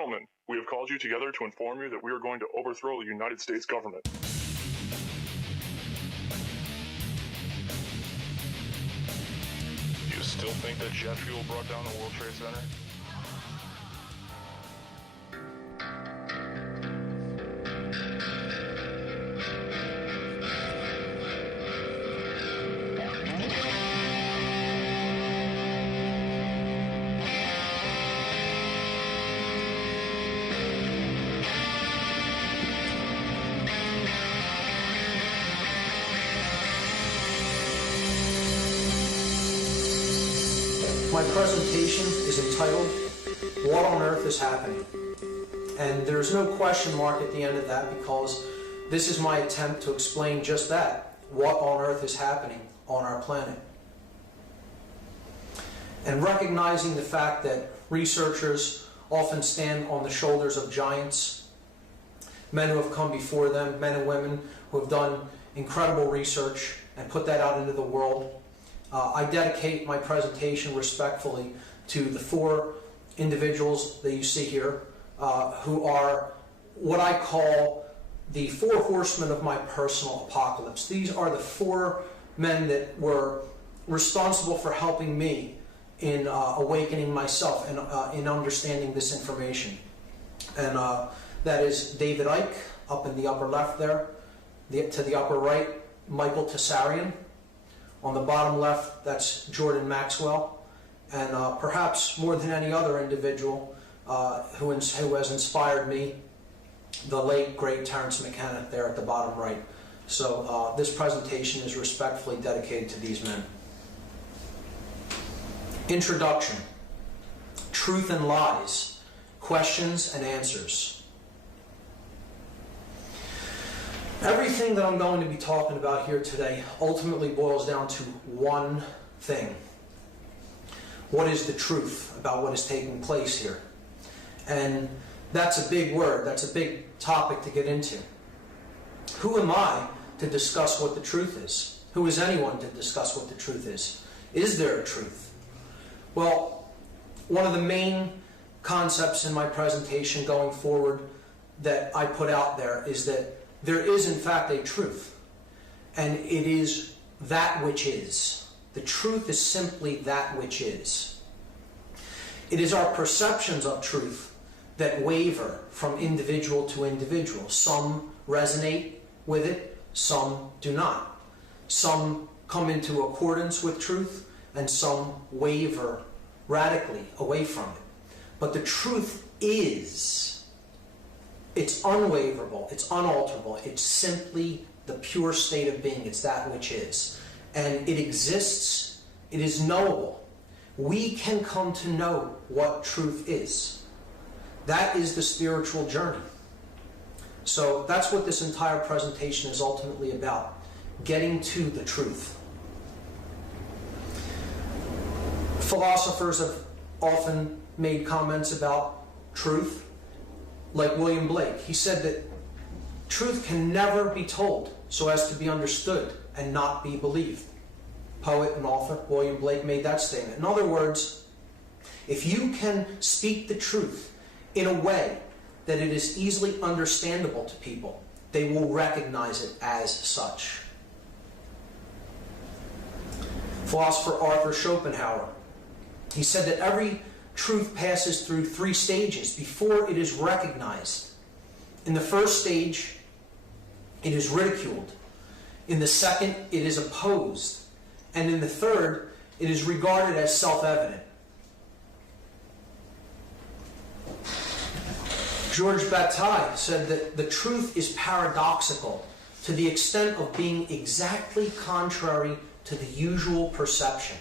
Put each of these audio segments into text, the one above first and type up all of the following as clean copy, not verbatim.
gentlemen, we have called you together to inform you that we are going to overthrow the United States government. You still think that jet fuel brought down the World Trade Center? My presentation is entitled, What on Earth is Happening? And there's no question mark at the end of that because this is my attempt to explain just that, what on earth is happening on our planet. And recognizing the fact that researchers often stand on the shoulders of giants, men who have come before them, men and women who have done incredible research and put that out into the world, I dedicate my presentation respectfully to the four individuals that you see here who are what I call the four horsemen of my personal apocalypse. These are the four men that were responsible for helping me in awakening myself and in understanding this information. And that is David Icke up in the upper left there, to the upper right, Michael Tessarian. On the bottom left, that's Jordan Maxwell, and perhaps more than any other individual who has inspired me, the late, great Terence McKenna there at the bottom right. So this presentation is respectfully dedicated to these men. Introduction. Truth and lies. Questions and answers. Everything that I'm going to be talking about here today ultimately boils down to one thing. What is the truth about what is taking place here? And that's a big word, that's a big topic to get into. Who am I to discuss what the truth is? Who is anyone to discuss what the truth is? Is there a truth? Well, one of the main concepts in my presentation going forward that I put out there is that there is, in fact, a truth, and it is that which is. The truth is simply that which is. It is our perceptions of truth that waver from individual to individual. Some resonate with it, some do not. Some come into accordance with truth, and some waver radically away from it. But the truth is. It's unwaverable, it's unalterable, it's simply the pure state of being, it's that which is. And it exists, it is knowable. We can come to know what truth is. That is the spiritual journey. So that's what this entire presentation is ultimately about, getting to the truth. Philosophers have often made comments about truth. Like William Blake, he said that truth can never be told so as to be understood and not be believed. Poet and author William Blake made that statement. In other words, if you can speak the truth in a way that it is easily understandable to people, they will recognize it as such. Philosopher Arthur Schopenhauer, he said that every truth passes through three stages before it is recognized. In the first stage, it is ridiculed. In the second, it is opposed. And in the third, it is regarded as self-evident. George Bataille said that the truth is paradoxical to the extent of being exactly contrary to the usual perception.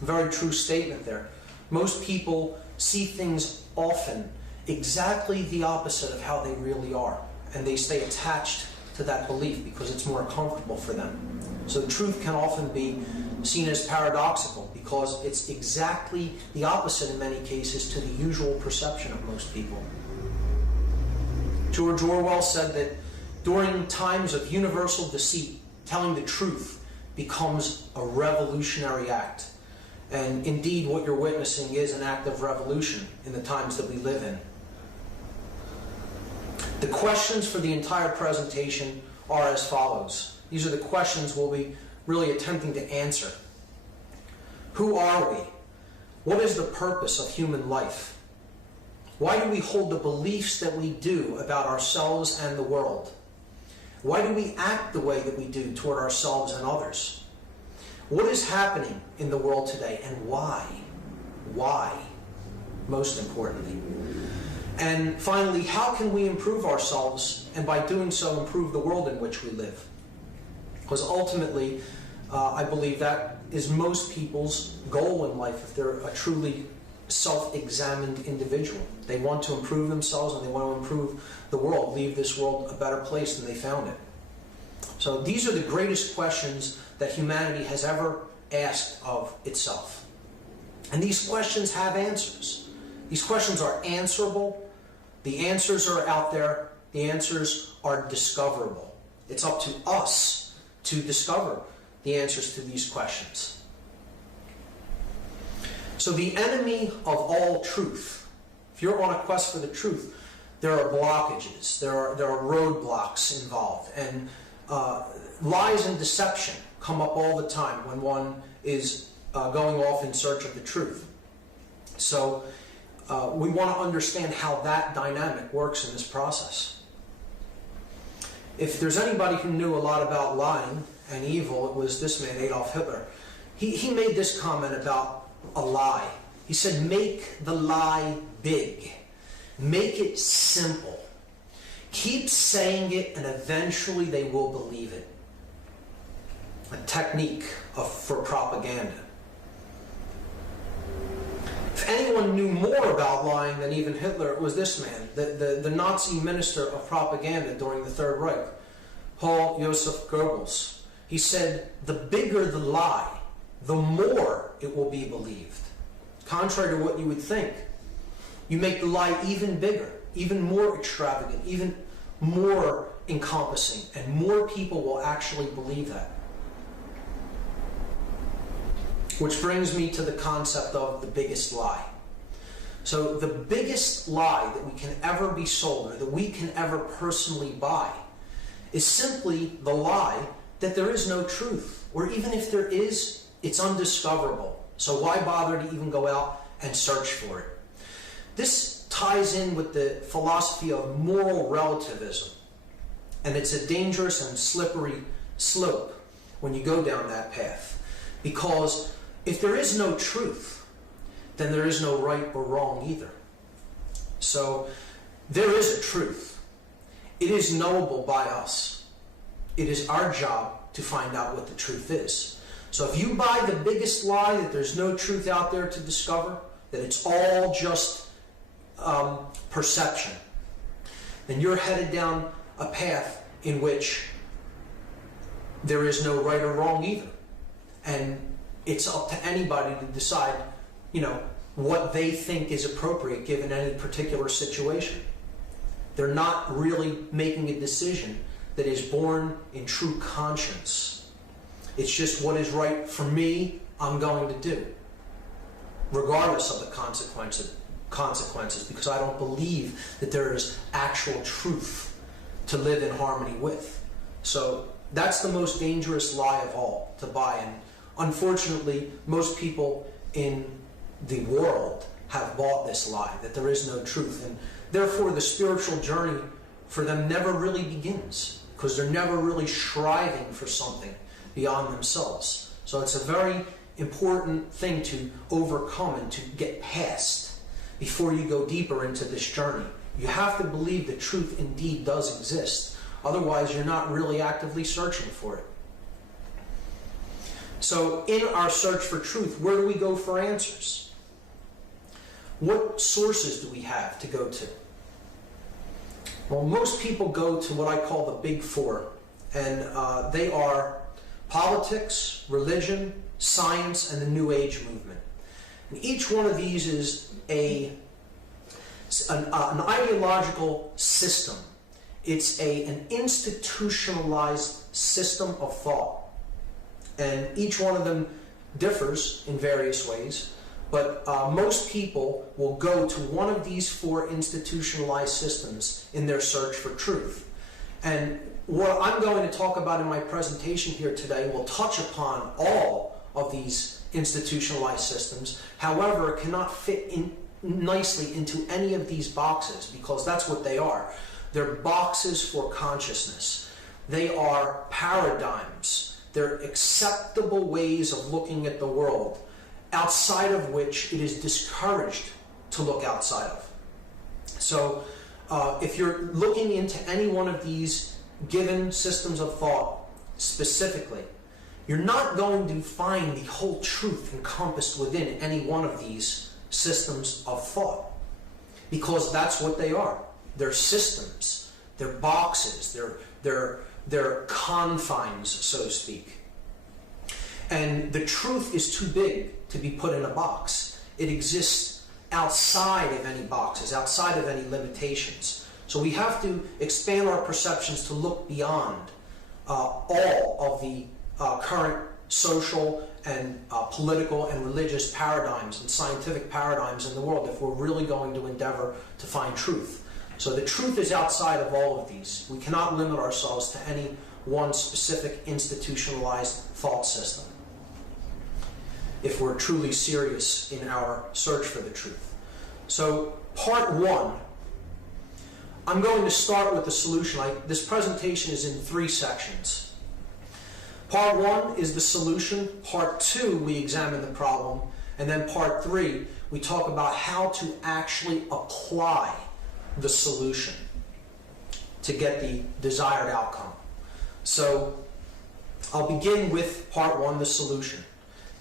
Very true statement there. Most people see things often exactly the opposite of how they really are, and they stay attached to that belief because it's more comfortable for them. So the truth can often be seen as paradoxical because it's exactly the opposite in many cases to the usual perception of most people. George Orwell said that during times of universal deceit, telling the truth becomes a revolutionary act. And indeed, what you're witnessing is an act of revolution in the times that we live in. The questions for the entire presentation are as follows. These are the questions we'll be really attempting to answer. Who are we? What is the purpose of human life? Why do we hold the beliefs that we do about ourselves and the world? Why do we act the way that we do toward ourselves and others? What is happening in the world today, and why? Why, most importantly. And finally, how can we improve ourselves, and by doing so, improve the world in which we live? Because ultimately, I believe that is most people's goal in life if they're a truly self-examined individual. They want to improve themselves and they want to improve the world, leave this world a better place than they found it. So these are the greatest questions that humanity has ever asked of itself. And these questions have answers. These questions are answerable. The answers are out there. The answers are discoverable. It's up to us to discover the answers to these questions. So the enemy of all truth, if you're on a quest for the truth, there are blockages, there are roadblocks involved, and lies and deception come up all the time when one is going off in search of the truth. So we want to understand how that dynamic works in this process. If there's anybody who knew a lot about lying and evil, it was this man, Adolf Hitler. He made this comment about a lie. He said, make the lie big. Make it simple. Keep saying it and eventually they will believe it. A technique for propaganda. If anyone knew more about lying than even Hitler, it was this man, the Nazi minister of propaganda during the Third Reich, Paul Joseph Goebbels. He said, the bigger the lie, the more it will be believed. Contrary to what you would think. You make the lie even bigger, even more extravagant, even more encompassing, and more people will actually believe that. Which brings me to the concept of the biggest lie. So the biggest lie that we can ever be sold, or that we can ever personally buy, is simply the lie that there is no truth, or even if there is, it's undiscoverable. So why bother to even go out and search for it? This ties in with the philosophy of moral relativism. And it's a dangerous and slippery slope when you go down that path. Because if there is no truth, then there is no right or wrong either. So there is a truth. It is knowable by us. It is our job to find out what the truth is. So if you buy the biggest lie that there's no truth out there to discover, that it's all just perception, then you're headed down a path in which there is no right or wrong either. And it's up to anybody to decide, what they think is appropriate given any particular situation. They're not really making a decision that is born in true conscience. It's just what is right for me, I'm going to do, regardless of the consequences, because I don't believe that there is actual truth to live in harmony with. So that's the most dangerous lie of all to buy. And unfortunately, most people in the world have bought this lie, that there is no truth. And therefore, the spiritual journey for them never really begins, because they're never really striving for something beyond themselves. So it's a very important thing to overcome and to get past before you go deeper into this journey. You have to believe that truth indeed does exist. Otherwise, you're not really actively searching for it. So in our search for truth, where do we go for answers? What sources do we have to go to? Well, most people go to what I call the Big Four, and they are politics, religion, science, and the New Age movement. And each one of these is an ideological system. It's an institutionalized system of thought. And each one of them differs in various ways, but most people will go to one of these four institutionalized systems in their search for truth. And what I'm going to talk about in my presentation here today will touch upon all of these institutionalized systems. However, it cannot fit in nicely into any of these boxes, because that's what they are. They're boxes for consciousness. They are paradigms. They're acceptable ways of looking at the world, outside of which it is discouraged to look outside of. So if you're looking into any one of these given systems of thought specifically, you're not going to find the whole truth encompassed within any one of these systems of thought, because that's what they are. They're systems, they're boxes, they're confines, so to speak. And the truth is too big to be put in a box. It exists outside of any boxes, outside of any limitations. So we have to expand our perceptions to look beyond all of the current social and political and religious paradigms and scientific paradigms in the world if we're really going to endeavor to find truth. So the truth is outside of all of these. We cannot limit ourselves to any one specific institutionalized thought system if we're truly serious in our search for the truth. So part one, I'm going to start with the solution. This presentation is in 3 sections. Part 1 is the solution. Part 2, we examine the problem. And then part 3, we talk about how to actually apply the solution to get the desired outcome. So I'll begin with part 1, the solution.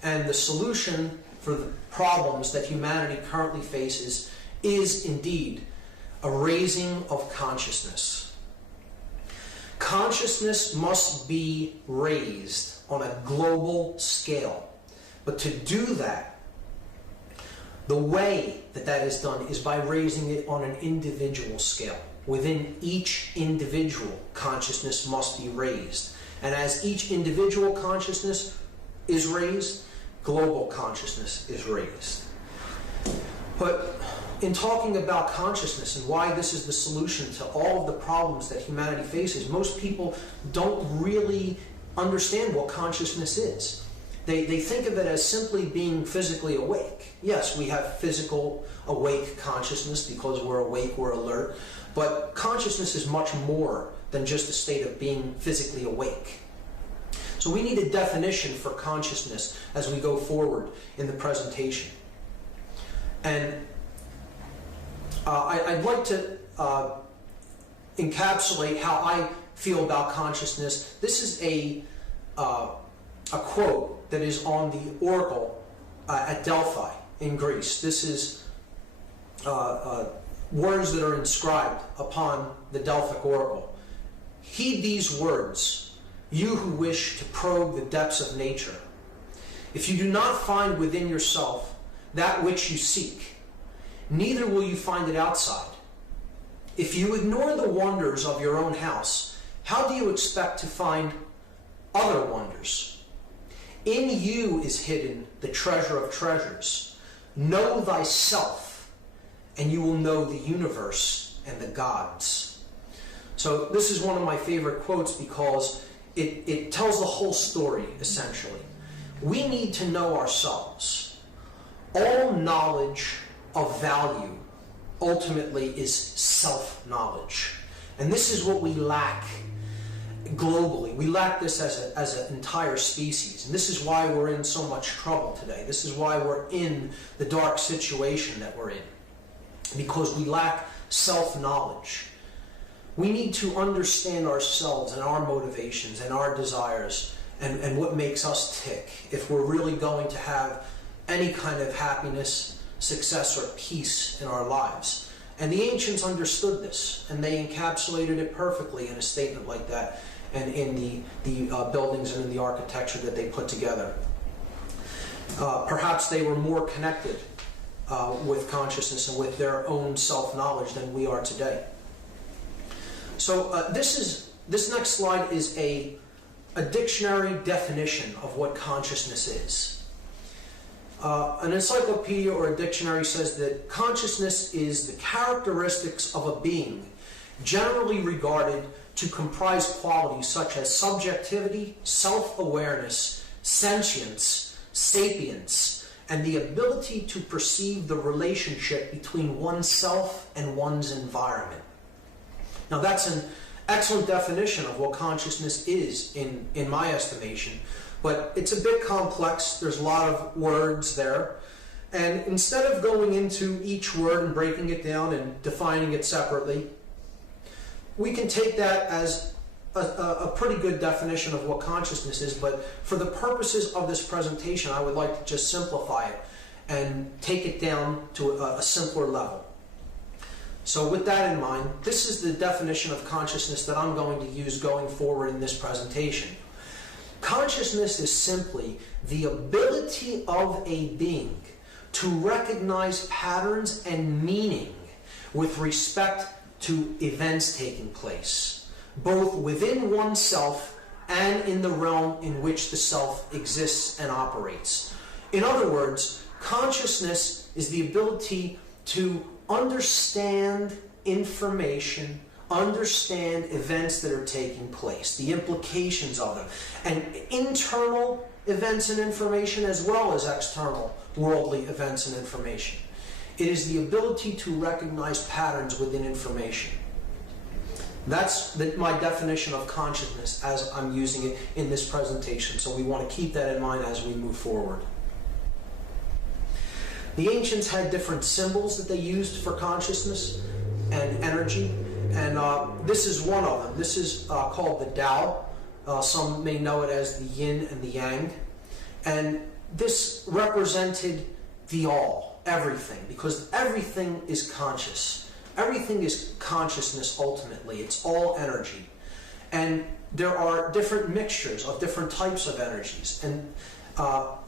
And the solution for the problems that humanity currently faces is indeed a raising of consciousness. Consciousness must be raised on a global scale. But to do that, the way that that is done is by raising it on an individual scale. Within each individual, consciousness must be raised. And as each individual consciousness is raised, global consciousness is raised. But in talking about consciousness and why this is the solution to all of the problems that humanity faces, most people don't really understand what consciousness is. They think of it as simply being physically awake. Yes, we have physical awake consciousness because we're awake, we're alert, but consciousness is much more than just a state of being physically awake. So we need a definition for consciousness as we go forward in the presentation. And I'd like to encapsulate how I feel about consciousness. This is a quote that is on the oracle at Delphi in Greece. This is words that are inscribed upon the Delphic oracle. Heed these words, you who wish to probe the depths of nature. If you do not find within yourself that which you seek, neither will you find it outside. If you ignore the wonders of your own house, how do you expect to find other wonders? In you is hidden the treasure of treasures. Know thyself, and you will know the universe and the gods. So this is one of my favorite quotes because it tells the whole story, essentially. We need to know ourselves. All knowledge of value ultimately is self-knowledge. And this is what we lack globally. We lack this as an entire species. And this is why we're in so much trouble today. This is why we're in the dark situation that we're in. Because we lack self-knowledge. We need to understand ourselves and our motivations and our desires and what makes us tick if we're really going to have any kind of happiness, success, or peace in our lives. And the ancients understood this, and they encapsulated it perfectly in a statement like that and in the buildings and in the architecture that they put together. Perhaps they were more connected with consciousness and with their own self-knowledge than we are today. So this next slide is a dictionary definition of what consciousness is. An encyclopedia or a dictionary says that consciousness is the characteristics of a being generally regarded to comprise qualities such as subjectivity, self-awareness, sentience, sapience, and the ability to perceive the relationship between oneself and one's environment. Now that's an excellent definition of what consciousness is in my estimation, but it's a bit complex. There's a lot of words there, and instead of going into each word and breaking it down and defining it separately, we can take that as a pretty good definition of what consciousness is, but for the purposes of this presentation, I would like to just simplify it and take it down to a simpler level. So with that in mind, this is the definition of consciousness that I'm going to use going forward in this presentation. Consciousness is simply the ability of a being to recognize patterns and meaning with respect to events taking place, both within oneself and in the realm in which the self exists and operates. In other words, consciousness is the ability to understand information, understand events that are taking place, the implications of them, and internal events and information as well as external worldly events and information. It is the ability to recognize patterns within information. That's my definition of consciousness as I'm using it in this presentation, so we want to keep that in mind as we move forward. The ancients had different symbols that they used for consciousness and energy, and this is one of them. This is called the Tao. Some may know it as the yin and the yang. And this represented the all, everything, because everything is conscious. Everything is consciousness ultimately. It's all energy. And there are different mixtures of different types of energies. And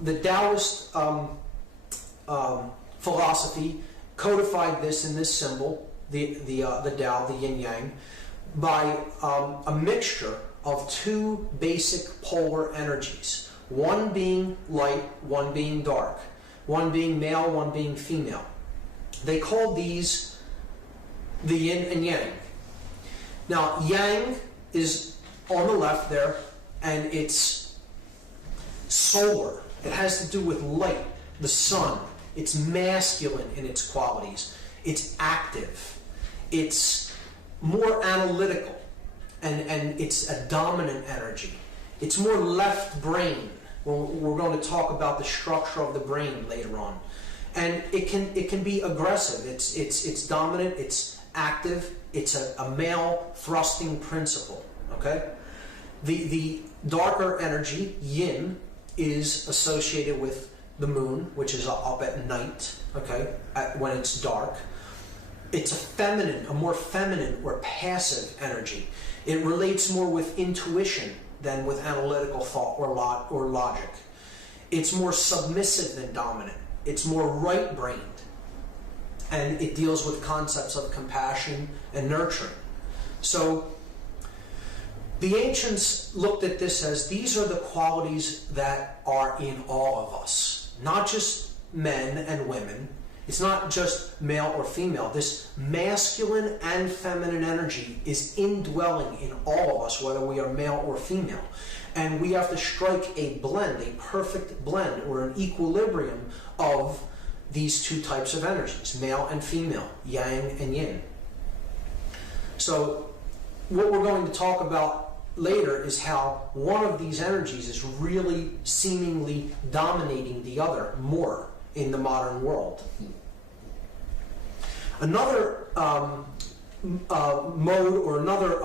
the Taoist philosophy codified this in this symbol, the Tao, the yin-yang, by a mixture of two basic polar energies, one being light, one being dark, one being male, one being female. They called these the yin and yang. Now, yang is on the left there, and it's solar. It has to do with light, the sun. It's masculine in its qualities. It's active. It's more analytical, and it's a dominant energy. It's more left brain. We're going to talk about the structure of the brain later on, and it can be aggressive. It's dominant. It's active. It's a male thrusting principle. Okay, the darker energy, yin, is associated with the moon, which is up at night. Okay, when it's dark. It's a more feminine or passive energy. It relates more with intuition than with analytical thought or logic. It's more submissive than dominant. It's more right-brained. And it deals with concepts of compassion and nurturing. So the ancients looked at this as these are the qualities that are in all of us, not just men and women. It's not just male or female. This masculine and feminine energy is indwelling in all of us, whether we are male or female. And we have to strike a blend, a perfect blend, or an equilibrium of these two types of energies, male and female, yang and yin. So what we're going to talk about later is how one of these energies is really seemingly dominating the other more in the modern world. Another mode or another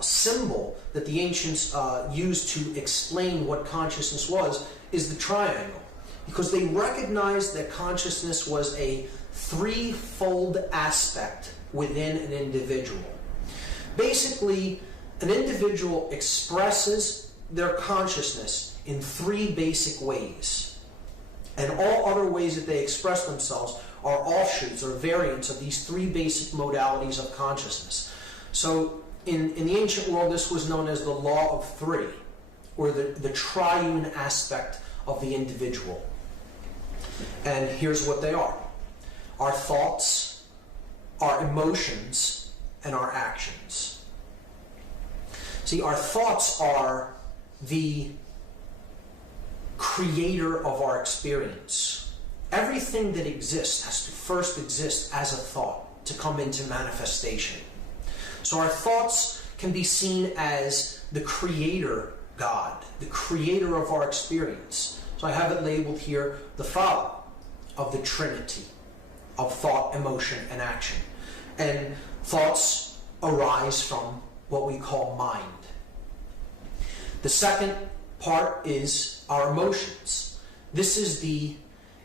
symbol that the ancients used to explain what consciousness was is the triangle, because they recognized that consciousness was a threefold aspect within an individual. Basically, an individual expresses their consciousness in three basic ways, and all other ways that they express themselves are offshoots or variants of these three basic modalities of consciousness. So in the ancient world, this was known as the law of three, or the triune aspect of the individual. And here's what they are: our thoughts, our emotions, and our actions. See, our thoughts are the creator of our experience. Everything that exists has to first exist as a thought to come into manifestation. So our thoughts can be seen as the creator God, the creator of our experience. So I have it labeled here, the Father of the Trinity of thought, emotion, and action. And thoughts arise from what we call mind. The second part is our emotions. This is the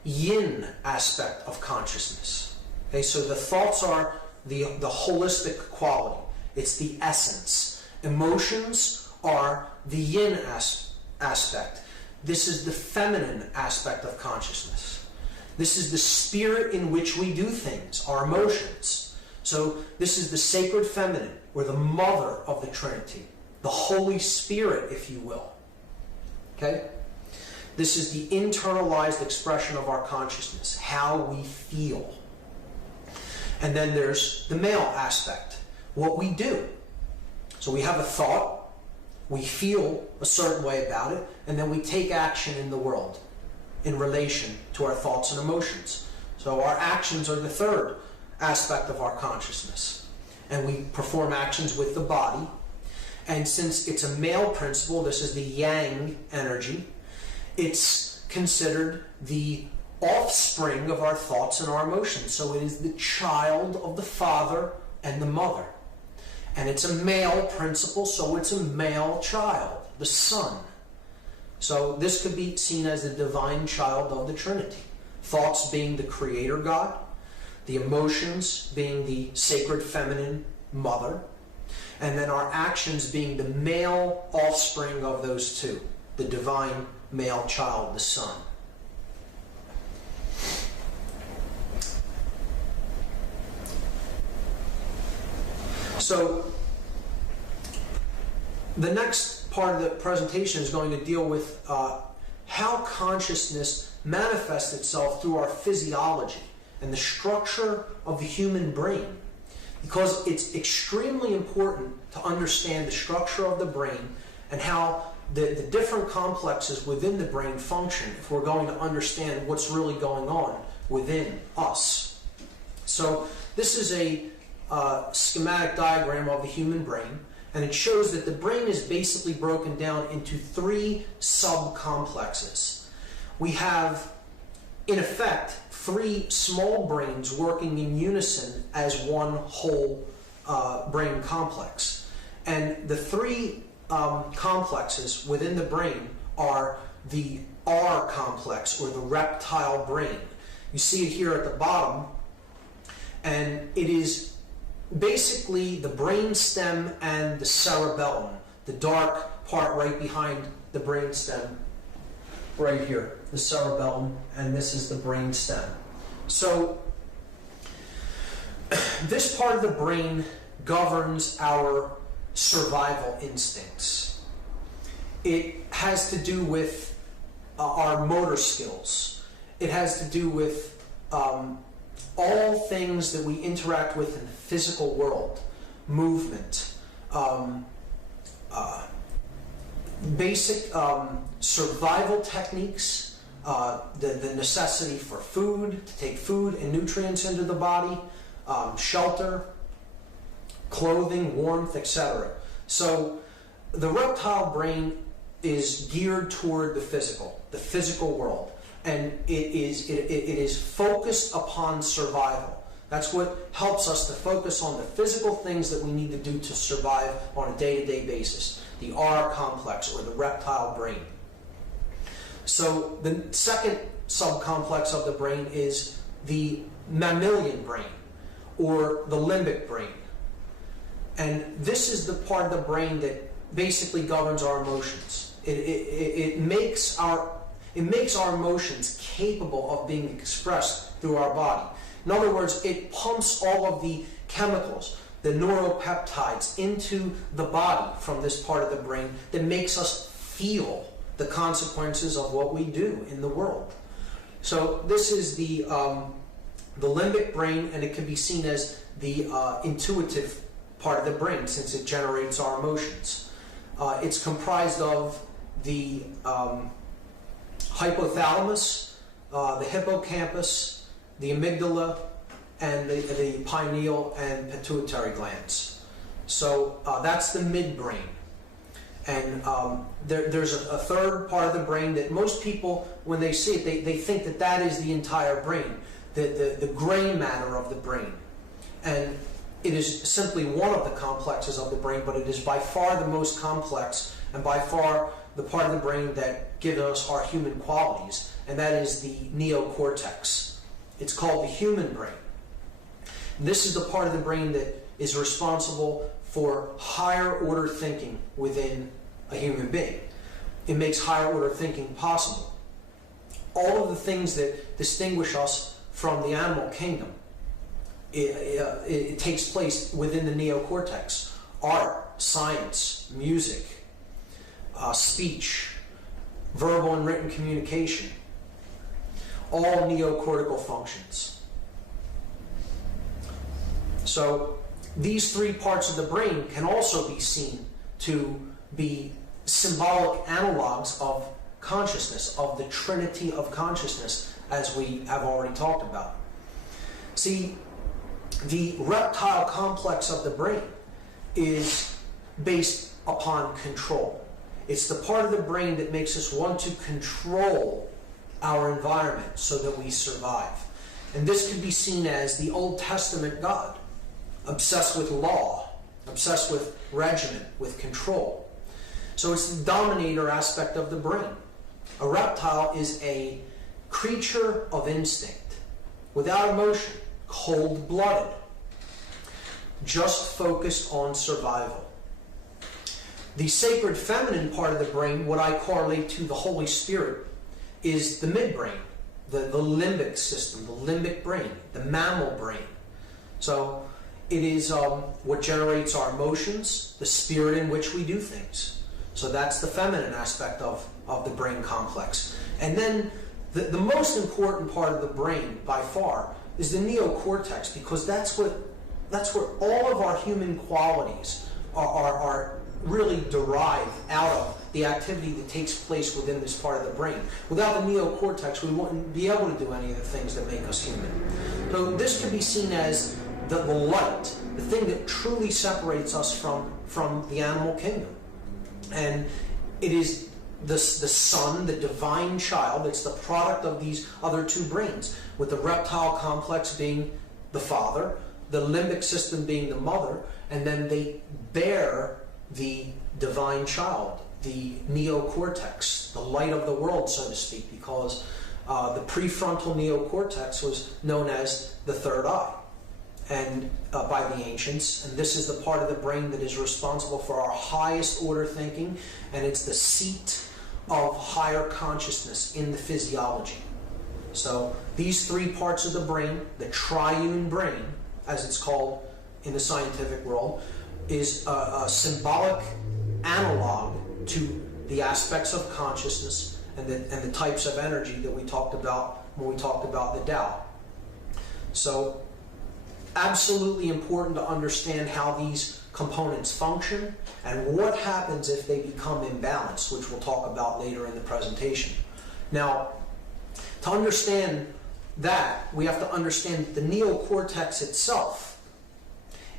yin aspect of consciousness. Okay, so the thoughts are the holistic quality. It's the essence. Emotions are the yin aspect. This is the feminine aspect of consciousness. This is the spirit in which we do things, our emotions. So this is the sacred feminine, or the mother of the Trinity, the Holy Spirit, if you will. Okay? This is the internalized expression of our consciousness, how we feel. And then there's the male aspect, what we do. So we have a thought, we feel a certain way about it, and then we take action in the world in relation to our thoughts and emotions. So our actions are the third aspect of our consciousness. And we perform actions with the body. And since it's a male principle, this is the yang energy, it's considered the offspring of our thoughts and our emotions. So it is the child of the father and the mother. And it's a male principle, so it's a male child, the son. So this could be seen as the divine child of the Trinity. Thoughts being the creator God, the emotions being the sacred feminine mother, and then our actions being the male offspring of those two, the divine male child, the son. So the next part of the presentation is going to deal with how consciousness manifests itself through our physiology and the structure of the human brain, because it's extremely important to understand the structure of the brain and how the different complexes within the brain function if we're going to understand what's really going on within us. So this is a schematic diagram of the human brain, and it shows that the brain is basically broken down into three subcomplexes. We have, in effect, three small brains working in unison as one whole brain complex. And the three complexes within the brain are the R complex, or the reptile brain. You see it here at the bottom, and it is basically the brain stem and the cerebellum, the dark part right behind the brain stem, right here, the cerebellum, and this is the brain stem. So this part of the brain governs our survival instincts. It has to do with our motor skills. It has to do with all things that we interact with in the physical world, movement, basic survival techniques, the necessity for food, to take food and nutrients into the body, shelter, clothing, warmth, etc. So the reptile brain is geared toward the physical world. And it is focused upon survival. That's what helps us to focus on the physical things that we need to do to survive on a day-to-day basis. The R complex, or the reptile brain. So the second subcomplex of the brain is the mammalian brain, or the limbic brain. And this is the part of the brain that basically governs our emotions. It makes our emotions capable of being expressed through our body. In other words, it pumps all of the chemicals, the neuropeptides, into the body from this part of the brain that makes us feel the consequences of what we do in the world. So this is the limbic brain, and it can be seen as the intuitive part of the brain since it generates our emotions. It's comprised of the hypothalamus, the hippocampus, the amygdala, and the pineal and pituitary glands. So that's the midbrain. And there's a third part of the brain that most people, when they see it, they think that that is the entire brain, the gray matter of the brain. And it is simply one of the complexes of the brain, but it is by far the most complex and by far the part of the brain that gives us our human qualities, and that is the neocortex. It's called the human brain. This is the part of the brain that is responsible for higher order thinking within a human being. It makes higher order thinking possible. All of the things that distinguish us from the animal kingdom, it takes place within the neocortex. Art, science, music, speech, verbal and written communication, all neocortical functions. So these three parts of the brain can also be seen to be symbolic analogs of consciousness, of the trinity of consciousness, as we have already talked about. See, the reptile complex of the brain is based upon control. It's the part of the brain that makes us want to control our environment so that we survive. And this could be seen as the Old Testament God, obsessed with law, obsessed with regimen, with control. So it's the dominator aspect of the brain. A reptile is a creature of instinct, without emotion, cold-blooded, just focused on survival. The sacred feminine part of the brain, what I correlate to the Holy Spirit, is the midbrain, the limbic system, the limbic brain, the mammal brain. So it is what generates our emotions, the spirit in which we do things. So that's the feminine aspect of the brain complex. And then the most important part of the brain, by far, is the neocortex, because that's where all of our human qualities are really derived out of the activity that takes place within this part of the brain. Without the neocortex, we wouldn't be able to do any of the things that make us human. So this can be seen as the light, the thing that truly separates us from the animal kingdom. And it is the son, the divine child. It's the product of these other two brains, with the reptile complex being the father, the limbic system being the mother, and then they bear the divine child, the neocortex, the light of the world, so to speak, because the prefrontal neocortex was known as the third eye, and by the ancients, and this is the part of the brain that is responsible for our highest order thinking, and it's the seat of higher consciousness in the physiology. So these three parts of the brain, the triune brain, as it's called in the scientific world, is a symbolic analog to the aspects of consciousness and the types of energy that we talked about when we talked about the Tao. So absolutely important to understand how these components function and what happens if they become imbalanced, which we'll talk about later in the presentation. Now, to understand that, we have to understand that the neocortex itself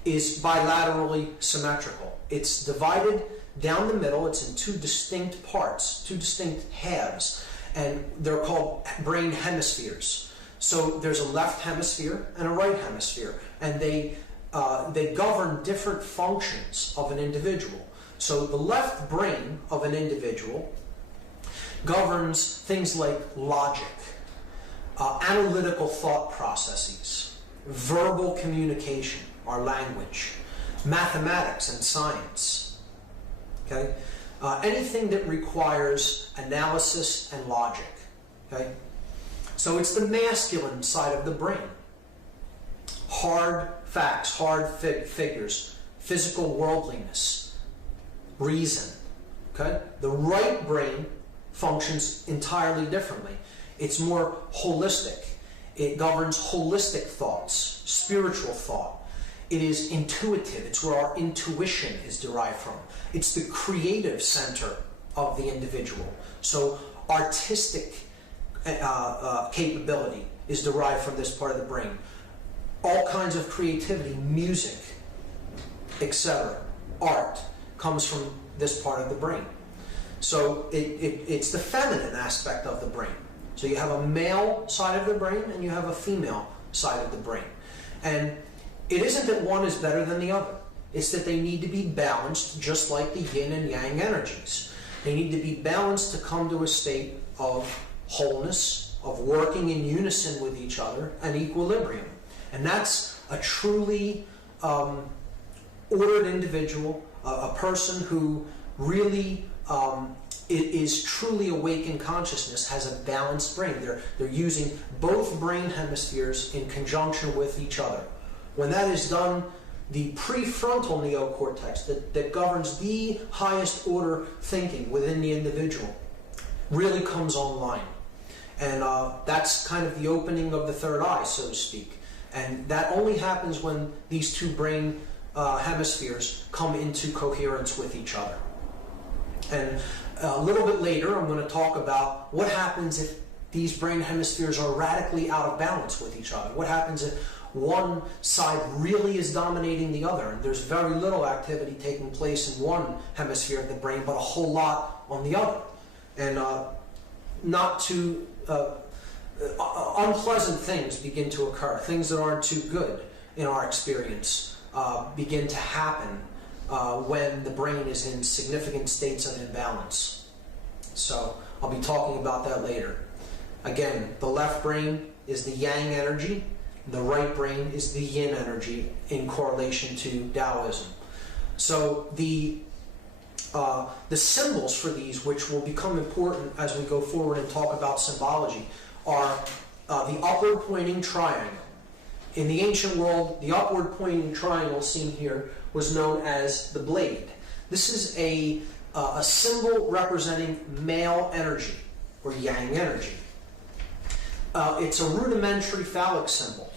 is bilaterally symmetrical. It's divided down the middle. It's in two distinct parts, two distinct halves, and they're called brain hemispheres. So there's a left hemisphere and a right hemisphere, and they govern different functions of an individual. So the left brain of an individual governs things like logic, analytical thought processes, verbal communication, our language, mathematics and science. Okay, anything that requires analysis and logic. Okay, so it's the masculine side of the brain. Hard facts, hard figures, physical worldliness, reason. Okay, the right brain functions entirely differently. It's more holistic. It governs holistic thoughts, spiritual thought. It is intuitive. It's where our intuition is derived from. It's the creative center of the individual. So artistic capability is derived from this part of the brain. All kinds of creativity, music, etc., art, comes from this part of the brain. So it's the feminine aspect of the brain. So you have a male side of the brain and you have a female side of the brain. And it isn't that one is better than the other. It's that they need to be balanced, just like the yin and yang energies. They need to be balanced to come to a state of wholeness, of working in unison with each other, and equilibrium. And that's a truly ordered individual, a person who really is truly awake in consciousness, has a balanced brain. They're using both brain hemispheres in conjunction with each other. When that is done, the prefrontal neocortex that governs the highest order thinking within the individual really comes online. And that's kind of the opening of the third eye, so to speak. And that only happens when these two brain hemispheres come into coherence with each other. And a little bit later, I'm going to talk about what happens if these brain hemispheres are radically out of balance with each other. What happens if one side really is dominating the other, and there's very little activity taking place in one hemisphere of the brain, but a whole lot on the other. And unpleasant things begin to occur. Things that aren't too good in our experience begin to happen when the brain is in significant states of imbalance. So I'll be talking about that later. Again, the left brain is the yang energy. The right brain is the yin energy in correlation to Taoism. So the symbols for these, which will become important as we go forward and talk about symbology, are the upward pointing triangle. In the ancient world, the upward pointing triangle seen here was known as the blade. This is a symbol representing male energy, or yang energy. It's a rudimentary phallic symbol.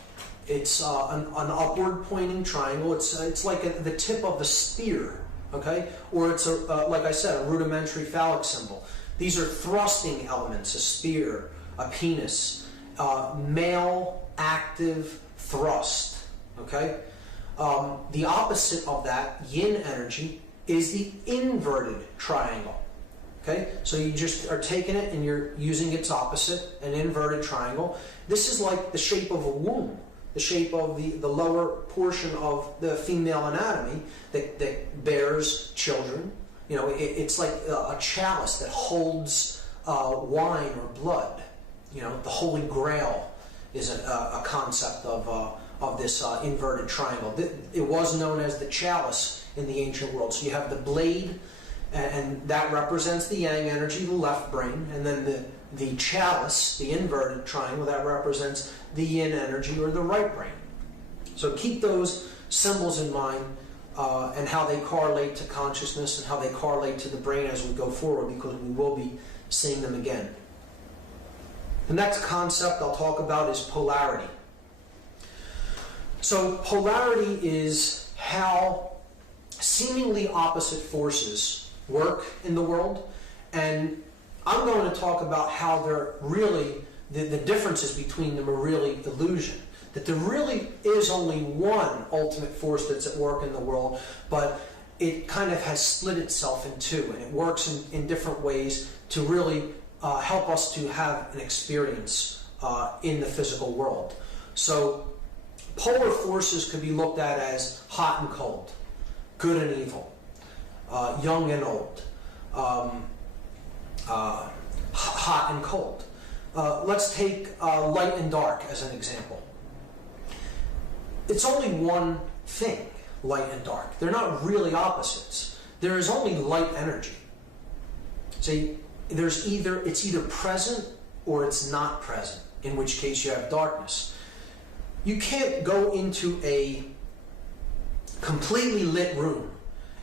It's an upward pointing triangle. It's like the tip of a spear, okay? Or it's, like I said, a rudimentary phallic symbol. These are thrusting elements, a spear, a penis, male active thrust, okay? The opposite of that, yin energy, is the inverted triangle. Okay, so you just are taking it and you're using its opposite, an inverted triangle. This is like the shape of a womb, the shape of the lower portion of the female anatomy that bears children. You know, it's like a chalice that holds wine or blood. You know, the Holy Grail is a concept of this inverted triangle. It was known as the chalice in the ancient world. So you have the blade, and that represents the yang energy, the left brain, and then the chalice, the inverted triangle, that represents the yin energy, or the right brain. So keep those symbols in mind and how they correlate to consciousness and how they correlate to the brain as we go forward, because we will be seeing them again. The next concept I'll talk about is polarity. So polarity is how seemingly opposite forces work in the world, and I'm going to talk about how they're really, the differences between them are really illusion. That there really is only one ultimate force that's at work in the world, but it kind of has split itself in two, and it works in different ways to really help us to have an experience in the physical world. So polar forces could be looked at as hot and cold, good and evil, young and old, hot and cold. Let's take light and dark as an example. It's only one thing, light and dark. They're not really opposites. There is only light energy. See, it's either present or it's not present, in which case you have darkness. You can't go into a completely lit room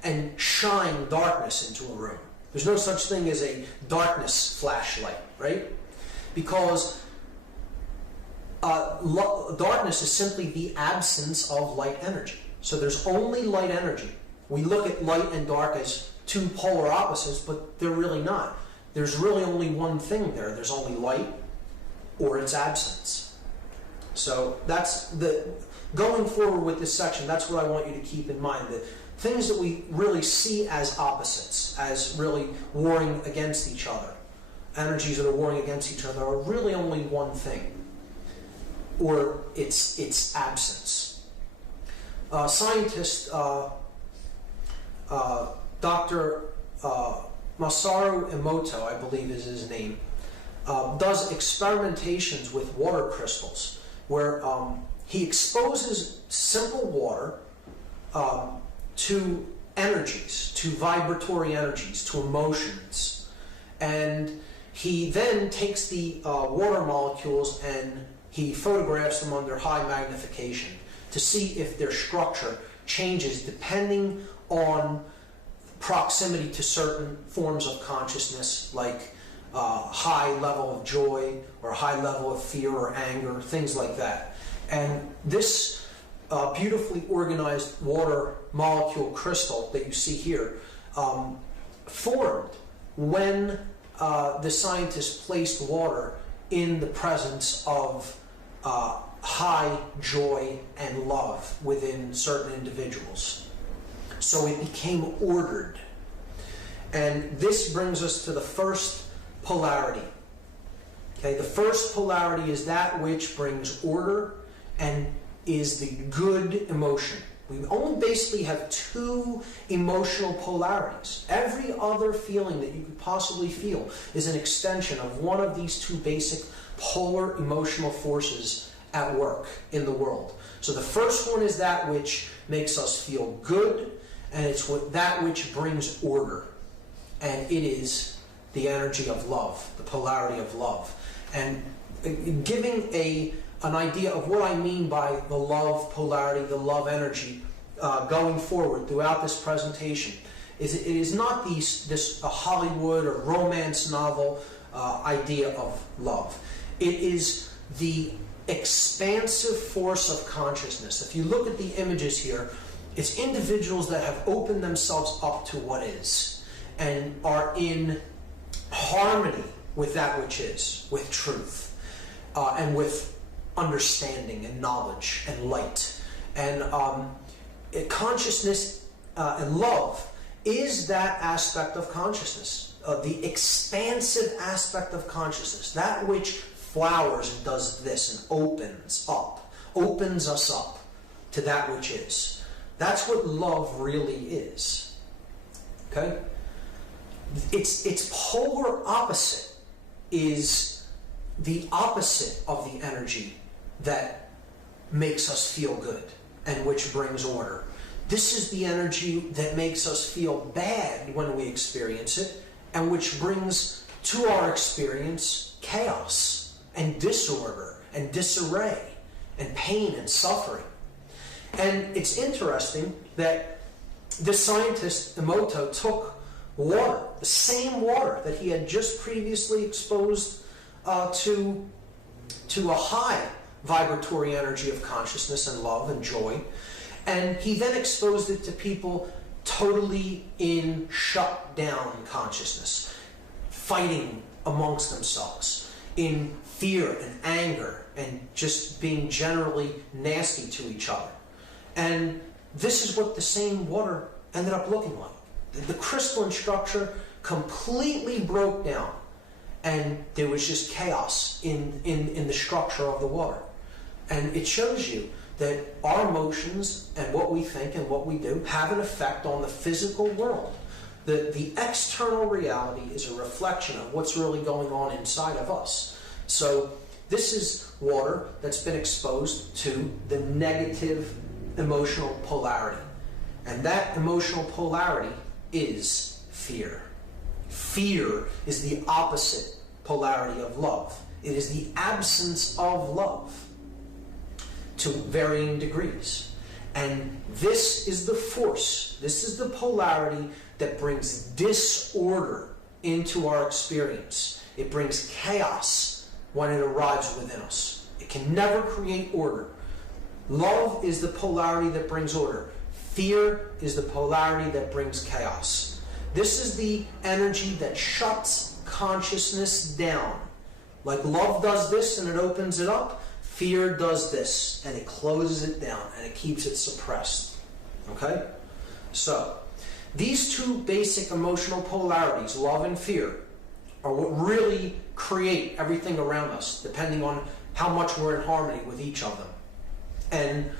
and shine darkness into a room. There's no such thing as a darkness flashlight, right? because darkness is simply the absence of light energy. So there's only light energy. We look at light and dark as two polar opposites, but they're really not. There's really only one thing there. There's only light or its absence. So that's going forward with this section, that's what I want you to keep in mind. The things that we really see as opposites, as really warring against each other, energies that are warring against each other, are really only one thing, or its absence. Scientist Dr. Masaru Emoto, I believe is his name, does experimentations with water crystals where he exposes simple water to energies, to vibratory energies, to emotions. And he then takes the water molecules and he photographs them under high magnification to see if their structure changes depending on proximity to certain forms of consciousness, like high level of joy or high level of fear or anger, things like that. And this beautifully organized water molecule crystal that you see here formed when the scientists placed water in the presence of high joy and love within certain individuals. So it became ordered. And this brings us to the first polarity. Okay, the first polarity is that which brings order and is the good emotion. We only basically have two emotional polarities. Every other feeling that you could possibly feel is an extension of one of these two basic polar emotional forces at work in the world. So the first one is that which makes us feel good, and it's that which brings order. And it is the energy of love, the polarity of love. And giving an idea of what I mean by the love polarity, the love energy, going forward throughout this presentation, is it is not this Hollywood or romance novel idea of love. It is the expansive force of consciousness. If you look at the images here, it's individuals that have opened themselves up to what is and are in harmony with that which is, with truth, and with understanding and knowledge and light. And consciousness and love is that aspect of consciousness, the expansive aspect of consciousness, that which flowers and does this and opens us up to that which is. That's what love really is. Okay? Its polar opposite is the opposite of the energy that makes us feel good and which brings order. This is the energy that makes us feel bad when we experience it and which brings to our experience chaos and disorder and disarray and pain and suffering. And it's interesting that this scientist, Emoto, took water, the same water that he had just previously exposed to a high vibratory energy of consciousness and love and joy, and he then exposed it to people totally in shut down consciousness, fighting amongst themselves, in fear and anger, and just being generally nasty to each other. And this is what the same water ended up looking like. The crystalline structure completely broke down, and there was just chaos in the structure of the water. And it shows you that our emotions and what we think and what we do have an effect on the physical world. The external reality is a reflection of what's really going on inside of us. So this is water that's been exposed to the negative emotional polarity. And that emotional polarity is fear. Fear is the opposite polarity of love. It is the absence of love to varying degrees. And this is the force, this is the polarity that brings disorder into our experience. It brings chaos when it arrives within us. It can never create order. Love is the polarity that brings order. Fear is the polarity that brings chaos. This is the energy that shuts consciousness down. Like love does this and it opens it up, fear does this and it closes it down and it keeps it suppressed. Okay? So, these two basic emotional polarities, love and fear, are what really create everything around us, depending on how much we're in harmony with each of them. And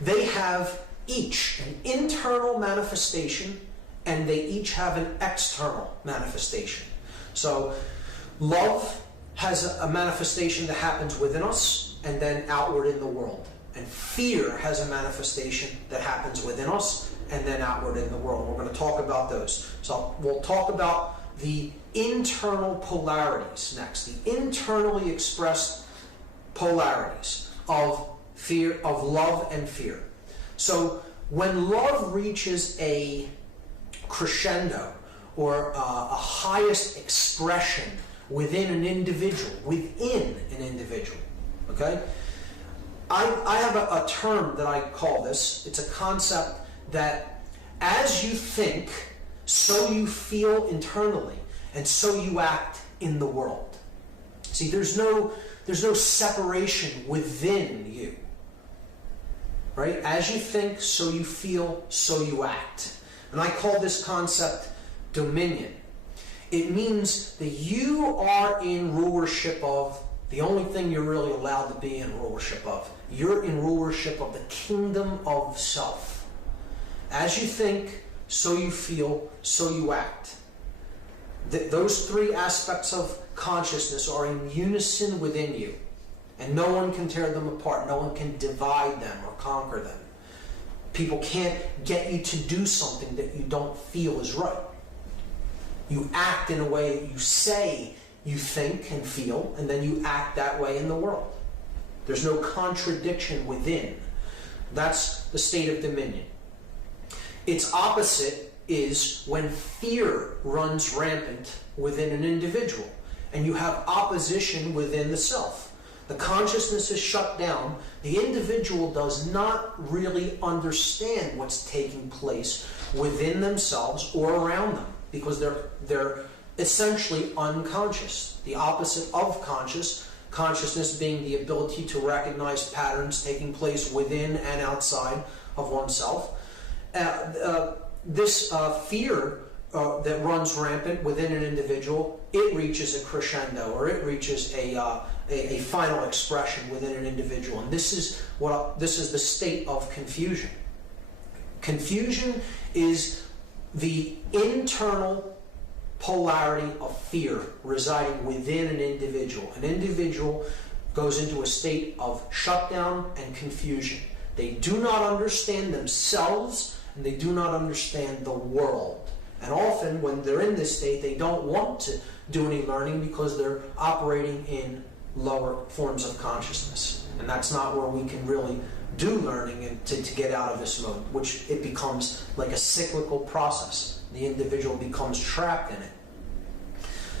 they have each an internal manifestation, and they each have an external manifestation. So, love has a manifestation that happens within us and then outward in the world. And fear has a manifestation that happens within us and then outward in the world. We're going to talk about those. So we'll talk about the internal polarities next, the internally expressed polarities of fear, of love and fear. So when love reaches a crescendo or a highest expression within an individual, okay? I have a term that I call this. It's a concept that as you think, so you feel internally, and so you act in the world. See, there's no separation within you. Right? As you think, so you feel, so you act. And I call this concept dominion. It means that you are in rulership of the only thing you're really allowed to be in rulership of. You're in rulership of the kingdom of self. As you think, so you feel, so you act. Those three aspects of consciousness are in unison within you. And no one can tear them apart. No one can divide them or conquer them. People can't get you to do something that you don't feel is right. You act in a way that you say you think and feel, and then you act that way in the world. There's no contradiction within. That's the state of dominion. Its opposite is when fear runs rampant within an individual, and you have opposition within the self. The consciousness is shut down. The individual does not really understand what's taking place within themselves or around them, because they're essentially unconscious. The opposite of consciousness being the ability to recognize patterns taking place within and outside of oneself. This fear that runs rampant within an individual, it reaches a crescendo, or it reaches a final expression within an individual, and this is the state of confusion. Confusion is the internal polarity of fear residing within an individual. An individual goes into a state of shutdown and confusion. They do not understand themselves, and they do not understand the world. And often when they're in this state, they don't want to do any learning because they're operating in lower forms of consciousness. And that's not where we can really do learning and to get out of this mode, which it becomes like a cyclical process. The individual becomes trapped in it.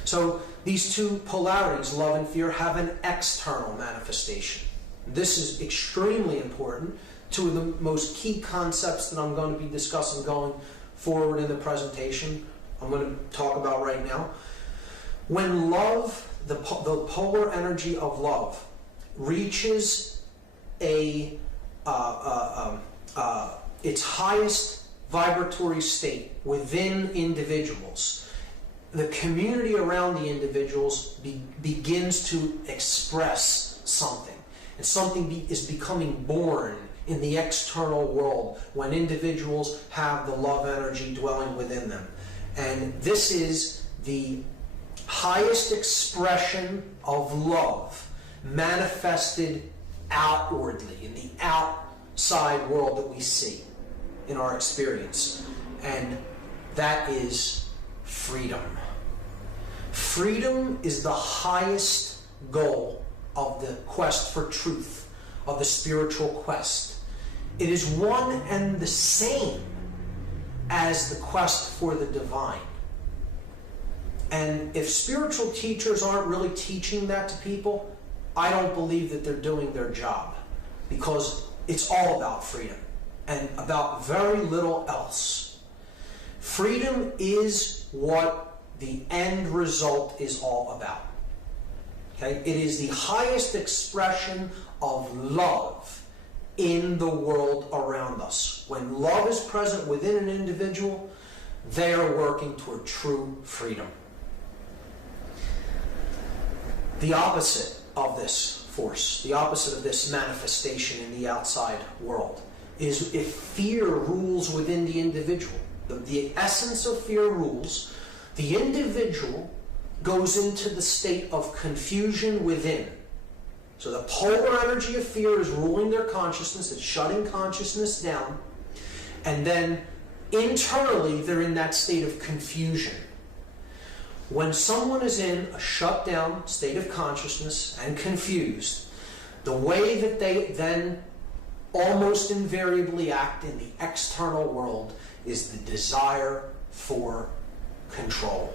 So these two polarities, love and fear, have an external manifestation. This is extremely important. Two of the most key concepts that I'm going to be discussing going forward in the presentation, I'm going to talk about right now. When love, the polar energy of love, reaches its highest vibratory state within individuals, the community around the individuals begins to express something. And something is becoming born in the external world when individuals have the love energy dwelling within them. And this is the highest expression of love manifested outwardly in the outside world that we see in our experience. And that is freedom. Freedom is the highest goal of the quest for truth, of the spiritual quest. It is one and the same as the quest for the divine. And if spiritual teachers aren't really teaching that to people, I don't believe that they're doing their job, because it's all about freedom and about very little else. Freedom is what the end result is all about. Okay? It is the highest expression of love in the world around us. When love is present within an individual, they are working toward true freedom. The opposite of this force, the opposite of this manifestation in the outside world, is if fear rules within the individual. The essence of fear rules, the individual goes into the state of confusion within. So the polar energy of fear is ruling their consciousness, it's shutting consciousness down, and then internally they're in that state of confusion. When someone is in a shut down state of consciousness and confused, the way that they then almost invariably act in the external world is the desire for control.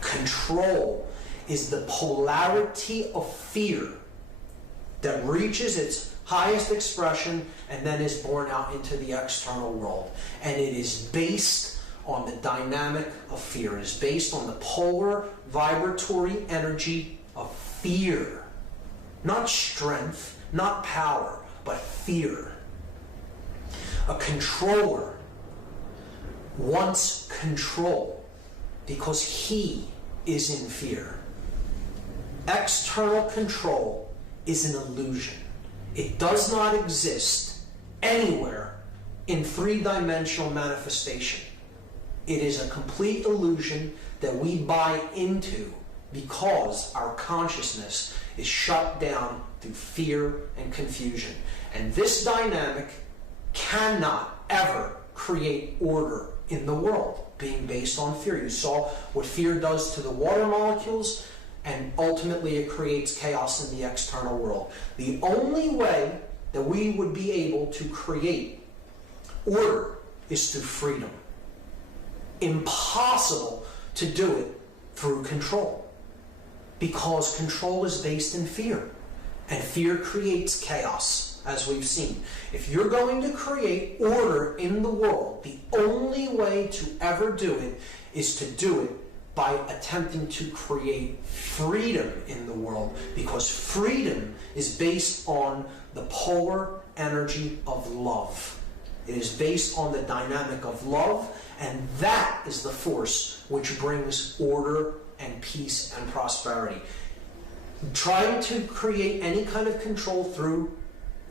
Control is the polarity of fear that reaches its highest expression and then is born out into the external world. And it is based on the dynamic of fear. It is based on the polar vibratory energy of fear. Not strength, not power, but fear. A controller wants control because he is in fear. External control is an illusion. It does not exist anywhere in three-dimensional manifestation. It is a complete illusion that we buy into because our consciousness is shut down through fear and confusion. And this dynamic cannot ever create order in the world, being based on fear. You saw what fear does to the water molecules, and ultimately it creates chaos in the external world. The only way that we would be able to create order is through freedom. Impossible to do it through control, because control is based in fear, and fear creates chaos, as we've seen. If you're going to create order in the world, the only way to ever do it is to do it by attempting to create freedom in the world, because freedom is based on the polar energy of love. It is based on the dynamic of love, and that is the force which brings order and peace and prosperity. Trying to create any kind of control through,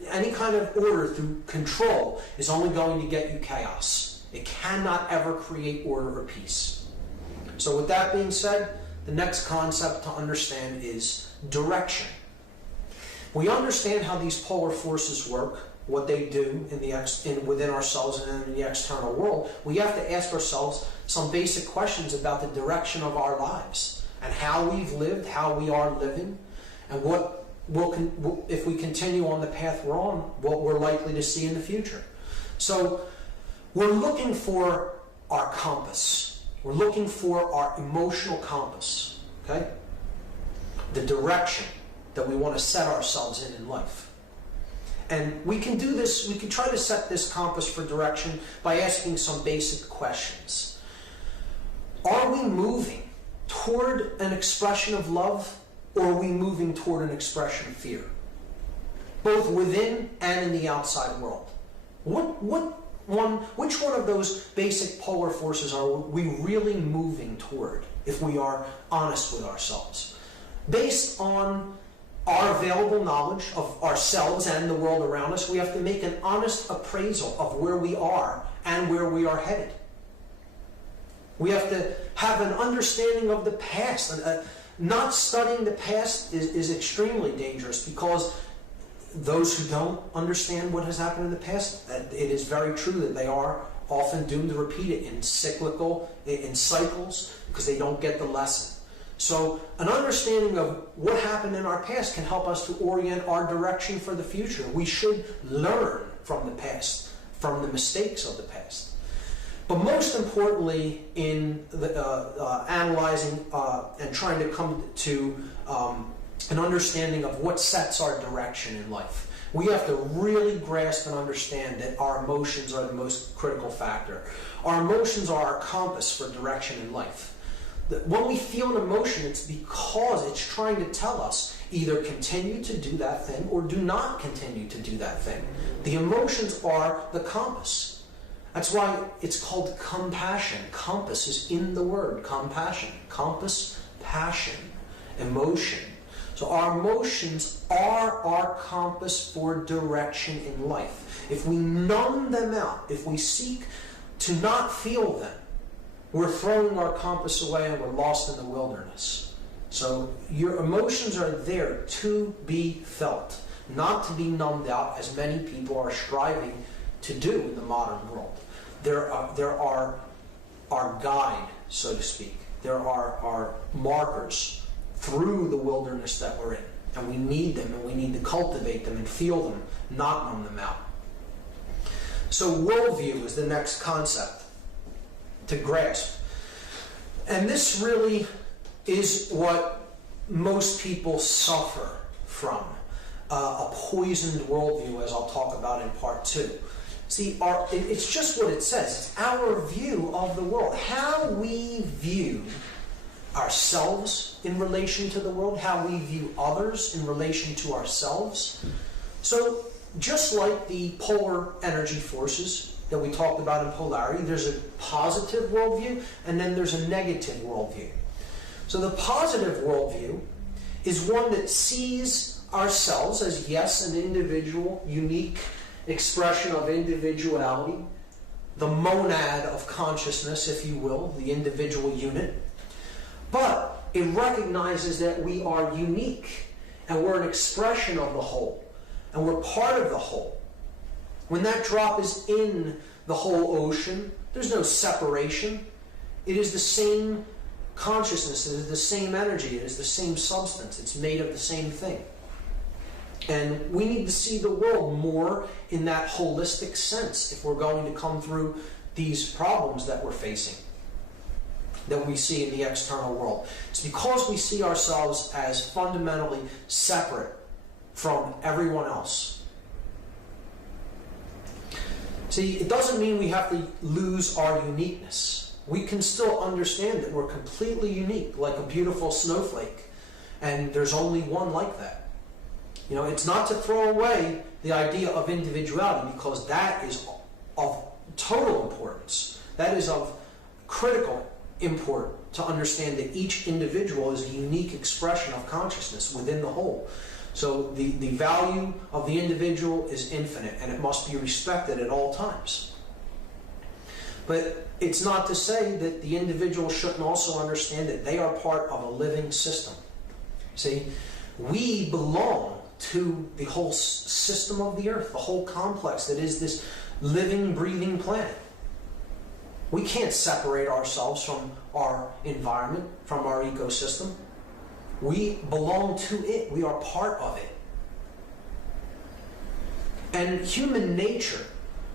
any kind of order through control is only going to get you chaos. It cannot ever create order or peace. So with that being said, the next concept to understand is direction. We understand how these polar forces work, what they do within ourselves and in the external world. We have to ask ourselves some basic questions about the direction of our lives and how we've lived, how we are living, and what if we continue on the path we're on, what we're likely to see in the future. So we're looking for our compass. We're looking for our emotional compass, okay? The direction that we want to set ourselves in life. And we can do this, we can try to set this compass for direction by asking some basic questions. Are we moving toward an expression of love, or are we moving toward an expression of fear? Both within and in the outside world. Which one of those basic polar forces are we really moving toward, if we are honest with ourselves? Based on our available knowledge of ourselves and the world around us, we have to make an honest appraisal of where we are and where we are headed. We have to have an understanding of the past. Not studying the past is extremely dangerous, because those who don't understand what has happened in the past, it is very true that they are often doomed to repeat it in cycles, because they don't get the lesson. So an understanding of what happened in our past can help us to orient our direction for the future. We should learn from the past, from the mistakes of the past. But most importantly, in analyzing and trying to come to an understanding of what sets our direction in life. We have to really grasp and understand that our emotions are the most critical factor. Our emotions are our compass for direction in life. When we feel an emotion, it's because it's trying to tell us either continue to do that thing or do not continue to do that thing. The emotions are the compass. That's why it's called compassion. Compass is in the word compassion. Compass, passion, emotion. So our emotions are our compass for direction in life. If we numb them out, if we seek to not feel them, we're throwing our compass away and we're lost in the wilderness. So your emotions are there to be felt, not to be numbed out as many people are striving to do in the modern world. There are our guide, so to speak. There are our markers through the wilderness that we're in. And we need them, and we need to cultivate them and feel them, not numb them out. So worldview is the next concept to grasp. And this really is what most people suffer from, a poisoned worldview, as I'll talk about in part 2. See, it's just what it says. It's our view of the world. How we view ourselves in relation to the world, how we view others in relation to ourselves. So just like the polar energy forces that we talked about in polarity, there's a positive worldview and then there's a negative worldview. So the positive worldview is one that sees ourselves as, yes, an individual, unique expression of individuality, the monad of consciousness, if you will, the individual unit. But it recognizes that we are unique and we're an expression of the whole and we're part of the whole. When that drop is in the whole ocean, there's no separation. It is the same consciousness, it is the same energy, it is the same substance, it's made of the same thing. And we need to see the world more in that holistic sense if we're going to come through these problems that we're facing, that we see in the external world. It's because we see ourselves as fundamentally separate from everyone else. See, it doesn't mean we have to lose our uniqueness. We can still understand that we're completely unique, like a beautiful snowflake, and there's only one like that. You know, it's not to throw away the idea of individuality, because that is of total importance. That is of critical import to understand that each individual is a unique expression of consciousness within the whole. So the value of the individual is infinite, and it must be respected at all times. But it's not to say that the individual shouldn't also understand that they are part of a living system. See, we belong to the whole system of the earth, the whole complex that is this living, breathing planet. We can't separate ourselves from our environment, from our ecosystem. We belong to it. We are part of it. And human nature,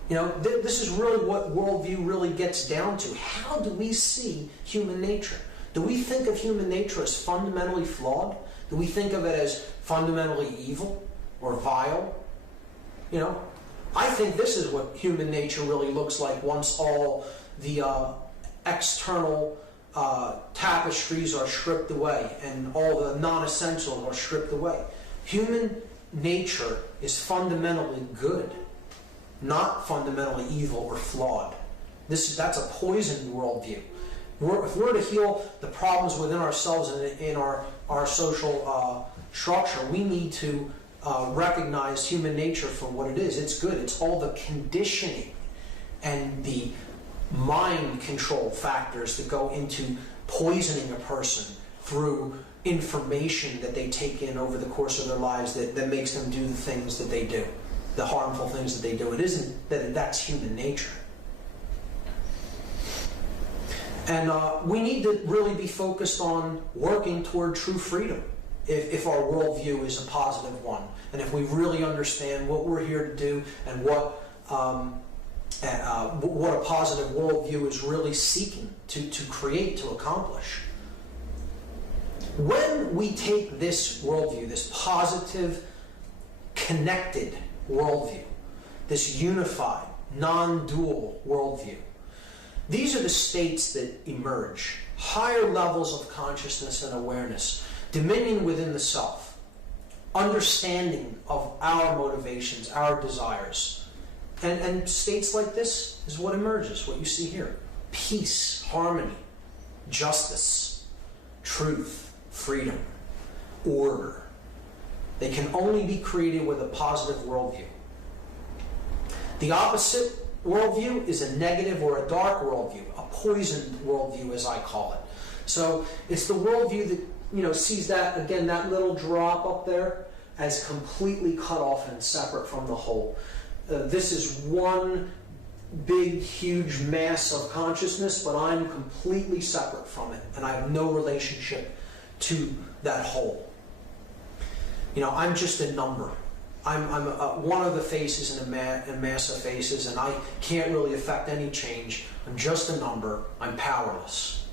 you know, this is really what worldview really gets down to. How do we see human nature? Do we think of human nature as fundamentally flawed? Do we think of it as fundamentally evil or vile? You know, I think this is what human nature really looks like once all the external tapestries are stripped away and all the non-essentials are stripped away. Human nature is fundamentally good, not fundamentally evil or flawed. That's a poisoned worldview. If we're to heal the problems within ourselves and in our social structure, we need to recognize human nature for what it is. It's good. It's all the conditioning and the mind control factors that go into poisoning a person through information that they take in over the course of their lives that makes them do the things that they do, the harmful things that they do. It isn't that's human nature. And we need to really be focused on working toward true freedom if our worldview is a positive one. And if we really understand what we're here to do and what a positive worldview is really seeking to create, to accomplish. When we take this worldview, this positive, connected worldview, this unified, non-dual worldview, these are the states that emerge. Higher levels of consciousness and awareness, dominion within the self, understanding of our motivations, our desires. And states like this is what emerges, what you see here. Peace, harmony, justice, truth, freedom, order. They can only be created with a positive worldview. The opposite worldview is a negative or a dark worldview, a poisoned worldview as I call it. So it's the worldview that sees that, again, that little drop up there as completely cut off and separate from the whole. This is one big, huge mass of consciousness, but I'm completely separate from it, and I have no relationship to that whole. I'm just a number. I'm one of the faces in a mass of faces, and I can't really affect any change. I'm just a number. I'm powerless.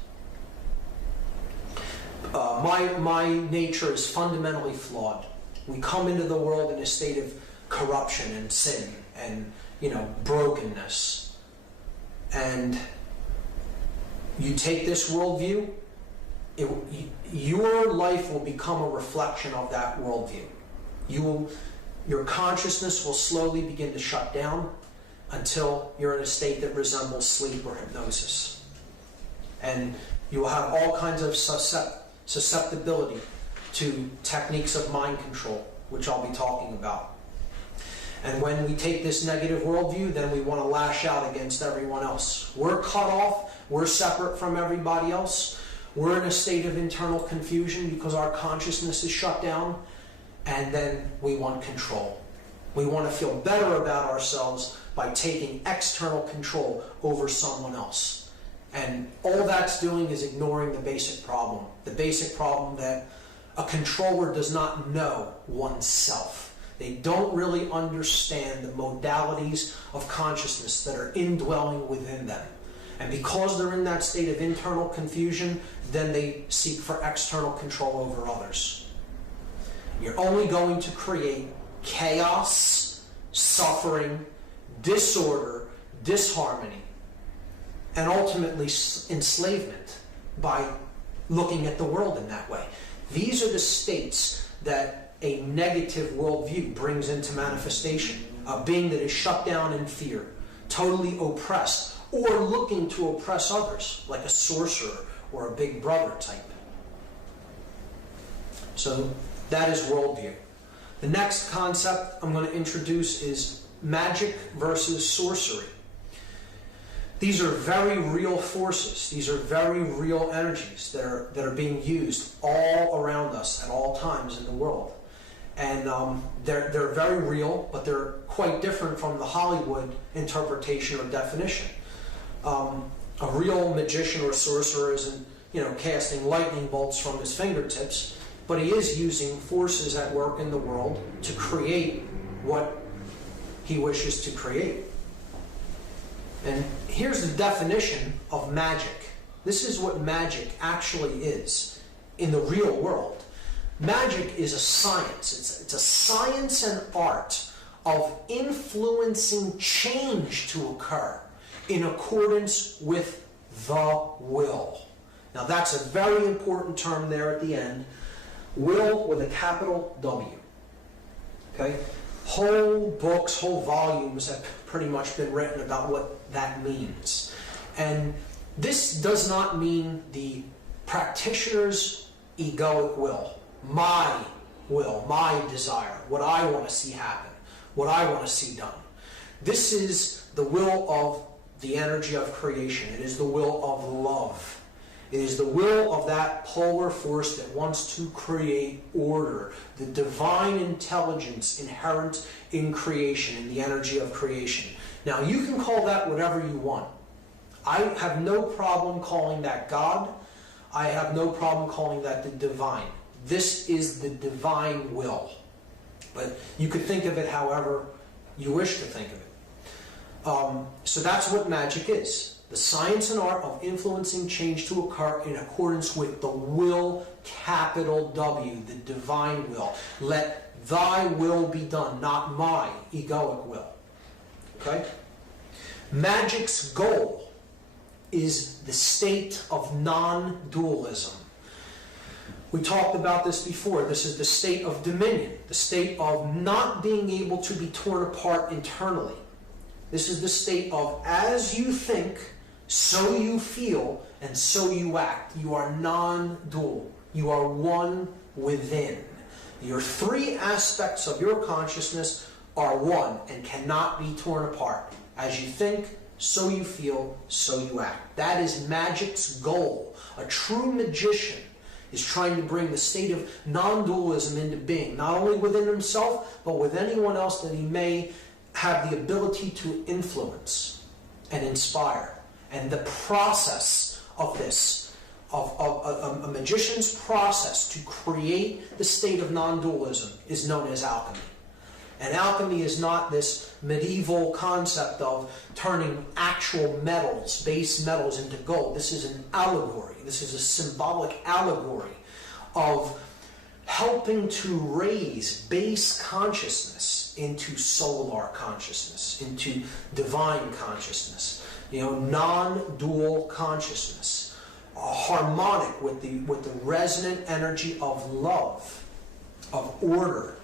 My nature is fundamentally flawed. We come into the world in a state of corruption and sin and brokenness. And you take this worldview, your life will become a reflection of that worldview. Your consciousness will slowly begin to shut down until you're in a state that resembles sleep or hypnosis. And you will have all kinds of susceptibility to techniques of mind control, which I'll be talking about. And when we take this negative worldview, then we want to lash out against everyone else. We're cut off. We're separate from everybody else. We're in a state of internal confusion because our consciousness is shut down. And then we want control. We want to feel better about ourselves by taking external control over someone else. And all that's doing is ignoring the basic problem. The basic problem that a controller does not know oneself. They don't really understand the modalities of consciousness that are indwelling within them. And because they're in that state of internal confusion, then they seek for external control over others. You're only going to create chaos, suffering, disorder, disharmony, and ultimately enslavement by looking at the world in that way. These are the states that a negative worldview brings into manifestation. A being that is shut down in fear, totally oppressed, or looking to oppress others, like a sorcerer or a big brother type. So that is worldview. The next concept I'm going to introduce is magic versus sorcery. These are very real forces. These are very real energies that are being used all around us at all times in the world. And they're very real, but they're quite different from the Hollywood interpretation or definition. A real magician or sorcerer isn't, casting lightning bolts from his fingertips, but he is using forces at work in the world to create what he wishes to create. And here's the definition of magic. This is what magic actually is in the real world. Magic is a science. It's a science and art of influencing change to occur in accordance with the will. Now that's a very important term there at the end. Will with a capital W. Okay? Whole books, whole volumes have pretty much been written about what that means. And this does not mean the practitioner's egoic will, my desire, what I want to see happen, what I want to see done. This is the will of the energy of creation. It is the will of love. It is the will of that polar force that wants to create order, the divine intelligence inherent in creation, in the energy of creation. Now, you can call that whatever you want. I have no problem calling that God. I have no problem calling that the divine. This is the divine will. But you could think of it however you wish to think of it. So that's what magic is. The science and art of influencing change to occur in accordance with the will, capital W, the divine will. Let thy will be done, not my egoic will. Okay? Magic's goal is the state of non-dualism. We talked about this before. This is the state of dominion, the state of not being able to be torn apart internally. This is the state of as you think, so you feel, and so you act. You are non-dual. You are one within. Your three aspects of your consciousness are one and cannot be torn apart. As you think, so you feel, so you act. That is magic's goal. A true magician is trying to bring the state of non-dualism into being, not only within himself, but with anyone else that he may have the ability to influence and inspire. And the process of this, of a magician's process to create the state of non-dualism is known as alchemy. And alchemy is not this medieval concept of turning actual metals, base metals, into gold. This is an allegory. This is a symbolic allegory of helping to raise base consciousness into solar consciousness, into divine consciousness, non-dual consciousness, harmonic with the resonant energy of love, of order,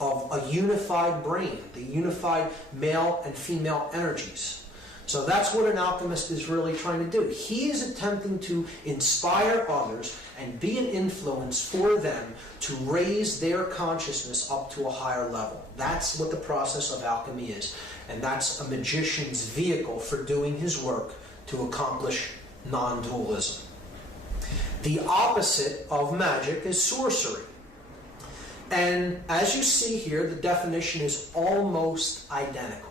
of a unified brain, the unified male and female energies. So that's what an alchemist is really trying to do. He is attempting to inspire others and be an influence for them to raise their consciousness up to a higher level. That's what the process of alchemy is. And that's a magician's vehicle for doing his work to accomplish non-dualism. The opposite of magic is sorcery. And as you see here, the definition is almost identical.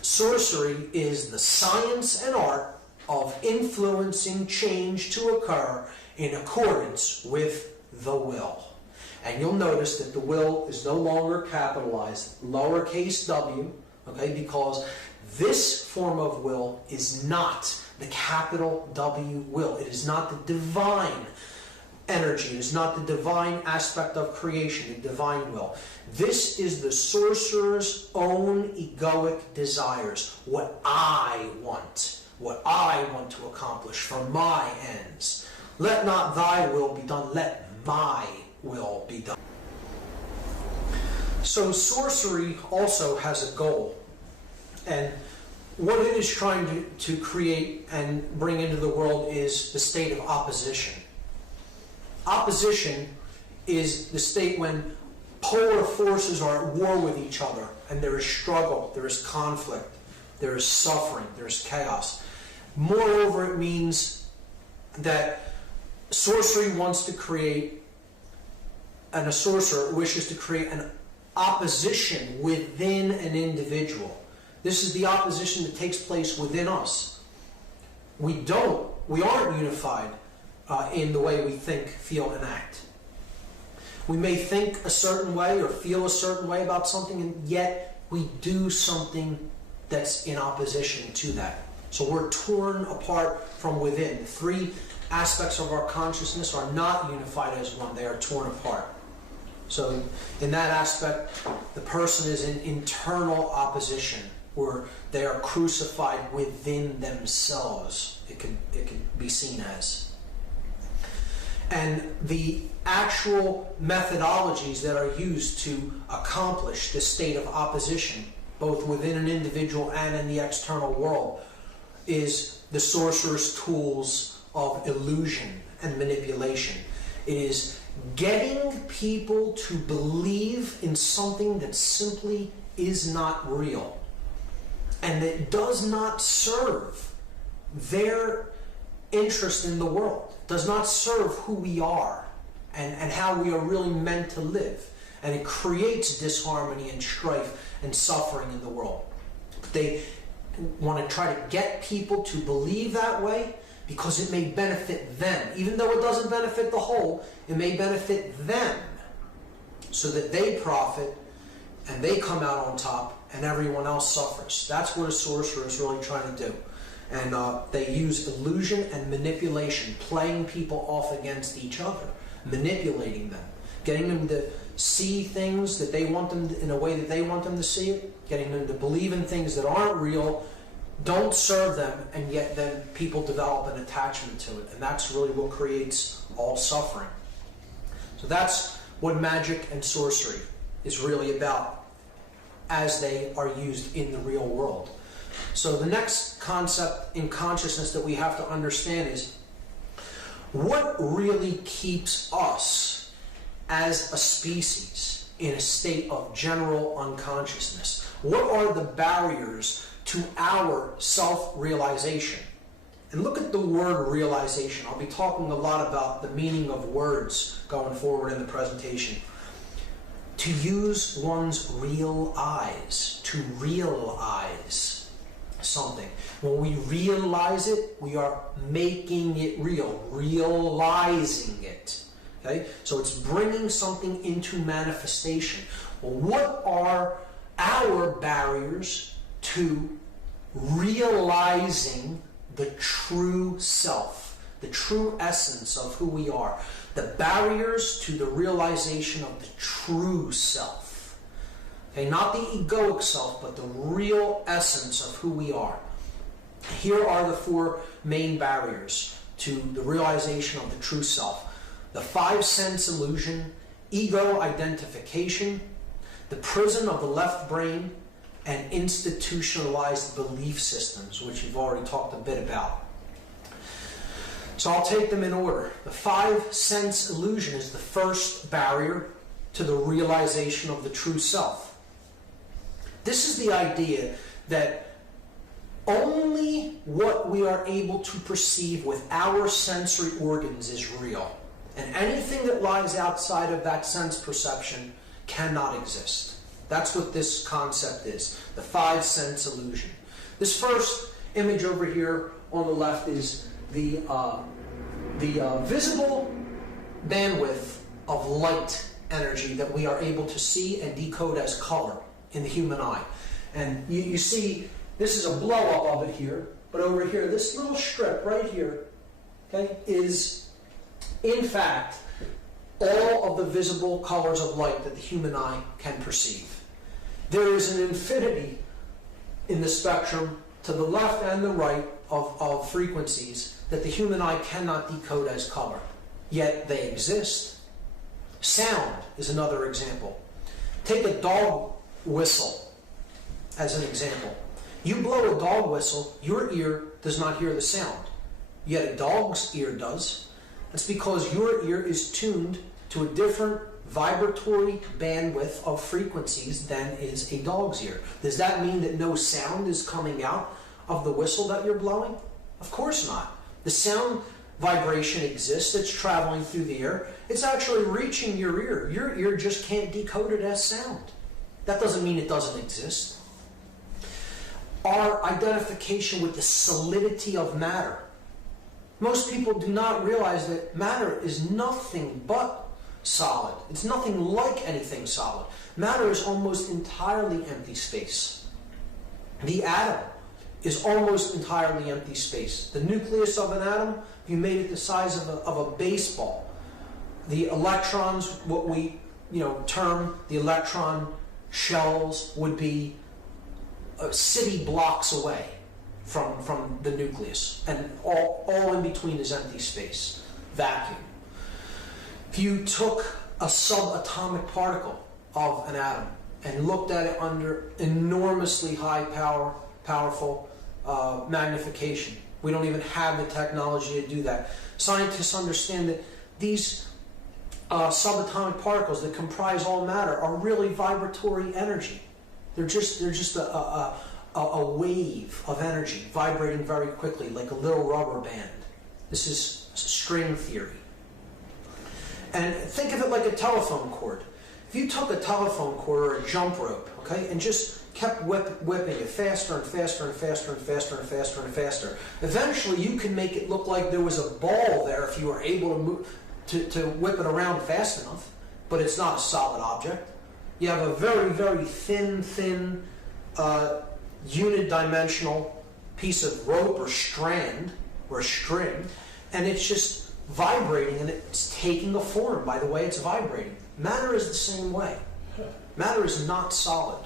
Sorcery is the science and art of influencing change to occur in accordance with the will. And you'll notice that the will is no longer capitalized, lowercase w, okay, because this form of will is not the capital W will. It is not the divine energy. It is not the divine aspect of creation, the divine will. This is the sorcerer's own egoic desires, what I want to accomplish for my ends. Let not thy will be done, let my will be done. So sorcery also has a goal, and what it is trying to create and bring into the world is the state of opposition. Opposition is the state when polar forces are at war with each other and there is struggle, there is conflict, there is suffering, there is chaos. Moreover, it means that sorcery wants to create, and a sorcerer wishes to create an opposition within an individual. This is the opposition that takes place within us. We aren't unified in the way we think, feel, and act. We may think a certain way or feel a certain way about something, and yet we do something that's in opposition to that. So we're torn apart from within. The three aspects of our consciousness are not unified as one. They are torn apart. So in that aspect, the person is in internal opposition, where they are crucified within themselves. It can be seen as. And the actual methodologies that are used to accomplish this state of opposition, both within an individual and in the external world, is the sorcerer's tools of illusion and manipulation. It is getting people to believe in something that simply is not real and that does not serve their interest in the world, does not serve who we are and how we are really meant to live. And it creates disharmony and strife and suffering in the world. They want to try to get people to believe that way because it may benefit them. Even though it doesn't benefit the whole, it may benefit them so that they profit and they come out on top and everyone else suffers. That's what a sorcerer is really trying to do. And they use illusion and manipulation, playing people off against each other, manipulating them, getting them to see things that they want them to, in a way that they want them to see it, getting them to believe in things that aren't real, don't serve them, and yet then people develop an attachment to it. And that's really what creates all suffering. So that's what magic and sorcery is really about as they are used in the real world. So the next concept in consciousness that we have to understand is what really keeps us as a species in a state of general unconsciousness. What are the barriers to our self-realization? And look at the word realization. I'll be talking a lot about the meaning of words going forward in the presentation. To use one's real eyes, to realize something. When we realize it, we are making it real, realizing it. Okay? So it's bringing something into manifestation. Well, what are our barriers to realizing the true self, the true essence of who we are? The barriers to the realization of the true self. Okay, not the egoic self, but the real essence of who we are. Here are the four main barriers to the realization of the true self. The five sense illusion, ego identification, the prison of the left brain, and institutionalized belief systems, which we've already talked a bit about. So I'll take them in order. The five sense illusion is the first barrier to the realization of the true self. This is the idea that only what we are able to perceive with our sensory organs is real. And anything that lies outside of that sense perception cannot exist. That's what this concept is, the five sense illusion. This first image over here on the left is the visible bandwidth of light energy that we are able to see and decode as color in the human eye. And you see, this is a blow up of it here, but over here, this little strip right here, okay, is in fact all of the visible colors of light that the human eye can perceive. There is an infinity in the spectrum to the left and the right of frequencies that the human eye cannot decode as color, yet they exist. Sound is another example. Take a dog whistle as an example. You blow a dog whistle, your ear does not hear the sound, yet a dog's ear does. That's because your ear is tuned to a different vibratory bandwidth of frequencies than is a dog's ear. Does that mean that no sound is coming out of the whistle that you're blowing? Of course not. The sound vibration exists. It's traveling through the air. It's actually reaching your ear. Your ear just can't decode it as sound. That doesn't mean it doesn't exist. Our identification with the solidity of matter. Most people do not realize that matter is nothing but solid. It's nothing like anything solid. Matter is almost entirely empty space. The atom is almost entirely empty space. The nucleus of an atom, if you made it the size of a baseball, the electrons, what we term the electron shells, would be city blocks away from the nucleus, and all in between is empty space, vacuum. If you took a subatomic particle of an atom and looked at it under enormously high powerful magnification, we don't even have the technology to do that. Scientists understand that these subatomic particles that comprise all matter are really vibratory energy. They're just a wave of energy vibrating very quickly, like a little rubber band. This is string theory. And think of it like a telephone cord. If you took a telephone cord or a jump rope, okay, and just kept whipping it faster and faster and faster and faster and faster and faster, eventually you can make it look like there was a ball there if you were able to move, to whip it around fast enough, but it's not a solid object. You have a very, very thin, unidimensional piece of rope or strand or string, and it's just vibrating, and it's taking a form by the way it's vibrating. Matter is the same way. Matter is not solid.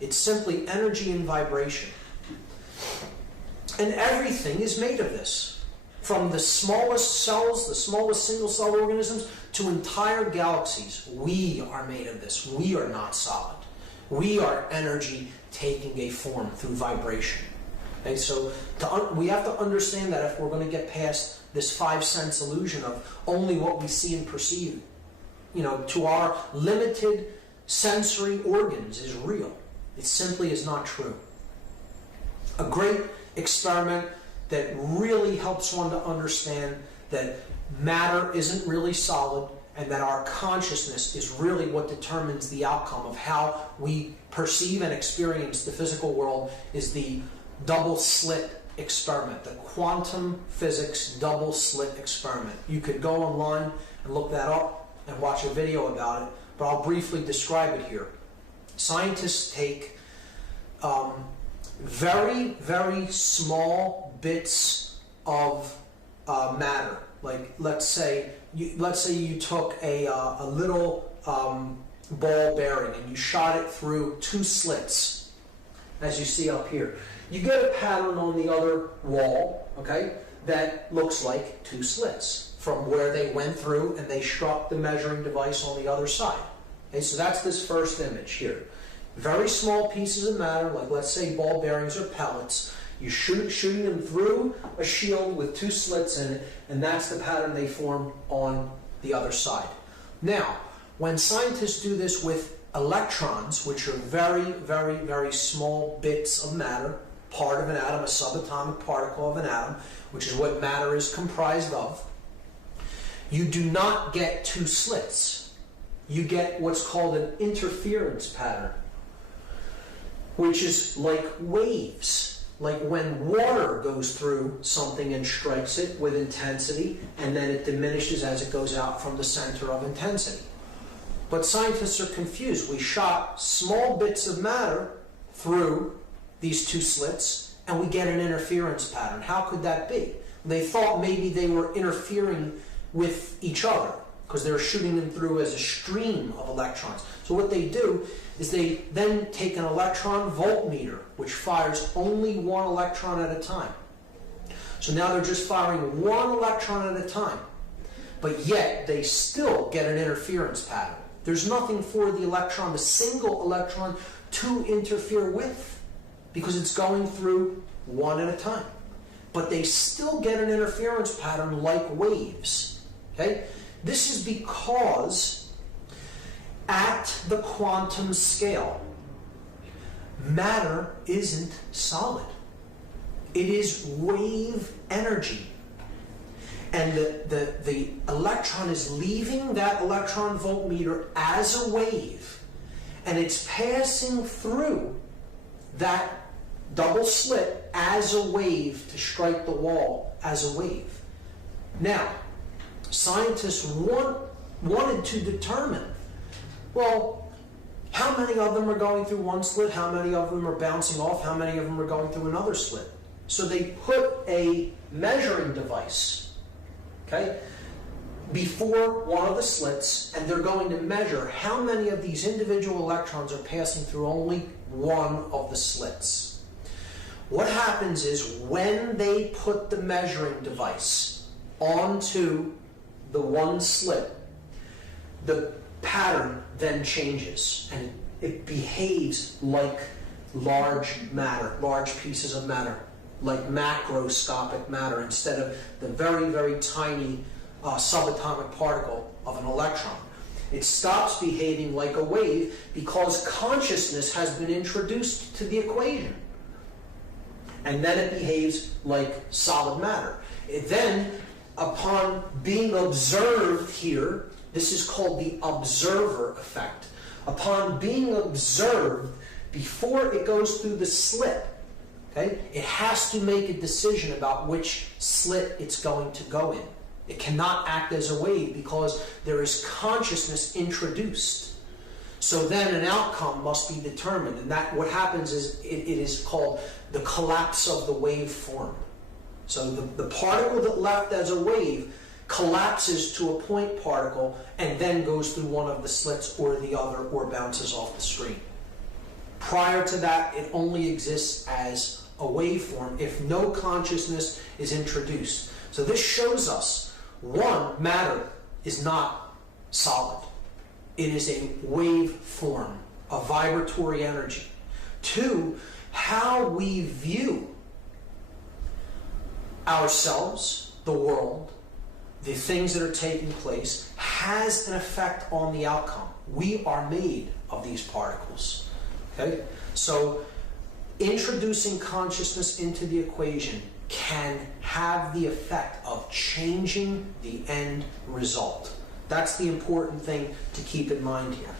It's simply energy and vibration. And everything is made of this. From the smallest cells, the smallest single-celled organisms, to entire galaxies. We are made of this. We are not solid. We are energy taking a form through vibration. Okay, so we have to understand that if we're going to get past this five-sense illusion of only what we see and perceive, to our limited sensory organs is real. It simply is not true. A great experiment that really helps one to understand that matter isn't really solid and that our consciousness is really what determines the outcome of how we perceive and experience the physical world is the double slit experiment, the quantum physics double slit experiment. You could go online and look that up and watch a video about it, but I'll briefly describe it here. Scientists take very, very small bits of matter. Like let's say you took a little ball bearing and you shot it through two slits, as you see up here. You get a pattern on the other wall, okay, that looks like two slits from where they went through and they struck the measuring device on the other side. Okay, so that's this first image here. Very small pieces of matter, like let's say ball bearings or pellets. You're shooting them through a shield with two slits in it, and that's the pattern they form on the other side. Now, when scientists do this with electrons, which are very, very, very small bits of matter, part of an atom, a subatomic particle of an atom, which is what matter is comprised of, you do not get two slits. You get what's called an interference pattern, which is like waves. Like when water goes through something and strikes it with intensity, and then it diminishes as it goes out from the center of intensity. But scientists are confused. We shot small bits of matter through these two slits, and we get an interference pattern. How could that be? They thought maybe they were interfering with each other because they were shooting them through as a stream of electrons. So what they do is they then take an electron voltmeter, which fires only one electron at a time. So now they're just firing one electron at a time, but yet they still get an interference pattern. There's nothing for the electron, the single electron, to interfere with because it's going through one at a time. But they still get an interference pattern like waves. Okay? This is because at the quantum scale, matter isn't solid. It is wave energy. And the electron is leaving that electron voltmeter as a wave, and it's passing through that double slit as a wave to strike the wall as a wave. Now, scientists wanted to determine, well, how many of them are going through one slit, how many of them are bouncing off, how many of them are going through another slit. So they put a measuring device, okay, before one of the slits, and they're going to measure how many of these individual electrons are passing through only one of the slits. What happens is when they put the measuring device onto the one slit, the pattern then changes and it behaves like large matter, large pieces of matter, like macroscopic matter instead of the very, very tiny subatomic particle of an electron. It stops behaving like a wave because consciousness has been introduced to the equation. And then it behaves like solid matter. It then, upon being observed here, this is called the observer effect. Upon being observed, before it goes through the slit, okay, it has to make a decision about which slit it's going to go in. It cannot act as a wave because there is consciousness introduced. So then an outcome must be determined, and that what happens is it is called the collapse of the waveform. So the particle that left as a wave collapses to a point particle and then goes through one of the slits or the other or bounces off the screen. Prior to that, it only exists as a waveform if no consciousness is introduced. So this shows us, one, matter is not solid. It is a waveform, a vibratory energy. Two, how we view ourselves, the world, the things that are taking place, has an effect on the outcome. We are made of these particles. Okay? So introducing consciousness into the equation can have the effect of changing the end result. That's the important thing to keep in mind here.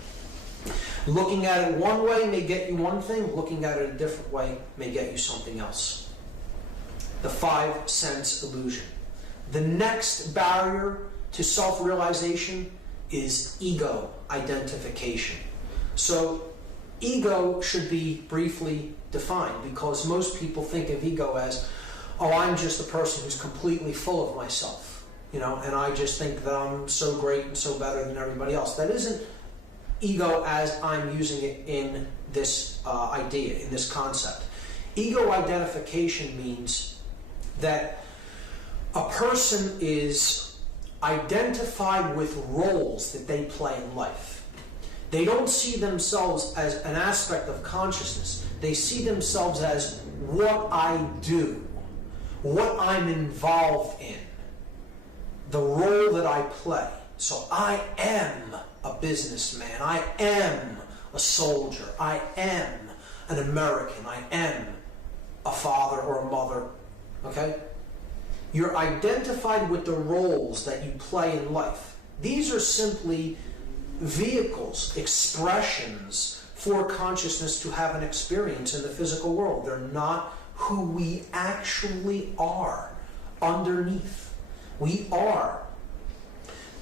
Looking at it one way may get you one thing, looking at it a different way may get you something else. The five sense illusion. The next barrier to self-realization is ego identification. So ego should be briefly defined, because most people think of ego as, oh, I'm just a person who's completely full of myself, and I just think that I'm so great and so better than everybody else. That isn't ego as I'm using it in this idea, in this concept. Ego identification means that a person is identified with roles that they play in life. They don't see themselves as an aspect of consciousness. They see themselves as what I do, what I'm involved in, the role that I play. So I am a businessman. I am a soldier. I am an American. I am a father or a mother. Okay? You're identified with the roles that you play in life. These are simply vehicles, expressions for consciousness to have an experience in the physical world. They're not who we actually are underneath. We are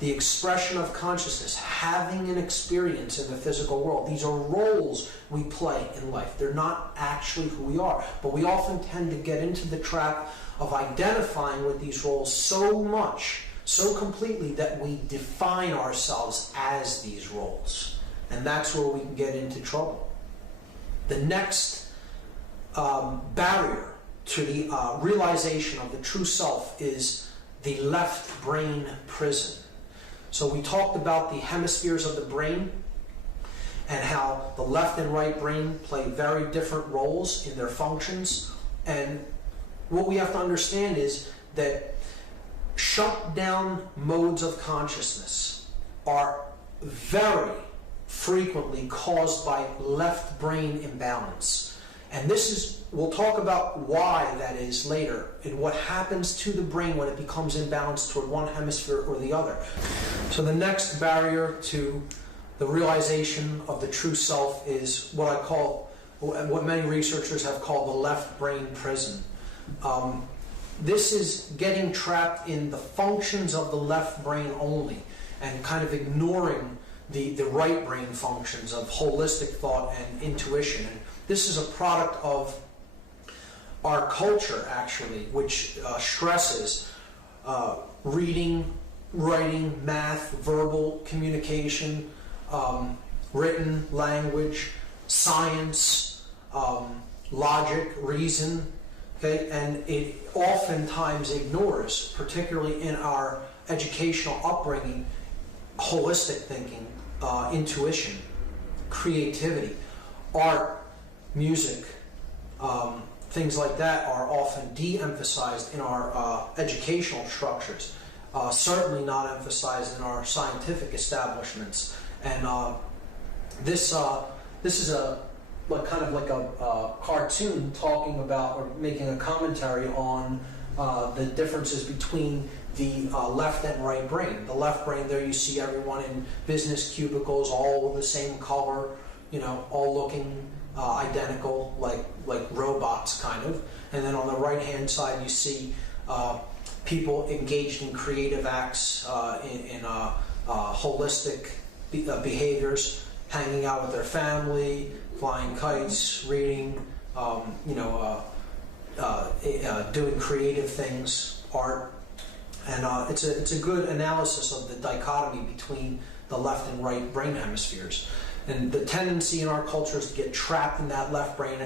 the expression of consciousness, having an experience in the physical world. These are roles we play in life. They're not actually who we are. But we often tend to get into the trap of identifying with these roles so much, so completely, that we define ourselves as these roles. And that's where we can get into trouble. The next barrier to the realization of the true self is the left brain prison. So we talked about the hemispheres of the brain and how the left and right brain play very different roles in their functions. And what we have to understand is that shut down modes of consciousness are very frequently caused by left brain imbalance. And this is, we'll talk about why that is later, and what happens to the brain when it becomes imbalanced toward one hemisphere or the other. So the next barrier to the realization of the true self is what I call, what many researchers have called the left brain prison. This is getting trapped in the functions of the left brain only and kind of ignoring the right brain functions of holistic thought and intuition. And this is a product of our culture, actually, which stresses reading, writing, math, verbal communication, written language, science, logic, reason. Okay? And it oftentimes ignores, particularly in our educational upbringing, holistic thinking, intuition, creativity, art, music, things like that are often de-emphasized in our educational structures, certainly not emphasized in our scientific establishments. And this is a kind of like a cartoon talking about or making a commentary on the differences between the left and right brain. The left brain, there you see everyone in business cubicles, all the same color, all looking identical, like robots kind of. And then on the right hand side you see people engaged in creative acts, in holistic behaviors, hanging out with their family, flying kites, reading, doing creative things, art. And it's a good analysis of the dichotomy between the left and right brain hemispheres. And the tendency in our culture is to get trapped in that left brain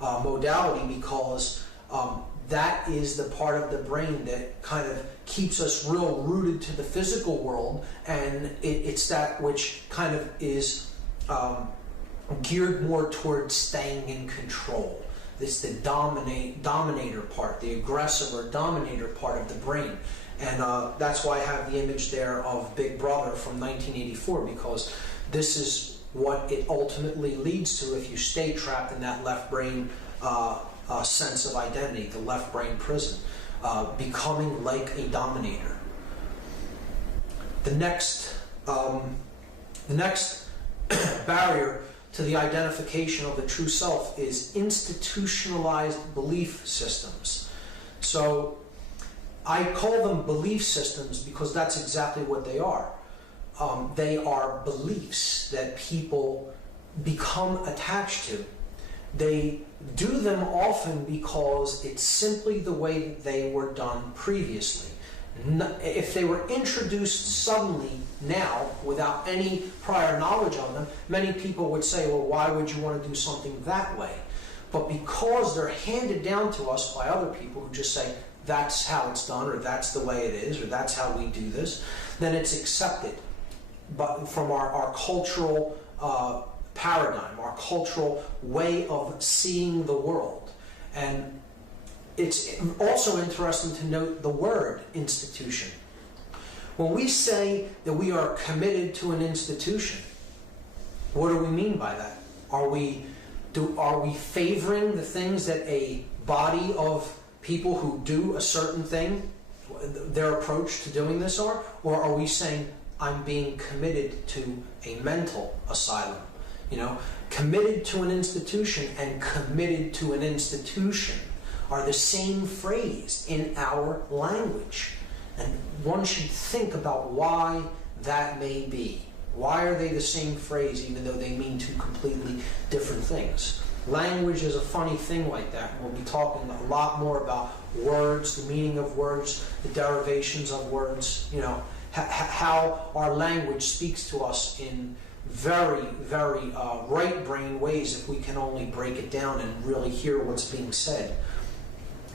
modality because that is the part of the brain that kind of keeps us real rooted to the physical world, and it's that which kind of is geared more towards staying in control. It's the dominator part, the aggressive or dominator part of the brain. And that's why I have the image there of Big Brother from 1984, because this is what it ultimately leads to if you stay trapped in that left brain sense of identity, the left brain prison, becoming like a dominator. The next barrier to the identification of the true self is institutionalized belief systems. So I call them belief systems because that's exactly what they are. They are beliefs that people become attached to. They do them often because it's simply the way that they were done previously. If they were introduced suddenly now without any prior knowledge of them, many people would say, well, why would you want to do something that way? But because they're handed down to us by other people who just say, that's how it's done, or that's the way it is, or that's how we do this, then it's accepted. But from our cultural paradigm, our cultural way of seeing the world. And it's also interesting to note the word institution. When we say that we are committed to an institution, what do we mean by that? Are we favoring the things that a body of people who do a certain thing, their approach to doing this are? Or are we saying, I'm being committed to a mental asylum? Committed to an institution and committed to an institution are the same phrase in our language. And one should think about why that may be. Why are they the same phrase even though they mean two completely different things? Language is a funny thing like that. We'll be talking a lot more about words, the meaning of words, the derivations of words, how our language speaks to us in very, very right brain ways if we can only break it down and really hear what's being said,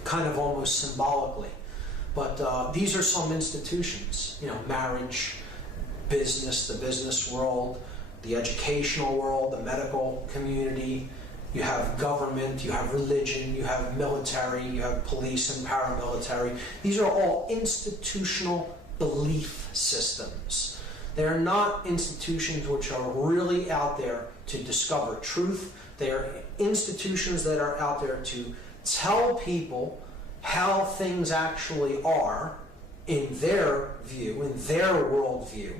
kind of almost symbolically. But these are some institutions, marriage, business, the business world, the educational world, the medical community. You have government, you have religion, you have military, you have police and paramilitary. These are all institutional belief systems. They are not institutions which are really out there to discover truth. They are institutions that are out there to tell people how things actually are in their view, in their worldview,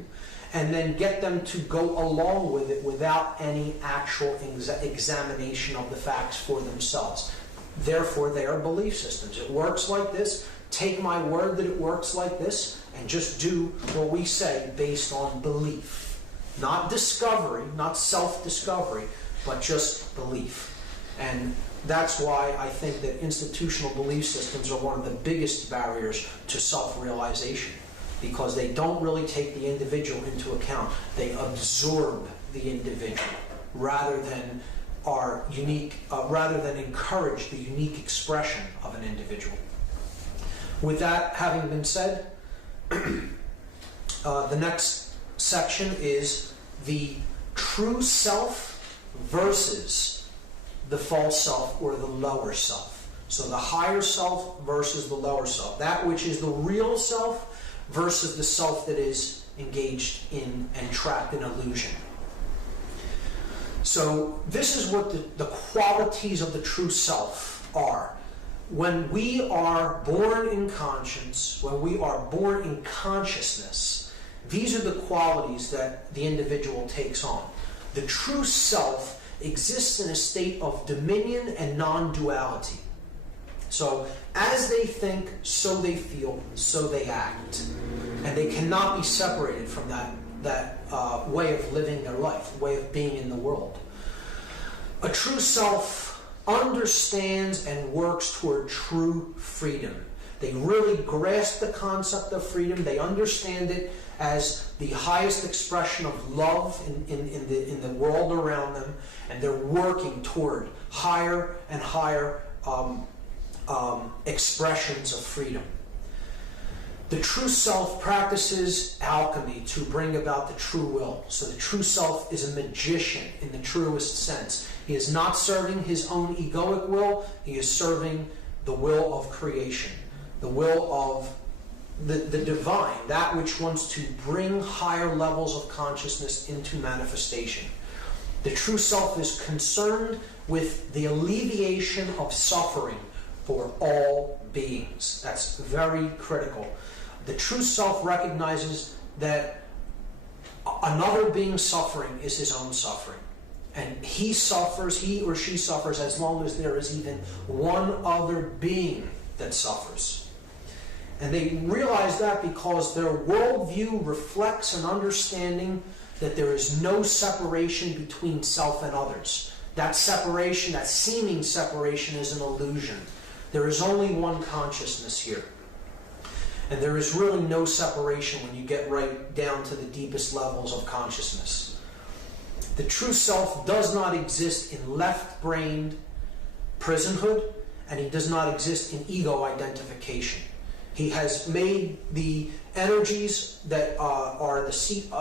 and then get them to go along with it without any actual examination of the facts for themselves. Therefore, they are belief systems. It works like this. Take my word that it works like this, and just do what we say based on belief. Not discovery, not self-discovery, but just belief. And that's why I think that institutional belief systems are one of the biggest barriers to self-realization, because they don't really take the individual into account. They absorb the individual rather than encourage the unique expression of an individual. With that having been said, the next section is the true self versus the false self or the lower self. So the higher self versus the lower self. That which is the real self versus the self that is engaged in and trapped in illusion. So this is what the qualities of the true self are. When we are born in conscience, when we are born in consciousness, these are the qualities that the individual takes on. The true self exists in a state of dominion and non-duality. So as they think, so they feel, so they act. And they cannot be separated from that way of living their life, way of being in the world. A true self understands and works toward true freedom. They really grasp the concept of freedom. They understand it as the highest expression of love in the world around them, and they're working toward higher and higher expressions of freedom. The true self practices alchemy to bring about the true will. So the true self is a magician in the truest sense. He is not serving his own egoic will. He is serving the will of creation, the will of the divine, that which wants to bring higher levels of consciousness into manifestation. The true self is concerned with the alleviation of suffering for all beings. That's very critical. The true self recognizes that another being's suffering is his own suffering. And he or she suffers as long as there is even one other being that suffers. And they realize that because their worldview reflects an understanding that there is no separation between self and others. That separation, that seeming separation, is an illusion. There is only one consciousness here. And there is really no separation when you get right down to the deepest levels of consciousness. The true self does not exist in left-brained prisonhood, and he does not exist in ego identification. He has made the energies that are the seat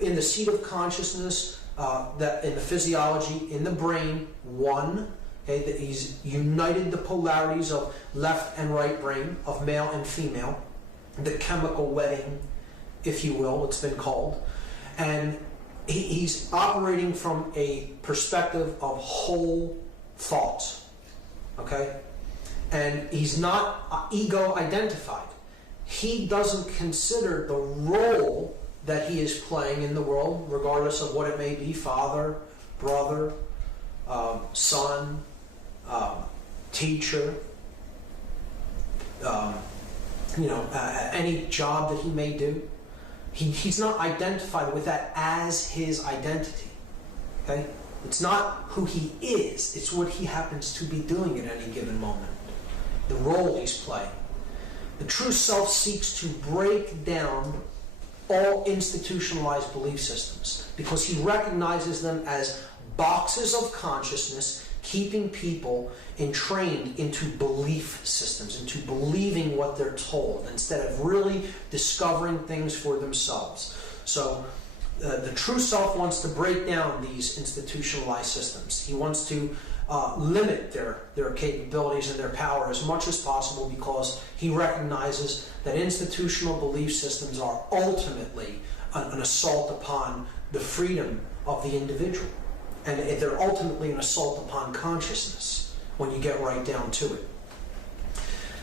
in the seat of consciousness, that in the physiology, in the brain, one. Okay, that he's united the polarities of left and right brain, of male and female, the chemical wedding, if you will, it's been called. And he's operating from a perspective of whole thoughts. Okay? And he's not ego identified. He doesn't consider the role that he is playing in the world, regardless of what it may be, father, brother, son, teacher, any job that he may do. He's not identified with that as his identity. Okay? It's not who he is, it's what he happens to be doing at any given moment. The role he's playing. The true self seeks to break down all institutionalized belief systems because he recognizes them as boxes of consciousness keeping people entrained into belief systems, into believing what they're told, instead of really discovering things for themselves. So the true self wants to break down these institutionalized systems. He wants to limit their capabilities and their power as much as possible because he recognizes that institutional belief systems are ultimately an assault upon the freedom of the individual. And they're ultimately an assault upon consciousness when you get right down to it.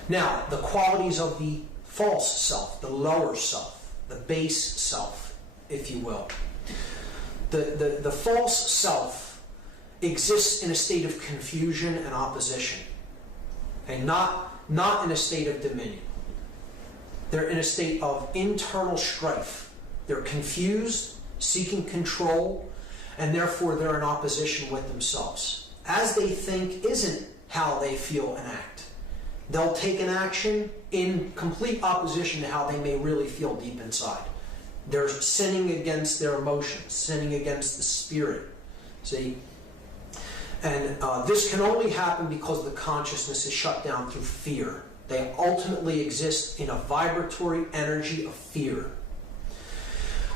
Now, the qualities of the false self, the lower self, the base self, if you will. The false self exists in a state of confusion and opposition, and not in a state of dominion. They're in a state of internal strife. They're confused, seeking control, and therefore they're in opposition with themselves. As they think isn't how they feel and act. They'll take an action in complete opposition to how they may really feel deep inside. They're sinning against their emotions, sinning against the spirit. See? And this can only happen because the consciousness is shut down through fear. They ultimately exist in a vibratory energy of fear.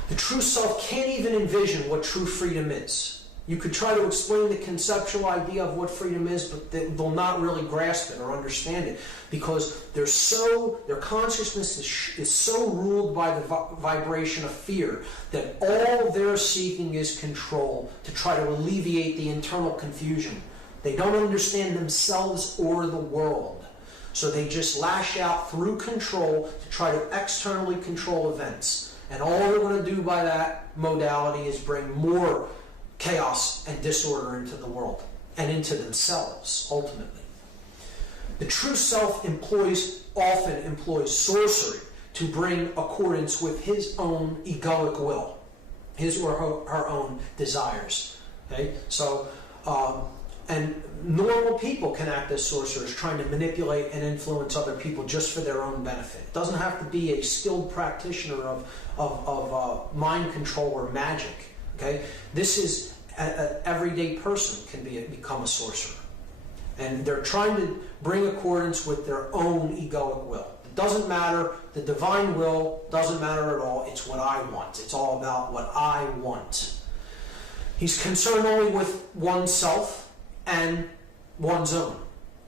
The true self can't even envision what true freedom is. You could try to explain the conceptual idea of what freedom is, but they'll not really grasp it or understand it because their consciousness is so ruled by the vibration of fear that all they're seeking is control to try to alleviate the internal confusion. They don't understand themselves or the world. So they just lash out through control to try to externally control events. And all they're going to do by that modality is bring more chaos and disorder into the world and into themselves, ultimately. The true self often employs sorcery to bring accordance with his own egoic will. his or her own desires. Okay, so and normal people can act as sorcerers, trying to manipulate and influence other people just for their own benefit. It doesn't have to be a skilled practitioner of mind control or magic. Okay, this is an everyday person can become a sorcerer, and they're trying to bring accordance with their own egoic will. It doesn't matter. The divine will doesn't matter at all. It's what I want. It's all about what I want. He's concerned only with oneself and one's own.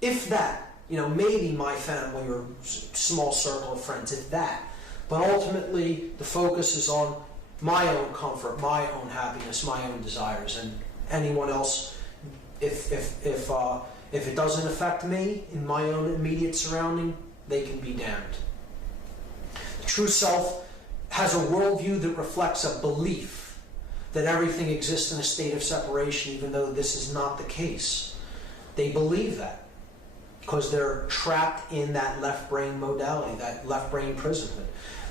If that, maybe my family or small circle of friends, if that. But ultimately, the focus is on my own comfort, my own happiness, my own desires, and anyone else. If it doesn't affect me in my own immediate surrounding, they can be damned. The true self has a worldview that reflects a belief that everything exists in a state of separation, even though this is not the case. They believe that because they're trapped in that left brain modality, that left brain prisonhood.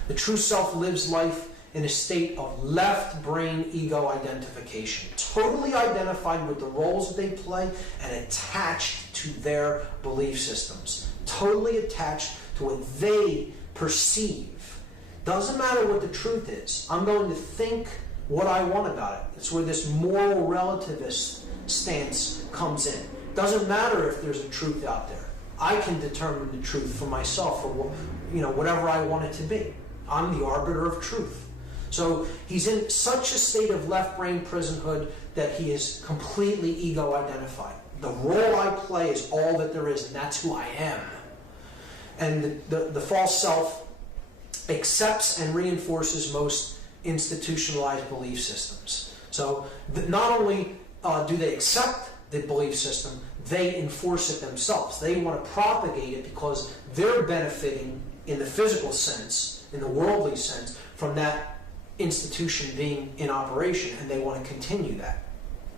The true self lives life in a state of left brain ego identification, totally identified with the roles that they play and attached to their belief systems, totally attached to what they perceive. Doesn't matter what the truth is. I'm going to think what I want about it. It's where this moral relativist stance comes in. Doesn't matter if there's a truth out there. I can determine the truth for myself, or whatever I want it to be. I'm the arbiter of truth. So he's in such a state of left brain prisonhood that he is completely ego identified. The role I play is all that there is, and that's who I am. And the false self accepts and reinforces most institutionalized belief systems. So not only do they accept the belief system, they enforce it themselves. They want to propagate it because they're benefiting in the physical sense, in the worldly sense, from that institution being in operation, and they want to continue that.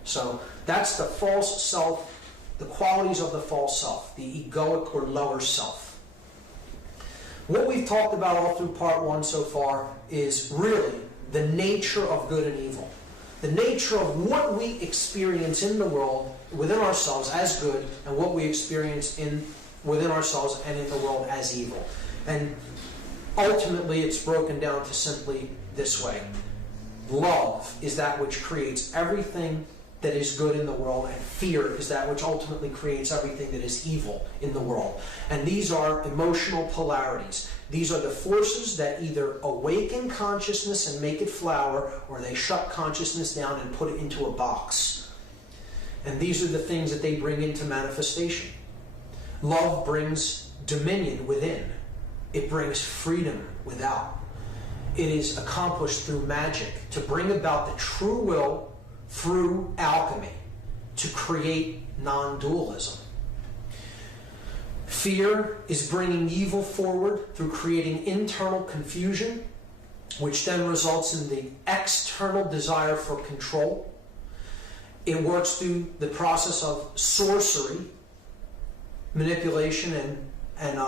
So that's the false self, the qualities of the false self, the egoic or lower self. What we've talked about all through part one so far is really the nature of good and evil. The nature of what we experience in the world within ourselves as good, and what we experience within ourselves and in the world as evil. And ultimately it's broken down to simply this way. Love is that which creates everything that is good in the world, and fear is that which ultimately creates everything that is evil in the world. And these are emotional polarities. These are the forces that either awaken consciousness and make it flower, or they shut consciousness down and put it into a box. And these are the things that they bring into manifestation. Love brings dominion within. It brings freedom without. It is accomplished through magic to bring about the true will through alchemy, to create non-dualism. Fear is bringing evil forward through creating internal confusion, which then results in the external desire for control. It works through the process of sorcery, manipulation, and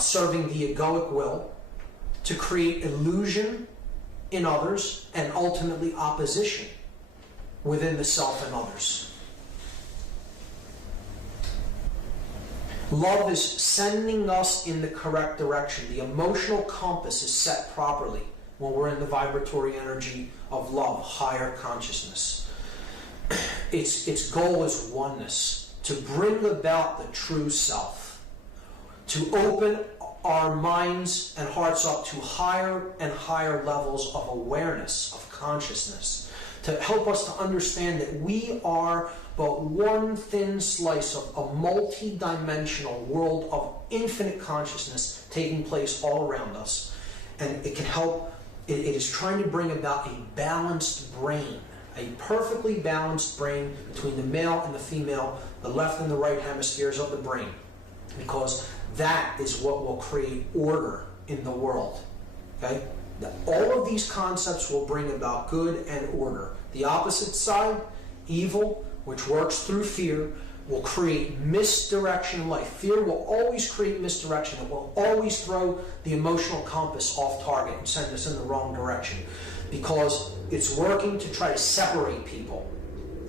serving the egoic will to create illusion in others and ultimately opposition within the self and others. Love is sending us in the correct direction. The emotional compass is set properly when we're in the vibratory energy of love, higher consciousness. Its goal is oneness, to bring about the true self, to open our minds and hearts up to higher and higher levels of awareness, of consciousness, to help us to understand that we are but one thin slice of a multi-dimensional world of infinite consciousness taking place all around us. And it can help, it is trying to bring about a balanced brain, a perfectly balanced brain between the male and the female, the left and the right hemispheres of the brain, because that is what will create order in the world. Okay? All of these concepts will bring about good and order. The opposite side, evil, which works through fear, will create misdirection in life. Fear will always create misdirection. It will always throw the emotional compass off target and send us in the wrong direction, because it's working to try to separate people.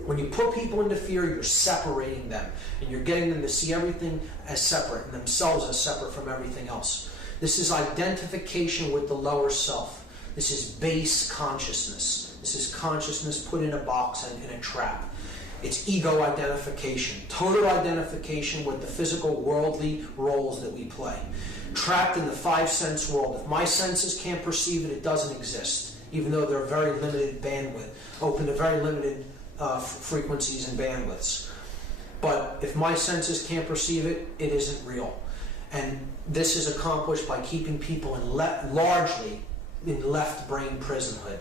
When you put people into fear, you're separating them, and you're getting them to see everything as separate and themselves as separate from everything else. This is identification with the lower self. This is base consciousness. This is consciousness put in a box and in a trap. It's ego identification, total identification with the physical, worldly roles that we play. Trapped in the five-sense world. If my senses can't perceive it, it doesn't exist, even though they're very limited bandwidth, open to very limited frequencies and bandwidths. But if my senses can't perceive it, it isn't real. And this is accomplished by keeping people largely in left brain prisonhood.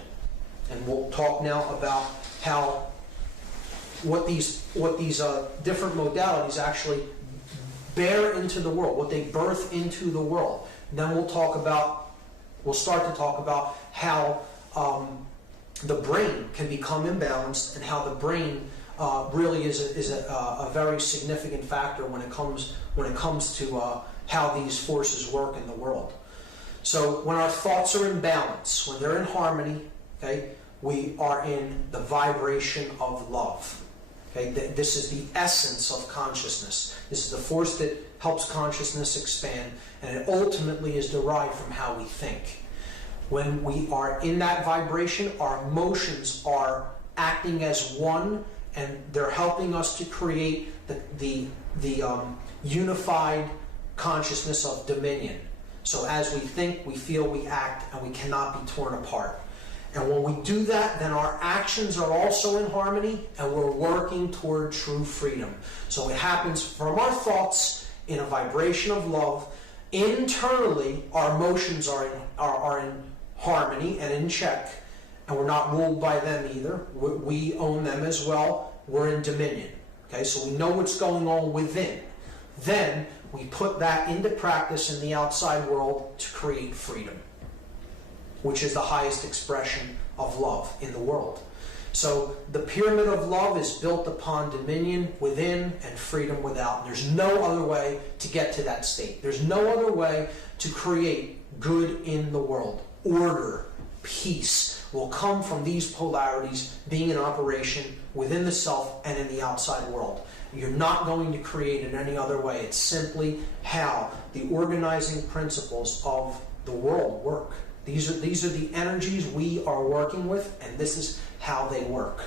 And we'll talk now about how what these different modalities actually bear into the world, what they birth into the world. And then we'll start to talk about how the brain can become imbalanced, and how the brain really is a very significant factor when it comes to how these forces work in the world. So when our thoughts are in balance, when they're in harmony, okay, we are in the vibration of love. Okay, this is the essence of consciousness. This is the force that helps consciousness expand, and it ultimately is derived from how we think. When we are in that vibration, our emotions are acting as one, and they're helping us to create the unified consciousness of dominion. So as we think, we feel, we act, and we cannot be torn apart. And when we do that, then our actions are also in harmony, and we're working toward true freedom. So it happens from our thoughts in a vibration of love. Internally, our emotions are in harmony and in check, and we're not ruled by them either. We own them as well. We're in dominion. Okay, so we know what's going on within. Then we put that into practice in the outside world to create freedom, which is the highest expression of love in the world. So the pyramid of love is built upon dominion within and freedom without. There's no other way to get to that state. There's no other way to create good in the world. Order, peace will come from these polarities being in operation within the self and in the outside world. You're not going to create it any other way. It's simply how the organizing principles of the world work. These are the energies we are working with, and this is how they work.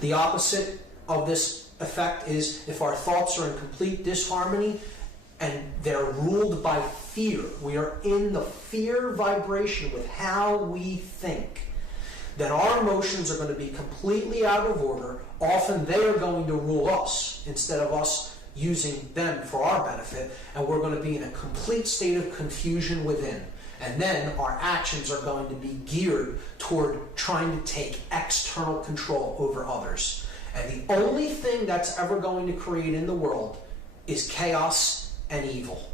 The opposite of this effect is if our thoughts are in complete disharmony and they're ruled by fear. We are in the fear vibration with how we think. Then our emotions are going to be completely out of order. Often they are going to rule us instead of us using them for our benefit, and we're going to be in a complete state of confusion within. And then our actions are going to be geared toward trying to take external control over others. And the only thing that's ever going to create in the world is chaos and evil.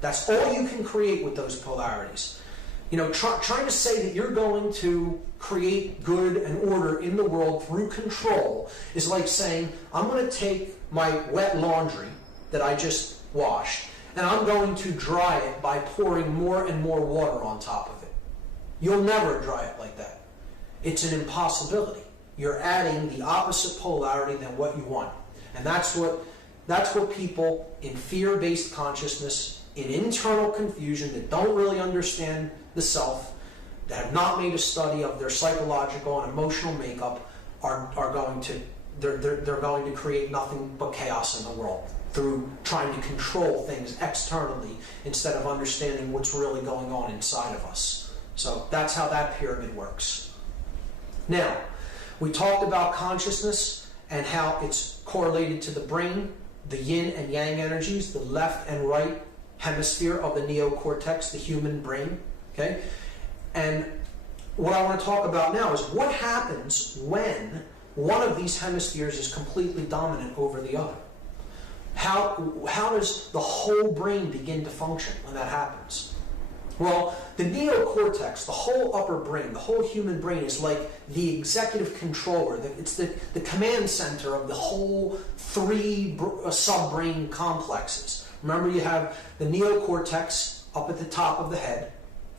That's all you can create with those polarities. You know, trying to say that you're going to create good and order in the world through control is like saying, I'm going to take my wet laundry that I just washed, and I'm going to dry it by pouring more and more water on top of it. You'll never dry it like that. It's an impossibility. You're adding the opposite polarity than what you want. And that's what people in fear-based consciousness, in internal confusion, that don't really understand the self, that have not made a study of their psychological and emotional makeup, are going to create nothing but chaos in the world through trying to control things externally instead of understanding what's really going on inside of us. So that's how that pyramid works. Now, we talked about consciousness and how it's correlated to the brain, the yin and yang energies, the left and right hemisphere of the neocortex, the human brain. Okay? And what I want to talk about now is what happens when one of these hemispheres is completely dominant over the other. How does the whole brain begin to function when that happens? Well, the neocortex, the whole upper brain, the whole human brain is like the executive controller. It's the command center of the whole three sub-brain complexes. Remember, you have the neocortex up at the top of the head,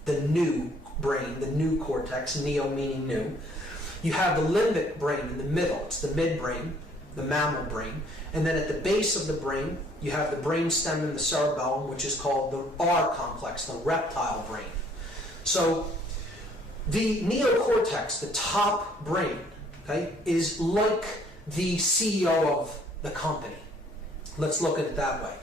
the new brain, the new cortex, neo meaning new. You have the limbic brain in the middle. It's the midbrain, the mammal brain. And then at the base of the brain, you have the brainstem and the cerebellum, which is called the R complex, the reptile brain. So the neocortex, the top brain, okay, is like the CEO of the company. Let's look at it that way.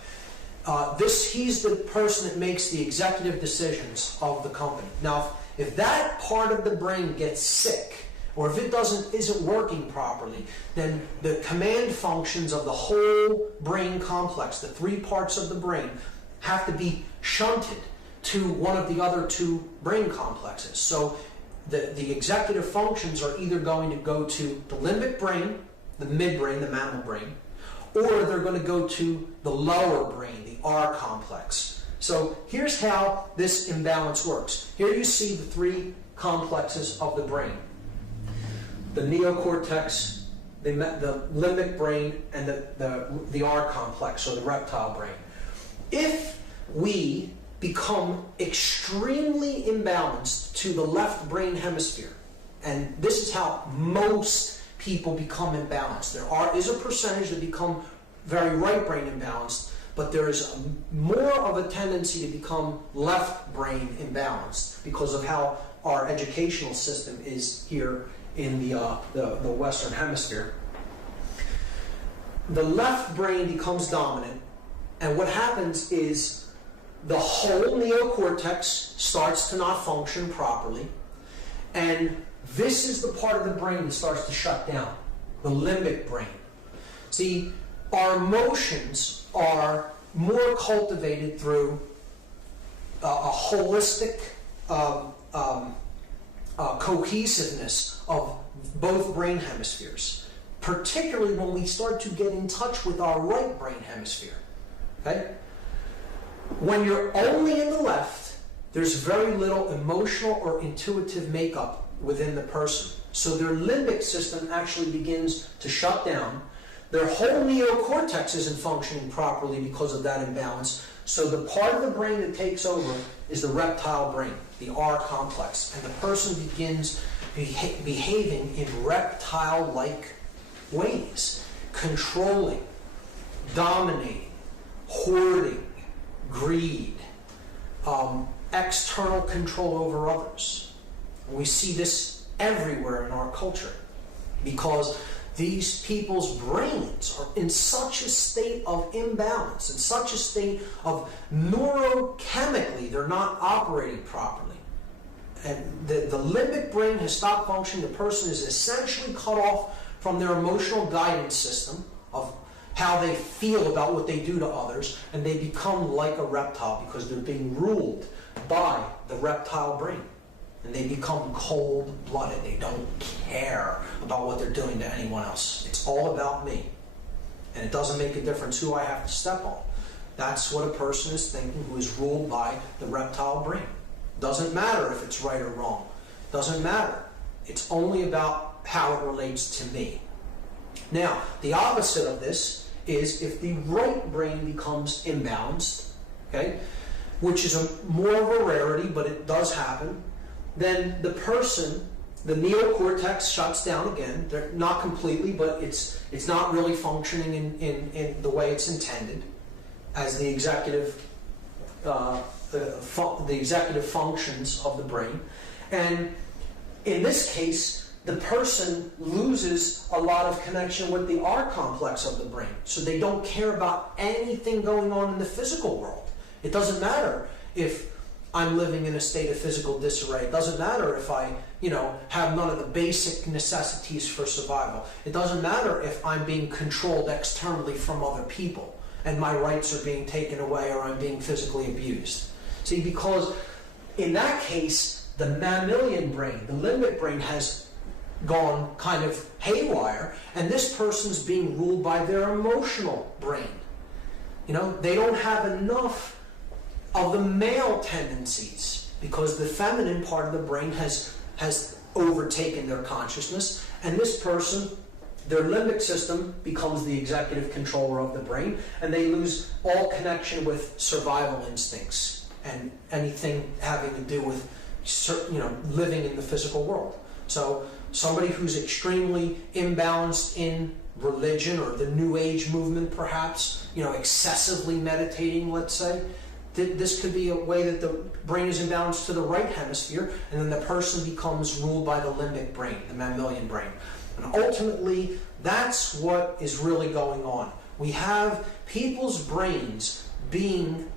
He's the person that makes the executive decisions of the company. Now, if that part of the brain gets sick, or if it isn't working properly, then the command functions of the whole brain complex, the three parts of the brain, have to be shunted to one of the other two brain complexes. So the executive functions are either going to go to the limbic brain, the midbrain, the mammal brain, or they're going to go to the lower brain, the R complex. So here's how this imbalance works. Here you see the three complexes of the brain: the neocortex, the limbic brain, and the R complex, or the reptile brain. If we become extremely imbalanced to the left brain hemisphere, and this is how most people become imbalanced. There is a percentage that become very right brain imbalanced, but there is more of a tendency to become left brain imbalanced because of how our educational system is here in the Western Hemisphere. The left brain becomes dominant, and what happens is the whole neocortex starts to not function properly, and this is the part of the brain that starts to shut down, the limbic brain. See, our emotions are more cultivated through a holistic cohesiveness of both brain hemispheres, particularly when we start to get in touch with our right brain hemisphere. Okay? When you're only in the left, there's very little emotional or intuitive makeup within the person. So their limbic system actually begins to shut down. Their whole neocortex isn't functioning properly because of that imbalance. So the part of the brain that takes over is the reptile brain, the R complex. And the person begins behaving in reptile-like ways, controlling, dominating, hoarding, greed, external control over others. We see this everywhere in our culture because these people's brains are in such a state of imbalance, in such a state of neurochemically, they're not operating properly. And the limbic brain has stopped functioning. The person is essentially cut off from their emotional guidance system of how they feel about what they do to others, and they become like a reptile because they're being ruled by the reptile brain. And they become cold-blooded. They don't care about what they're doing to anyone else. It's all about me. And it doesn't make a difference who I have to step on. That's what a person is thinking who is ruled by the reptile brain. Doesn't matter if it's right or wrong. Doesn't matter. It's only about how it relates to me. Now, the opposite of this is if the right brain becomes imbalanced, okay, which is more of a rarity, but it does happen, then the person, the neocortex shuts down again. They're not completely, but it's not really functioning in the way it's intended as the executive functions of the brain. And in this case, the person loses a lot of connection with the R complex of the brain. So they don't care about anything going on in the physical world. It doesn't matter if I'm living in a state of physical disarray. It doesn't matter if I, have none of the basic necessities for survival. It doesn't matter if I'm being controlled externally from other people and my rights are being taken away or I'm being physically abused. See, because in that case, the mammalian brain, the limbic brain has gone kind of haywire, and this person's being ruled by their emotional brain. They don't have enough of the male tendencies, because the feminine part of the brain has overtaken their consciousness, and this person, their limbic system becomes the executive controller of the brain, and they lose all connection with survival instincts and anything having to do with living in the physical world. So somebody who's extremely imbalanced in religion or the New Age movement, perhaps, excessively meditating, let's say, this could be a way that the brain is imbalanced to the right hemisphere, and then the person becomes ruled by the limbic brain, the mammalian brain. And ultimately, that's what is really going on. We have people's brains being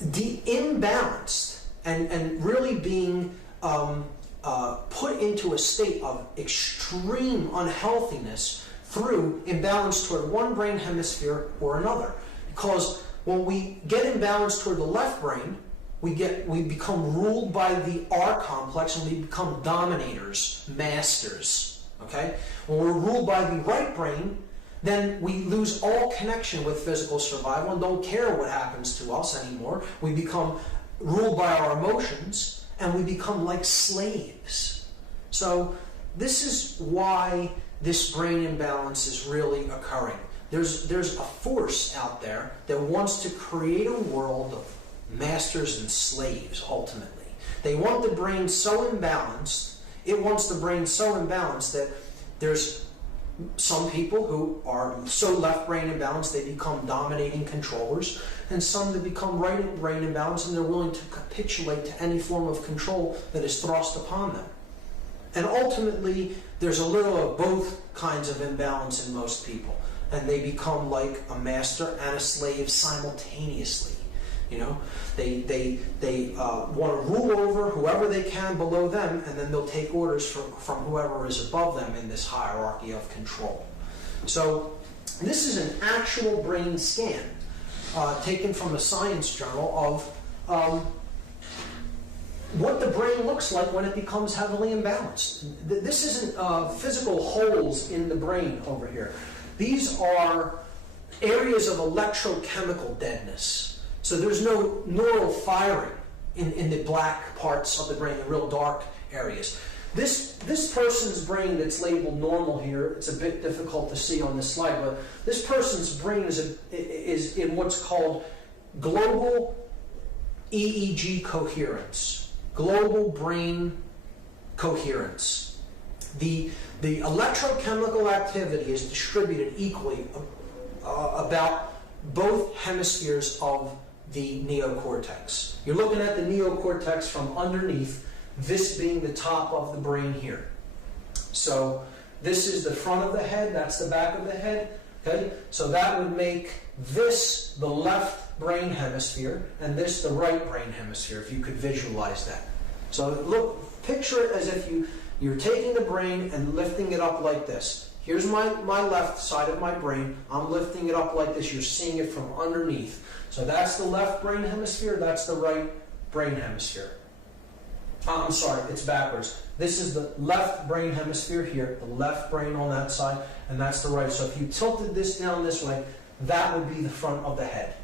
imbalanced and really being put into a state of extreme unhealthiness through imbalance toward one brain hemisphere or another. Because when we get imbalanced toward the left brain, we become ruled by the R complex, and we become dominators, masters. Okay? When we're ruled by the right brain, then we lose all connection with physical survival and don't care what happens to us anymore. We become ruled by our emotions, and we become like slaves. So this is why this brain imbalance is really occurring. There's a force out there that wants to create a world of masters and slaves, ultimately. They want the brain so imbalanced, it wants the brain so imbalanced that there's some people who are so left brain imbalanced they become dominating controllers, and some that become right brain imbalanced and they're willing to capitulate to any form of control that is thrust upon them. And ultimately, there's a little of both kinds of imbalance in most people, and they become like a master and a slave simultaneously. They want to rule over whoever they can below them, and then they'll take orders from whoever is above them in this hierarchy of control. So this is an actual brain scan taken from a science journal of what the brain looks like when it becomes heavily imbalanced. This isn't physical holes in the brain over here. These are areas of electrochemical deadness. So there's no neural firing in the black parts of the brain, the real dark areas. This person's brain that's labeled normal here, it's a bit difficult to see on this slide, but this person's brain is in what's called global EEG coherence, global brain coherence. The electrochemical activity is distributed equally about both hemispheres of the neocortex. You're looking at the neocortex from underneath, this being the top of the brain here. So this is the front of the head, that's the back of the head. Okay? So that would make this the left brain hemisphere and this the right brain hemisphere, if you could visualize that. So look, picture it as if you're taking the brain and lifting it up like this. Here's my left side of my brain. I'm lifting it up like this. You're seeing it from underneath. So that's the left brain hemisphere. That's the right brain hemisphere. I'm sorry, it's backwards. This is the left brain hemisphere here, the left brain on that side, and that's the right. So if you tilted this down this way, that would be the front of the head.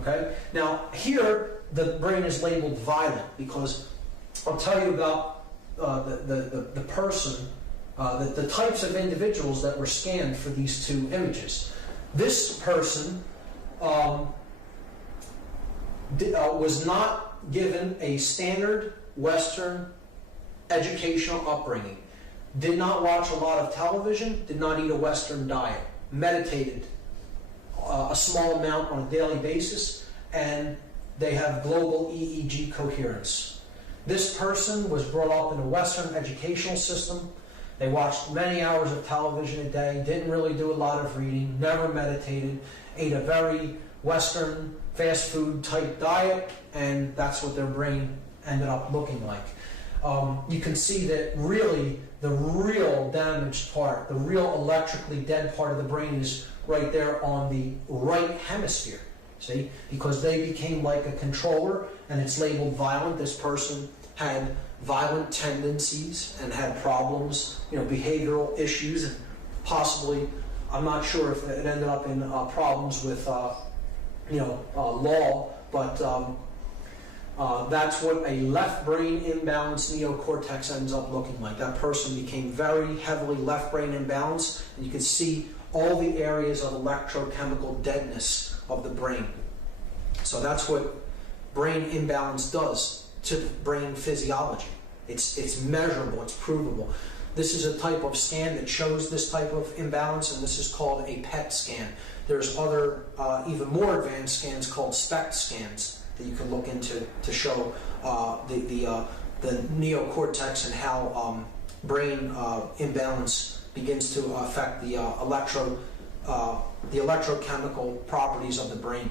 Okay? Now, here, the brain is labeled violent because I'll tell you about the person, the types of individuals that were scanned for these two images. This person was not given a standard Western educational upbringing, did not watch a lot of television, did not eat a Western diet, meditated a small amount on a daily basis, and they have global EEG coherence. This person was brought up in a Western educational system. They watched many hours of television a day, didn't really do a lot of reading, never meditated, ate a very Western fast food type diet, and that's what their brain ended up looking like. You can see that really the real damaged part, the real electrically dead part of the brain is right there on the right hemisphere. See? Because they became like a controller, and it's labeled violent. This person had violent tendencies and had problems, behavioral issues, and possibly, I'm not sure if it ended up in problems with, law, but that's what a left brain imbalance neocortex ends up looking like. That person became very heavily left brain imbalanced, and you can see all the areas of electrochemical deadness of the brain. So that's what brain imbalance does to the brain physiology. It's measurable, it's provable. This is a type of scan that shows this type of imbalance, and this is called a PET scan. There's other, even more advanced scans called SPECT scans that you can look into to show the neocortex and how brain imbalance begins to affect the electrochemical properties of the brain.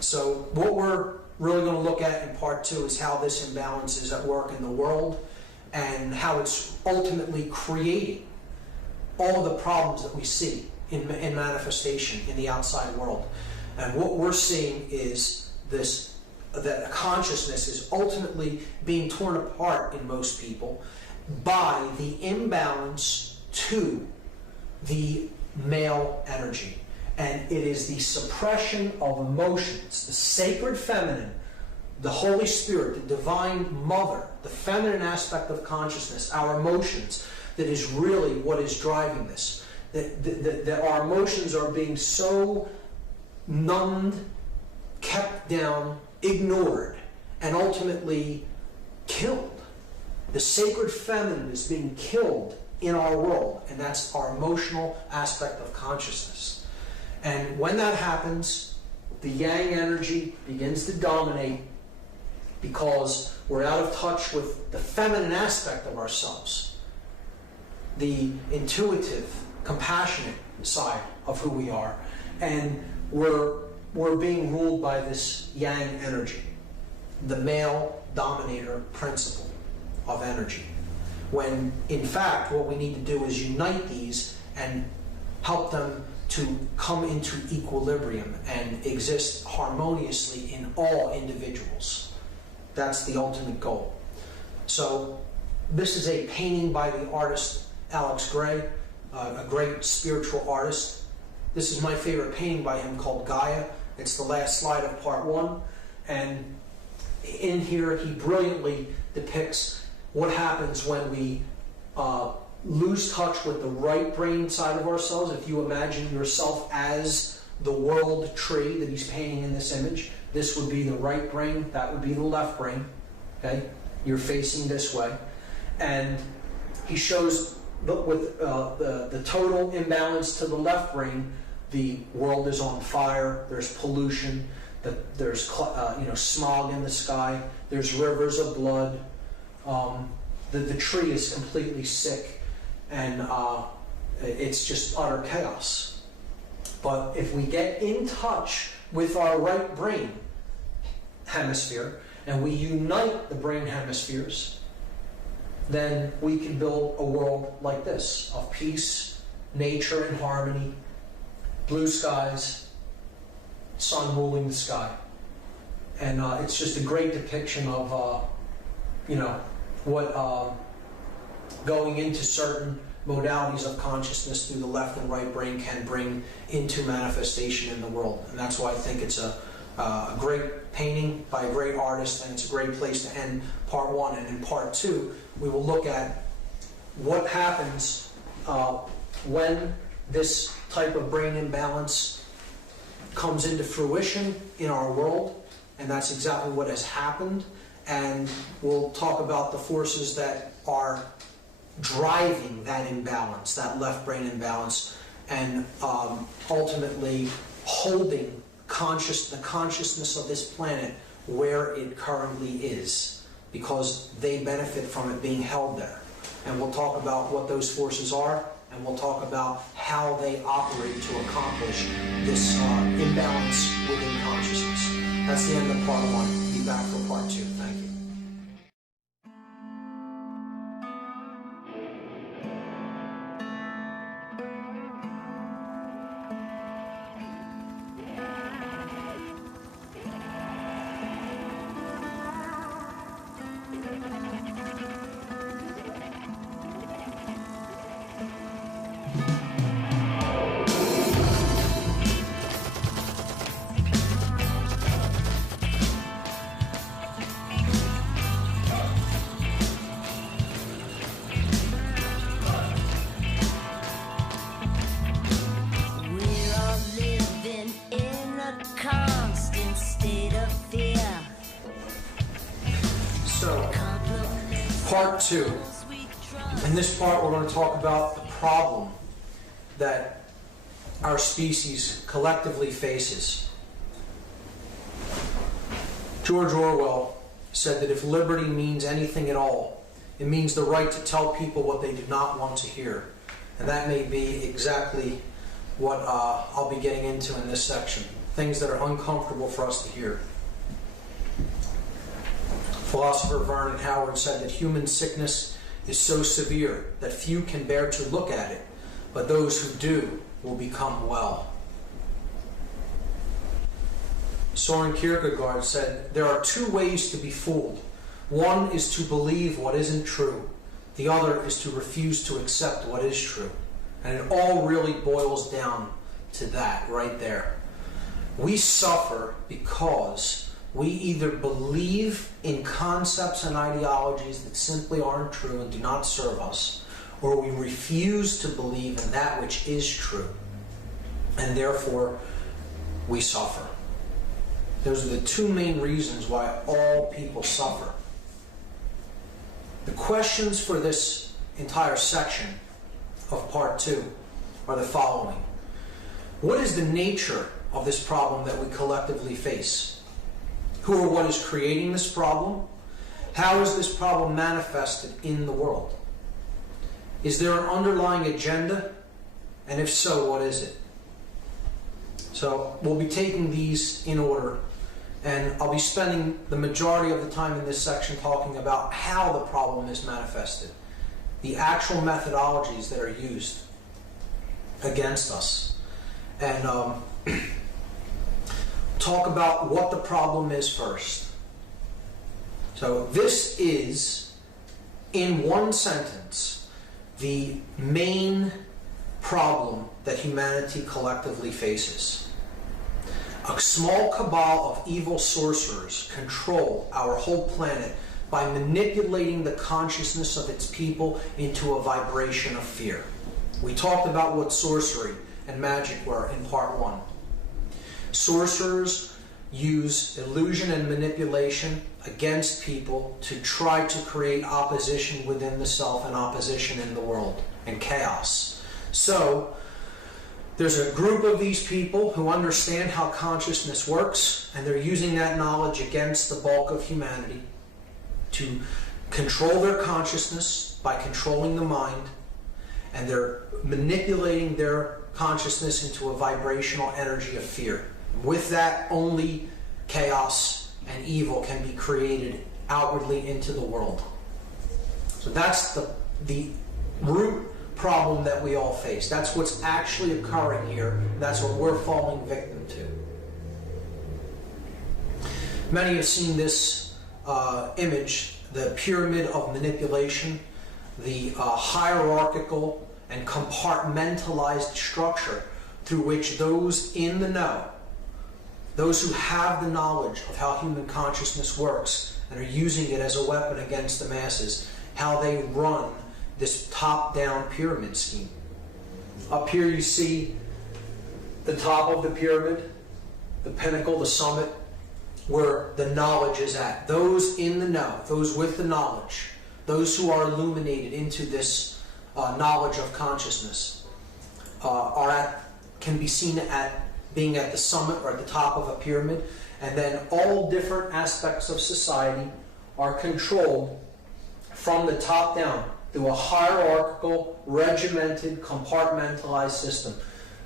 So what we're really going to look at in part 2 is how this imbalance is at work in the world and how it's ultimately creating all the problems that we see in manifestation in the outside world. And what we're seeing is that consciousness is ultimately being torn apart in most people by the imbalance to the male energy. And it is the suppression of emotions, the sacred feminine, the Holy Spirit, the Divine Mother, the feminine aspect of consciousness, our emotions, that is really what is driving this. That our emotions are being so numbed, kept down, ignored, and ultimately killed. The sacred feminine is being killed in our world, and that's our emotional aspect of consciousness. And when that happens, the yang energy begins to dominate because we're out of touch with the feminine aspect of ourselves, the intuitive, compassionate side of who we are, and we're being ruled by this yang energy, the male dominator principle of energy. When in fact what we need to do is unite these and help them to come into equilibrium and exist harmoniously in all individuals. That's the ultimate goal. So this is a painting by the artist Alex Gray, a great spiritual artist. This is my favorite painting by him called Gaia. It's the last slide of part 1. And in here he brilliantly depicts what happens when we lose touch with the right brain side of ourselves. If you imagine yourself as the world tree that he's painting in this image, this would be the right brain, that would be the left brain. Okay, you're facing this way, and he shows with the total imbalance to the left brain, the world is on fire. There's pollution. There's smog in the sky. There's rivers of blood. The tree is completely sick, and it's just utter chaos. But if we get in touch with our right brain hemisphere and we unite the brain hemispheres, then we can build a world like this, of peace, nature in harmony, blue skies, sun ruling the sky. And it's just a great depiction of what going into certain modalities of consciousness through the left and right brain can bring into manifestation in the world. And that's why I think it's a great painting by a great artist, and it's a great place to end part 1. And in part 2, we will look at what happens when this type of brain imbalance comes into fruition in our world, and that's exactly what has happened. And we'll talk about the forces that are driving that imbalance, that left brain imbalance, and ultimately holding the consciousness of this planet where it currently is, because they benefit from it being held there. And we'll talk about what those forces are, and we'll talk about how they operate to accomplish this imbalance within consciousness. That's the end of part 1. Be back for part 2. Thank you. Part 2. In this part, we're going to talk about the problem that our species collectively faces. George Orwell said that if liberty means anything at all, it means the right to tell people what they do not want to hear. And that may be exactly what I'll be getting into in this section. Things that are uncomfortable for us to hear. Philosopher Vernon Howard said that human sickness is so severe that few can bear to look at it, but those who do will become well. Soren Kierkegaard said, there are two ways to be fooled. One is to believe what isn't true. The other is to refuse to accept what is true. And it all really boils down to that right there. We suffer because we either believe in concepts and ideologies that simply aren't true and do not serve us, or we refuse to believe in that which is true, and therefore we suffer. Those are the two main reasons why all people suffer. The questions for this entire section of Part 2 are the following. What is the nature of this problem that we collectively face? Who or what is creating this problem? How is this problem manifested in the world? Is there an underlying agenda? And if so, what is it? So we'll be taking these in order, and I'll be spending the majority of the time in this section talking about how the problem is manifested, the actual methodologies that are used against us, and talk about what the problem is first. So this is, in one sentence, the main problem that humanity collectively faces. A small cabal of evil sorcerers control our whole planet by manipulating the consciousness of its people into a vibration of fear. We talked about what sorcery and magic were in Part 1. Sorcerers use illusion and manipulation against people to try to create opposition within the self and opposition in the world and chaos. So there's a group of these people who understand how consciousness works, and they're using that knowledge against the bulk of humanity to control their consciousness by controlling the mind, and they're manipulating their consciousness into a vibrational energy of fear. With that, only chaos and evil can be created outwardly into the world. So that's the root problem that we all face. That's what's actually occurring here. That's what we're falling victim to. Many have seen this image, the pyramid of manipulation, the hierarchical and compartmentalized structure through which those in the know, those who have the knowledge of how human consciousness works and are using it as a weapon against the masses, how they run this top-down pyramid scheme. Up here you see the top of the pyramid, the pinnacle, the summit, where the knowledge is at. Those in the know, those with the knowledge, those who are illuminated into this knowledge of consciousness, can be seen at being at the summit or at the top of a pyramid, and then all different aspects of society are controlled from the top down through a hierarchical, regimented, compartmentalized system.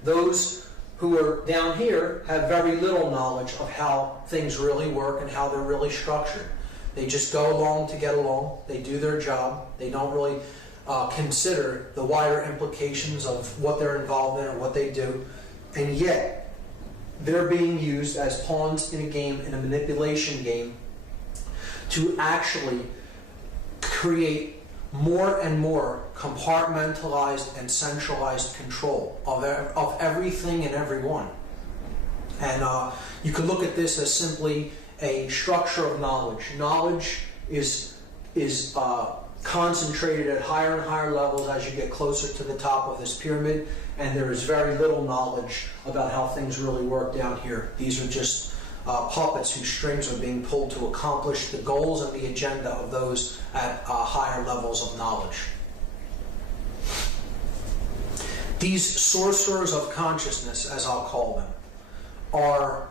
Those who are down here have very little knowledge of how things really work and how they're really structured. They just go along to get along. They do their job. They don't really consider the wider implications of what they're involved in and what they do. And yet, they're being used as pawns in a game, in a manipulation game, to actually create more and more compartmentalized and centralized control of everything and everyone. And you could look at this as simply a structure of knowledge. Knowledge is concentrated at higher and higher levels as you get closer to the top of this pyramid, and there is very little knowledge about how things really work down here. These are just puppets whose strings are being pulled to accomplish the goals and the agenda of those at higher levels of knowledge. These sorcerers of consciousness, as I'll call them, are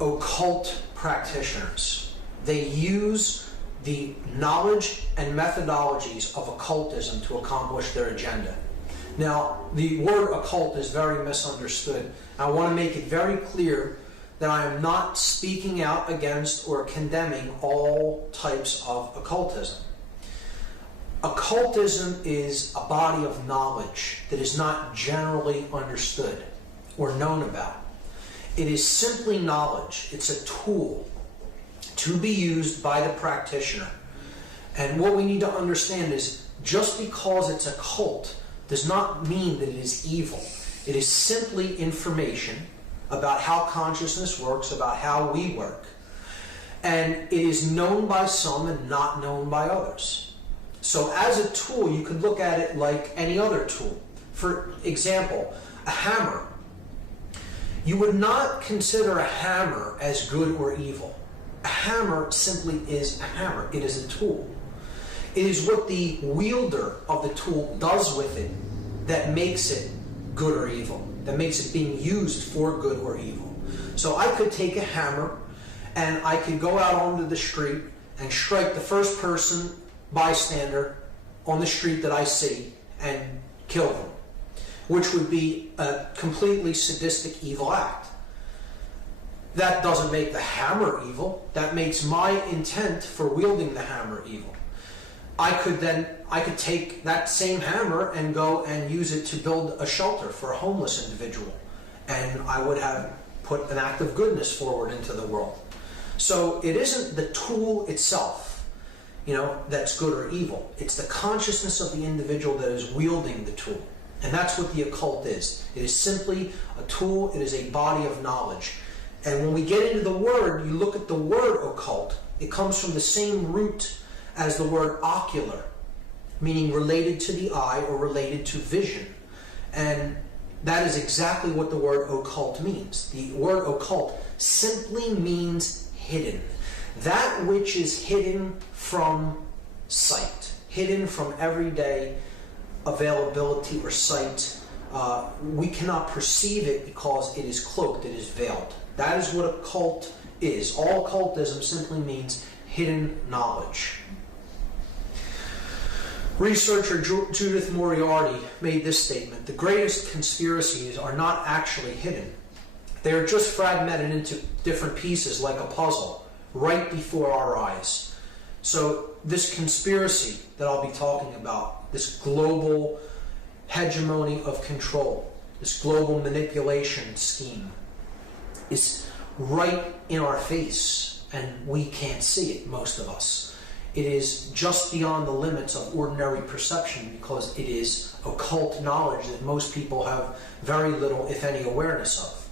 occult practitioners. They use the knowledge and methodologies of occultism to accomplish their agenda. Now, the word occult is very misunderstood. I want to make it very clear that I am not speaking out against or condemning all types of occultism. Occultism is a body of knowledge that is not generally understood or known about. It is simply knowledge. It's a tool to be used by the practitioner. And what we need to understand is just because it's occult does not mean that it is evil. It is simply information about how consciousness works, about how we work. And it is known by some and not known by others. So as a tool, you could look at it like any other tool. For example, a hammer. You would not consider a hammer as good or evil. A hammer simply is a hammer. It is a tool. It is what the wielder of the tool does with it that makes it good or evil, that makes it being used for good or evil. So I could take a hammer and I could go out onto the street and strike the first person, bystander, on the street that I see and kill them, which would be a completely sadistic, evil act. That doesn't make the hammer evil. That makes my intent for wielding the hammer evil. I could take that same hammer and go and use it to build a shelter for a homeless individual, and I would have put an act of goodness forward into the world. So it isn't the tool itself, that's good or evil. It's the consciousness of the individual that is wielding the tool. And that's what the occult is. It is simply a tool. It is a body of knowledge. And when we get into the word, you look at the word occult, it comes from the same root as the word ocular, meaning related to the eye or related to vision. And that is exactly what the word occult means. The word occult simply means hidden. That which is hidden from sight, hidden from everyday availability or sight. We cannot perceive it because it is cloaked, it is veiled. That is what occult is. All occultism simply means hidden knowledge. Researcher Judith Moriarty made this statement: the greatest conspiracies are not actually hidden. They are just fragmented into different pieces like a puzzle right before our eyes. So this conspiracy that I'll be talking about, this global hegemony of control, this global manipulation scheme, is right in our face and we can't see it, most of us. It is just beyond the limits of ordinary perception because it is occult knowledge that most people have very little, if any, awareness of.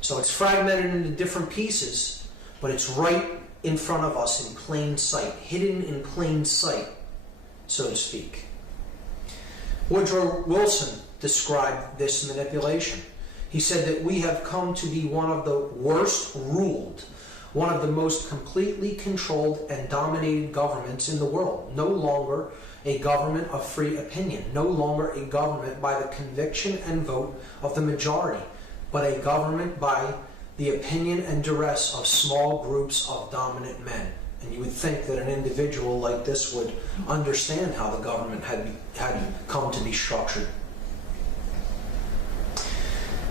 So it's fragmented into different pieces, but it's right in front of us in plain sight, hidden in plain sight, so to speak. Woodrow Wilson described this manipulation. He said that we have come to be one of the worst ruled, one of the most completely controlled and dominated governments in the world. No longer a government of free opinion, no longer a government by the conviction and vote of the majority, but a government by the opinion and duress of small groups of dominant men. And you would think that an individual like this would understand how the government had come to be structured.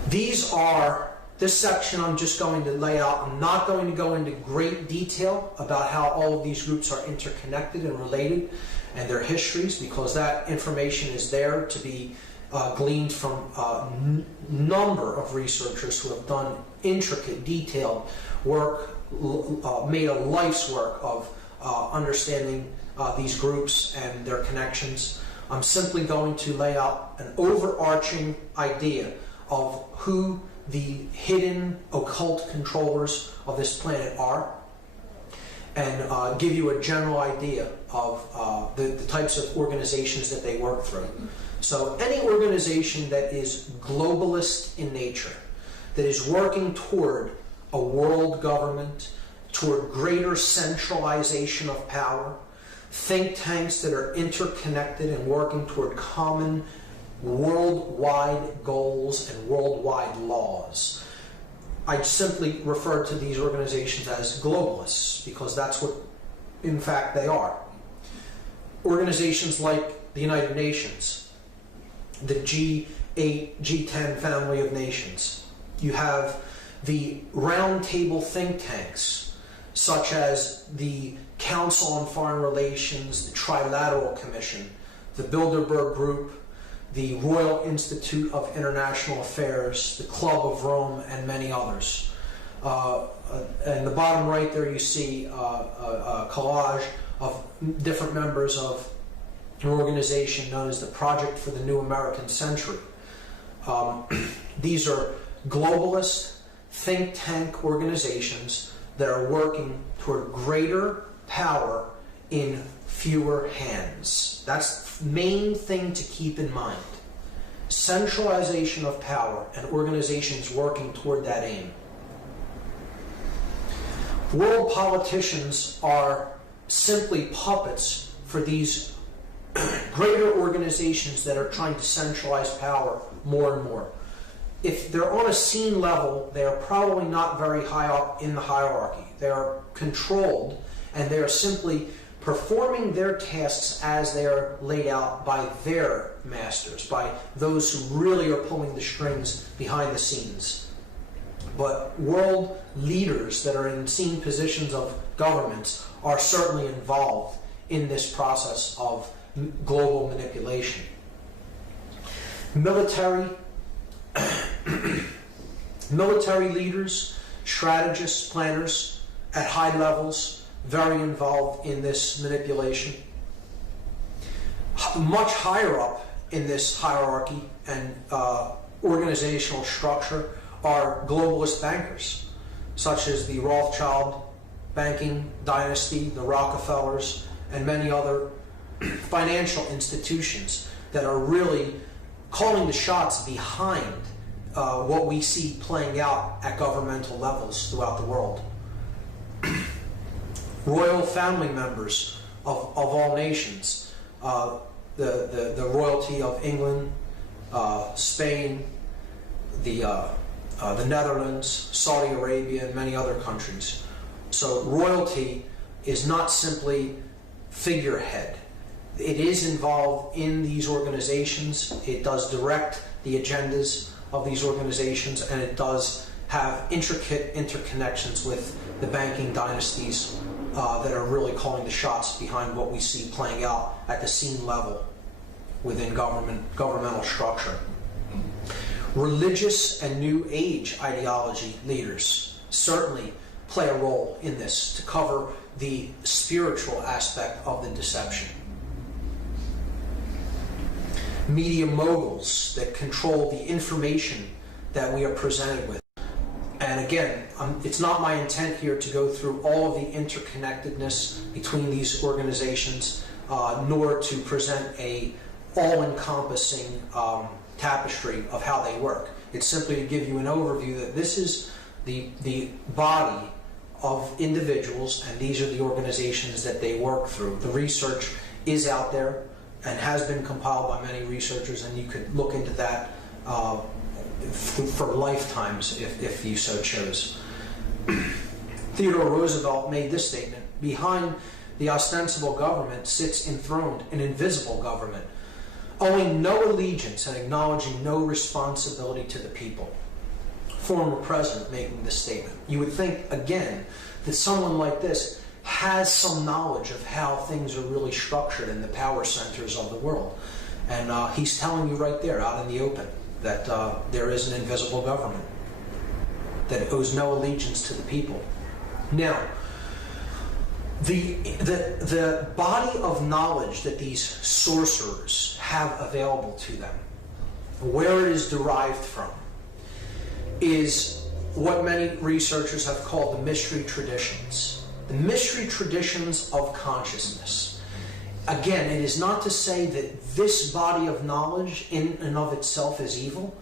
This section I'm just going to lay out. I'm not going to go into great detail about how all of these groups are interconnected and related and their histories, because that information is there to be gleaned from a number of researchers who have done intricate, detailed work, made a life's work of understanding these groups and their connections. I'm simply going to lay out an overarching idea of who the hidden occult controllers of this planet are, and give you a general idea of the types of organizations that they work through. So any organization that is globalist in nature, that is working toward a world government, toward greater centralization of power, think tanks that are interconnected and working toward common worldwide goals and worldwide laws. I simply refer to these organizations as globalists because that's what, in fact, they are. Organizations like the United Nations, the G8, G10 family of nations. You have the roundtable think tanks, such as the Council on Foreign Relations, the Trilateral Commission, the Bilderberg Group, the Royal Institute of International Affairs, the Club of Rome, and many others. In the bottom right there you see a collage of different members of an organization known as the Project for the New American Century. These are globalist think tank organizations that are working toward greater power in fewer hands. That's the main thing to keep in mind. Centralization of power and organizations working toward that aim. World politicians are simply puppets for these greater organizations that are trying to centralize power more and more. If they're on a scene level, they are probably not very high up in the hierarchy. They are controlled, and they are simply performing their tasks as they are laid out by their masters, by those who really are pulling the strings behind the scenes. But world leaders that are in senior positions of governments are certainly involved in this process of global manipulation. Military leaders, strategists, planners at high levels, very involved in this manipulation. Much higher up in this hierarchy and organizational structure are globalist bankers, such as the Rothschild banking dynasty, the Rockefellers, and many other financial institutions that are really calling the shots behind what we see playing out at governmental levels throughout the world. Royal family members of all nations, the royalty of England, Spain, the Netherlands, Saudi Arabia, and many other countries. So royalty is not simply figurehead. It is involved in these organizations. It does direct the agendas of these organizations, and it does have intricate interconnections with the banking dynasties that are really calling the shots behind what we see playing out at the scene level within governmental structure. Religious and New Age ideology leaders certainly play a role in this to cover the spiritual aspect of the deception. Media moguls that control the information that we are presented with. And again, it's not my intent here to go through all of the interconnectedness between these organizations, nor to present a all-encompassing tapestry of how they work. It's simply to give you an overview that this is the body of individuals, and these are the organizations that they work through. The research is out there and has been compiled by many researchers, and you could look into that for lifetimes if you so chose. Theodore Roosevelt made this statement: behind the ostensible government sits enthroned an invisible government, owing no allegiance and acknowledging no responsibility to the people. Former president making this statement. You would think, again, that someone like this has some knowledge of how things are really structured in the power centers of the world. And he's telling you right there, out in the open, that there is an invisible government that owes no allegiance to the people. Now, the body of knowledge that these sorcerers have available to them, where it is derived from, is what many researchers have called the mystery traditions. The mystery traditions of consciousness. Again, it is not to say that this body of knowledge in and of itself is evil.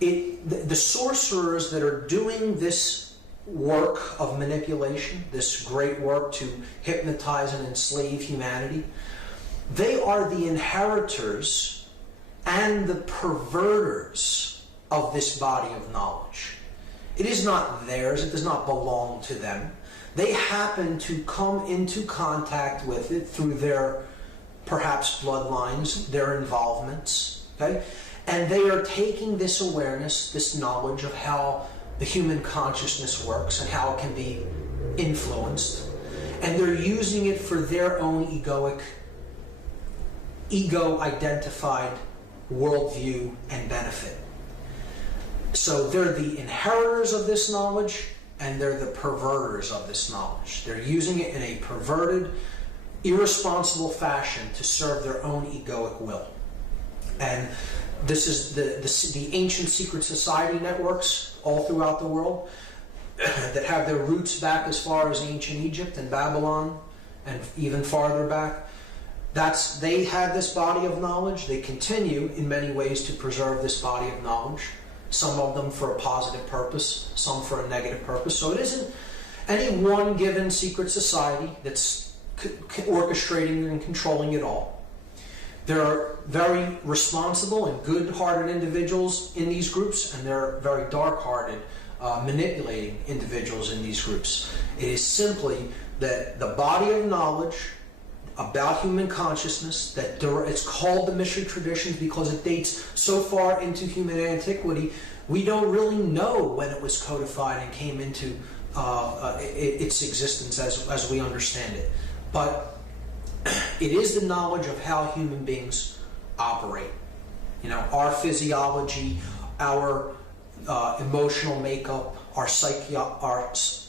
The sorcerers that are doing this work of manipulation, this great work to hypnotize and enslave humanity, they are the inheritors and the perverters of this body of knowledge. It is not theirs. It does not belong to them. They happen to come into contact with it through their, perhaps, bloodlines, their involvements, okay? And they are taking this awareness, this knowledge of how the human consciousness works and how it can be influenced, and they're using it for their own ego-identified worldview and benefit. So they're the inheritors of this knowledge, and they're the perverters of this knowledge. They're using it in a perverted, irresponsible fashion to serve their own egoic will. And this is the ancient secret society networks all throughout the world that have their roots back as far as ancient Egypt and Babylon and even farther back. They had this body of knowledge. They continue in many ways to preserve this body of knowledge. Some of them for a positive purpose, some for a negative purpose. So it isn't any one given secret society that's orchestrating and controlling it all. There are very responsible and good-hearted individuals in these groups, and there are very dark-hearted, manipulating individuals in these groups. It is simply that the body of knowledge about human consciousness, that it's called the mystery traditions because it dates so far into human antiquity, we don't really know when it was codified and came into its existence as we understand it. But it is the knowledge of how human beings operate. You know, our physiology, our emotional makeup, our psychology,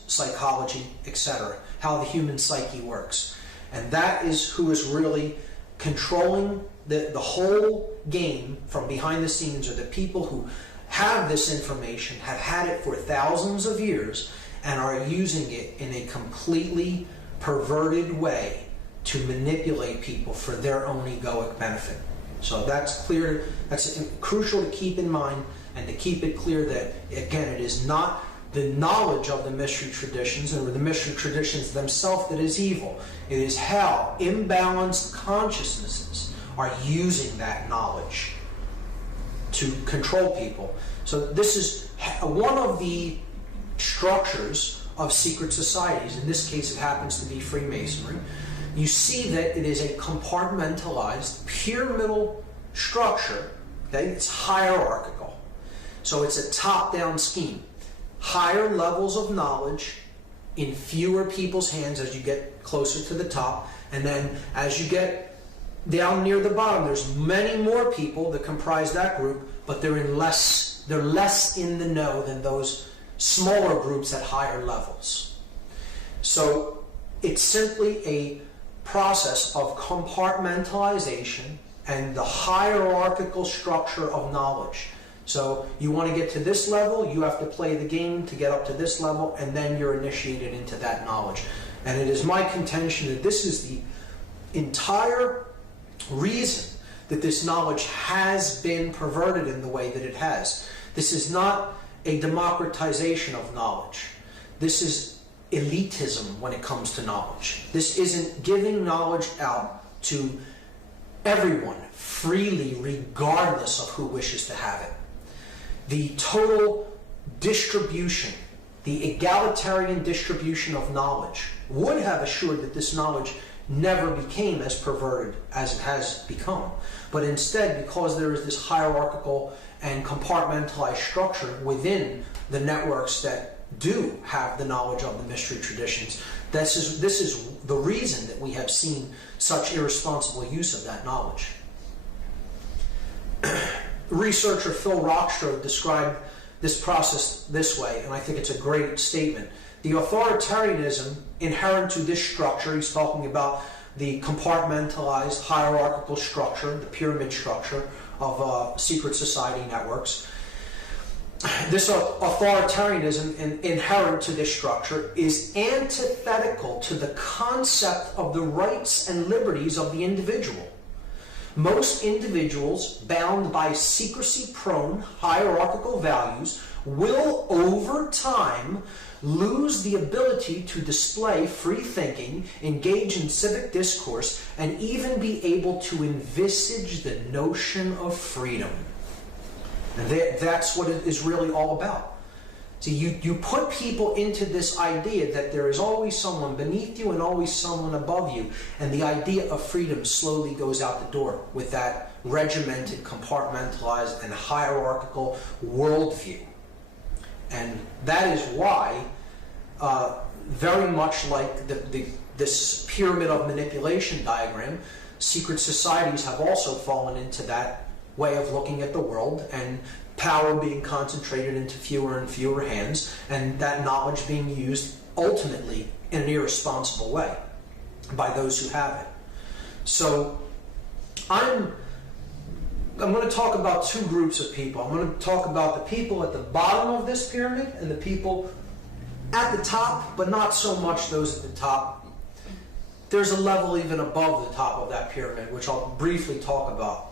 etc. How the human psyche works. And that is who is really controlling the whole game from behind the scenes, are the people who have this information, have had it for thousands of years, and are using it in a completely perverted way to manipulate people for their own egoic benefit. So that's clear. That's crucial to keep in mind, and to keep it clear that, again, it is not the knowledge of the mystery traditions or the mystery traditions themselves that is evil. It is how imbalanced consciousnesses are using that knowledge to control people. So this is one of the structures of secret societies. In this case, it happens to be Freemasonry. You see that it is a compartmentalized, pyramidal structure. Okay? It's hierarchical. So it's a top-down scheme. Higher levels of knowledge in fewer people's hands as you get closer to the top, and then as you get down near the bottom, there's many more people that comprise that group, but they're less in the know than those smaller groups at higher levels. So it's simply a process of compartmentalization and the hierarchical structure of knowledge. So you want to get to this level, you have to play the game to get up to this level, and then you're initiated into that knowledge. And it is my contention that this is the entire reason that this knowledge has been perverted in the way that it has. This is not a democratization of knowledge. This is elitism when it comes to knowledge. This isn't giving knowledge out to everyone freely, regardless of who wishes to have it. The total distribution, the egalitarian distribution of knowledge would have assured that this knowledge never became as perverted as it has become. But instead, because there is this hierarchical and compartmentalized structure within the networks that do have the knowledge of the mystery traditions, this is the reason that we have seen such irresponsible use of that knowledge. Researcher Phil Rockstrode described this process this way, and I think it's a great statement. The authoritarianism inherent to this structure, he's talking about the compartmentalized hierarchical structure, the pyramid structure of secret society networks. This authoritarianism inherent to this structure is antithetical to the concept of the rights and liberties of the individual. Most individuals bound by secrecy-prone hierarchical values will, over time, lose the ability to display free thinking, engage in civic discourse, and even be able to envisage the notion of freedom. And that's what it is really all about. So you put people into this idea that there is always someone beneath you and always someone above you, and the idea of freedom slowly goes out the door with that regimented, compartmentalized, and hierarchical worldview. And that is why, very much like this pyramid of manipulation diagram, secret societies have also fallen into that way of looking at the world, and power being concentrated into fewer and fewer hands, and that knowledge being used ultimately in an irresponsible way by those who have it. So I'm going to talk about two groups of people. I'm going to talk about the people at the bottom of this pyramid and the people at the top, but not so much those at the top. There's a level even above the top of that pyramid, which I'll briefly talk about.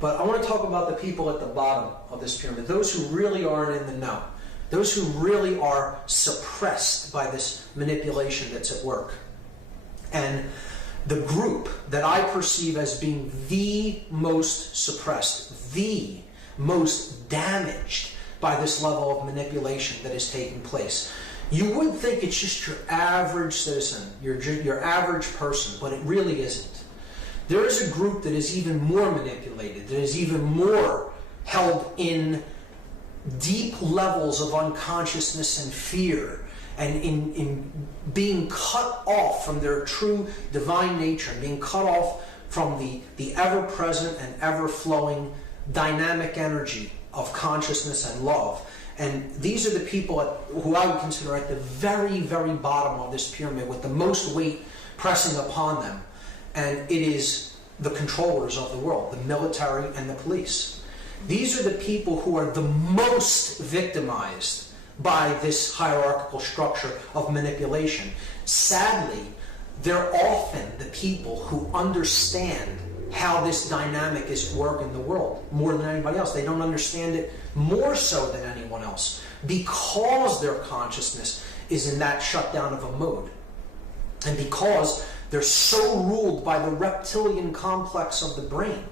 But I want to talk about the people at the bottom of this pyramid, those who really aren't in the know, those who really are suppressed by this manipulation that's at work. And the group that I perceive as being the most suppressed, the most damaged by this level of manipulation that is taking place. You would think it's just your average citizen, your average person, but it really isn't. There is a group that is even more manipulated, that is even more held in deep levels of unconsciousness and fear, and in being cut off from their true divine nature, being cut off from the ever-present and ever-flowing dynamic energy of consciousness and love. And these are the people who I would consider at the very, very bottom of this pyramid with the most weight pressing upon them. And it is the controllers of the world, the military and the police. These are the people who are the most victimized by this hierarchical structure of manipulation. Sadly, they're often the people who understand how this dynamic is at work in the world more than anybody else. They don't understand it more so than anyone else because their consciousness is in that shutdown of a mode. And because they're so ruled by the reptilian complex of the brain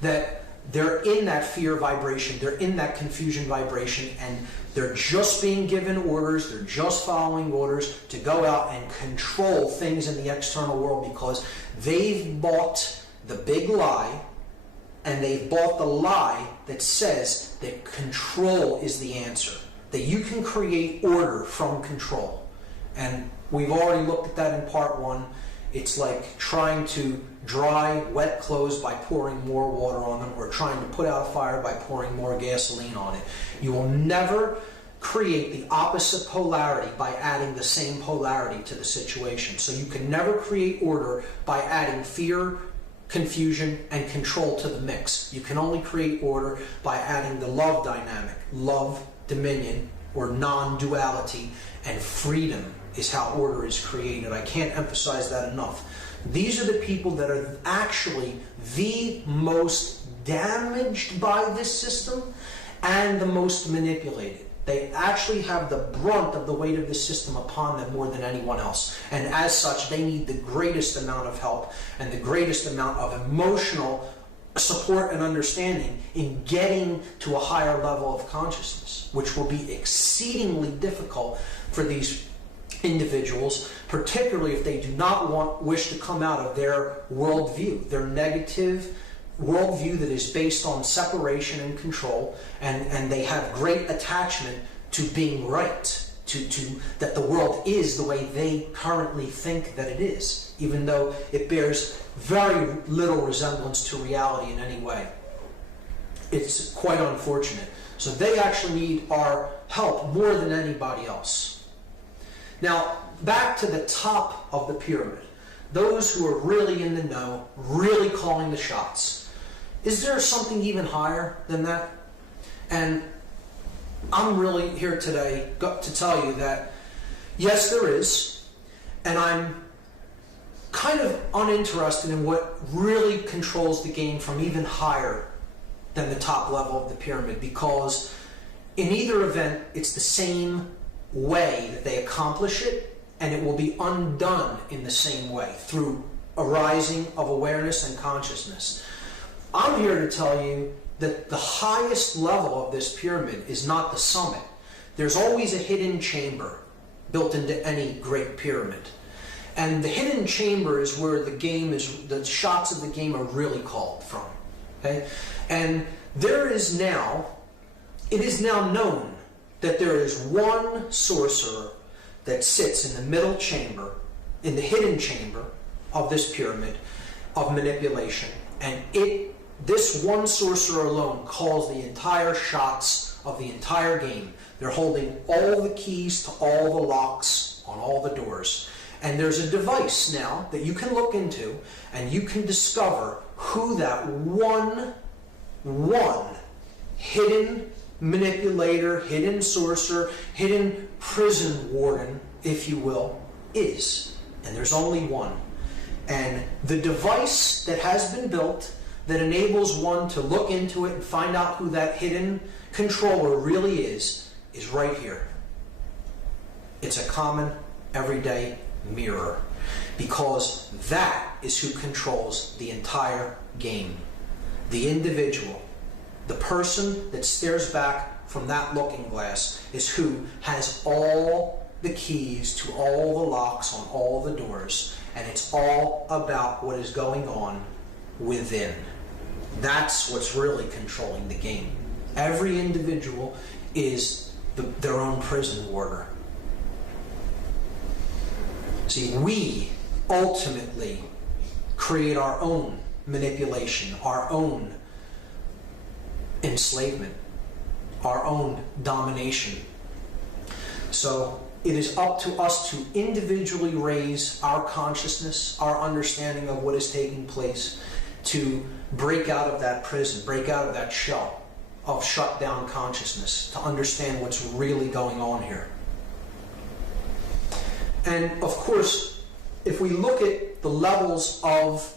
that they're in that fear vibration, they're in that confusion vibration, and they're just being given orders, they're just following orders to go out and control things in the external world because they've bought the big lie, and they've bought the lie that says that control is the answer, that you can create order from control. And we've already looked at that in part one. It's like trying to dry wet clothes by pouring more water on them, or trying to put out a fire by pouring more gasoline on it. You will never create the opposite polarity by adding the same polarity to the situation. So you can never create order by adding fear, confusion, and control to the mix. You can only create order by adding the love dynamic, love, dominion, or non-duality, and freedom is how order is created. I can't emphasize that enough. These are the people that are actually the most damaged by this system and the most manipulated. They actually have the brunt of the weight of the system upon them more than anyone else. And as such, they need the greatest amount of help and the greatest amount of emotional support and understanding in getting to a higher level of consciousness, which will be exceedingly difficult for these individuals, particularly if they do not wish to come out of their worldview, their negative worldview that is based on separation and control, and they have great attachment to being right, to that the world is the way they currently think that it is, even though it bears very little resemblance to reality in any way. It's quite unfortunate. So they actually need our help more than anybody else. Now, back to the top of the pyramid, those who are really in the know, really calling the shots. Is there something even higher than that? And I'm really here today to tell you that, yes, there is, and I'm kind of uninterested in what really controls the game from even higher than the top level of the pyramid, because in either event, it's the same way that they accomplish it, and it will be undone in the same way through a rising of awareness and consciousness. I'm here to tell you that the highest level of this pyramid is not the summit. There's always a hidden chamber built into any great pyramid. And the hidden chamber is where the shots of the game are really called from. Okay? And it is now known that there is one sorcerer that sits in the middle chamber, in the hidden chamber of this pyramid of manipulation. And this one sorcerer alone calls the entire shots of the entire game. They're holding all the keys to all the locks on all the doors. And there's a device now that you can look into, and you can discover who that one hidden manipulator, hidden sorcerer, hidden prison warden, if you will, is. And there's only one. And the device that has been built that enables one to look into it and find out who that hidden controller really is right here. It's a common, everyday mirror, because that is who controls the entire game. The individual, the person that stares back from that looking glass, is who has all the keys to all the locks on all the doors, and it's all about what is going on within. That's what's really controlling the game. Every individual is their own prison warder. See, we ultimately create our own manipulation, our own enslavement, our own domination. So it is up to us to individually raise our consciousness, our understanding of what is taking place, to break out of that prison, break out of that shell of shut down consciousness, to understand what's really going on here. And of course, if we look at the levels of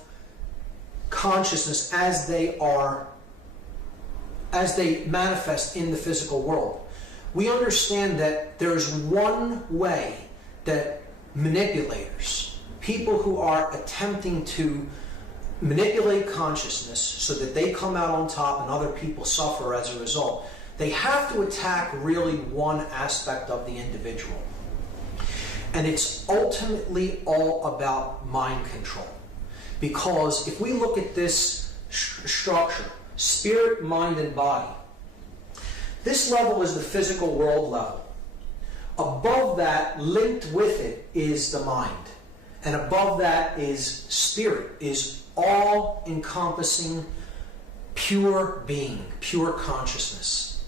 consciousness as they manifest in the physical world, we understand that there's one way that manipulators, people who are attempting to manipulate consciousness so that they come out on top and other people suffer as a result, they have to attack really one aspect of the individual. And it's ultimately all about mind control. Because if we look at this structure, spirit, mind, and body, this level is the physical world level. Above that, linked with it, is the mind. And above that is spirit, is all-encompassing pure being, pure consciousness.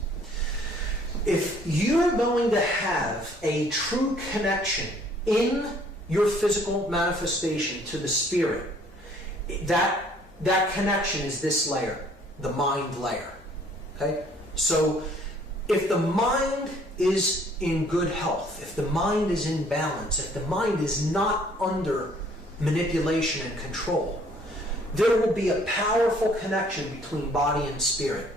If you're going to have a true connection in your physical manifestation to the spirit, that connection is this layer, the mind layer. Okay? So if the mind is in good health, if the mind is in balance, if the mind is not under manipulation and control, there will be a powerful connection between body and spirit.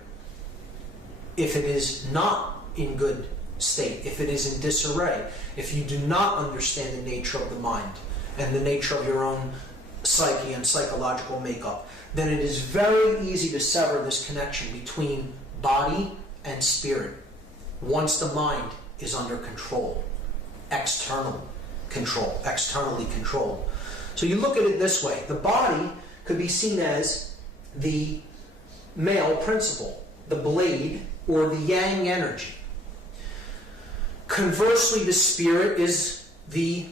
If it is not in good state, if it is in disarray, if you do not understand the nature of the mind and the nature of your own psyche and psychological makeup, then it is very easy to sever this connection between body and spirit once the mind is under control, externally controlled. So you look at it this way. The body could be seen as the male principle, the blade, or the yang energy. Conversely, the spirit is the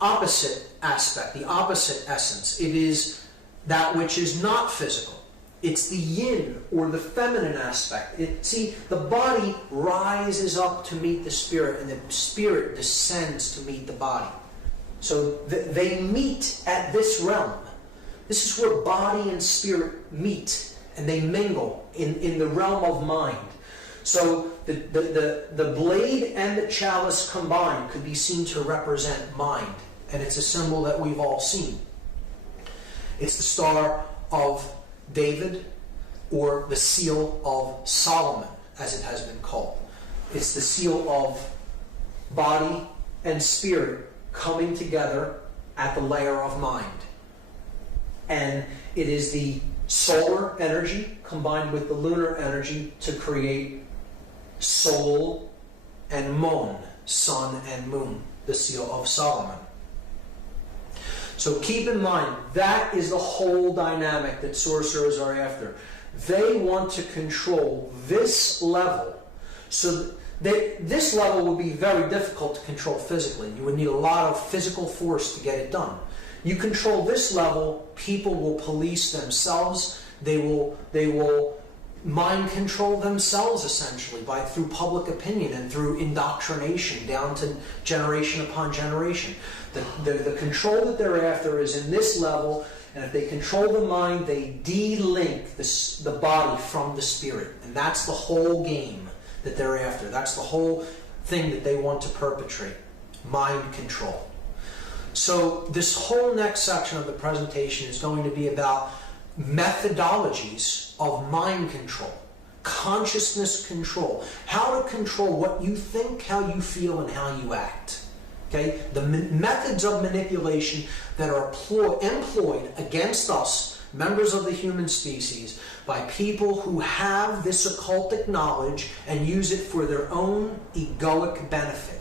opposite aspect, the opposite essence. It is that which is not physical. It's the yin, or the feminine aspect. See, the body rises up to meet the spirit, and the spirit descends to meet the body. So they meet at this realm. This is where body and spirit meet, and they mingle in the realm of mind. So the blade and the chalice combined could be seen to represent mind, and it's a symbol that we've all seen. It's the Star of David, or the Seal of Solomon, as it has been called. It's the seal of body, and spirit coming together at the layer of mind. And it is the solar energy combined with the lunar energy to create Sol and Mon, sun and moon, the seal of Solomon. So keep in mind, that is the whole dynamic that sorcerers are after. They want to control this level. So this level would be very difficult to control physically. You would need a lot of physical force to get it done. You control this level, people will police themselves. They will mind control themselves, essentially, through public opinion and through indoctrination down to generation upon generation. The control that they're after is in this level, and if they control the mind, they de-link the body from the spirit. And that's the whole game that they're after. That's the whole thing that they want to perpetrate. Mind control. So this whole next section of the presentation is going to be about methodologies of mind control, consciousness control, how to control what you think, how you feel, and how you act. Okay? The methods of manipulation that are employed against us, members of the human species, by people who have this occultic knowledge and use it for their own egoic benefit.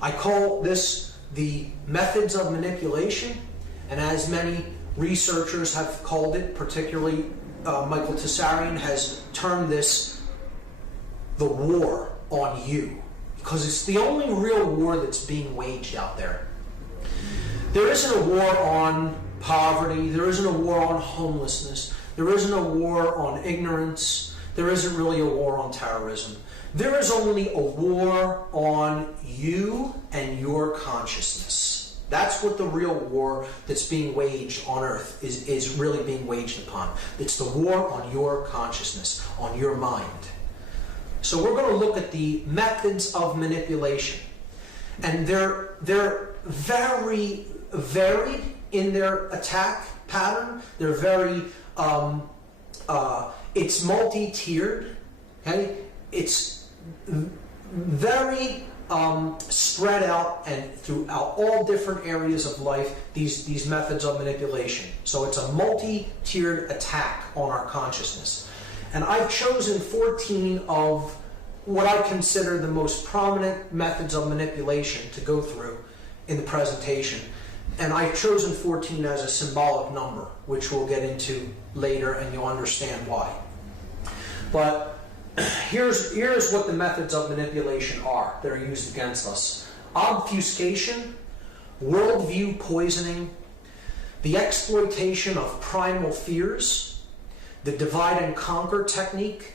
I call this the methods of manipulation, and as many researchers have called it, particularly Michael Tessarian has termed this the war on you, because it's the only real war that's being waged out there. There isn't a war on poverty, there isn't a war on homelessness, there isn't a war on ignorance, there isn't really a war on terrorism. There is only a war on you and your consciousness. That's what the real war that's being waged on earth is really being waged upon. It's the war on your consciousness, on your mind. So we're going to look at the methods of manipulation. And they're very varied in their attack pattern. They're very, it's multi-tiered. Okay? It's very spread out and throughout all different areas of life, these methods of manipulation. So it's a multi-tiered attack on our consciousness. And I've chosen 14 of what I consider the most prominent methods of manipulation to go through in the presentation. And I've chosen 14 as a symbolic number, which we'll get into later and you'll understand why. But here's what the methods of manipulation are that are used against us. Obfuscation, worldview poisoning, the exploitation of primal fears, the divide and conquer technique,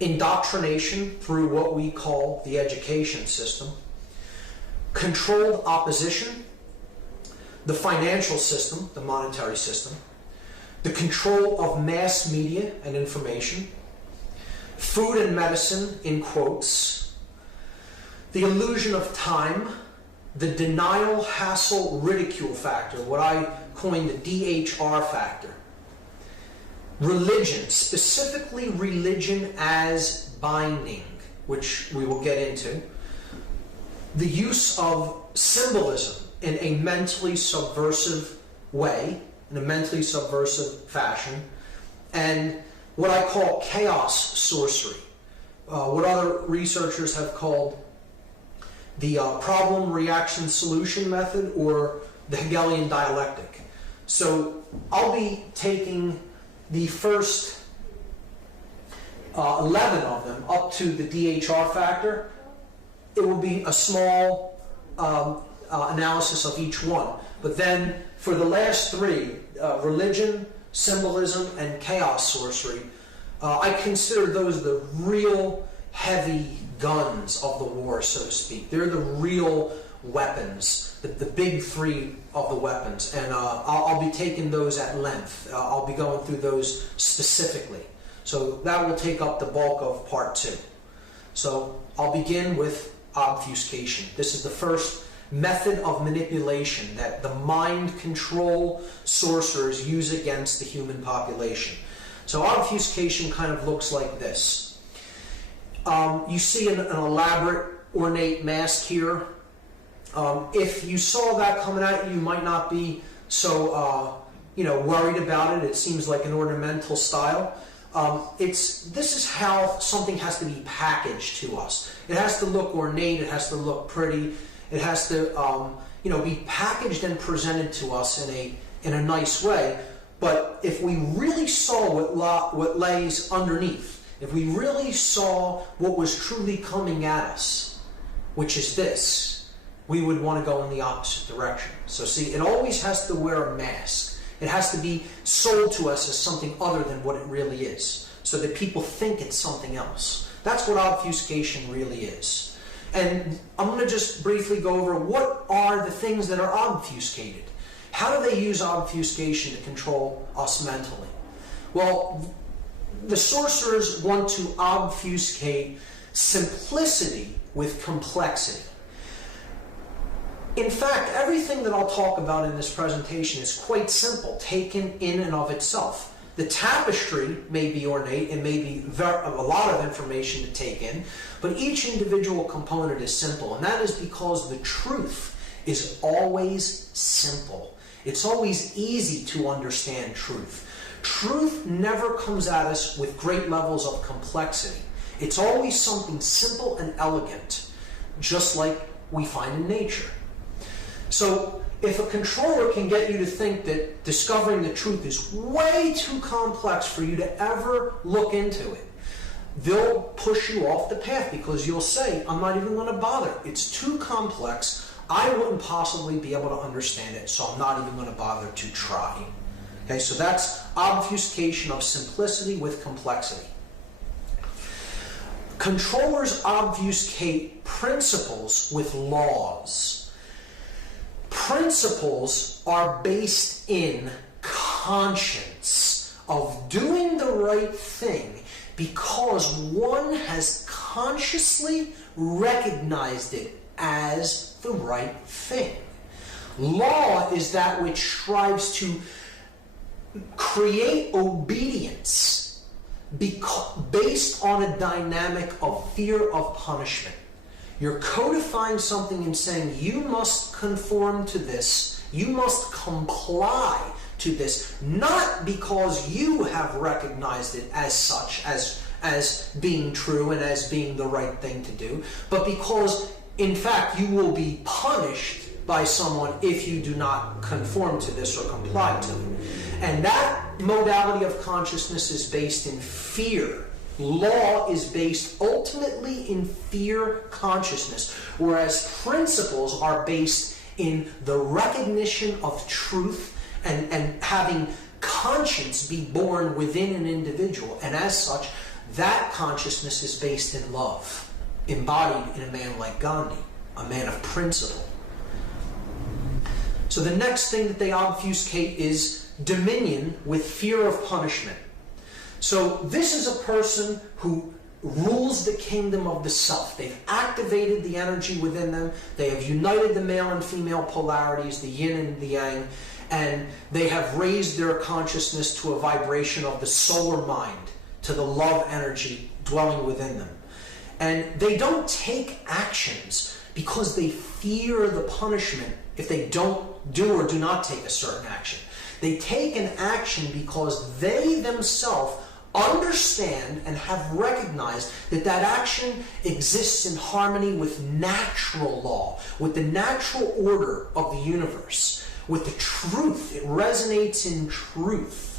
indoctrination through what we call the education system, controlled opposition, the financial system, the monetary system, the control of mass media and information, food and medicine, in quotes, the illusion of time, the denial, hassle, ridicule factor, what I coined the DHR factor, religion, specifically religion as binding, which we will get into, the use of symbolism in a mentally subversive way, in a mentally subversive fashion, and what I call chaos sorcery, what other researchers have called the problem, reaction, solution method, or the Hegelian dialectic. So I'll be taking the first 11 of them up to the DHR factor. It will be a small analysis of each one. But then for the last three, religion, symbolism, and chaos sorcery, I consider those the real heavy guns of the war, so to speak. They're the real weapons, the big three of the weapons. And I'll be taking those at length. I'll be going through those specifically. So that will take up the bulk of part 2. So I'll begin with obfuscation. This is the first method of manipulation that the mind control sorcerers use against the human population. So obfuscation kind of looks like this. You see an elaborate ornate mask here. If you saw that coming at you, you might not be so worried about it. It seems like an ornamental style. This is how something has to be packaged to us. It has to look ornate. It has to look pretty. It has to be packaged and presented to us in a nice way. But if we really saw what lays underneath, if we really saw what was truly coming at us, which is this, we would want to go in the opposite direction. So see, it always has to wear a mask. It has to be sold to us as something other than what it really is, so that people think it's something else. That's what obfuscation really is. And I'm going to just briefly go over what are the things that are obfuscated. How do they use obfuscation to control us mentally? Well, the sorcerers want to obfuscate simplicity with complexity. In fact, everything that I'll talk about in this presentation is quite simple, taken in and of itself. The tapestry may be ornate and may be a lot of information to take in, but each individual component is simple, and that is because the truth is always simple. It's always easy to understand truth. Truth never comes at us with great levels of complexity. It's always something simple and elegant, just like we find in nature. So if a controller can get you to think that discovering the truth is way too complex for you to ever look into it, they'll push you off the path because you'll say, I'm not even going to bother. It's too complex. I wouldn't possibly be able to understand it, so I'm not even going to bother to try. Okay, so that's obfuscation of simplicity with complexity. Controllers obfuscate principles with laws. Principles are based in conscience of doing the right thing because one has consciously recognized it as the right thing. Law is that which strives to create obedience based on a dynamic of fear of punishment. You're codifying something and saying you must conform to this, you must comply to this, not because you have recognized it as such, as being true and as being the right thing to do, but because in fact you will be punished by someone if you do not conform to this or comply to it. And that modality of consciousness is based in fear. Law is based ultimately in fear consciousness, whereas principles are based in the recognition of truth and having conscience be born within an individual. And as such, that consciousness is based in love, embodied in a man like Gandhi, a man of principle. So the next thing that they obfuscate is dominion with fear of punishment. So this is a person who rules the kingdom of the self. They've activated the energy within them. They have united the male and female polarities, the yin and the yang, and they have raised their consciousness to a vibration of the solar mind, to the love energy dwelling within them. And they don't take actions because they fear the punishment if they don't do or do not take a certain action. They take an action because they themselves understand and have recognized that that action exists in harmony with natural law, with the natural order of the universe, with the truth. It resonates in truth.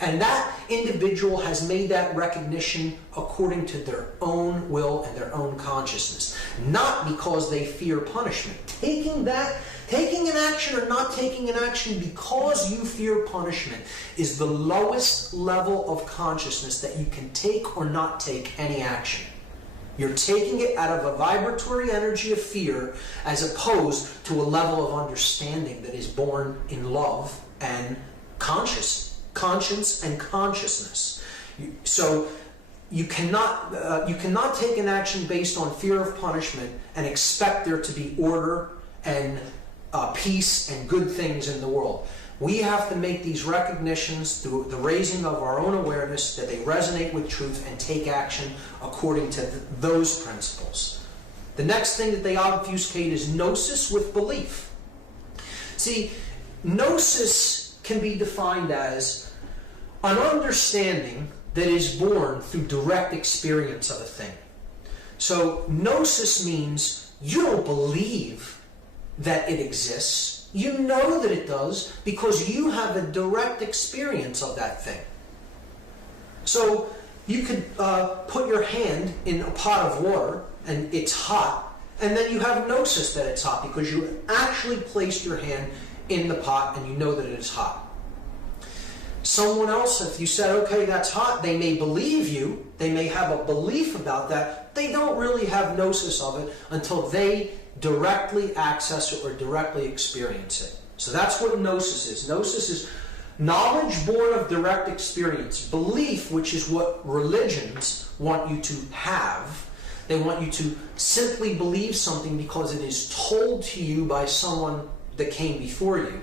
And that individual has made that recognition according to their own will and their own consciousness, not because they fear punishment. Taking an action or not taking an action because you fear punishment is the lowest level of consciousness that you can take or not take any action. You're taking it out of a vibratory energy of fear as opposed to a level of understanding that is born in love and conscience and consciousness. So you cannot take an action based on fear of punishment and expect there to be order and peace and good things in the world. We have to make these recognitions through the raising of our own awareness that they resonate with truth and take action according to those principles. The next thing that they obfuscate is gnosis with belief. See, gnosis can be defined as an understanding that is born through direct experience of a thing. So gnosis means you don't believe that it exists. You know that it does because you have a direct experience of that thing. So you could put your hand in a pot of water and it's hot, and then you have gnosis that it's hot because you actually placed your hand in the pot and you know that it is hot. Someone else, if you said, okay, that's hot, they may believe you, they may have a belief about that, they don't really have gnosis of it until they directly access it or directly experience it. So that's what gnosis is. Gnosis is knowledge born of direct experience. Belief, which is what religions want you to have. They want you to simply believe something because it is told to you by someone that came before you,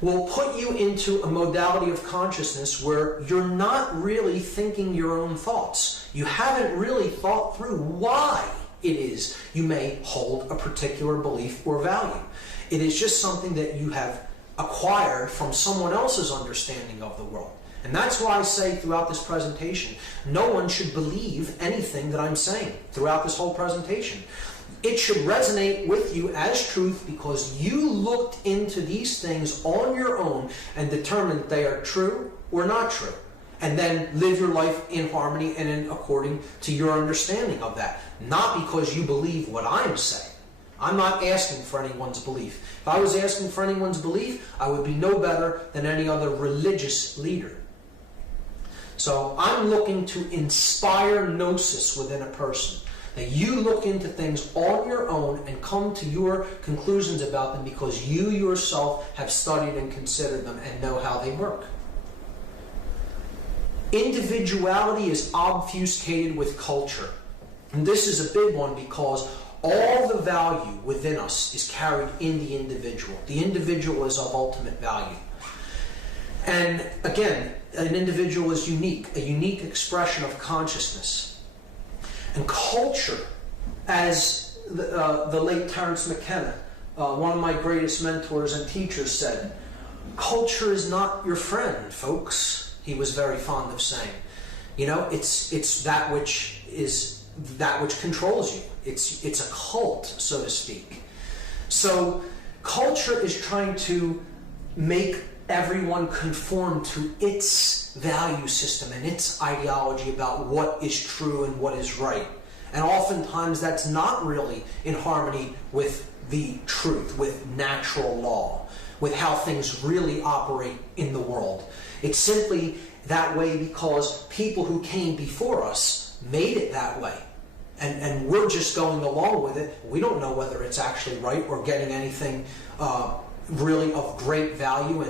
will put you into a modality of consciousness where you're not really thinking your own thoughts. You haven't really thought through why it is you may hold a particular belief or value. It is just something that you have acquired from someone else's understanding of the world. And that's why I say throughout this presentation, no one should believe anything that I'm saying throughout this whole presentation. It should resonate with you as truth because you looked into these things on your own and determined they are true or not true. And then live your life in harmony and in according to your understanding of that. Not because you believe what I'm saying. I'm not asking for anyone's belief. If I was asking for anyone's belief, I would be no better than any other religious leader. So I'm looking to inspire gnosis within a person. That you look into things on your own and come to your conclusions about them because you yourself have studied and considered them and know how they work. Individuality is obfuscated with culture. And this is a big one because all the value within us is carried in the individual. The individual is of ultimate value. And again, an individual is unique, a unique expression of consciousness. And culture, as the late Terence McKenna, one of my greatest mentors and teachers, said, culture is not your friend, folks. He was very fond of saying, you know, it's that which controls you. It's a cult, so to speak. So culture is trying to make everyone conform to its value system and its ideology about what is true and what is right. And oftentimes that's not really in harmony with the truth, with natural law, with how things really operate in the world. It's simply that way because people who came before us made it that way. And we're just going along with it. We don't know whether it's actually right or getting anything really of great value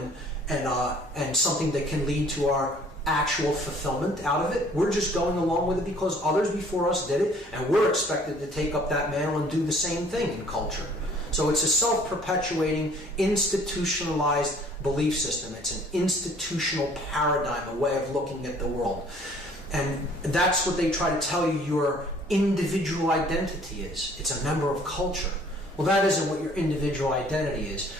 and something that can lead to our actual fulfillment out of it. We're just going along with it because others before us did it, and we're expected to take up that mantle and do the same thing in culture. So it's a self-perpetuating, institutionalized belief system. It's an institutional paradigm, a way of looking at the world. And that's what they try to tell you your individual identity is. It's a member of culture. Well, that isn't what your individual identity is.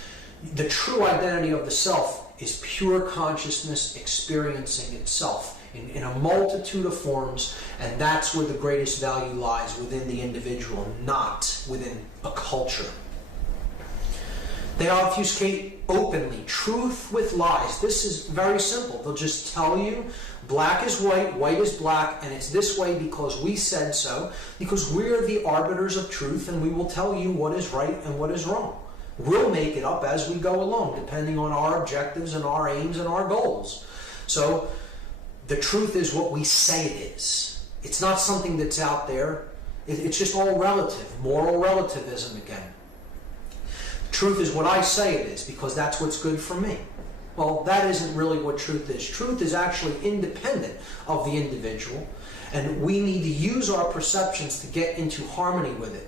The true identity of the self is pure consciousness experiencing itself in a multitude of forms, and that's where the greatest value lies, within the individual, not within a culture. They obfuscate openly, truth with lies. This is very simple. They'll just tell you black is white, white is black, and it's this way because we said so, because we're the arbiters of truth, and we will tell you what is right and what is wrong. We'll make it up as we go along, depending on our objectives and our aims and our goals. So the truth is what we say it is. It's not something that's out there. It's just all relative, moral relativism again. Truth is what I say it is because that's what's good for me. Well, that isn't really what truth is. Truth is actually independent of the individual, and we need to use our perceptions to get into harmony with it.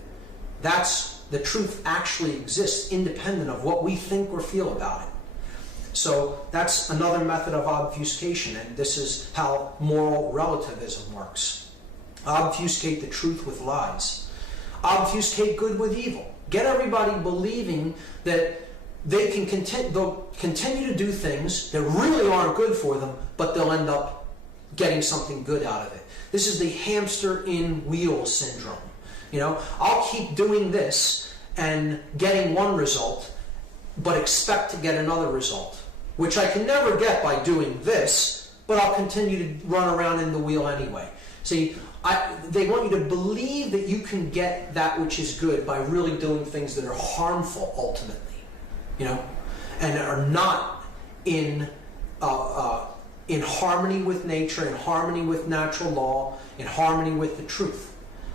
The truth actually exists independent of what we think or feel about it. So that's another method of obfuscation, and this is how moral relativism works. Obfuscate the truth with lies. Obfuscate good with evil. Get everybody believing that they can they'll continue to do things that really aren't good for them, but they'll end up getting something good out of it. This is the hamster in wheel syndrome. You know, I'll keep doing this and getting one result, but expect to get another result, which I can never get by doing this, but I'll continue to run around in the wheel anyway. See, they want you to believe that you can get that which is good by really doing things that are harmful ultimately, you know, and are not in harmony with nature, in harmony with natural law, in harmony with the truth.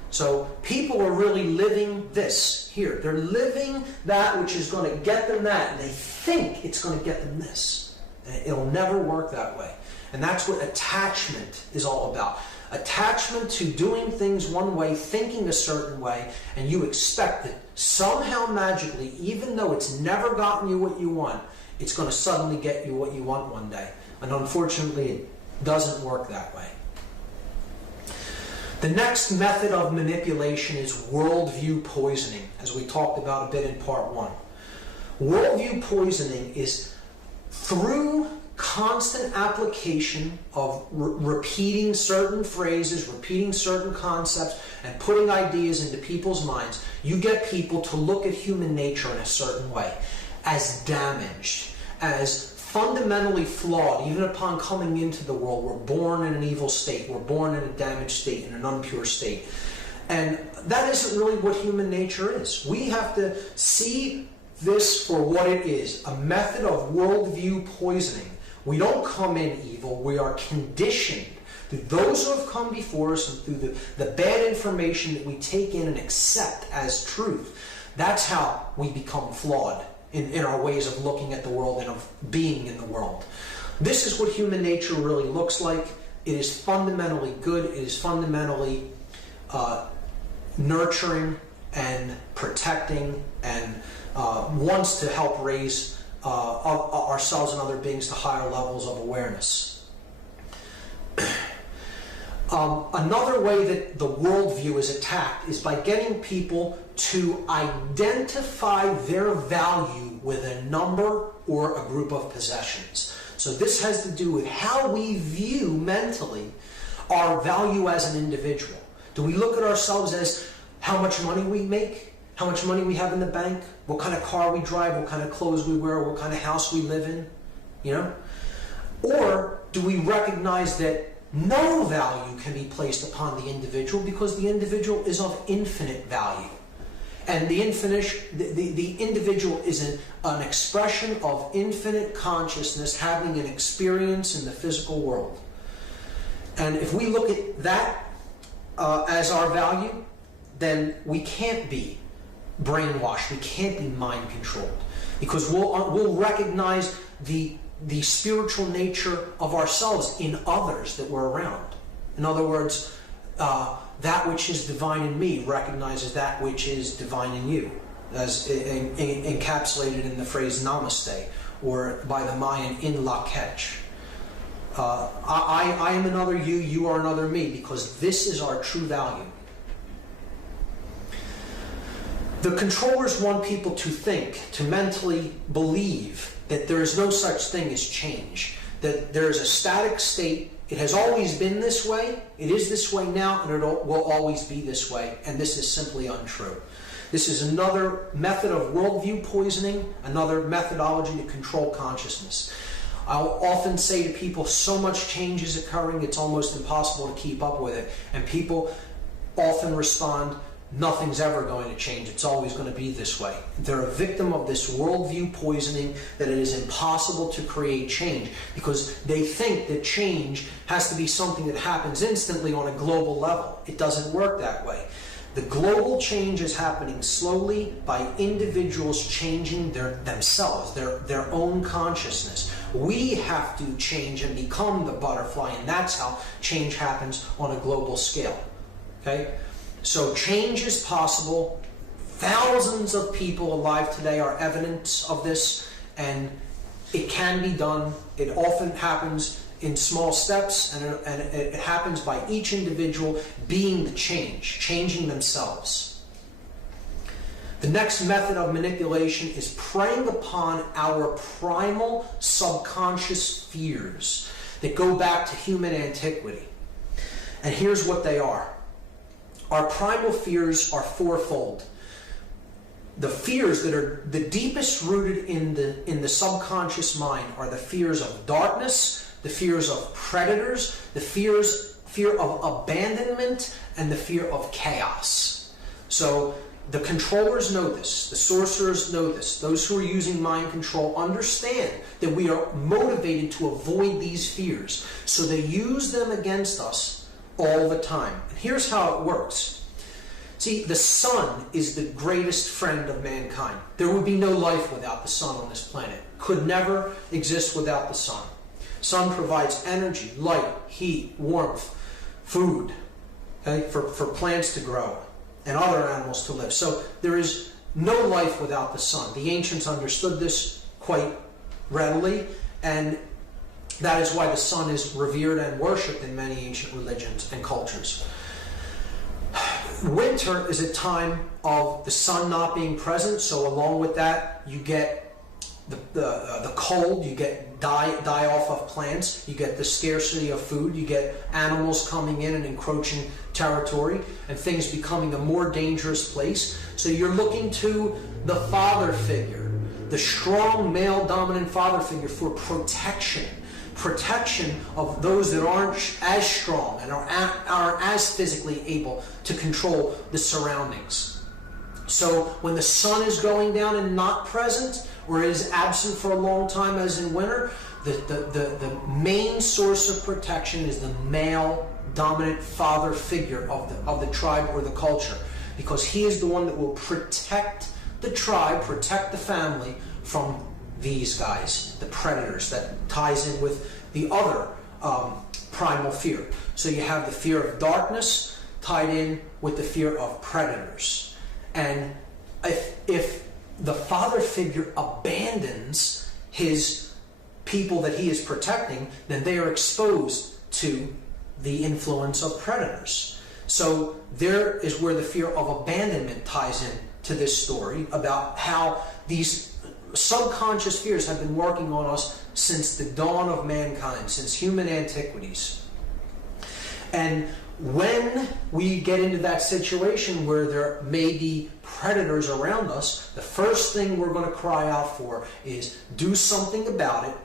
So people are really living this here. They're living that which is going to get them that, and they think it's going to get them this. And it'll never work that way. And that's what attachment is all about. Attachment to doing things one way, thinking a certain way, and you expect that somehow magically, even though it's never gotten you what you want, it's going to suddenly get you what you want one day. And unfortunately, it doesn't work that way. The next method of manipulation is worldview poisoning, as we talked about a bit in part 1. Worldview poisoning is through constant application of repeating certain phrases, repeating certain concepts, and putting ideas into people's minds, you get people to look at human nature in a certain way, as damaged, as fundamentally flawed. Even upon coming into the world, we're born in an evil state, we're born in a damaged state, in an impure state. And that isn't really what human nature is. We have to see this for what it is, a method of worldview poisoning. We don't come in evil, we are conditioned through those who have come before us and through the bad information that we take in and accept as truth. That's how we become flawed in our ways of looking at the world and of being in the world. This is what human nature really looks like. It is fundamentally good, it is fundamentally nurturing and protecting, and wants to help raise ourselves and other beings to higher levels of awareness. Another way that the worldview is attacked is by getting people to identify their value with a number or a group of possessions. So this has to do with how we view mentally our value as an individual. Do we look at ourselves as how much money we make, how much money we have in the bank, what kind of car we drive, what kind of clothes we wear, what kind of house we live in, you know? Or do we recognize that no value can be placed upon the individual because the individual is of infinite value? And the individual is an expression of infinite consciousness having an experience in the physical world. And if we look at that as our value, then we can't be brainwashed, we can't be mind controlled, because we'll recognize the spiritual nature of ourselves in others that we're around. In other words, that which is divine in me recognizes that which is divine in you, as encapsulated in the phrase namaste, or by the Mayan, in la catch. I am another you, you are another me, because this is our true value. The controllers want people to think, to mentally believe that there is no such thing as change, that there is a static state. It has always been this way, it is this way now, and it will always be this way, and this is simply untrue. This is another method of worldview poisoning, another methodology to control consciousness. I'll often say to people, so much change is occurring, it's almost impossible to keep up with it. And people often respond, nothing's ever going to change, it's always going to be this way. They're a victim of this worldview poisoning, that it is impossible to create change, because they think that change has to be something that happens instantly on a global level. It doesn't work that way. The global change is happening slowly by individuals changing themselves, their own consciousness. We have to change and become the butterfly, and that's how change happens on a global scale. Okay? So change is possible. Thousands of people alive today are evidence of this, and it can be done. It often happens in small steps, and it happens by each individual being the change, changing themselves. The next method of manipulation is preying upon our primal subconscious fears that go back to human antiquity. And here's what they are. Our primal fears are fourfold. The fears that are the deepest rooted in the subconscious mind are the fears of darkness, the fears of predators, the fear of abandonment, and the fear of chaos. So the controllers know this, the sorcerers know this, those who are using mind control understand that we are motivated to avoid these fears. So they use them against us all the time. And here's how it works. See, the sun is the greatest friend of mankind. There would be no life without the sun on this planet. Could never exist without the sun. Sun provides energy, light, heat, warmth, food, okay, for plants to grow and other animals to live. So there is no life without the sun. The ancients understood this quite readily, and that is why the sun is revered and worshipped in many ancient religions and cultures. Winter is a time of the sun not being present, so along with that you get the cold, you get die off of plants, you get the scarcity of food, you get animals coming in and encroaching territory, and things becoming a more dangerous place. So you're looking to the father figure, the strong male dominant father figure, for protection of those that aren't as strong and are as physically able to control the surroundings. So when the sun is going down and not present, or is absent for a long time, as in winter, the main source of protection is the male dominant father figure of the tribe or the culture, because he is the one that will protect the tribe, protect the family from these guys, the predators. That ties in with the other primal fear. So you have the fear of darkness tied in with the fear of predators. And if the father figure abandons his people that he is protecting, then they are exposed to the influence of predators. So there is where the fear of abandonment ties in to this story about how these subconscious fears have been working on us since the dawn of mankind, since human antiquities. And when we get into that situation where there may be predators around us, the first thing we're going to cry out for is do something about it.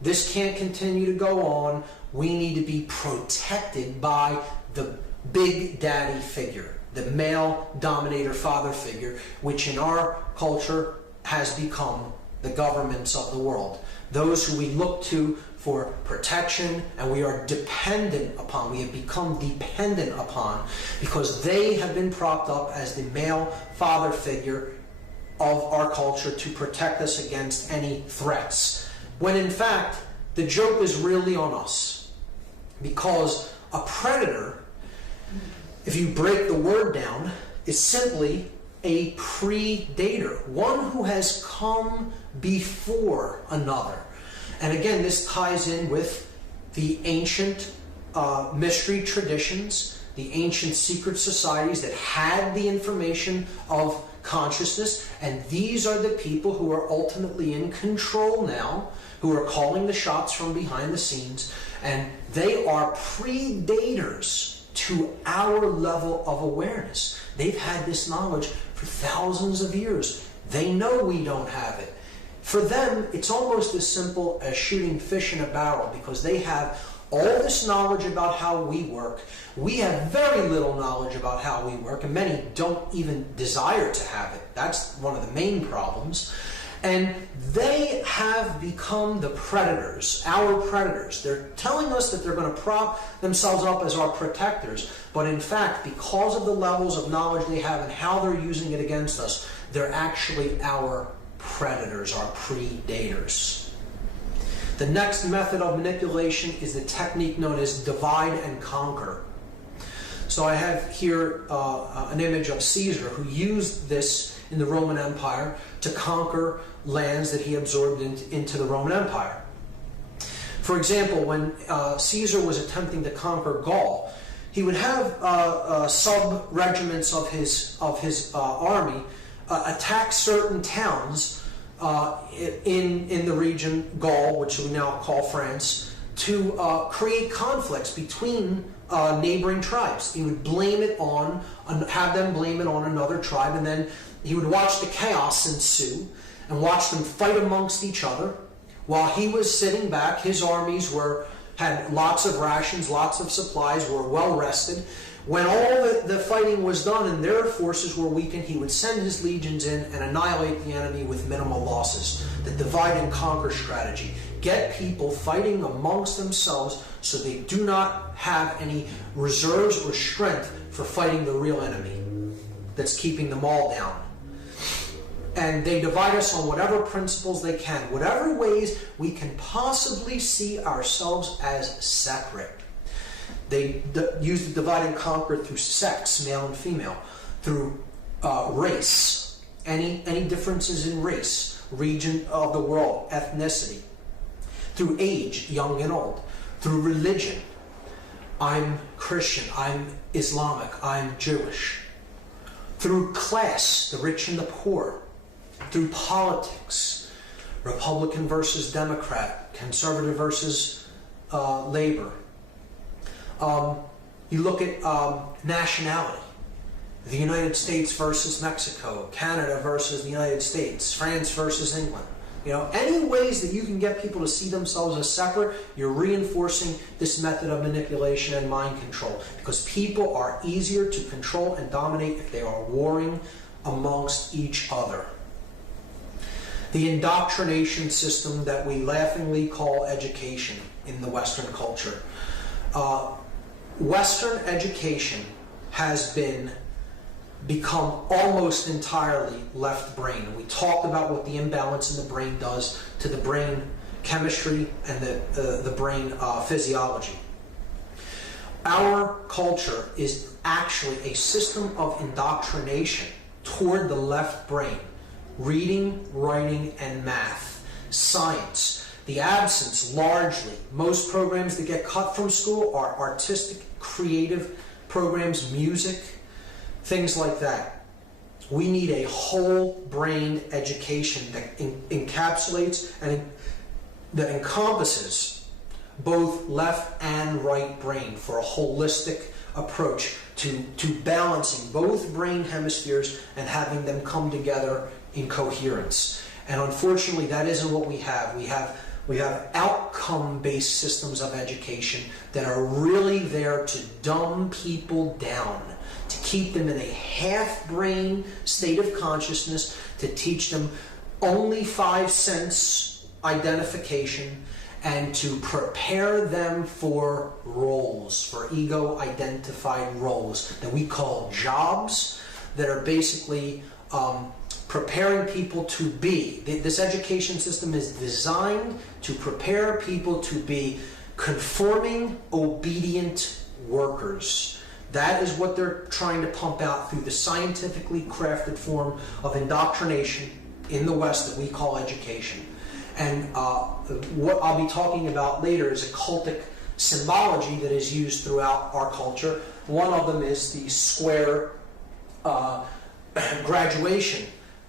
This can't continue to go on. We need to be protected by the big daddy figure, the male dominator father figure, which in our culture has become the governments of the world. Those who we look to for protection, and we are dependent upon, we have become dependent upon, because they have been propped up as the male father figure of our culture to protect us against any threats. When in fact, the joke is really on us. Because a predator, if you break the word down, is simply a predator, one who has come before another. And again, this ties in with the ancient mystery traditions, the ancient secret societies that had the information of consciousness, and these are the people who are ultimately in control now, who are calling the shots from behind the scenes, and they are predators to our level of awareness. They've had this knowledge for thousands of years. They know we don't have it. For them, it's almost as simple as shooting fish in a barrel, because they have all this knowledge about how we work. We have very little knowledge about how we work, and many don't even desire to have it. That's one of the main problems. And they have become the predators, our predators. They're telling us that they're going to prop themselves up as our protectors, but in fact, because of the levels of knowledge they have and how they're using it against us, they're actually our predators, our predators. The next method of manipulation is the technique known as divide and conquer. So I have here an image of Caesar, who used this in the Roman Empire to conquer lands that he absorbed into the Roman Empire. For example, when Caesar was attempting to conquer Gaul, he would have sub-regiments of his army attack certain towns in the region Gaul, which we now call France, to create conflicts between neighboring tribes. He would blame it on, have them blame it on another tribe, and then he would watch the chaos ensue and watch them fight amongst each other. While he was sitting back, his armies had lots of rations, lots of supplies, were well rested. When all the fighting was done and their forces were weakened, he would send his legions in and annihilate the enemy with minimal losses. The divide and conquer strategy. Get people fighting amongst themselves so they do not have any reserves or strength for fighting the real enemy that's keeping them all down. And they divide us on whatever principles they can, whatever ways we can possibly see ourselves as separate. They use the divide and conquer through sex, male and female, through race, any differences in race, region of the world, ethnicity, through age, young and old, through religion. I'm Christian, I'm Islamic, I'm Jewish. Through class, the rich and the poor. Through politics, Republican versus Democrat, conservative versus labor. You look at nationality, the United States versus Mexico, Canada versus the United States, France versus England. You know, any ways that you can get people to see themselves as separate, you're reinforcing this method of manipulation and mind control, because people are easier to control and dominate if they are warring amongst each other. The indoctrination system that we laughingly call education in the Western culture. Western education has become almost entirely left brain. And we talked about what the imbalance in the brain does to the brain chemistry and the brain physiology. Our culture is actually a system of indoctrination toward the left brain. Reading, writing, and math. Science. The absence, largely, most programs that get cut from school are artistic, creative programs, music, things like that. We need a whole-brained education that encapsulates and that encompasses both left and right brain for a holistic approach to balancing both brain hemispheres and having them come together in coherence. And unfortunately, that isn't what we have. We have outcome-based systems of education that are really there to dumb people down, to keep them in a half-brain state of consciousness, to teach them only 5 sense identification, and to prepare them for roles, for ego-identified roles that we call jobs, that are basically preparing people to be. This education system is designed to prepare people to be conforming, obedient workers. That is what they're trying to pump out through the scientifically crafted form of indoctrination in the West that we call education. And what I'll be talking about later is a cultic symbology that is used throughout our culture. One of them is the square graduation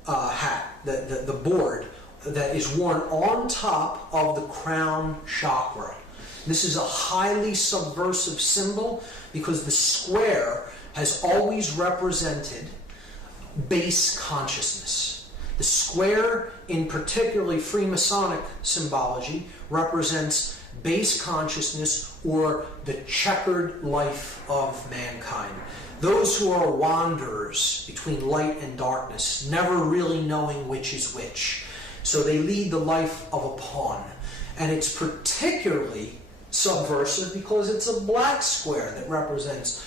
hat, the board that is worn on top of the crown chakra. This is a highly subversive symbol because the square has always represented base consciousness. The square, in particularly Freemasonic symbology, represents base consciousness or the checkered life of mankind. Those who are wanderers between light and darkness, never really knowing which is which. So they lead the life of a pawn. And it's particularly subversive because it's a black square that represents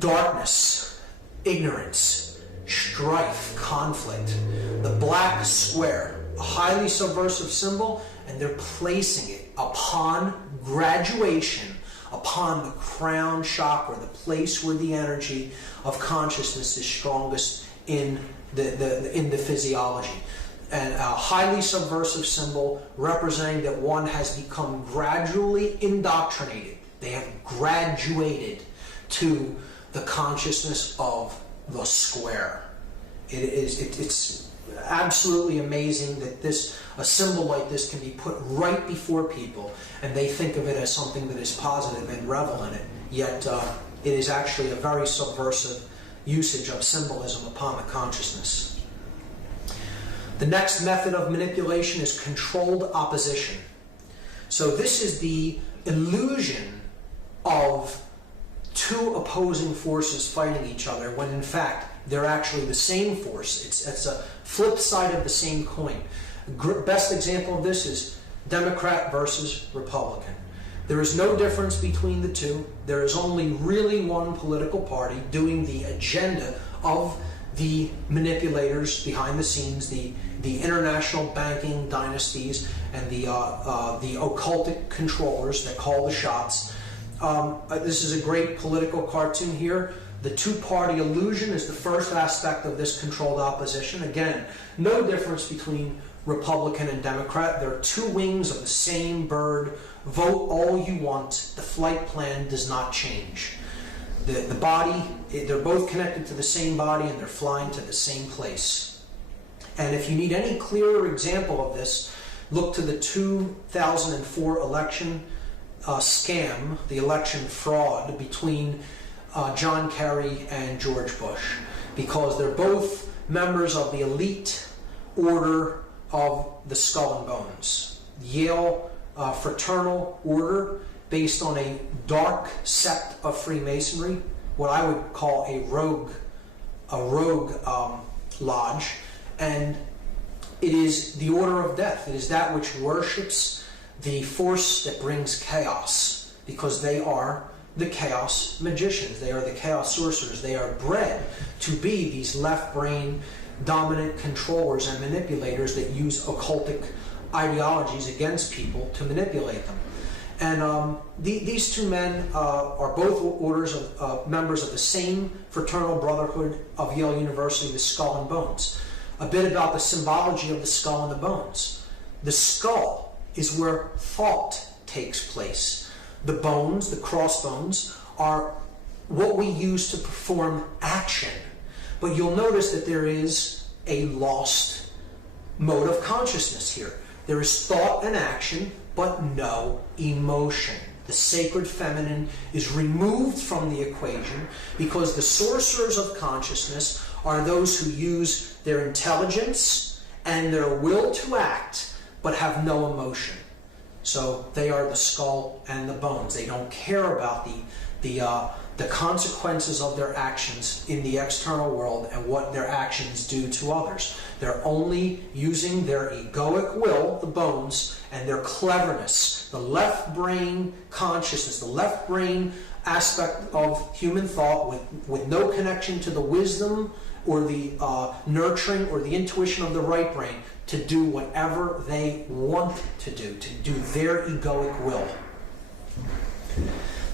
darkness, ignorance, strife, conflict. The black square, a highly subversive symbol, and they're placing it upon graduation, upon the crown chakra, the place where the energy of consciousness is strongest in the physiology. And a highly subversive symbol representing that one has become gradually indoctrinated. They have graduated to the consciousness of the square. It's absolutely amazing that a symbol like this can be put right before people, and they think of it as something that is positive and revel in it. Yet it is actually a very subversive usage of symbolism upon the consciousness. The next method of manipulation is controlled opposition. So this is the illusion of two opposing forces fighting each other when in fact they're actually the same force. It's a flip side of the same coin. Best example of this is Democrat versus Republican. There is no difference between the two. There is only really one political party doing the agenda of the manipulators behind the scenes, the international banking dynasties and the occultic controllers that call the shots. This is a great political cartoon here. The two-party illusion is the first aspect of this controlled opposition. Again, no difference between Republican and Democrat. They're two wings of the same bird. Vote all you want. The flight plan does not change. The body, they're both connected to the same body and they're flying to the same place. And if you need any clearer example of this, look to the 2004 election scam, the election fraud between John Kerry and George Bush, because they're both members of the elite order of the Skull and Bones, Yale fraternal order based on a dark sect of Freemasonry, what I would call a rogue lodge, and it is the order of death. It is that which worships the force that brings chaos, because they are the chaos magicians. They are the chaos sorcerers. They are bred to be these left-brain dominant controllers and manipulators that use occultic ideologies against people to manipulate them. And these two men are both orders of members of the same fraternal brotherhood of Yale University, the Skull and Bones. A bit about the symbology of the skull and the bones. The skull is where thought takes place. The bones, the crossbones, are what we use to perform action. But you'll notice that there is a lost mode of consciousness here. There is thought and action, but no emotion. The sacred feminine is removed from the equation because the sorcerers of consciousness are those who use their intelligence and their will to act, but have no emotion. So they are the skull and the bones. They don't care about the consequences of their actions in the external world and what their actions do to others. They're only using their egoic will, the bones, and their cleverness, the left brain consciousness, the left brain aspect of human thought with no connection to the wisdom or the nurturing or the intuition of the right brain to do whatever they want to do their egoic will.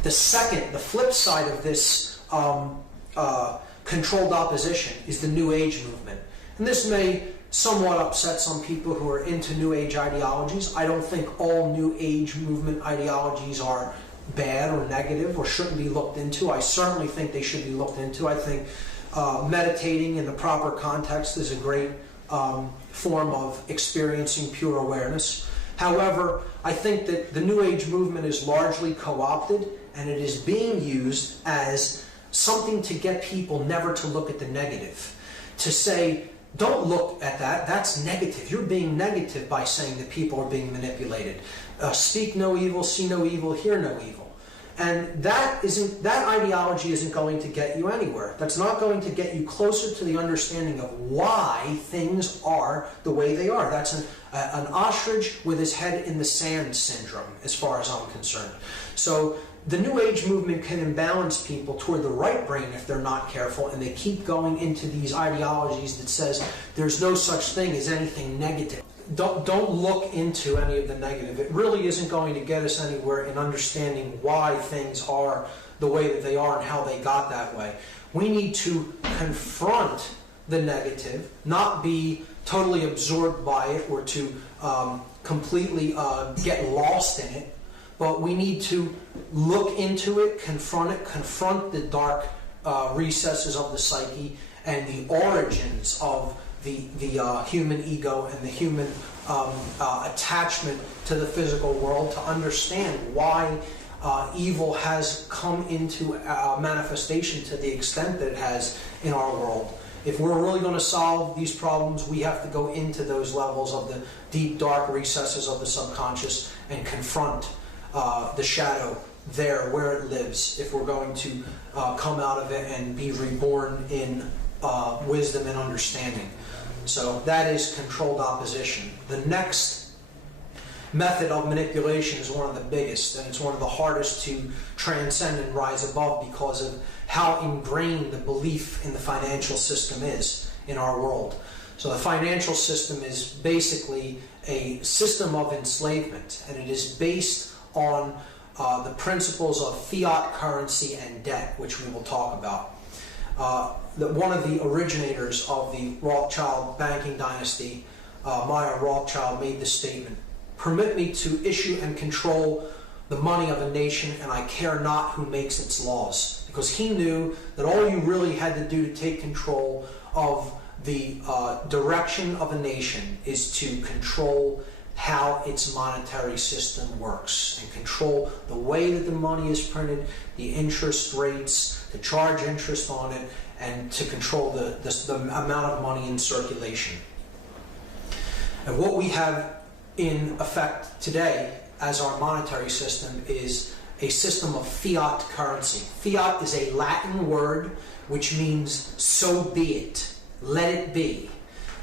The flip side of this controlled opposition is the New Age movement. And this may somewhat upset some people who are into New Age ideologies. I don't think all New Age movement ideologies are bad or negative or shouldn't be looked into. I certainly think they should be looked into. I think meditating in the proper context is a great form of experiencing pure awareness. However, I think that the New Age movement is largely co-opted, and it is being used as something to get people never to look at the negative. To say, don't look at that, that's negative. You're being negative by saying that people are being manipulated. Speak no evil, see no evil, hear no evil. And that ideology isn't going to get you anywhere. That's not going to get you closer to the understanding of why things are the way they are. That's an ostrich with his head in the sand syndrome, as far as I'm concerned. So the New Age movement can imbalance people toward the right brain if they're not careful, and they keep going into these ideologies that says there's no such thing as anything negative. Don't look into any of the negative. It really isn't going to get us anywhere in understanding why things are the way that they are and how they got that way. We need to confront the negative, not be totally absorbed by it or to completely get lost in it, but we need to look into it, confront the dark recesses of the psyche, and the origins of the human ego and the human attachment to the physical world, to understand why evil has come into manifestation to the extent that it has in our world. If we're really going to solve these problems, we have to go into those levels of the deep, dark recesses of the subconscious and confront the shadow there where it lives, if we're going to come out of it and be reborn in wisdom and understanding. So that is controlled opposition. The next method of manipulation is one of the biggest, and it's one of the hardest to transcend and rise above because of how ingrained the belief in the financial system is in our world. So the financial system is basically a system of enslavement, and it is based on the principles of fiat currency and debt, which we will talk about. One of the originators of the Rothschild banking dynasty, Meyer Rothschild, made this statement: "Permit me to issue and control the money of a nation, and I care not who makes its laws." Because he knew that all you really had to do to take control of the direction of a nation is to control how its monetary system works and control the way that the money is printed, the interest rates, to charge interest on it, and to control the amount of money in circulation. And what we have in effect today as our monetary system is a system of fiat currency. Fiat is a Latin word which means "so be it," let it be.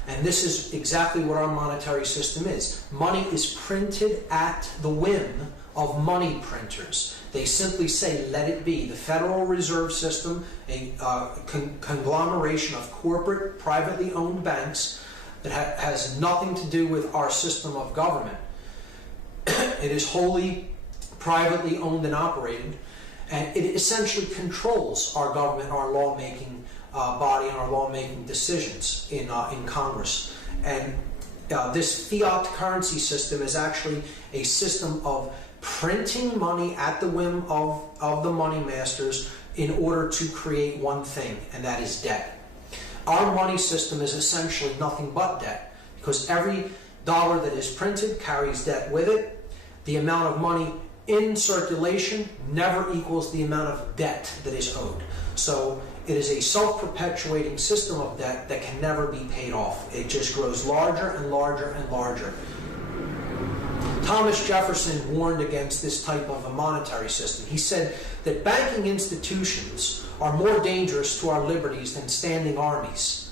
And this is exactly what our monetary system is. Money is printed at the whim of money printers. They simply say, let it be. The Federal Reserve System, a conglomeration of corporate, privately owned banks that has nothing to do with our system of government. It is wholly privately owned and operated, and it essentially controls our government, our lawmaking body, and our lawmaking decisions in Congress. And this fiat currency system is actually a system of printing money at the whim of the money masters in order to create one thing, and that is debt. Our money system is essentially nothing but debt, because every dollar that is printed carries debt with it. The amount of money in circulation never equals the amount of debt that is owed. So it is a self-perpetuating system of debt that can never be paid off. It just grows larger and larger and larger. Thomas Jefferson warned against this type of a monetary system. He said that banking institutions are more dangerous to our liberties than standing armies.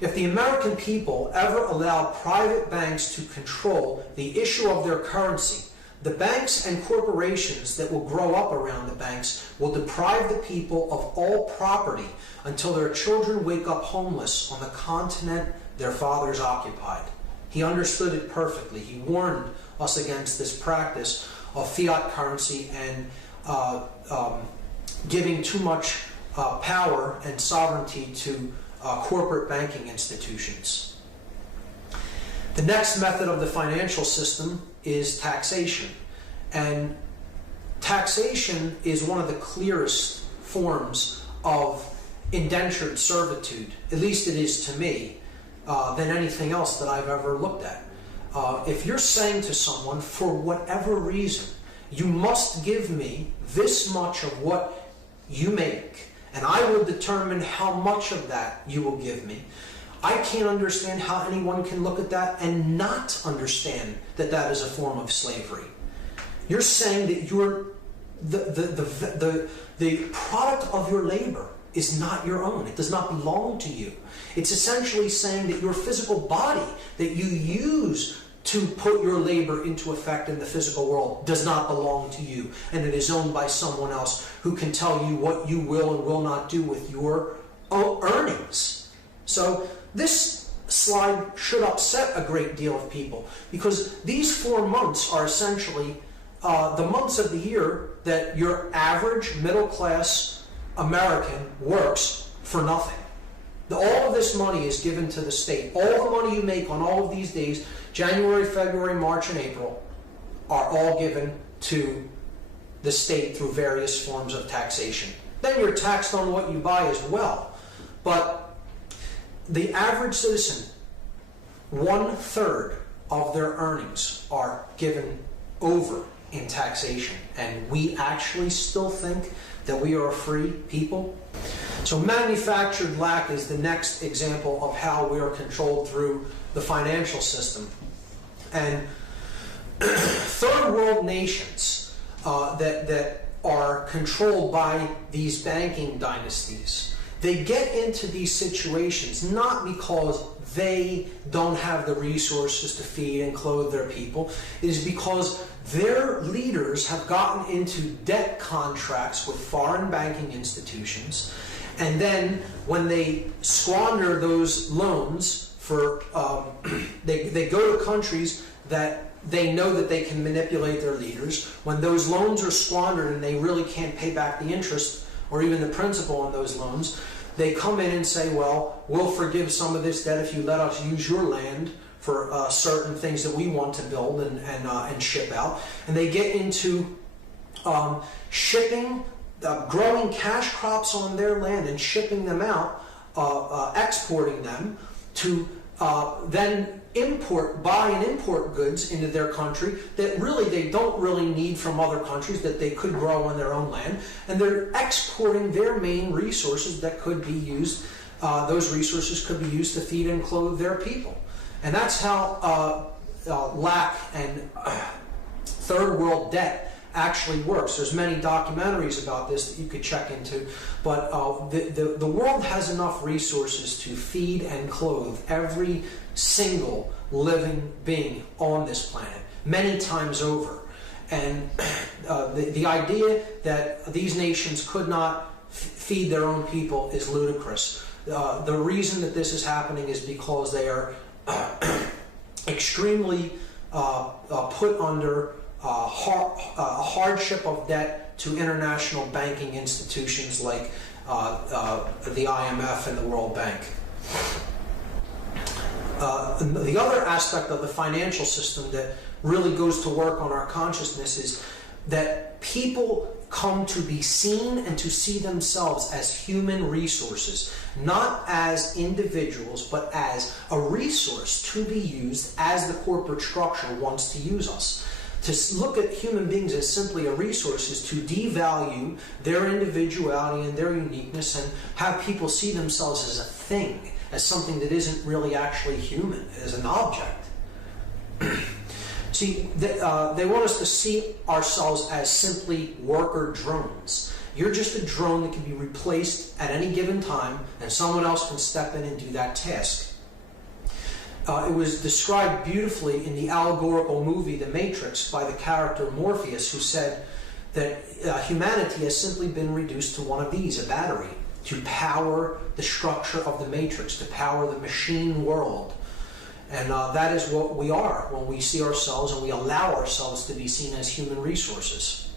If the American people ever allow private banks to control the issue of their currency, the banks and corporations that will grow up around the banks will deprive the people of all property until their children wake up homeless on the continent their fathers occupied. He understood it perfectly. He warned us against this practice of fiat currency and giving too much power and sovereignty to corporate banking institutions. The next method of the financial system is taxation. And taxation is one of the clearest forms of indentured servitude, at least it is to me, than anything else that I've ever looked at. If you're saying to someone, for whatever reason, you must give me this much of what you make, and I will determine how much of that you will give me, I can't understand how anyone can look at that and not understand that that is a form of slavery. You're saying that the product of your labor is not your own. It does not belong to you. It's essentially saying that your physical body that you use to put your labor into effect in the physical world does not belong to you, and it is owned by someone else who can tell you what you will and will not do with your earnings. So this slide should upset a great deal of people, because these 4 months are essentially the months of the year that your average middle-class American works for nothing. All of this money is given to the state. All the money you make on all of these days, January, February, March, and April, are all given to the state through various forms of taxation. Then you're taxed on what you buy as well. But the average citizen, 1/3 of their earnings are given over in taxation, and we actually still think that we are a free people. So manufactured lack is the next example of how we are controlled through the financial system. And third world nations that are controlled by these banking dynasties, they get into these situations not because they don't have the resources to feed and clothe their people. It is because their leaders have gotten into debt contracts with foreign banking institutions, and then when they squander those loans for, they go to countries that they know that they can manipulate their leaders. When those loans are squandered and they really can't pay back the interest or even the principal on those loans, they come in and say, well, we'll forgive some of this debt if you let us use your land for certain things that we want to build and ship out. And they get into shipping, growing cash crops on their land and shipping them out, exporting them to then buy and import goods into their country that really they don't really need from other countries that they could grow on their own land, and they're exporting their main resources that could be used. Those resources could be used to feed and clothe their people, and that's how lack and third world debt actually works. There's many documentaries about this that you could check into, but the world has enough resources to feed and clothe every single living being on this planet, many times over. And the idea that these nations could not feed their own people is ludicrous. The reason that this is happening is because they are extremely put under a hardship of debt to international banking institutions like the IMF and the World Bank. The other aspect of the financial system that really goes to work on our consciousness is that people come to be seen and to see themselves as human resources, not as individuals, but as a resource to be used as the corporate structure wants to use us. To look at human beings as simply a resource is to devalue their individuality and their uniqueness and have people see themselves as a thing, as something that isn't really actually human, as an object. See, they want us to see ourselves as simply worker drones. You're just a drone that can be replaced at any given time, and someone else can step in and do that task. It was described beautifully in the allegorical movie The Matrix by the character Morpheus, who said that humanity has simply been reduced to one of these, a battery, to power the structure of the Matrix, to power the machine world. And that is what we are when we see ourselves and we allow ourselves to be seen as human resources.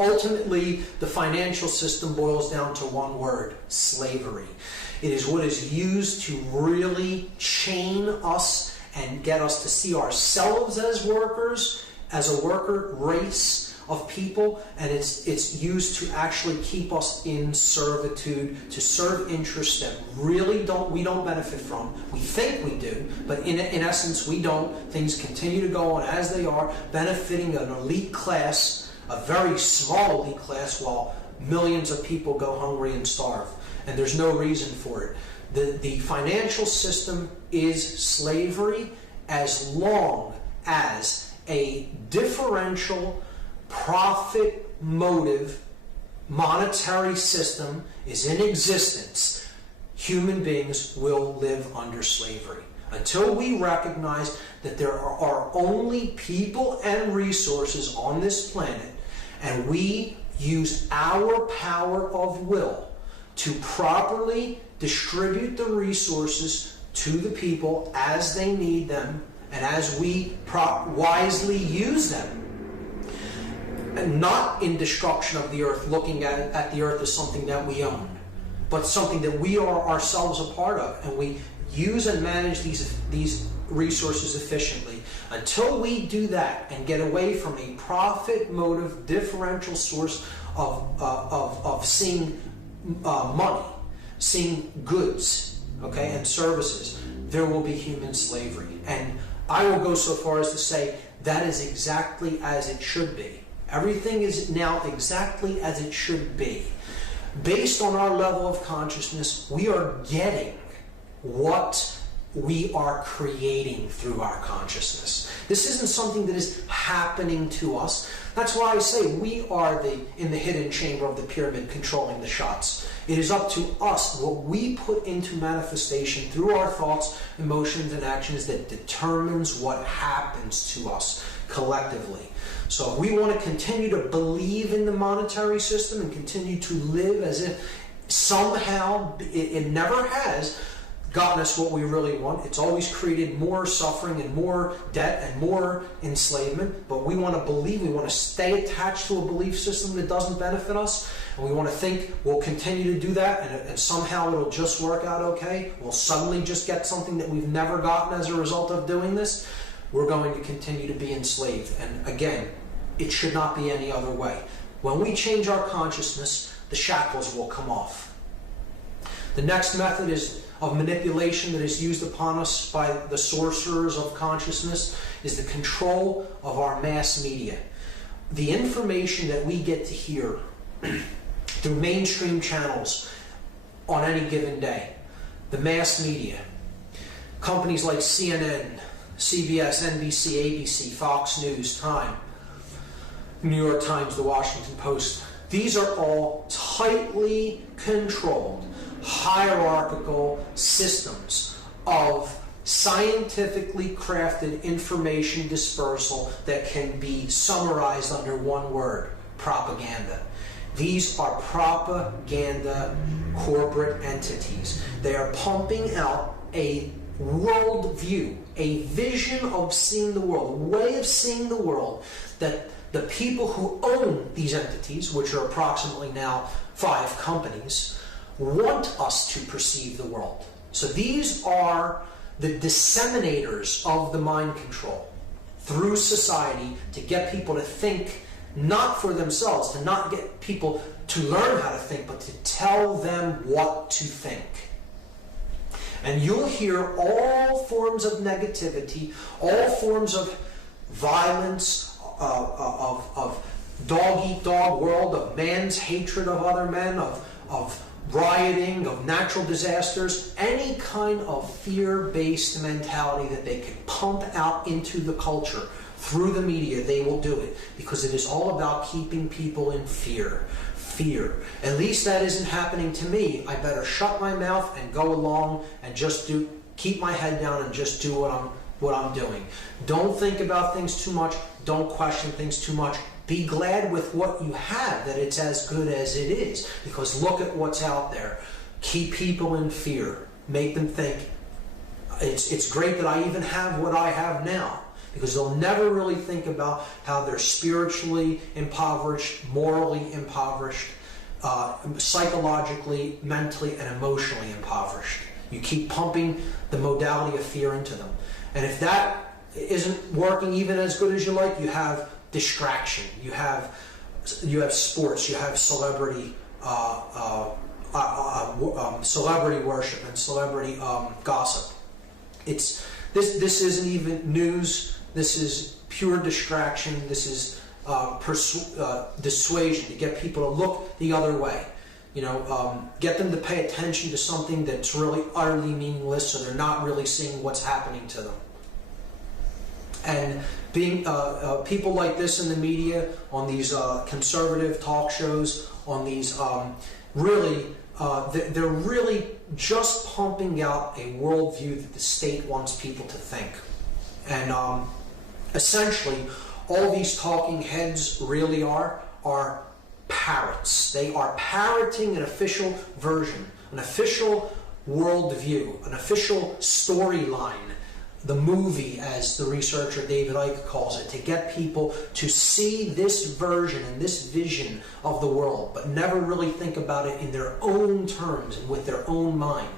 Ultimately, the financial system boils down to one word: slavery. It is what is used to really chain us and get us to see ourselves as workers, as a worker race of people, and it's used to actually keep us in servitude, to serve interests that really we don't benefit from. We think we do, but in essence we don't. Things continue to go on as they are, benefiting an elite class, a very small elite class, while millions of people go hungry and starve. And there's no reason for it. The financial system is slavery as long as a differential profit motive monetary system is in existence. Human beings will live under slavery. Until we recognize that there are only people and resources on this planet, and we use our power of will to properly distribute the resources to the people as they need them and as we wisely use them, and not in destruction of the earth, looking at the earth as something that we own, but something that we are ourselves a part of, and we use and manage these resources efficiently. Until we do that and get away from a profit motive differential source of seeing money, seeing goods okay, and services, there will be human slavery. And I will go so far as to say that is exactly as it should be. Everything is now exactly as it should be. Based on our level of consciousness, we are getting what we are creating through our consciousness. This isn't something that is happening to us. That's why I say we are in the hidden chamber of the pyramid controlling the shots. It is up to us, what we put into manifestation through our thoughts, emotions, and actions that determines what happens to us collectively. So if we want to continue to believe in the monetary system and continue to live as if somehow it never has gotten us what we really want. It's always created more suffering and more debt and more enslavement. But we want to believe, we want to stay attached to a belief system that doesn't benefit us. And we want to think we'll continue to do that and somehow it'll just work out okay. We'll suddenly just get something that we've never gotten as a result of doing this. We're going to continue to be enslaved. And again, it should not be any other way. When we change our consciousness, the shackles will come off. The next method of manipulation that is used upon us by the sorcerers of consciousness is the control of our mass media. The information that we get to hear through mainstream channels on any given day, the mass media, companies like CNN, CBS, NBC, ABC, Fox News, Time, New York Times, The Washington Post, these are all tightly controlled hierarchical systems of scientifically crafted information dispersal that can be summarized under one word: propaganda. These are propaganda corporate entities. They are pumping out a worldview, a vision of seeing the world, a way of seeing the world that the people who own these entities, which are approximately now 5 companies, want us to perceive the world. So these are the disseminators of the mind control through society to get people to think not for themselves, to not get people to learn how to think, but to tell them what to think. And you'll hear all forms of negativity, all forms of violence, of dog-eat-dog world, of man's hatred of other men, of rioting, of natural disasters, any kind of fear-based mentality that they can pump out into the culture through the media, they will do it, because it is all about keeping people in fear. Fear. At least that isn't happening to me. I better shut my mouth and go along and just keep my head down and just do what I'm doing. Don't think about things too much. Don't question things too much. Be glad with what you have, that it's as good as it is, because look at what's out there. Keep people in fear. Make them think, it's great that I even have what I have now, because they'll never really think about how they're spiritually impoverished, morally impoverished, psychologically, mentally, and emotionally impoverished. You keep pumping the modality of fear into them. And if that isn't working even as good as you like, you have distraction, you have sports, you have celebrity celebrity worship and celebrity gossip. This isn't even news. This is pure distraction. This is dissuasion, to get people to look the other way. Get them to pay attention to something that's really utterly meaningless, so they're not really seeing what's happening to them. And being people like this in the media, on these conservative talk shows, on these they're really just pumping out a worldview that the state wants people to think. And essentially, all these talking heads really are parrots. They are parroting an official version, an official worldview, an official storyline, the movie, as the researcher David Icke calls it, to get people to see this version and this vision of the world, but never really think about it in their own terms and with their own mind.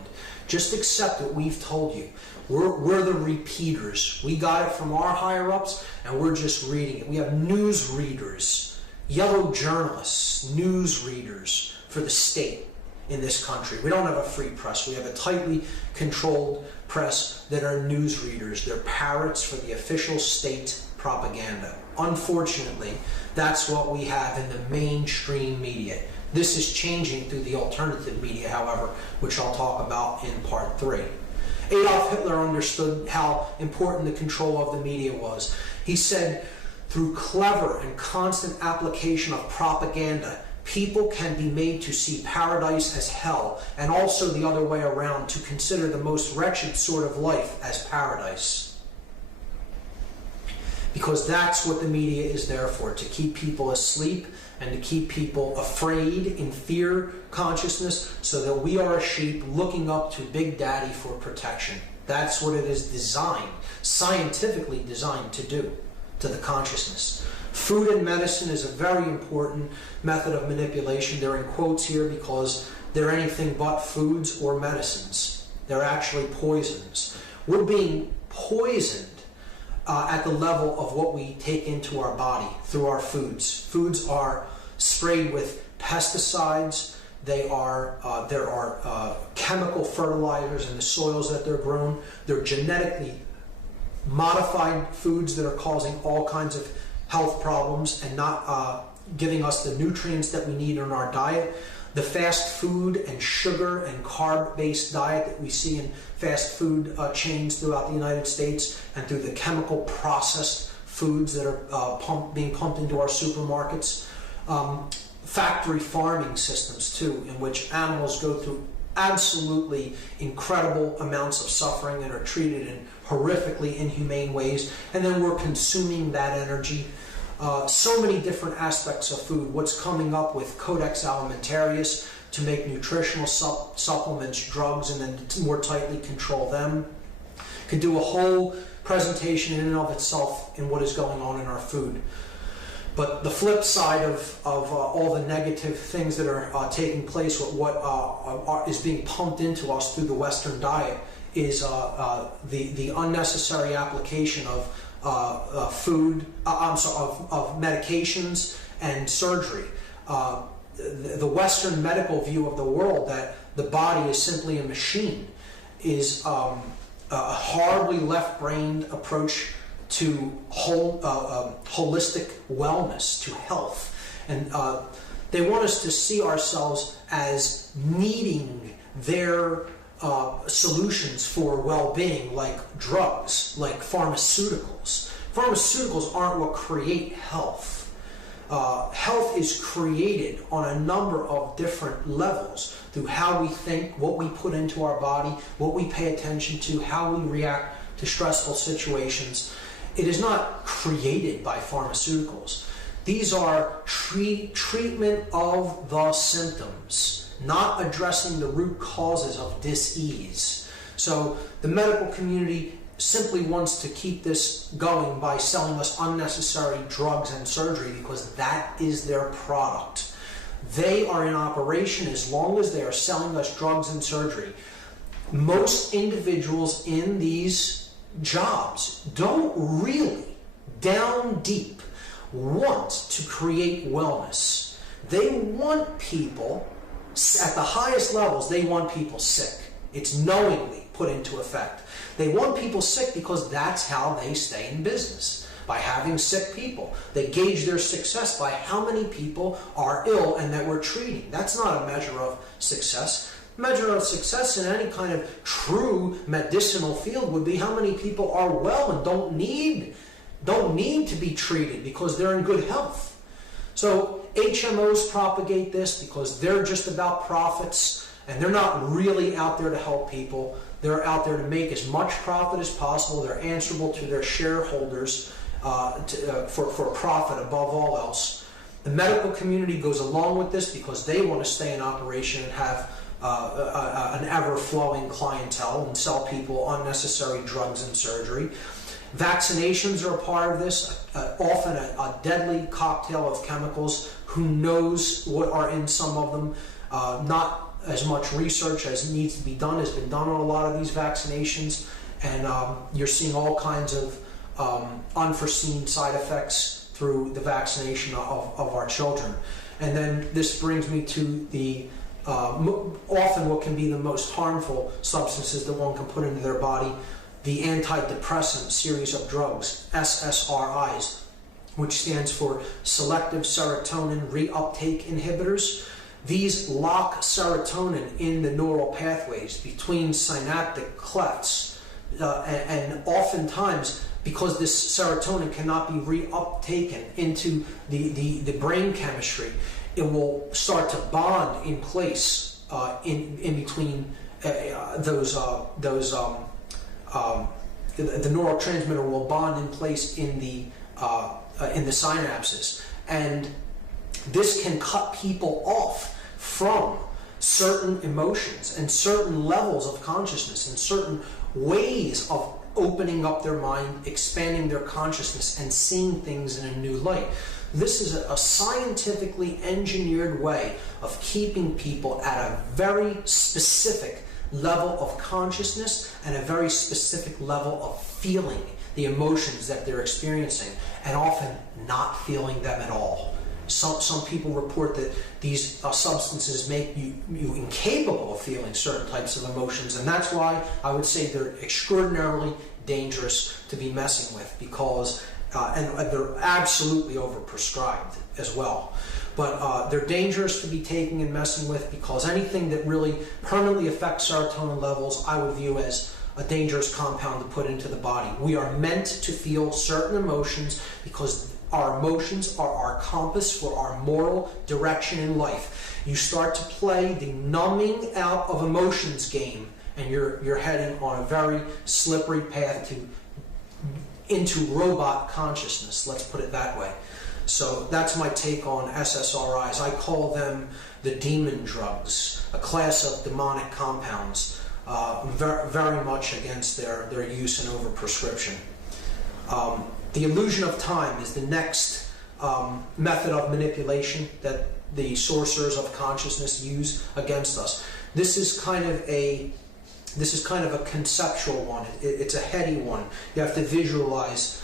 Just accept what we've told you. We're the repeaters. We got it from our higher-ups, and we're just reading it. We have news readers, yellow journalists, news readers for the state. in this country. We don't have a free press. We have a tightly controlled press that are newsreaders. They're parrots for the official state propaganda. Unfortunately, that's what we have in the mainstream media. This is changing through the alternative media, however, which I'll talk about in part 3. Adolf Hitler understood how important the control of the media was. He said, through clever and constant application of propaganda, people can be made to see paradise as hell, and also the other way around, to consider the most wretched sort of life as paradise. Because that's what the media is there for, to keep people asleep and to keep people afraid, in fear consciousness, so that we are a sheep looking up to Big Daddy for protection. That's what it is designed, scientifically designed to do to the consciousness. Food and medicine is a very important method of manipulation. They're in quotes here because they're anything but foods or medicines. They're actually poisons. We're being poisoned at the level of what we take into our body through our foods. Foods are sprayed with pesticides. There are chemical fertilizers in the soils that they're grown. They're genetically modified foods that are causing all kinds of health problems and not giving us the nutrients that we need in our diet. The fast food and sugar and carb-based diet that we see in fast food chains throughout the United States, and through the chemical processed foods that are being pumped into our supermarkets. Factory farming systems too, in which animals go through absolutely incredible amounts of suffering and are treated in horrifically inhumane ways, and then we're consuming that energy. So many different aspects of food. What's coming up with Codex Alimentarius to make nutritional supplements, drugs, and then more tightly control them. Could do a whole presentation in and of itself in what is going on in our food. But the flip side of all the negative things that are taking place with what is being pumped into us through the Western diet is the unnecessary application of medications and surgery. The Western medical view of the world, that the body is simply a machine, is a horribly left-brained approach to holistic wellness, to health. And they want us to see ourselves as needing their solutions for well-being, like drugs, like pharmaceuticals. Pharmaceuticals aren't what create health. Health is created on a number of different levels through how we think, what we put into our body, what we pay attention to, how we react to stressful situations. It is not created by pharmaceuticals. These are treatment of the symptoms, not addressing the root causes of dis-ease. So the medical community simply wants to keep this going by selling us unnecessary drugs and surgery, because that is their product. They are in operation as long as they are selling us drugs and surgery. Most individuals in these jobs don't really, down deep, want to create wellness. They want people, at the highest levels, they want people sick. It's knowingly put into effect. They want people sick because that's how they stay in business, by having sick people. They gauge their success by how many people are ill and that we're treating. That's not a measure of success. Measure of success in any kind of true medicinal field would be how many people are well and don't need to be treated because they're in good health. So HMOs propagate this because they're just about profits, and they're not really out there to help people. They're out there to make as much profit as possible. They're answerable to their shareholders for profit above all else. The medical community goes along with this because they want to stay in operation and have an ever-flowing clientele and sell people unnecessary drugs and surgery. Vaccinations are a part of this, often a deadly cocktail of chemicals. Who knows what are in some of them? Not as much research as needs to be done has been done on a lot of these vaccinations, and you're seeing all kinds of unforeseen side effects through the vaccination of our children. And then this brings me to the often what can be the most harmful substances that one can put into their body, the antidepressant series of drugs, SSRIs, which stands for selective serotonin reuptake inhibitors. These lock serotonin in the neural pathways between synaptic clefts, and oftentimes, because this serotonin cannot be reuptaken into the brain chemistry, it will start to bond in place in between the neurotransmitter will bond in place in the synapses, and this can cut people off from certain emotions and certain levels of consciousness and certain ways of opening up their mind, expanding their consciousness, and seeing things in a new light. This is a scientifically engineered way of keeping people at a very specific level of consciousness and a very specific level of feeling the emotions that they're experiencing, and often not feeling them at all. Some people report that these substances make you incapable of feeling certain types of emotions, and that's why I would say they're extraordinarily dangerous to be messing with, because and they're absolutely overprescribed as well. But they're dangerous to be taking and messing with, because anything that really permanently affects serotonin levels I would view as a dangerous compound to put into the body. We are meant to feel certain emotions because our emotions are our compass for our moral direction in life. You start to play the numbing out of emotions game, and you're heading on a very slippery path into robot consciousness, let's put it that way. So that's my take on SSRIs. I call them the demon drugs, a class of demonic compounds. Very much against their use and overprescription. The illusion of time is the next method of manipulation that the sorcerers of consciousness use against us. This is kind of a conceptual one. It's a heady one. You have to visualize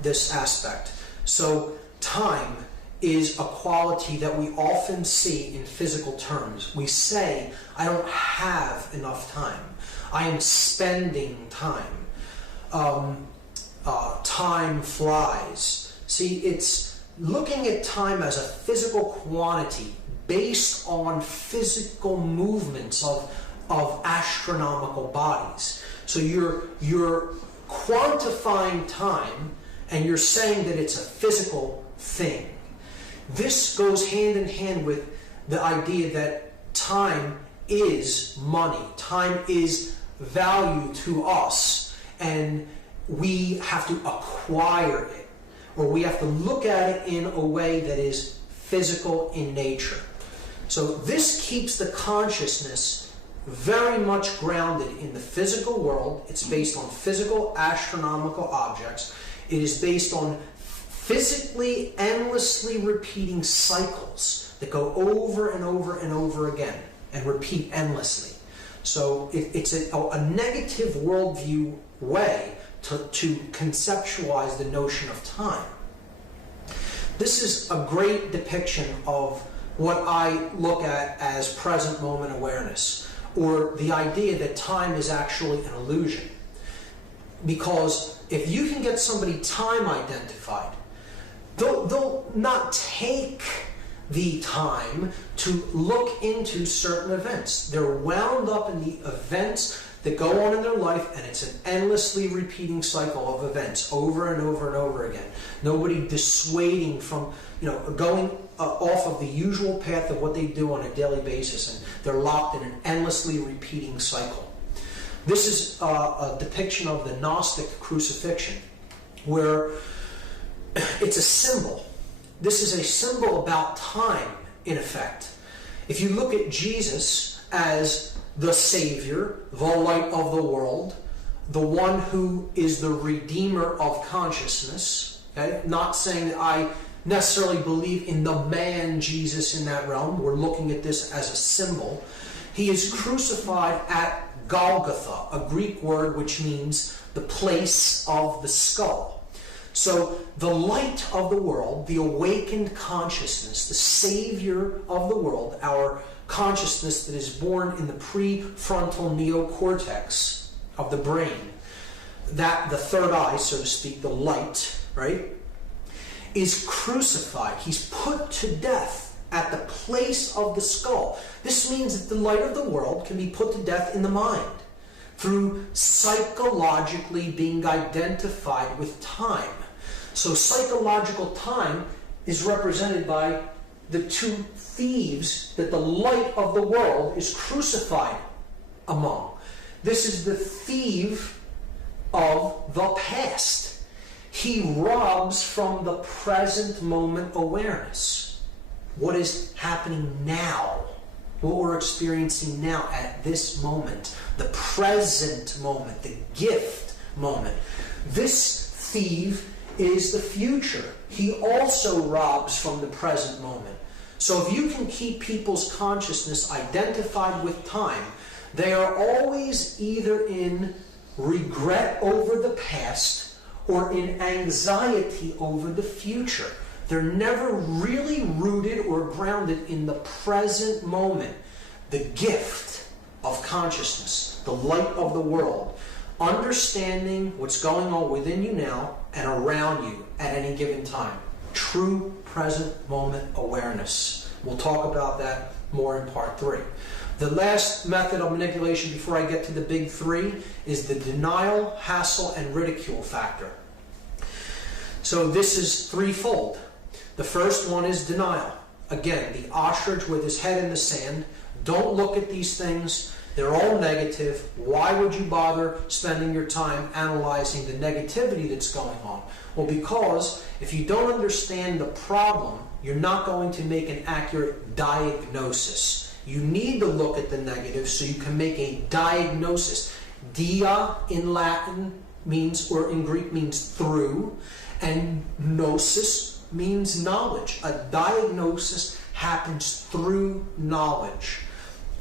this aspect. So time is a quality that we often see in physical terms. We say, I don't have enough time. I am spending time. Time flies. See, it's looking at time as a physical quantity based on physical movements of astronomical bodies. So you're quantifying time, and you're saying that it's a physical thing. This goes hand in hand with the idea that time is money. Time is value to us, and we have to acquire it, or we have to look at it in a way that is physical in nature. So this keeps the consciousness very much grounded in the physical world. It's based on physical astronomical objects. It is based on physically endlessly repeating cycles that go over and over and over again and repeat endlessly. So it's a negative worldview way to conceptualize the notion of time. This is a great depiction of what I look at as present moment awareness, or the idea that time is actually an illusion. Because if you can get somebody time identified, they'll not take the time to look into certain events. They're wound up in the events that go on in their life, and it's an endlessly repeating cycle of events over and over and over again. Nobody dissuading from going off of the usual path of what they do on a daily basis, and they're locked in an endlessly repeating cycle. This is a depiction of the Gnostic crucifixion, where it's a symbol. This is a symbol about time, in effect. If you look at Jesus as the Savior, the light of the world, the one who is the Redeemer of consciousness, okay? Not saying that I necessarily believe in the man Jesus in that realm. We're looking at this as a symbol. He is crucified at Golgotha, a Greek word which means the place of the skull. So the light of the world, the awakened consciousness, the savior of the world, our consciousness that is born in the prefrontal neocortex of the brain, that the third eye, so to speak, the light, right, is crucified. He's put to death at the place of the skull. This means that the light of the world can be put to death in the mind through psychologically being identified with time. So psychological time is represented by the two thieves that the light of the world is crucified among. This is the thief of the past. He robs from the present moment awareness. What is happening now? What we're experiencing now at this moment. The present moment. The gift moment. This thief is the future. He also robs from the present moment. So if you can keep people's consciousness identified with time, they are always either in regret over the past or in anxiety over the future. They're never really rooted or grounded in the present moment, the gift of consciousness, the light of the world, understanding what's going on within you now and around you at any given time. True present moment awareness. We'll talk about that more in part 3. The last method of manipulation before I get to the big 3 is the denial, hassle, and ridicule factor. So this is threefold. The first one is denial. Again, the ostrich with his head in the sand. Don't look at these things. They're all negative. Why would you bother spending your time analyzing the negativity that's going on? Well, because if you don't understand the problem, you're not going to make an accurate diagnosis. You need to look at the negative so you can make a diagnosis. Dia in Latin means, or in Greek means through, and gnosis means knowledge. A diagnosis happens through knowledge.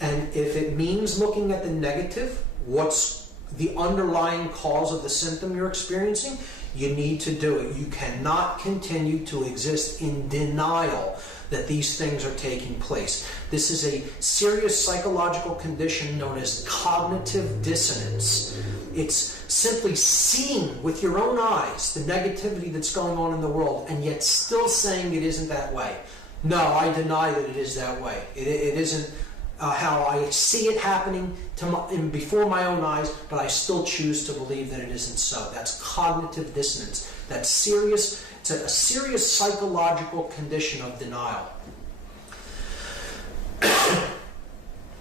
And if it means looking at the negative, what's the underlying cause of the symptom you're experiencing, you need to do it. You cannot continue to exist in denial that these things are taking place. This is a serious psychological condition known as cognitive dissonance. It's simply seeing with your own eyes the negativity that's going on in the world and yet still saying it isn't that way. No, I deny that it is that way. It isn't how I see it happening before my own eyes, but I still choose to believe that it isn't so. That's cognitive dissonance. That's serious. It's a serious psychological condition of denial.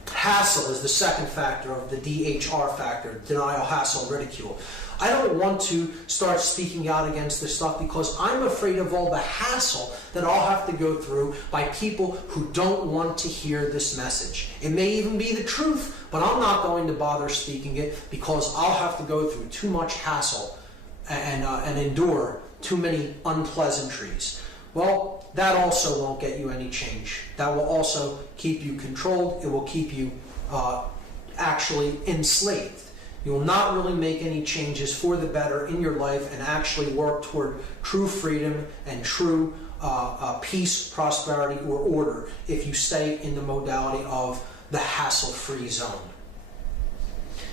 Hassle is the second factor of the DHR factor, denial, hassle, ridicule. I don't want to start speaking out against this stuff because I'm afraid of all the hassle that I'll have to go through by people who don't want to hear this message. It may even be the truth, but I'm not going to bother speaking it because I'll have to go through too much hassle and endure too many unpleasantries. Well, that also won't get you any change. That will also keep you controlled. It will keep you actually enslaved. You will not really make any changes for the better in your life and actually work toward true freedom and true peace, prosperity, or order if you stay in the modality of the hassle-free zone.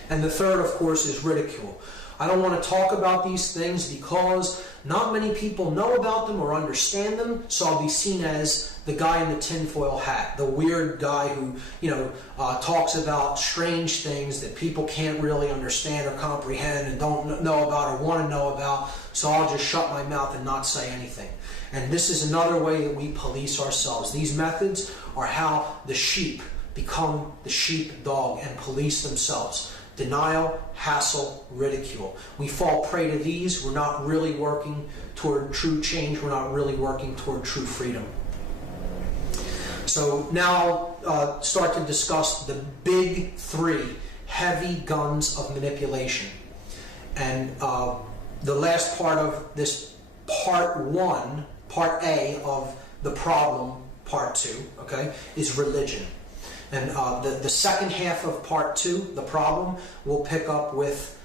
And the third, of course, is ridicule. I don't want to talk about these things because not many people know about them or understand them, so I'll be seen as the guy in the tinfoil hat, the weird guy who, talks about strange things that people can't really understand or comprehend and don't know about or want to know about, so I'll just shut my mouth and not say anything. And this is another way that we police ourselves. These methods are how the sheep become the sheepdog and police themselves. Denial, hassle, ridicule. We fall prey to these. We're not really working toward true change. We're not really working toward true freedom. So now I'll start to discuss the big 3 heavy guns of manipulation. And the last part of this part 1, part A of the problem, part 2, okay, is religion. And the second half of part 2, the problem, we'll pick up with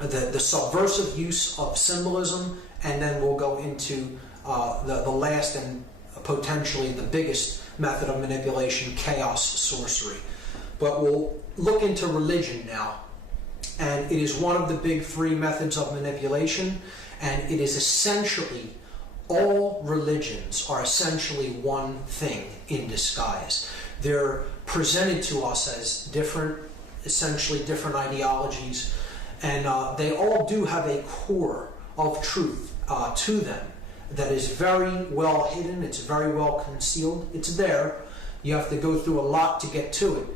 the subversive use of symbolism, and then we'll go into the last and potentially the biggest method of manipulation, chaos sorcery. But we'll look into religion now. And it is one of the big three methods of manipulation, and it is essentially, all religions are essentially one thing in disguise. They're presented to us as different, essentially different ideologies, and they all do have a core of truth to them that is very well hidden, it's very well concealed, it's there. You have to go through a lot to get to it.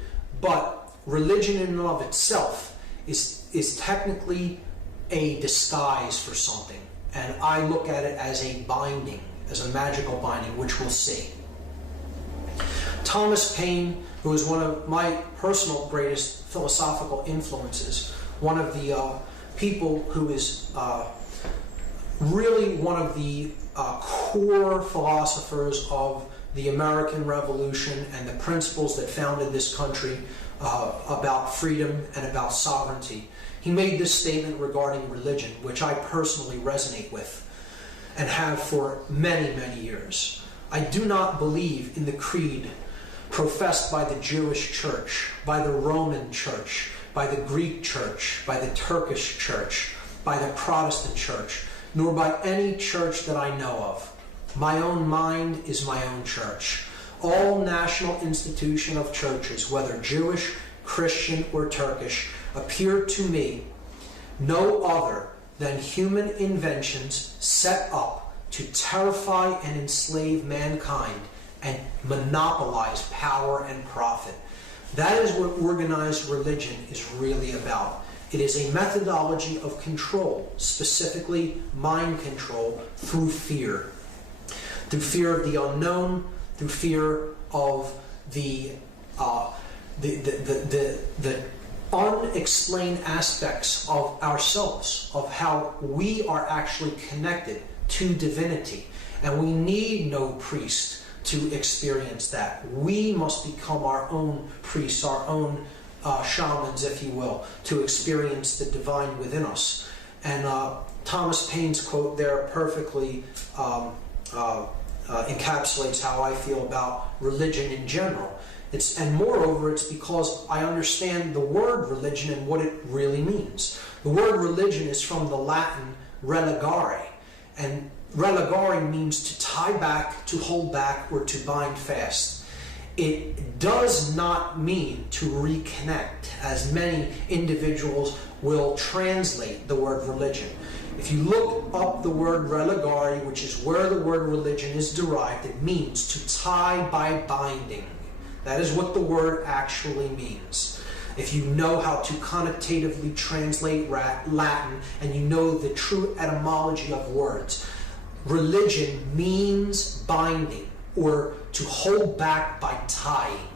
But religion in and of itself is technically a disguise for something. And I look at it as a binding, as a magical binding, which we'll see. Thomas Paine, who is one of my personal greatest philosophical influences, one of the people who is really one of the core philosophers of the American Revolution and the principles that founded this country about freedom and about sovereignty. He made this statement regarding religion, which I personally resonate with and have for many, many years. I do not believe in the creed professed by the Jewish church, by the Roman church, by the Greek church, by the Turkish church, by the Protestant church, nor by any church that I know of. My own mind is my own church. All national institution of churches, whether Jewish, Christian, or Turkish, appear to me no other than human inventions set up to terrify and enslave mankind and monopolize power and profit. That is what organized religion is really about. It is a methodology of control, specifically mind control, through fear. Through fear of the unknown, through fear of the unexplained aspects of ourselves, of how we are actually connected to divinity. And we need no priest to experience that. We must become our own priests, our own shamans, if you will, to experience the divine within us. And Thomas Paine's quote there perfectly encapsulates how I feel about religion in general. And moreover, it's because I understand the word religion and what it really means. The word religion is from the Latin religare, and religare means to tie back, to hold back, or to bind fast. It does not mean to reconnect, as many individuals will translate the word religion. If you look up the word religare, which is where the word religion is derived, it means to tie by binding. That is what the word actually means. If you know how to connotatively translate Latin and you know the true etymology of words, religion means binding, or to hold back by tying.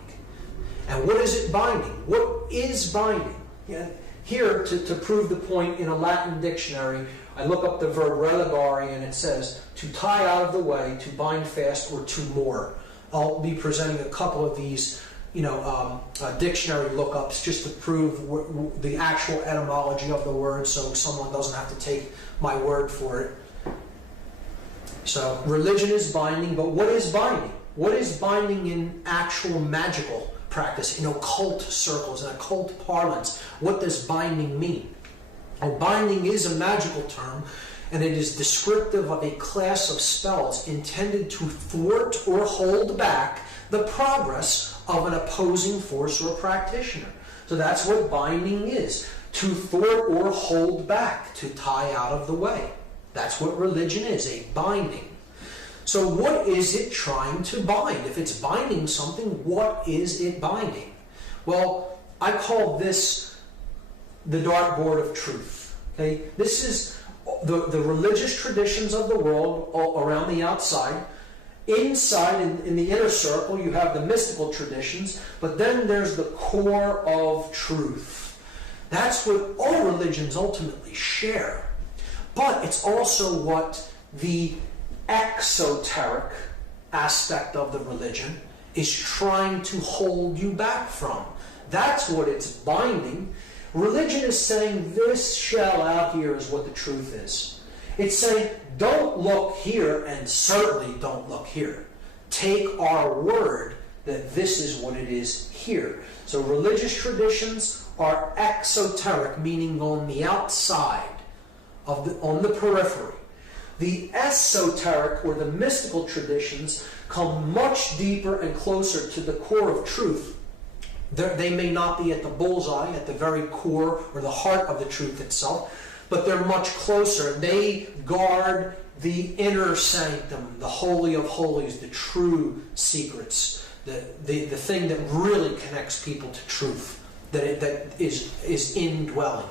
And what is it binding? What is binding? Yeah. Here, to prove the point, in a Latin dictionary, I look up the verb religare, and it says to tie out of the way, to bind fast, or to moor. I'll be presenting a couple of these, dictionary lookups just to prove the actual etymology of the word, so someone doesn't have to take my word for it. So religion is binding, but what is binding? What is binding in actual magical practice, in occult circles, in occult parlance? What does binding mean? Well, binding is a magical term, and it is descriptive of a class of spells intended to thwart or hold back the progress of an opposing force or practitioner. So that's what binding is, to thwart or hold back, to tie out of the way. That's what religion is, a binding. So what is it trying to bind? If it's binding something, what is it binding? Well, I call this the dartboard of truth. Okay, this is the religious traditions of the world all around the outside. Inside, in the inner circle, you have the mystical traditions, but then there's the core of truth. That's what all religions ultimately share. But it's also what the exoteric aspect of the religion is trying to hold you back from. That's what it's binding. Religion is saying this shell out here is what the truth is. It's saying don't look here and certainly don't look here. Take our word that this is what it is here. So religious traditions are exoteric, meaning on the outside, on the periphery. The esoteric or the mystical traditions come much deeper and closer to the core of truth. They may not be at the bullseye, at the very core or the heart of the truth itself, but they're much closer. They guard the inner sanctum, the holy of holies, the true secrets, the thing that really connects people to truth, that is indwelling.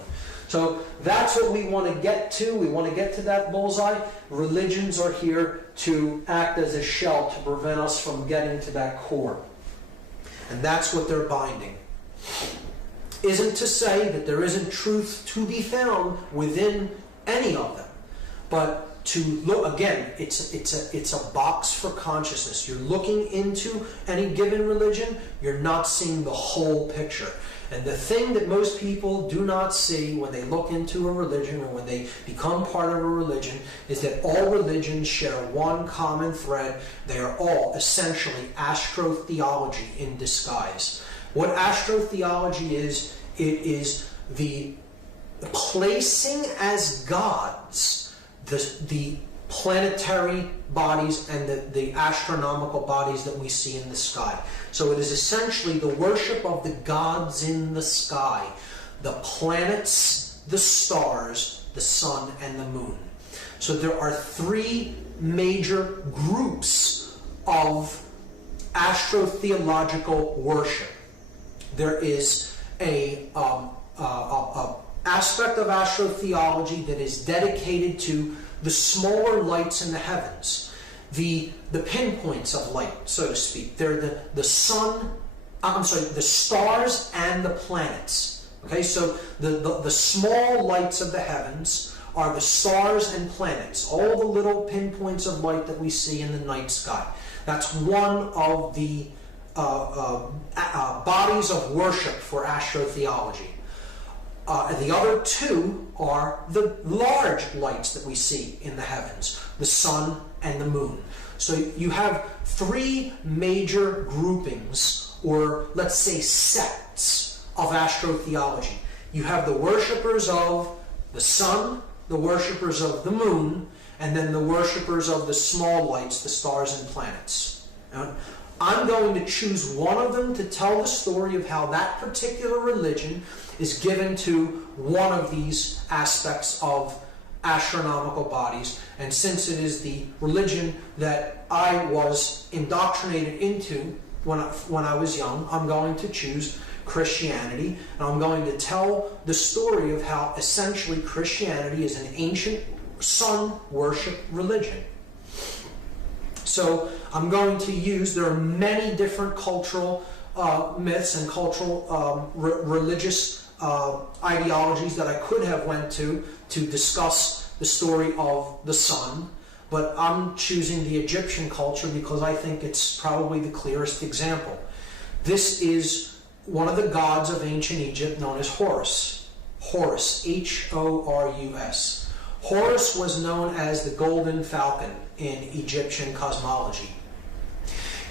So that's what we want to get to. We want to get to that bullseye. Religions are here to act as a shell to prevent us from getting to that core. And that's what they're binding. Isn't to say that there isn't truth to be found within any of them. But to look, again, it's a box for consciousness. You're looking into any given religion, you're not seeing the whole picture. And the thing that most people do not see when they look into a religion or when they become part of a religion is that all religions share one common thread. They are all essentially astrotheology in disguise. What astrotheology is, it is the placing as gods the planetary bodies and the astronomical bodies that we see in the sky. So it is essentially the worship of the gods in the sky, the planets, the stars, the sun, and the moon. So there are three major groups of astrotheological worship. There is a aspect of astrotheology that is dedicated to the smaller lights in the heavens, the pinpoints of light, so to speak. They're the sun, the stars and the planets. Okay, so the small lights of the heavens are the stars and planets, all the little pinpoints of light that we see in the night sky. That's one of the bodies of worship for astrotheology. And the other two are the large lights that we see in the heavens, the sun and the moon. So you have three major groupings, or let's say sects, of astrotheology. You have the worshippers of the sun, the worshippers of the moon, and then the worshippers of the small lights, the stars and planets. Now, I'm going to choose one of them to tell the story of how that particular religion is given to one of these aspects of astronomical bodies. And since it is the religion that I was indoctrinated into when I was young, I'm going to choose Christianity. And I'm going to tell the story of how essentially Christianity is an ancient sun worship religion. So I'm going to use, there are many different cultural myths and cultural religious ideologies that I could have went to discuss the story of the sun, but I'm choosing the Egyptian culture because I think it's probably the clearest example. This is one of the gods of ancient Egypt known as Horus. Horus, H-O-R-U-S. Horus was known as the golden falcon in Egyptian cosmology.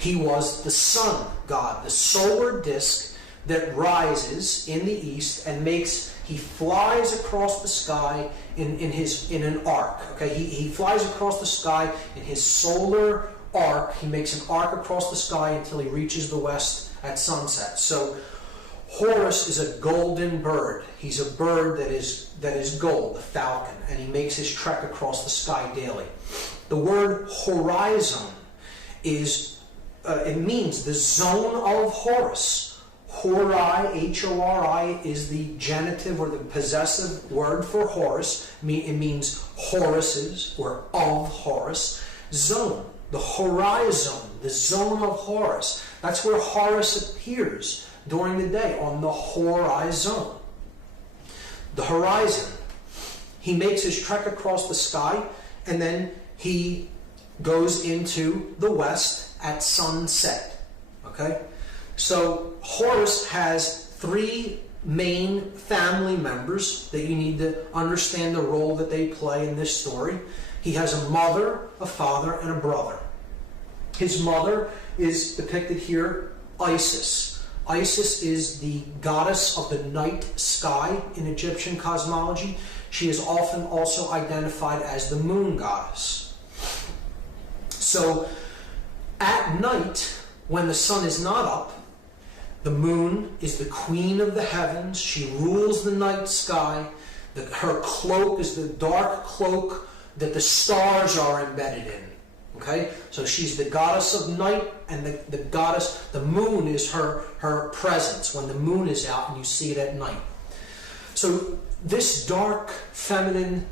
He was the sun god, the solar disk that rises in the east and he flies across the sky in an arc. Okay, he flies across the sky in his solar arc. He makes an arc across the sky until he reaches the west at sunset. So Horus is a golden bird. He's a bird that is gold, the falcon, and he makes his trek across the sky daily. The word horizon it means the zone of Horus. Hori, H-O-R-I, is the genitive or the possessive word for Horus. It means Horus's or of Horus. Zone, the horizon, the zone of Horus. That's where Horus appears during the day, on the horizon. The horizon. He makes his trek across the sky, and then he goes into the west at sunset. Okay? So Horus has three main family members that you need to understand the role that they play in this story. He has a mother, a father, and a brother. His mother is depicted here, Isis. Isis is the goddess of the night sky in Egyptian cosmology. She is often also identified as the moon goddess. So, at night, when the sun is not up, the moon is the queen of the heavens. She rules the night sky. Her cloak is the dark cloak that the stars are embedded in. Okay? So she's the goddess of night, and the moon is her presence when the moon is out and you see it at night. So this dark, feminine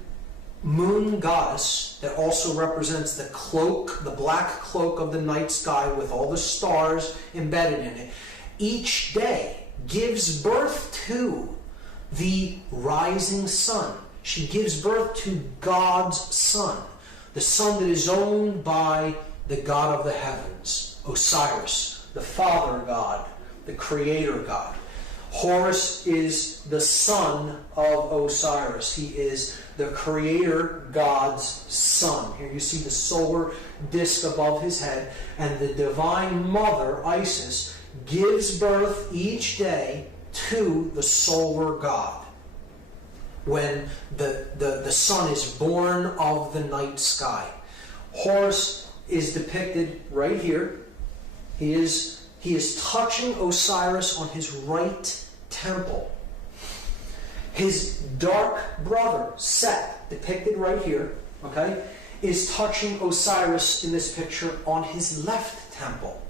moon goddess that also represents the cloak, the black cloak of the night sky with all the stars embedded in it, each day gives birth to the rising sun. She gives birth to God's son, the son that is owned by the God of the heavens, Osiris, the Father God, the Creator God. Horus is the son of Osiris. He is the Creator God's son. Here you see the solar disk above his head, and the divine mother, Isis, gives birth each day to the solar God when the sun is born of the night sky. Horus is depicted right here. He is touching Osiris on his right temple. His dark brother, Set, depicted right here, okay, is touching Osiris in this picture on his left temple.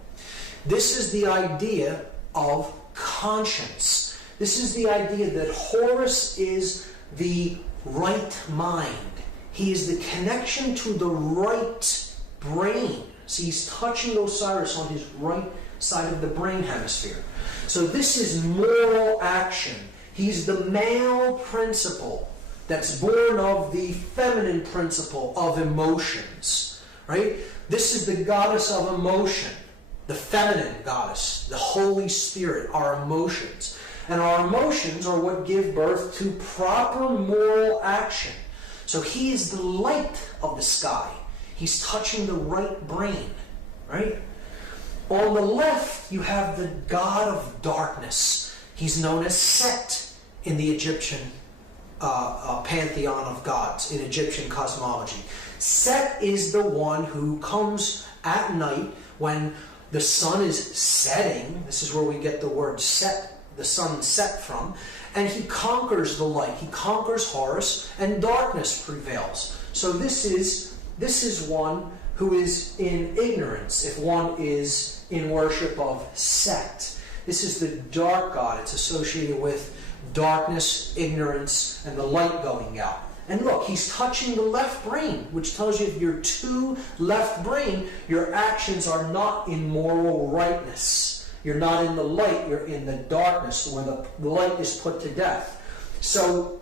This is the idea of conscience. This is the idea that Horus is the right mind. He is the connection to the right brain. See, he's touching Osiris on his right side of the brain hemisphere. So this is moral action. He's the male principle that's born of the feminine principle of emotions. Right? This is the goddess of emotion. The feminine goddess, the Holy Spirit, our emotions. And our emotions are what give birth to proper moral action. So he is the light of the sky. He's touching the right brain, right? On the left, you have the god of darkness. He's known as Set in the Egyptian pantheon of gods, in Egyptian cosmology. Set is the one who comes at night when the sun is setting. This is where we get the word set, the sun set from. And he conquers the light. He conquers Horus, and darkness prevails. So this is one who is in ignorance, if one is in worship of Set. This is the dark god. It's associated with darkness, ignorance, and the light going out. And look, he's touching the left brain, which tells you if you're too left brain, your actions are not in moral rightness. You're not in the light, you're in the darkness, where the light is put to death. So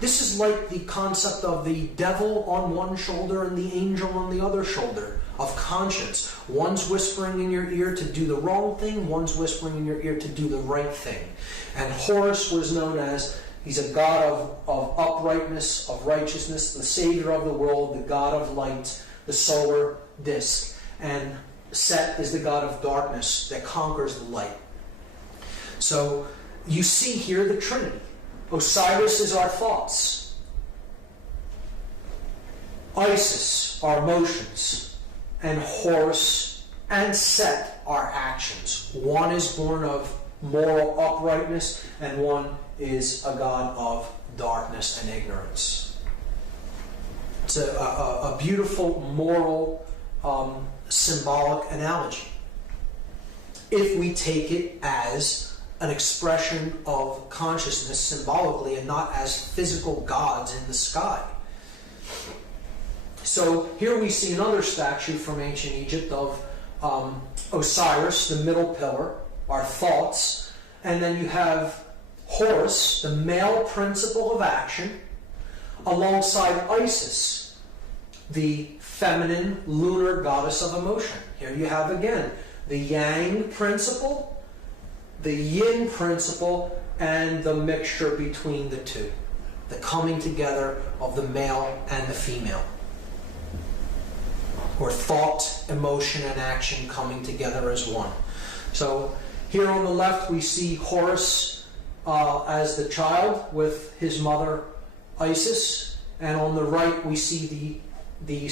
this is like the concept of the devil on one shoulder and the angel on the other shoulder of conscience. One's whispering in your ear to do the wrong thing, one's whispering in your ear to do the right thing. And Horus was known as, he's a god of uprightness, of righteousness, the savior of the world, the god of light, the solar disk. And Set is the god of darkness that conquers the light. So you see here the Trinity. Osiris is our thoughts. Isis, our emotions. And Horus and Set, our actions. One is born of moral uprightness, and one is a god of darkness and ignorance. It's a beautiful moral symbolic analogy, if we take it as an expression of consciousness symbolically and not as physical gods in the sky. So here we see another statue from ancient Egypt of Osiris, the middle pillar, our thoughts, and then you have Horus, the male principle of action, alongside Isis, the feminine lunar goddess of emotion. Here you have again the yang principle, the yin principle, and the mixture between the two. The coming together of the male and the female. Or thought, emotion, and action coming together as one. So here on the left we see Horus as the child with his mother Isis, and on the right we see the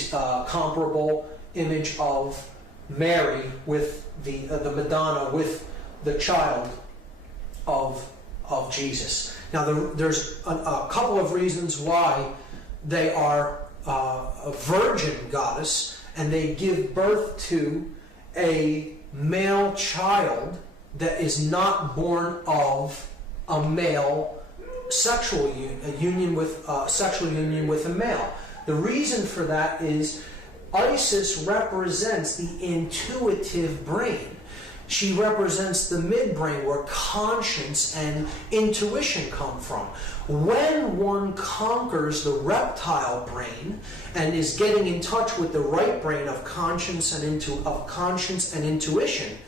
comparable image of Mary with the Madonna with the child of Jesus. Now there's a couple of reasons why they are a virgin goddess, and they give birth to a male child that is not born of a male sexual union with a male. The reason for that is Isis represents the intuitive brain. She represents the midbrain, where conscience and intuition come from. When one conquers the reptile brain and is getting in touch with the right brain of conscience and intuition,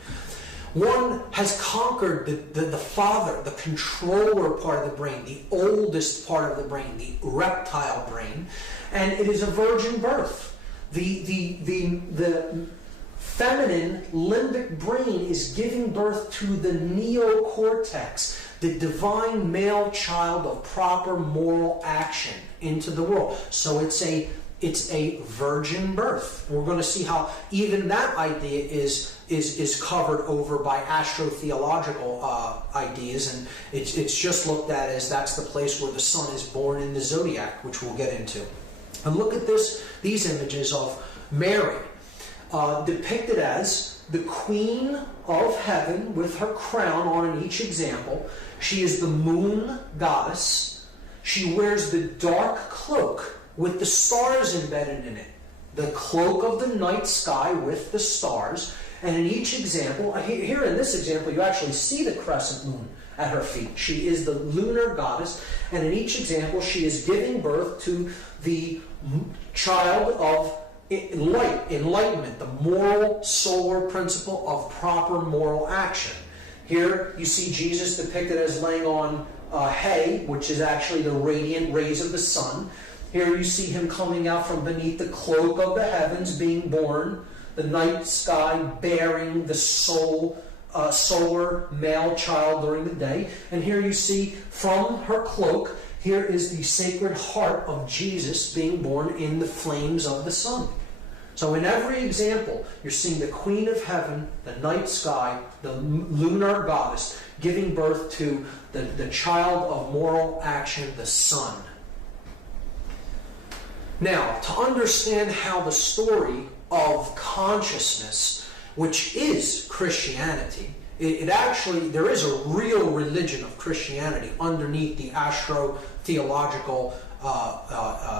one has conquered the father, the controller part of the brain, the oldest part of the brain, the reptile brain, and it is a virgin birth. The feminine limbic brain is giving birth to the neocortex, the divine male child of proper moral action into the world. So it's a virgin birth. We're going to see how even that idea is covered over by astrotheological ideas, and it's just looked at as that's the place where the sun is born in the zodiac, which we'll get into. And look at these images of Mary, depicted as the queen of heaven with her crown on in each example. She is the moon goddess. She wears the dark cloak with the stars embedded in it. The cloak of the night sky with the stars. And in each example, here in this example, you actually see the crescent moon at her feet. She is the lunar goddess. And in each example, she is giving birth to the child of enlightenment, the moral solar principle of proper moral action. Here you see Jesus depicted as laying on hay, which is actually the radiant rays of the sun. Here you see him coming out from beneath the cloak of the heavens, being born, the night sky bearing the solar male child during the day. And here you see from her cloak, here is the sacred heart of Jesus being born in the flames of the sun. So in every example, you're seeing the Queen of Heaven, the night sky, the lunar goddess, giving birth to the child of moral action, the sun. Now, to understand how the story of consciousness, which is Christianity, there is a real religion of Christianity underneath the astro-theological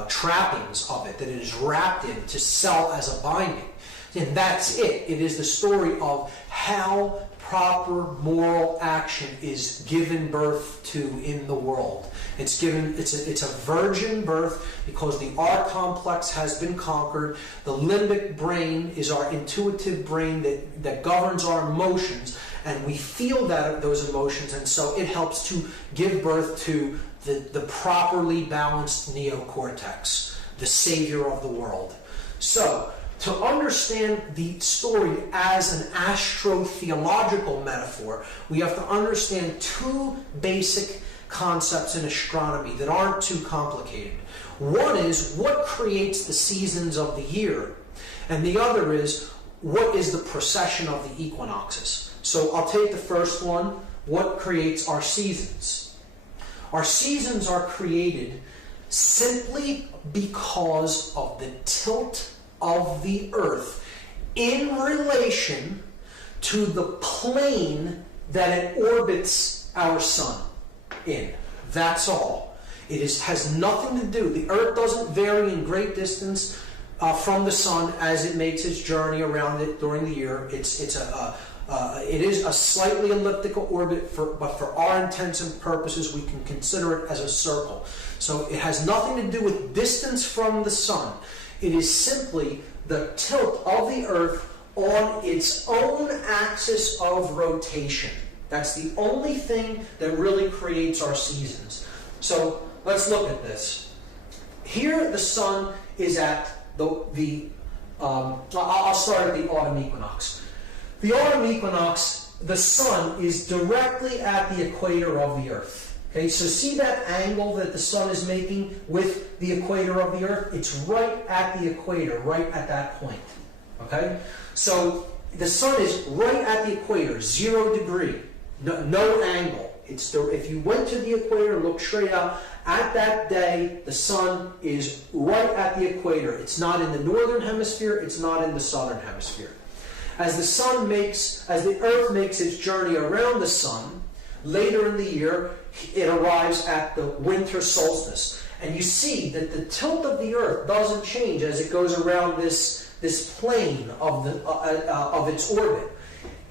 trappings of it that it is wrapped in to sell as a binding. And that's it. It is the story of how proper moral action is given birth to in the world. It's a virgin birth because the R complex has been conquered. The limbic brain is our intuitive brain that governs our emotions, and we feel those emotions, and so it helps to give birth to the properly balanced neocortex, the savior of the world. So, to understand the story as an astro-theological metaphor, we have to understand two basic concepts in astronomy that aren't too complicated. One is what creates the seasons of the year, and the other is what is the precession of the equinoxes. So I'll take the first one. What creates our seasons? Our seasons are created simply because of the tilt of the earth in relation to the plane that it orbits our sun in. That's all. It has nothing to do. The earth doesn't vary in great distance from the sun as it makes its journey around it during the year. It is a slightly elliptical orbit, but for our intents and purposes, we can consider it as a circle. So it has nothing to do with distance from the sun. It is simply the tilt of the earth on its own axis of rotation. That's the only thing that really creates our seasons. So let's look at this. Here the sun is at I'll start at the autumn equinox. The autumn equinox, the sun is directly at the equator of the earth. Okay, so see that angle that the sun is making with the equator of the earth? It's right at the equator, right at that point. Okay, so the sun is right at the equator, 0 degree, no angle. If you went to the equator and looked straight out, at that day, the sun is right at the equator. It's not in the northern hemisphere, it's not in the southern hemisphere. As the earth makes its journey around the sun, later in the year, it arrives at the winter solstice. And you see that the tilt of the earth doesn't change as it goes around this plane of its orbit.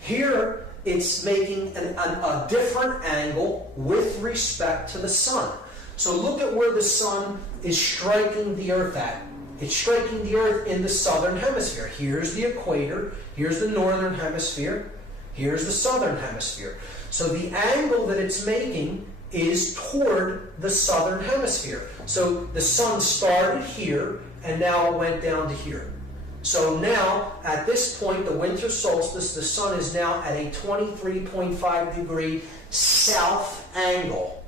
Here, it's making a different angle with respect to the sun. So look at where the sun is striking the earth at. It's striking the earth in the southern hemisphere. Here's the equator, here's the northern hemisphere, here's the southern hemisphere. So the angle that it's making is toward the southern hemisphere. So the sun started here and now it went down to here. So now, at this point, the winter solstice, the sun is now at a 23.5 degree south angle.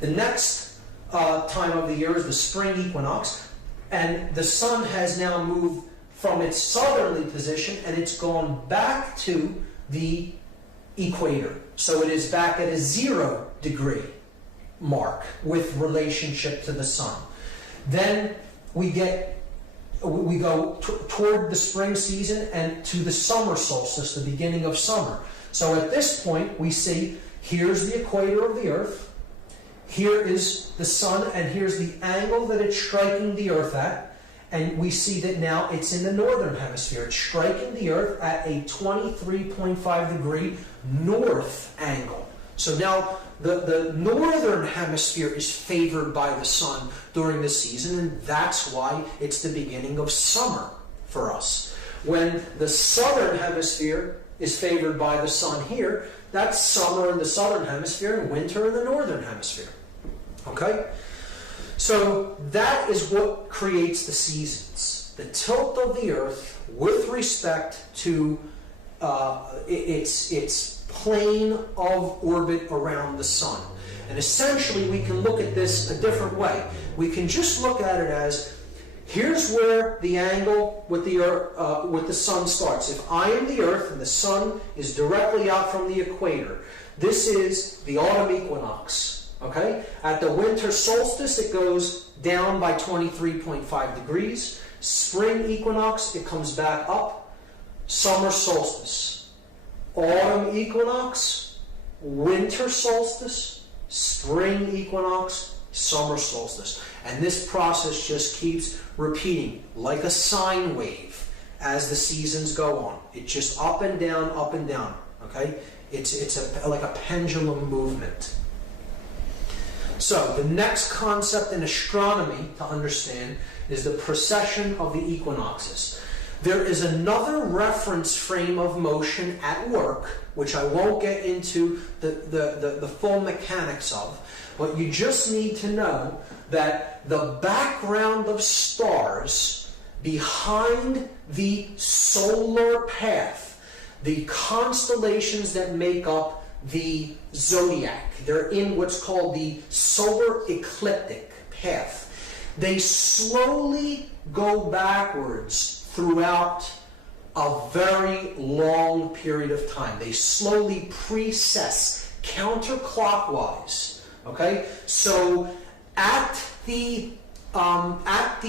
The next time of the year is the spring equinox, and the sun has now moved from its southerly position and it's gone back to the equator. So it is back at a 0 degree mark with relationship to the sun. Then we go toward the spring season and to the summer solstice, the beginning of summer. So at this point, we see here's the equator of the earth, here is the sun, and here's the angle that it's striking the earth at. And we see that now it's in the northern hemisphere. It's striking the earth at a 23.5 degree north angle. So now the northern hemisphere is favored by the sun during the season, and that's why it's the beginning of summer for us. When the southern hemisphere is favored by the sun here, that's summer in the southern hemisphere and winter in the northern hemisphere. Okay? So that is what creates the seasons. The tilt of the earth with respect to its plane of orbit around the sun. And essentially we can look at this a different way. We can just look at it as, here's where the angle with the sun starts. If I am the earth and the sun is directly out from the equator, this is the autumn equinox. Okay? At the winter solstice, it goes down by 23.5 degrees. Spring equinox, it comes back up. Summer solstice. Autumn equinox, winter solstice, spring equinox, summer solstice. And this process just keeps repeating like a sine wave as the seasons go on. It's just up and down, up and down. Okay? It's like a pendulum movement. So the next concept in astronomy to understand is the precession of the equinoxes. There is another reference frame of motion at work, which I won't get into the full mechanics of, but you just need to know that the background of stars behind the solar path, the constellations that make up the zodiac, they're in what's called the solar ecliptic path. They slowly go backwards throughout a very long period of time. They slowly precess counterclockwise. Okay, so at the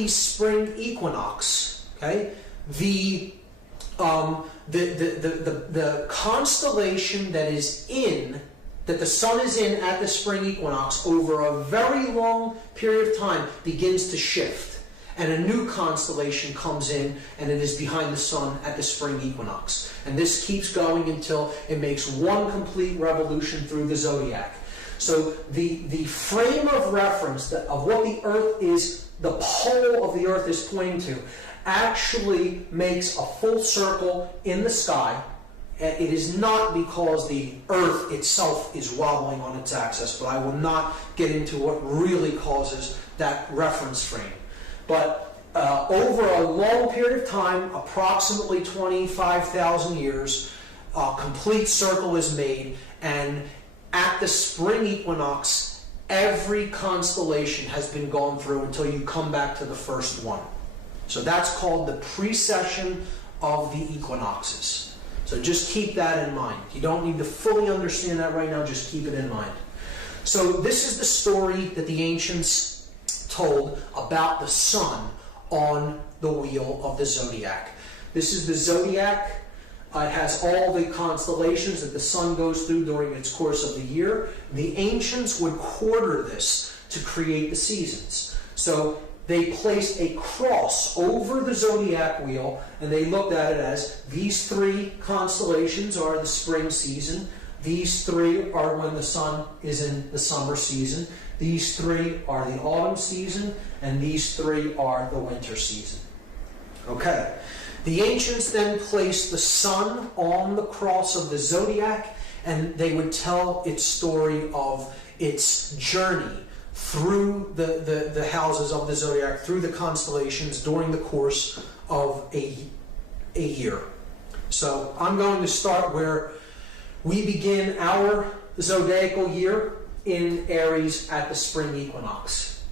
spring equinox, okay, the constellation that the sun is in at the spring equinox over a very long period of time begins to shift, and a new constellation comes in, and it is behind the sun at the spring equinox. And this keeps going until it makes one complete revolution through the zodiac. So the frame of reference of what the Earth is, the pole of the Earth is pointing to, actually makes a full circle in the sky, It is not because the earth itself is wobbling on its axis, but I will not get into what really causes that reference frame. But over a long period of time, approximately 25,000 years, a complete circle is made, and at the spring equinox, every constellation has been gone through until you come back to the first one. So that's called the precession of the equinoxes. So just keep that in mind. You don't need to fully understand that right now, just keep it in mind. So this is the story that the ancients told about the sun on the wheel of the zodiac. This is the zodiac. It has all the constellations that the sun goes through during its course of the year. The ancients would quarter this to create the seasons. So they placed a cross over the zodiac wheel, and they looked at it as these three constellations are the spring season. These three are when the sun is in the summer season. These three are the autumn season, and these three are the winter season. Okay. The ancients then placed the sun on the cross of the zodiac, and they would tell its story of its journey through the houses of the zodiac, through the constellations during the course of a year. So I'm going to start where we begin our zodiacal year in Aries at the spring equinox.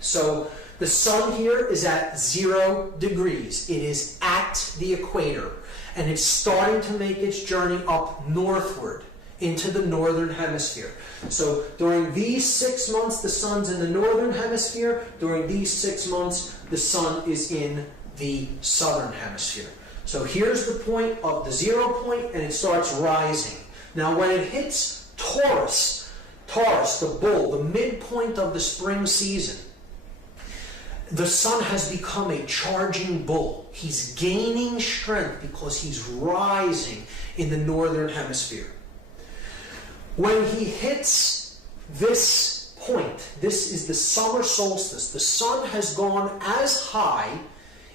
So the sun here is at 0 degrees. It is at the equator, and it's starting to make its journey up northward into the northern hemisphere. So during these 6 months, the sun's in the northern hemisphere. During these 6 months, the sun is in the southern hemisphere. So here's the point of the 0 point, and it starts rising. Now when it hits Taurus, the bull, the midpoint of the spring season, the sun has become a charging bull. He's gaining strength because he's rising in the northern hemisphere. When he hits this point, this is the summer solstice, the sun has gone as high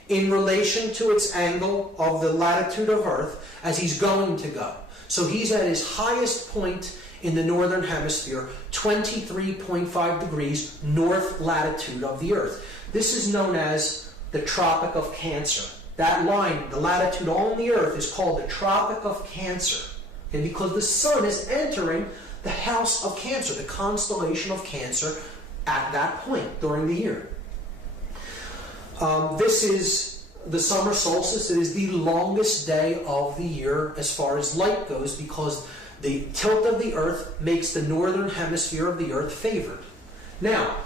in relation to its angle of the latitude of Earth as he's going to go. So he's at his highest point in the northern hemisphere, 23.5 degrees north latitude of the Earth. This is known as the Tropic of Cancer. That line, the latitude on the Earth, is called the Tropic of Cancer. And because the sun is entering the house of Cancer, the constellation of Cancer, at that point during the year. This is the summer solstice. It is the longest day of the year as far as light goes, because the tilt of the Earth makes the northern hemisphere of the Earth favored. Now,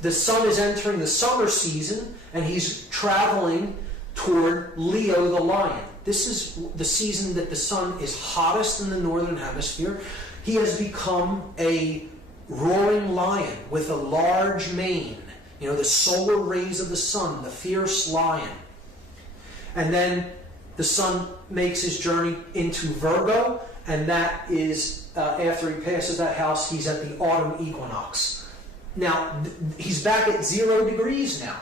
the sun is entering the summer season, and he's traveling toward Leo the lion. This is the season that the sun is hottest in the northern hemisphere. He has become a roaring lion with a large mane. You know, the solar rays of the sun, the fierce lion. And then the sun makes his journey into Virgo, and that is, after he passes that house, he's at the autumn equinox. Now, he's back at 0 degrees now,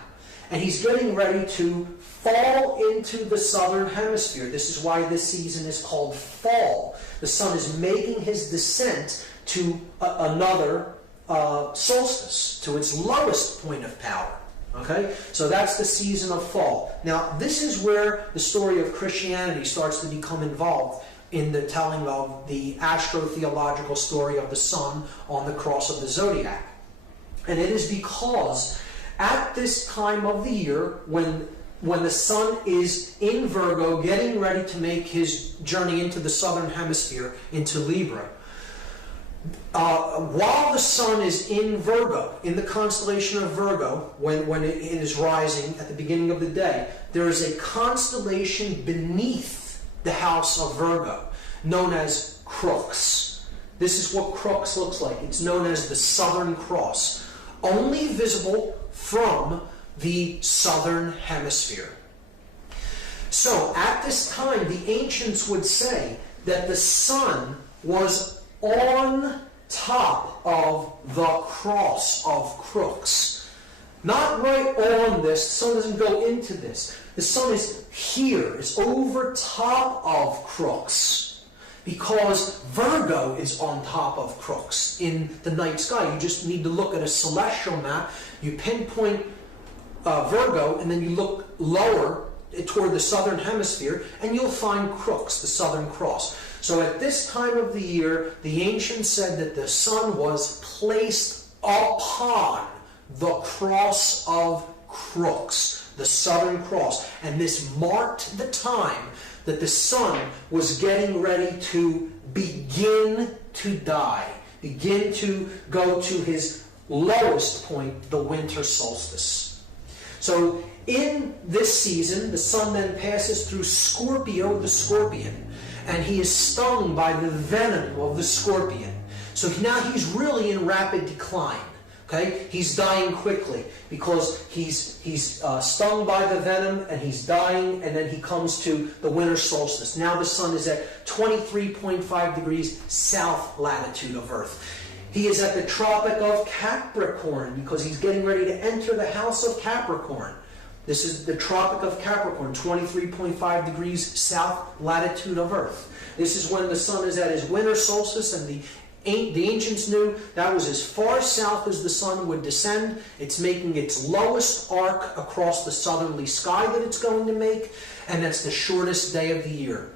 and he's getting ready to fall into the southern hemisphere. This is why this season is called fall. The sun is making his descent to another solstice, to its lowest point of power. Okay? So that's the season of fall. Now, this is where the story of Christianity starts to become involved in the telling of the astrotheological story of the sun on the cross of the zodiac. And it is because at this time of the year, when the sun is in Virgo, getting ready to make his journey into the southern hemisphere, into Libra, while the sun is in Virgo, in the constellation of Virgo, when it is rising at the beginning of the day, there is a constellation beneath the house of Virgo, known as Crux. This is what Crux looks like. It's known as the Southern Cross, only visible from the southern hemisphere. So at this time, the ancients would say that the sun was on top of the cross of Crux. Not right on this. The sun doesn't go into this. The sun is here. It's over top of Crux. because Virgo is on top of crooks in the night sky. You just need to look at a celestial map. You pinpoint Virgo, and then you look lower toward the southern hemisphere, and you'll find crooks, the Southern Cross. So at this time of the year, the ancients said that the sun was placed upon the cross of crooks, the Southern Cross. And this marked the time that the sun was getting ready to begin to die, begin to go to his lowest point, the winter solstice. So in this season, the sun then passes through Scorpio the scorpion, and he is stung by the venom of the scorpion. So now he's really in rapid decline. Okay, he's dying quickly because he's stung by the venom and he's dying, and then he comes to the winter solstice. Now the sun is at 23.5 degrees south latitude of Earth. He is at the Tropic of Capricorn because he's getting ready to enter the house of Capricorn. This is the Tropic of Capricorn, 23.5 degrees south latitude of Earth. This is when the sun is at his winter solstice, and the ancients knew that was as far south as the sun would descend. It's making its lowest arc across the southerly sky that it's going to make, and that's the shortest day of the year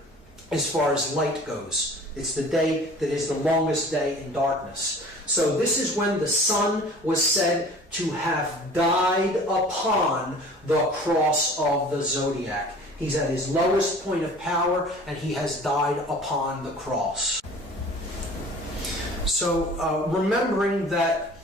as far as light goes. It's the day that is the longest day in darkness. So this is when the sun was said to have died upon the cross of the zodiac. He's at his lowest point of power, and he has died upon the cross. So remembering that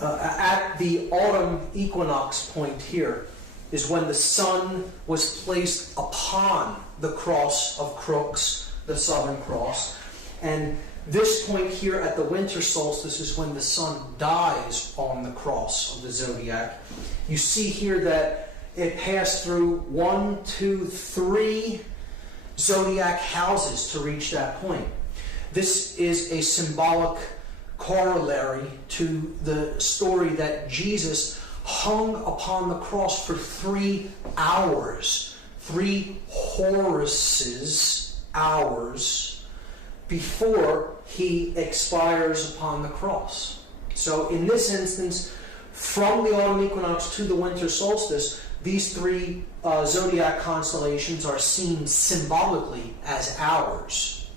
at the autumn equinox point here is when the sun was placed upon the cross of crooks, the Southern Cross. And this point here at the winter solstice is when the sun dies on the cross of the zodiac. You see here that it passed through 1, 2, 3 zodiac houses to reach that point. This is a symbolic corollary to the story that Jesus hung upon the cross for 3 hours, 3 Horuses hours before he expires upon the cross. So in this instance, from the autumn equinox to the winter solstice, these 3 zodiac constellations are seen symbolically as hours.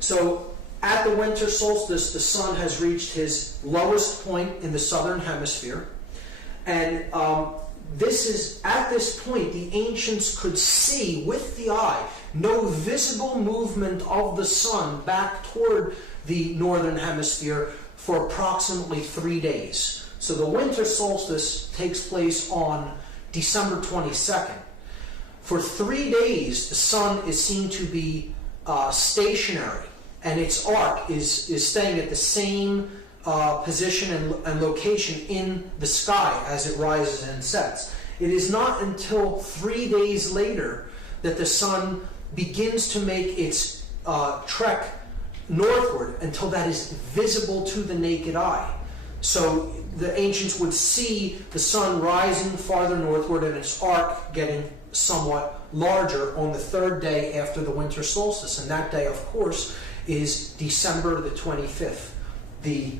So at the winter solstice, the sun has reached his lowest point in the southern hemisphere. And this is at this point, the ancients could see with the eye no visible movement of the sun back toward the northern hemisphere for approximately 3 days. So the winter solstice takes place on December 22nd. For 3 days, the sun is seen to be stationary, and its arc is staying at the same position and location in the sky as it rises and sets. It is not until 3 days later that the sun begins to make its trek northward until that is visible to the naked eye. So the ancients would see the sun rising farther northward and its arc getting somewhat larger on the 3rd day after the winter solstice. And that day, of course, is December the 25th, the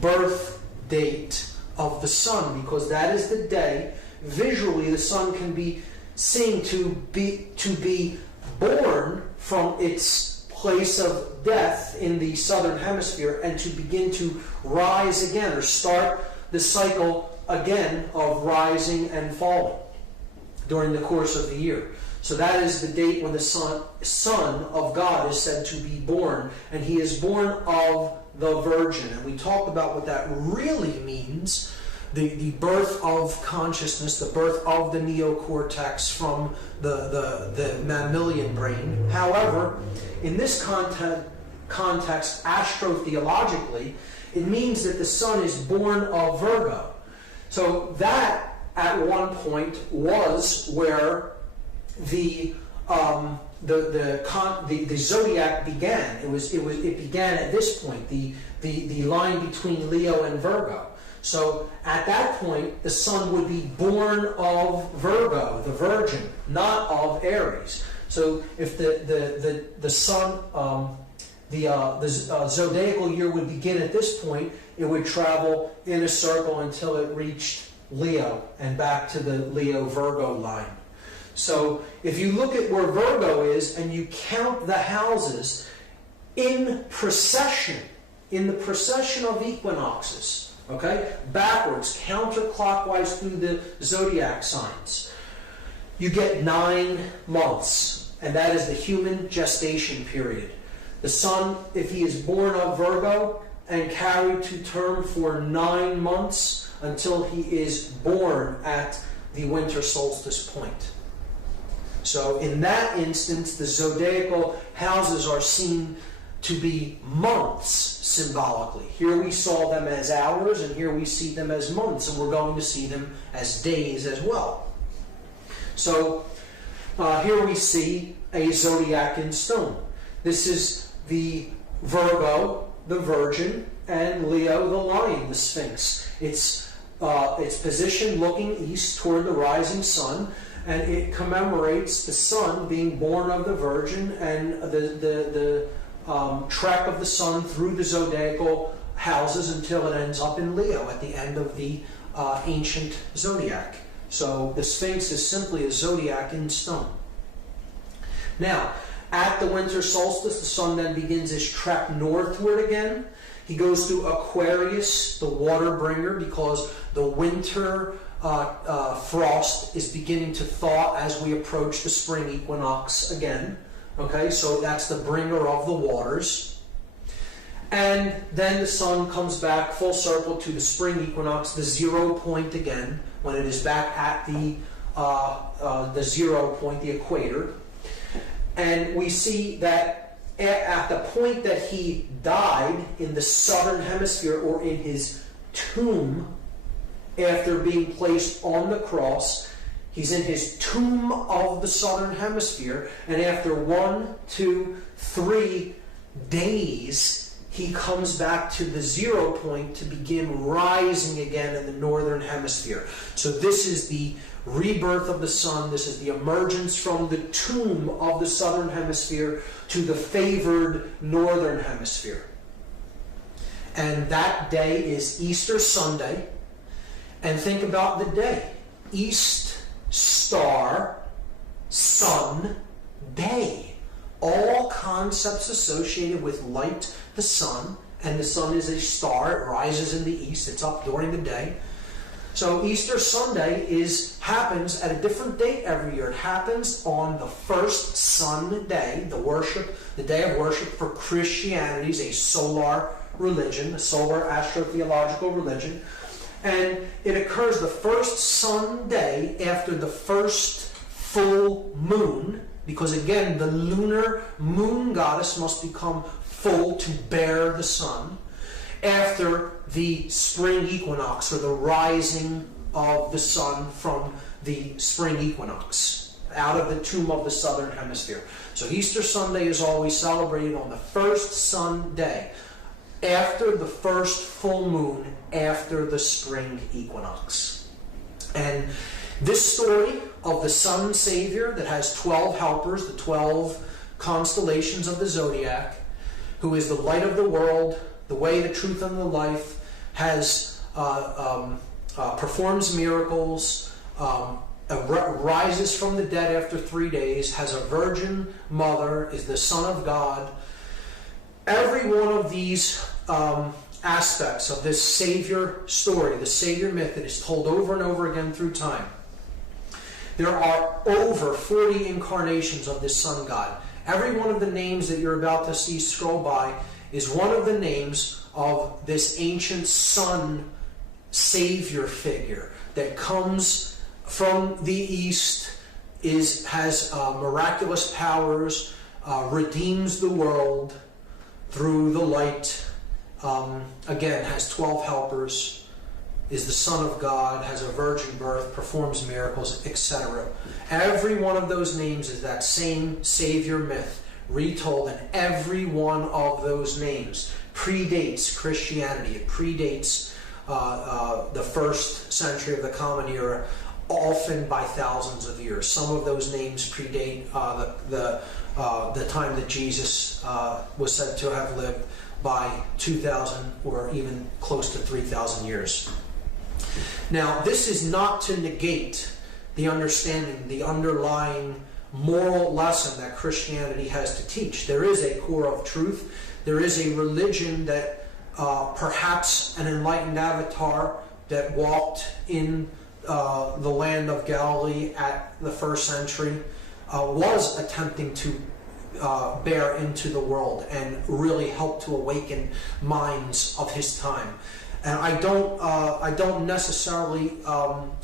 birth date of the sun, because that is the day visually the sun can be seen to be born from its place of death in the southern hemisphere and to begin to rise again, or start the cycle again of rising and falling during the course of the year. So that is the date when the Son of God is said to be born, and he is born of the Virgin. And we talked about what that really means, the birth of consciousness, the birth of the neocortex from the mammalian brain. However, in this context, astrotheologically, it means that the sun is born of Virgo. So that, at one point, was where the zodiac began. It began at this point, the line between Leo and Virgo. So at that point, the sun would be born of Virgo, the Virgin, not of Aries. So if the sun, zodiacal year would begin at this point, it would travel in a circle until it reached Leo and back to the Leo-Virgo line. So if you look at where Virgo is and you count the houses in procession, in the procession of equinoxes, okay, backwards, counterclockwise through the zodiac signs, you get 9 months, and that is the human gestation period. The sun, if he is born of Virgo and carried to term for 9 months until he is born at the winter solstice point. So in that instance, the zodiacal houses are seen to be months symbolically. Here we saw them as hours, and here we see them as months, and we're going to see them as days as well. So here we see a zodiac in stone. This is the Virgo, the Virgin, and Leo, the Lion, the Sphinx. It's positioned looking east toward the rising sun, and it commemorates the sun being born of the Virgin and the trek of the sun through the zodiacal houses until it ends up in Leo at the end of the ancient zodiac. So the Sphinx is simply a zodiac in stone. Now, at the winter solstice, the sun then begins his trek northward again. He goes through Aquarius, the water bringer, because the winter frost is beginning to thaw as we approach the spring equinox again. Okay, so that's the bringer of the waters. And then the sun comes back full circle to the spring equinox, the 0 point again, when it is back at the 0 point, the equator. And we see that at the point that he died in the southern hemisphere, or in his tomb, after being placed on the cross, he's in his tomb of the southern hemisphere, and after 1, 2, 3 days, he comes back to the 0 point to begin rising again in the northern hemisphere. So this is the rebirth of the sun. This is the emergence from the tomb of the southern hemisphere to the favored northern hemisphere. And that day is Easter Sunday. And think about the day. East, star, sun, day. All concepts associated with light, the sun, and the sun is a star. It rises in the east. It's up during the day. So Easter Sunday happens at a different date every year. It happens on the first sun day, the day of worship for Christianity, is a solar religion, a solar astrotheological religion. And it occurs the first sun day after the first full moon, because again, the lunar moon goddess must become full to bear the sun, after the spring equinox, or the rising of the sun from the spring equinox, out of the tomb of the southern hemisphere. So Easter Sunday is always celebrated on the first sun day, after the first full moon, after the spring equinox. And this story of the sun savior that has 12 helpers, the 12 constellations of the zodiac, who is the light of the world, the way, the truth, and the life, performs miracles, rises from the dead after 3 days, has a virgin mother, is the Son of God. Every one of these aspects of this Savior story, the Savior myth, that is told over and over again through time. There are over 40 incarnations of this Sun God. Every one of the names that you're about to see scroll by is one of the names of this ancient Sun Savior figure that comes from the East, has miraculous powers, redeems the world through the light, again, has 12 helpers, is the Son of God, has a virgin birth, performs miracles, etc. Every one of those names is that same Savior myth retold, and every one of those names predates Christianity. It predates the first century of the Common Era often by thousands of years. Some of those names predate the time that Jesus was said to have lived by 2,000 or even close to 3,000 years. Now, this is not to negate the understanding, the underlying moral lesson that Christianity has to teach. There is a core of truth. There is a religion that perhaps an enlightened avatar that walked in the land of Galilee at the first century was attempting to bear into the world and really help to awaken minds of his time. And I don't necessarily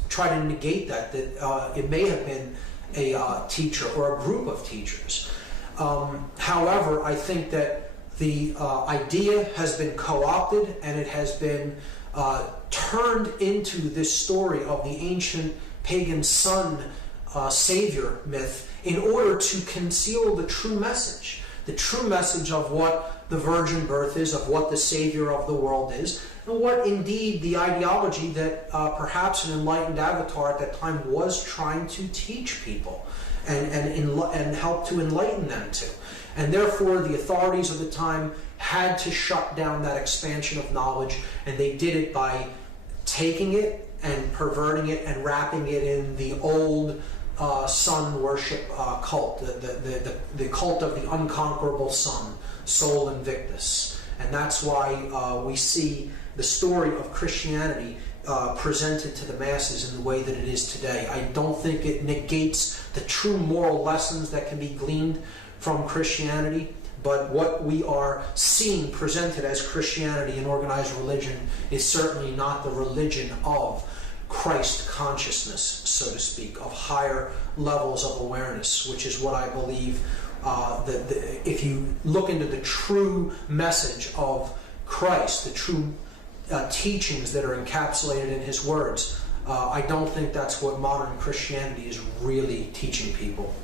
try to negate that it may have been a teacher or a group of teachers. However, I think that the idea has been co-opted and it has been turned into this story of the ancient pagan son savior myth in order to conceal the true message of what the virgin birth is, of what the savior of the world is, and what indeed the ideology that perhaps an enlightened avatar at that time was trying to teach people and help to enlighten them to. And therefore the authorities of the time had to shut down that expansion of knowledge, and they did it by taking it and perverting it and wrapping it in the old sun worship cult, the cult of the unconquerable sun, Sol Invictus. And that's why we see the story of Christianity presented to the masses in the way that it is today. I don't think it negates the true moral lessons that can be gleaned from Christianity, but what we are seeing presented as Christianity and organized religion is certainly not the religion of Christ consciousness, so to speak, of higher levels of awareness, which is what I believe if you look into the true message of Christ, the true teachings that are encapsulated in his words, I don't think that's what modern Christianity is really teaching people.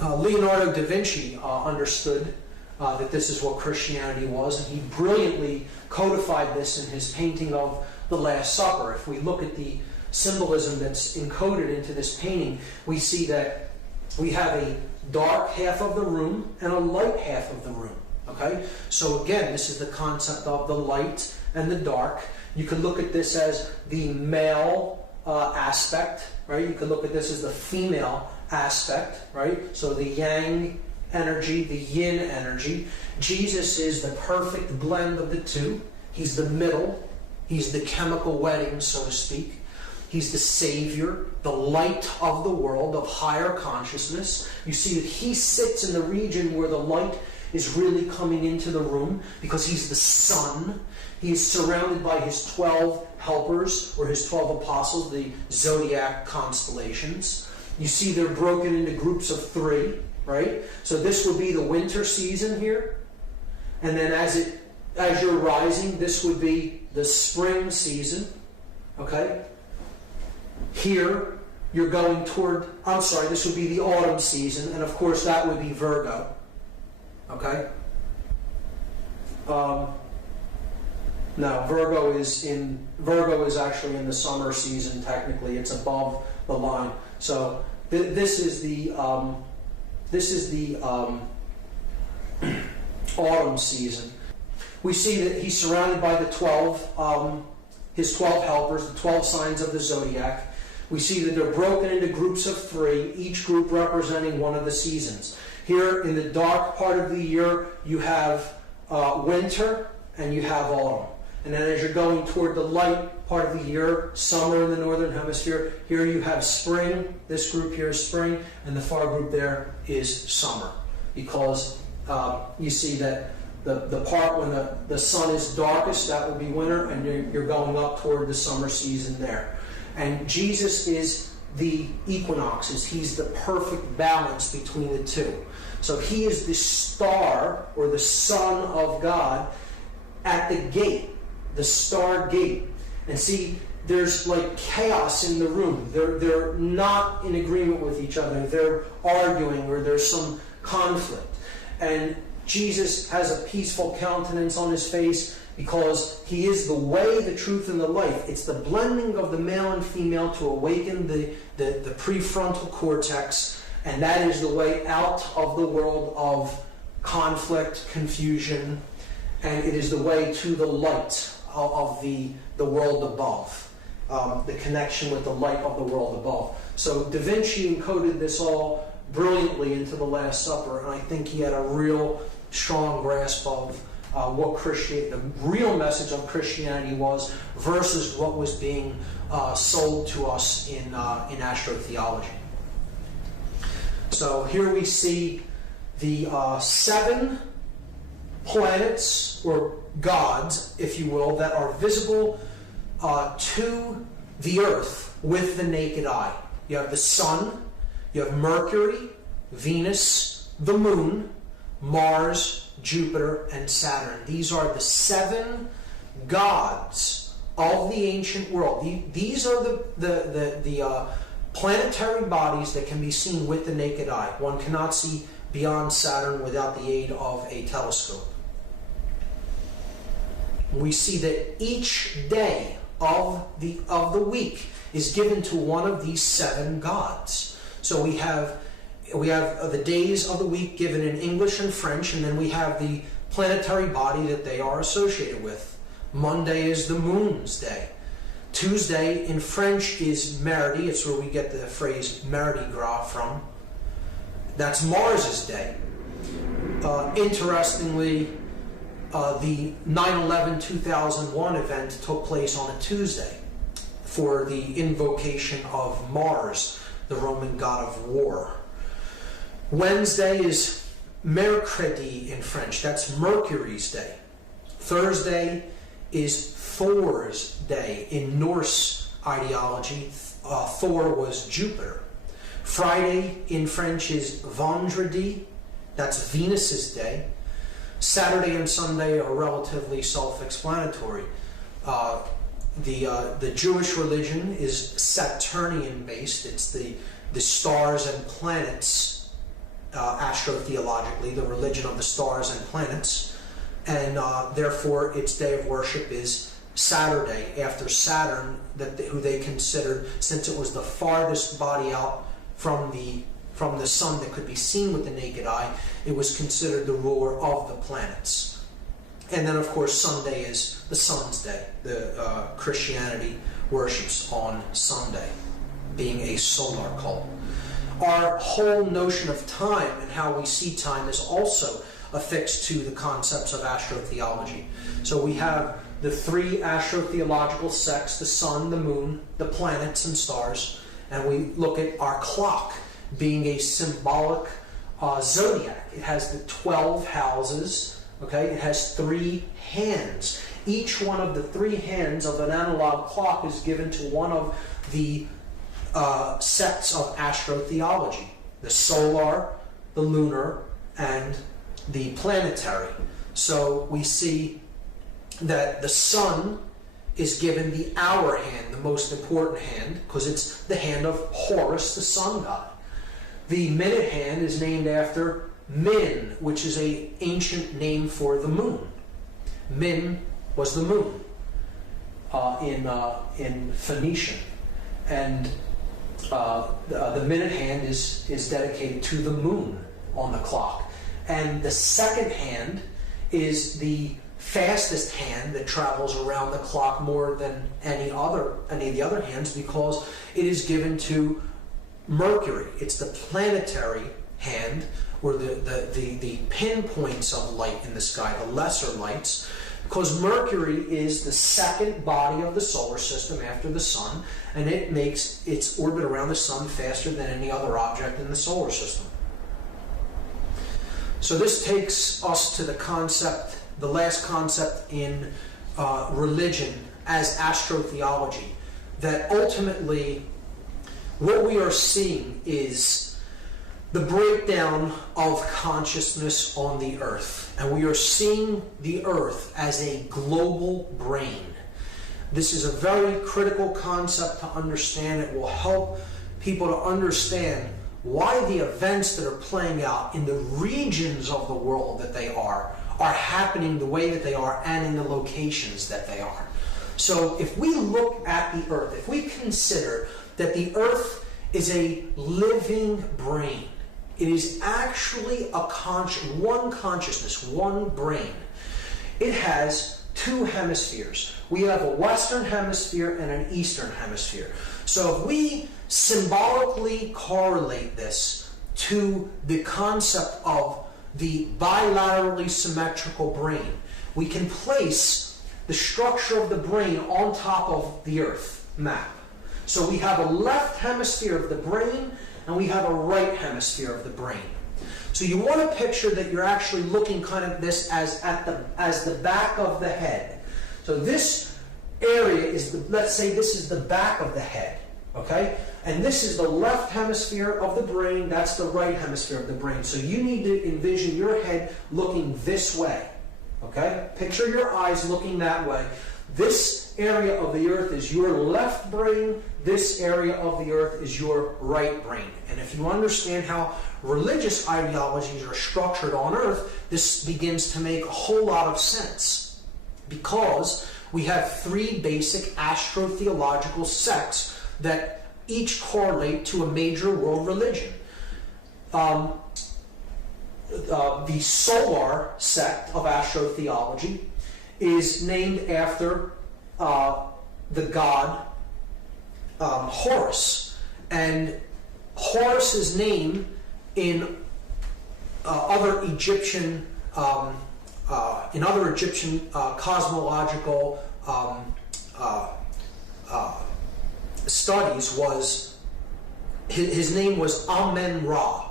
Leonardo da Vinci understood that this is what Christianity was, and he brilliantly codified this in his painting of the Last Supper. If we look at the symbolism that's encoded into this painting, we see that we have a dark half of the room and a light half of the room. Okay? So again, this is the concept of the light and the dark. You can look at this as the male aspect, right? You can look at this as the female aspect, right? So the yang energy, the yin energy. Jesus is the perfect blend of the two. He's the middle. He's the chemical wedding, so to speak. He's the savior, the light of the world, of higher consciousness. You see that he sits in the region where the light is really coming into the room because he's the sun. He is surrounded by his 12 helpers, or his 12 apostles, the zodiac constellations. You see they're broken into groups of 3, right? So this would be the winter season here. And then as you're rising, this would be the spring season. Okay? Here, you're going toward, this would be the autumn season, and of course that would be Virgo. Okay? No, Virgo is actually in the summer season, technically. It's above the line. So this is the autumn season. We see that he's surrounded by the 12, his 12 helpers, the 12 signs of the zodiac. We see that they're broken into groups of 3, each group representing one of the seasons. Here in the dark part of the year, you have winter and you have autumn. And then as you're going toward the light part of the year, summer in the northern hemisphere, here you have spring. This group here is spring, and the far group there is summer. Because you see that the part when the sun is darkest, that will be winter, and you're going up toward the summer season there. And Jesus is the equinoxes. He's the perfect balance between the two. So he is the star, or the Son of God, at the gate, the star gate. And see, there's like chaos in the room. They're not in agreement with each other. They're arguing, or there's some conflict. And Jesus has a peaceful countenance on his face, because he is the way, the truth, and the life. It's the blending of the male and female to awaken the prefrontal cortex, and that is the way out of the world of conflict, confusion, and it is the way to the light of the world above, the connection with the light of the world above. So Da Vinci encoded this all brilliantly into the Last Supper, and I think he had a real strong grasp of what the real message of Christianity was versus what was being sold to us in astrotheology. So here we see the 7 planets, or gods, if you will, that are visible to the earth with the naked eye. You have the sun, you have Mercury, Venus, the moon, Mars, Jupiter, and Saturn. These are the 7 gods of the ancient world. These are the planetary bodies that can be seen with the naked eye. One cannot see beyond Saturn without the aid of a telescope. We see that each day of the week is given to one of these 7 gods. So we have the days of the week given in English and French, and then we have the planetary body that they are associated with. Monday is the moon's day. Tuesday in French is Mardi. It's where we get the phrase Mardi Gras from. That's Mars's day. Interestingly, the 9/11/2001 event took place on a Tuesday for the invocation of Mars, the Roman god of war. Wednesday is Mercredi in French. That's Mercury's day. Thursday is Thor's day. In Norse ideology, Thor was Jupiter. Friday in French is Vendredi. That's Venus's day. Saturday and Sunday are relatively self-explanatory. The Jewish religion is Saturnian based. It's the stars and planets, astrotheologically, the religion of the stars and planets, and therefore its day of worship is Saturday, after Saturn, who they considered, since it was the farthest body out from the sun that could be seen with the naked eye, it was considered the ruler of the planets. And then, of course, Sunday is the sun's day. Christianity worships on Sunday, being a solar cult. Our whole notion of time and how we see time is also affixed to the concepts of astrotheology. So we have the 3 astrotheological sects: the sun, the moon, the planets and stars, and we look at our clock being a symbolic zodiac. It has the 12 houses, okay? It has 3 hands. Each one of the 3 hands of an analog clock is given to one of the sects of astrotheology: the solar, the lunar, and the planetary. So we see that the sun is given the hour hand, the most important hand, because it's the hand of Horus, the sun god. The minute hand is named after Min, which is an ancient name for the moon. Min was the moon in Phoenician, and the minute hand is dedicated to the moon on the clock. And the second hand is the fastest hand that travels around the clock more than any of the other hands, because it is given to Mercury. It's the planetary hand, or the pinpoints of light in the sky, the lesser lights, because Mercury is the second body of the solar system after the sun, and it makes its orbit around the sun faster than any other object in the solar system. So this takes us to the last concept in religion as astrotheology, that ultimately what we are seeing is the breakdown of consciousness on the earth. And we are seeing the earth as a global brain. This is a very critical concept to understand. It will help people to understand why the events that are playing out in the regions of the world that they are are happening the way that they are and in the locations that they are. So if we look at the earth, if we consider that the earth is a living brain, it is actually one consciousness, one brain. It has two hemispheres. We have a Western hemisphere and an Eastern hemisphere. So if we symbolically correlate this to the concept of the bilaterally symmetrical brain, we can place the structure of the brain on top of the earth map. So we have a left hemisphere of the brain and we have a right hemisphere of the brain. So you want to picture that you're actually looking kind of this as the back of the head. So this area is let's say this is the back of the head, okay? And this is the left hemisphere of the brain, that's the right hemisphere of the brain. So you need to envision your head looking this way, okay? Picture your eyes looking that way. This area of the earth is your left brain. This area of the earth is your right brain. And if you understand how religious ideologies are structured on earth, this begins to make a whole lot of sense. Because we have three basic astrotheological sects that each correlate to a major world religion. The solar sect of astrotheology is named after the god Horus, and Horus's name in other Egyptian cosmological studies was his name was Amen-Ra.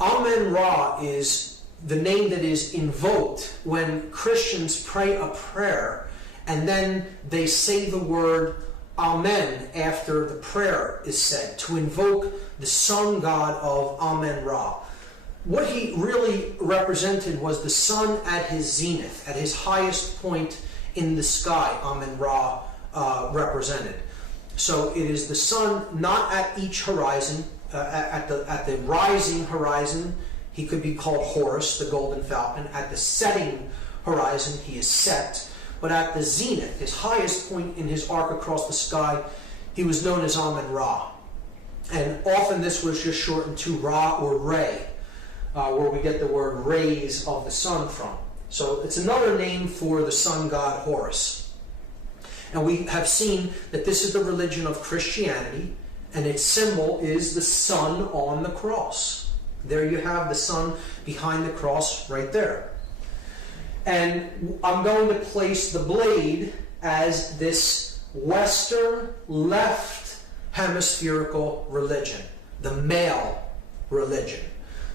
Amen-Ra is the name that is invoked when Christians pray a prayer and then they say the word Amen after the prayer is said, to invoke the sun god of Amen-Ra. What he really represented was the sun at his zenith, at his highest point in the sky, Amen-Ra represented. So it is the sun not at each horizon, at the rising horizon, he could be called Horus, the golden falcon. At the setting horizon, he is Set. But at the zenith, his highest point in his arc across the sky, he was known as Amen-Ra. And often this was just shortened to Ra or Ray, where we get the word rays of the sun from. So it's another name for the sun god Horus. And we have seen that this is the religion of Christianity, and its symbol is the sun on the cross. There you have the sun behind the cross right there. And I'm going to place the blade as this Western left hemispherical religion, the male religion.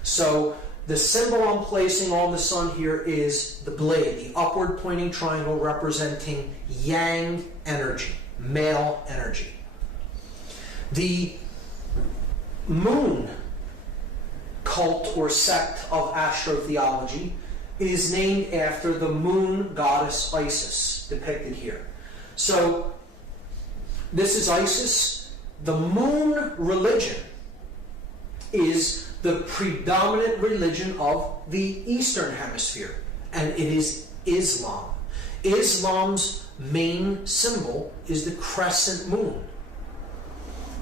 So the symbol I'm placing on the sun here is the blade, the upward pointing triangle representing yang energy, male energy. The moon cult or sect of astrotheology is named after the moon goddess Isis, depicted here. So this is Isis. The moon religion is the predominant religion of the Eastern Hemisphere, and it is Islam. Islam's main symbol is the crescent moon.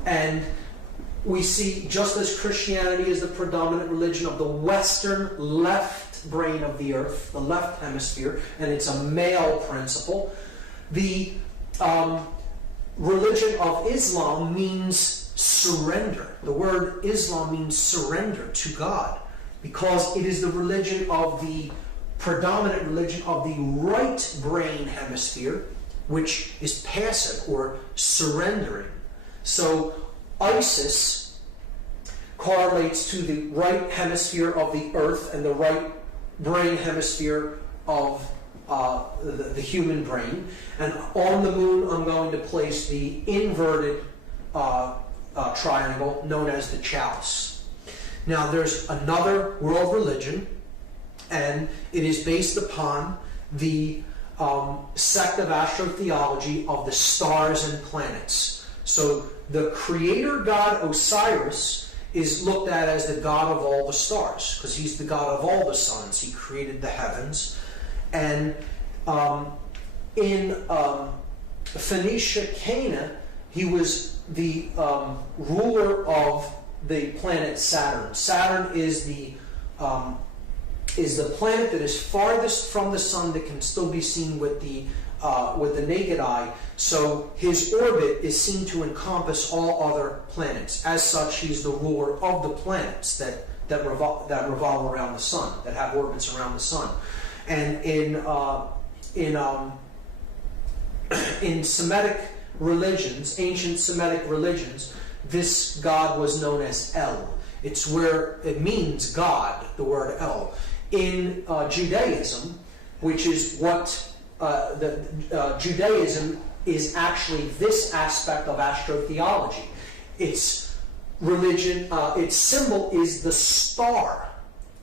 And we see, just as Christianity is the predominant religion of the Western left brain of the earth, the left hemisphere, and it's a male principle, the religion of Islam means surrender. The word Islam means surrender to God, because it is the religion of the predominant religion of the right brain hemisphere, which is passive or surrendering. So Isis correlates to the right hemisphere of the earth and the right brain hemisphere of the human brain. And on the moon, I'm going to place the inverted triangle known as the chalice. Now, there's another world religion, and it is based upon the sect of astrotheology of the stars and planets. So the creator god Osiris is looked at as the God of all the stars, because he's the God of all the suns. He created the heavens. And in Phoenicia, Cana, he was the ruler of the planet Saturn. Saturn is the planet that is farthest from the sun that can still be seen with the naked eye. So his orbit is seen to encompass all other planets. As such, he's the ruler of the planets that revolve around the sun, that have orbits around the sun. And in Semitic religions, ancient Semitic religions, this god was known as El. It's where it means God, the word El. In Judaism, which is what Judaism is actually this aspect of astrotheology. Its religion, its symbol is the star.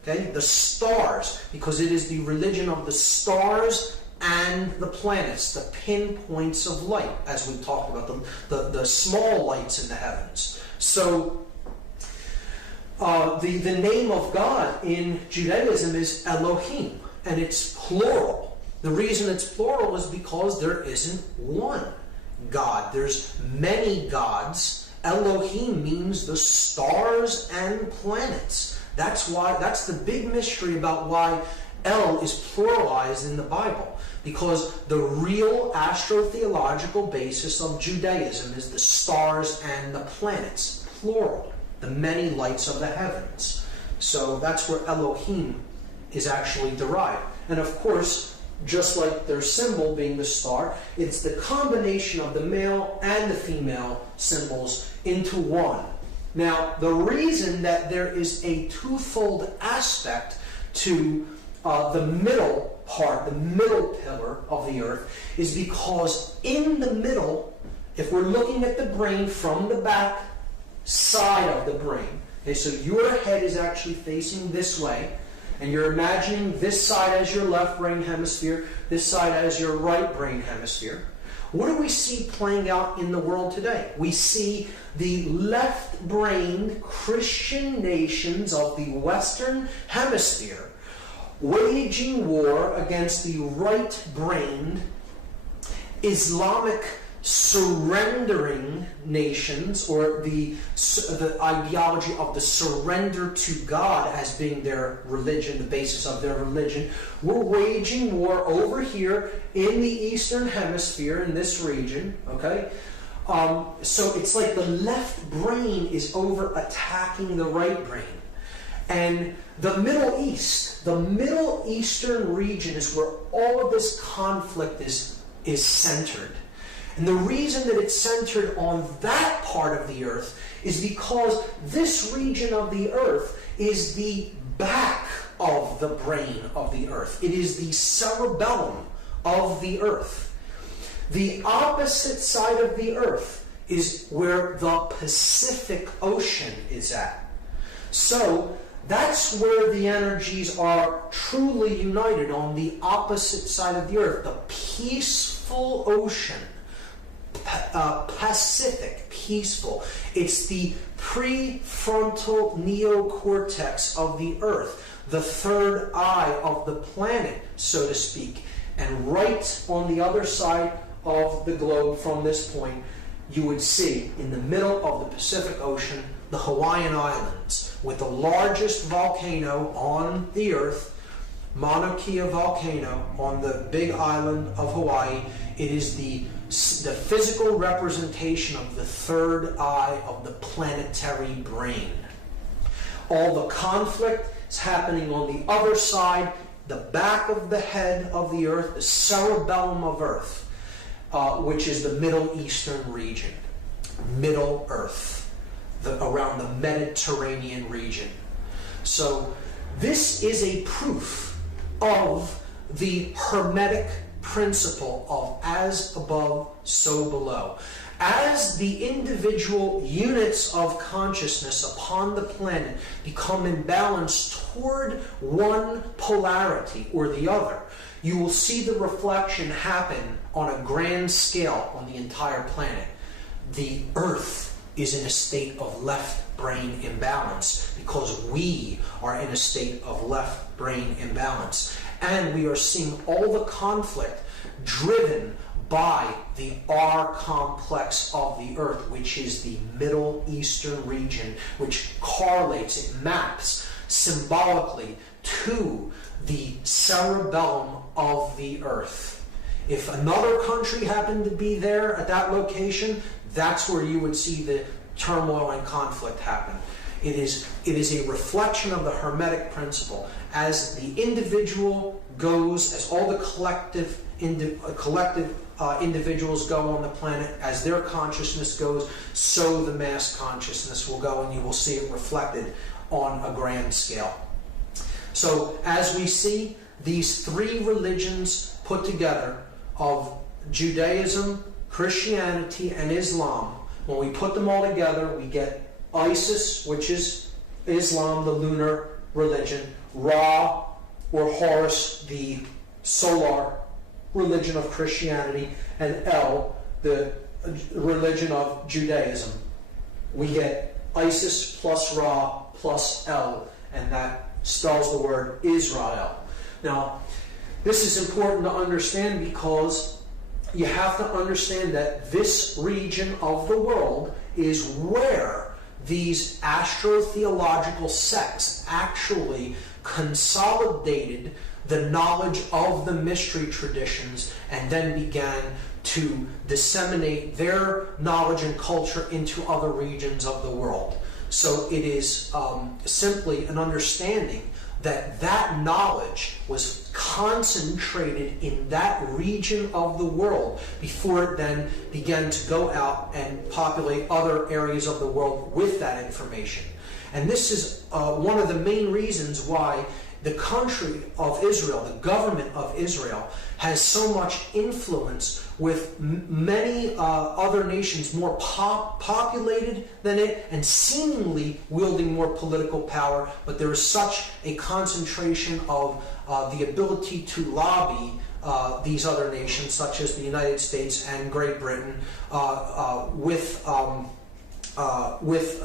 Okay, the stars, because it is the religion of the stars and the planets, the pinpoints of light, as we talked about, the small lights in the heavens. So the name of God in Judaism is Elohim, and it's plural. The reason it's plural is because there isn't one God. There's many gods. Elohim means the stars and planets. That's the big mystery about why El is pluralized in the Bible. Because the real astrotheological basis of Judaism is the stars and the planets, plural, the many lights of the heavens. So that's where Elohim is actually derived. And of course, just like their symbol being the star, it's the combination of the male and the female symbols into one. Now, the reason that there is a twofold aspect to the middle part, the middle pillar of the earth, is because in the middle, if we're looking at the brain from the back side of the brain, okay, so your head is actually facing this way, and you're imagining this side as your left brain hemisphere, this side as your right brain hemisphere. What do we see playing out in the world today? We see the left-brained Christian nations of the Western Hemisphere waging war against the right-brained Islamic surrendering nations, or the ideology of the surrender to God as being their religion, the basis of their religion. We're waging war over here in the Eastern Hemisphere, in this region, okay? So it's like the left brain is over attacking the right brain. And the Middle East, the Middle Eastern region is where all of this conflict is centered. And the reason that it's centered on that part of the earth is because this region of the earth is the back of the brain of the earth. It is the cerebellum of the earth. The opposite side of the earth is where the Pacific Ocean is at. So that's where the energies are truly united, on the opposite side of the earth, the peaceful ocean. Pacific, peaceful. It's the prefrontal neocortex of the earth, the third eye of the planet, so to speak. And right on the other side of the globe from this point, you would see in the middle of the Pacific Ocean the Hawaiian Islands, with the largest volcano on the earth, Mauna Kea volcano on the big island of Hawaii. It is the physical representation of the third eye of the planetary brain. All the conflict is happening on the other side, the back of the head of the earth, the cerebellum of earth, which is the Middle Eastern region, Middle Earth, around the Mediterranean region. So this is a proof of the Hermetic principle of as above, so below. As the individual units of consciousness upon the planet become imbalanced toward one polarity or the other, you will see the reflection happen on a grand scale on the entire planet. The Earth is in a state of left brain imbalance, because we are in a state of left brain imbalance. And we are seeing all the conflict driven by the R complex of the earth, which is the Middle Eastern region, which correlates, it maps symbolically to the cerebellum of the earth. If another country happened to be there at that location, that's where you would see the turmoil and conflict happen. It is a reflection of the Hermetic principle. As the individual goes, as all the collective individuals go on the planet, as their consciousness goes, so the mass consciousness will go, and you will see it reflected on a grand scale. So as we see these three religions put together of Judaism, Christianity, and Islam, when we put them all together, we get Isis, which is Islam, the lunar religion, Ra, or Horus, the solar religion of Christianity, and El, the religion of Judaism. We get Isis plus Ra plus El, and that spells the word Israel. Now, this is important to understand because you have to understand that this region of the world is where these astrotheological sects actually consolidated the knowledge of the mystery traditions and then began to disseminate their knowledge and culture into other regions of the world. So it is simply an understanding that that knowledge was concentrated in that region of the world before it then began to go out and populate other areas of the world with that information. And this is one of the main reasons why the country of Israel, the government of Israel, has so much influence with many other nations more populated than it and seemingly wielding more political power, but there is such a concentration of the ability to lobby these other nations, such as the United States and Great Britain, with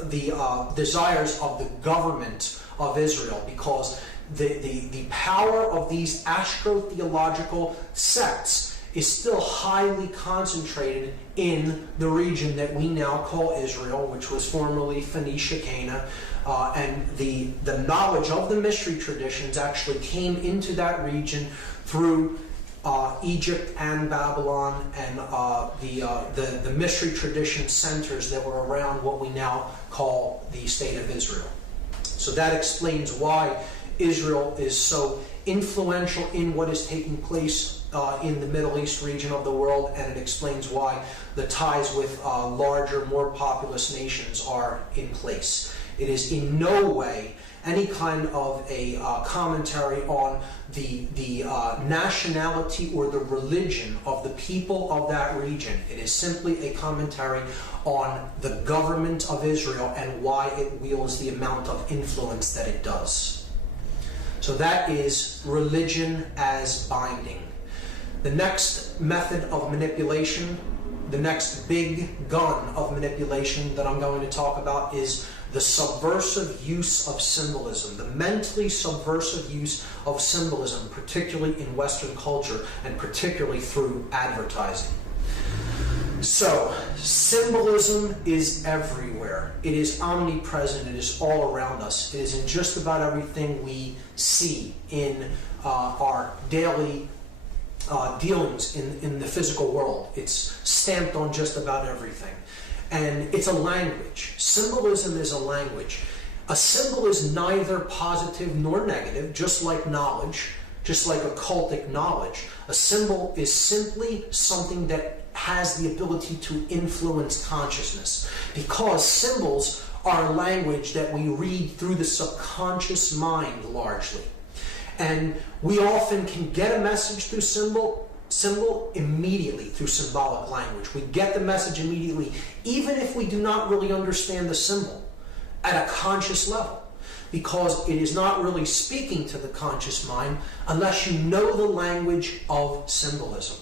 the desires of the government of Israel, because the power of these astrotheological sects is still highly concentrated in the region that we now call Israel, which was formerly Phoenicia, Cana, and the knowledge of the mystery traditions actually came into that region through Egypt and Babylon and the mystery tradition centers that were around what we now call the State of Israel. So that explains why Israel is so influential in what is taking place in the Middle East region of the world, and it explains why the ties with larger, more populous nations are in place. It is in no way any kind of a commentary on the nationality or the religion of the people of that region. It is simply a commentary on the government of Israel and why it wields the amount of influence that it does. So that is religion as binding. The next method of manipulation, the next big gun of manipulation that I'm going to talk about is the subversive use of symbolism, the mentally subversive use of symbolism, particularly in Western culture and particularly through advertising. So, symbolism is everywhere. It is omnipresent. It is all around us. It is in just about everything we see in our daily dealings in the physical world. It's stamped on just about everything. And it's a language. Symbolism is a language. A symbol is neither positive nor negative, just like knowledge, just like occultic knowledge. A symbol is simply something that has the ability to influence consciousness, because symbols are a language that we read through the subconscious mind largely. And we often can get a message through symbol immediately through symbolic language. We get the message immediately, even if we do not really understand the symbol at a conscious level, because it is not really speaking to the conscious mind unless you know the language of symbolism.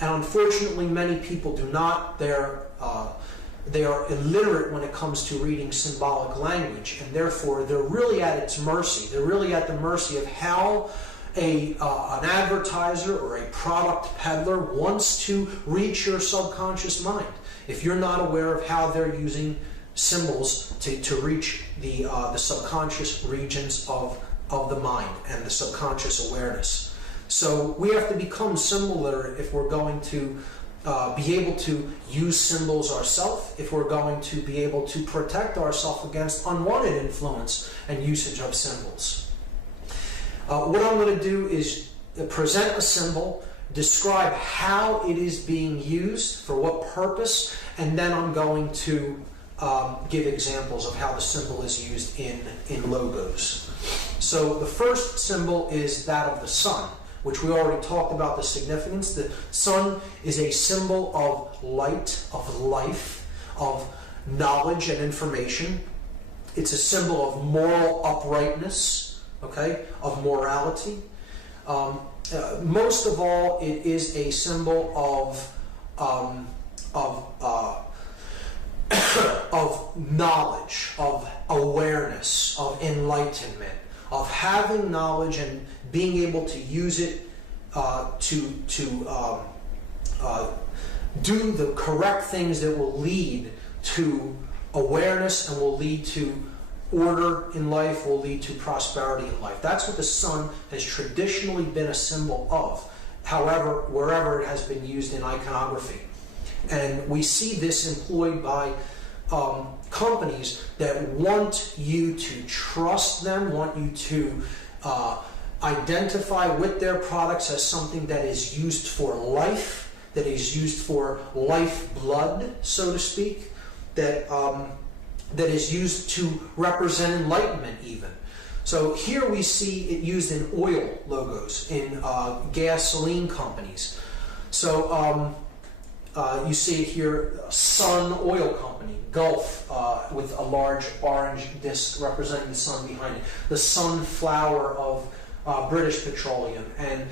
And unfortunately, many people do not. Their they are illiterate when it comes to reading symbolic language, and therefore they're really at its mercy. They're really at the mercy of how an advertiser or a product peddler wants to reach your subconscious mind. If you're not aware of how they're using symbols to reach the subconscious regions of the mind and the subconscious awareness. So we have to become symbol literate if we're going to be able to use symbols ourselves, if we're going to be able to protect ourselves against unwanted influence and usage of symbols. What I'm going to do is present a symbol, describe how it is being used, for what purpose, and then I'm going to give examples of how the symbol is used in logos. So the first symbol is that of the sun, which we already talked about the significance. The sun is a symbol of light, of life, of knowledge and information. It's a symbol of moral uprightness, okay, of morality. Most of all, it is a symbol of knowledge, of awareness, of enlightenment, of having knowledge and being able to use it to do the correct things that will lead to awareness and will lead to order in life, will lead to prosperity in life. That's what the sun has traditionally been a symbol of, however, wherever it has been used in iconography. And we see this employed by companies that want you to trust them, want you to identify with their products as something that is used for life, that is used for lifeblood, so to speak, that is used to represent enlightenment even. So here we see it used in oil logos, in gasoline companies. So you see it here, Sun Oil Company, Gulf, with a large orange disc representing the sun behind it. The sunflower of British Petroleum, and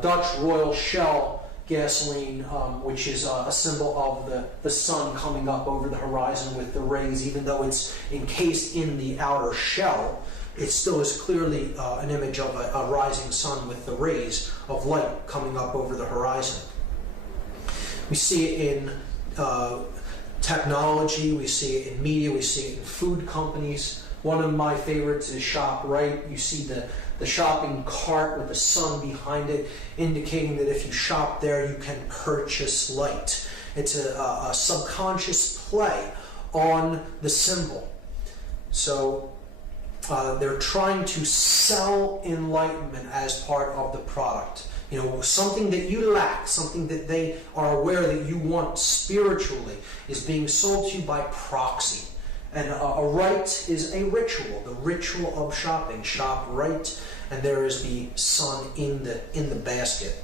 Dutch Royal Shell gasoline, which is a symbol of the sun coming up over the horizon with the rays. Even though it's encased in the outer shell, it still is clearly an image of a rising sun with the rays of light coming up over the horizon. We see it in technology, we see it in media, we see it in food companies. One of my favorites is ShopRite. You see the shopping cart with the sun behind it, indicating that if you shop there, you can purchase light. It's a subconscious play on the symbol. So they're trying to sell enlightenment as part of the product. You know, something that you lack, something that they are aware that you want spiritually, is being sold to you by proxy. And a rite is a ritual, the ritual of shopping. Shop right, and there is the sun in the basket.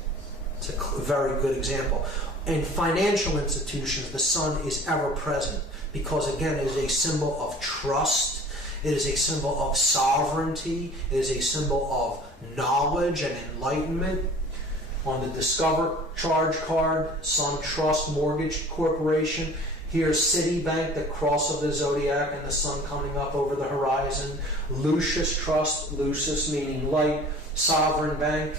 It's a very good example. In financial institutions, the sun is ever present because, again, it is a symbol of trust. It is a symbol of sovereignty. It is a symbol of knowledge and enlightenment. On the Discover charge card, Sun Trust Mortgage Corporation. Here's Citibank, the cross of the zodiac and the sun coming up over the horizon. Lucius Trust, Lucius meaning light. Sovereign Bank,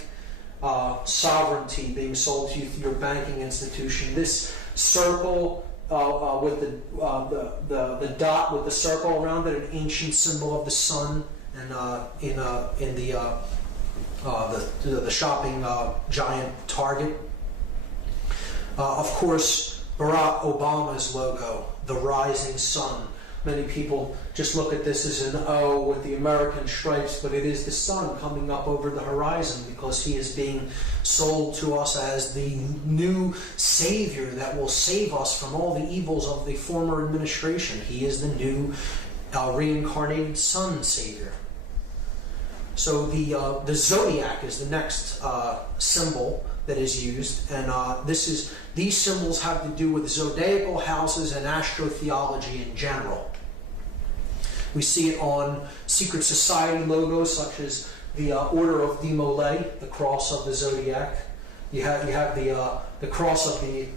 sovereignty being sold to you through your banking institution. This circle with the dot with the circle around it, an ancient symbol of the sun, and in the shopping giant Target. Of course, Barack Obama's logo, the rising sun. Many people just look at this as an O with the American stripes, but it is the sun coming up over the horizon because he is being sold to us as the new savior that will save us from all the evils of the former administration. He is the new reincarnated sun savior. So the zodiac is the next symbol that is used, and these symbols have to do with zodiacal houses and astrotheology in general. We see it on secret society logos such as the Order of Demolay, the cross of the zodiac. You have the cross of the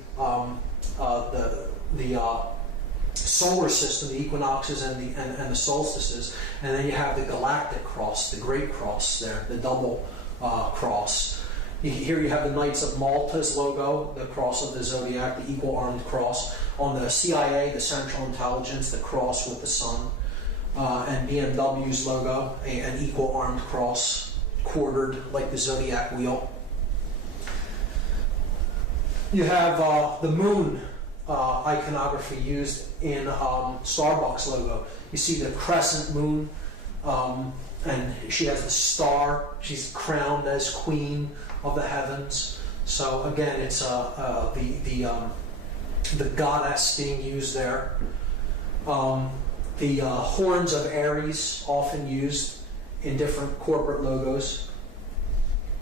solar system, the equinoxes and the solstices, and then you have the galactic cross, the great cross there, the double cross. Here you have the Knights of Malta's logo, the cross of the zodiac, the equal armed cross. On the CIA, the Central Intelligence, the cross with the sun, and BMW's logo, an equal armed cross, quartered like the zodiac wheel. You have the moon iconography used in Starbucks logo. You see the crescent moon, and she has the star. She's crowned as queen of the heavens. So again, it's the goddess being used there. The horns of Aries, often used in different corporate logos.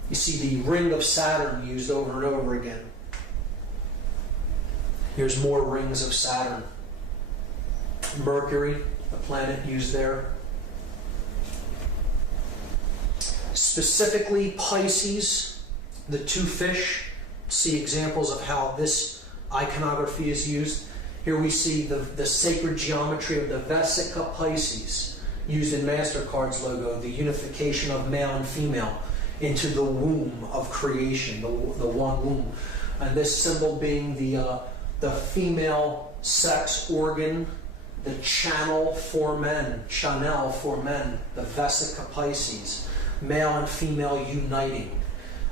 You see the ring of Saturn used over and over again. Here's more rings of Saturn. Mercury, the planet used there. Specifically Pisces, the two fish. See examples of how this iconography is used. Here we see the sacred geometry of the Vesica Pisces used in MasterCard's logo, the unification of male and female into the womb of creation, the one womb. And this symbol being the female sex organ, the channel for men, the Vesica Pisces, male and female uniting.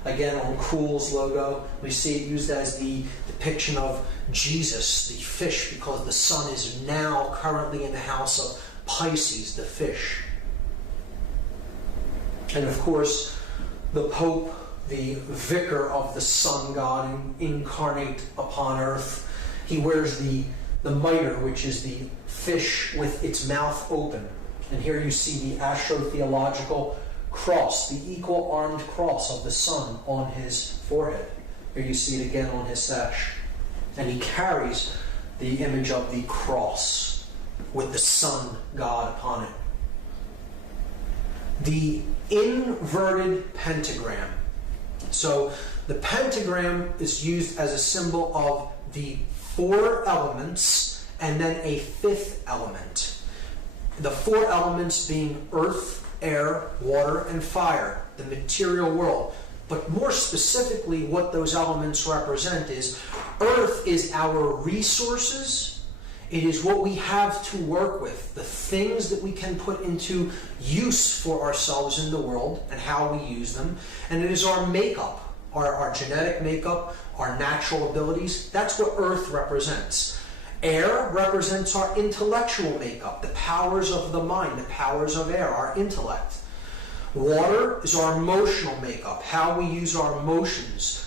Again, on Krull's logo, we see it used as the depiction of Jesus, the fish, because the sun is now currently in the house of Pisces, the fish. And of course, the Pope, the vicar of the sun god incarnate upon earth, he wears the mitre, which is the fish with its mouth open. And here you see the astrotheological cross, the equal armed cross of the sun on his forehead. Here you see it again on his sash. And he carries the image of the cross with the sun god upon it. The inverted pentagram. So the pentagram is used as a symbol of the four elements and then a fifth element. The four elements being earth, air, water, and fire, the material world. But more specifically, what those elements represent is earth is our resources. It is what we have to work with, the things that we can put into use for ourselves in the world and how we use them. And it is our makeup, our genetic makeup, our natural abilities. That's what earth represents. Air represents our intellectual makeup, the powers of the mind, the powers of air, our intellect. Water is our emotional makeup, how we use our emotions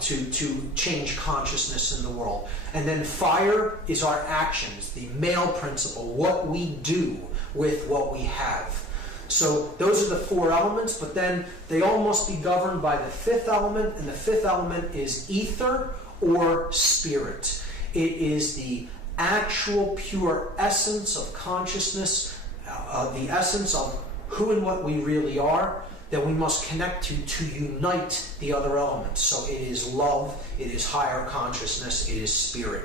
to change consciousness in the world. And then fire is our actions, the male principle, what we do with what we have. So those are the four elements, but then they all must be governed by the fifth element, and the fifth element is ether or spirit. It is the actual pure essence of consciousness, the essence of who and what we really are, that we must connect to unite the other elements. So it is love, it is higher consciousness, it is spirit.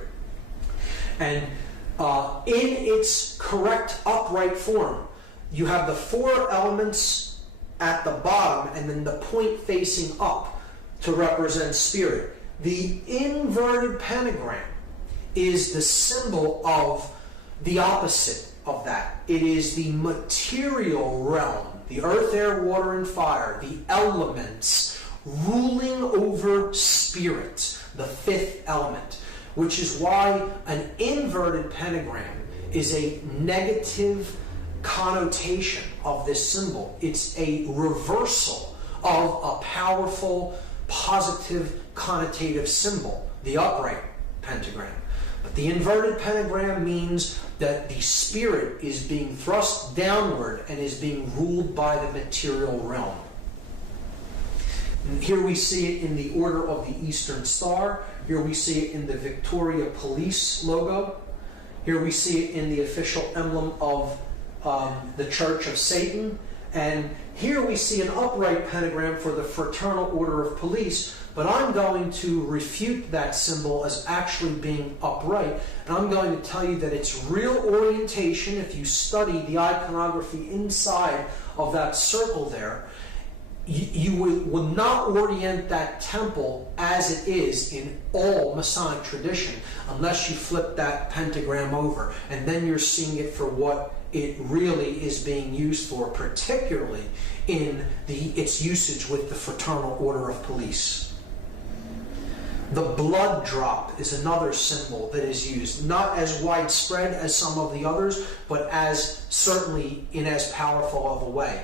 And in its correct upright form, you have the four elements at the bottom and then the point facing up to represent spirit. The inverted pentagram is the symbol of the opposite of that. It is the material realm, the earth, air, water, and fire, the elements ruling over spirit, the fifth element, which is why an inverted pentagram is a negative connotation of this symbol. It's a reversal of a powerful, positive, connotative symbol, the upright pentagram. But the inverted pentagram means that the spirit is being thrust downward and is being ruled by the material realm. And here we see it in the Order of the Eastern Star. Here we see it in the Victoria Police logo. Here we see it in the official emblem of the Church of Satan. And here we see an upright pentagram for the Fraternal Order of Police, But I'm going to refute that symbol as actually being upright, and I'm going to tell you that its real orientation, if you study the iconography inside of that circle there, you will not orient that temple as it is in all Masonic tradition unless you flip that pentagram over, and then you're seeing it for what it really is being used for, particularly in its usage with the Fraternal Order of Police. The blood drop is another symbol that is used, not as widespread as some of the others, but as certainly in as powerful of a way.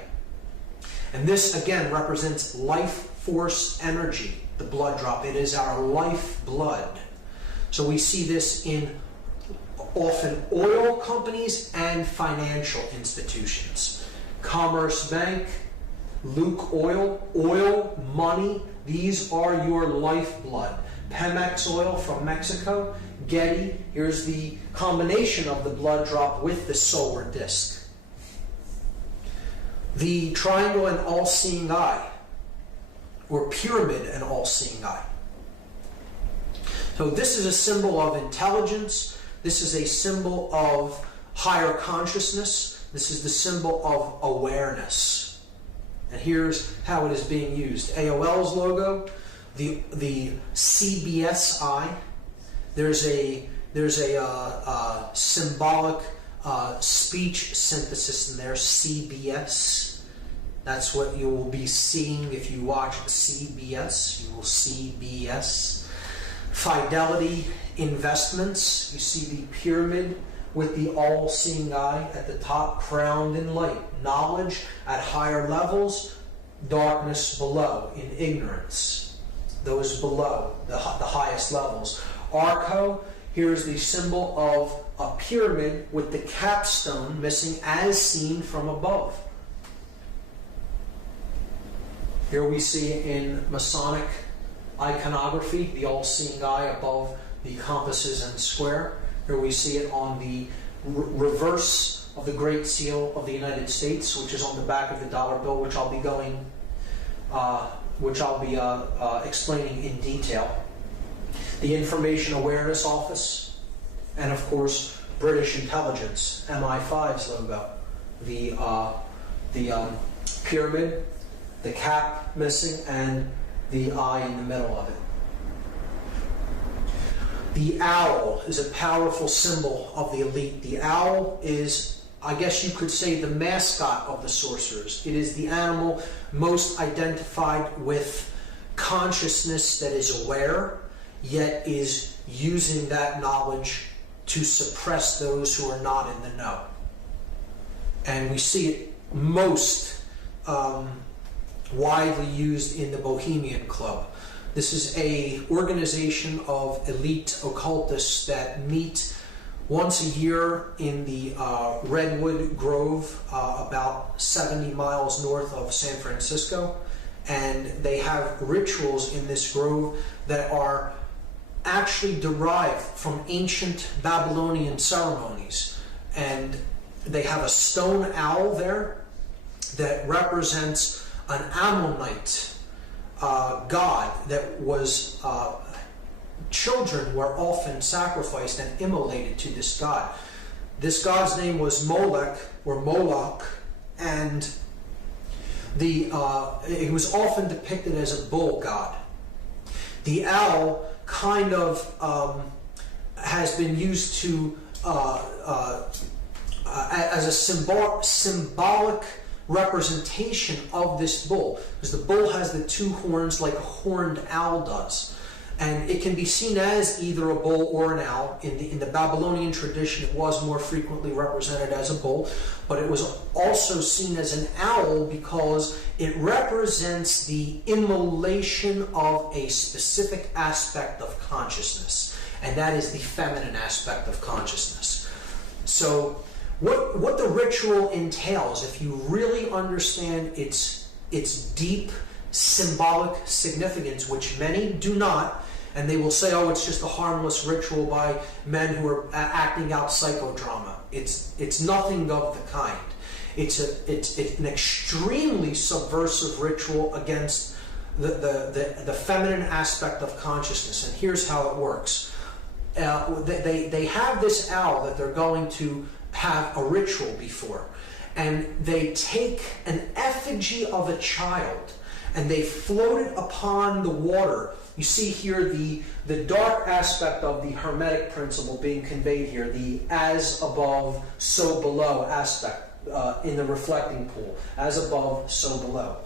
And this again represents life force energy, the blood drop. It is our life blood. So we see this in often oil companies and financial institutions. Commerce Bank, Luke Oil, oil, money, these are your lifeblood. Pemex oil from Mexico, Getty, here's the combination of the blood drop with the solar disk. The triangle and all-seeing eye, or pyramid and all-seeing eye. So this is a symbol of intelligence. This is a symbol of higher consciousness. This is the symbol of awareness. And here's how it is being used. AOL's logo, the CBS eye. There's a symbolic speech synthesis in there, CBS. That's what you will be seeing if you watch CBS. You will see BS. Fidelity Investments. You see the pyramid with the all-seeing eye at the top, crowned in light. Knowledge at higher levels, darkness below, in ignorance. Those below, the highest levels. Arco, here's the symbol of a pyramid with the capstone missing as seen from above. Here we see in Masonic iconography the all-seeing eye above the compasses and square. Here we see it on the reverse of the Great Seal of the United States, which is on the back of the dollar bill, which I'll be explaining in detail. The Information Awareness Office, and of course British Intelligence, MI5's logo. The pyramid, the cap missing, and the eye in the middle of it. The owl is a powerful symbol of the elite. The owl is, I guess you could say, the mascot of the sorcerers. It is the animal most identified with consciousness that is aware, yet is using that knowledge to suppress those who are not in the know. And we see it most widely used in the Bohemian Club. This is an organization of elite occultists that meet once a year in the Redwood Grove, about 70 miles north of San Francisco. And they have rituals in this grove that are actually derived from ancient Babylonian ceremonies. And they have a stone owl there that represents an Ammonite god that was, children were often sacrificed and immolated to this god. This god's name was Molech, or Moloch, and it was often depicted as a bull god. The owl kind of has been used to as a symbolic representation of this bull, because the bull has the two horns like a horned owl does, and it can be seen as either a bull or an owl. In the Babylonian tradition, it was more frequently represented as a bull, but it was also seen as an owl because it represents the immolation of a specific aspect of consciousness, and that is the feminine aspect of consciousness. So what the ritual entails, if you really understand its deep symbolic significance, which many do not, and they will say, oh, it's just a harmless ritual by men who are acting out psychodrama. It's nothing of the kind. It's an extremely subversive ritual against the feminine aspect of consciousness. And here's how it works. They have this owl that they're going to have a ritual before. And they take an effigy of a child and they float it upon the water. You see here the dark aspect of the Hermetic principle being conveyed here, the as above, so below aspect in the reflecting pool. As above, so below.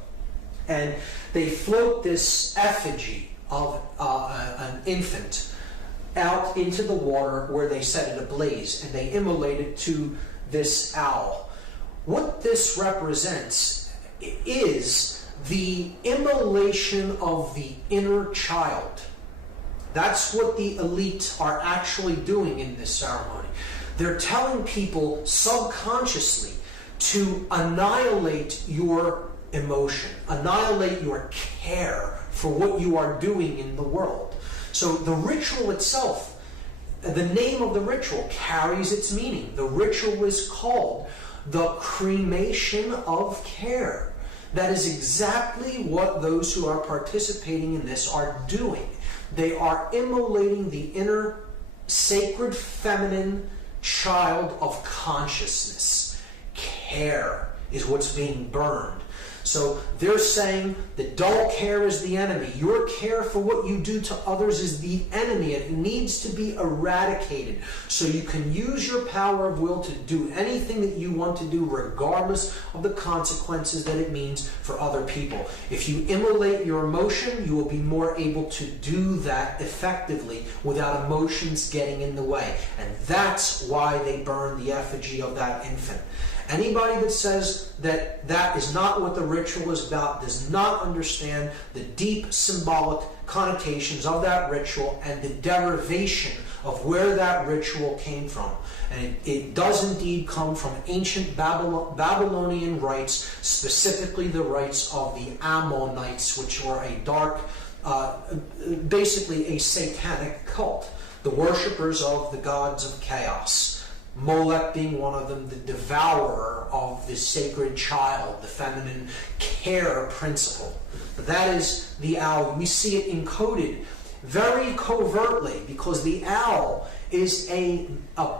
And they float this effigy of an infant out into the water where they set it ablaze, and they immolate it to this owl. What this represents is the immolation of the inner child. That's what the elite are actually doing in this ceremony. They're telling people subconsciously to annihilate your emotion, annihilate your care for what you are doing in the world. So the ritual itself, the name of the ritual carries its meaning. The ritual is called the cremation of care. That is exactly what those who are participating in this are doing. They are immolating the inner sacred feminine child of consciousness. Care is what's being burned. So they're saying that dull care is the enemy. Your care for what you do to others is the enemy. It needs to be eradicated so you can use your power of will to do anything that you want to do regardless of the consequences that it means for other people. If you immolate your emotion, you will be more able to do that effectively without emotions getting in the way. And that's why they burn the effigy of that infant. Anybody that says that that is not what the ritual is about does not understand the deep symbolic connotations of that ritual and the derivation of where that ritual came from. And it does indeed come from ancient Babylonian rites, specifically the rites of the Ammonites, which were a dark, basically a satanic cult, the worshippers of the gods of chaos. Molech being one of them, the devourer of the sacred child, the feminine care principle. That is the owl. We see it encoded very covertly because the owl is a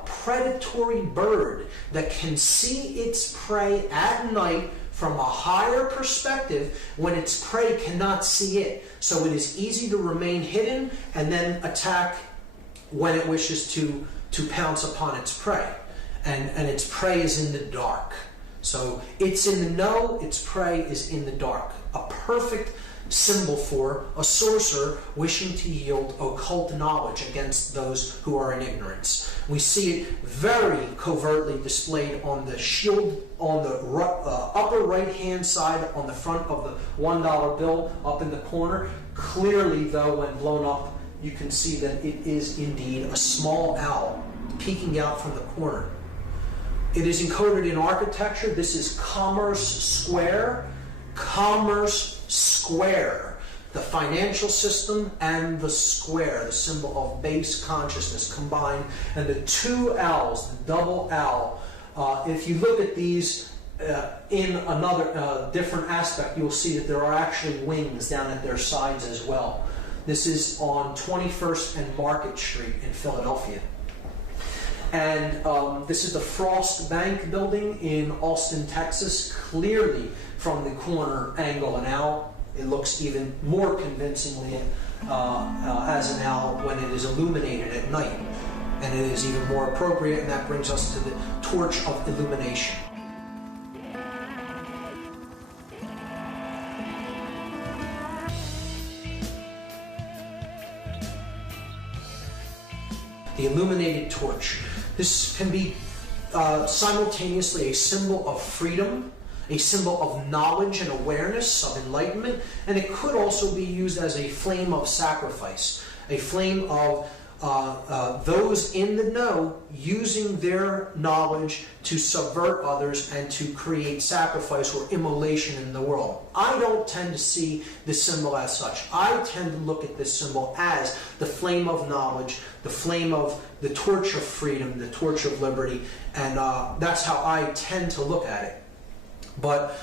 predatory bird that can see its prey at night from a higher perspective when its prey cannot see it. So it is easy to remain hidden and then attack when it wishes to pounce upon its prey. And its prey is in the dark. So it's in the know, its prey is in the dark. A perfect symbol for a sorcerer wishing to yield occult knowledge against those who are in ignorance. We see it very covertly displayed on the shield on the upper right-hand side on the front of the $1 bill up in the corner. Clearly, though, when blown up, you can see that it is indeed a small owl peeking out from the corner. It is encoded in architecture. This is Commerce Square. Commerce Square. The financial system and the square, the symbol of base consciousness combined. And the two owls, the double owl. If you look at these in another different aspect, you'll see that there are actually wings down at their sides as well. This is on 21st and Market Street in Philadelphia. And this is the Frost Bank building in Austin, Texas. Clearly, from the corner angle, an owl. It looks even more convincingly as an owl when it is illuminated at night. And it is even more appropriate, and that brings us to the torch of illumination. The illuminated torch. This can be simultaneously a symbol of freedom, a symbol of knowledge and awareness, of enlightenment, and it could also be used as a flame of sacrifice, a flame of those in the know using their knowledge to subvert others and to create sacrifice or immolation in the world. I don't tend to see this symbol as such. I tend to look at this symbol as the flame of knowledge, the flame of the torch of freedom, the torch of liberty, and that's how I tend to look at it. But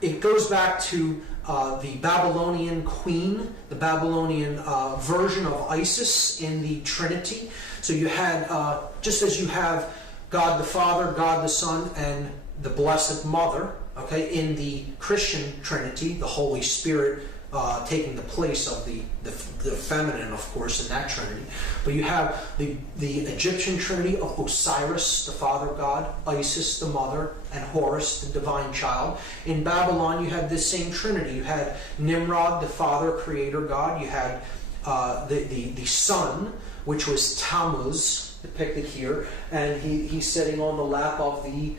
It goes back to the Babylonian queen, the Babylonian version of Isis in the Trinity. So you had, just as you have God the Father, God the Son, and the Blessed Mother, okay, in the Christian Trinity, the Holy Spirit taking the place of the feminine, of course, in that Trinity. But you have the Egyptian Trinity of Osiris, the Father God, Isis, the Mother, and Horus, the Divine Child. In Babylon, you had this same Trinity. You had Nimrod, the Father, Creator God. You had the Son, which was Tammuz, depicted here, and he's sitting on the lap of the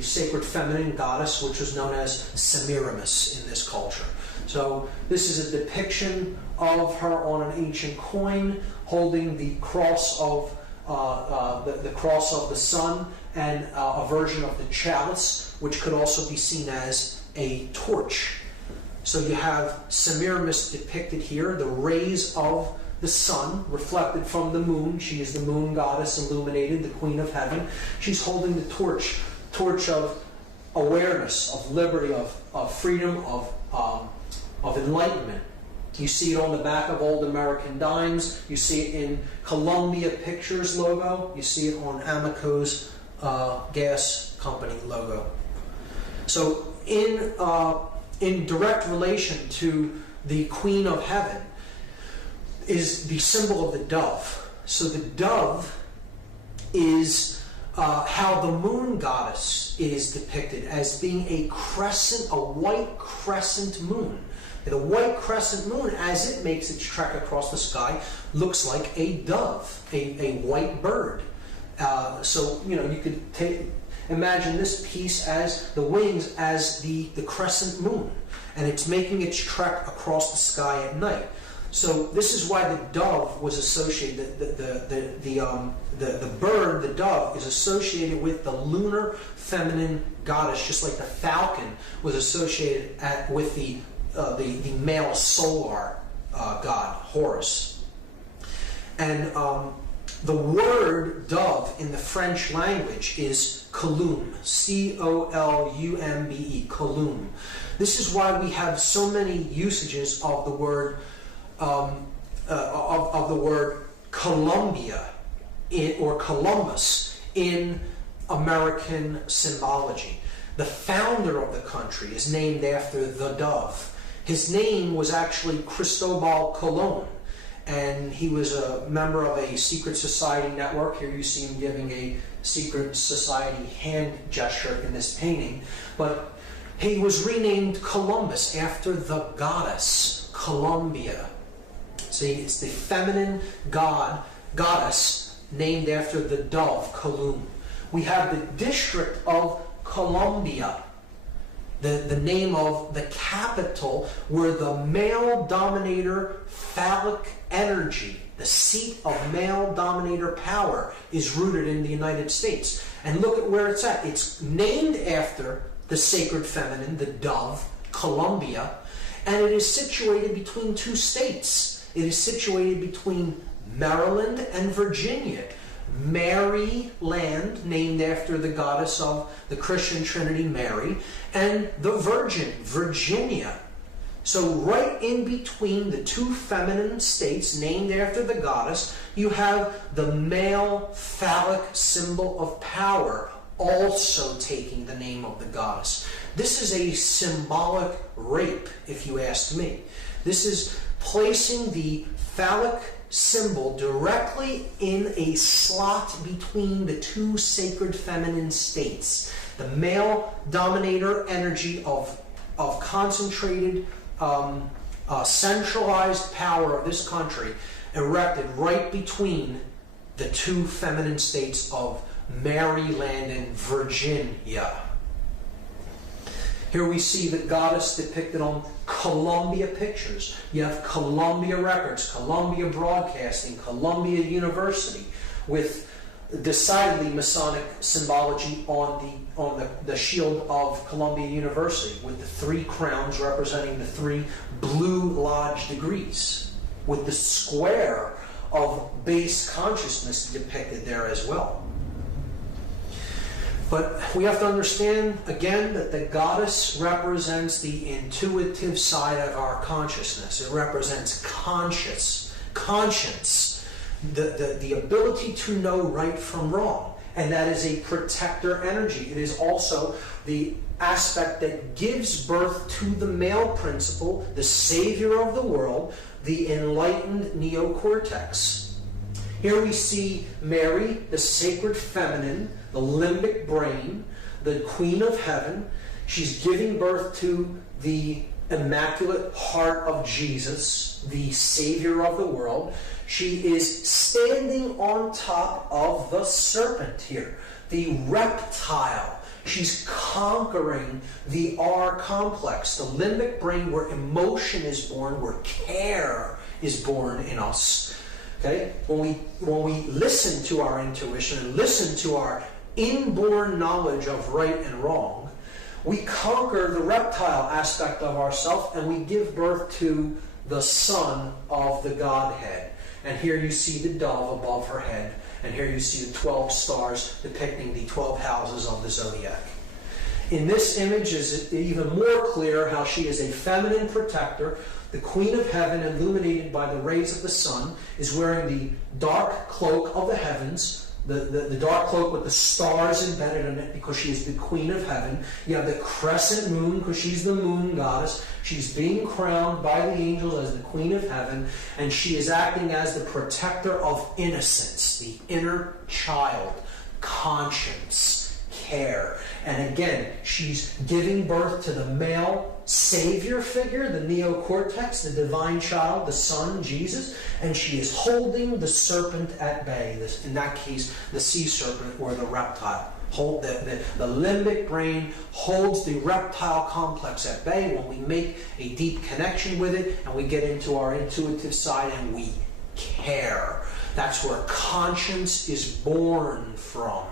sacred feminine goddess, which was known as Semiramis in this culture. So this is a depiction of her on an ancient coin, holding the cross of the cross of the sun, and a version of the chalice, which could also be seen as a torch. So you have Semiramis depicted here, the rays of the sun reflected from the moon. She is the moon goddess, illuminated, the queen of heaven. She's holding the torch of awareness, of liberty, of freedom, of enlightenment. You see it on the back of old American dimes. You see it in Columbia Pictures logo. You see it on Amoco's gas company logo. So in direct relation to the Queen of Heaven is the symbol of the dove. So the dove is how the moon goddess is depicted as being a crescent, a white crescent moon. The white crescent moon, as it makes its trek across the sky, looks like a dove, a white bird. So, you could imagine this piece as the wings as the crescent moon, and it's making its trek across the sky at night. So this is why the dove was associated. The bird, the dove, is associated with the lunar feminine goddess, just like the falcon was associated with the male solar god, Horus. And the word dove in the French language is columbe, C-O-L-U-M-B-E, columbe. This is why we have so many usages of the word of the word Columbia or Columbus in American symbology. The founder of the country is named after the dove. His name was actually Cristobal Colon, and he was a member of a secret society network. Here you see him giving a secret society hand gesture in this painting. But he was renamed Columbus after the goddess Columbia. See, it's the feminine goddess named after the dove, Columbe. We have the District of Columbia, the name of the capital where the male dominator phallic energy, the seat of male dominator power, is rooted in the United States. And look at where it's at. It's named after the sacred feminine, the dove, Columbia, and it is situated between two states. It is situated between Maryland and Virginia. Maryland, named after the goddess of the Christian Trinity, Mary, and the Virgin, Virginia. So right in between the two feminine states named after the goddess, you have the male phallic symbol of power also taking the name of the goddess. This is a symbolic rape, if you ask me. This is placing the phallic symbol directly in a slot between the two sacred feminine states. The male dominator energy of concentrated, centralized power of this country erected right between the two feminine states of Maryland and Virginia. Here we see the goddess depicted on Columbia Pictures. You have Columbia Records, Columbia Broadcasting, Columbia University, with decidedly Masonic symbology on the shield of Columbia University, with the three crowns representing the three Blue Lodge degrees, with the square of base consciousness depicted there as well. But we have to understand, again, that the goddess represents the intuitive side of our consciousness. It represents conscience, the ability to know right from wrong. And that is a protector energy. It is also the aspect that gives birth to the male principle, the savior of the world, the enlightened neocortex. Here we see Mary, the sacred feminine, the limbic brain, the queen of heaven. She's giving birth to the immaculate heart of Jesus, the savior of the world. She is standing on top of the serpent here, the reptile. She's conquering the R complex, the limbic brain, where emotion is born, where care is born in us. Okay? When we listen to our intuition and listen to our inborn knowledge of right and wrong, we conquer the reptile aspect of ourself and we give birth to the Son of the Godhead. And here you see the dove above her head, and here you see the 12 stars depicting the 12 houses of the zodiac. In this image is even more clear how she is a feminine protector. The Queen of Heaven, illuminated by the rays of the sun, is wearing the dark cloak of the heavens, the dark cloak with the stars embedded in it, because she is the Queen of Heaven. You have the crescent moon, because she's the moon goddess. She's being crowned by the angels as the Queen of Heaven, and she is acting as the protector of innocence, the inner child, conscience, care. And again, she's giving birth to the male savior figure, the neocortex, the divine child, the Son, Jesus, and she is holding the serpent at bay. In that case, the sea serpent or the reptile. The limbic brain holds the reptile complex at bay when we make a deep connection with it and we get into our intuitive side and we care. That's where conscience is born from.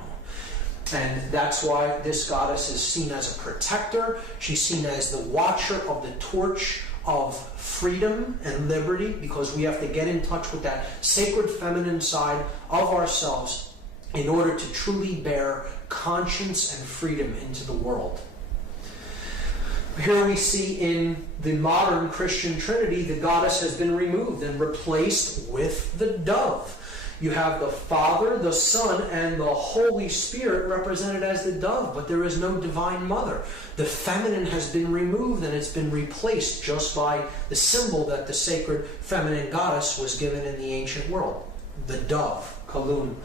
And that's why this goddess is seen as a protector. She's seen as the watcher of the torch of freedom and liberty, because we have to get in touch with that sacred feminine side of ourselves in order to truly bear conscience and freedom into the world. Here we see in the modern Christian Trinity, the goddess has been removed and replaced with the dove. You have the Father, the Son, and the Holy Spirit represented as the dove, but there is no divine mother. The feminine has been removed and it's been replaced just by the symbol that the sacred feminine goddess was given in the ancient world, the dove, Kalun.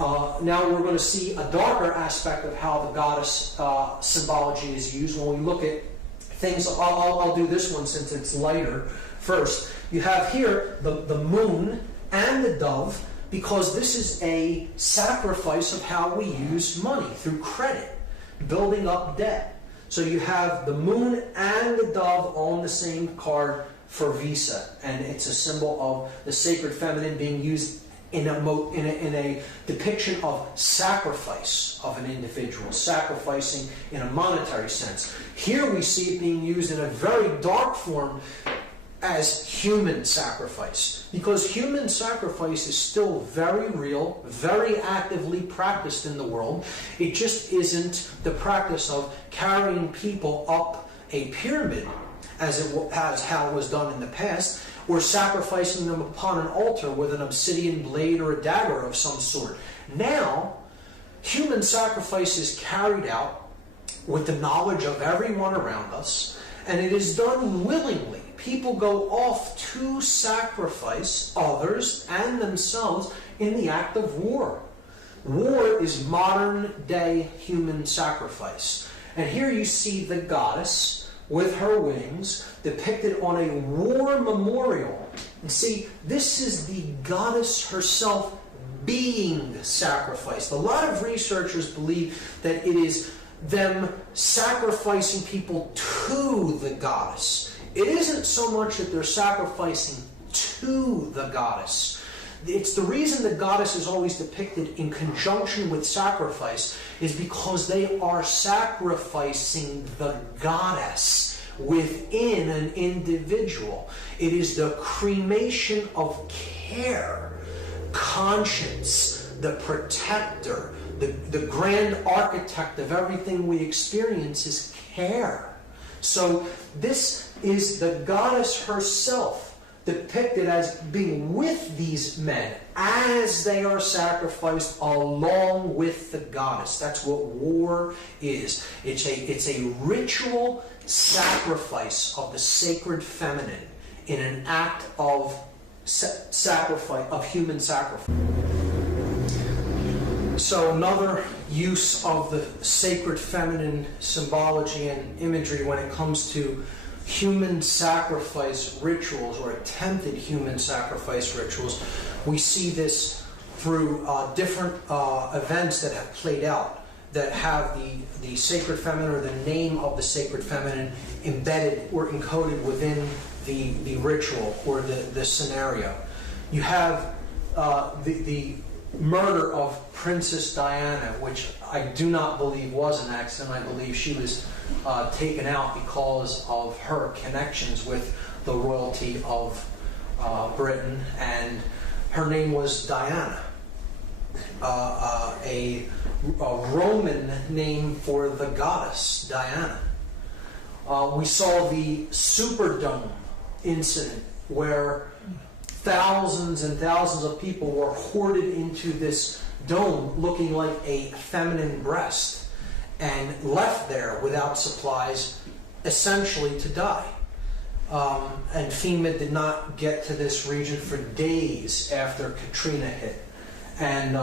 Now we're going to see a darker aspect of how the goddess symbology is used. When we look at things, I'll do this one since it's lighter first. You have here the moon and the dove, because this is a sacrifice of how we use money, through credit, building up debt. So you have the moon and the dove on the same card for Visa, and it's a symbol of the sacred feminine being used in a depiction of sacrifice of an individual, sacrificing in a monetary sense. Here we see it being used in a very dark form as human sacrifice, because human sacrifice is still very real, very actively practiced in the world. It just isn't the practice of carrying people up a pyramid as how it was done in the past, or sacrificing them upon an altar with an obsidian blade or a dagger of some sort. Now, human sacrifice is carried out with the knowledge of everyone around us, and it is done willingly. People go off to sacrifice others and themselves in the act of war. War is modern day human sacrifice. And here you see the goddess with her wings depicted on a war memorial. And see, this is the goddess herself being sacrificed. A lot of researchers believe that it is them sacrificing people to the goddess. It isn't so much that they're sacrificing to the goddess. It's the reason the goddess is always depicted in conjunction with sacrifice is because they are sacrificing the goddess within an individual. It is the cremation of care, conscience, the protector, The grand architect of everything we experience is care. So this is the goddess herself depicted as being with these men as they are sacrificed along with the goddess. That's what war is. It's a ritual sacrifice of the sacred feminine in an act of sacrifice, of human sacrifice. So another use of the sacred feminine symbology and imagery when it comes to human sacrifice rituals or attempted human sacrifice rituals, we see this through different events that have played out that have the sacred feminine or the name of the sacred feminine embedded or encoded within the ritual or the scenario. You have the murder of Princess Diana, which I do not believe was an accident. I believe she was taken out because of her connections with the royalty of Britain, and her name was Diana, a Roman name for the goddess Diana. We saw the Superdome incident where thousands and thousands of people were hoarded into this dome looking like a feminine breast and left there without supplies, essentially to die. And FEMA did not get to this region for days after Katrina hit. And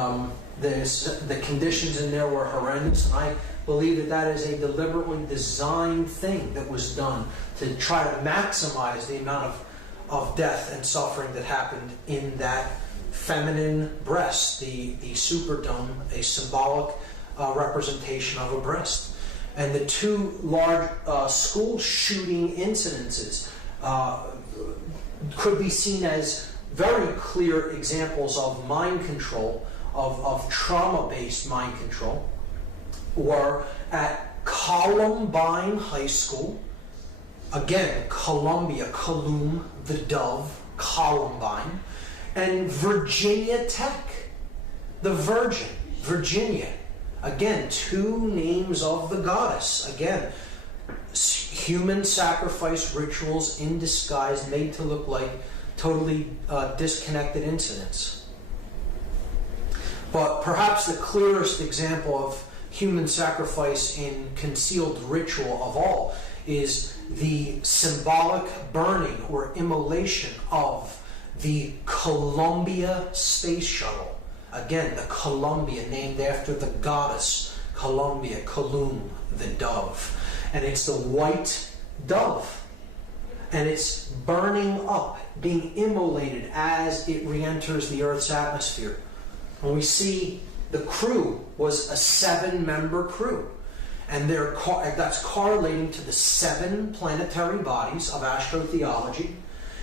the conditions in there were horrendous. And I believe that is a deliberately designed thing that was done to try to maximize the amount of death and suffering that happened in that feminine breast, the Superdome, a symbolic representation of a breast. And the two large school shooting incidences could be seen as very clear examples of mind control, of trauma-based mind control, were at Columbine High School, again, Columbia, Colum, the dove, Columbine, and Virginia Tech, the Virgin, Virginia. Again, two names of the goddess. Again, human sacrifice rituals in disguise made to look like totally disconnected incidents. But perhaps the clearest example of human sacrifice in concealed ritual of all is the symbolic burning or immolation of the Columbia space shuttle. Again, the Columbia, named after the goddess Columbia, Colum, the dove. And it's the white dove. And it's burning up, being immolated as it re-enters the Earth's atmosphere. And we see the crew was a 7-member crew. And that's correlating to the 7 planetary bodies of astrotheology.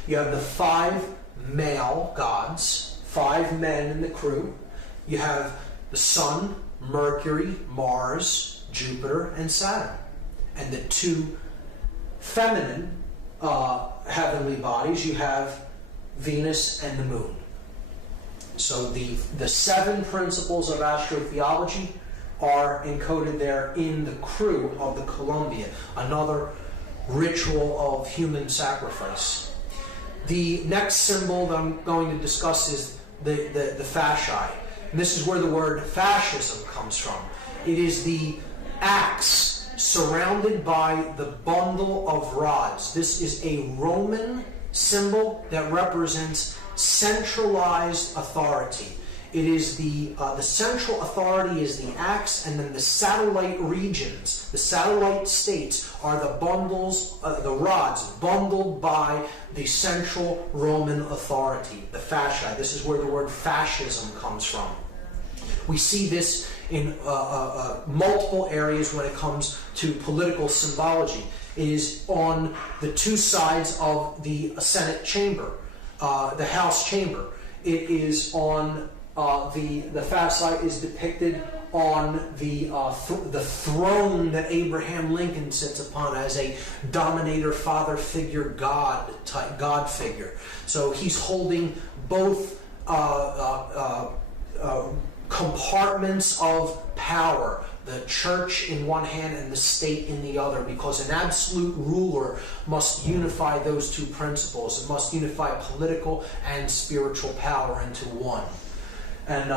You have the 5 male gods, 5 men in the crew. You have the Sun, Mercury, Mars, Jupiter, and Saturn. And the 2 feminine heavenly bodies, you have Venus and the Moon. So the 7 principles of astrotheology are encoded there in the crew of the Columbia, another ritual of human sacrifice. The next symbol that I'm going to discuss is the fasci. And this is where the word fascism comes from. It is the axe surrounded by the bundle of rods. This is a Roman symbol that represents centralized authority. It is the central authority is the axe, and then the satellite regions, the satellite states, are the bundles, the rods bundled by the central Roman authority, the fasci. This is where the word fascism comes from. We see this in multiple areas when it comes to political symbology. It is on the 2 sides of the Senate chamber, the House chamber. It is on the fasci is depicted on the throne that Abraham Lincoln sits upon as a dominator, father figure, God figure. So he's holding both compartments of power, the church in one hand and the state in the other, because an absolute ruler must unify those two principles. It must unify political and spiritual power into one. And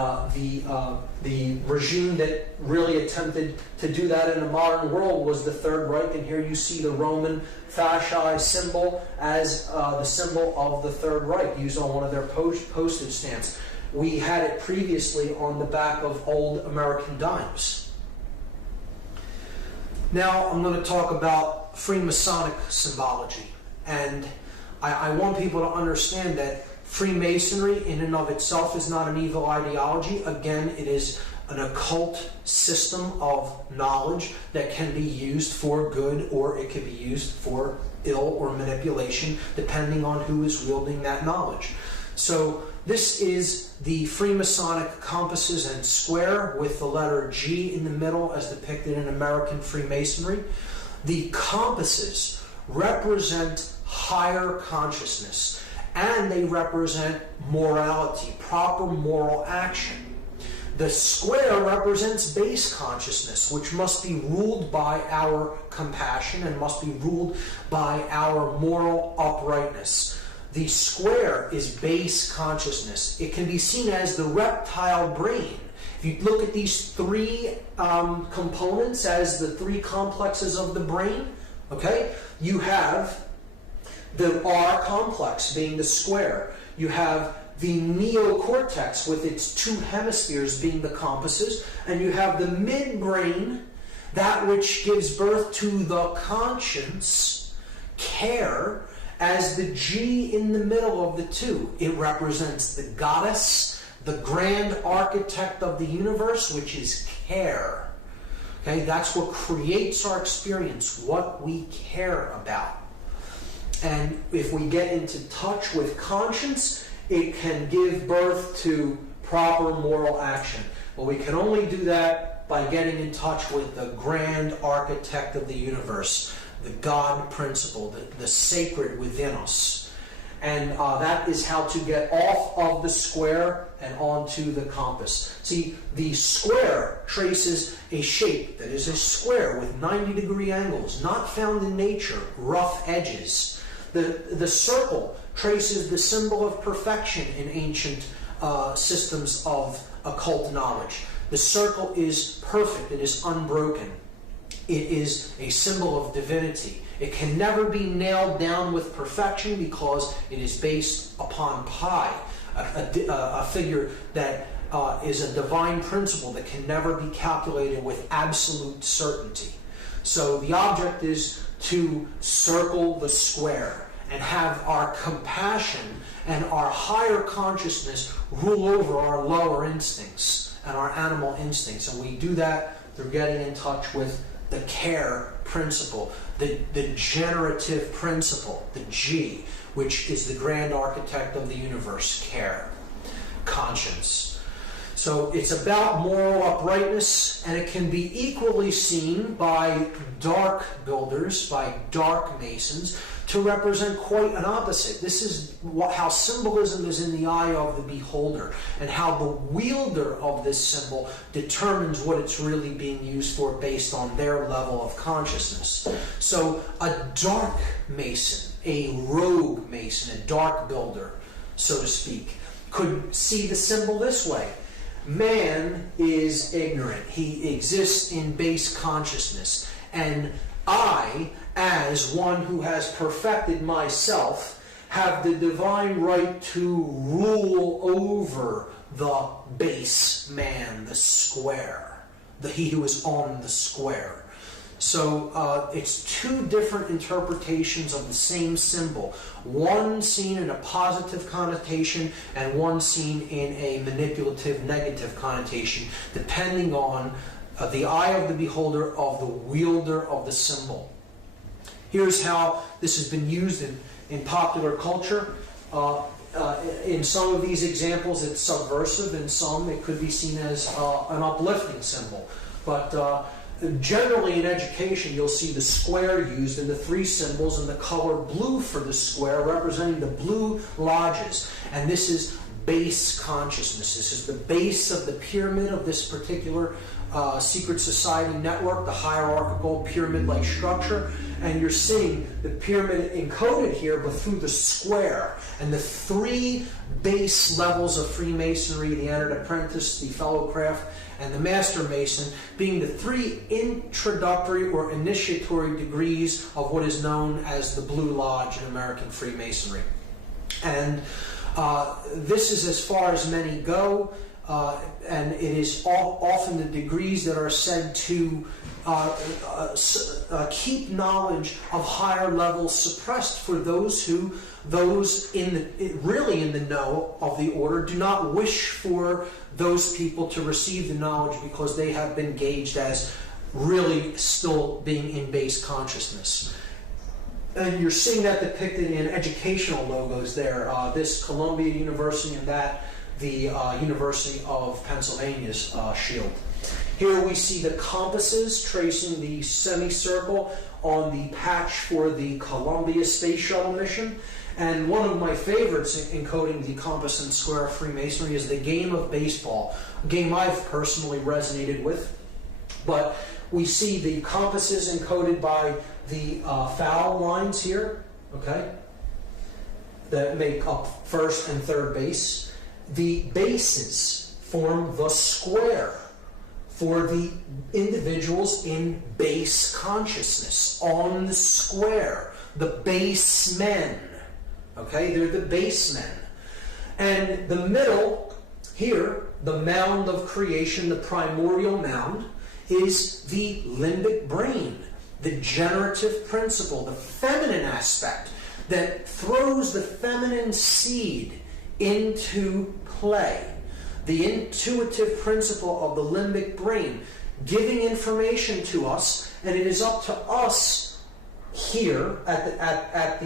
the regime that really attempted to do that in the modern world was the Third Reich. And here you see the Roman fasci symbol as the symbol of the Third Reich, used on one of their postage stamps. We had it previously on the back of old American dimes. Now I'm going to talk about Freemasonic symbology. And I want people to understand that Freemasonry in and of itself is not an evil ideology. Again, it is an occult system of knowledge that can be used for good, or it can be used for ill or manipulation, depending on who is wielding that knowledge. So this is the Freemasonic compasses and square with the letter G in the middle as depicted in American Freemasonry. The compasses represent higher consciousness, and they represent morality, proper moral action. The square represents base consciousness, which must be ruled by our compassion and must be ruled by our moral uprightness. The square is base consciousness. It can be seen as the reptile brain. If you look at these three components as the three complexes of the brain, okay, you have the R complex being the square. You have the neocortex with its two hemispheres being the compasses, and you have the midbrain, that which gives birth to the conscience, care, as the G in the middle of the two. It represents the goddess, the grand architect of the universe, which is care. Okay, that's what creates our experience, what we care about. And if we get into touch with conscience, it can give birth to proper moral action. But we can only do that by getting in touch with the grand architect of the universe, the God principle, the sacred within us. And that is how to get off of the square and onto the compass. See, the square traces a shape that is a square with 90-degree angles, not found in nature, rough edges. The circle traces the symbol of perfection in ancient systems of occult knowledge. The circle is perfect. It is unbroken. It is a symbol of divinity. It can never be nailed down with perfection because it is based upon pi, a figure that is a divine principle that can never be calculated with absolute certainty. So the object is to circle the square and have our compassion and our higher consciousness rule over our lower instincts and our animal instincts. And we do that through getting in touch with the care principle, the generative principle, the G, which is the grand architect of the universe, care, conscience. So it's about moral uprightness, and it can be equally seen by dark builders, by dark masons, to represent quite an opposite. This is how symbolism is in the eye of the beholder, and how the wielder of this symbol determines what it's really being used for based on their level of consciousness. So a dark mason, a rogue mason, a dark builder, so to speak, could see the symbol this way. Man is ignorant. He exists in base consciousness. And I, as one who has perfected myself, have the divine right to rule over the base man, the square, he who is on the square. So it's two different interpretations of the same symbol. One seen in a positive connotation and one seen in a manipulative, negative connotation, depending on the eye of the beholder, of the wielder of the symbol. Here's how this has been used in popular culture. In some of these examples, it's subversive. In some, it could be seen as an uplifting symbol. But generally in education, you'll see the square used in the three symbols and the color blue for the square representing the blue lodges. And this is base consciousness. This is the base of the pyramid of this particular secret society network, the hierarchical pyramid-like structure. And you're seeing the pyramid encoded here, but through the square. And the three base levels of Freemasonry, the entered apprentice, the fellow craft, and the master mason, being the three introductory or initiatory degrees of what is known as the Blue Lodge in American Freemasonry. And this is as far as many go, and it is often the degrees that are said to keep knowledge of higher levels suppressed for those really in the know of the order do not wish for those people to receive the knowledge because they have been gauged as really still being in base consciousness. And you're seeing that depicted in educational logos there. This Columbia University and that the University of Pennsylvania's shield. Here we see the compasses tracing the semicircle on the patch for the Columbia Space Shuttle mission. And one of my favorites encoding the compass and square of Freemasonry is the game of baseball, a game I've personally resonated with. But we see the compasses encoded by the foul lines here, okay, that make up first and third base. The bases form the square for the individuals in base consciousness, on the square, the basemen. Okay, they're the basemen. And the middle here, the mound of creation, the primordial mound, is the limbic brain, the generative principle, the feminine aspect that throws the feminine seed into play. The intuitive principle of the limbic brain, giving information to us, and it is up to us here at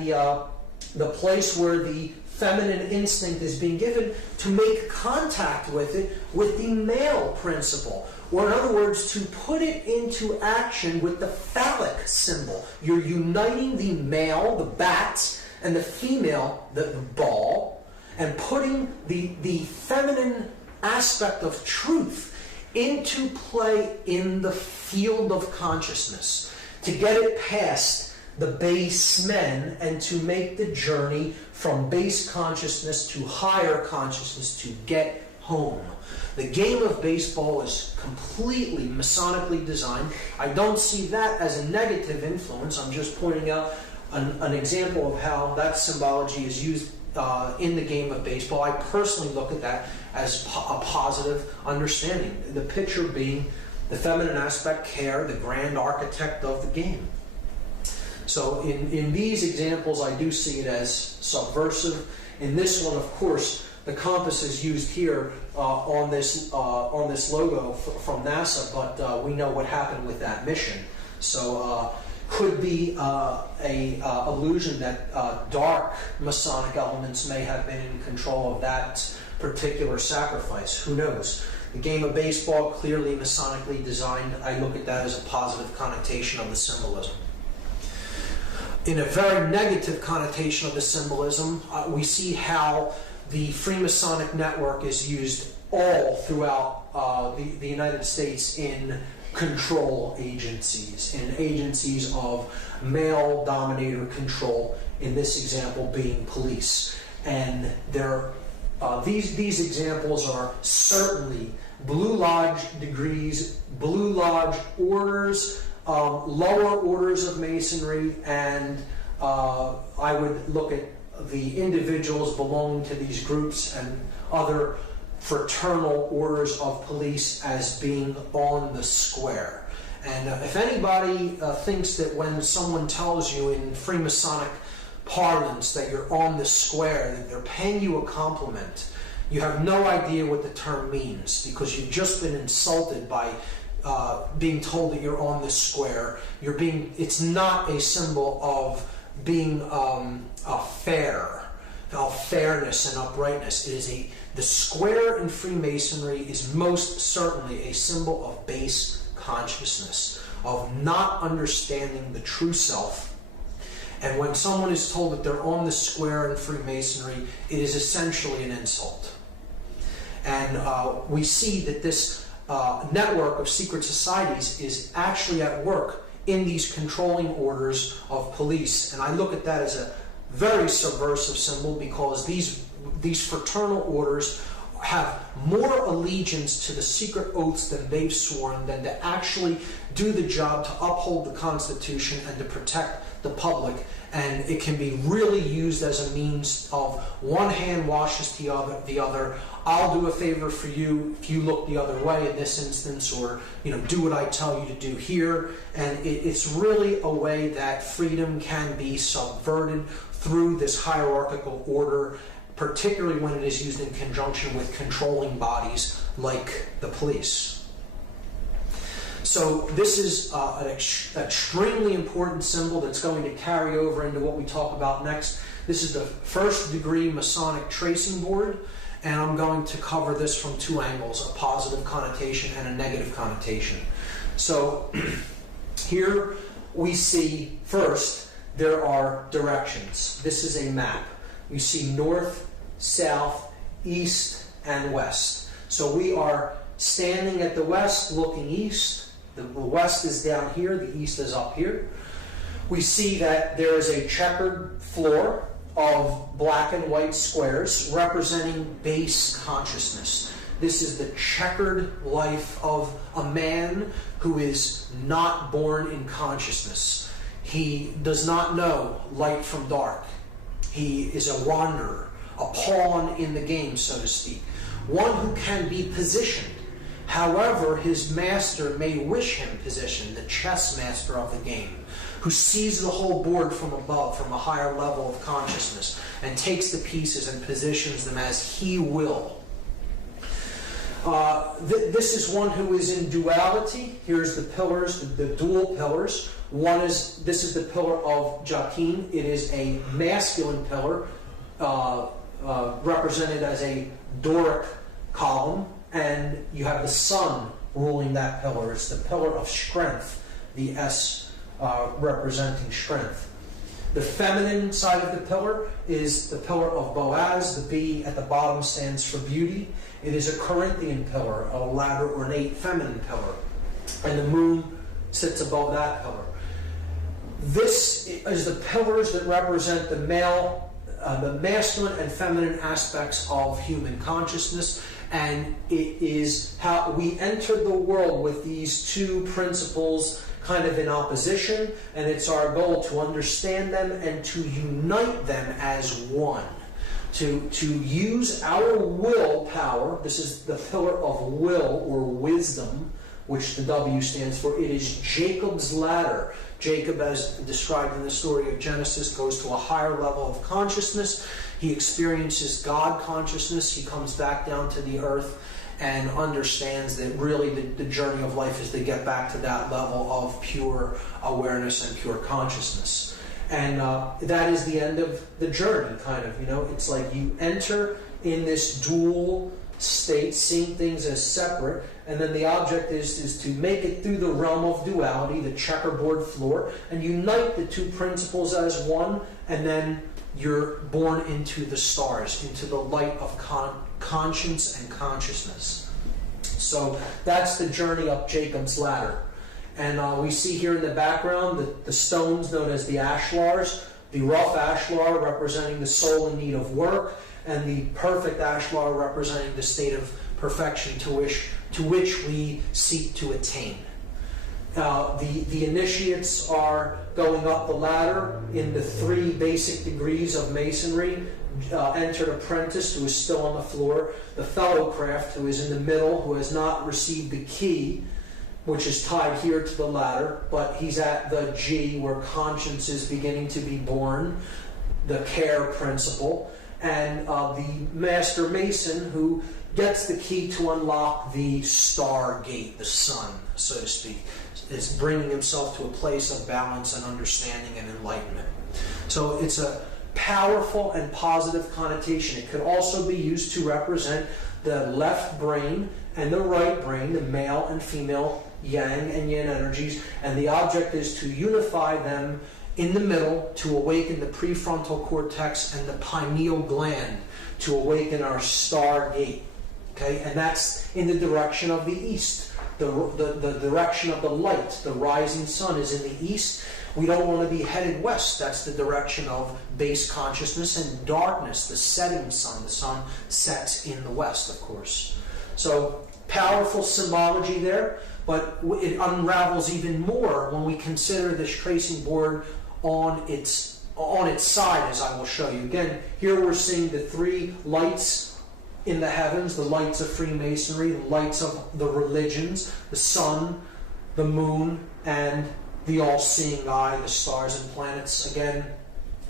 the place where the feminine instinct is being given to make contact with it with the male principle. Or in other words, to put it into action with the phallic symbol. You're uniting the male, the bat, and the female, the ball, and putting the feminine aspect of truth into play in the field of consciousness to get it past the base men and to make the journey from base consciousness to higher consciousness to get home. The game of baseball is completely Masonically designed. I don't see that as a negative influence. I'm just pointing out an example of how that symbology is used in the game of baseball. I personally look at that as a positive understanding. The picture being the feminine aspect, care, the grand architect of the game. So in these examples, I do see it as subversive. In this one, of course, the compass is used here on this logo from NASA, but we know what happened with that mission. So could be a illusion that dark Masonic elements may have been in control of that particular sacrifice. Who knows? The game of baseball, clearly Masonically designed. I look at that as a positive connotation of the symbolism. In a very negative connotation of the symbolism, we see how the Freemasonic network is used all throughout the United States in control agencies, in agencies of male dominator control, in this example being police. And these examples are certainly Blue Lodge degrees, Blue Lodge orders, lower orders of Masonry, and I would look at the individuals belonging to these groups and other fraternal orders of police as being on the square. And if anybody thinks that when someone tells you in Freemasonic parlance that you're on the square, that they're paying you a compliment, you have no idea what the term means, because you've just been insulted by being told that you're on the square. It's not a symbol of being fair, of fairness and uprightness. It is the square in Freemasonry is most certainly a symbol of base consciousness, of not understanding the true self. And when someone is told that they're on the square in Freemasonry, it is essentially an insult. And we see that this network of secret societies is actually at work in these controlling orders of police. And I look at that as a very subversive symbol, because these fraternal orders have more allegiance to the secret oaths that they've sworn than to actually do the job to uphold the Constitution and to protect the public. And it can be really used as a means of one hand washes the other. I'll do a favor for you if you look the other way in this instance, or do what I tell you to do here. And it's really a way that freedom can be subverted through this hierarchical order, particularly when it is used in conjunction with controlling bodies like the police. So this is an extremely important symbol that's going to carry over into what we talk about next. This is the first degree Masonic tracing board, and I'm going to cover this from two angles, a positive connotation and a negative connotation. So here we see, first, there are directions. This is a map. You see north, south, east, and west. So we are standing at the west, looking east. The west is down here, the east is up here. We see that there is a checkered floor of black and white squares representing base consciousness. This is the checkered life of a man who is not born in consciousness. He does not know light from dark. He is a wanderer, a pawn in the game, so to speak. One who can be positioned. However, his master may wish him positioned, the chess master of the game, who sees the whole board from above, from a higher level of consciousness, and takes the pieces and positions them as he will. This is one who is in duality. Here's the pillars, the dual pillars. This is the pillar of Joachim. It is a masculine pillar, represented as a Doric column, and you have the sun ruling that pillar. It's the pillar of strength, the S representing strength. The feminine side of the pillar is the pillar of Boaz. The B at the bottom stands for beauty. It is a Corinthian pillar, a latter ornate feminine pillar, and the moon sits above that pillar. This is the pillars that represent the masculine and feminine aspects of human consciousness, and it is how we enter the world with these two principles kind of in opposition, and it's our goal to understand them and to unite them as one. To use our willpower. This is the pillar of will or wisdom, which the W stands for. It is Jacob's ladder. Jacob, as described in the story of Genesis, goes to a higher level of consciousness. He experiences God consciousness. He comes back down to the earth and understands that really the journey of life is to get back to that level of pure awareness and pure consciousness. And that is the end of the journey, kind of. It's like you enter in this dual state, seeing things as separate, and then the object is to make it through the realm of duality, the checkerboard floor, and unite the two principles as one, and then you're born into the stars, into the light of conscience and consciousness. So that's the journey up Jacob's ladder. And we see here in the background the stones known as the ashlars, the rough ashlar representing the soul in need of work, and the perfect ashlar representing the state of perfection to which we seek to attain. The initiates are going up the ladder in the 3 basic degrees of masonry. Entered apprentice, who is still on the floor, the fellow craft, who is in the middle, who has not received the key, which is tied here to the ladder, but he's at the G, where conscience is beginning to be born, the care principle, and the master mason, who gets the key to unlock the star gate, the sun, so to speak, is bringing himself to a place of balance and understanding and enlightenment. So it's a powerful and positive connotation. It could also be used to represent the left brain and the right brain, the male and female yang and yin energies, and the object is to unify them in the middle to awaken the prefrontal cortex and the pineal gland, to awaken our star gate. Okay, and that's in the direction of the east. The direction of the light, the rising sun, is in the east. We don't want to be headed west. That's the direction of base consciousness, and darkness, the setting sun. The sun sets in the west, of course. So powerful symbology there, but it unravels even more when we consider this tracing board on its side, as I will show you. Again, here we're seeing the three lights in the heavens, the lights of Freemasonry, the lights of the religions, the sun, the moon, and the all-seeing eye, the stars and planets. Again,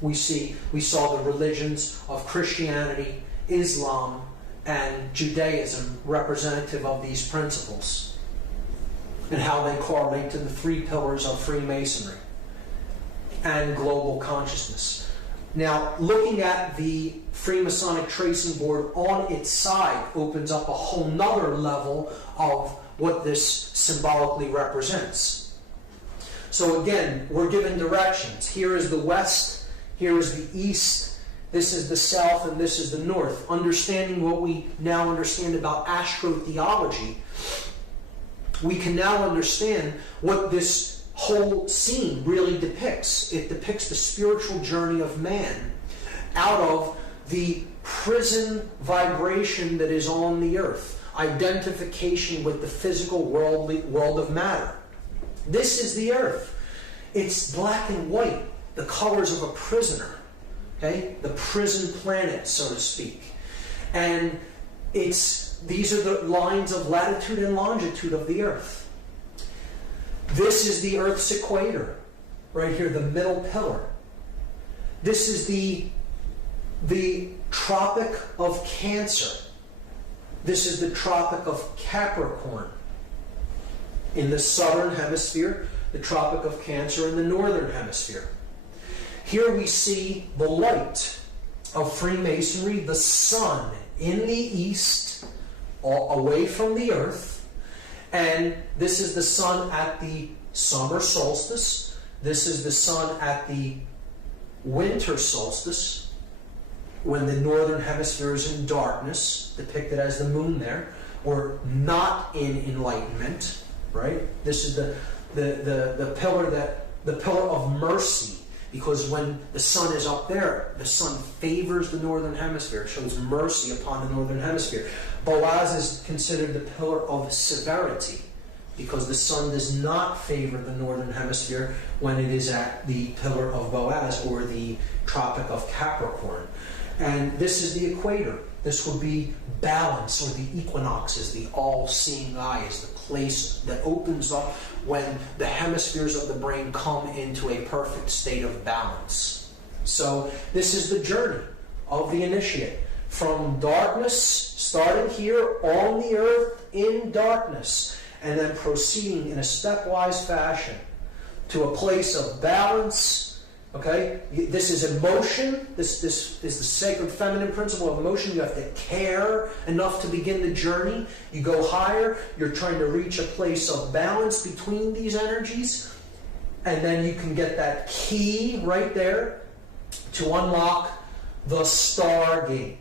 we saw the religions of Christianity, Islam, and Judaism representative of these principles, and how they correlate to the three pillars of Freemasonry and global consciousness. Now, looking at the Freemasonic tracing board on its side opens up a whole nother level of what this symbolically represents. So again, we're given directions. Here is the west, here is the east, this is the south, and this is the north. Understanding what we now understand about astrotheology, we can now understand what this whole scene really depicts. It depicts the spiritual journey of man out of the prison vibration that is on the earth, identification with the physical world of matter. This is the earth. It's black and white, the colors of a prisoner, okay? The prison planet, so to speak. And these are the lines of latitude and longitude of the earth. This is the Earth's equator, right here, the middle pillar. This is the Tropic of Cancer. This is the Tropic of Capricorn. In the southern hemisphere, the Tropic of Cancer in the northern hemisphere. Here we see the light of Freemasonry, the sun in the east, away from the earth. And this is the sun at the summer solstice. This is the sun at the winter solstice, when the northern hemisphere is in darkness, depicted as the moon there, or not in enlightenment, right? This is the pillar of mercy, because when the sun is up there, the sun favors the northern hemisphere, shows mercy upon the northern hemisphere. Boaz is considered the pillar of severity, because the sun does not favor the northern hemisphere when it is at the pillar of Boaz, or the Tropic of Capricorn. And this is the equator. This would be balance, or the equinoxes, the all-seeing eye, is the place that opens up when the hemispheres of the brain come into a perfect state of balance. So this is the journey of the initiate. From darkness, starting here on the earth in darkness, and then proceeding in a stepwise fashion to a place of balance. Okay, this is emotion. This is the sacred feminine principle of emotion. You have to care enough to begin the journey. You go higher. You're trying to reach a place of balance between these energies, and then you can get that key right there to unlock the stargate.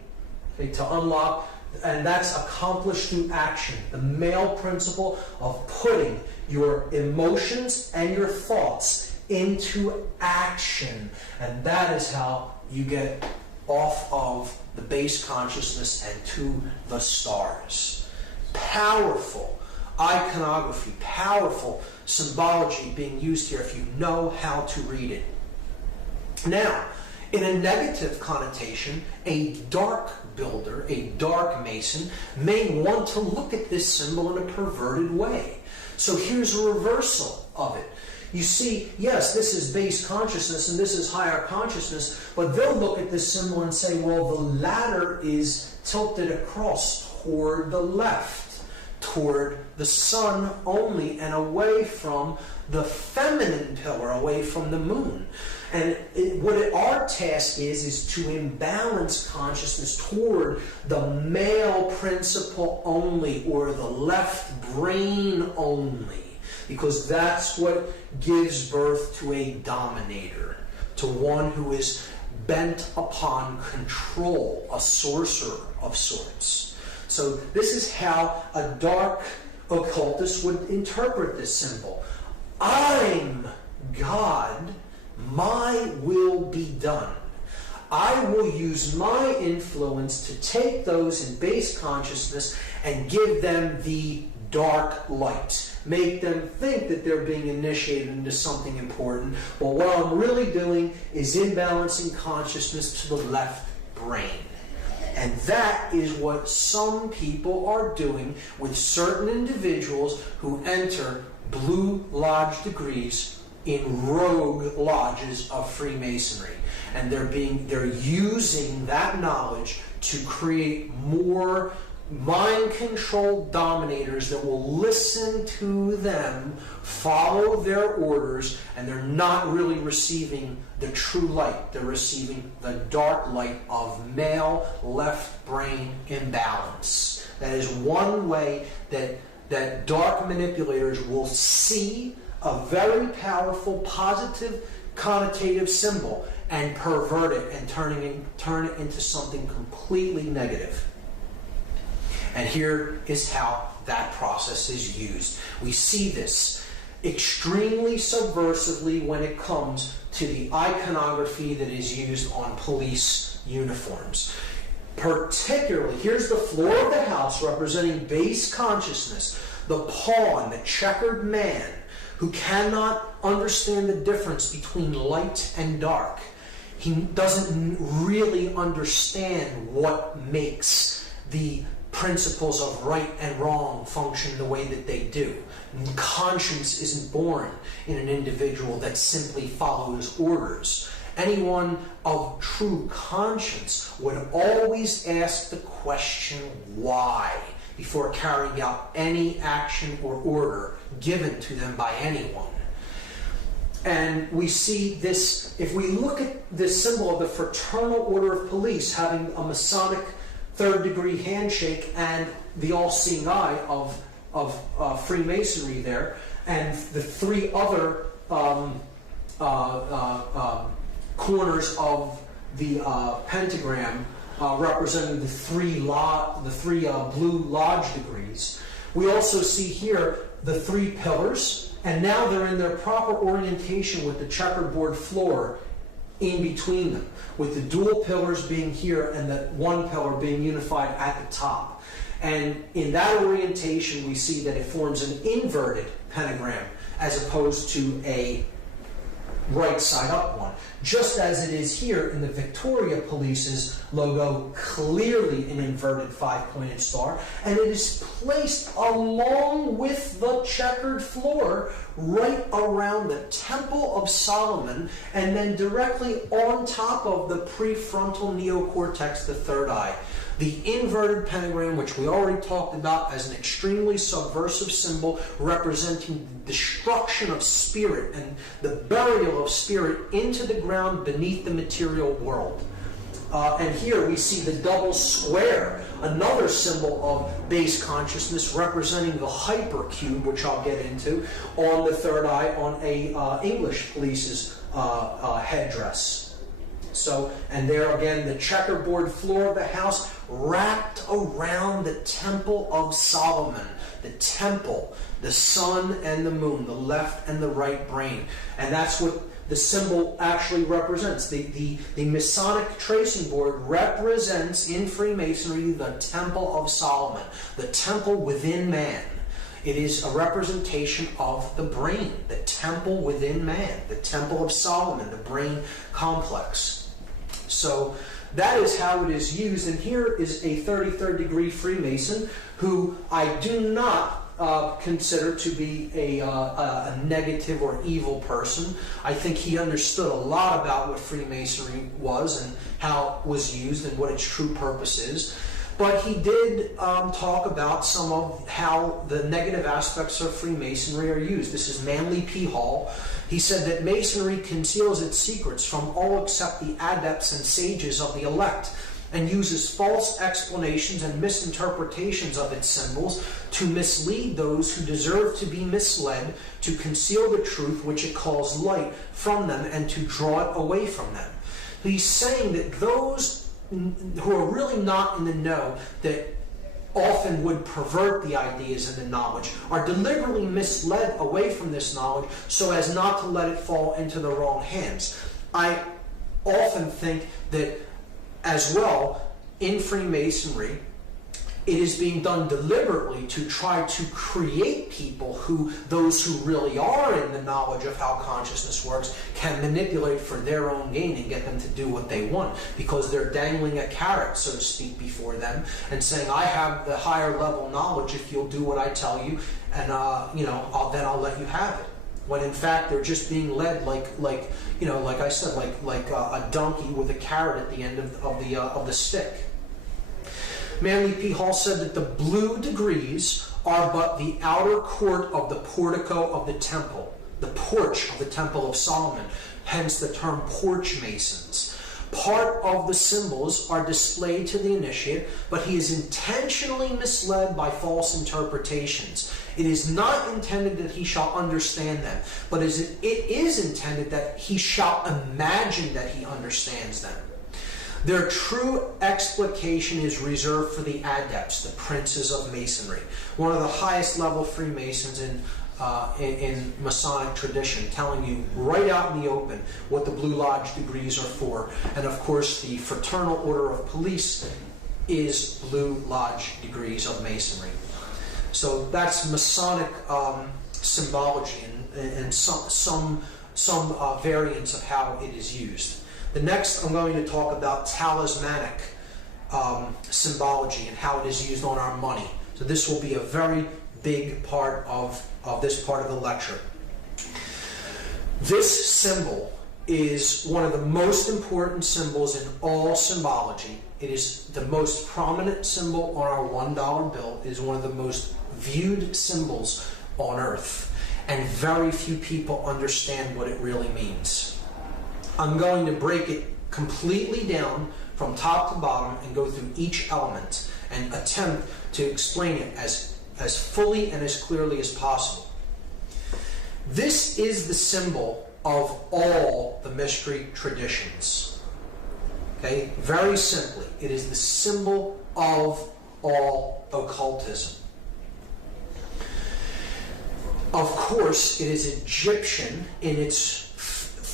Okay, to unlock, and that's accomplished through action. The male principle of putting your emotions and your thoughts into action. And that is how you get off of the base consciousness and to the stars. Powerful iconography, powerful symbology being used here if you know how to read it. Now, in a negative connotation, a dark builder, a dark mason, may want to look at this symbol in a perverted way. So here's a reversal of it. You see, yes, this is base consciousness and this is higher consciousness, but they'll look at this symbol and say, well, the latter is tilted across toward the left, toward the sun only, and away from the feminine pillar, away from the moon. And our task is to imbalance consciousness toward the male principle only, or the left brain only, because that's what gives birth to a dominator, to one who is bent upon control, a sorcerer of sorts. So this is how a dark occultist would interpret this symbol. I'm God, my will be done. I will use my influence to take those in base consciousness and give them the dark light. Make them think that they're being initiated into something important. But what I'm really doing is imbalancing consciousness to the left brain. And that is what some people are doing with certain individuals who enter Blue Lodge degrees in rogue lodges of Freemasonry. And they're using that knowledge to create more mind-controlled dominators that will listen to them, follow their orders, and they're not really receiving the true light. They're receiving the dark light of male left brain imbalance. That is one way that dark manipulators will see a very powerful, positive, connotative symbol and pervert it and turn it into something completely negative. And here is how that process is used. We see this extremely subversively when it comes to the iconography that is used on police uniforms. Particularly, here's the floor of the house representing base consciousness, the pawn, the checkered man, who cannot understand the difference between light and dark. He doesn't really understand what makes the principles of right and wrong function the way that they do. Conscience isn't born in an individual that simply follows orders. Anyone of true conscience would always ask the question, why, before carrying out any action or order given to them by anyone. And we see this, if we look at this symbol of the Fraternal Order of Police having a Masonic third-degree handshake and the all-seeing eye of Freemasonry there, and the three other corners of the pentagram representing the three blue lodge degrees. We also see here the three pillars, and now they're in their proper orientation with the checkerboard floor in between them, with the dual pillars being here and the one pillar being unified at the top. And in that orientation, we see that it forms an inverted pentagram as opposed to a right side up one, just as it is here in the Victoria Police's logo, clearly an inverted five-pointed star, and it is placed along with the checkered floor right around the Temple of Solomon, and then directly on top of the prefrontal neocortex, the third eye. The inverted pentagram, which we already talked about as an extremely subversive symbol representing the destruction of spirit and the burial of spirit into the ground beneath the material world. And here we see the double square, another symbol of base consciousness representing the hypercube, which I'll get into, on the third eye on a English police's headdress. So, and there again, the checkerboard floor of the house wrapped around the Temple of Solomon. The temple, the sun and the moon, the left and the right brain. And that's what the symbol actually represents. The Masonic tracing board represents in Freemasonry the Temple of Solomon, the temple within man. It is a representation of the brain, the temple within man, the Temple of Solomon, the brain complex. So that is how it is used. And here is a 33rd degree Freemason who I do not consider to be a negative or evil person. I think he understood a lot about what Freemasonry was and how it was used and what its true purpose is. But he did talk about some of how the negative aspects of Freemasonry are used. This is Manly P. Hall. He said that Masonry conceals its secrets from all except the adepts and sages of the elect, and uses false explanations and misinterpretations of its symbols to mislead those who deserve to be misled, to conceal the truth which it calls light from them, and to draw it away from them. He's saying that those who are really not in the know, that often would pervert the ideas and the knowledge, are deliberately misled away from this knowledge so as not to let it fall into the wrong hands. I often think that as well, in Freemasonry, it is being done deliberately to try to create people who, those who really are in the knowledge of how consciousness works, can manipulate for their own gain and get them to do what they want, because they're dangling a carrot, so to speak, before them and saying, I have the higher level knowledge if you'll do what I tell you, and then I'll let you have it. When in fact they're just being led like I said, like a donkey with a carrot at the end of the stick. Manly P. Hall said that the blue degrees are but the outer court of the portico of the temple, the porch of the Temple of Solomon, hence the term porch masons. Part of the symbols are displayed to the initiate, but he is intentionally misled by false interpretations. It is not intended that he shall understand them, but it is intended that he shall imagine that he understands them. Their true explication is reserved for the adepts, the princes of Masonry, one of the highest level Freemasons in Masonic tradition, telling you right out in the open what the Blue Lodge degrees are for. And of course, the Fraternal Order of Police is Blue Lodge degrees of Masonry. So that's Masonic symbology and some variants of how it is used. The next, I'm going to talk about talismanic symbology and how it is used on our money. So this will be a very big part of this part of the lecture. This symbol is one of the most important symbols in all symbology. It is the most prominent symbol on our $1 bill. It is one of the most viewed symbols on earth. And very few people understand what it really means. I'm going to break it completely down from top to bottom and go through each element and attempt to explain it as fully and as clearly as possible. This is the symbol of all the mystery traditions. Okay? Very simply, it is the symbol of all occultism. Of course, it is Egyptian in its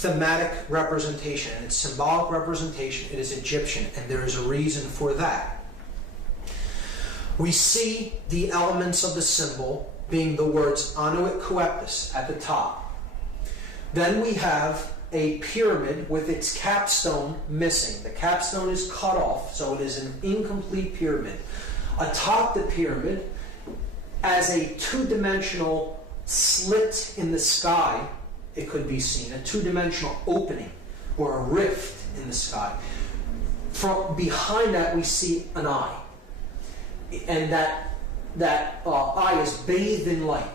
thematic representation and its symbolic representation. It is Egyptian, and there is a reason for that. We see the elements of the symbol being the words Anuit Coeptus at the top. Then we have a pyramid with its capstone missing. The capstone is cut off, so it is an incomplete pyramid. Atop the pyramid, as a two-dimensional slit in the sky, it could be seen, a two-dimensional opening or a rift in the sky. From behind that, we see an eye, and that eye is bathed in light.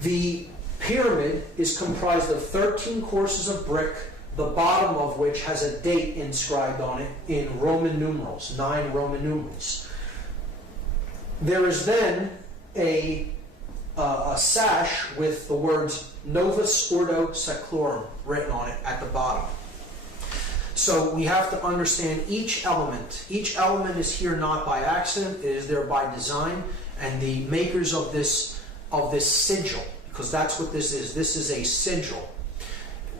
The pyramid is comprised of 13 courses of brick, the bottom of which has a date inscribed on it in Roman numerals, 9 Roman numerals. There is then a sash with the words Novus Ordo Seclorum written on it at the bottom. So we have to understand each element. Each element is here not by accident, it is there by design, and the makers of this sigil, because that's what this is. This is a sigil,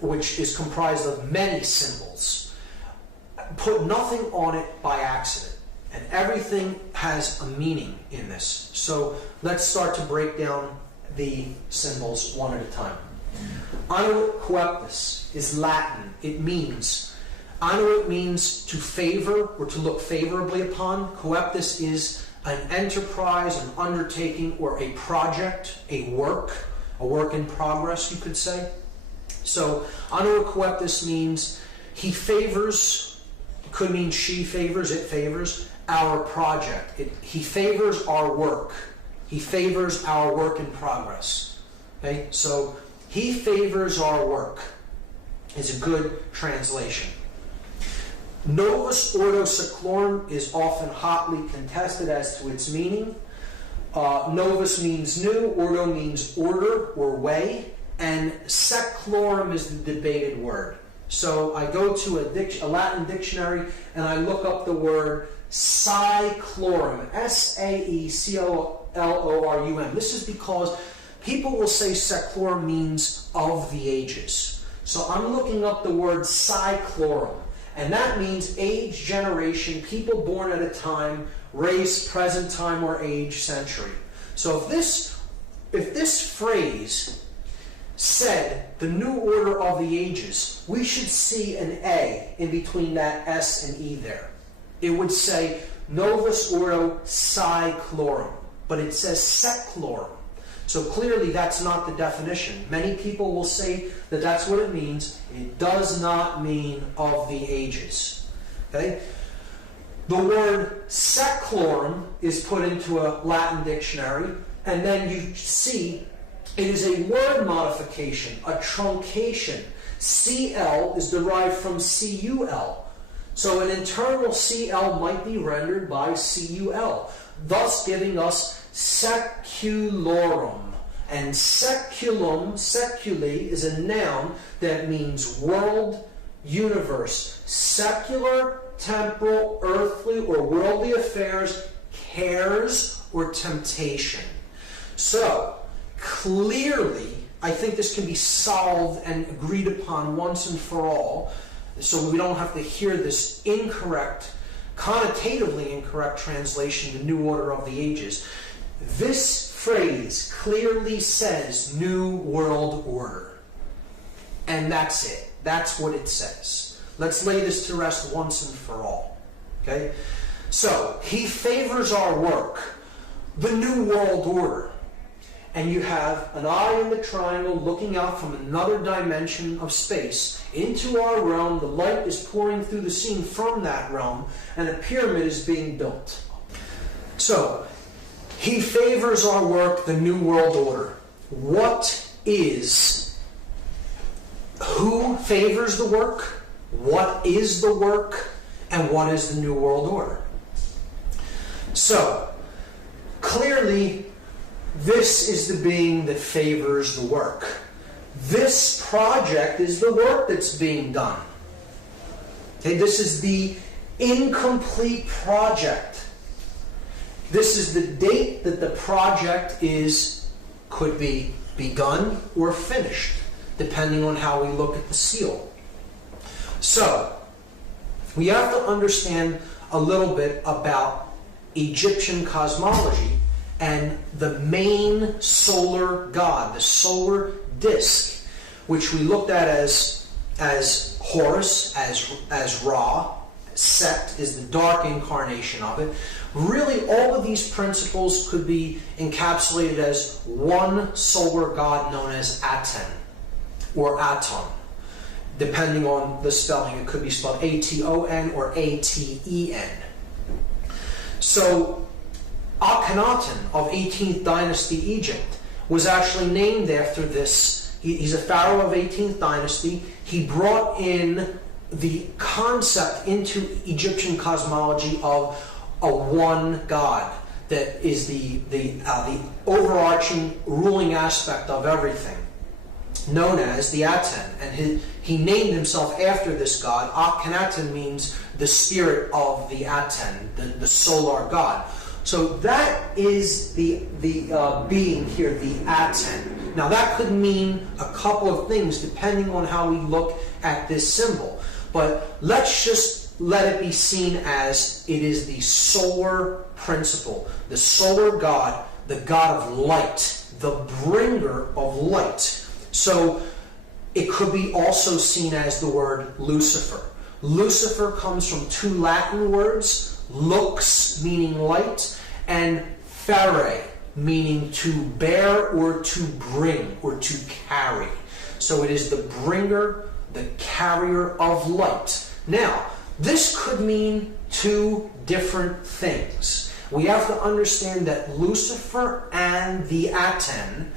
which is comprised of many symbols. Put nothing on it by accident, and everything has a meaning in this. So let's start to break down the symbols one at a time. Anuit Coeptus is Latin. It means, Anuit means to favor or to look favorably upon. Coeptus is an enterprise, an undertaking, or a project, a work in progress, you could say. So Anuit Coeptus means he favors, could mean she favors, it favors, our project. He favors our work. He favors our work in progress. Okay? So, he favors our work is a good translation. Novus Ordo Seclorum is often hotly contested as to its meaning. Novus means new, Ordo means order or way, and Seclorum is the debated word. So I go to a Latin dictionary and I look up the word saeclorum, S-A-E-C-O-L-O-R-U-M. This is because people will say seclorum means of the ages. So I'm looking up the word saeclorum, and that means age, generation, people born at a time, race, present time or age, century. So if this phrase said the new order of the ages, we should see an A in between that S and E there. It would say Novus Ordo Saeclorum, but it says Seclorum. So clearly that's not the definition. Many people will say that that's what it means. It does not mean of the ages. Okay? The word seclorum is put into a Latin dictionary, and then you see it is a word modification, a truncation. CL is derived from CUL. So an internal CL might be rendered by CUL, thus giving us seculorum. And seculum, seculi, is a noun that means world, universe. Secular, temporal, earthly, or worldly affairs, cares, or temptation. So, clearly, I think this can be solved and agreed upon once and for all, so we don't have to hear this incorrect, connotatively incorrect translation, the new order of the ages. This phrase clearly says New World Order. And that's it. That's what it says. Let's lay this to rest once and for all. Okay? So, he favors our work, the New World Order. And you have an eye in the triangle looking out from another dimension of space into our realm. The light is pouring through the scene from that realm, and a pyramid is being built. So, he favors our work, the New World Order. Who favors the work? What is the work? And what is the New World Order? So, clearly, this is the being that favors the work. This project is the work that's being done. Okay, this is the incomplete project. This is the date that the project could be begun or finished, depending on how we look at the seal. So, we have to understand a little bit about Egyptian cosmology and the main solar god, the solar disk, which we looked at as Horus, as Ra. Set is the dark incarnation of it. Really, all of these principles could be encapsulated as one solar god known as Aten, or Aton. Depending on the spelling, it could be spelled A-T-O-N or A-T-E-N. So, Akhenaten of 18th dynasty Egypt was actually named after this. He's a pharaoh of 18th dynasty. He brought in the concept into Egyptian cosmology of a one God that is the overarching ruling aspect of everything, known as the Aten. And he named himself after this god. Akhenaten means the spirit of the Aten, the solar god. So that is the being here, the Aten. Now that could mean a couple of things depending on how we look at this symbol. But let's just let it be seen as it is the solar principle, the solar god, the god of light, the bringer of light. So it could be also seen as the word Lucifer. Lucifer comes from two Latin words, lux meaning light, and fere meaning to bear or to bring or to carry. So it is the bringer, the carrier of light. Now, this could mean two different things. We have to understand that Lucifer and the Aten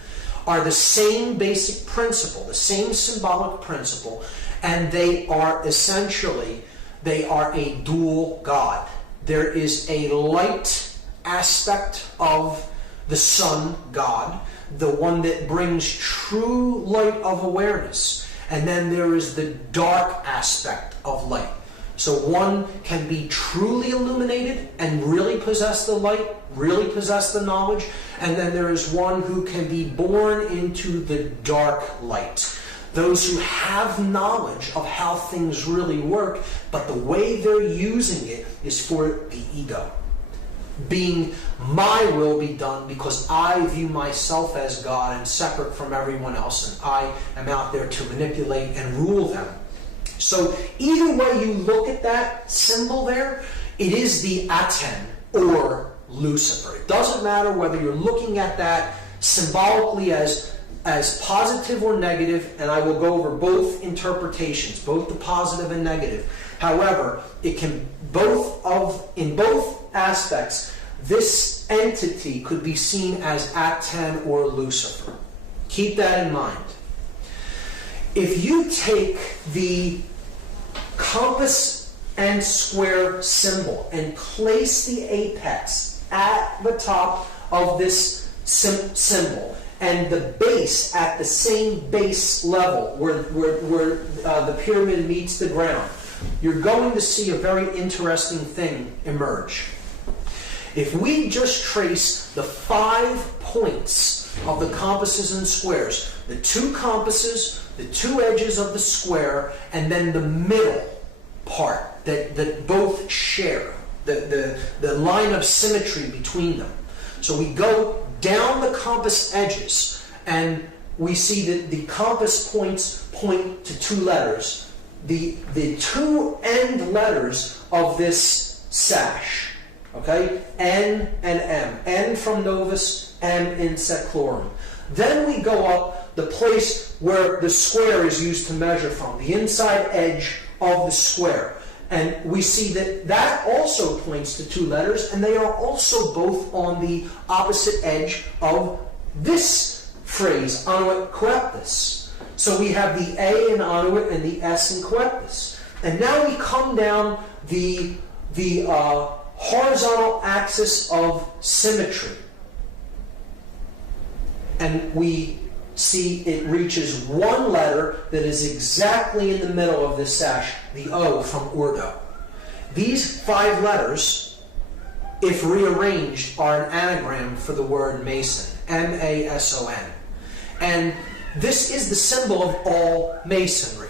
are the same basic principle, the same symbolic principle, and they are essentially, they are a dual god. There is a light aspect of the sun god, the one that brings true light of awareness. And then there is the dark aspect of light. So one can be truly illuminated and really possess the light, really possess the knowledge. And then there is one who can be born into the dark light. Those who have knowledge of how things really work, but the way they're using it is for the ego. Being my will be done because I view myself as God and separate from everyone else, and I am out there to manipulate and rule them. So either way you look at that symbol there, it is the Aten or Lucifer. It doesn't matter whether you're looking at that symbolically as positive or negative, and I will go over both interpretations, both the positive and negative. However, it can in both aspects, this entity could be seen as Aten or Lucifer. Keep that in mind. If you take the compass and square symbol and place the apex at the top of this symbol, and the base at the same base level where the pyramid meets the ground, you're going to see a very interesting thing emerge. If we just trace the 5 points of the compasses and squares, the 2 compasses, the 2 edges of the square, and then the middle part that both share, the line of symmetry between them. So we go down the compass edges, and we see that the compass points point to 2 letters. The 2 end letters of this sash, okay? N and M. N from Novus, M in Seclorum. Then we go up the place where the square is used to measure from, the inside edge of the square. And we see that that also points to 2 letters, and they are also both on the opposite edge of this phrase, Anuit Coeptus. So we have the A in Anuit and the S in Coeptus. And now we come down the horizontal axis of symmetry. And we see it reaches 1 letter that is exactly in the middle of this sash, the O from Urdu. These 5 letters, if rearranged, are an anagram for the word Mason, M-A-S-O-N. And this is the symbol of all Masonry.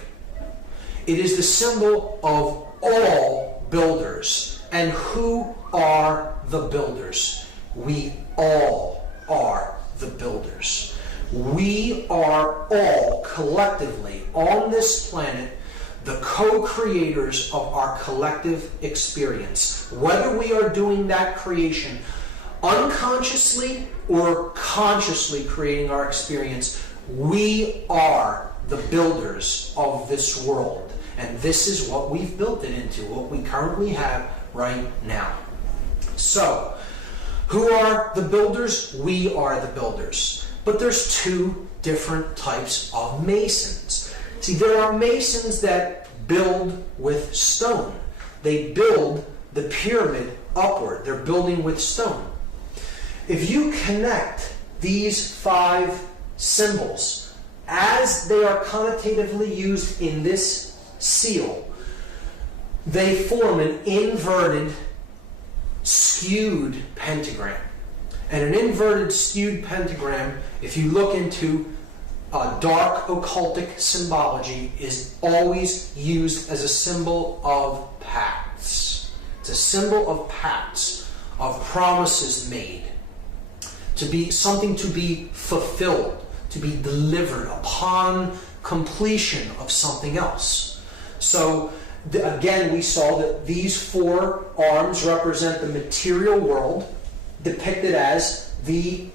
It is the symbol of all builders. And who are the builders? We all are the builders. We are all collectively on this planet the co-creators of our collective experience. Whether we are doing that creation unconsciously or consciously creating our experience, we are the builders of this world. And this is what we've built it into, what we currently have right now. So, who are the builders? We are the builders. But there's 2 different types of masons. See, there are masons that build with stone. They build the pyramid upward. They're building with stone. If you connect these 5 symbols as they are connotatively used in this seal, they form an inverted, skewed pentagram. And an inverted, skewed pentagram, if you look into dark occultic symbology, is always used as a symbol of pacts. It's a symbol of pacts, of promises made, to be something to be fulfilled, to be delivered upon completion of something else. So again, we saw that these 4 arms represent the material world, depicted as the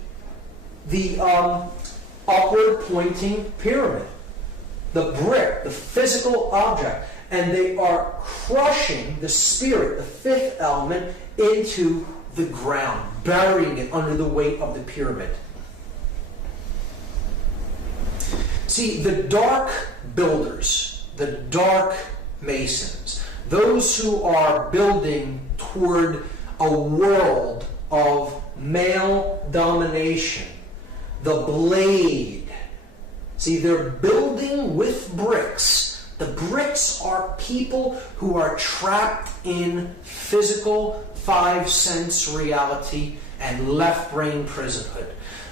upward pointing pyramid, the brick, the physical object, and they are crushing the spirit, the 5th element, into the ground, burying it under the weight of the pyramid. See, the dark builders, the dark masons, those who are building toward a world of male domination, the blade See, they're building with bricks. The bricks are people who are trapped in physical 5-sense reality and left-brain prisonhood.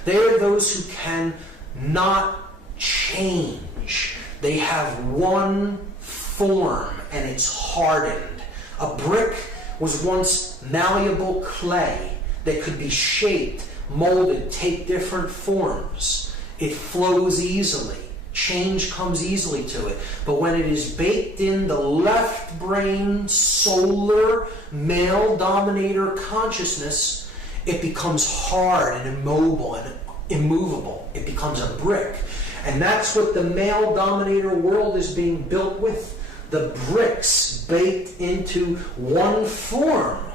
They are those who cannot change. They have one form, and it's hardened. A brick was once malleable clay that could be shaped, molded, take different forms. It flows easily. Change comes easily to it. But when it is baked in the left brain, solar, male dominator consciousness, it becomes hard and immobile and immovable. It becomes a brick. And that's what the male dominator world is being built with. The bricks baked into one form,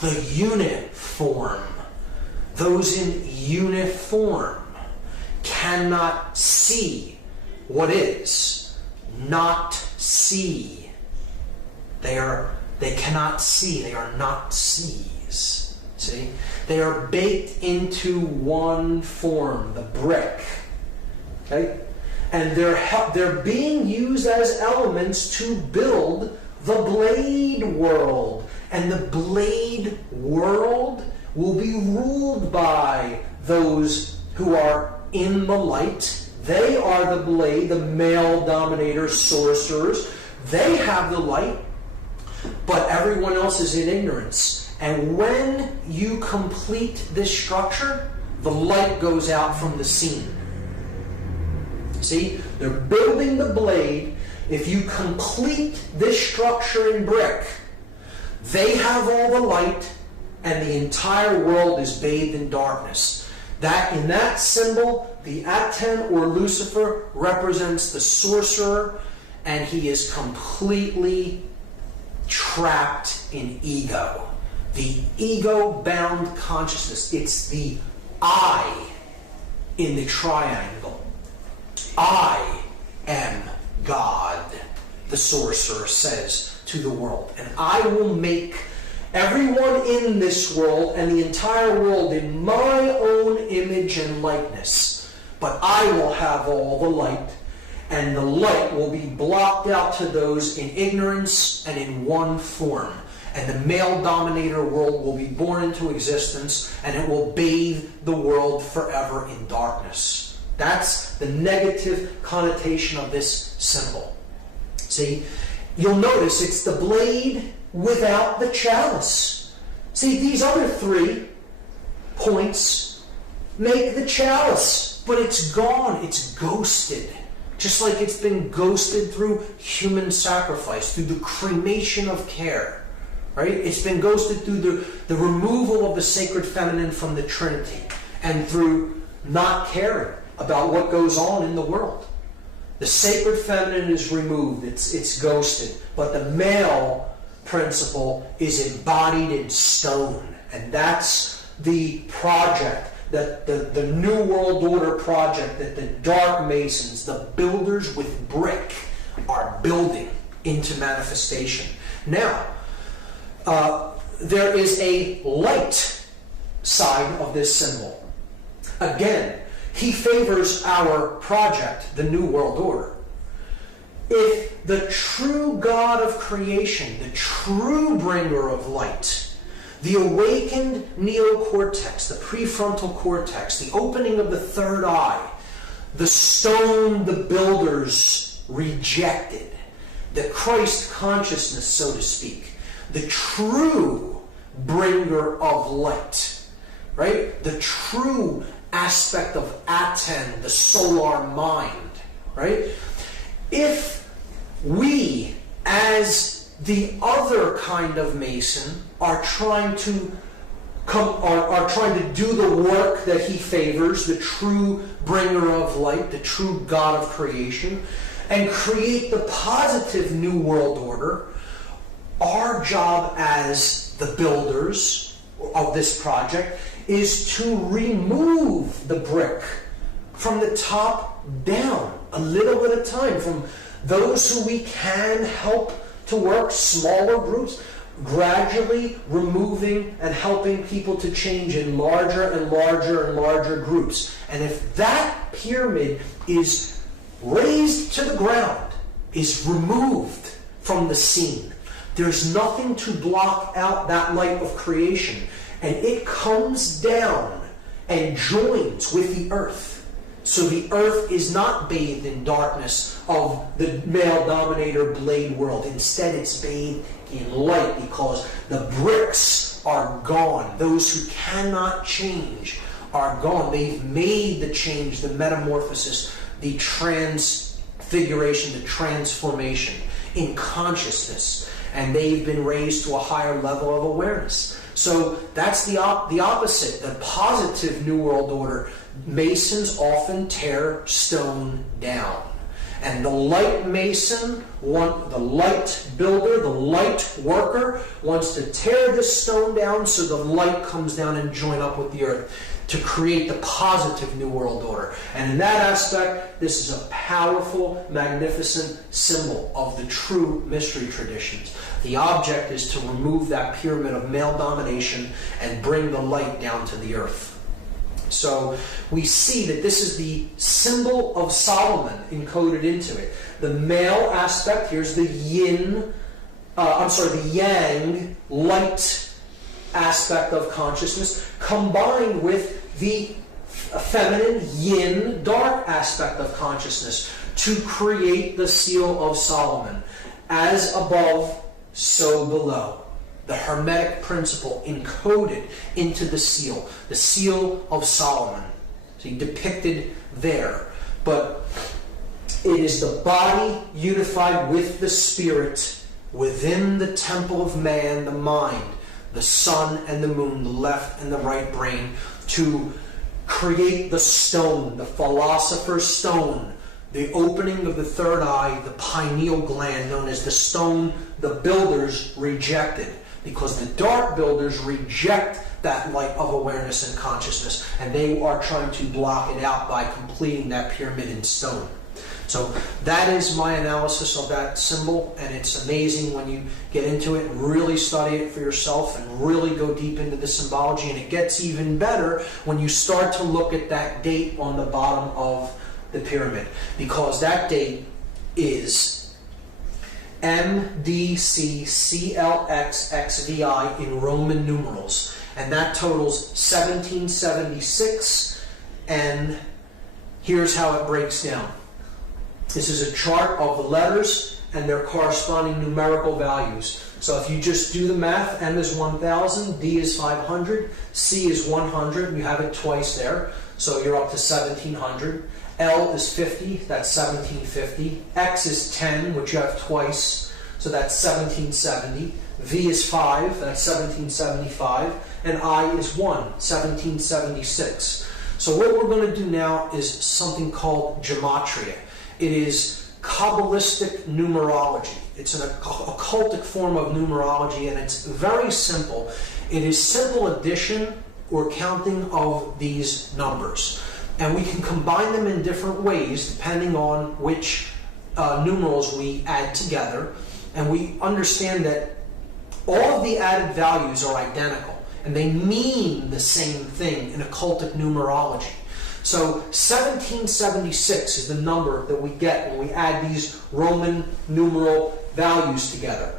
the unit form. Those in unit form cannot see what is, not see. They cannot see. They are not sees. See? They are baked into one form, the brick. Okay? And they're being used as elements to build the blade world. And the blade world will be ruled by those who are in the light. They are the blade, the male dominators, sorcerers. They have the light, but everyone else is in ignorance. And when you complete this structure, the light goes out from the scene. See, they're building the blade. If you complete this structure in brick, they have all the light, and the entire world is bathed in darkness. That in that symbol, the Aten or Lucifer represents the sorcerer, and he is completely trapped in ego. The ego-bound consciousness. It's the I in the triangle. I am God, the sorcerer says to the world. And I will make everyone in this world and the entire world in my own image and likeness. But I will have all the light, and the light will be blocked out to those in ignorance and in one form. And the male dominator world will be born into existence, and it will bathe the world forever in darkness. That's the negative connotation of this symbol. See, you'll notice it's the blade without the chalice. See, these other 3 points make the chalice, but it's gone. It's ghosted. Just like it's been ghosted through human sacrifice, through the cremation of care. Right? It's been ghosted through the removal of the sacred feminine from the Trinity, and through not caring about what goes on in the world. The sacred feminine is removed. It's ghosted. But the male principle is embodied in stone. And that's the project, that the New World Order project that the Dark Masons, the builders with brick, are building into manifestation. Now, there is a light side of this symbol. Again, he favors our project, the New World Order. If the true God of creation, the true bringer of light, the awakened neocortex, the prefrontal cortex, the opening of the third eye, the stone the builders rejected, the Christ consciousness, so to speak, the true bringer of light, right? The true aspect of Aten, the solar mind, right? If we, as the other kind of Mason, are trying to do the work that he favors, the true bringer of light, the true God of creation, and create the positive New World Order, our job as the builders of this project is to remove the brick from the top down, a little at a time, from those who we can help to work, smaller groups, gradually removing and helping people to change in larger and larger and larger groups. And if that pyramid is razed to the ground, is removed from the scene. There's nothing to block out that light of creation. And it comes down and joins with the earth. So the earth is not bathed in darkness of the male-dominator blade world. Instead, it's bathed in light because the bricks are gone. Those who cannot change are gone. They've made the change, the metamorphosis, the transfiguration, the transformation in consciousness. And they've been raised to a higher level of awareness. So that's the opposite, the positive New World Order. Masons often tear stone down. And the light mason, the light builder, the light worker wants to tear the stone down so the light comes down and join up with the earth to create the positive New World Order. And in that aspect, this is a powerful, magnificent symbol of the true mystery traditions. The object is to remove that pyramid of male domination and bring the light down to the earth. So we see that this is the symbol of Solomon encoded into it. The male aspect, here's the the yang, light aspect of consciousness, combined with the feminine yin, dark aspect of consciousness to create the seal of Solomon. As above, so below. The Hermetic principle encoded into the seal of Solomon. See, depicted there. But it is the body unified with the spirit within the temple of man, the mind, the sun and the moon, the left and the right brain, to create the stone, the philosopher's stone, the opening of the third eye, the pineal gland, known as the stone the builders rejected. Because the dark builders reject that light of awareness and consciousness, and they are trying to block it out by completing that pyramid in stone. So that is my analysis of that symbol, and it's amazing when you get into it and really study it for yourself and really go deep into the symbology. And it gets even better when you start to look at that date on the bottom of the pyramid, because that date is MDCCLXXVI in Roman numerals, and that totals 1776. And here's how it breaks down. This is a chart of the letters and their corresponding numerical values. So if you just do the math, M is 1000, D is 500, C is 100, you have it twice there, so you're up to 1700. L is 50, that's 1750. X is 10, which you have twice, so that's 1770. V is 5, that's 1775. And I is 1, 1776. So what we're going to do now is something called gematria. It is Kabbalistic numerology. It's an occultic form of numerology, and it's very simple. It is simple addition or counting of these numbers. And we can combine them in different ways depending on which numerals we add together. And we understand that all of the added values are identical, and they mean the same thing in occultic numerology. So 1776 is the number that we get when we add these Roman numeral values together.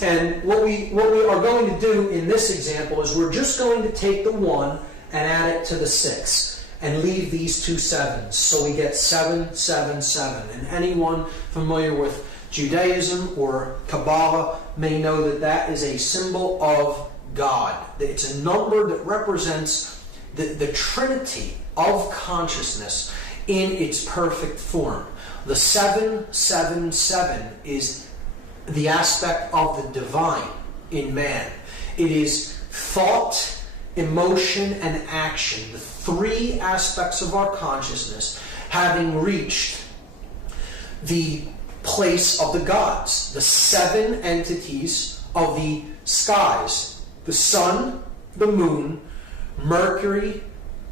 And what we are going to do in this example is we're just going to take the 1 and add it to the 6. And leave these two 7s. So we get 777. And anyone familiar with Judaism or Kabbalah may know that that is a symbol of God. It's a number that represents the Trinity of consciousness in its perfect form. The 777 is the aspect of the divine in man. It is thought, emotion, and action, the three aspects of our consciousness, having reached the place of the gods, the 7 entities of the skies, the sun, the moon, Mercury,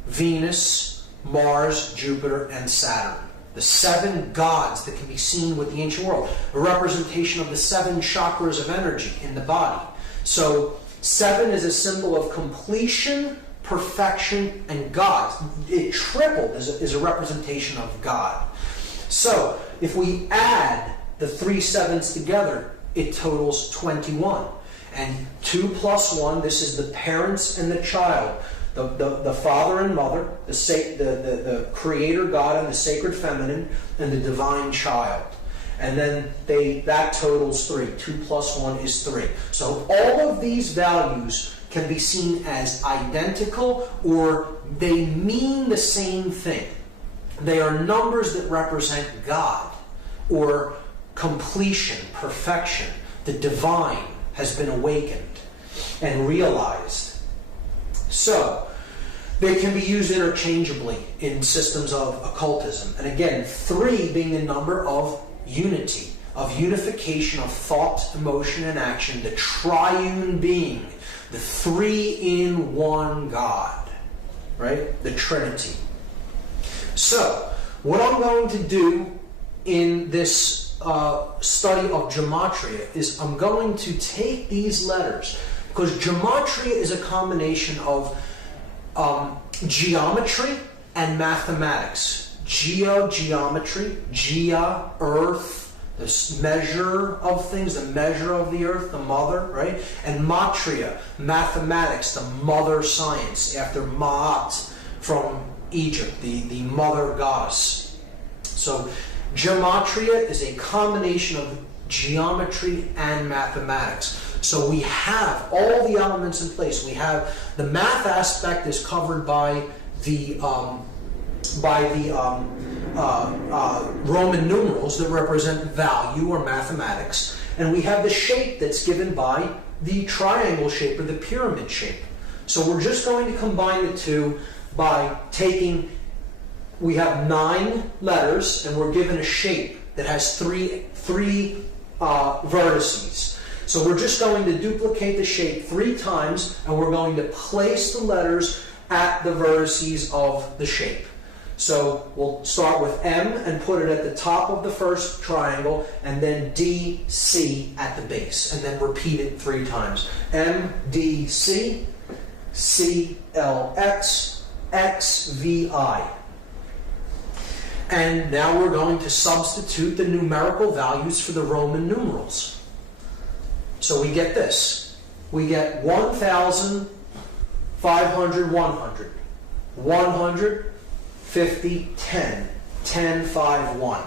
Venus, Mars, Jupiter, and Saturn. The 7 gods that can be seen with the ancient world, a representation of the 7 chakras of energy in the body. So 7 is a symbol of completion, perfection, and God. It tripled is a representation of God. So if we add the 3 7s together, it totals 21. And 2 plus 1, this is the parents and the child, the father and mother, the creator God and the sacred feminine, and the divine child. And then that totals 3. 2 plus 1 is 3. So all of these values can be seen as identical, or they mean the same thing. They are numbers that represent God, or completion, perfection. The divine has been awakened and realized. So, they can be used interchangeably in systems of occultism. And again, 3 being the number of unity, of unification of thought, emotion, and action, the triune being, the 3-in-1 God, right? The Trinity. So, what I'm going to do in this study of gematria is I'm going to take these letters, because gematria is a combination of geometry and mathematics. Geometry, earth, the measure of things, the measure of the earth, the mother, right? And matria, mathematics, the mother science, after Ma'at from Egypt, the mother goddess. So gematria is a combination of geometry and mathematics. So we have all the elements in place. We have the math aspect is covered by the Roman numerals that represent value or mathematics, and we have the shape that's given by the triangle shape or the pyramid shape. So we're just going to combine the two by taking, we have 9 letters, and we're given a shape that has three vertices. So we're just going to duplicate the shape 3 times, and we're going to place the letters at the vertices of the shape. So we'll start with M and put it at the top of the first triangle, and then D, C at the base, and then repeat it 3 times. M, D, C, C, L, X, X, V, I. And now we're going to substitute the numerical values for the Roman numerals. So we get this. We get 1,000, 500, 100. 100, 50, 10. 10, 5, 1.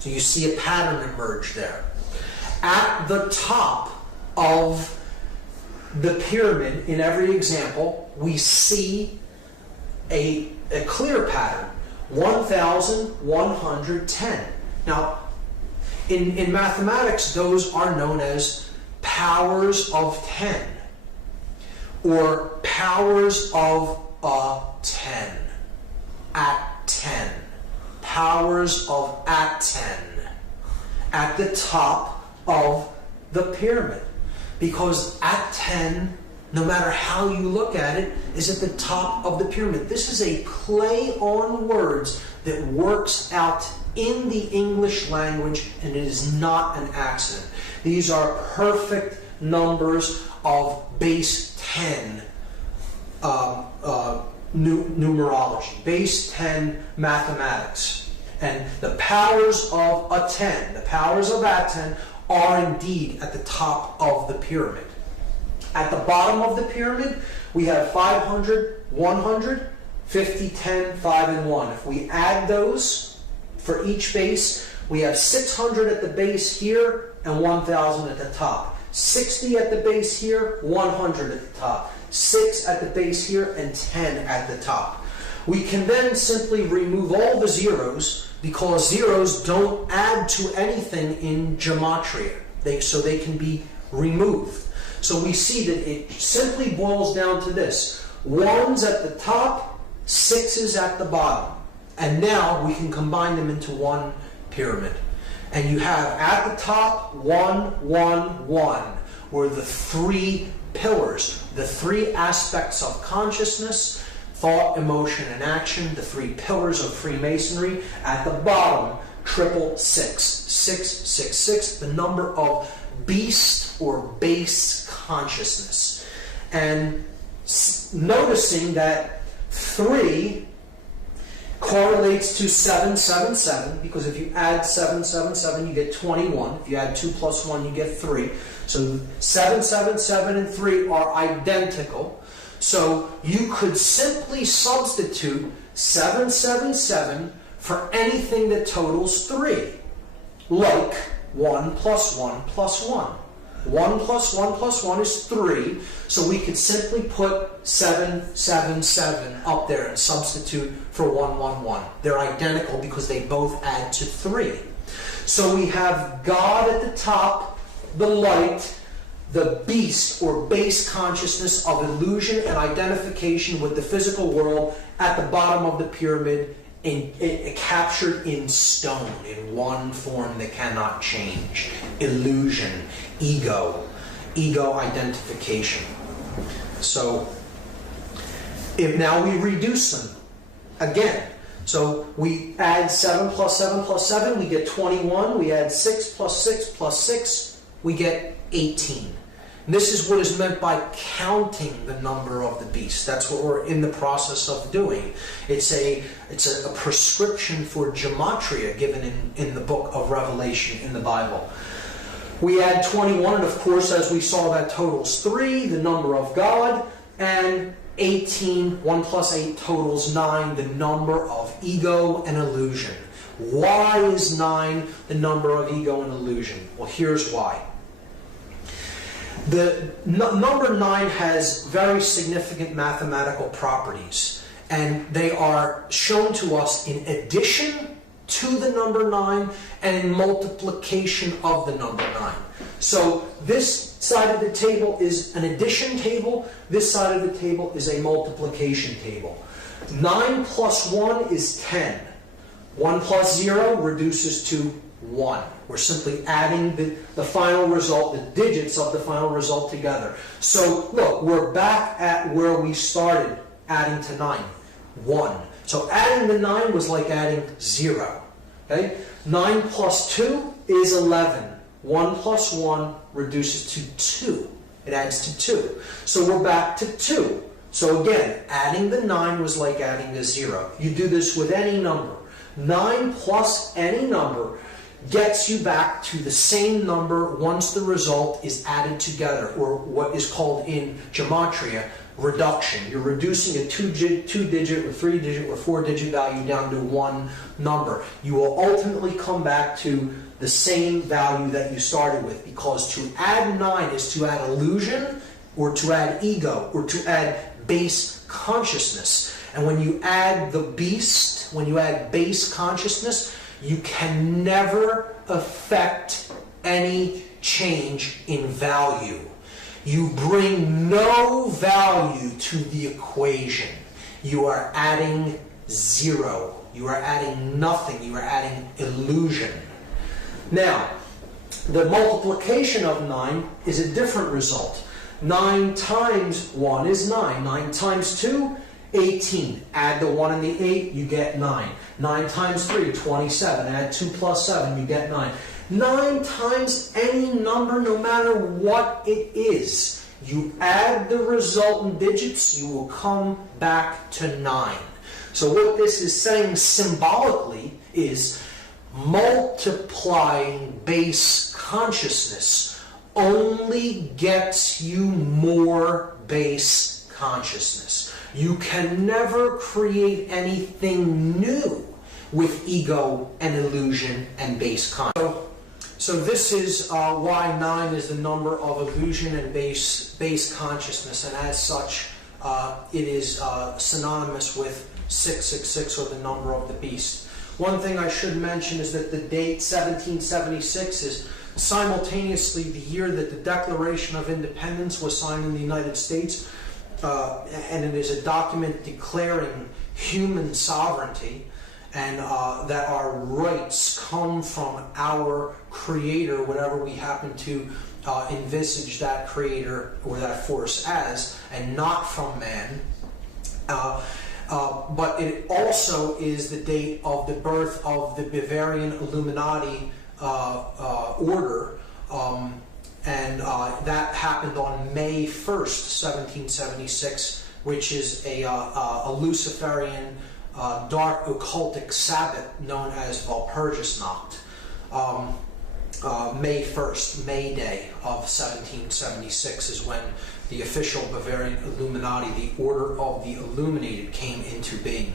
So you see a pattern emerge there. At the top of the pyramid, in every example, we see a clear pattern. 1,110. Now, in mathematics, those are known as powers of 10, or powers of 10, at 10, powers of at 10, at the top of the pyramid. Because at 10, no matter how you look at it, is at the top of the pyramid. This is a play on words that works out in the English language, and it is not an accident. These are perfect numbers of base 10 numerology, base 10 mathematics. And the powers of a 10, the powers of at 10, are indeed at the top of the pyramid. At the bottom of the pyramid, we have 500, 100, 50, 10, 5, and 1. If we add those for each base, we have 600 at the base here and 1,000 at the top. 60 at the base here, 100 at the top. 6 at the base here, and 10 at the top. We can then simply remove all the zeros, because zeros don't add to anything in gematria. So they can be removed. So we see that it simply boils down to this. 1's at the top, 6's at the bottom. And now we can combine them into one pyramid. And you have at the top 1, 1, 1, where the 3 pillars, the 3 aspects of consciousness, thought, emotion, and action, the 3 pillars of Freemasonry. At the bottom, 666. 666, the number of beast or base consciousness. And noticing that 3 correlates to 777, because if you add 777, you get 21. If you add 2 plus 1, you get 3. So 777 and 3 are identical. So you could simply substitute 777 for anything that totals 3, like 1 plus 1 plus 1. 1 plus 1 plus 1 is 3, so we could simply put 777 up there and substitute for 111. They're identical because they both add to 3. So we have God at the top, the light, the beast or base consciousness of illusion and identification with the physical world at the bottom of the pyramid, captured in stone, in one form that cannot change. Illusion, ego identification. So, if now we reduce them again. So we add 7 plus 7 plus 7, we get 21. We add 6 plus 6 plus 6, we get 18. And this is what is meant by counting the number of the beast. That's what we're in the process of doing. It's a prescription for gematria given in the book of Revelation in the Bible. We add 21, and of course, as we saw, that totals 3, the number of God, and 18, 1 plus 8 totals 9, the number of ego and illusion. Why is 9 the number of ego and illusion? Well, here's why. The number 9 has very significant mathematical properties, and they are shown to us in addition to the number 9 and in multiplication of the number 9. So this side of the table is an addition table, this side of the table is a multiplication table. 9 plus 1 is 10. 1 plus 0 reduces to 1. We're simply adding the final result, the digits of the final result together. So look, we're back at where we started adding to 9. 1. So adding the 9 was like adding 0. Okay? 9 plus 2 is 11. 1 plus 1 reduces to 2. It adds to 2. So we're back to 2. So again, adding the 9 was like adding the 0. You do this with any number. 9 plus any number gets you back to the same number once the result is added together, or what is called in gematria reduction. You're reducing a 2-digit or 3-digit or 4-digit value down to one number. You will ultimately come back to the same value that you started with, because to add 9 is to add illusion, or to add ego, or to add base consciousness. And when you add the beast, when you add base consciousness, you can never affect any change in value. You bring no value to the equation. You are adding 0. You are adding nothing. You are adding illusion. Now, the multiplication of 9 is a different result. 9 times 1 is 9. 9 times 2, 18. Add the 1 and the 8, you get 9. 9 times 3, 27. Add 2 plus 7, you get 9. 9 times any number, no matter what it is. You add the resultant digits, you will come back to 9. So what this is saying symbolically is multiplying base consciousness only gets you more base consciousness. You can never create anything new with ego and illusion and base consciousness. So this is why 9 is the number of illusion and base consciousness, and as such, it is synonymous with 666, or the number of the beast. One thing I should mention is that the date 1776 is simultaneously the year that the Declaration of Independence was signed in the United States, and it is a document declaring human sovereignty, and that our rights come from our Creator, whatever we happen to envisage that Creator or that force as, and not from man. But it also is the date of the birth of the Bavarian Illuminati order, And that happened on May 1st, 1776, which is a Luciferian dark occultic Sabbath known as Walpurgisnacht. May 1st, May Day of 1776 is when the official Bavarian Illuminati, the Order of the Illuminated, came into being.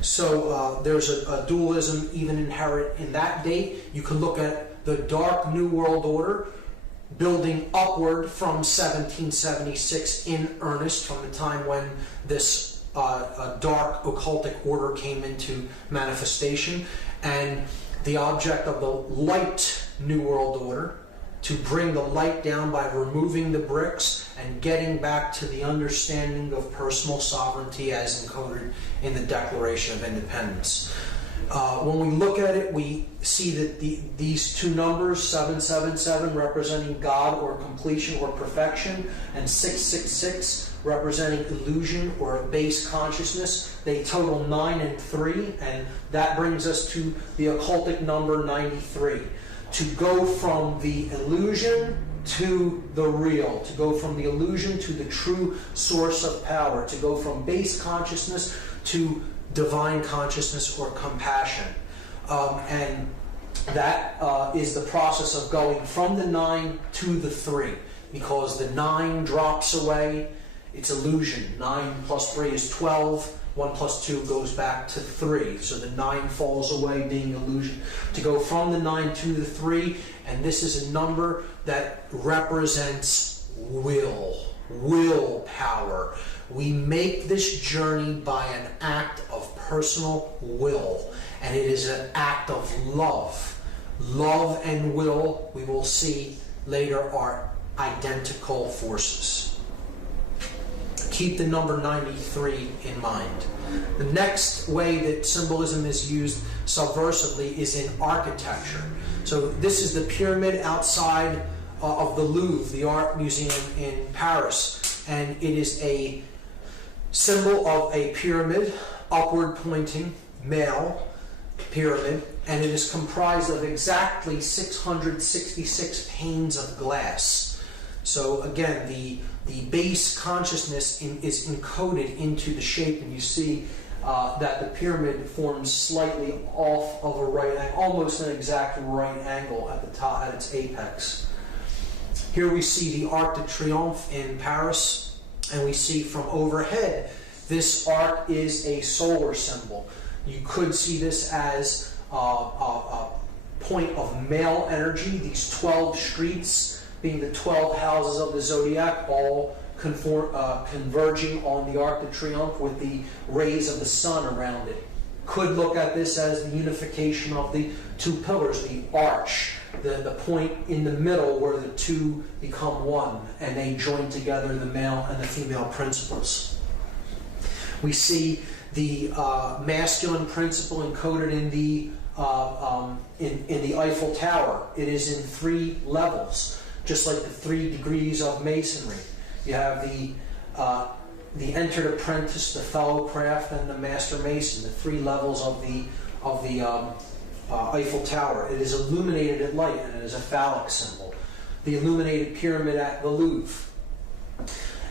So there's a dualism even inherent in that date. You can look at the Dark New World Order building upward from 1776 in earnest, from the time when this dark occultic order came into manifestation, and the object of the light New World Order to bring the light down by removing the bricks and getting back to the understanding of personal sovereignty as encoded in the Declaration of Independence. When we look at it, we see that these two numbers, 777 representing God or completion or perfection, and 666 representing illusion or base consciousness, they total 9 and 3, and that brings us to the occultic number 93. To go from the illusion to the real, to go from the illusion to the true source of power, to go from base consciousness to divine consciousness or compassion. And that is the process of going from the 9 to the 3, because the 9 drops away, it's illusion. 9 plus 3 is 12. 1 plus 2 goes back to 3. So the 9 falls away, being illusion. To go from the 9 to the 3, and this is a number that represents willpower. We make this journey by an act of personal will, and it is an act of love. Love and will, we will see later, are identical forces. Keep the number 93 in mind. The next way that symbolism is used subversively is in architecture. So this is the pyramid outside of the Louvre, the art museum in Paris, and it is a symbol of a pyramid, upward pointing, male pyramid, and it is comprised of exactly 666 panes of glass. So again, the base consciousness is encoded into the shape, and you see that the pyramid forms slightly off of a right angle, almost an exact right angle at the top, at its apex. Here we see the Arc de Triomphe in Paris, and we see from overhead, this arc is a solar symbol. You could see this as a point of male energy, these 12 streets being the 12 houses of the zodiac, all converging on the Arc de Triomphe with the rays of the sun around it. Could look at this as the unification of the two pillars, the arch, the point in the middle where the two become one, and they join together the male and the female principles. We see the masculine principle encoded in the Eiffel Tower. It is in 3 levels, just like the 3 degrees of masonry. You have the entered apprentice, the fellow craft, and the master mason, the 3 levels of the Eiffel Tower. It is illuminated at light, and it is a phallic symbol. The illuminated pyramid at the Louvre.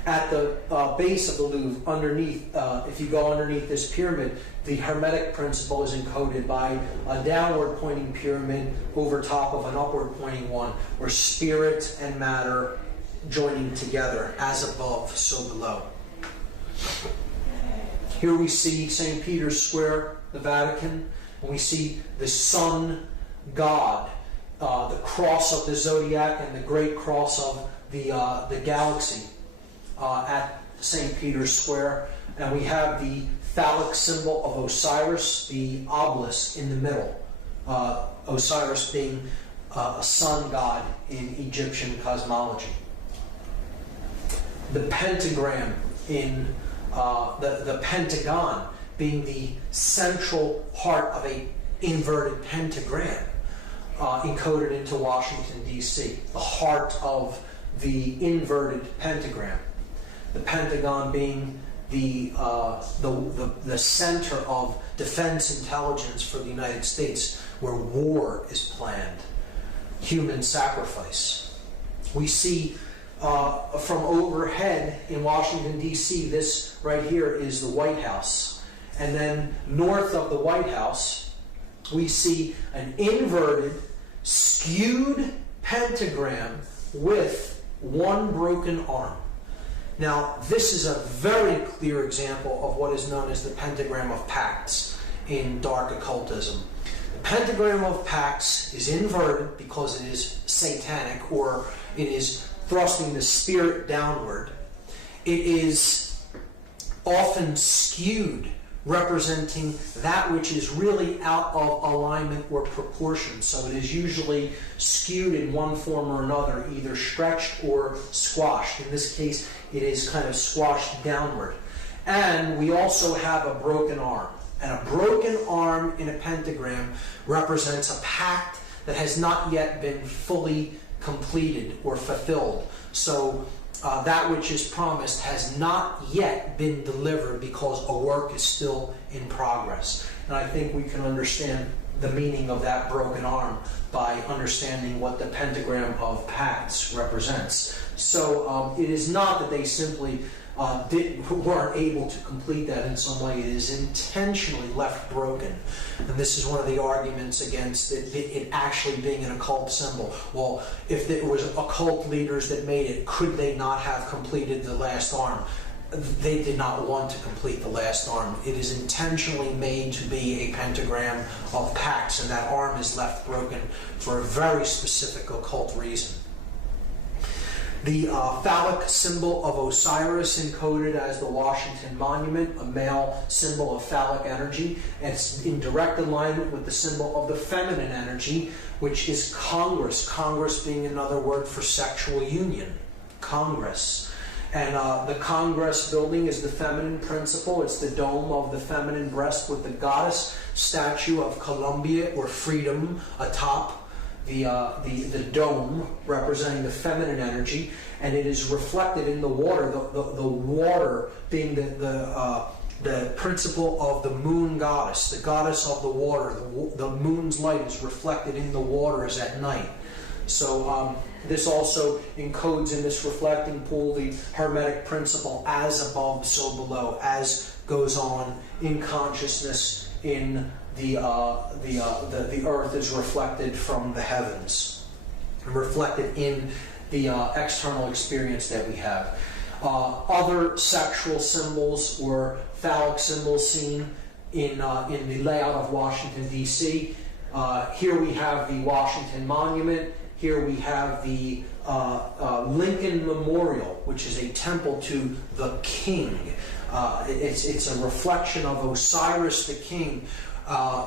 At the base of the Louvre, underneath, if you go underneath this pyramid, the Hermetic principle is encoded by a downward pointing pyramid over top of an upward pointing one, where spirit and matter joining together, as above, so below. Here we see St. Peter's Square, the Vatican, and we see the sun god, the cross of the zodiac and the great cross of the galaxy at St. Peter's Square. And we have the phallic symbol of Osiris, the obelisk in the middle. Osiris being a sun god in Egyptian cosmology. The pentagram in the pentagon being the central part of a inverted pentagram encoded into Washington, D.C., the heart of the inverted pentagram. The Pentagon being the center of defense intelligence for the United States, where war is planned, human sacrifice. We see from overhead in Washington, D.C., this right here is the White House. And then north of the White House, we see an inverted, skewed pentagram with one broken arm. Now, this is a very clear example of what is known as the pentagram of Pax in dark occultism. The pentagram of Pax is inverted because it is satanic, or it is thrusting the spirit downward. It is often skewed, representing that which is really out of alignment or proportion. So it is usually skewed in one form or another, either stretched or squashed. In this case, it is kind of squashed downward. And we also have a broken arm. And a broken arm in a pentagram represents a pact that has not yet been fully completed or fulfilled. So that which is promised has not yet been delivered because a work is still in progress. And I think we can understand the meaning of that broken arm by understanding what the pentagram of Pax represents. So it is not that they simply weren't able to complete that in some way. It is intentionally left broken. And this is one of the arguments against it actually being an occult symbol. Well, if there was occult leaders that made it, could they not have completed the last arm? They did not want to complete the last arm. It is intentionally made to be a pentagram of Pax, and that arm is left broken for a very specific occult reason. The phallic symbol of Osiris, encoded as the Washington Monument, a male symbol of phallic energy, and it's in direct alignment with the symbol of the feminine energy, which is Congress. Congress being another word for sexual union. Congress. And the Congress building is the feminine principle. It's the dome of the feminine breast with the goddess statue of Columbia, or freedom, atop the dome, representing the feminine energy, and it is reflected in the water. The water being the principle of the moon goddess, the goddess of the water. The moon's light is reflected in the waters at night. So this also encodes in this reflecting pool the Hermetic principle, as above, so below, as goes on in consciousness in the earth is reflected from the heavens, reflected in the external experience that we have. Other sexual symbols or phallic symbols seen in the layout of Washington, D.C. Here we have the Washington Monument. Here we have the Lincoln Memorial, which is a temple to the king. It's a reflection of Osiris the king,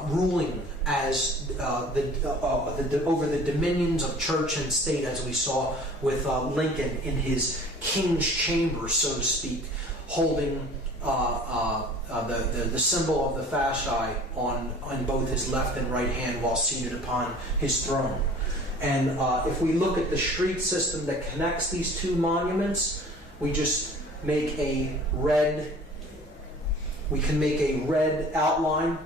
ruling as over the dominions of church and state, as we saw with Lincoln in his king's chamber, so to speak, holding the symbol of the fasci on both his left and right hand while seated upon his throne. And if we look at the street system that connects these two monuments, we just make a red. We can make a red outline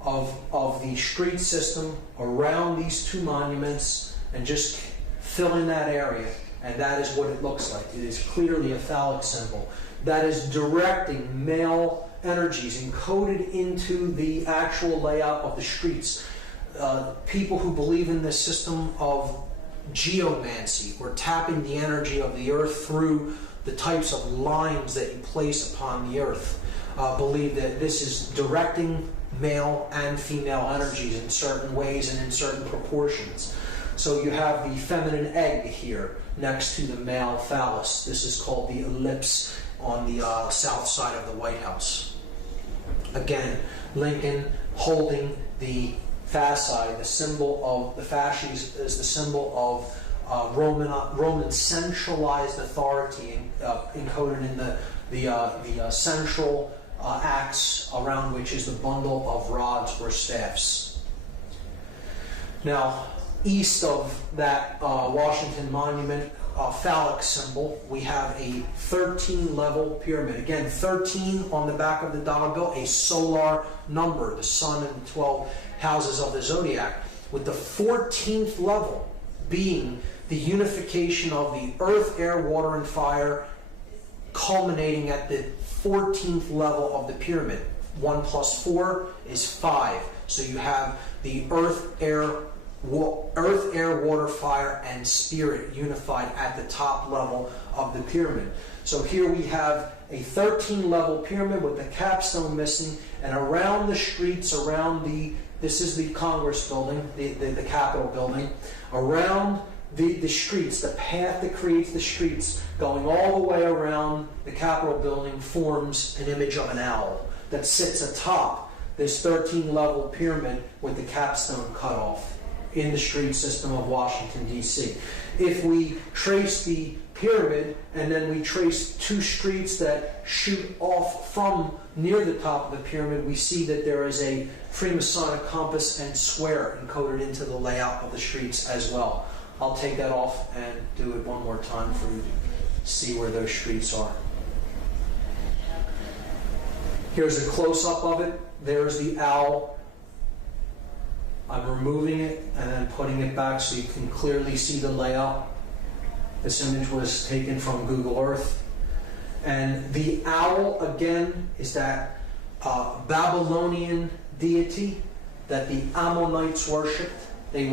of the street system around these two monuments and just fill in that area, and that is what it looks like. It is clearly a phallic symbol that is directing male energies encoded into the actual layout of the streets. People who believe in this system of geomancy, or tapping the energy of the earth through the types of lines that you place upon the earth, believe that this is directing male and female energies in certain ways and in certain proportions. So you have the feminine egg here next to the male phallus. This is called the ellipse on the south side of the White House. Again, Lincoln holding the fasci, the symbol of the fasces is the symbol of Roman centralized authority, encoded in the central axe around which is the bundle of rods or staffs. Now, east of that Washington Monument phallic symbol, we have a 13-level pyramid. Again, 13 on the back of the dollar bill, a solar number, the sun and the 12 houses of the zodiac, with the 14th level being the unification of the earth, air, water, and fire, culminating at the 14th level of the pyramid. 1 plus 4 is 5. So you have the earth, air, water, fire, and spirit unified at the top level of the pyramid. So here we have a 13-level pyramid with the capstone missing, and around the streets, this is the Congress building, the Capitol building, around the streets, the path that creates the streets, going all the way around the Capitol building, forms an image of an owl that sits atop this 13-level pyramid with the capstone cut off in the street system of Washington, D.C. If we trace the pyramid and then we trace 2 streets that shoot off from near the top of the pyramid, we see that there is a Freemasonic compass and square encoded into the layout of the streets as well. I'll take that off and do it one more time for you to see where those streets are. Here's a close-up of it. There's the owl. I'm removing it and then putting it back so you can clearly see the layout. This image was taken from Google Earth. And the owl, again, is that Babylonian deity that the Ammonites worshipped. They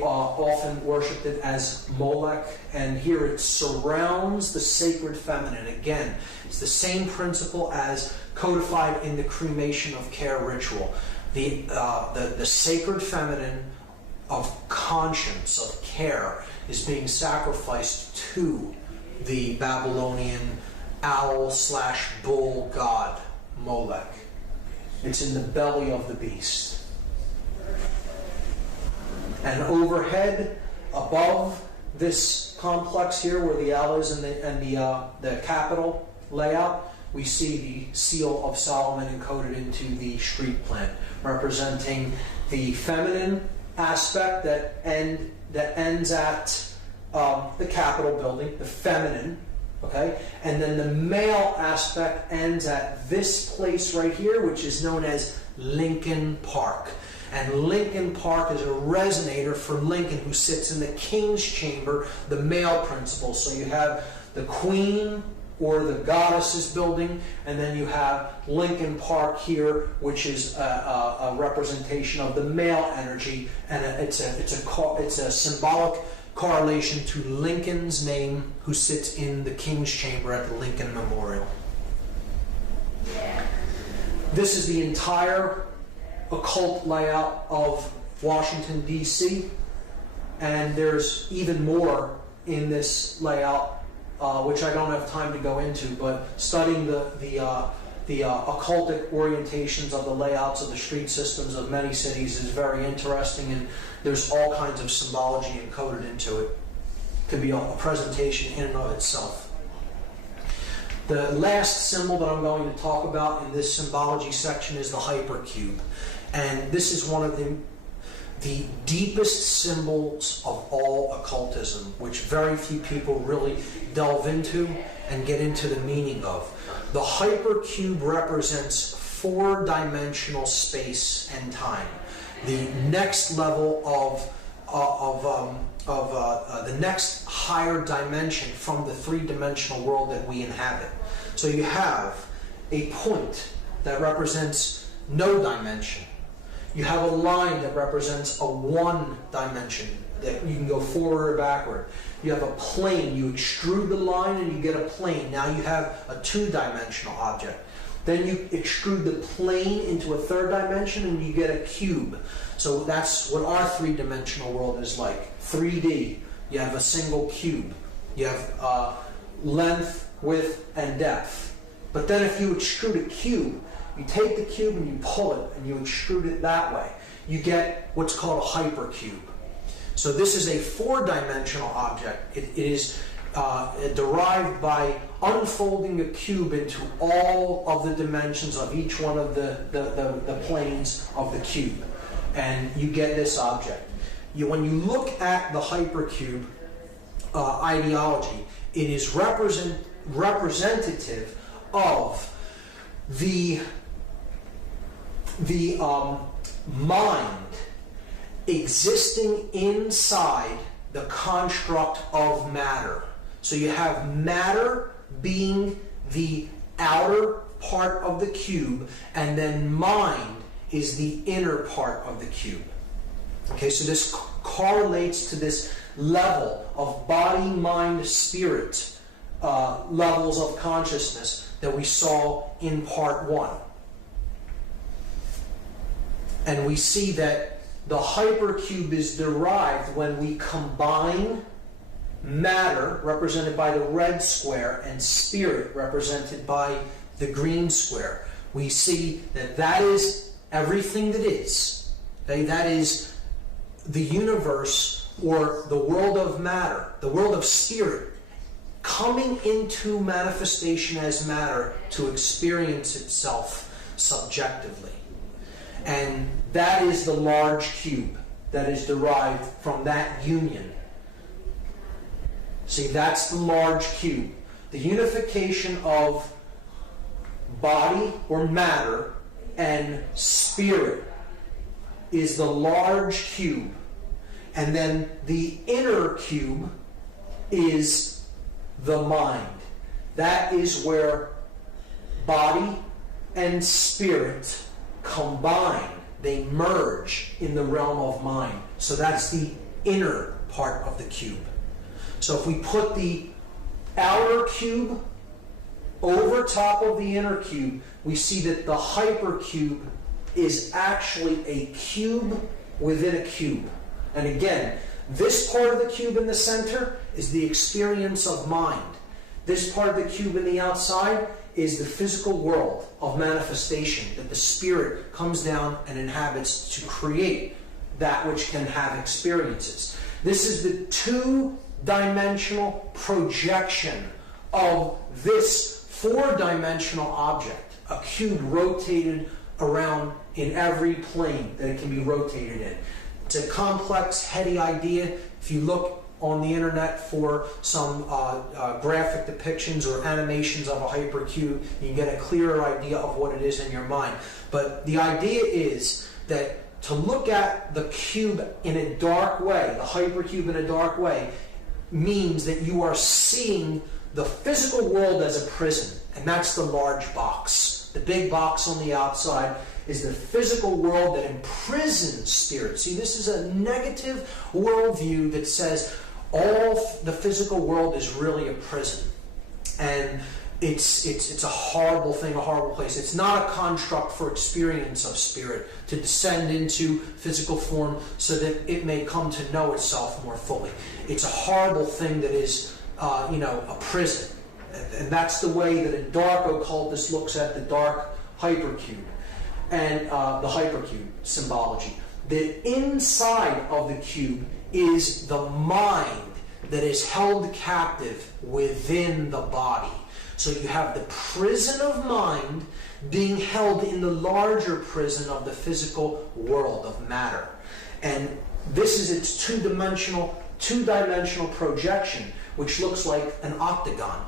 often worshipped it as Molech, and here it surrounds the sacred feminine. Again, it's the same principle as codified in the cremation of care ritual. The sacred feminine of conscience, of care, is being sacrificed to the Babylonian owl/bull god, Molech. It's in the belly of the beast. And overhead, above this complex here, where the owl is and the Capitol layout, we see the seal of Solomon encoded into the street plan, representing the feminine aspect that ends at the Capitol building, the feminine, okay, and then the male aspect ends at this place right here, which is known as Lincoln Park. And Lincoln Park is a resonator for Lincoln, who sits in the King's Chamber, the male principle. So you have the Queen or the Goddesses building, and then you have Lincoln Park here, which is a representation of the male energy, and it's a symbolic correlation to Lincoln's name, who sits in the King's Chamber at the Lincoln Memorial. This is the entire occult layout of Washington, D.C., and there's even more in this layout, which I don't have time to go into, but studying the occultic orientations of the layouts of the street systems of many cities is very interesting, and there's all kinds of symbology encoded into it. It could be a presentation in and of itself. The last symbol that I'm going to talk about in this symbology section is the hypercube. And this is one of the deepest symbols of all occultism, which very few people really delve into and get into the meaning of. The hypercube represents 4-dimensional space and time. The next level the next higher dimension from the 3-dimensional world that we inhabit. So you have a point that represents no dimension. You have a line that represents a 1 dimension, that you can go forward or backward. You have a plane. You extrude the line and you get a plane. Now you have a 2-dimensional object. Then you extrude the plane into a 3rd dimension and you get a cube. So that's what our 3-dimensional world is like. 3D. You have a single cube. You have length, width, and depth. But then if you extrude a cube, you take the cube and you pull it and you extrude it that way. You get what's called a hypercube. So this is a 4-dimensional object. It is derived by unfolding a cube into all of the dimensions of each one of the planes of the cube. And you get this object. When you look at the hypercube ideology, it is representative of the mind existing inside the construct of matter. So you have matter being the outer part of the cube, and then mind is the inner part of the cube. Okay, so this correlates to this level of body, mind, spirit levels of consciousness that we saw in part 1. And we see that the hypercube is derived when we combine matter, represented by the red square, and spirit, represented by the green square. We see that that is everything that is. Okay? That is the universe, or the world of matter, the world of spirit, coming into manifestation as matter to experience itself subjectively. And that is the large cube that is derived from that union. See, that's the large cube. The unification of body or matter and spirit is the large cube. And then the inner cube is the mind. That is where body and spirit combine. They merge in the realm of mind. So that's the inner part of the cube. So if we put the outer cube over top of the inner cube, we see that the hypercube is actually a cube within a cube. And again, this part of the cube in the center is the experience of mind. This part of the cube in the outside is the physical world of manifestation that the spirit comes down and inhabits to create that which can have experiences. This is the two-dimensional projection of this four-dimensional object, a cube rotated around in every plane that it can be rotated in. It's a complex, heady idea. If you look on the internet for some graphic depictions or animations of a hypercube, you can get a clearer idea of what it is in your mind. But the idea is that to look at the cube in a dark way, the hypercube in a dark way, means that you are seeing the physical world as a prison, and that's the large box. The big box on the outside is the physical world that imprisons spirit. See, this is a negative worldview that says all the physical world is really a prison. And it's a horrible thing, a horrible place. It's not a construct for experience of spirit to descend into physical form so that it may come to know itself more fully. It's a horrible thing that is, a prison. And that's the way that a dark occultist looks at the dark hypercube and the hypercube symbology. The inside of the cube is the mind that is held captive within the body. So you have the prison of mind being held in the larger prison of the physical world of matter. And this is its two-dimensional projection, which looks like an octagon.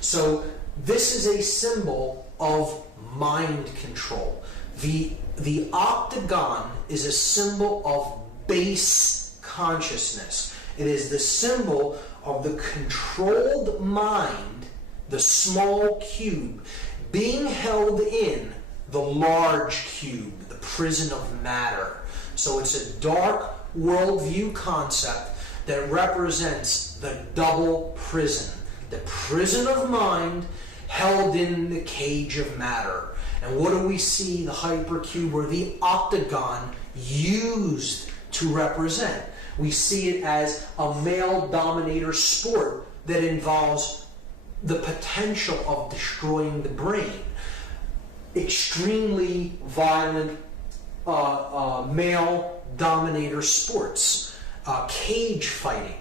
So this is a symbol of mind control. The octagon is a symbol of base consciousness. It is the symbol of the controlled mind, the small cube, being held in the large cube, the prison of matter. So it's a dark worldview concept that represents the double prison. The prison of mind held in the cage of matter. And what do we see the hypercube or the octagon used to represent? We see it as a male dominator sport that involves the potential of destroying the brain. Extremely violent male dominator sports. Cage fighting,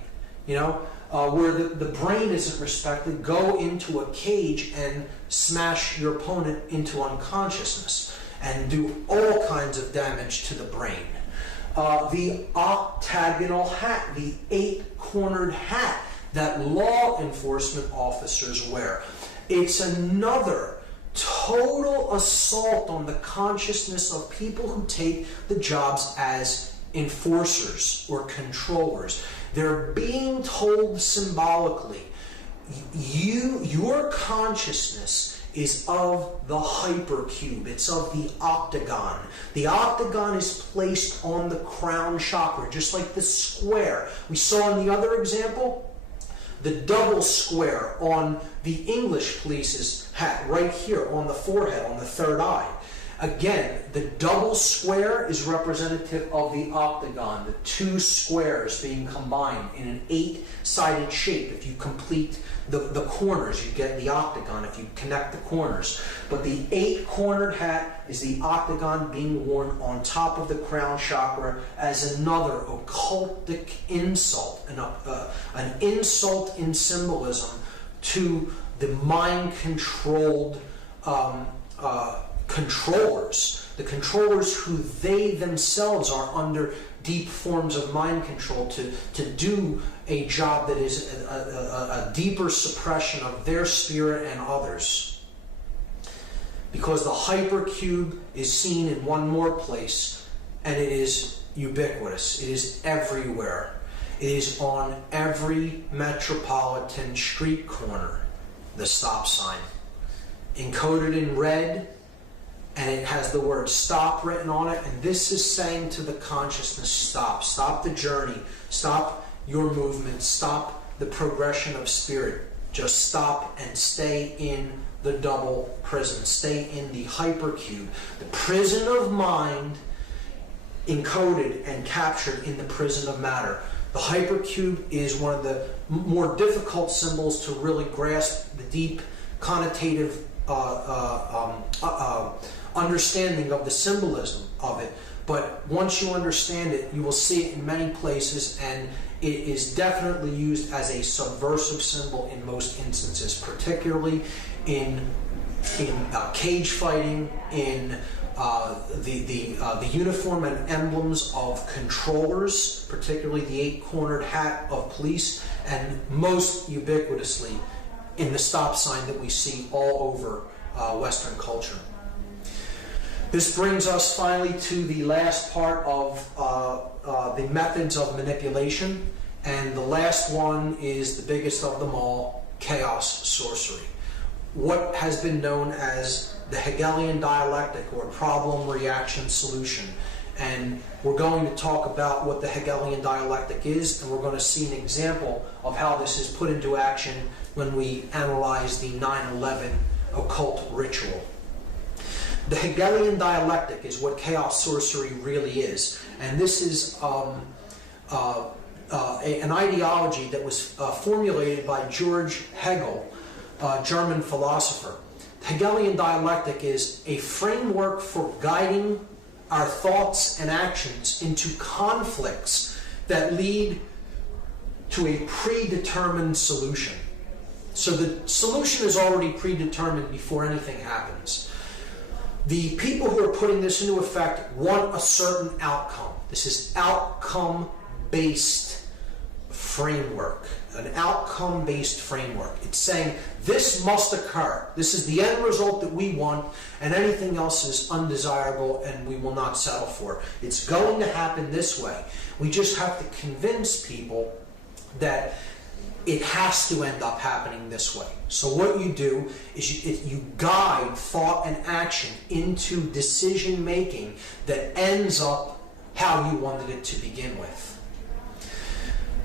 where the brain isn't respected. Go into a cage and smash your opponent into unconsciousness and do all kinds of damage to the brain. The octagonal hat, the 8-cornered hat that law enforcement officers wear. It's another total assault on the consciousness of people who take the jobs as enforcers or controllers. They're being told symbolically, your consciousness is of the hypercube. It's of the octagon. The octagon is placed on the crown chakra, just like the square. We saw in the other example, the double square on the English police's hat, right here on the forehead, on the third eye. Again, the double square is representative of the octagon, the two squares being combined in an 8-sided shape. If you complete the corners, you get the octagon if you connect the corners. But the 8-cornered hat is the octagon being worn on top of the crown chakra as another occultic insult, an insult in symbolism to the mind-controlled controllers, the controllers who they themselves are under deep forms of mind control to do a job that is a deeper suppression of their spirit and others. Because the hypercube is seen in one more place, and it is ubiquitous. It is everywhere. It is on every metropolitan street corner, the stop sign. Encoded in red, and it has the word stop written on it, and this is saying to the consciousness, stop. Stop the journey. Stop your movement. Stop the progression of spirit. Just stop and stay in the double prison. Stay in the hypercube. The prison of mind encoded and captured in the prison of matter. The hypercube is one of the more difficult symbols to really grasp the deep connotative understanding of the symbolism of it, but once you understand it, you will see it in many places, and it is definitely used as a subversive symbol in most instances, particularly in cage fighting, in the uniform and emblems of controllers, particularly the 8-cornered hat of police, and most ubiquitously in the stop sign that we see all over Western culture. This brings us finally to the last part of the methods of manipulation, and the last one is the biggest of them all, chaos sorcery. What has been known as the Hegelian dialectic, or problem, reaction, solution. And we're going to talk about what the Hegelian dialectic is, and we're going to see an example of how this is put into action when we analyze the 9/11 occult ritual. The Hegelian dialectic is what chaos sorcery really is, and this is an ideology that was formulated by George Hegel, a German philosopher. The Hegelian dialectic is a framework for guiding our thoughts and actions into conflicts that lead to a predetermined solution. So the solution is already predetermined before anything happens. The people who are putting this into effect want a certain outcome. This is outcome-based framework, an outcome-based framework. It's saying this must occur. This is the end result that we want, and anything else is undesirable and we will not settle for. It's going to happen this way. We just have to convince people that it has to end up happening this way. So what you do is you guide thought and action into decision making that ends up how you wanted it to begin with.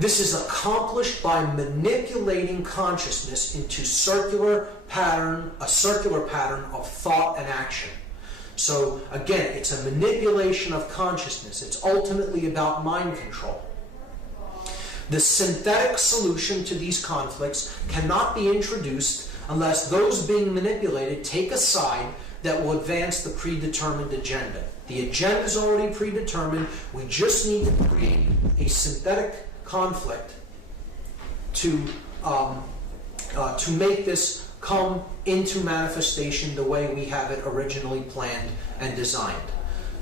This is accomplished by manipulating consciousness into a circular pattern of thought and action. So again, it's a manipulation of consciousness. It's ultimately about mind control. The synthetic solution to these conflicts cannot be introduced unless those being manipulated take a side that will advance the predetermined agenda. The agenda is already predetermined. We just need to create a synthetic conflict to make this come into manifestation the way we have it originally planned and designed.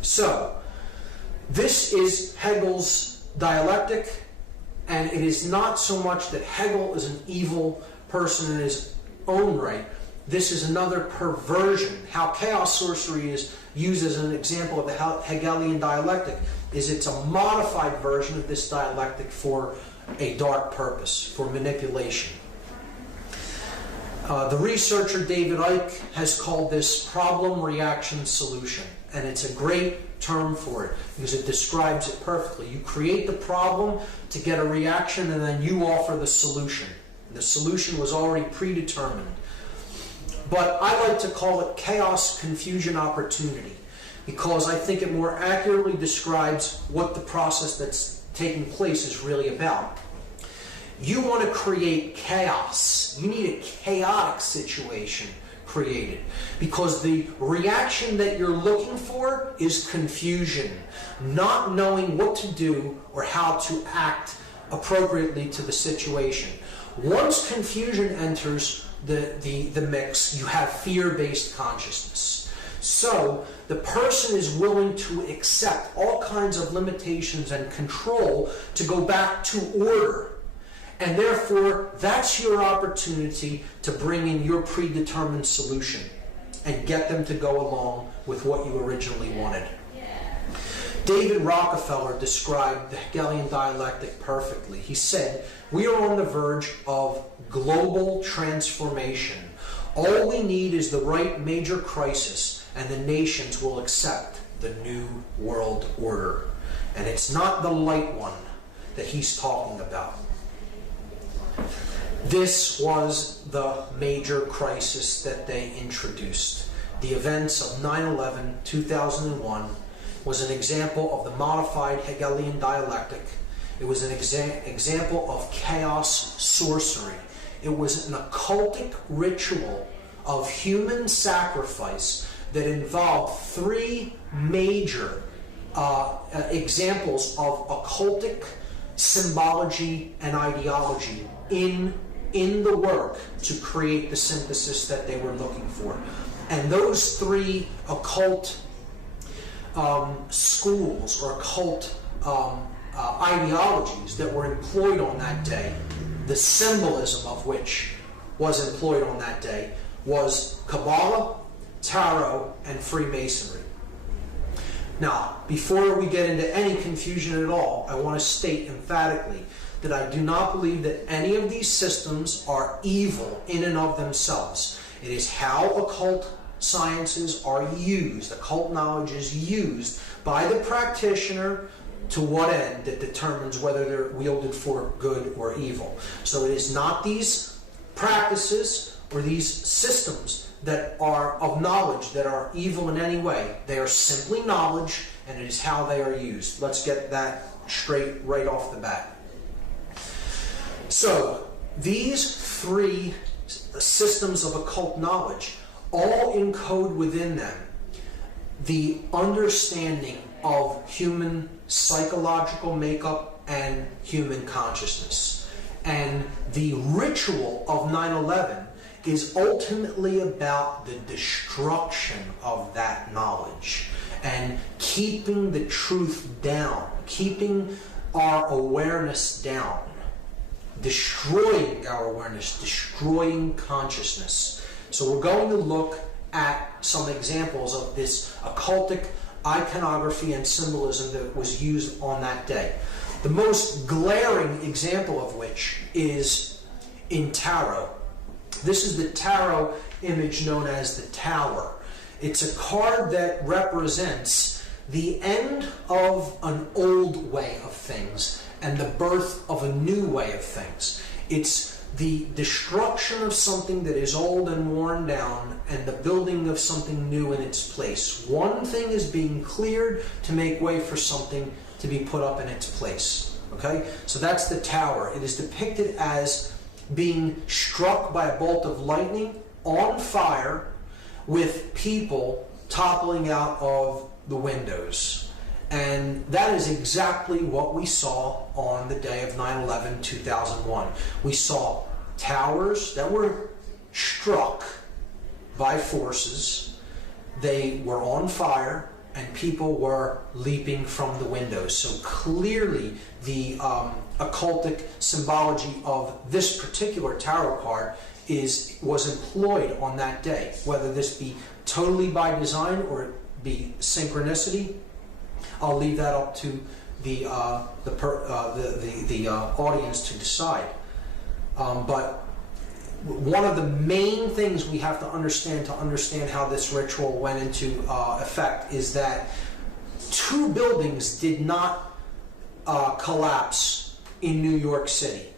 So, this is Hegel's dialectic. And it is not so much that Hegel is an evil person in his own right. this is another perversion. How chaos sorcery is used as an example of the Hegelian dialectic is it's a modified version of this dialectic for a dark purpose, for manipulation. The researcher David Icke has called this problem, reaction, solution. And it's a great term for it because it describes it perfectly. You create the problem to get a reaction and then you offer the solution. The solution was already predetermined. But I like to call it chaos, confusion, opportunity because I think it more accurately describes what the process that's taking place is really about. You want to create chaos. You need a chaotic situation created because the reaction that you're looking for is confusion, not knowing what to do or how to act appropriately to the situation. Once confusion enters the mix, you have fear-based consciousness. So the person is willing to accept all kinds of limitations and control to go back to order. And therefore, that's your opportunity to bring in your predetermined solution and get them to go along with what you originally wanted. David Rockefeller described the Hegelian dialectic perfectly. He said, "We are on the verge of global transformation. All we need is the right major crisis, and the nations will accept the new world order." And it's not the light one that he's talking about. This was the major crisis that they introduced. The events of 9/11, 2001 was an example of the modified Hegelian dialectic. It was an example of chaos sorcery. It was an occultic ritual of human sacrifice that involved three major examples of occultic symbology and ideology in the work to create the synthesis that they were looking for. And those three occult schools or occult ideologies that were employed on that day, the symbolism of which was employed on that day, was Kabbalah, Tarot, and Freemasonry. Now, before we get into any confusion at all, I want to state emphatically that I do not believe that any of these systems are evil in and of themselves. It is how occult sciences are used, occult knowledge is used by the practitioner to what end that determines whether they're wielded for good or evil. So it is not these practices or these systems that are of knowledge that are evil in any way. They are simply knowledge, and it is how they are used. Let's get that straight right off the bat. So these three systems of occult knowledge all encode within them the understanding of human psychological makeup and human consciousness. And the ritual of 9/11 is ultimately about the destruction of that knowledge and keeping the truth down, keeping our awareness down, destroying our awareness, destroying consciousness. So we're going to look at some examples of this occultic iconography and symbolism that was used on that day. The most glaring example of which is in tarot. This is the tarot image known as the Tower. It's a card that represents the end of an old way of things and the birth of a new way of things. It's the destruction of something that is old and worn down and the building of something new in its place. One thing is being cleared to make way for something to be put up in its place. Okay? So that's the Tower. It is depicted as being struck by a bolt of lightning, on fire, with people toppling out of the windows. And that is exactly what we saw on the day of 9/11, 2001. We saw towers that were struck by forces. They were on fire, and people were leaping from the windows. So clearly the occultic symbology of this particular tarot card was employed on that day. Whether this be totally by design or be synchronicity, I'll leave that up to the audience to decide. But one of the main things we have to understand how this ritual went into effect is that 2 buildings did not collapse in New York City.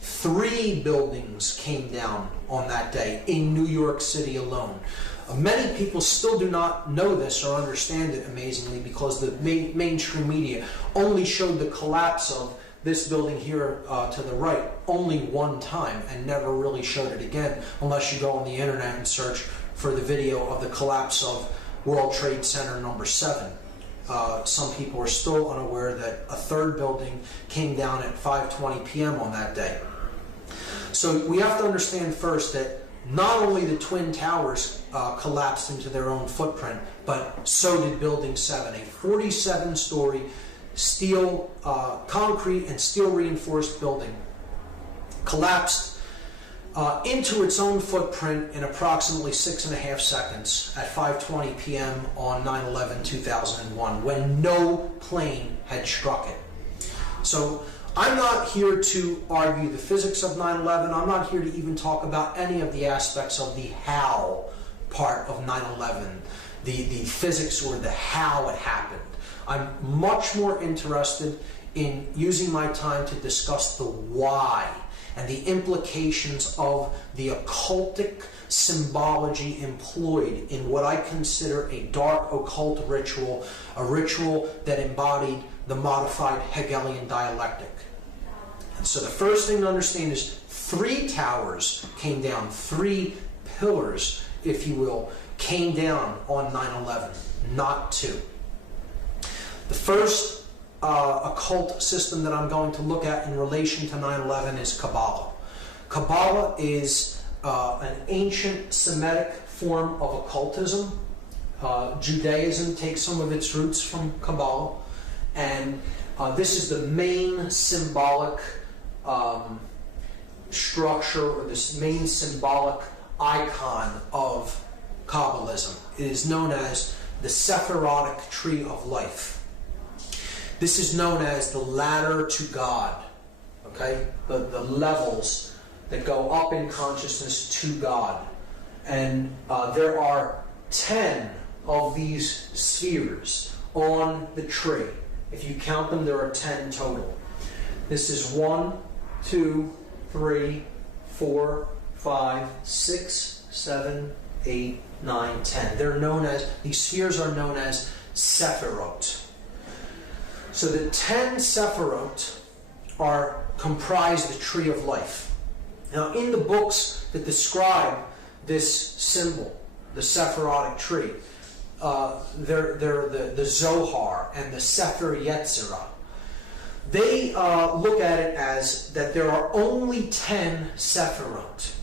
3 buildings came down on that day in New York City alone. Many people still do not know this or understand it, amazingly, because the mainstream media only showed the collapse of this building here to the right only one time and never really showed it again, unless you go on the internet and search for the video of the collapse of World Trade Center number 7. Some people are still unaware that a 3rd building came down at 5:20 p.m. on that day. So we have to understand first that not only the Twin Towers collapsed into their own footprint, but so did Building 7, a 47-story steel, concrete and steel reinforced building, collapsed into its own footprint in approximately 6.5 seconds at 5:20 p.m. on 9/11/2001, when no plane had struck it. So I'm not here to argue the physics of 9/11. I'm not here to even talk about any of the aspects of the how part of 9/11, the physics or the how it happened. I'm much more interested in using my time to discuss the why and the implications of the occultic symbology employed in what I consider a dark occult ritual, a ritual that embodied the modified Hegelian dialectic. And so the first thing to understand is 3 towers came down, 3 pillars, if you will, came down on 9/11, not 2. The first occult system that I'm going to look at in relation to 9/11 is Kabbalah. Kabbalah is an ancient Semitic form of occultism. Judaism takes some of its roots from Kabbalah, and this is the main symbolic structure, or this main symbolic icon of Kabbalism. It is known as the Sephirotic Tree of Life. This is known as the ladder to God, okay? The levels that go up in consciousness to God. And there are 10 of these spheres on the tree. If you count them, there are 10 total. This is 1, 2, 3, 4, 5, 6, 7, 8, 9, 10. They're known as, these spheres are known as Sephirot. So the 10 Sephirot comprise the Tree of Life. Now, in the books that describe this symbol, the Sephirotic tree, they're the Zohar and the Sefer Yetzirah. They look at it as that there are only 10 Sephirot.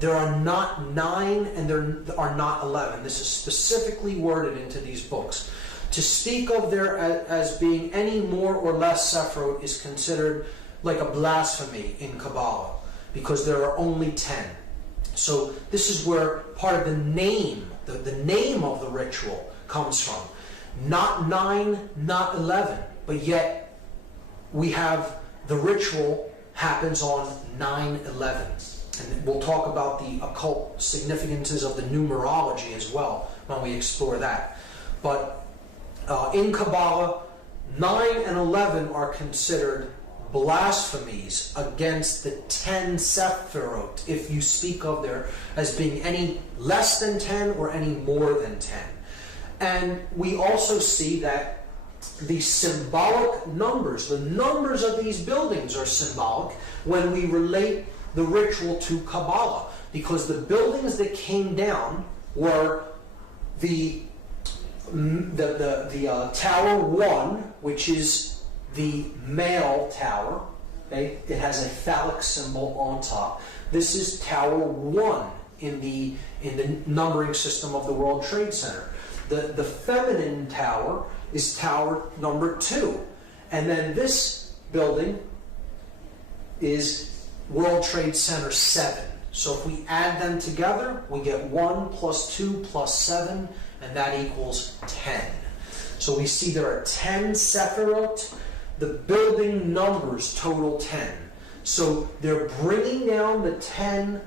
There are not 9 and there are not 11. This is specifically worded into these books. To speak of there as being any more or less Sephirot is considered like a blasphemy in Kabbalah, because there are only 10. So this is where part of the name, the name of the ritual comes from. Not 9, not 11, but yet we have the ritual happens on 9/11. And we'll talk about the occult significances of the numerology as well when we explore that. But in Kabbalah, 9 and 11 are considered blasphemies against the 10 Sephirot, if you speak of there as being any less than 10 or any more than 10. And we also see that the symbolic numbers, the numbers of these buildings are symbolic when we relate the ritual to Kabbalah, because the buildings that came down were the Tower 1, which is the male tower. Okay? It has a phallic symbol on top. This is Tower 1 in the numbering system of the World Trade Center. The feminine tower is tower number 2. And then this building is World Trade Center 7. So if we add them together, we get 1 plus 2 plus 7, and that equals 10. So we see there are 10 Sephirot. The building numbers total 10. So they're bringing down the 10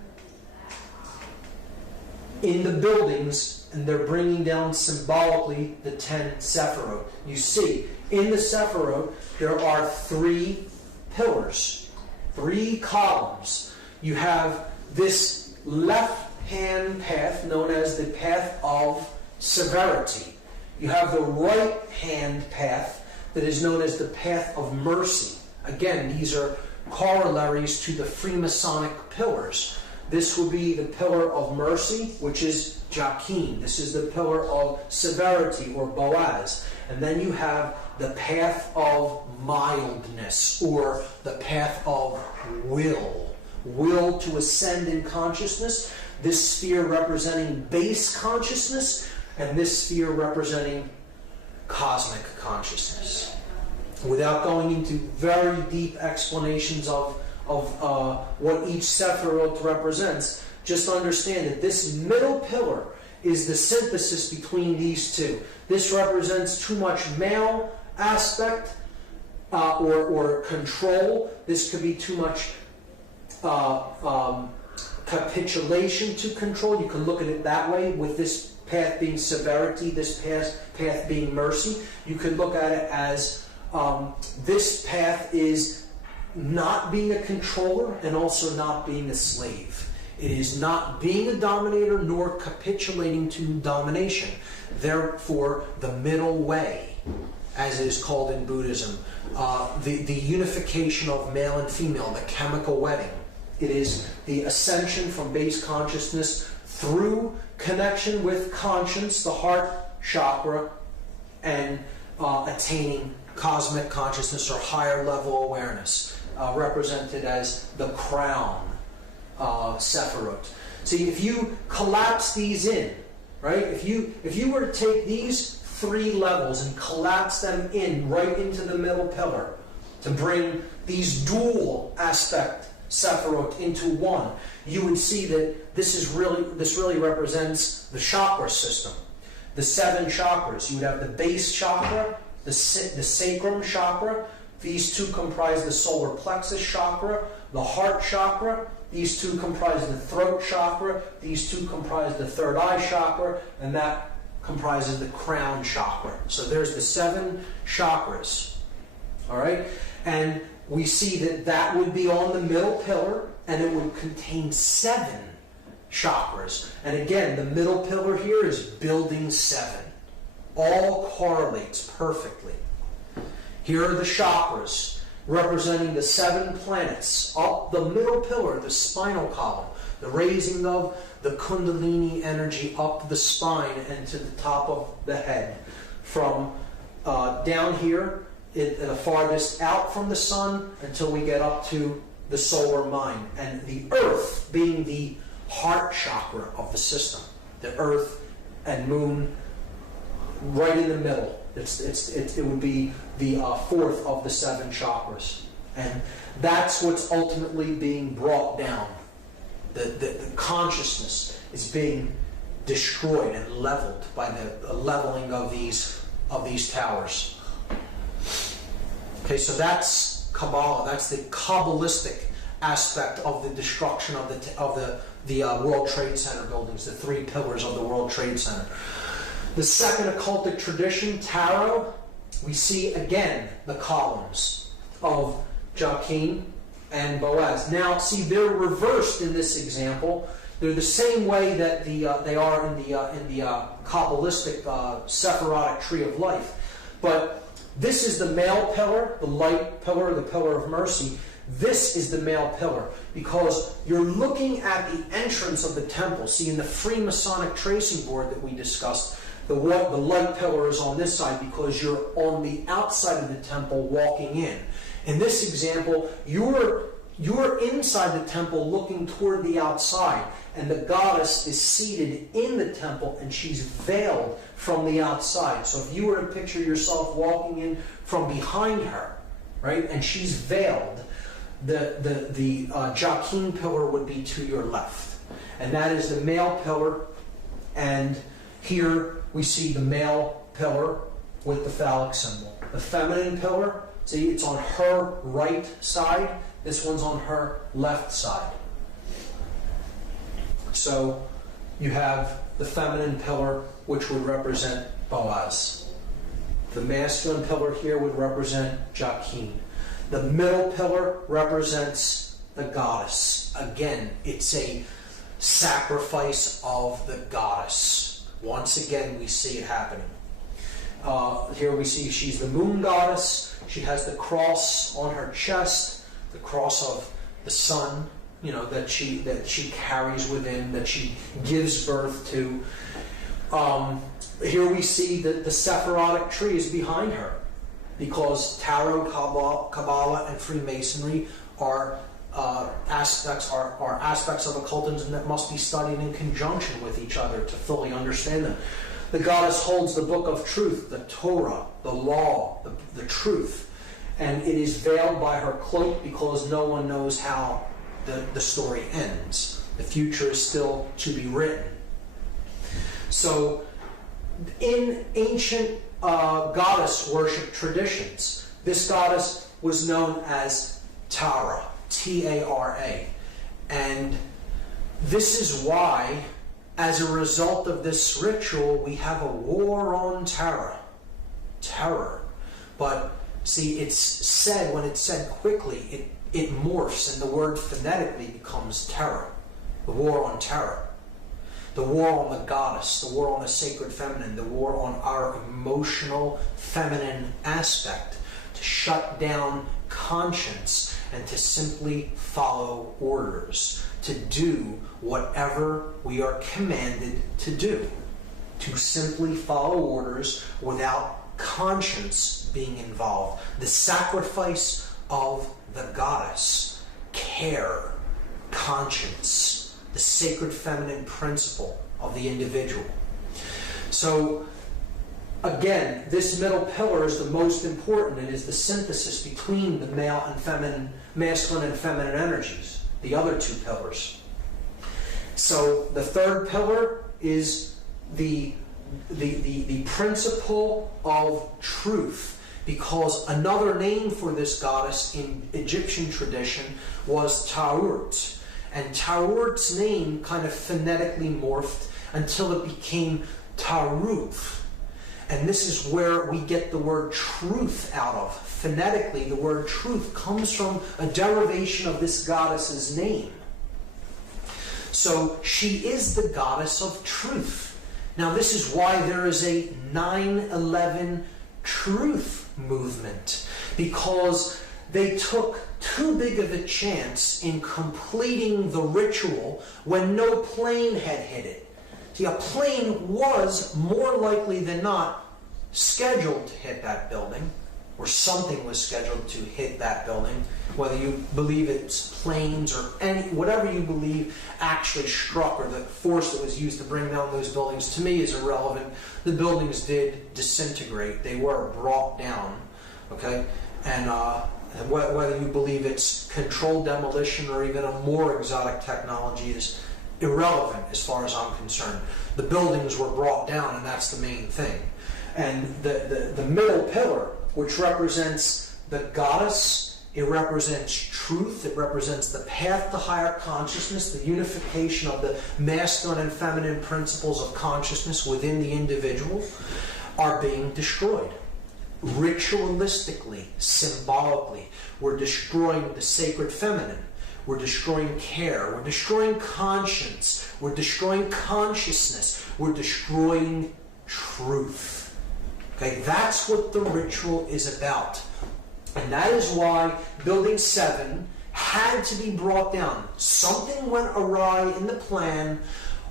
in the buildings, and they're bringing down symbolically the 10 Sephirot. You see, in the Sephirot, there are 3 pillars, 3 columns. You have this left-hand path known as the path of severity. You have the right-hand path that is known as the path of mercy. Again, these are corollaries to the Freemasonic pillars. This would be the pillar of mercy, which is Jachin. This is the pillar of severity, or Boaz. And then you have the path of mildness, or the path of will. Will to ascend in consciousness. This sphere representing base consciousness, and this sphere representing cosmic consciousness. Without going into very deep explanations of what each Sephirot represents, just understand that this middle pillar is the synthesis between these two. This represents too much male aspect or control. This could be too much capitulation to control. You can look at it that way, with this path being severity, this path being mercy. You could look at it as this path is not being a controller and also not being a slave. It is not being a dominator nor capitulating to domination. Therefore, the middle way, as it is called in Buddhism, the unification of male and female, the chemical wedding. It is the ascension from base consciousness through connection with conscience, the heart chakra, and attaining cosmic consciousness or higher level awareness, represented as the crown Sephirot. See, if you collapse these in, right? If you were to take these 3 levels and collapse them in right into the middle pillar to bring these dual aspect Sephirot into one, you would see that this really represents the chakra system. The 7 chakras. You would have the base chakra, the sacrum chakra. These 2 comprise the solar plexus chakra, the heart chakra. These 2 comprise the throat chakra. These 2 comprise the third eye chakra, and that comprises the crown chakra. So there's the 7 chakras. All right? And we see that would be on the middle pillar, and it would contain 7 chakras. And again, the middle pillar here is building 7. All correlates perfectly. Here are the chakras, representing the 7 planets. Up the middle pillar, the spinal column, the raising of the Kundalini energy up the spine and to the top of the head. From down here, the farthest out from the sun until we get up to the solar mind. And the earth being the heart chakra of the system. The earth and moon right in the middle. It would be the 4th of the 7 chakras. And that's what's ultimately being brought down. The consciousness is being destroyed and leveled by the leveling of these towers. Okay, so that's Kabbalah. That's the Kabbalistic aspect of the destruction of the World Trade Center buildings, the 3 pillars of the World Trade Center. The second occultic tradition, Tarot, we see again the columns of Jachin and Boaz. Now, see, they're reversed in this example. They're the same way that they are in the Kabbalistic Sephirotic tree of life. But this is the male pillar, the light pillar, the pillar of mercy. This is the male pillar, because you're looking at the entrance of the temple. See, in the Freemasonic tracing board that we discussed, the light pillar is on this side because you're on the outside of the temple walking in. In this example, you're you're inside the temple looking toward the outside, and the goddess is seated in the temple, and she's veiled from the outside. So if you were to picture yourself walking in from behind her, right, and she's veiled, the Joachim pillar would be to your left. And that is the male pillar, and here we see the male pillar with the phallic symbol. The feminine pillar, see, it's on her right side. This one's on her left side. So you have the feminine pillar, which would represent Boaz. The masculine pillar here would represent Joachim. The middle pillar represents the goddess. Again, it's a sacrifice of the goddess. Once again, we see it happening. Here we see she's the moon goddess. She has the cross on her chest, the cross of the sun, that she carries within, that she gives birth to. Here we see that the Sephirotic tree is behind her, because Tarot, Kabbalah, and Freemasonry are aspects of occultism that must be studied in conjunction with each other to fully understand them. The goddess holds the book of truth, the Torah, the law, the truth, and it is veiled by her cloak because no one knows how the story ends. The future is still to be written. So, in ancient goddess worship traditions, this goddess was known as Tara, T-A-R-A. And this is why, as a result of this ritual, we have a war on terror. But see, it's said, when it's said quickly, it morphs, and the word phonetically becomes terror. The war on terror. The war on the goddess, the war on the sacred feminine, the war on our emotional feminine aspect, to shut down conscience and to simply follow orders, to do whatever we are commanded to do, to simply follow orders without conscience being involved. The sacrifice of the goddess, care, conscience, the sacred feminine principle of the individual. So, again, this middle pillar is the most important. It is the synthesis between the masculine and feminine energies, the other two pillars. So the third pillar is the principle of truth, because another name for this goddess in Egyptian tradition was Ta'urt. And Ta'urt's name kind of phonetically morphed until it became Taruth. And this is where we get the word truth out of. Phonetically, the word truth comes from a derivation of this goddess's name. So she is the goddess of truth. Now this is why there is a 9/11 truth movement, because they took too big of a chance in completing the ritual when no plane had hit it. See, a plane was more likely than not scheduled to hit that building, or something was scheduled to hit that building, whether you believe it's planes or whatever you believe actually struck, or the force that was used to bring down those buildings, to me is irrelevant. The buildings did disintegrate. They were brought down, okay? And whether you believe it's controlled demolition or even a more exotic technology is irrelevant as far as I'm concerned. The buildings were brought down, and that's the main thing. And the middle pillar, which represents the goddess, it represents truth, it represents the path to higher consciousness, the unification of the masculine and feminine principles of consciousness within the individual, are being destroyed. Ritualistically, symbolically, we're destroying the sacred feminine. We're destroying care. We're destroying conscience. We're destroying consciousness. We're destroying truth. Okay, that's what the ritual is about. And that is why Building 7 had to be brought down. Something went awry in the plan.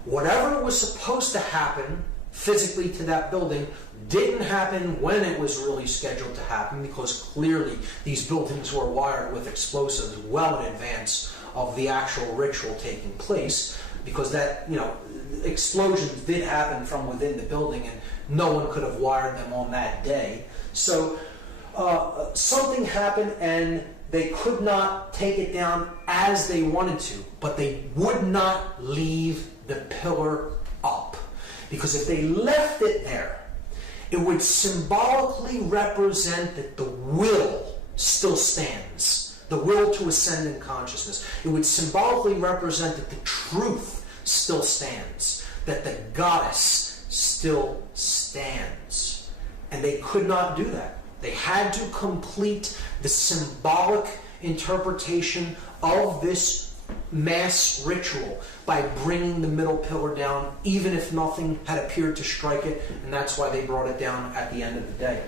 Whatever was supposed to happen physically to that building didn't happen when it was really scheduled to happen, because clearly these buildings were wired with explosives well in advance of the actual ritual taking place, because that, explosions did happen from within the building and no one could have wired them on that day. So something happened and they could not take it down as they wanted to, but they would not leave the pillar up. Because if they left it there, it would symbolically represent that the will still stands. The will to ascend in consciousness. It would symbolically represent that the truth still stands. That the goddess still stands. And they could not do that. They had to complete the symbolic interpretation of this mass ritual by bringing the middle pillar down, even if nothing had appeared to strike it, and that's why they brought it down at the end of the day.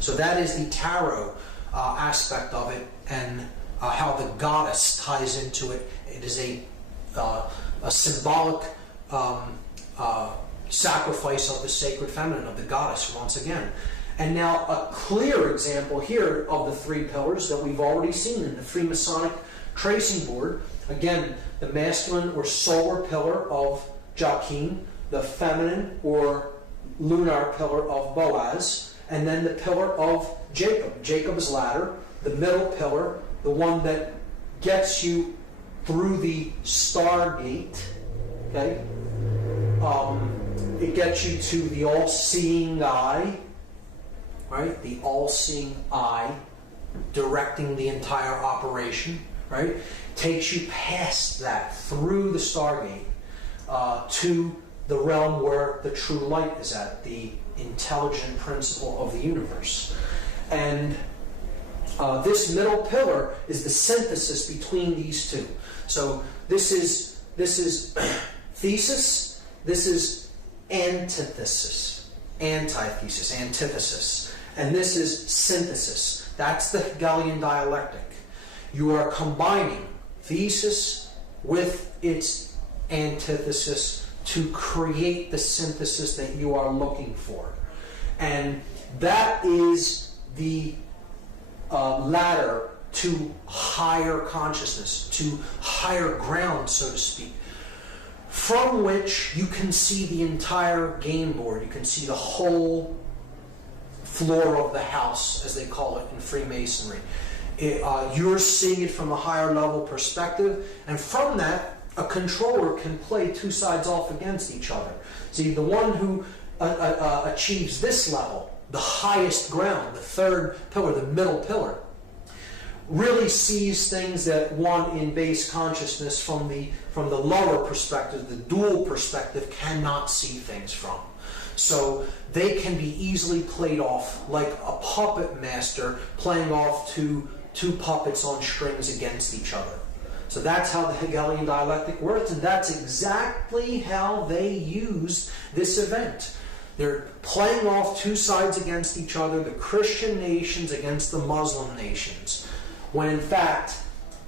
So that is the tarot aspect of it, and how the goddess ties into it. It is a symbolic sacrifice of the sacred feminine, of the goddess, once again. And now a clear example here of the three pillars that we've already seen in the Freemasonic tracing board. Again, the masculine or solar pillar of Joachim, the feminine or lunar pillar of Boaz, and then the pillar of Jacob, Jacob's ladder, the middle pillar, the one that gets you through the Stargate. Okay, it gets you to the all-seeing eye, right? The all-seeing eye, directing the entire operation, right? Takes you past that, through the Stargate, to the realm where the true light is at, the intelligent principle of the universe. And this middle pillar is the synthesis between these two. So this is thesis, this is antithesis, antithesis, antithesis, and this is synthesis. That's the Hegelian dialectic. You are combining thesis with its antithesis to create the synthesis that you are looking for. And that is the ladder to higher consciousness, to higher ground, so to speak, from which you can see the entire game board. You can see the whole floor of the house, as they call it in Freemasonry. You're seeing it from a higher level perspective, and from that, a controller can play two sides off against each other. See, the one who achieves this level, the highest ground, the third pillar, the middle pillar, really sees things that one in base consciousness from the lower perspective, the dual perspective, cannot see things from. So they can be easily played off like a puppet master playing off two puppets on strings against each other. So that's how the Hegelian dialectic works, and that's exactly how they used this event. They're playing off two sides against each other, the Christian nations against the Muslim nations, when in fact,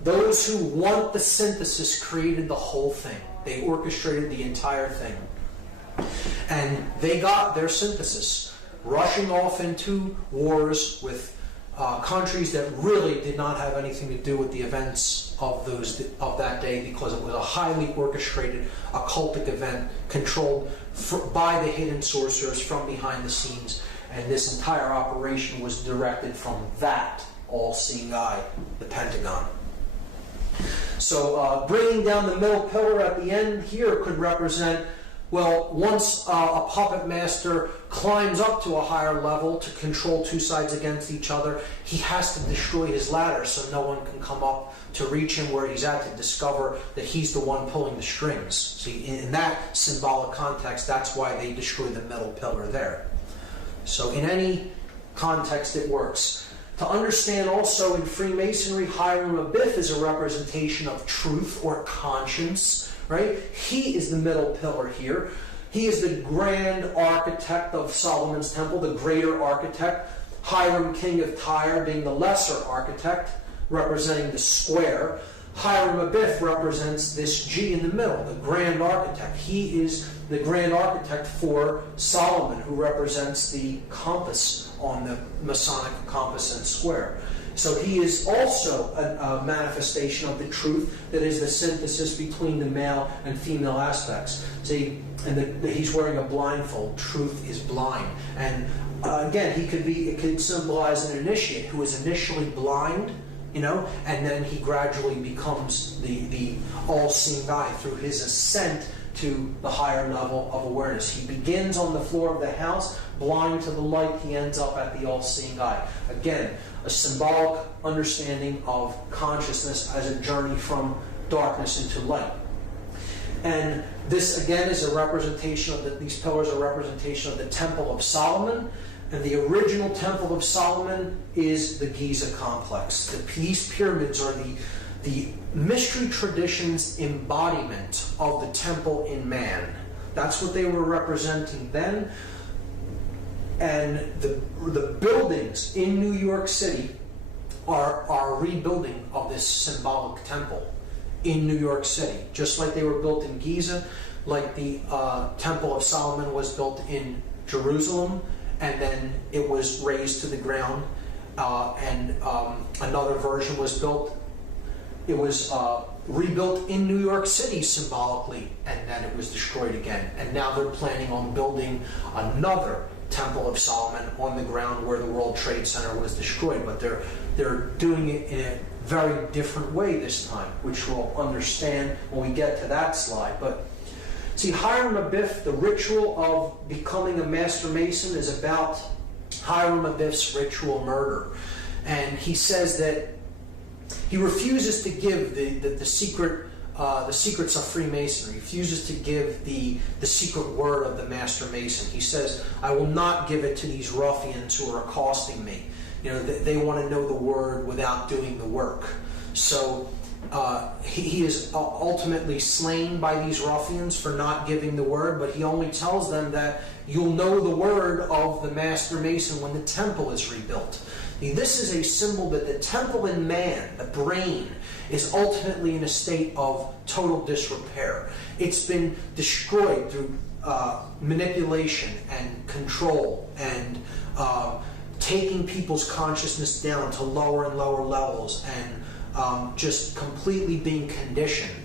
those who want the synthesis created the whole thing. They orchestrated the entire thing. And they got their synthesis, rushing off into wars with countries that really did not have anything to do with the events of that day, because it was a highly orchestrated occultic event controlled by the hidden sorcerers from behind the scenes, and this entire operation was directed from that all-seeing eye, the Pentagon. So bringing down the middle pillar at the end here could represent, well, once a puppet master climbs up to a higher level to control two sides against each other, he has to destroy his ladder so no one can come up to reach him where he's at to discover that he's the one pulling the strings. See, in that symbolic context, that's why they destroyed the middle pillar there. So in any context, it works. To understand also in Freemasonry, Hiram Abiff is a representation of truth or conscience, right? He is the middle pillar here. He is the grand architect of Solomon's Temple, the greater architect. Hiram, king of Tyre, being the lesser architect, representing the square. Hiram Abiff represents this G in the middle, the grand architect. He is the grand architect for Solomon, who represents the compass on the Masonic compass and square. So he is also a manifestation of the truth that is the synthesis between the male and female aspects. See, and he's wearing a blindfold. Truth is blind. And again, it could symbolize an initiate who is initially blind, and then he gradually becomes the all-seeing eye through his ascent to the higher level of awareness. He begins on the floor of the house, blind to the light. He ends up at the all-seeing eye. Again, a symbolic understanding of consciousness as a journey from darkness into light. And this, again, is a representation of these pillars are a representation of the Temple of Solomon. And the original Temple of Solomon is the Giza complex. These pyramids are the mystery tradition's embodiment of the temple in man. That's what they were representing then. And the buildings in New York City are a rebuilding of this symbolic temple in New York City. Just like they were built in Giza, like the Temple of Solomon was built in Jerusalem, and then it was razed to the ground, and another version was built. It was rebuilt in New York City symbolically, and then it was destroyed again. And now they're planning on building another Temple of Solomon on the ground where the World Trade Center was destroyed. But they're doing it in a very different way this time, which we'll understand when we get to that slide. But see, Hiram Abiff, the ritual of becoming a Master Mason is about Hiram Abiff's ritual murder. And he says that he refuses to give the secrets of Freemasonry. He refuses to give the secret word of the Master Mason. He says, I will not give it to these ruffians who are accosting me. They want to know the word without doing the work. So he is ultimately slain by these ruffians for not giving the word, but he only tells them that you'll know the word of the Master Mason when the temple is rebuilt. This is a symbol that the temple in man, the brain, is ultimately in a state of total disrepair. It's been destroyed through manipulation and control and taking people's consciousness down to lower and lower levels, and just completely being conditioned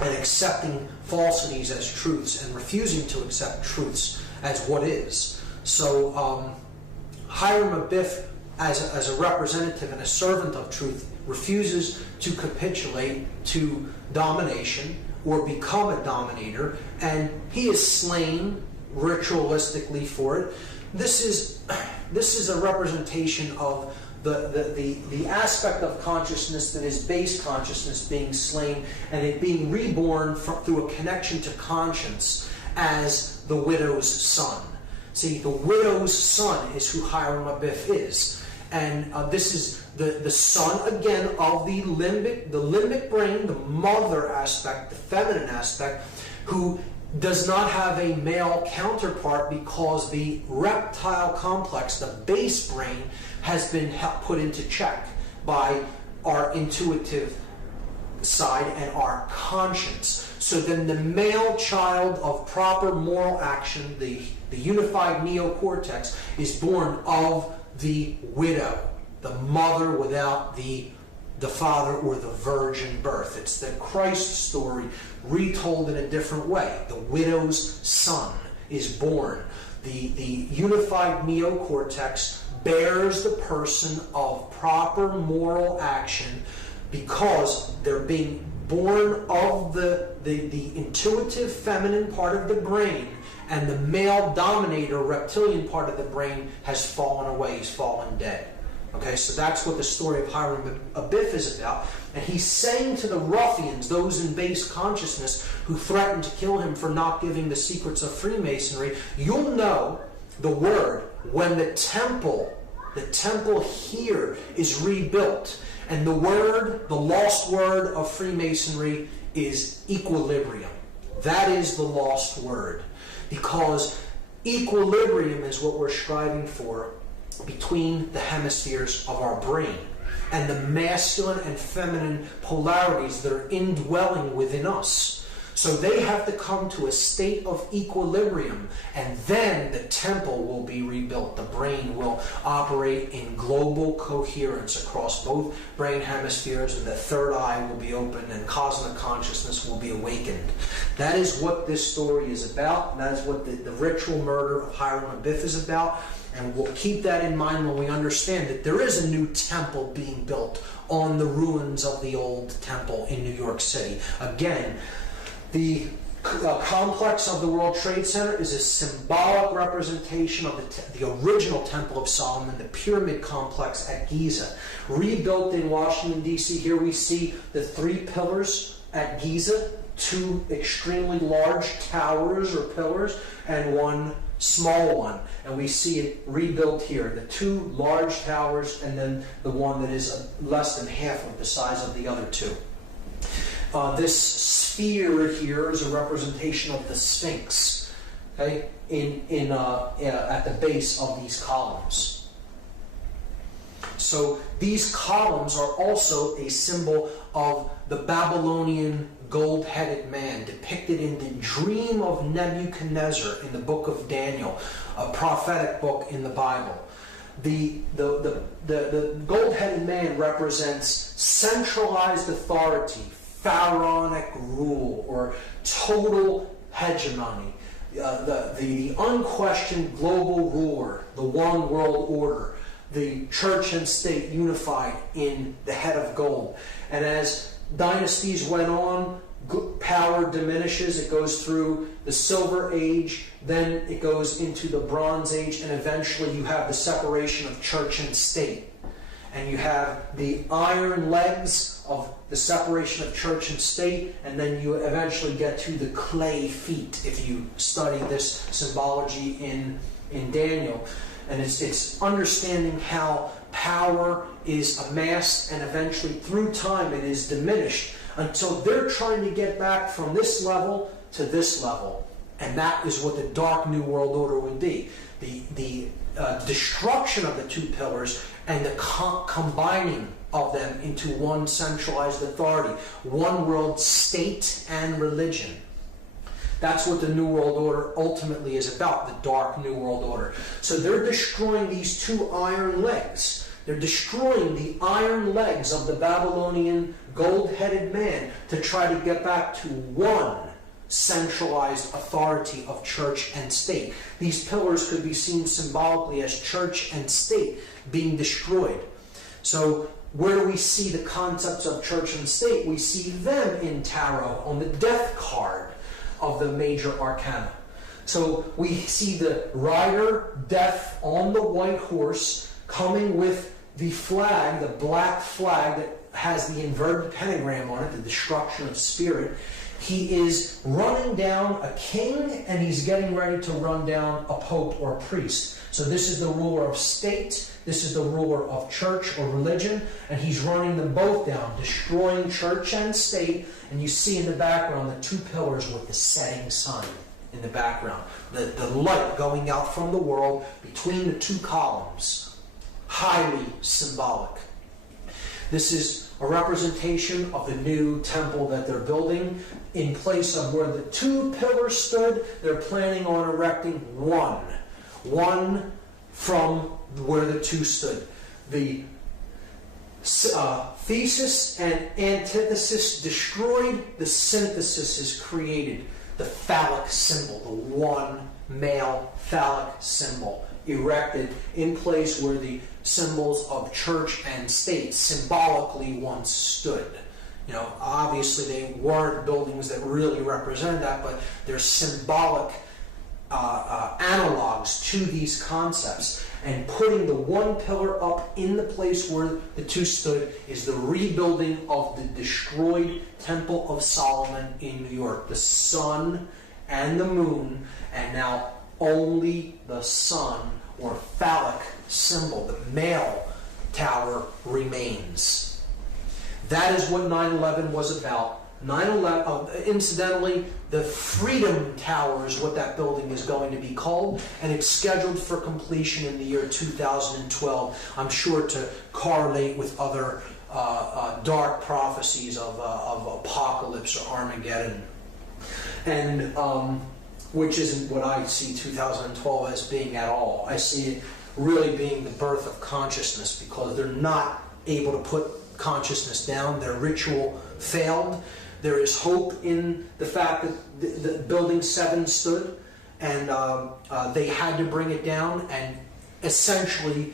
and accepting falsities as truths and refusing to accept truths as what is. So Hiram Abiff, as a representative and a servant of truth, refuses to capitulate to domination or become a dominator, and he is slain ritualistically for it. This is a representation of the aspect of consciousness that is base consciousness being slain, and it being reborn through a connection to conscience as the widow's son. See, the widow's son is who Hiram Abiff is. And this is the son, again, of the limbic brain, the mother aspect, the feminine aspect, who does not have a male counterpart because the reptile complex, the base brain, has been put into check by our intuitive side and our conscience. So then the male child of proper moral action, the unified neocortex, is born of the widow, the mother without the father or the virgin birth. It's the Christ story retold in a different way. The widow's son is born. The unified neocortex bears the person of proper moral action because they're being born of the intuitive feminine part of the brain, and the male dominator reptilian part of the brain has fallen away, he's fallen dead. Okay, so that's what the story of Hiram Abiff is about. And he's saying to the ruffians, those in base consciousness who threatened to kill him for not giving the secrets of Freemasonry, you'll know the word when the temple here is rebuilt. And the word, the lost word of Freemasonry is equilibrium. That is the lost word. Because equilibrium is what we're striving for between the hemispheres of our brain. and the masculine and feminine polarities that are indwelling within us. So they have to come to a state of equilibrium, and then the temple will be rebuilt. The brain will operate in global coherence across both brain hemispheres, and the third eye will be opened, and cosmic consciousness will be awakened. That is what this story is about. That is what the ritual murder of Hiram Abiff is about. And we'll keep that in mind when we understand that there is a new temple being built on the ruins of the old temple in New York City. Again, the complex of the World Trade Center is a symbolic representation of the original Temple of Solomon, the pyramid complex at Giza. Rebuilt in Washington, D.C., here we see the 3 pillars at Giza, 2 extremely large towers or pillars, and 1 small one. And we see it rebuilt here, the 2 large towers and then the one that is less than half of the size of the other 2. This sphere here is a representation of the Sphinx, okay, at the base of these columns. So these columns are also a symbol of the Babylonian gold-headed man depicted in the dream of Nebuchadnezzar in the book of Daniel, a prophetic book in the Bible. The gold-headed man represents centralized authority, pharaonic rule, or total hegemony, the unquestioned global ruler, the one world order, the church and state unified in the head of gold. And as dynasties went on, power diminishes. It goes through the Silver Age, then it goes into the Bronze Age, and eventually you have the separation of church and state. And you have the iron legs of the separation of church and state, and then you eventually get to the clay feet if you study this symbology in Daniel. And it's understanding how power is amassed, and eventually through time it is diminished until they're trying to get back from this level to this level. And that is what the dark New World Order would be. The destruction of the 2 pillars and the combining of them into one centralized authority, one world state and religion. That's what the New World Order ultimately is about, the dark New World Order. So they're destroying these 2 iron legs. They're destroying the iron legs of the Babylonian gold-headed man to try to get back to one centralized authority of church and state. These pillars could be seen symbolically as church and state being destroyed. So where do we see the concepts of church and state? We see them in tarot on the death card of the major arcana. So we see the rider, death, on the white horse, coming with the flag, the black flag that has the inverted pentagram on it, the destruction of spirit. He is running down a king, and he's getting ready to run down a pope or a priest. So this is the ruler of state, this is the ruler of church or religion, and he's running them both down, destroying church and state. And you see in the background the 2 pillars with the setting sun in the background. The light going out from the world between the 2 columns. Highly symbolic. This is a representation of the new temple that they're building. In place of where the 2 pillars stood, they're planning on erecting one from where the 2 stood. The thesis and antithesis destroyed, the synthesis is created. The phallic symbol, the one male phallic symbol, erected in place where the symbols of church and state symbolically once stood. You know, obviously they weren't buildings that really represent that, but they're symbolic analogs to these concepps. And putting the 1 pillar up in the place where the 2 stood is the rebuilding of the destroyed Temple of Solomon in New York. The sun and the moon, and now only the sun or phallic symbol, the male tower, remains. That is what 9/11 was about. Incidentally, the Freedom Tower is what that building is going to be called, and it's scheduled for completion in the year 2012. I'm sure to correlate with other dark prophecies of apocalypse or Armageddon, and which isn't what I see 2012 as being at all. I see it really being the birth of consciousness, because they're not able to put consciousness down. Their ritual failed. There is hope in the fact that the Building 7 stood, and they had to bring it down and essentially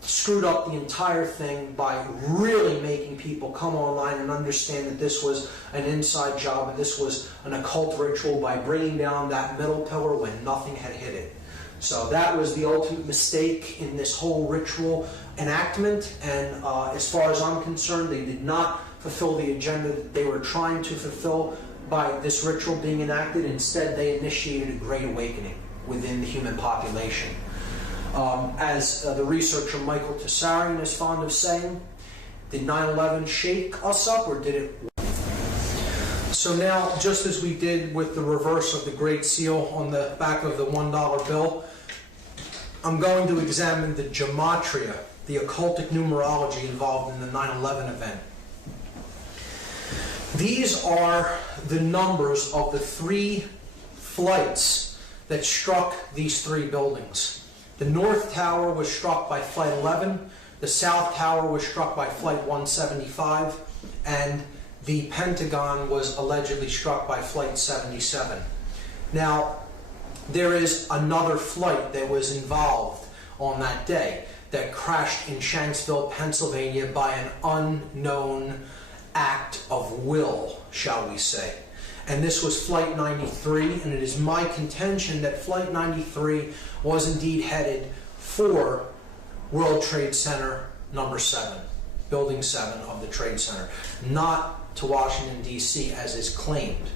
screwed up the entire thing by really making people come online and understand that this was an inside job and this was an occult ritual, by bringing down that middle pillar when nothing had hit it. So that was the ultimate mistake in this whole ritual enactment, and as far as I'm concerned, they did not fulfill the agenda that they were trying to fulfill by this ritual being enacted. Instead, they initiated a great awakening within the human population. As the researcher Michael Tessarian is fond of saying, did 9/11 shake us up, or did it? So now, just as we did with the reverse of the Great Seal on the back of the $1 bill, I'm going to examine the gematria, the occultic numerology involved in the 9/11 event. These are the numbers of the 3 flights that struck these 3 buildings. The North Tower was struck by Flight 11, the South Tower was struck by Flight 175, and the Pentagon was allegedly struck by Flight 77. Now, there is another flight that was involved on that day that crashed in Shanksville, Pennsylvania by an unknown act of will, shall we say. And this was Flight 93, and it is my contention that Flight 93 was indeed headed for World Trade Center number 7, Building 7 of the Trade Center, not to Washington, D.C., as is claimed.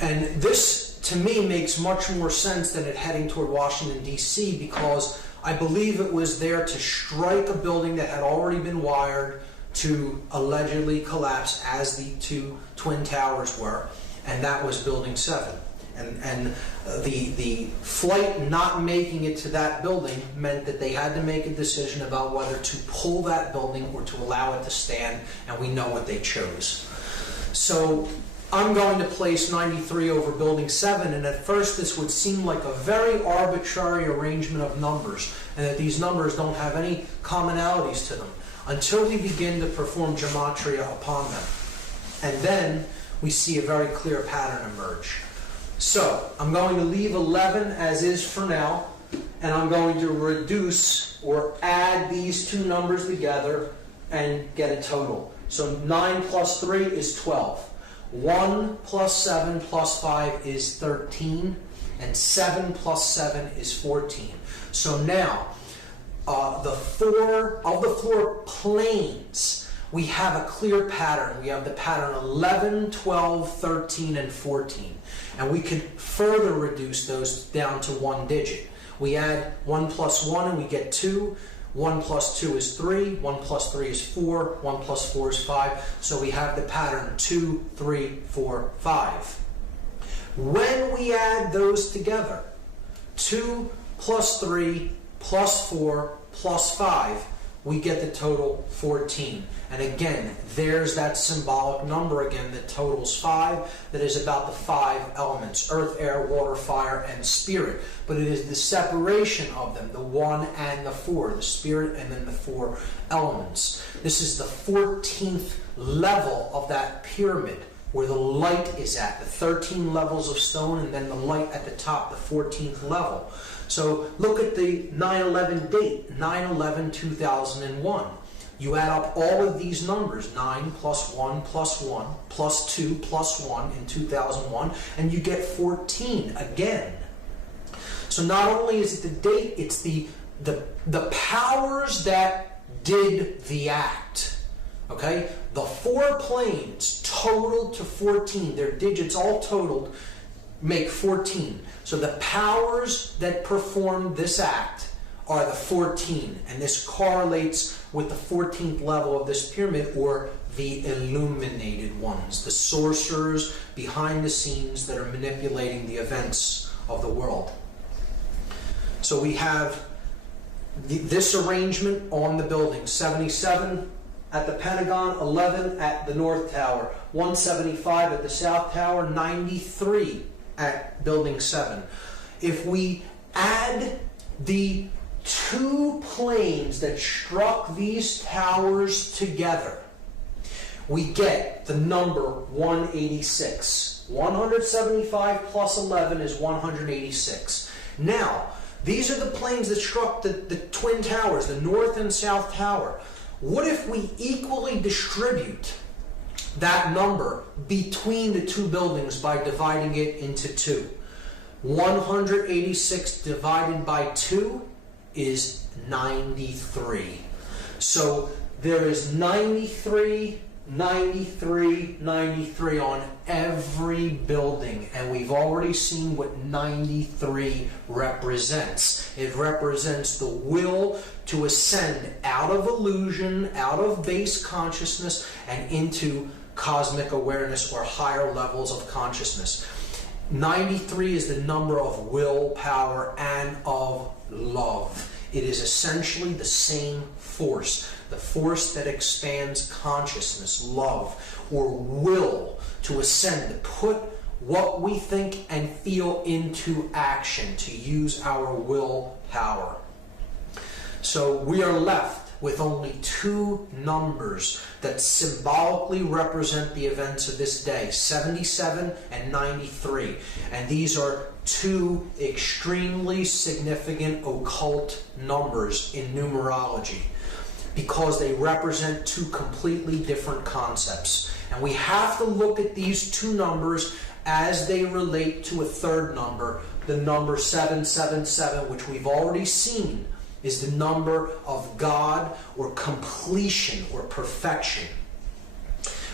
And this, to me, makes much more sense than it heading toward Washington, D.C., because I believe it was there to strike a building that had already been wired to allegedly collapse, as the 2 Twin Towers were, and that was Building 7. And the flight not making it to that building meant that they had to make a decision about whether to pull that building or to allow it to stand, and we know what they chose. So I'm going to place 93 over Building 7, and at first this would seem like a very arbitrary arrangement of numbers, and that these numbers don't have any commonalities to them, until we begin to perform gematria upon them. And then we see a very clear pattern emerge. So I'm going to leave 11 as is for now, and I'm going to reduce or add these 2 numbers together and get a total. So 9 plus 3 is 12. 1 plus 7 plus 5 is 13, and 7 plus 7 is 14. So now, the 4 of the 4 planes, we have a clear pattern. We have the pattern 11, 12, 13, and 14. And we could further reduce those down to 1 digit. We add 1 plus 1 and we get 2. 1 plus 2 is 3. 1 plus 3 is 4. 1 plus 4 is 5. So we have the pattern 2, 3, 4, 5. When we add those together, 2 plus 3 plus 4 plus 5, we get the total 14. And again, there's that symbolic number again that totals 5, that is about the 5 elements: earth, air, water, fire, and spirit. But it is the separation of them, the 1 and the 4, the spirit and then the 4 elements. This is the 14th level of that pyramid, where the light is at, the 13 levels of stone, and then the light at the top, the 14th level. So look at the 9/11 date, 9/11/2001. You add up all of these numbers, 9 plus 1 plus 1 plus 2 plus 1 in 2001, and you get 14 again. So not only is it the date, it's the powers that did the act. Okay? The 4 planes totaled to 14. Their digits all totaled make 14. So the powers that performed this act are the 14, and this correlates with the 14th level of this pyramid, or the illuminated ones, the sorcerers behind the scenes that are manipulating the events of the world. So we have this arrangement on the building: 77 at the Pentagon, 11 at the North Tower, 175 at the South Tower, 93 at Building 7. If we add the two planes that struck these towers together, we get the number 186. 175 plus 11 is 186. Now, these are the planes that struck the twin towers, the North and South Tower. What if we equally distribute that number between the two buildings by dividing it into two? 186 divided by 2 is 93. So there is 93, 93, 93 on every building, and we've already seen what 93 represents. It represents the will to ascend out of illusion, out of base consciousness, and into cosmic awareness or higher levels of consciousness. 93 is the number of willpower and of love. It is essentially the same force, the force that expands consciousness, love, or will to ascend, to put what we think and feel into action, to use our willpower. So we are left with only two numbers that symbolically represent the events of this day: 77 and 93. And these are two extremely significant occult numbers in numerology, because they represent two completely different concepts. And we have to look at these two numbers as they relate to a third number, the number 777, which we've already seen is the number of God, or completion, or perfection.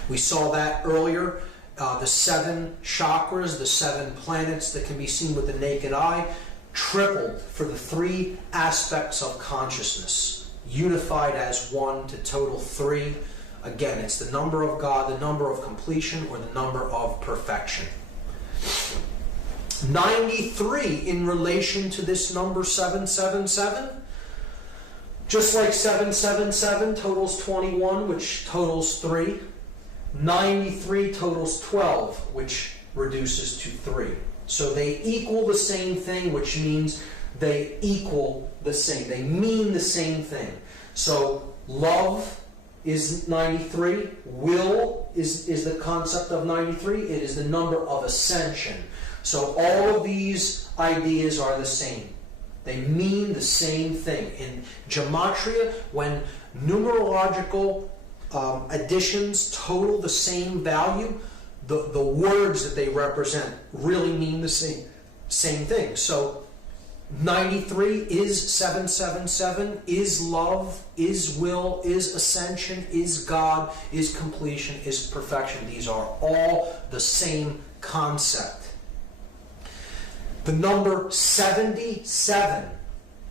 We saw that earlier. The 7 chakras, the 7 planets that can be seen with the naked eye, tripled for the 3 aspects of consciousness, unified as one to total 3. Again, it's the number of God, the number of completion, or the number of perfection. 93 in relation to this number 777. Just like 777 totals 21, which totals 3, 93 totals 12, which reduces to 3. So they equal the same thing, which means they equal the same. They mean the same thing. So love is 93. Will is the concept of 93. It is the number of ascension. So all of these ideas are the same. They mean the same thing. In gematria, when numerological additions total the same value, the words that they represent really mean the same thing. So 93 is 777, is love, is will, is ascension, is God, is completion, is perfection. These are all the same concept. The number 77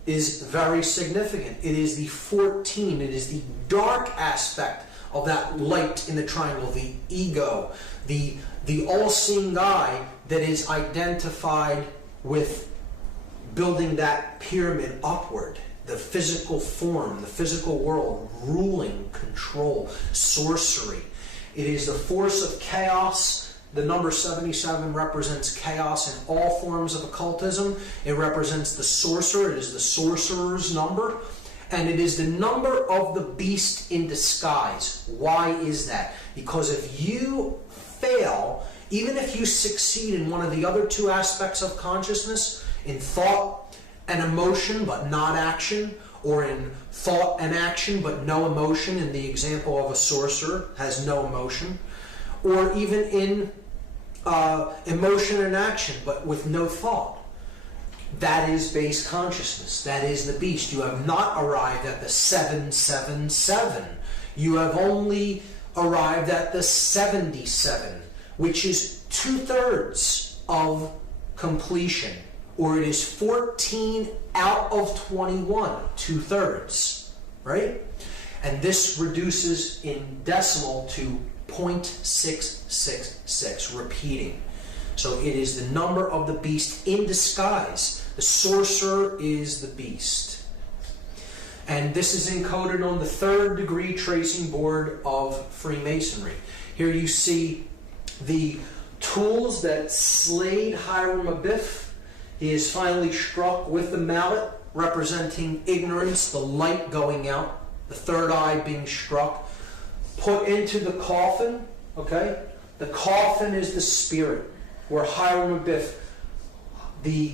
is very significant. It is the 14. It is the dark aspect of that light in the triangle, the ego, the all-seeing eye that is identified with building that pyramid upward, the physical form, the physical world, ruling, control, sorcery. It is the force of chaos. The number 77 represents chaos in all forms of occultism. It represents the sorcerer. It is the sorcerer's number. And it is the number of the beast in disguise. Why is that? Because if you fail, even if you succeed in one of the other two aspects of consciousness, in thought and emotion but not action, or in thought and action but no emotion, in the example of a sorcerer, has no emotion, or even in emotion and action, but with no thought. That is base consciousness. That is the beast. You have not arrived at the 777. You have only arrived at the 77, which is 2/3 of completion, or it is 14 out of 21, 2/3, right? And this reduces in decimal to 0.666, repeating. So it is the number of the beast in disguise. The sorcerer is the beast. And this is encoded on the 3rd degree tracing board of Freemasonry. Here you see the tools that slayed Hiram Abiff. He is finally struck with the mallet, representing ignorance, the light going out, the third eye being struck, put into the coffin. Okay, the coffin is the spirit, where Hiram Abiff, the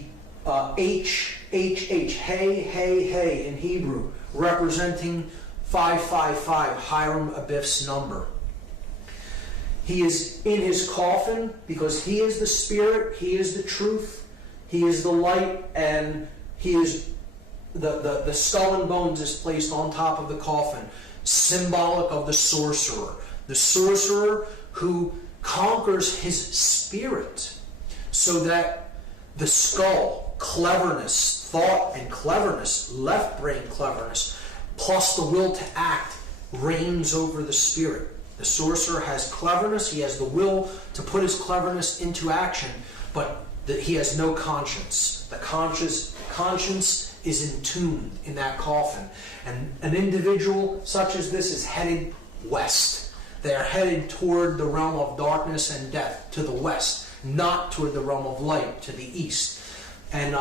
hey in Hebrew, representing 555, Hiram Abiff's number. He is in his coffin because he is the spirit, he is the truth, he is the light, and he is the skull and bones is placed on top of the coffin, symbolic of the sorcerer. The sorcerer who conquers his spirit, so that the skull, cleverness, thought and cleverness, left brain cleverness, plus the will to act, reigns over the spirit. The sorcerer has cleverness, he has the will to put his cleverness into action, but he has no conscience. The conscience is entombed in that coffin. And an individual such as this is headed west. They are headed toward the realm of darkness and death, to the west, not toward the realm of light, to the east. And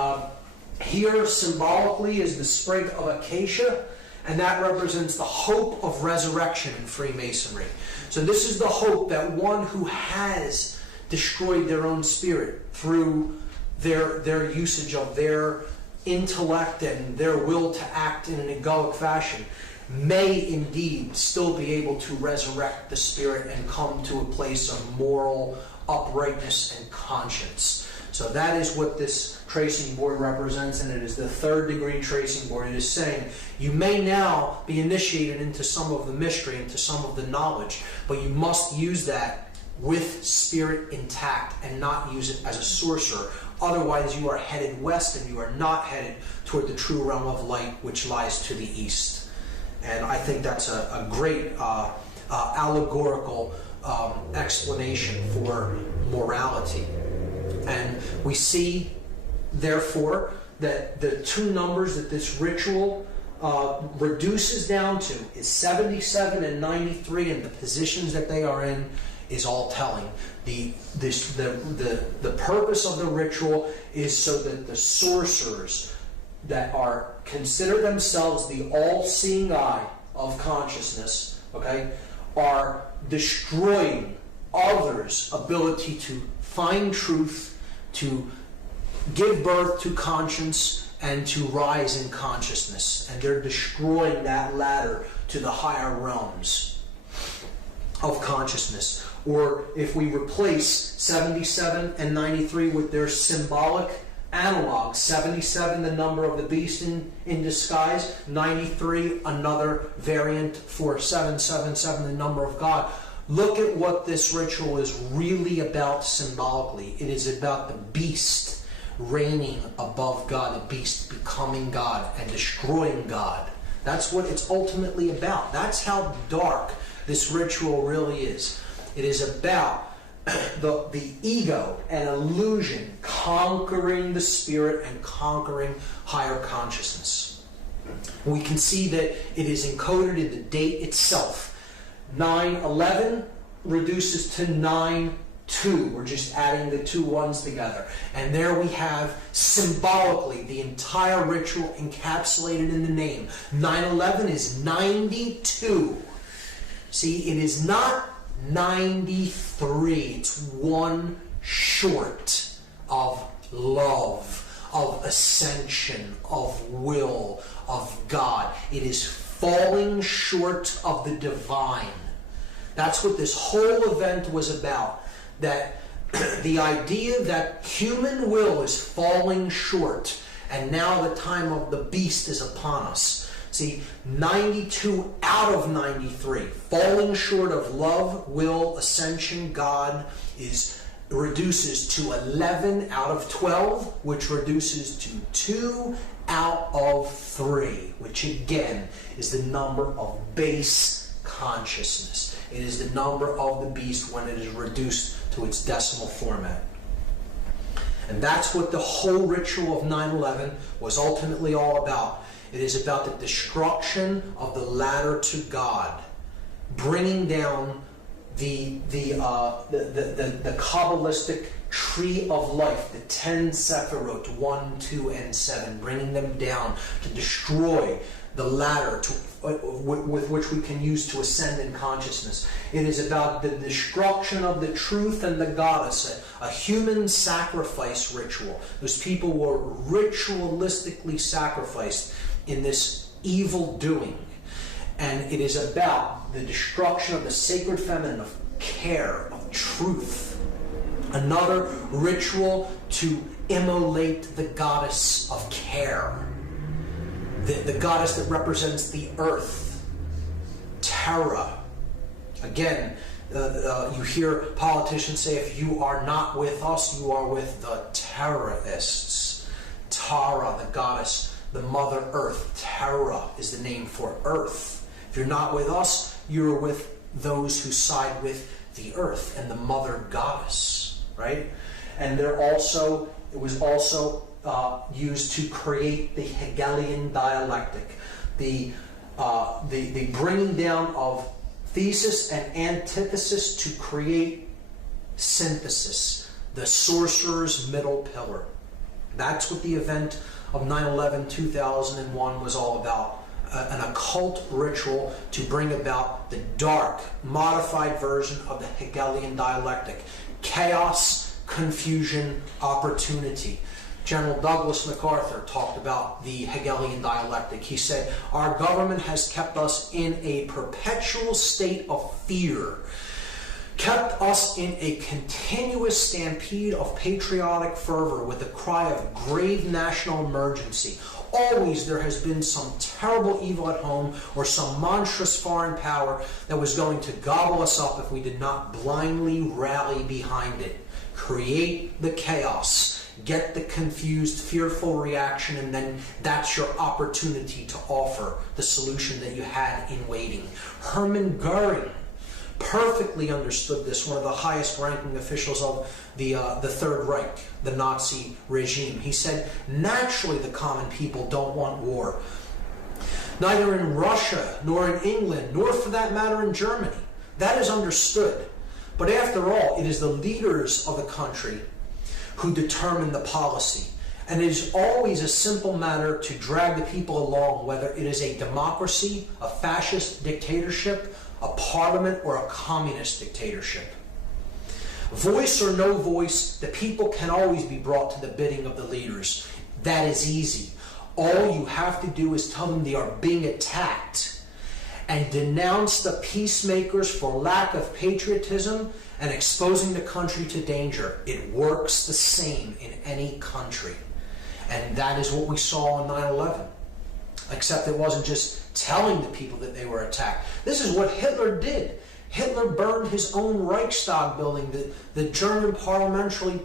here symbolically is the sprig of acacia, and that represents the hope of resurrection in Freemasonry. So this is the hope that one who has destroyed their own spirit through their usage of their intellect and their will to act in an egoic fashion may indeed still be able to resurrect the spirit and come to a place of moral uprightness and conscience. So that is what this tracing board represents, and it is the 3rd degree tracing board. It is saying you may now be initiated into some of the mystery, into some of the knowledge, but you must use that with spirit intact and not use it as a sorcerer. Otherwise you are headed west and you are not headed toward the true realm of light, which lies to the east. And I think that's a great allegorical explanation for morality. And we see, therefore, that the two numbers that this ritual reduces down to is 77 and 93, and the positions that they are in is all telling. The purpose of the ritual is so that the sorcerers that are consider themselves the all-seeing eye of consciousness, okay, are destroying others' ability to find truth, to give birth to conscience, and to rise in consciousness. And they're destroying that ladder to the higher realms of consciousness. Or if we replace 77 and 93 with their symbolic analog, 77 the number of the beast in disguise, 93 another variant for 777 the number of God. Look at what this ritual is really about symbolically. It is about the beast reigning above God, the beast becoming God and destroying God. That's what it's ultimately about. That's how dark this ritual really is. It is about the ego and illusion conquering the spirit and conquering higher consciousness. We can see that it is encoded in the date itself. 9/11 reduces to 9/2. We're just adding the two ones together. And there we have symbolically the entire ritual encapsulated in the name. 9/11 is 92. See, it is not 93. It's one short of love, of ascension, of will, of God. It is falling short of the divine. That's what this whole event was about. That the idea that human will is falling short, and now the time of the beast is upon us. See, 92 out of 93, falling short of love, will, ascension, God, reduces to 11 out of 12, which reduces to 2 out of 3, which again is the number of base consciousness. It is the number of the beast when it is reduced to its decimal format. And that's what the whole ritual of 9/11 was ultimately all about. It is about the destruction of the ladder to God, bringing down the Kabbalistic tree of life, the 10 Sephirot, 1, 2, and 7, bringing them down to destroy the ladder with which we can use to ascend in consciousness. It is about the destruction of the truth and the goddess, a human sacrifice ritual. Those people were ritualistically sacrificed in this evil doing. And it is about the destruction of the sacred feminine, of care, of truth. Another ritual to immolate the goddess of care. The goddess that represents the earth, Terra. Again, you hear politicians say, if you are not with us, you are with the terrorists. Tara, the goddess, the Mother Earth. Terra is the name for earth. If you're not with us, you're with those who side with the earth and the Mother Goddess, right? And it was also used to create the Hegelian dialectic, the bringing down of thesis and antithesis to create synthesis, the sorcerer's middle pillar. That's what the event of 9/11/2001 was all about. An occult ritual to bring about the dark, modified version of the Hegelian dialectic. Chaos, confusion, opportunity. General Douglas MacArthur talked about the Hegelian dialectic. He said, our government has kept us in a perpetual state of fear, kept us in a continuous stampede of patriotic fervor with the cry of grave national emergency. Always there has been some terrible evil at home or some monstrous foreign power that was going to gobble us up if we did not blindly rally behind it. Create the chaos, get the confused, fearful reaction, and then that's your opportunity to offer the solution that you had in waiting. Hermann Goering perfectly understood this, one of the highest ranking officials of the Third Reich, the Nazi regime. He said, naturally the common people don't want war. Neither in Russia, nor in England, nor for that matter in Germany. That is understood. But after all, it is the leaders of the country who determine the policy. And it is always a simple matter to drag the people along, whether it is a democracy, a fascist dictatorship, a parliament, or a communist dictatorship. Voice or no voice, the people can always be brought to the bidding of the leaders. That is easy. All you have to do is tell them they are being attacked and denounce the peacemakers for lack of patriotism and exposing the country to danger. It works the same in any country. And that is what we saw on 9/11. Except it wasn't just telling the people that they were attacked. This is what Hitler did. Hitler burned his own Reichstag building, the German parliamentary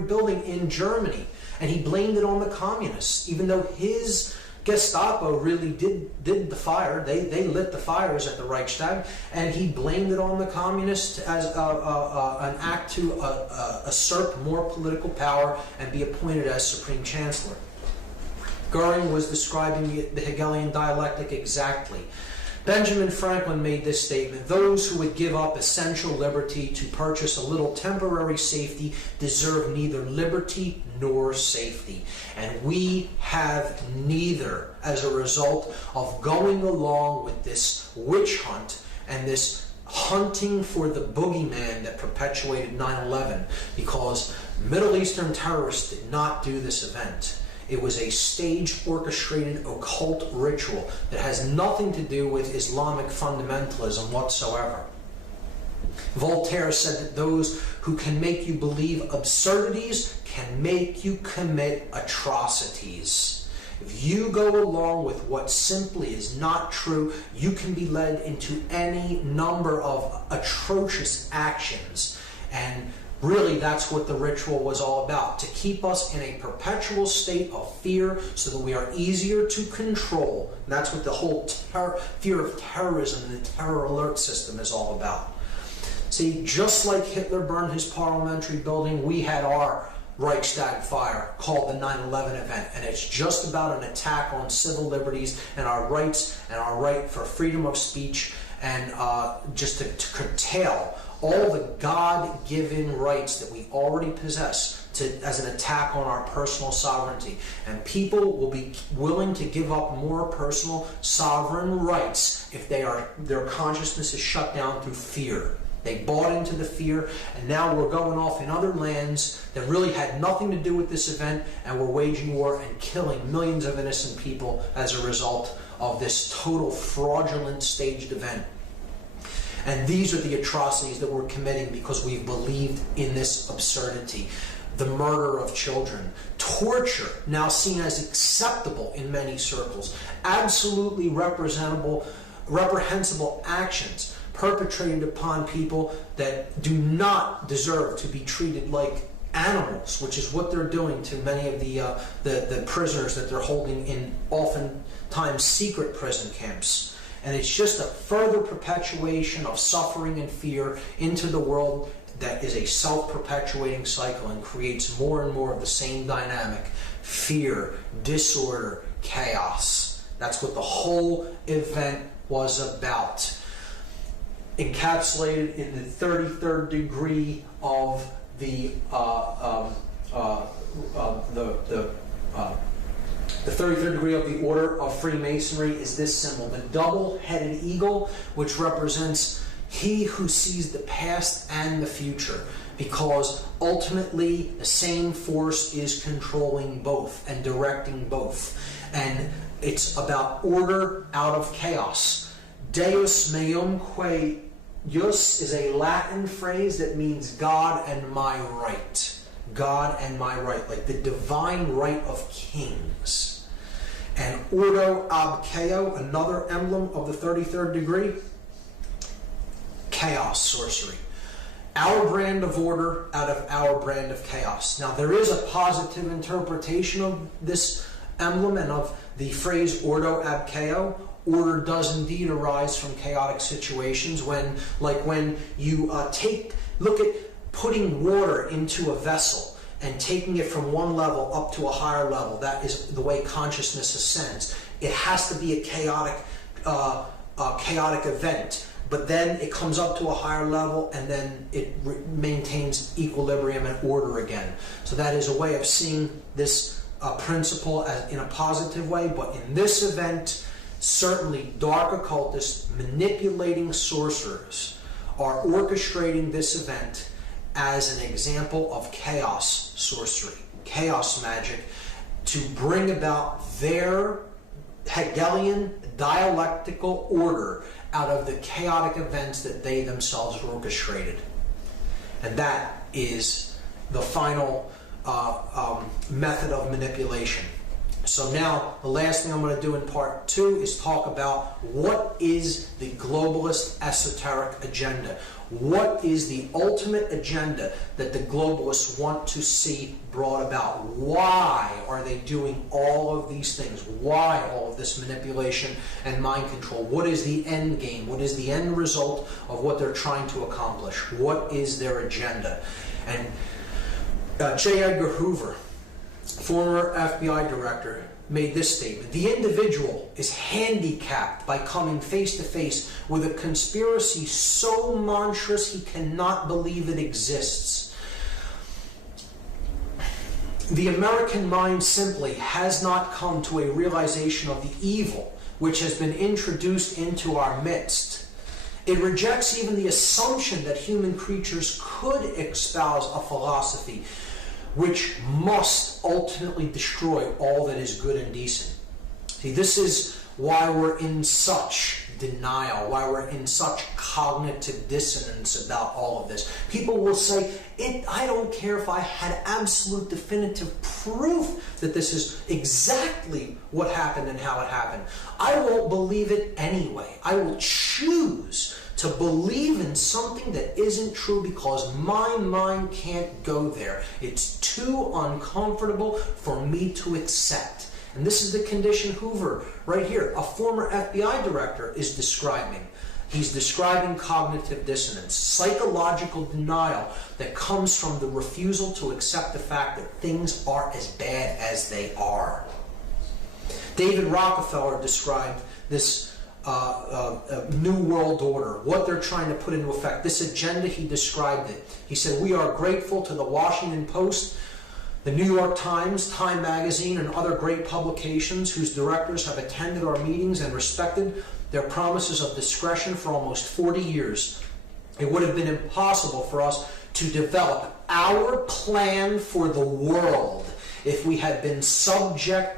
building in Germany, and he blamed it on the communists, even though his Gestapo really did the fire. They lit the fires at the Reichstag, and he blamed it on the communists as an act to usurp more political power and be appointed as Supreme Chancellor. Goering was describing the Hegelian dialectic exactly. Benjamin Franklin made this statement: those who would give up essential liberty to purchase a little temporary safety deserve neither liberty nor safety. And we have neither as a result of going along with this witch hunt and this hunting for the boogeyman that perpetuated 9/11, because Middle Eastern terrorists did not do this event. It was a stage-orchestrated occult ritual that has nothing to do with Islamic fundamentalism whatsoever. Voltaire said that those who can make you believe absurdities can make you commit atrocities. If you go along with what simply is not true, you can be led into any number of atrocious actions. And Really, that's what the ritual was all about, to keep us in a perpetual state of fear so that we are easier to control. And that's what the whole fear of terrorism and the terror alert system is all about. See, just like Hitler burned his parliamentary building, we had our Reichstag fire called the 9/11 event, and it's just about an attack on civil liberties and our rights and our right for freedom of speech, and just to curtail all the God-given rights that we already possess as an attack on our personal sovereignty. And people will be willing to give up more personal sovereign rights if their consciousness is shut down through fear. They bought into the fear, and now we're going off in other lands that really had nothing to do with this event, and we're waging war and killing millions of innocent people as a result of this total fraudulent staged event. And these are the atrocities that we're committing because we've believed in this absurdity. The murder of children, torture, now seen as acceptable in many circles, absolutely reprehensible actions perpetrated upon people that do not deserve to be treated like animals, which is what they're doing to many of the prisoners that they're holding in oftentimes secret prison camps. And it's just a further perpetuation of suffering and fear into the world that is a self-perpetuating cycle and creates more and more of the same dynamic: fear, disorder, chaos. That's what the whole event was about. Encapsulated in the 33rd degree of the 33rd degree of the Order of Freemasonry is this symbol, the double-headed eagle, which represents he who sees the past and the future, because ultimately the same force is controlling both and directing both. And it's about order out of chaos. Deus meum quae jus is a Latin phrase that means God and my right. God and my right, like the divine right of kings. And ordo ab chaos, another emblem of the 33rd degree, chaos, sorcery. Our brand of order out of our brand of chaos. Now, there is a positive interpretation of this emblem and of the phrase ordo ab chaos. Order does indeed arise from chaotic situations when you look at putting water into a vessel and taking it from one level up to a higher level. That is the way consciousness ascends. It has to be a chaotic event, but then it comes up to a higher level and then it maintains equilibrium and order again. So that is a way of seeing this principle in a positive way, but in this event, certainly dark occultists manipulating sorcerers are orchestrating this event as an example of chaos sorcery, chaos magic, to bring about their Hegelian dialectical order out of the chaotic events that they themselves orchestrated. And that is the final method of manipulation. So now, the last thing I'm going to do in part 2 is talk about what is the globalist esoteric agenda. What is the ultimate agenda that the globalists want to see brought about? Why are they doing all of these things? Why all of this manipulation and mind control? What is the end game? What is the end result of what they're trying to accomplish? What is their agenda? And J. Edgar Hoover, former FBI director, made this statement: the individual is handicapped by coming face to face with a conspiracy so monstrous he cannot believe it exists. The American mind simply has not come to a realization of the evil which has been introduced into our midst. It rejects even the assumption that human creatures could espouse a philosophy which must ultimately destroy all that is good and decent. See, this is why we're in such denial, why we're in such cognitive dissonance about all of this. People will say, I don't care if I had absolute definitive proof that this is exactly what happened and how it happened. I won't believe it anyway. I will choose to believe in something that isn't true because my mind can't go there. It's too uncomfortable for me to accept. And this is the condition Hoover, right here, a former FBI director, is describing. He's describing cognitive dissonance, psychological denial that comes from the refusal to accept the fact that things are as bad as they are. David Rockefeller described this New World Order, what they're trying to put into effect. This agenda, he described it. He said, "We are grateful to the Washington Post, the New York Times, Time Magazine, and other great publications whose directors have attended our meetings and respected their promises of discretion for almost 40 years. It would have been impossible for us to develop our plan for the world if we had been subjected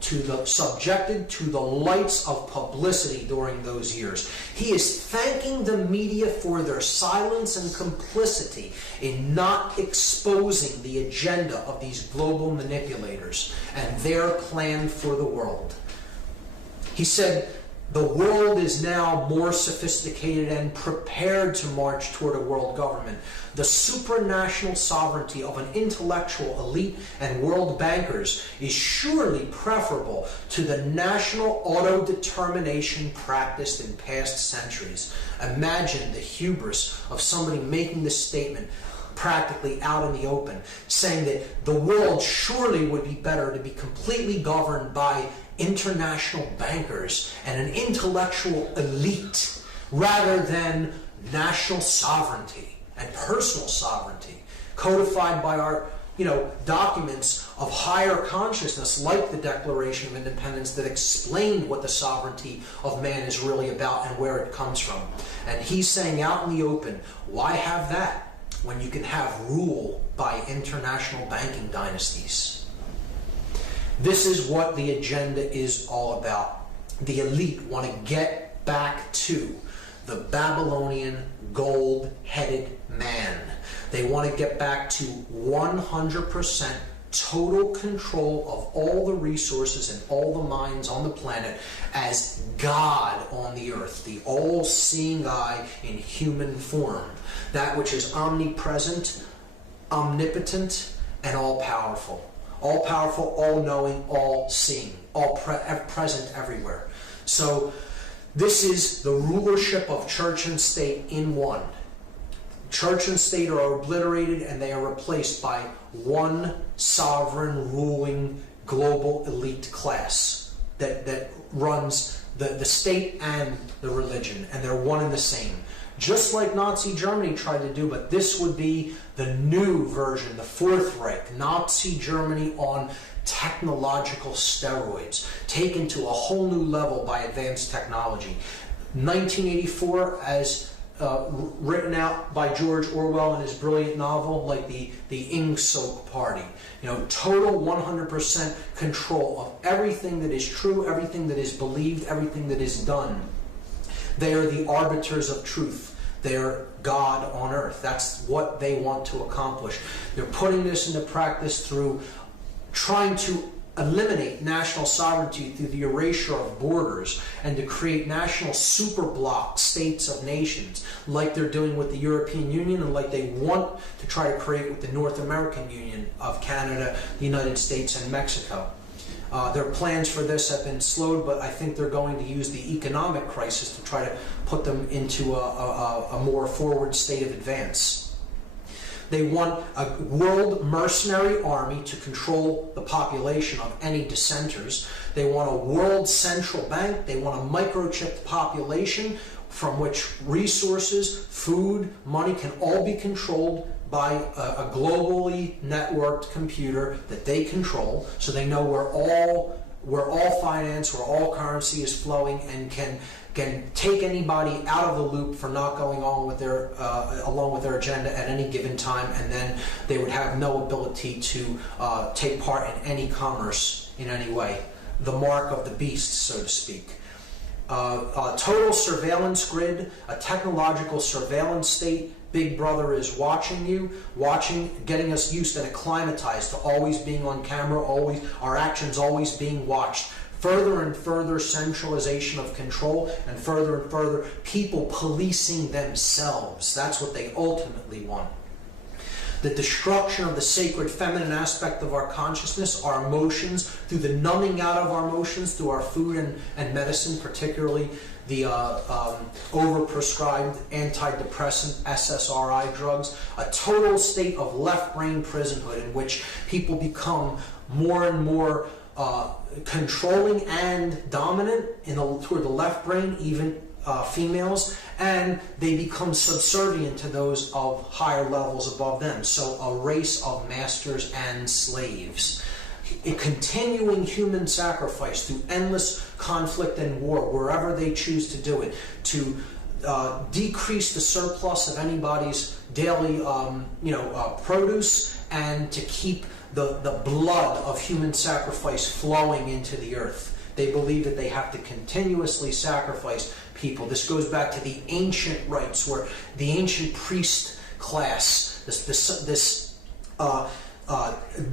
to the lights of publicity during those years." He is thanking the media for their silence and complicity in not exposing the agenda of these global manipulators and their plan for the world. He said, "The world is now more sophisticated and prepared to march toward a world government. The supranational sovereignty of an intellectual elite and world bankers is surely preferable to the national auto-determination practiced in past centuries." Imagine the hubris of somebody making this statement practically out in the open, saying that the world surely would be better to be completely governed by international bankers and an intellectual elite rather than national sovereignty and personal sovereignty codified by our documents of higher consciousness, like the Declaration of Independence, that explained what the sovereignty of man is really about and where it comes from. And he's saying out in the open, why have that when you can have rule by international banking dynasties? This is what the agenda is all about. The elite want to get back to the Babylonian gold-headed man. They want to get back to 100% total control of all the resources and all the minds on the planet as God on the earth, the all-seeing eye in human form, that which is omnipresent, omnipotent, and all-powerful. All-powerful, all-knowing, all-seeing, present everywhere. So this is the rulership of church and state in one. Church and state are obliterated and they are replaced by one sovereign, ruling, global elite class that runs the state and the religion, and they're one and the same. Just like Nazi Germany tried to do, but this would be the new version, the Fourth Reich, Nazi Germany on technological steroids, taken to a whole new level by advanced technology. 1984, as written out by George Orwell in his brilliant novel, like the Ingsoc Party. Total 100% control of everything that is true, everything that is believed, everything that is done. They are the arbiters of truth. They're God on earth. That's what they want to accomplish. They're putting this into practice through trying to eliminate national sovereignty through the erasure of borders and to create national superblock states of nations, like they're doing with the European Union and like they want to try to create with the North American Union of Canada, the United States, and Mexico. Their plans for this have been slowed, but I think they're going to use the economic crisis to try to put them into a more forward state of advance. They want a world mercenary army to control the population of any dissenters. They want a world central bank. They want a microchipped population from which resources, food, money can all be controlled by a globally networked computer that they control, so they know where all finance, where all currency is flowing, and can take anybody out of the loop for not going on with their along with their agenda at any given time, and then they would have no ability to take part in any commerce in any way. The mark of the beast, so to speak. A total surveillance grid, a technological surveillance state. Big Brother is watching you, getting us used and acclimatized to always being on camera, always our actions always being watched further and further centralization of control, and further people policing themselves. That's what they ultimately want. The destruction of the sacred feminine aspect of our consciousness, our emotions, through the numbing out of our emotions, through our food and medicine, particularly the overprescribed antidepressant SSRI drugs, a total state of left brain prisonhood in which people become more and more controlling and dominant toward the left brain, even females, and they become subservient to those of higher levels above them. So a race of masters and slaves. A continuing human sacrifice through endless conflict and war, wherever they choose to do it, to decrease the surplus of anybody's daily produce, and to keep the blood of human sacrifice flowing into the earth. They believe that they have to continuously sacrifice people. This goes back to the ancient rites, where the ancient priest class, this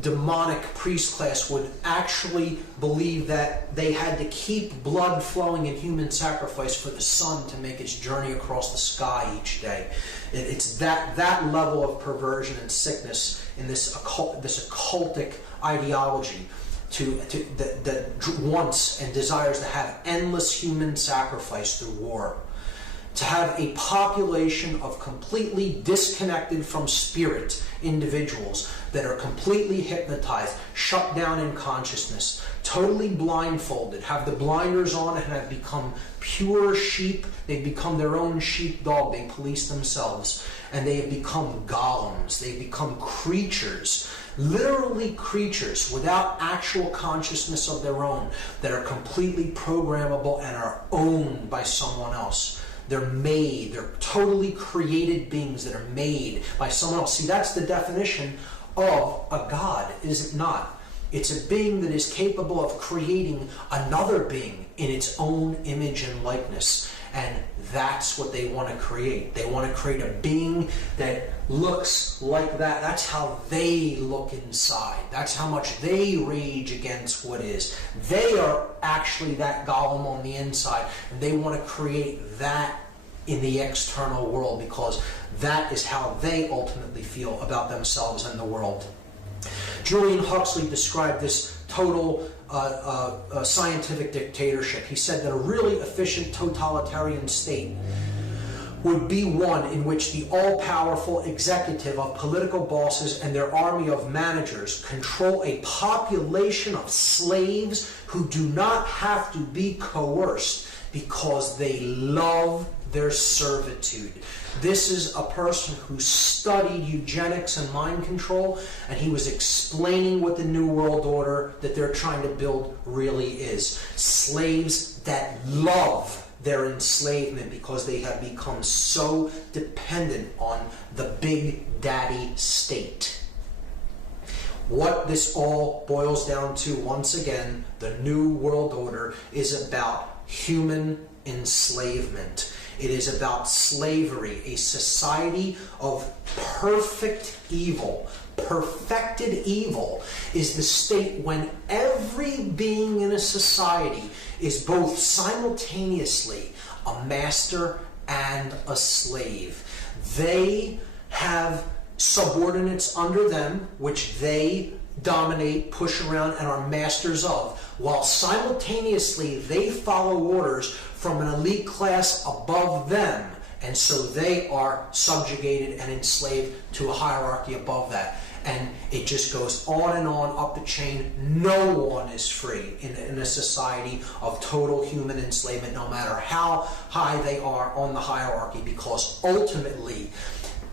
demonic priest class, would actually believe that they had to keep blood flowing in human sacrifice for the sun to make its journey across the sky each day. It's that level of perversion and sickness in this occultic ideology that wants and desires to have endless human sacrifice through war. To have a population of completely disconnected from spirit individuals that are completely hypnotized, shut down in consciousness, totally blindfolded, have the blinders on, and have become pure sheep. They've become their own sheepdog. They police themselves, and they have become golems. They've become creatures, literally creatures without actual consciousness of their own, that are completely programmable and are owned by someone else. They're totally created beings that are made by someone else. See, that's the definition of a god, is it not? It's a being that is capable of creating another being in its own image and likeness. And that's what they want to create. They want to create a being that looks like that. That's how they look inside. That's how much they rage against what is. They are actually that golem on the inside, and they want to create that in the external world, because that is how they ultimately feel about themselves and the world. Julian Huxley described this total scientific dictatorship. He said that a really efficient totalitarian state would be one in which the all-powerful executive of political bosses and their army of managers control a population of slaves who do not have to be coerced because they love their servitude. This is a person who studied eugenics and mind control, and he was explaining what the New World Order that they're trying to build really is. Slaves that love their enslavement because they have become so dependent on the big daddy state. What this all boils down to, once again, the New World Order is about human enslavement. It is about slavery, a society of perfect evil. Perfected evil is the state when every being in a society is both simultaneously a master and a slave. They have subordinates under them, which they dominate, push around, and are masters of, while simultaneously they follow orders from an elite class above them, and so they are subjugated and enslaved to a hierarchy above that. And it just goes on and on up the chain. No one is free in a society of total human enslavement, no matter how high they are on the hierarchy, because ultimately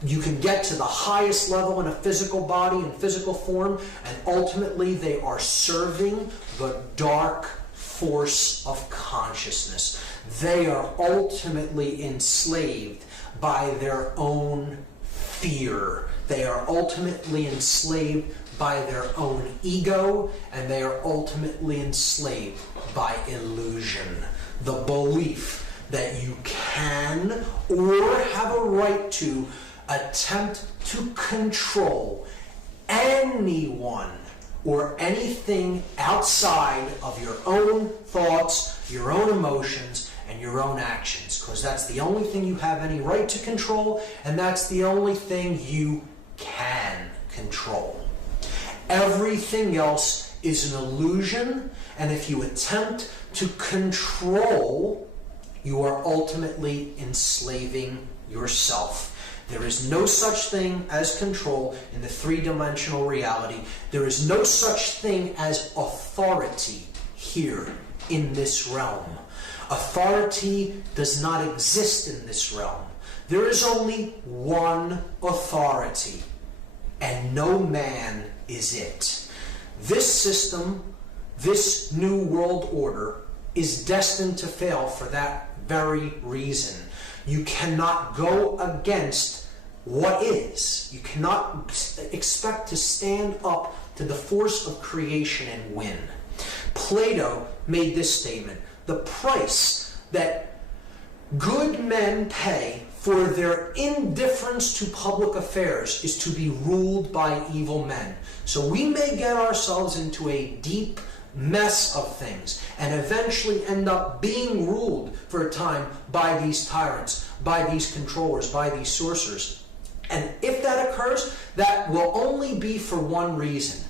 you can get to the highest level in a physical body and physical form, and ultimately they are serving the dark force of consciousness. They are ultimately enslaved by their own fear. They are ultimately enslaved by their own ego, and they are ultimately enslaved by illusion. The belief that you can or have a right to attempt to control anyone or anything outside of your own thoughts, your own emotions, and your own actions, because that's the only thing you have any right to control, and that's the only thing you can control. Everything else is an illusion, and if you attempt to control, you are ultimately enslaving yourself. There is no such thing as control in the three-dimensional reality. There is no such thing as authority here in this realm. Authority does not exist in this realm. There is only one authority, and no man is it. This system, this new world order, is destined to fail for that very reason. You cannot go against what is. You cannot expect to stand up to the force of creation and win. Plato made this statement: the price that good men pay for their indifference to public affairs is to be ruled by evil men. So we may get ourselves into a deep mess of things and eventually end up being ruled for a time by these tyrants, by these controllers, by these sorcerers. And if that occurs, that will only be for one reason.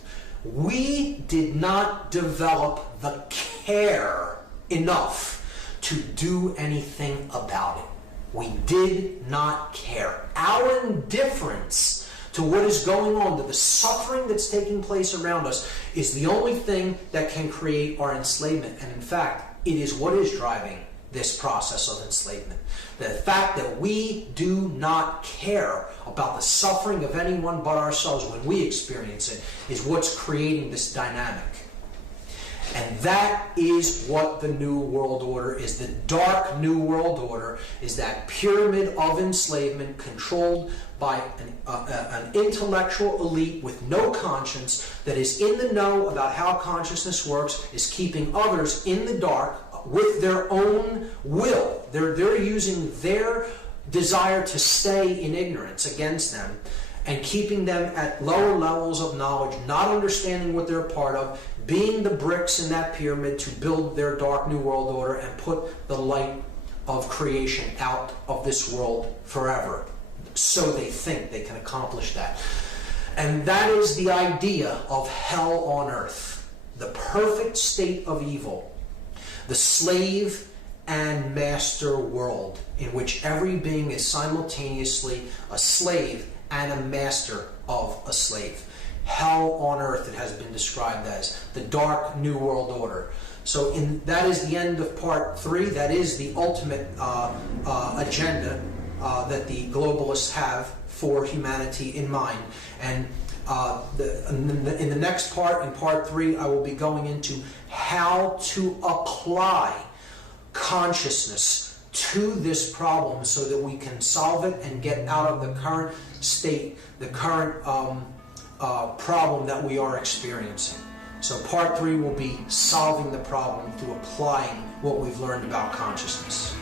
We did not develop the care enough to do anything about it. We did not care. Our indifference to what is going on, to the suffering that's taking place around us, is the only thing that can create our enslavement. And in fact, it is what is driving this process of enslavement. The fact that we do not care about the suffering of anyone but ourselves when we experience it is what's creating this dynamic. And that is what the New World Order is. The dark New World Order is that pyramid of enslavement controlled by an intellectual elite with no conscience that is in the know about how consciousness works, is keeping others in the dark with their own will. They're using their desire to stay in ignorance against them and keeping them at lower levels of knowledge, not understanding what they're part of, being the bricks in that pyramid to build their dark New World Order and put the light of creation out of this world forever. So they think they can accomplish that. And that is the idea of hell on earth, the perfect state of evil, the slave and master world in which every being is simultaneously a slave and a master of a slave. Hell on earth, it has been described as the dark New World Order. So that is the end of part 3. That is the ultimate agenda that the globalists have for humanity in mind. And in the next part, in part 3, I will be going into how to apply consciousness to this problem so that we can solve it and get out of the current state, the current problem that we are experiencing. So part 3 will be solving the problem through applying what we've learned about consciousness.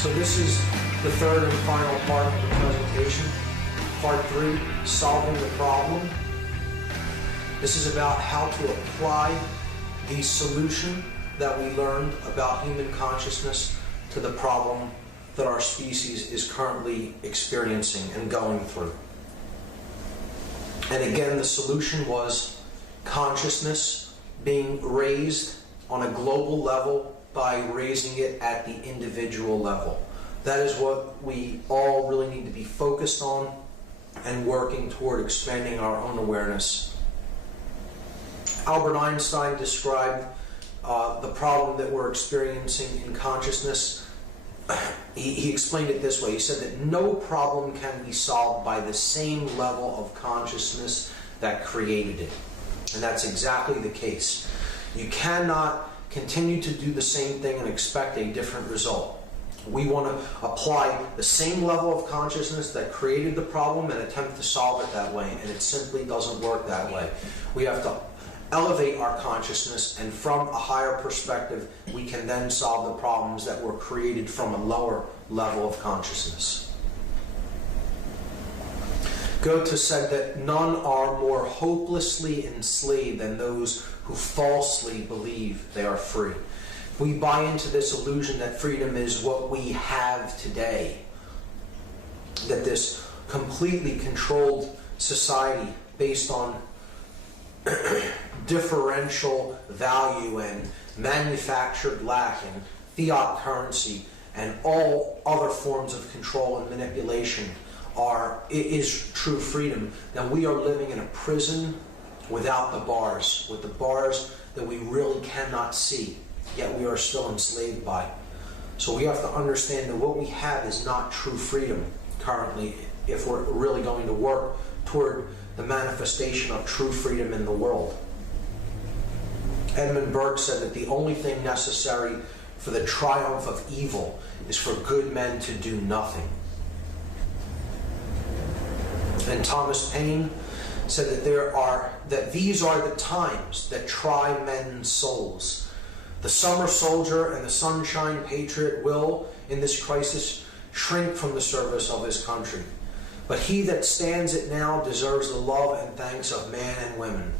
So this is the third and final part of the presentation. Part 3, solving the problem. This is about how to apply the solution that we learned about human consciousness to the problem that our species is currently experiencing and going through. And again, the solution was consciousness being raised on a global level by raising it at the individual level. That is what we all really need to be focused on and working toward expanding our own awareness. Albert Einstein described the problem that we're experiencing in consciousness. He explained it this way. He said that no problem can be solved by the same level of consciousness that created it. And that's exactly the case. You cannot continue to do the same thing and expect a different result. We want to apply the same level of consciousness that created the problem and attempt to solve it that way, and it simply doesn't work that way. We have to elevate our consciousness, and from a higher perspective, we can then solve the problems that were created from a lower level of consciousness. Goethe said that none are more hopelessly enslaved than those who falsely believe they are free. We buy into this illusion that freedom is what we have today, that this completely controlled society based on differential value and manufactured lack and fiat currency and all other forms of control and manipulation is true freedom. Now we are living in a prison without the bars, with the bars that we really cannot see, yet we are still enslaved by. So we have to understand that what we have is not true freedom currently if we're really going to work toward the manifestation of true freedom in the world. Edmund Burke said that the only thing necessary for the triumph of evil is for good men to do nothing. And Thomas Paine said that these are the times that try men's souls. The summer soldier and the sunshine patriot will, in this crisis, shrink from the service of his country. But he that stands it now deserves the love and thanks of man and women.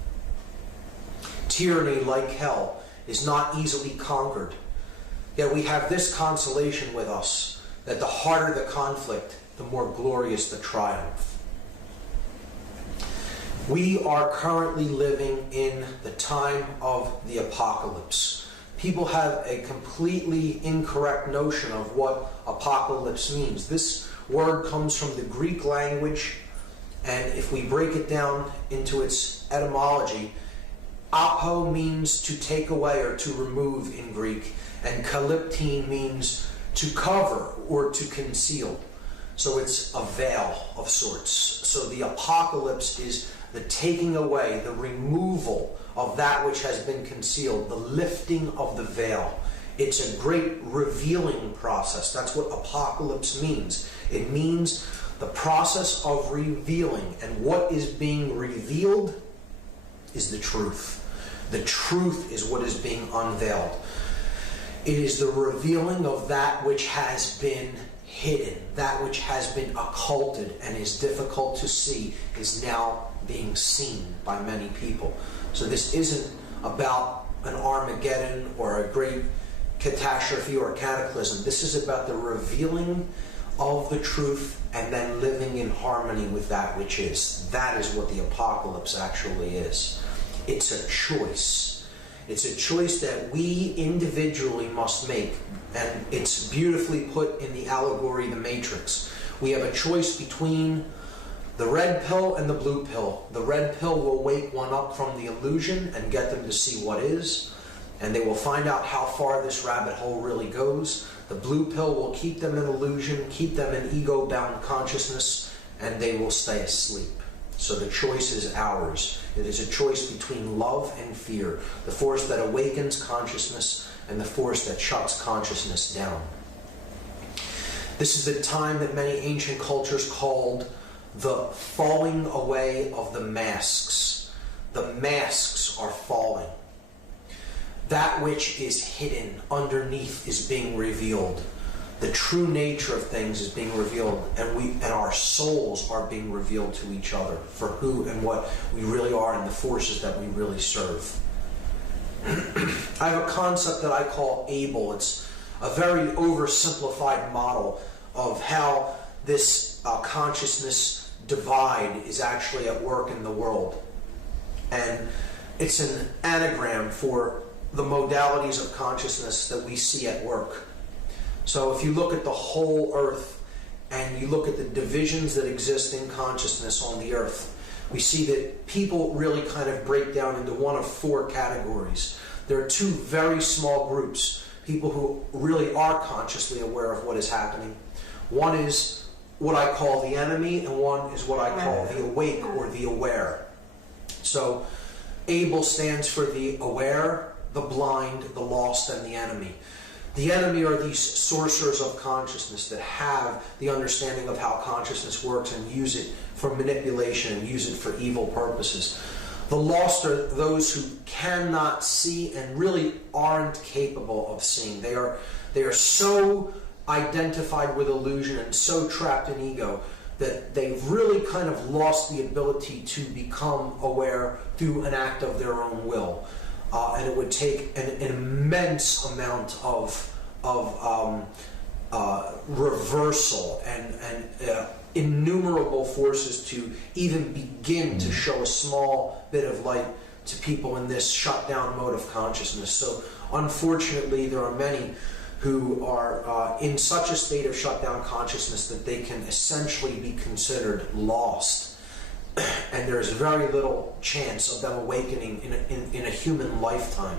Tyranny, like hell, is not easily conquered. Yet we have this consolation with us, that the harder the conflict, the more glorious the triumph. We are currently living in the time of the apocalypse. People have a completely incorrect notion of what apocalypse means. This word comes from the Greek language, and if we break it down into its etymology, apo means to take away or to remove in Greek, and kalyptine means to cover or to conceal. So it's a veil of sorts. So the apocalypse is the taking away, the removal of that which has been concealed, the lifting of the veil. It's a great revealing process. That's what apocalypse means. It means the process of revealing, and what is being revealed is the truth. The truth is what is being unveiled. It is the revealing of that which has been hidden, that which has been occulted and is difficult to see is now being seen by many people. So this isn't about an Armageddon or a great catastrophe or a cataclysm. This is about the revealing of the truth and then living in harmony with that which is. That is what the apocalypse actually is. It's a choice. It's a choice that we individually must make. And it's beautifully put in the allegory, The Matrix. We have a choice between the red pill and the blue pill. The red pill will wake one up from the illusion and get them to see what is, and they will find out how far this rabbit hole really goes. The blue pill will keep them in illusion, keep them in ego-bound consciousness, and they will stay asleep. So the choice is ours. It is a choice between love and fear, the force that awakens consciousness and the force that shuts consciousness down. This is the time that many ancient cultures called the falling away of the masks. The masks are falling. That which is hidden underneath is being revealed. The true nature of things is being revealed, and our souls are being revealed to each other for who and what we really are and the forces that we really serve. I have a concept that I call ABLE. It's a very oversimplified model of how this consciousness divide is actually at work in the world. And it's an anagram for the modalities of consciousness that we see at work. So if you look at the whole earth and you look at the divisions that exist in consciousness on the earth, we see that people really kind of break down into one of four categories. There are two very small groups, people who really are consciously aware of what is happening. One is what I call the enemy, and one is what I call the awake or the aware. So Abel stands for the aware, the blind, the lost, and the enemy. The enemy are these sorcerers of consciousness that have the understanding of how consciousness works and use it for manipulation and use it for evil purposes. The lost are those who cannot see and really aren't capable of seeing. They are so identified with illusion and so trapped in ego that they've really kind of lost the ability to become aware through an act of their own will. And it would take an immense amount of reversal and innumerable forces to even begin to show a small bit of light to people in this shutdown mode of consciousness. So unfortunately, there are many who are in such a state of shutdown consciousness that they can essentially be considered lost. And there is very little chance of them awakening in a human lifetime.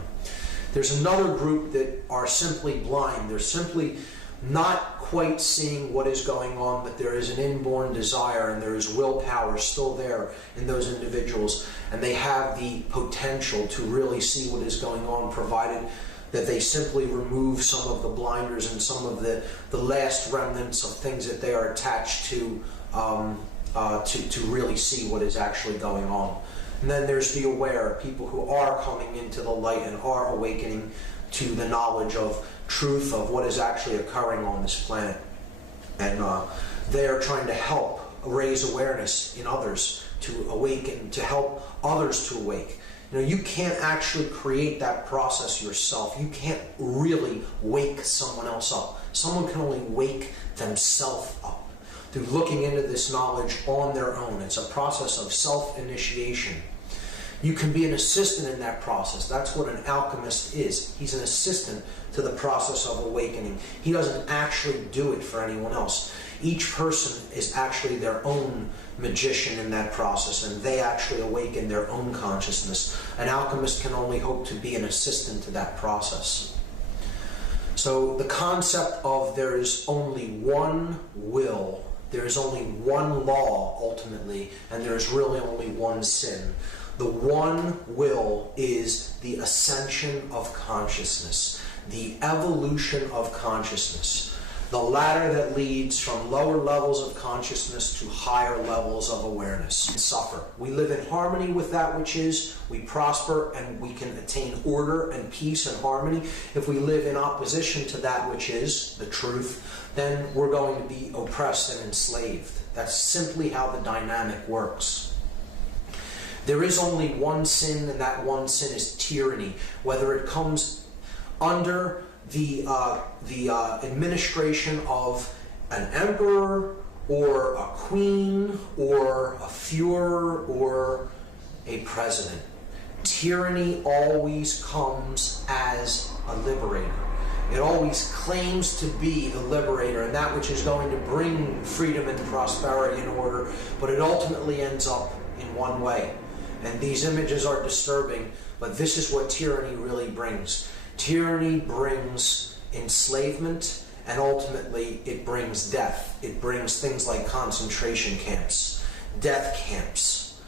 There's another group that are simply blind. They're simply not quite seeing what is going on, but there is an inborn desire and there is willpower still there in those individuals, and they have the potential to really see what is going on, provided that they simply remove some of the blinders and some of the last remnants of things that they are attached to really see what is actually going on. And then there's the aware, people who are coming into the light and are awakening to the knowledge of truth of what is actually occurring on this planet. And they are trying to help raise awareness in others to awaken, to help others to awake. You know, you can't actually create that process yourself. You can't really wake someone else up. Someone can only wake themselves up through looking into this knowledge on their own. It's a process of self-initiation. You can be an assistant in that process. That's what an alchemist is. He's an assistant to the process of awakening. He doesn't actually do it for anyone else. Each person is actually their own magician in that process, and they actually awaken their own consciousness. An alchemist can only hope to be an assistant to that process. So the concept of there is only one will, there is only one law ultimately, and there is really only one sin. The one will is the ascension of consciousness, the evolution of consciousness, the ladder that leads from lower levels of consciousness to higher levels of awareness and suffer. We live in harmony with that which is, we prosper, and we can attain order and peace and harmony. If we live in opposition to that which is, the truth, then we're going to be oppressed and enslaved. That's simply how the dynamic works. There is only one sin, and that one sin is tyranny. Whether it comes under the administration of an emperor or a queen or a Führer or a president. Tyranny always comes as a liberator. It always claims to be the liberator and that which is going to bring freedom and prosperity and order, but it ultimately ends up in one way. And these images are disturbing, but this is what tyranny really brings. Tyranny brings enslavement, and ultimately it brings death. It brings things like concentration camps, death camps,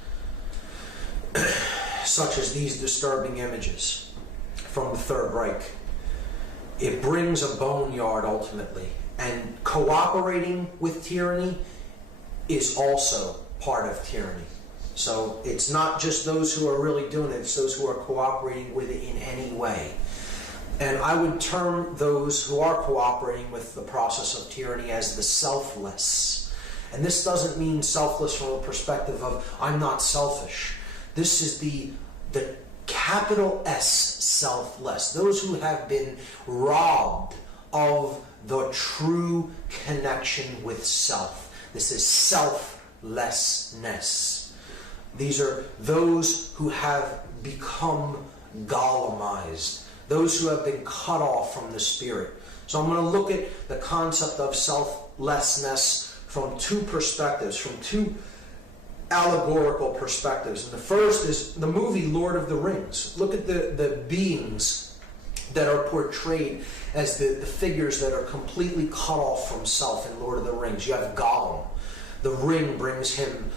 such as these disturbing images from the Third Reich. It brings a boneyard ultimately, and cooperating with tyranny is also part of tyranny. So it's not just those who are really doing it, it's those who are cooperating with it in any way. And I would term those who are cooperating with the process of tyranny as the selfless. And this doesn't mean selfless from a perspective of, I'm not selfish. This is the capital S selfless. Those who have been robbed of the true connection with self. This is selflessness. These are those who have become Golemized, those who have been cut off from the spirit. So I'm going to look at the concept of selflessness from two perspectives, from two allegorical perspectives. And the first is the movie Lord of the Rings. Look at the beings that are portrayed as the figures that are completely cut off from self in Lord of the Rings. You have Gollum. The ring brings him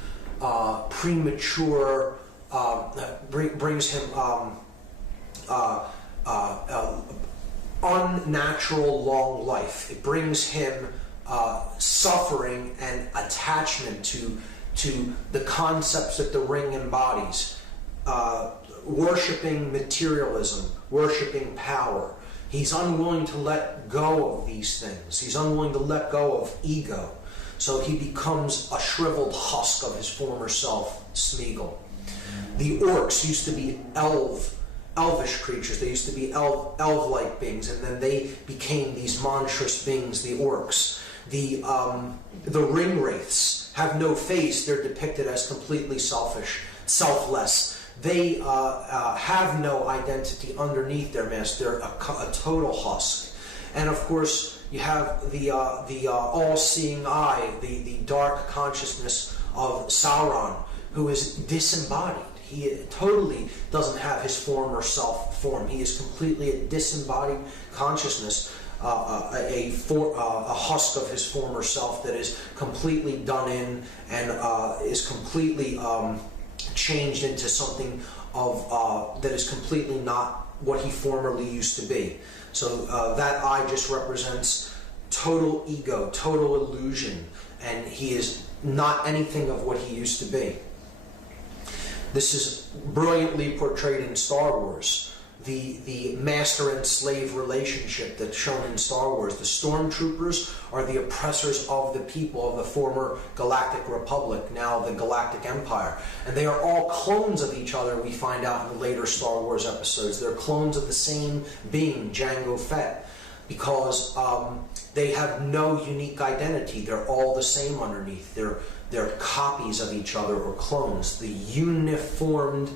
premature brings him unnatural long life. It brings him suffering and attachment to the concepts that the ring embodies. Worshipping materialism, worshipping power. He's unwilling to let go of these things. He's unwilling to let go of ego. So he becomes a shriveled husk of his former self, Smeagol. The orcs used to be elvish creatures. They used to be elf-like beings, and then they became these monstrous beings, the orcs. The ring wraiths have no face. They're depicted as completely selfish, selfless. They have no identity underneath their mask. They're a total husk. And of course, you have the all-seeing eye, the dark consciousness of Sauron, who is disembodied. He totally doesn't have his former self form. He is completely a disembodied consciousness, a husk of his former self that is completely done in and is completely changed into something of that is completely not what he formerly used to be. So that eye just represents total ego, total illusion, and he is not anything of what he used to be. This is brilliantly portrayed in Star Wars. The master and slave relationship that's shown in Star Wars. The stormtroopers are the oppressors of the people of the former Galactic Republic, now the Galactic Empire. And they are all clones of each other, we find out in the later Star Wars episodes. They're clones of the same being, Jango Fett, because they have no unique identity. They're all the same underneath. They're copies of each other, or clones. The uniformed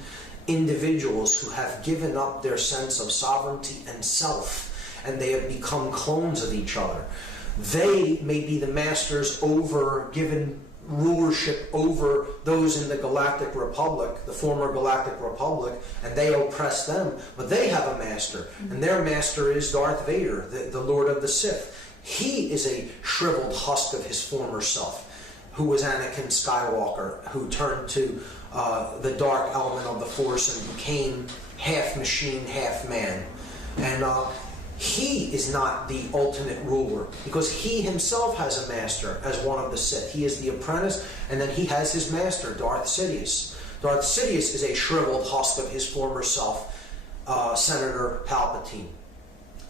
individuals who have given up their sense of sovereignty and self, and they have become clones of each other. They may be the masters given rulership over those in the Galactic Republic, the former Galactic Republic, and they oppress them, but they have a master, and their master is Darth Vader, the Lord of the Sith. He is a shriveled husk of his former self, who was Anakin Skywalker, who turned to the dark element of the Force and became half machine, half man. And he is not the ultimate ruler, because he himself has a master as one of the Sith. He is the apprentice, and then he has his master, Darth Sidious. Darth Sidious is a shriveled husk of his former self, Senator Palpatine.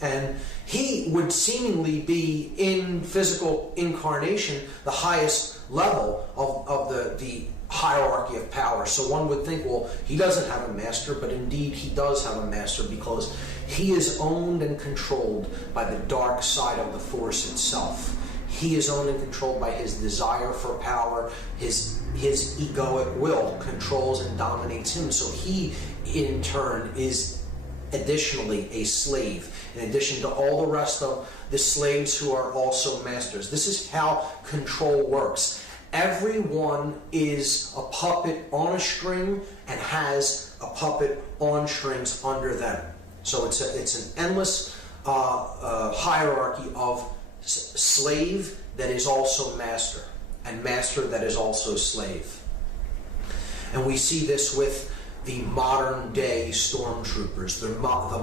And he would seemingly be, in physical incarnation, the highest level of the hierarchy of power. So one would think, well, he doesn't have a master, but indeed he does have a master, because he is owned and controlled by the dark side of the Force itself. He is owned and controlled by his desire for power. His egoic will controls and dominates him. So he, in turn, is additionally a slave, in addition to all the rest of the slaves who are also masters. This is how control works. Everyone is a puppet on a string and has a puppet on strings under them. So it's an endless hierarchy of slave that is also master, and master that is also slave. And we see this with the modern day stormtroopers, the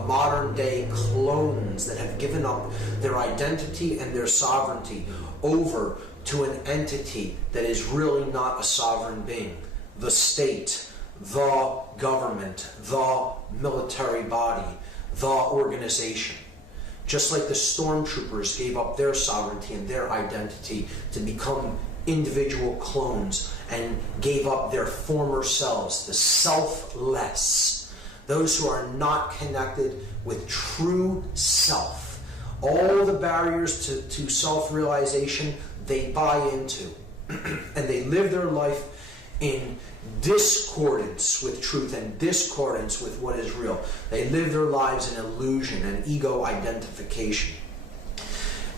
modern day clones that have given up their identity and their sovereignty over to an entity that is really not a sovereign being. The state, the government, the military body, the organization. Just like the stormtroopers gave up their sovereignty and their identity to become individual clones and gave up their former selves, the selfless, those who are not connected with true self. All the barriers to self-realization they buy into, and they live their life in discordance with truth and discordance with what is real. They live their lives in illusion and ego identification.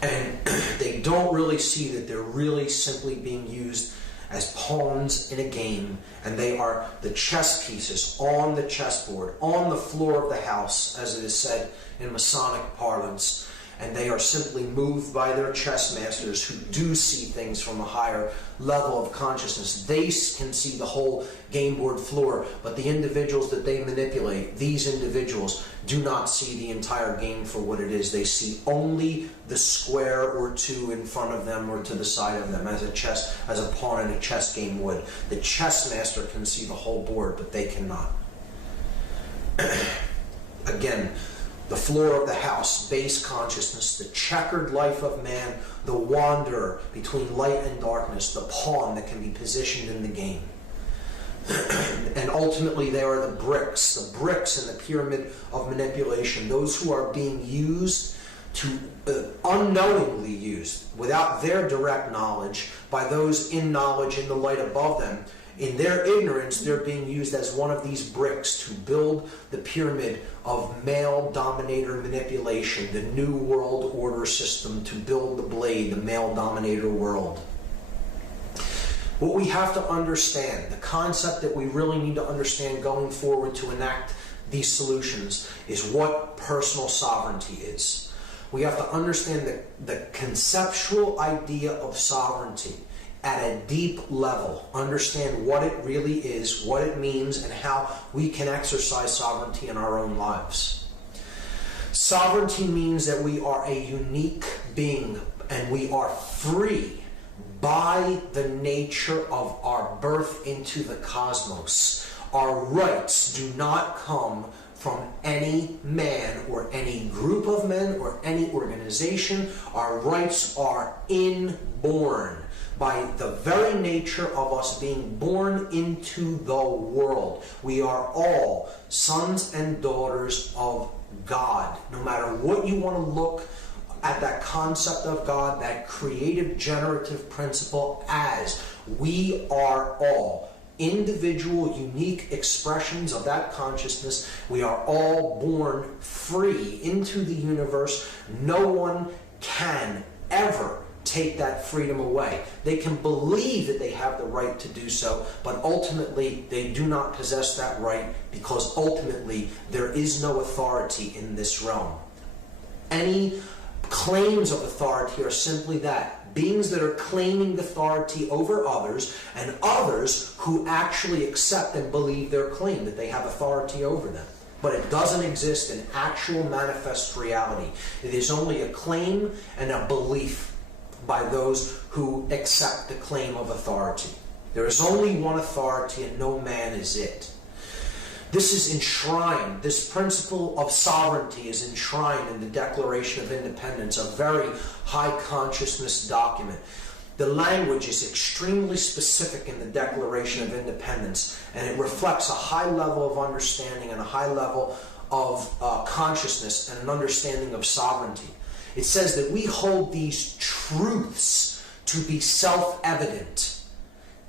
And they don't really see that they're really simply being used as pawns in a game, and they are the chess pieces on the chessboard, on the floor of the house, as it is said in Masonic parlance. and they are simply moved by their chess masters who do see things from a higher level of consciousness. They can see the whole game board floor, but the individuals that they manipulate, these individuals, do not see the entire game for what it is. They see only the square or two in front of them or to the side of them, as a pawn in a chess game would. The chess master can see the whole board, but they cannot. Again, the floor of the house, base consciousness, the checkered life of man, the wanderer between light and darkness, the pawn that can be positioned in the game. And ultimately they are the bricks in the pyramid of manipulation, those who are being used to, unknowingly used, without their direct knowledge, by those in knowledge in the light above them. In their ignorance, they're being used as one of these bricks to build the pyramid of male dominator manipulation, the new world order system, to build the blade, the male dominator world. What we have to understand, the concept that we really need to understand going forward to enact these solutions, is what personal sovereignty is. We have to understand the conceptual idea of sovereignty at a deep level, understand what it really is, what it means, and how we can exercise sovereignty in our own lives. Sovereignty means that we are a unique being and we are free by the nature of our birth into the cosmos. Our rights do not come from any man or any group of men or any organization. Our rights are inborn by the very nature of us being born into the world. We are all sons and daughters of God. No matter what you want to look at that concept of God, that creative generative principle as, we are all individual, unique expressions of that consciousness. We are all born free into the universe. No one can ever take that freedom away. They can believe that they have the right to do so, but ultimately they do not possess that right, because ultimately there is no authority in this realm. Any claims of authority are simply that, beings that are claiming authority over others, and others who actually accept and believe their claim that they have authority over them. But it doesn't exist in actual manifest reality. It is only a claim and a belief by those who accept the claim of authority. There is only one authority and no man is it. This is enshrined, this principle of sovereignty is enshrined in the Declaration of Independence, a very high consciousness document. The language is extremely specific in the Declaration of Independence, and it reflects a high level of understanding and a high level of consciousness and an understanding of sovereignty. It says that we hold these truths to be self-evident.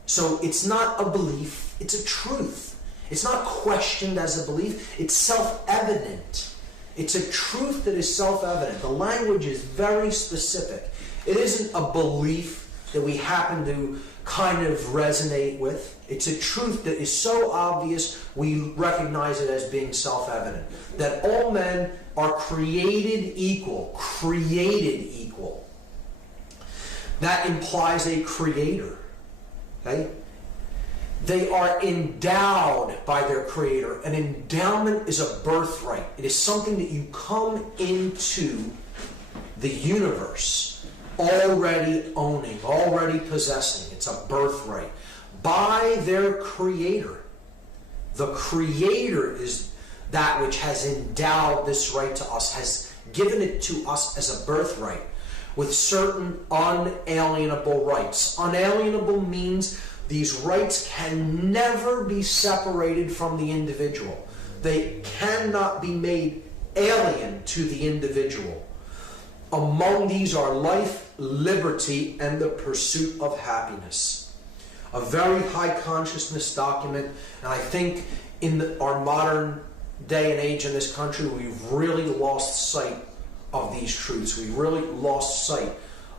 So it's not a belief, it's a truth. It's not questioned as a belief, it's self-evident. It's a truth that is self-evident. The language is very specific. It isn't a belief that we happen to kind of resonate with. It's a truth that is so obvious we recognize it as being self-evident. That all men are created equal. Created equal. That implies a creator. Okay? They are endowed by their creator. An endowment is a birthright. It is something that you come into the universe already owning, already possessing. It's a birthright by their creator. The creator is that which has endowed this right to us, has given it to us as a birthright with certain unalienable rights. Unalienable means these rights can never be separated from the individual. They cannot be made alien to the individual. Among these are life, liberty, and the pursuit of happiness. A very high consciousness document, and I think in our modern day and age in this country, we've really lost sight of these truths. We've really lost sight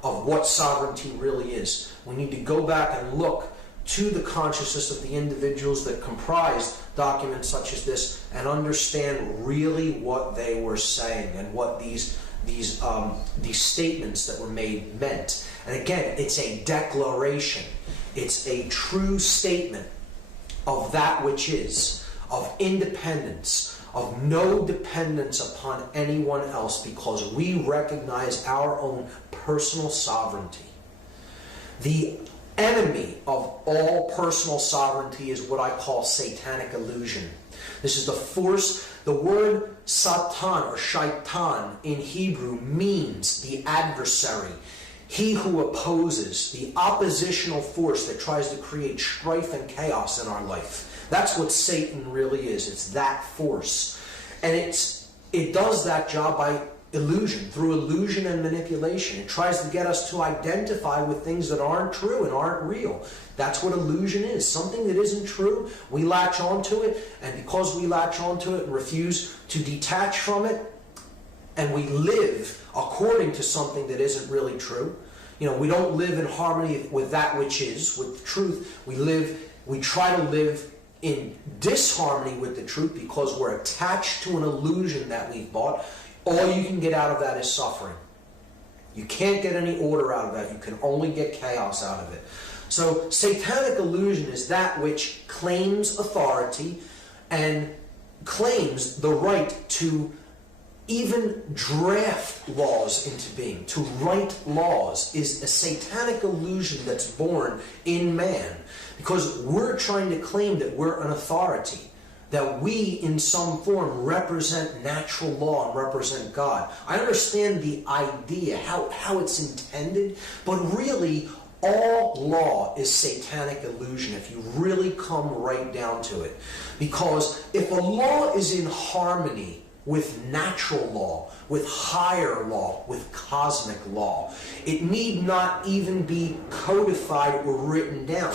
of what sovereignty really is. We need to go back and look to the consciousness of the individuals that comprise documents such as this and understand really what they were saying and what these these statements that were made meant. And again, it's a declaration. It's a true statement of that which is, of independence, of no dependence upon anyone else, because we recognize our own personal sovereignty. The enemy of all personal sovereignty is what I call satanic illusion. This is the force. The word Satan or shaitan in Hebrew means the adversary, he who opposes, the oppositional force that tries to create strife and chaos in our life. That's what Satan really is. It's that force. And it does that job by illusion, through illusion and manipulation. It tries to get us to identify with things that aren't true and aren't real. That's what illusion is. Something that isn't true, we latch onto it, and because we latch onto it and refuse to detach from it, and we live according to something that isn't really true. We don't live in harmony with that which is, with truth. We try to live in disharmony with the truth because we're attached to an illusion that we've bought. All you can get out of that is suffering. You can't get any order out of that. You can only get chaos out of it. So satanic illusion is that which claims authority and claims the right to even draft laws into being. To write laws is a satanic illusion that's born in man, because we're trying to claim that we're an authority, that we in some form represent natural law and represent God. I understand the idea, how it's intended, but really all law is satanic illusion if you really come right down to it. Because if a law is in harmony with natural law, with higher law, with cosmic law, it need not even be codified or written down.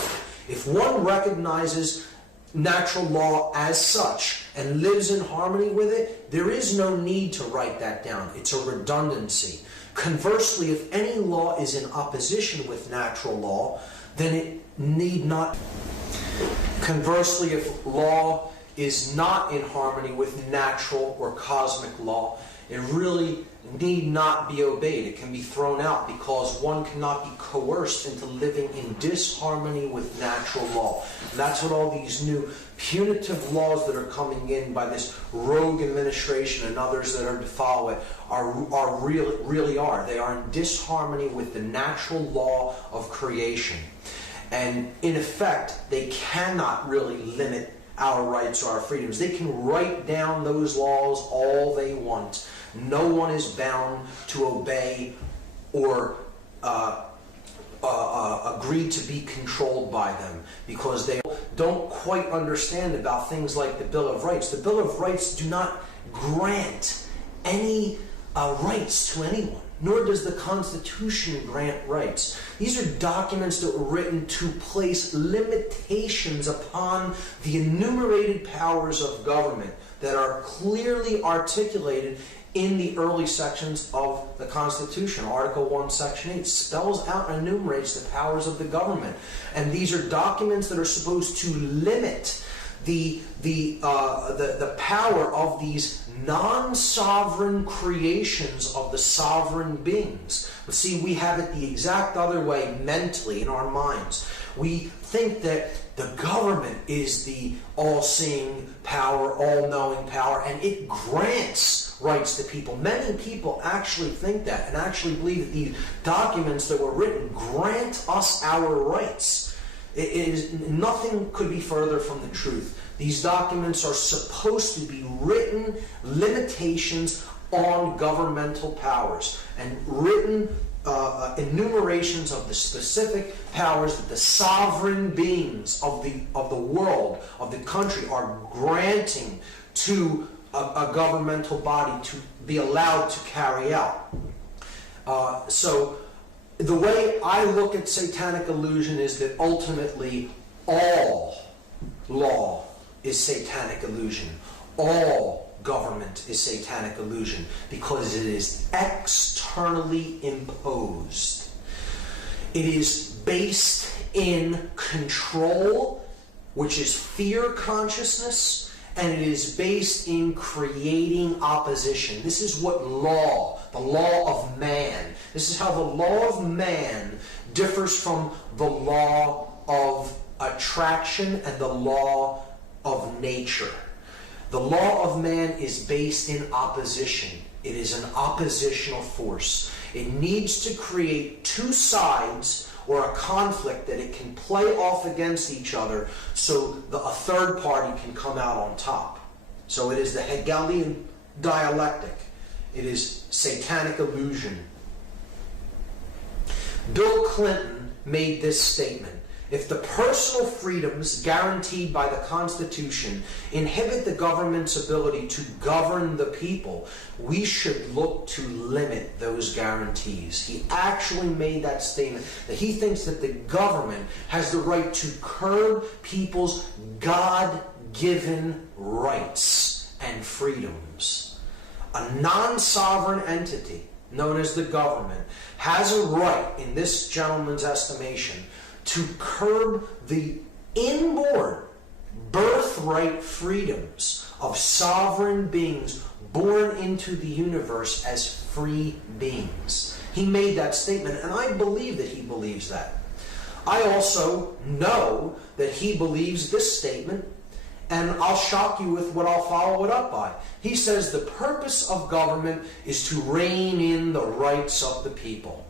If one recognizes natural law as such and lives in harmony with it, there is no need to write that down. It's a redundancy. Conversely, if any law is in opposition with natural law, then it need not. Conversely, if law is not in harmony with natural or cosmic law, it really need not be obeyed. It can be thrown out, because one cannot be coerced into living in disharmony with natural law. And that's what all these new punitive laws that are coming in by this rogue administration and others that are to follow it really are. They are in disharmony with the natural law of creation. And in effect, they cannot really limit our rights or our freedoms. They can write down those laws all they want. No one is bound to obey or agree to be controlled by them, because they don't quite understand about things like the Bill of Rights. The Bill of Rights do not grant any rights to anyone, nor does the Constitution grant rights. These are documents that were written to place limitations upon the enumerated powers of government that are clearly articulated in the early sections of the Constitution. Article 1, Section 8 spells out and enumerates the powers of the government. And these are documents that are supposed to limit the power of these non-sovereign creations of the sovereign beings. But see, we have it the exact other way mentally in our minds. We think that the government is the all-seeing power, all-knowing power, and it grants rights to people. Many people actually think that and actually believe that these documents that were written grant us our rights. Nothing could be further from the truth. These documents are supposed to be written limitations on governmental powers and written enumerations of the specific powers that the sovereign beings of the world, of the country, are granting to a governmental body to be allowed to carry out. So the way I look at satanic illusion is that ultimately all law is satanic illusion. All government is satanic illusion, because it is externally imposed. It is based in control, which is fear consciousness, and it is based in creating opposition. This is what the law of man, this is how the law of man differs from the law of attraction and the law of nature. The law of man is based in opposition. It is an oppositional force. It needs to create two sides or a conflict that it can play off against each other so a third party can come out on top. So it is the Hegelian dialectic. It is satanic illusion. Bill Clinton made this statement: if the personal freedoms guaranteed by the Constitution inhibit the government's ability to govern the people, we should look to limit those guarantees. He actually made that statement, that he thinks that the government has the right to curb people's God-given rights and freedoms. A non-sovereign entity, known as the government, has a right, in this gentleman's estimation, to curb the inborn birthright freedoms of sovereign beings born into the universe as free beings. He made that statement, and I believe that he believes that. I also know that he believes this statement, and I'll shock you with what I'll follow it up by. He says the purpose of government is to rein in the rights of the people.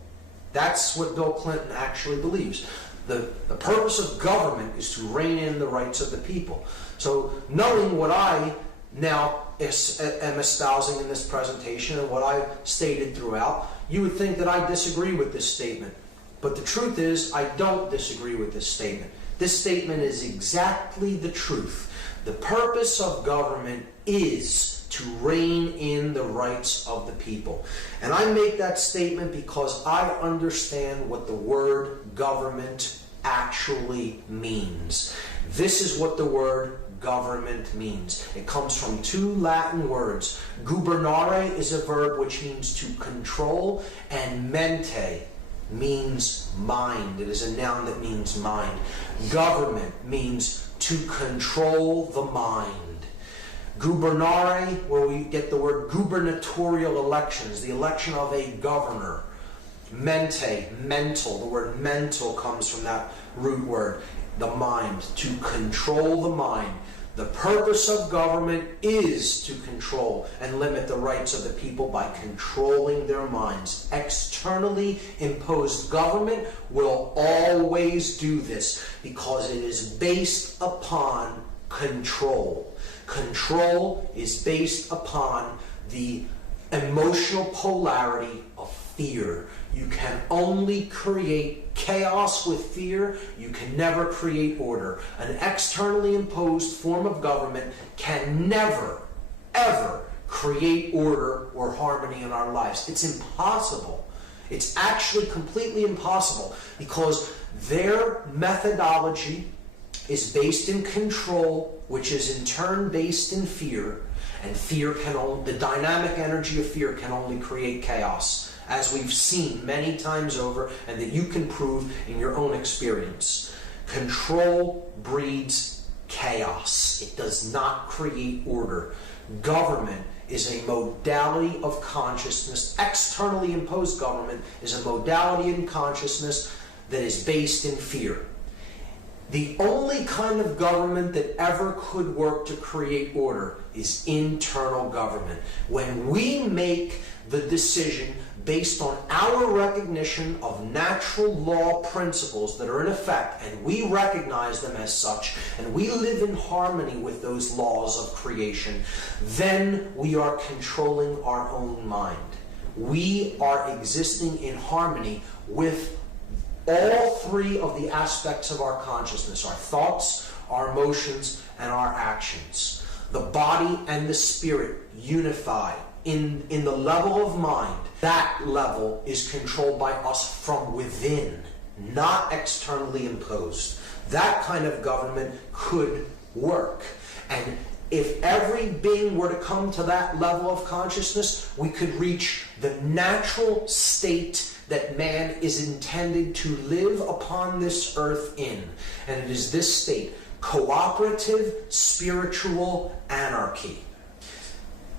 That's what Bill Clinton actually believes. The purpose of government is to rein in the rights of the people. So knowing what I now am espousing in this presentation and what I've stated throughout, you would think that I disagree with this statement. But the truth is, I don't disagree with this statement. This statement is exactly the truth. The purpose of government is to rein in the rights of the people. And I make that statement because I understand what the word government actually means. This is what the word government means. It comes from two Latin words. Gubernare is a verb which means to control, and mente means mind. It is a noun that means mind. Government means to control the mind. Gubernare, where we get the word gubernatorial elections, the election of a governor. Mente, mental. The word mental comes from that root word, the mind, to control the mind. The purpose of government is to control and limit the rights of the people by controlling their minds. Externally imposed government will always do this because it is based upon control. Control is based upon the emotional polarity of fear. You can only create chaos with fear. You can never create order. An externally imposed form of government can never, ever create order or harmony in our lives. It's impossible. It's actually completely impossible because their methodology is based in control, which is in turn based in fear, and fear can only, the dynamic energy of fear can only create chaos, as we've seen many times over and that you can prove in your own experience. Control breeds chaos. It does not create order. Government is a modality of consciousness. Externally imposed government is a modality in consciousness that is based in fear. The only kind of government that ever could work to create order is internal government. When we make the decision based on our recognition of natural law principles that are in effect, and we recognize them as such, and we live in harmony with those laws of creation, then we are controlling our own mind. We are existing in harmony with all three of the aspects of our consciousness: our thoughts, our emotions, and our actions. The body and the spirit unify in the level of mind. That level is controlled by us from within, not externally imposed. That kind of government could work. And if every being were to come to that level of consciousness, we could reach the natural state that man is intended to live upon this earth in. And it is this state, Cooperative, spiritual, anarchy.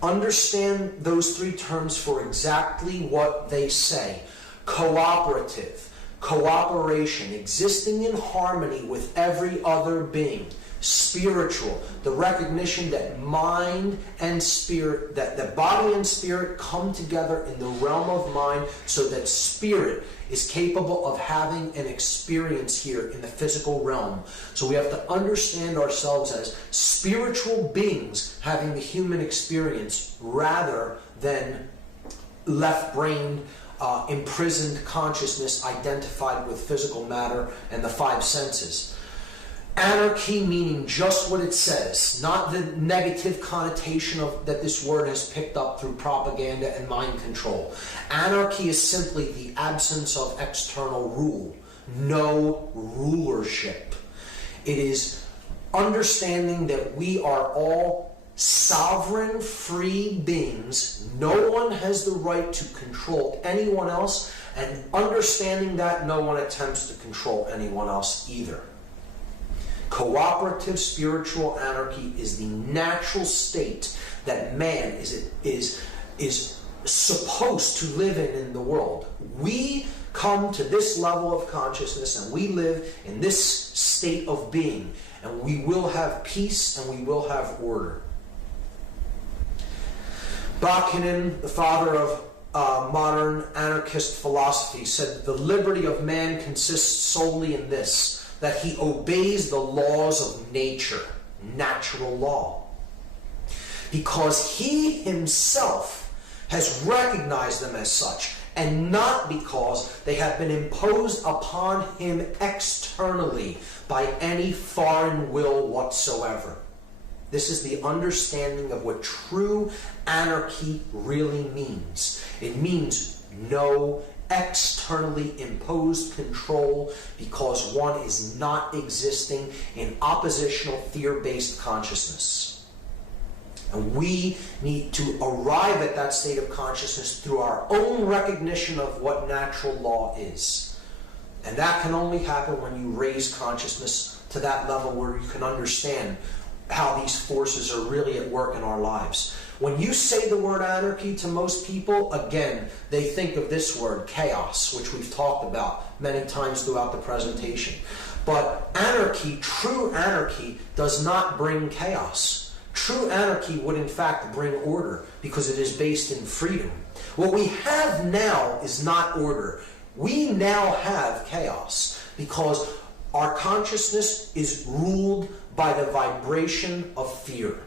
Understand those three terms for exactly what they say. Cooperative, cooperation, existing in harmony with every other being. Spiritual, the recognition that mind and spirit, that the body and spirit come together in the realm of mind so that spirit is capable of having an experience here in the physical realm. So we have to understand ourselves as spiritual beings having the human experience rather than left-brained, imprisoned consciousness identified with physical matter and the five senses. Anarchy meaning just what it says, not the negative connotation of that this word has picked up through propaganda and mind control. Anarchy is simply the absence of external rule, no rulership. It is understanding that we are all sovereign, free beings. No one has the right to control anyone else, and understanding that no one attempts to control anyone else either. Cooperative spiritual anarchy is the natural state that man is supposed to live in the world. We come to this level of consciousness and we live in this state of being, and we will have peace and we will have order. Bakunin, the father of modern anarchist philosophy, said the liberty of man consists solely in this, that he obeys the laws of nature, natural law, because he himself has recognized them as such, and not because they have been imposed upon him externally by any foreign will whatsoever. This is the understanding of what true anarchy really means. It means no externally imposed control, because one is not existing in oppositional fear-based consciousness. And we need to arrive at that state of consciousness through our own recognition of what natural law is. And that can only happen when you raise consciousness to that level where you can understand how these forces are really at work in our lives. When you say the word anarchy to most people, again, they think of this word, chaos, which we've talked about many times throughout the presentation. But anarchy, true anarchy, does not bring chaos. True anarchy would in fact bring order, because it is based in freedom. What we have now is not order. We now have chaos, because our consciousness is ruled by the vibration of fear.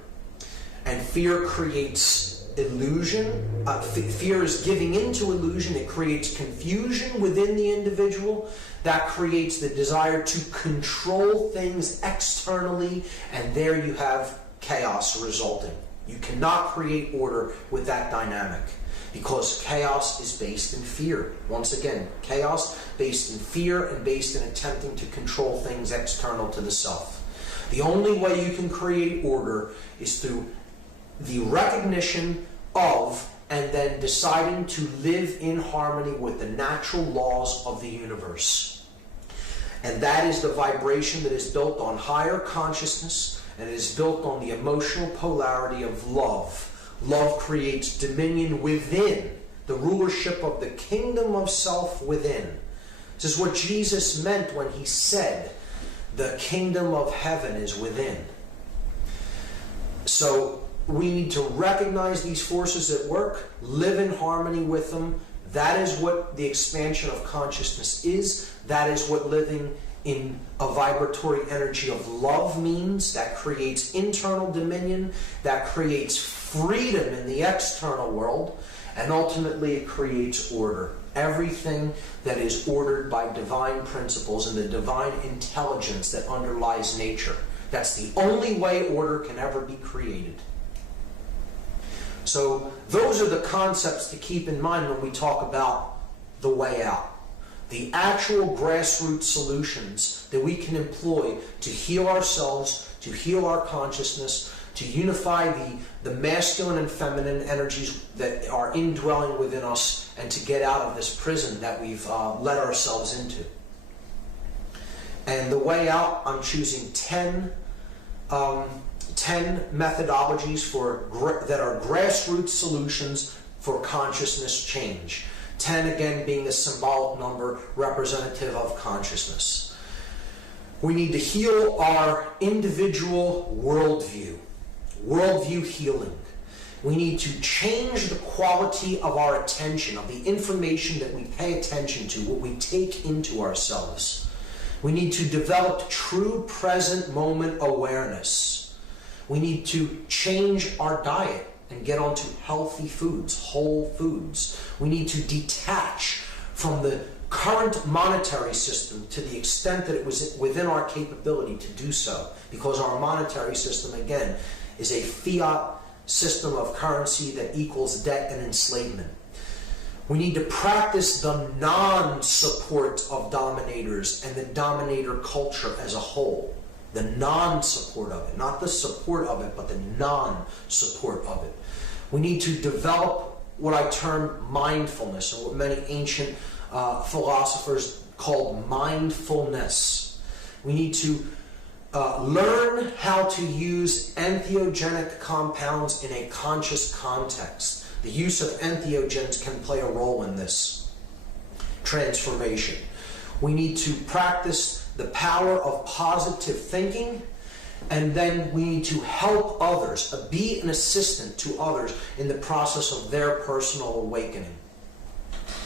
And fear creates illusion. Fear is giving into illusion. It creates confusion within the individual. That creates the desire to control things externally, and there you have chaos resulting. You cannot create order with that dynamic, because chaos is based in fear. Once again, chaos based in fear and based in attempting to control things external to the self. The only way you can create order is through the recognition of and then deciding to live in harmony with the natural laws of the universe. And that is the vibration that is built on higher consciousness, and it is built on the emotional polarity of love. Love creates dominion within, the rulership of the kingdom of self within. This is what Jesus meant when he said, the kingdom of heaven is within. So we need to recognize these forces at work, live in harmony with them. That is what the expansion of consciousness is. That is what living in a vibratory energy of love means. That creates internal dominion. That creates freedom in the external world. And ultimately it creates order. Everything that is ordered by divine principles and the divine intelligence that underlies nature. That's the only way order can ever be created. So those are the concepts to keep in mind when we talk about the way out. The actual grassroots solutions that we can employ to heal ourselves, to heal our consciousness, to unify the masculine and feminine energies that are indwelling within us, and to get out of this prison that we've let ourselves into. And the way out, I'm choosing 10 10 methodologies that are grassroots solutions for consciousness change. 10 again being a symbolic number representative of consciousness. We need to heal our individual worldview healing. We need to change the quality of our attention, of the information that we pay attention to, what we take into ourselves. We need to develop true present moment awareness. We need to change our diet and get onto healthy foods, whole foods. We need to detach from the current monetary system to the extent that it was within our capability to do so, because our monetary system, again, is a fiat system of currency that equals debt and enslavement. We need to practice the non-support of dominators and the dominator culture as a whole. The non-support of it, not the support of it, but the non-support of it. We need to develop what I term mindfulness, or what many ancient philosophers called mindfulness. We need to learn how to use entheogenic compounds in a conscious context. The use of entheogens can play a role in this transformation. We need to practice the power of positive thinking, and then we need to help others, be an assistant to others in the process of their personal awakening.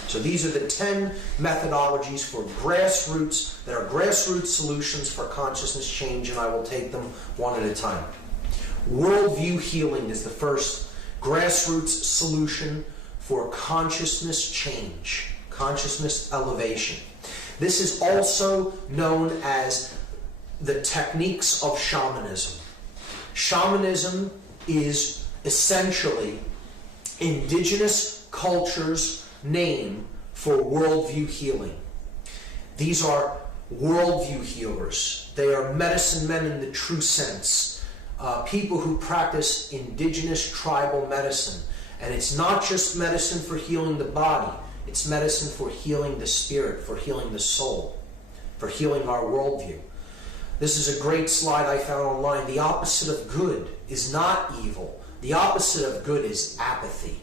So these are the 10 methodologies for grassroots, that are grassroots solutions for consciousness change, and I will take them one at a time. Worldview healing is the first grassroots solution for consciousness change, consciousness elevation. This is also known as the techniques of shamanism. Shamanism is essentially indigenous cultures' name for worldview healing. These are worldview healers. They are medicine men in the true sense. People who practice indigenous tribal medicine. And it's not just medicine for healing the body. It's medicine for healing the spirit, for healing the soul, for healing our worldview. This is a great slide I found online. The opposite of good is not evil. The opposite of good is apathy.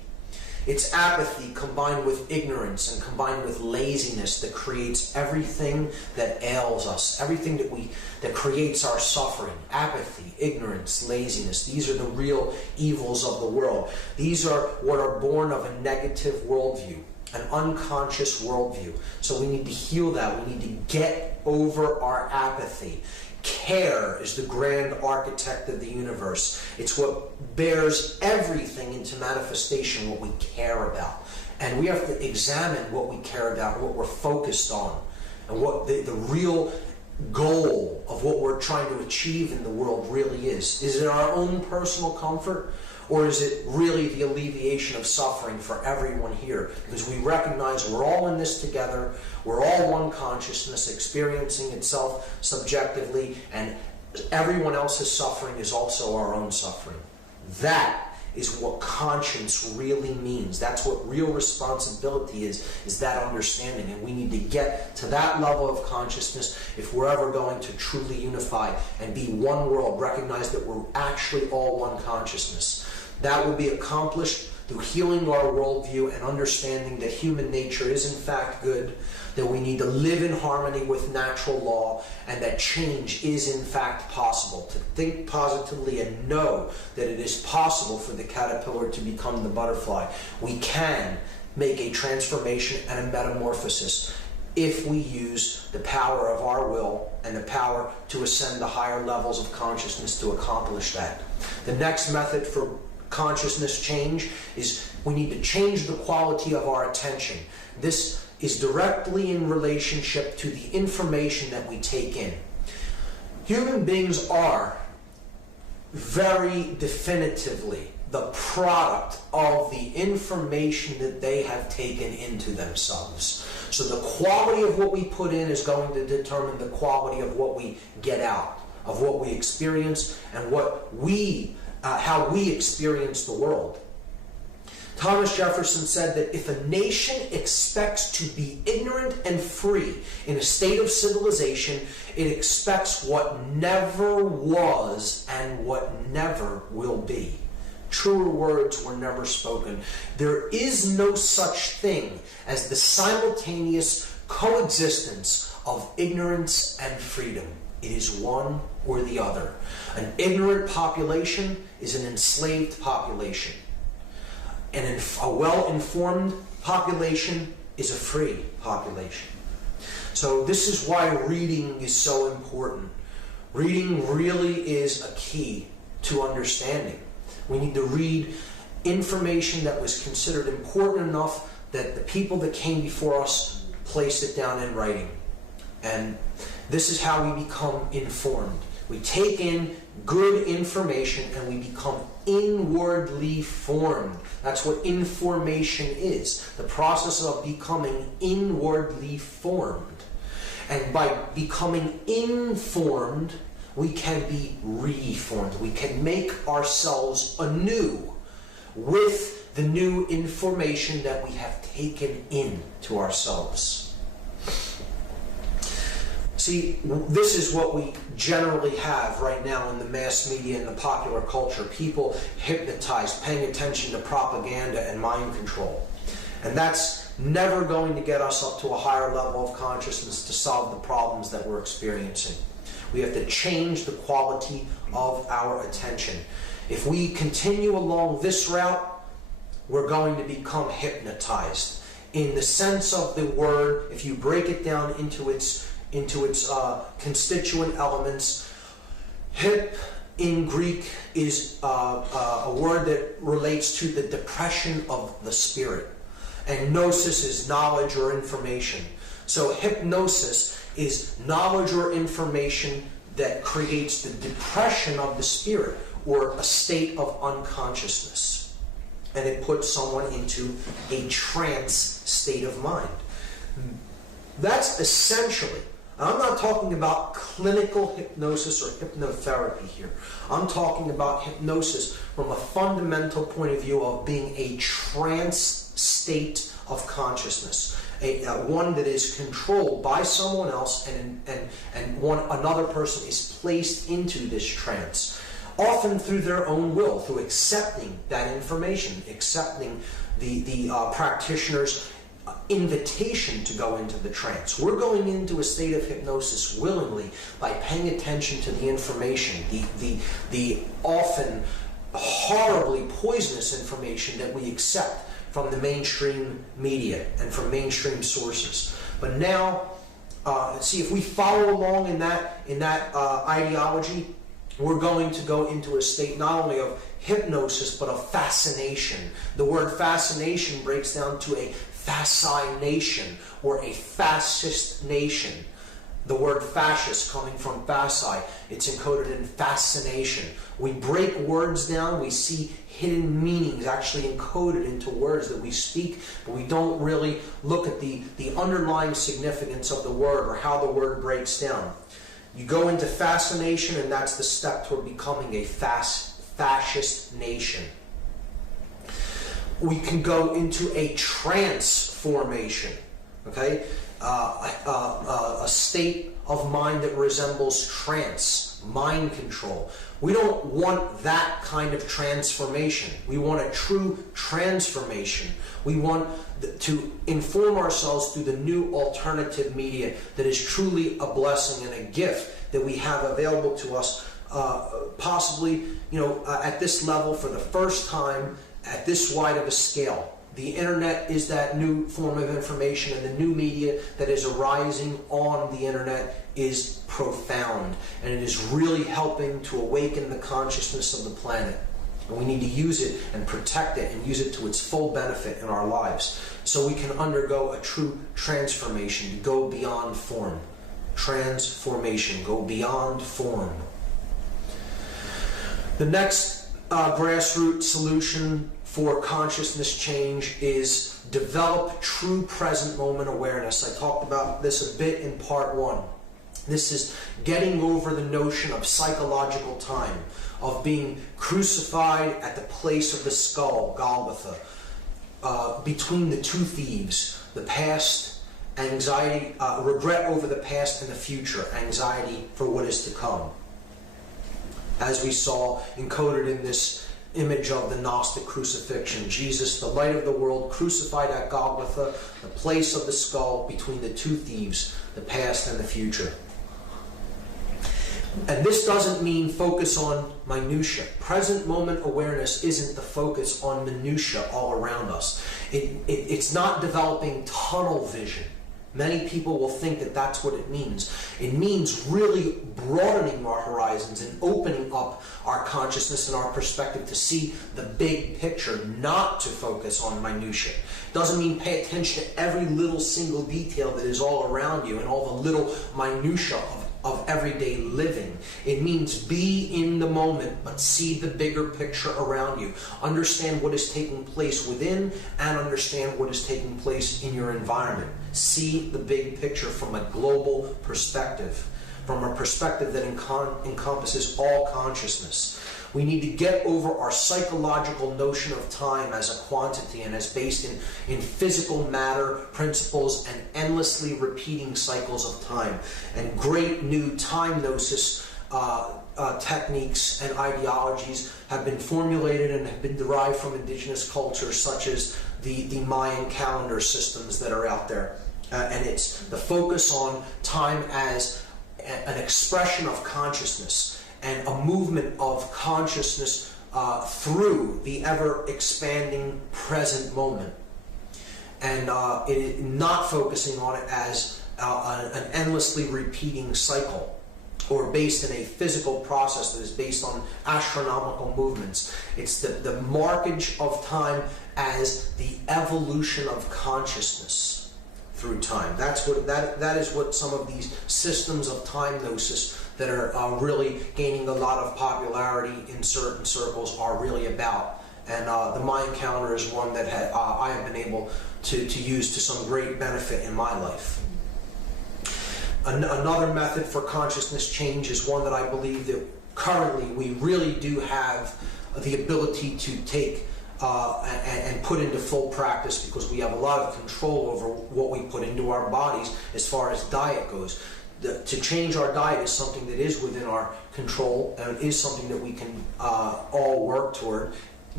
It's apathy combined with ignorance and combined with laziness that creates everything that ails us, everything that creates our suffering. Apathy, ignorance, laziness. These are the real evils of the world. These are what are born of a negative worldview, an unconscious worldview. So we need to heal that. We need to get over our apathy. Care is the grand architect of the universe. It's what bears everything into manifestation, what we care about. And we have to examine what we care about, what we're focused on, and what the real goal of what we're trying to achieve in the world really is. Is it our own personal comfort? Or is it really the alleviation of suffering for everyone here? Because we recognize we're all in this together. We're all one consciousness experiencing itself subjectively, and everyone else's suffering is also our own suffering. That is what conscience really means. That's what real responsibility is that understanding. And we need to get to that level of consciousness if we're ever going to truly unify and be one world, recognize that we're actually all one consciousness. That will be accomplished through healing our worldview and understanding that human nature is in fact good, that we need to live in harmony with natural law, and that change is in fact possible. To think positively and know that it is possible for the caterpillar to become the butterfly. We can make a transformation and a metamorphosis if we use the power of our will and the power to ascend the higher levels of consciousness to accomplish that. The next method for consciousness change is we need to change the quality of our attention. This is directly in relationship to the information that we take in. Human beings are very definitively the product of the information that they have taken into themselves. So the quality of what we put in is going to determine the quality of what we get out, of what we experience, and what how we experience the world. Thomas Jefferson said that if a nation expects to be ignorant and free in a state of civilization, it expects what never was and what never will be. Truer words were never spoken. There is no such thing as the simultaneous coexistence of ignorance and freedom. It is one or the other. An ignorant population is an enslaved population. And a well-informed population is a free population. So this is why reading is so important. Reading really is a key to understanding. We need to read information that was considered important enough that the people that came before us placed it down in writing. And this is how we become informed. We take in good information and we become inwardly formed. That's what information is. The process of becoming inwardly formed. And by becoming informed, we can be reformed. We can make ourselves anew with the new information that we have taken in to ourselves. See, this is what we generally have right now in the mass media and the popular culture. People hypnotized, paying attention to propaganda and mind control. And that's never going to get us up to a higher level of consciousness to solve the problems that we're experiencing. We have to change the quality of our attention. If we continue along this route, we're going to become hypnotized. In the sense of the word, if you break it down into its constituent elements, hip in Greek is a word that relates to the depression of the spirit. And gnosis is knowledge or information. So hypnosis is knowledge or information that creates the depression of the spirit, or a state of unconsciousness. And it puts someone into a trance state of mind. That's essentially, I'm not talking about clinical hypnosis or hypnotherapy here. I'm talking about hypnosis from a fundamental point of view of being a trance state of consciousness. One that is controlled by someone else, and another person is placed into this trance, often through their own will, through accepting that information, accepting the practitioner's invitation to go into the trance. We're going into a state of hypnosis willingly by paying attention to the information, the often horribly poisonous information that we accept from the mainstream media and from mainstream sources. But now, see, if we follow along in that ideology, we're going to go into a state not only of hypnosis but of fascination. The word fascination breaks down to a fascination or a fascist nation. The word fascist coming from fasci, it's encoded in fascination. We break words down, we see hidden meanings actually encoded into words that we speak, but we don't really look at the underlying significance of the word or how the word breaks down. You go into fascination, and that's the step toward becoming a fascist nation. We can go into a transformation, okay? A state of mind that resembles trance, mind control. We don't want that kind of transformation. We want a true transformation. We want to inform ourselves through the new alternative media that is truly a blessing and a gift that we have available to us, possibly, at this level for the first time, at this wide of a scale. The internet is that new form of information, and the new media that is arising on the internet is profound, and it is really helping to awaken the consciousness of the planet. And we need to use it and protect it and use it to its full benefit in our lives so we can undergo a true transformation, to go beyond form. Transformation, go beyond form. The next grassroots solution for consciousness change is develop true present moment awareness. I talked about this a bit in part 1. This is getting over the notion of psychological time, of being crucified at the place of the skull, Golgotha, between the two thieves, the past, anxiety, regret over the past and the future, anxiety for what is to come. As we saw encoded in this image of the Gnostic crucifixion, Jesus, the light of the world, crucified at Golgotha, the place of the skull between the two thieves, the past and the future. And this doesn't mean focus on minutia. Present moment awareness isn't the focus on minutia all around us. It's not developing tunnel vision. Many people will think that that's what it means. It means really broadening our horizons and opening up our consciousness and our perspective to see the big picture, not to focus on minutia. It doesn't mean pay attention to every little single detail that is all around you and all the little minutia of everyday living. It means be in the moment, but see the bigger picture around you. Understand what is taking place within and understand what is taking place in your environment. See the big picture from a global perspective, from a perspective that encompasses all consciousness. We need to get over our psychological notion of time as a quantity and as based in physical matter, principles, and endlessly repeating cycles of time. And great new time gnosis techniques and ideologies have been formulated and have been derived from indigenous cultures, such as the Mayan calendar systems that are out there. And it's the focus on time as an expression of consciousness and a movement of consciousness through the ever-expanding present moment. And not focusing on it as an endlessly repeating cycle, or based in a physical process that is based on astronomical movements. It's the markage of time as the evolution of consciousness through time. That is what some of these systems of time gnosis that are really gaining a lot of popularity in certain circles are really about. And the Mayan calendar is one that I have been able to use to some great benefit in my life. Another method for consciousness change is one that I believe that currently we really do have the ability to take and put into full practice, because we have a lot of control over what we put into our bodies as far as diet goes. To change our diet is something that is within our control, and it is something that we can all work toward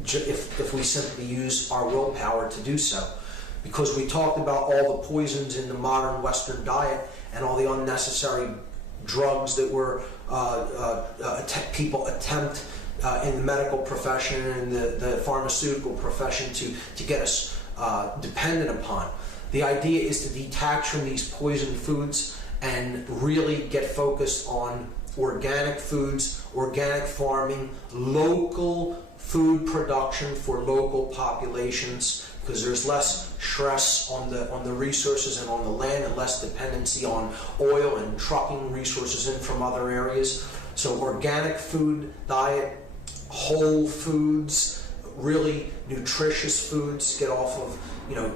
if we simply use our willpower to do so. Because we talked about all the poisons in the modern Western diet and all the unnecessary drugs that people attempt in the medical profession and the pharmaceutical profession to get us dependent upon. The idea is to detach from these poisoned foods and really get focused on organic foods, organic farming, local food production for local populations, because there's less stress on the resources and on the land, and less dependency on oil and trucking resources in from other areas. So organic food diet, whole foods, really nutritious foods, get off of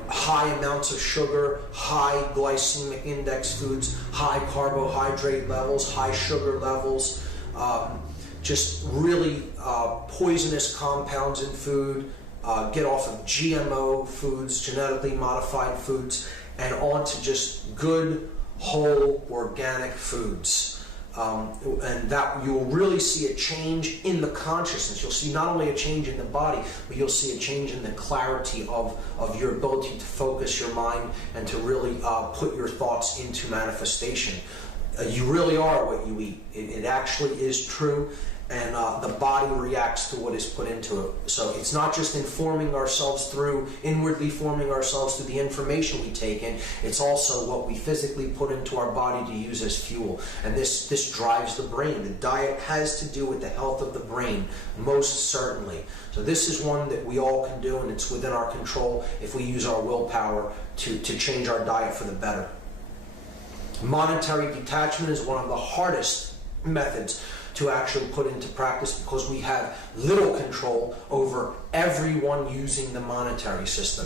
high amounts of sugar, high glycemic index foods, high carbohydrate levels, high sugar levels, just really poisonous compounds in food. Get off of GMO foods, genetically modified foods, and on to just good, whole, organic foods. And that you'll really see a change in the consciousness. You'll see not only a change in the body, but you'll see a change in the clarity of your ability to focus your mind and to really put your thoughts into manifestation. You really are what you eat. It actually is true. And the body reacts to what is put into it. So it's not just inwardly forming ourselves through the information we take in, it's also what we physically put into our body to use as fuel. And this drives the brain. The diet has to do with the health of the brain, most certainly. So this is one that we all can do, and it's within our control if we use our willpower to change our diet for the better. Monetary detachment is one of the hardest methods to actually put into practice, because we have little control over everyone using the monetary system.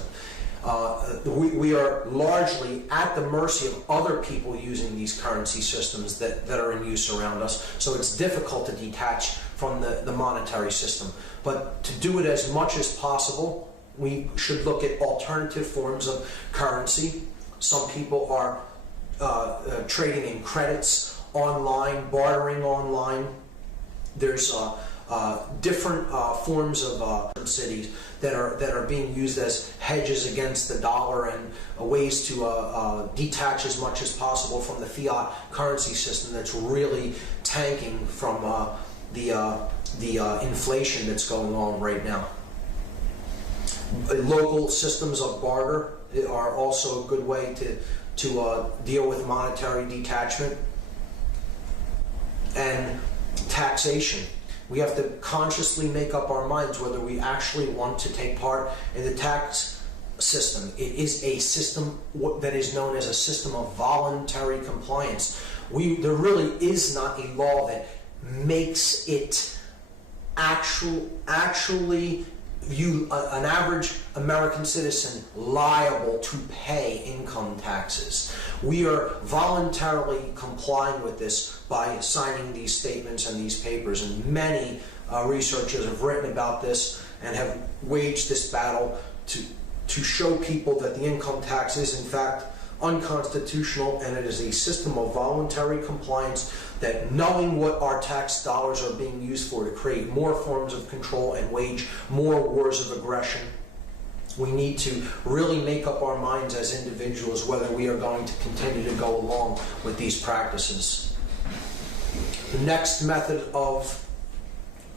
We are largely at the mercy of other people using these currency systems that are in use around us, so it's difficult to detach from the monetary system. But to do it as much as possible, we should look at alternative forms of currency. Some people are trading in credits online, bartering online. There's different forms of cities that are being used as hedges against the dollar and ways to detach as much as possible from the fiat currency system that's really tanking from the inflation that's going on right now. Local systems of barter are also a good way to deal with monetary detachment. And taxation. We have to consciously make up our minds whether we actually want to take part in the tax system. It is a system that is known as a system of voluntary compliance. There really is not a law that makes it actually view an average American citizen liable to pay income taxes. We are voluntarily complying with this by signing these statements and these papers, and many researchers have written about this and have waged this battle to show people that the income tax is in fact unconstitutional, and it is a system of voluntary compliance, that knowing what our tax dollars are being used for to create more forms of control and wage more wars of aggression, we need to really make up our minds as individuals whether we are going to continue to go along with these practices. The next method of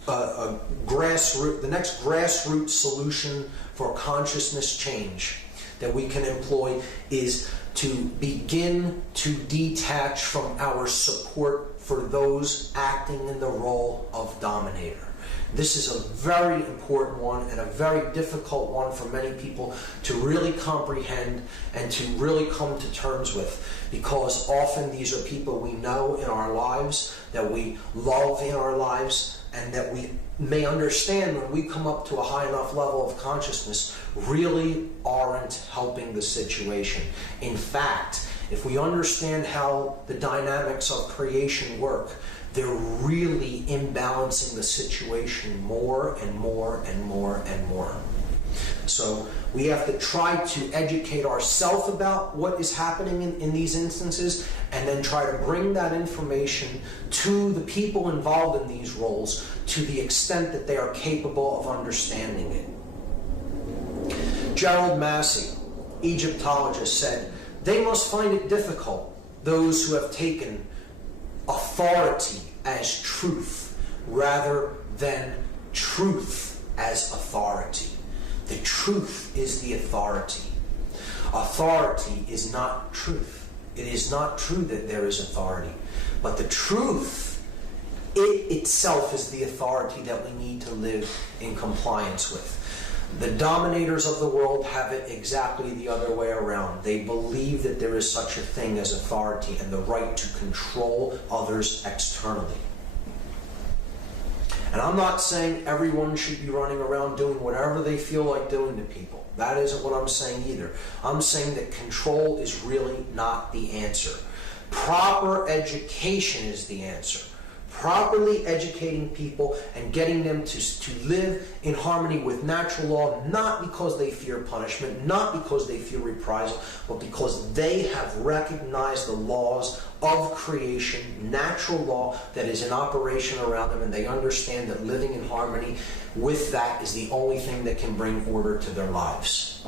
the next grassroots solution for consciousness change that we can employ is to begin to detach from our support for those acting in the role of dominator. This is a very important one and a very difficult one for many people to really comprehend and to really come to terms with, because often these are people we know in our lives, that we love in our lives, and that we may understand when we come up to a high enough level of consciousness really aren't helping the situation. In fact, if we understand how the dynamics of creation work, they're really imbalancing the situation more and more and more and more. So we have to try to educate ourselves about what is happening in these instances, and then try to bring that information to the people involved in these roles to the extent that they are capable of understanding it. Gerald Massey, Egyptologist, said, "They must find it difficult, those who have taken authority as truth rather than truth as authority." The truth is the authority. Authority is not truth. It is not true that there is authority. But the truth, it itself is the authority that we need to live in compliance with. The dominators of the world have it exactly the other way around. They believe that there is such a thing as authority and the right to control others externally. And I'm not saying everyone should be running around doing whatever they feel like doing to people. That isn't what I'm saying either. I'm saying that control is really not the answer. Proper education is the answer. Properly educating people and getting them to live in harmony with natural law, not because they fear punishment, not because they fear reprisal, but because they have recognized the laws of creation, natural law that is in operation around them, and they understand that living in harmony with that is the only thing that can bring order to their lives.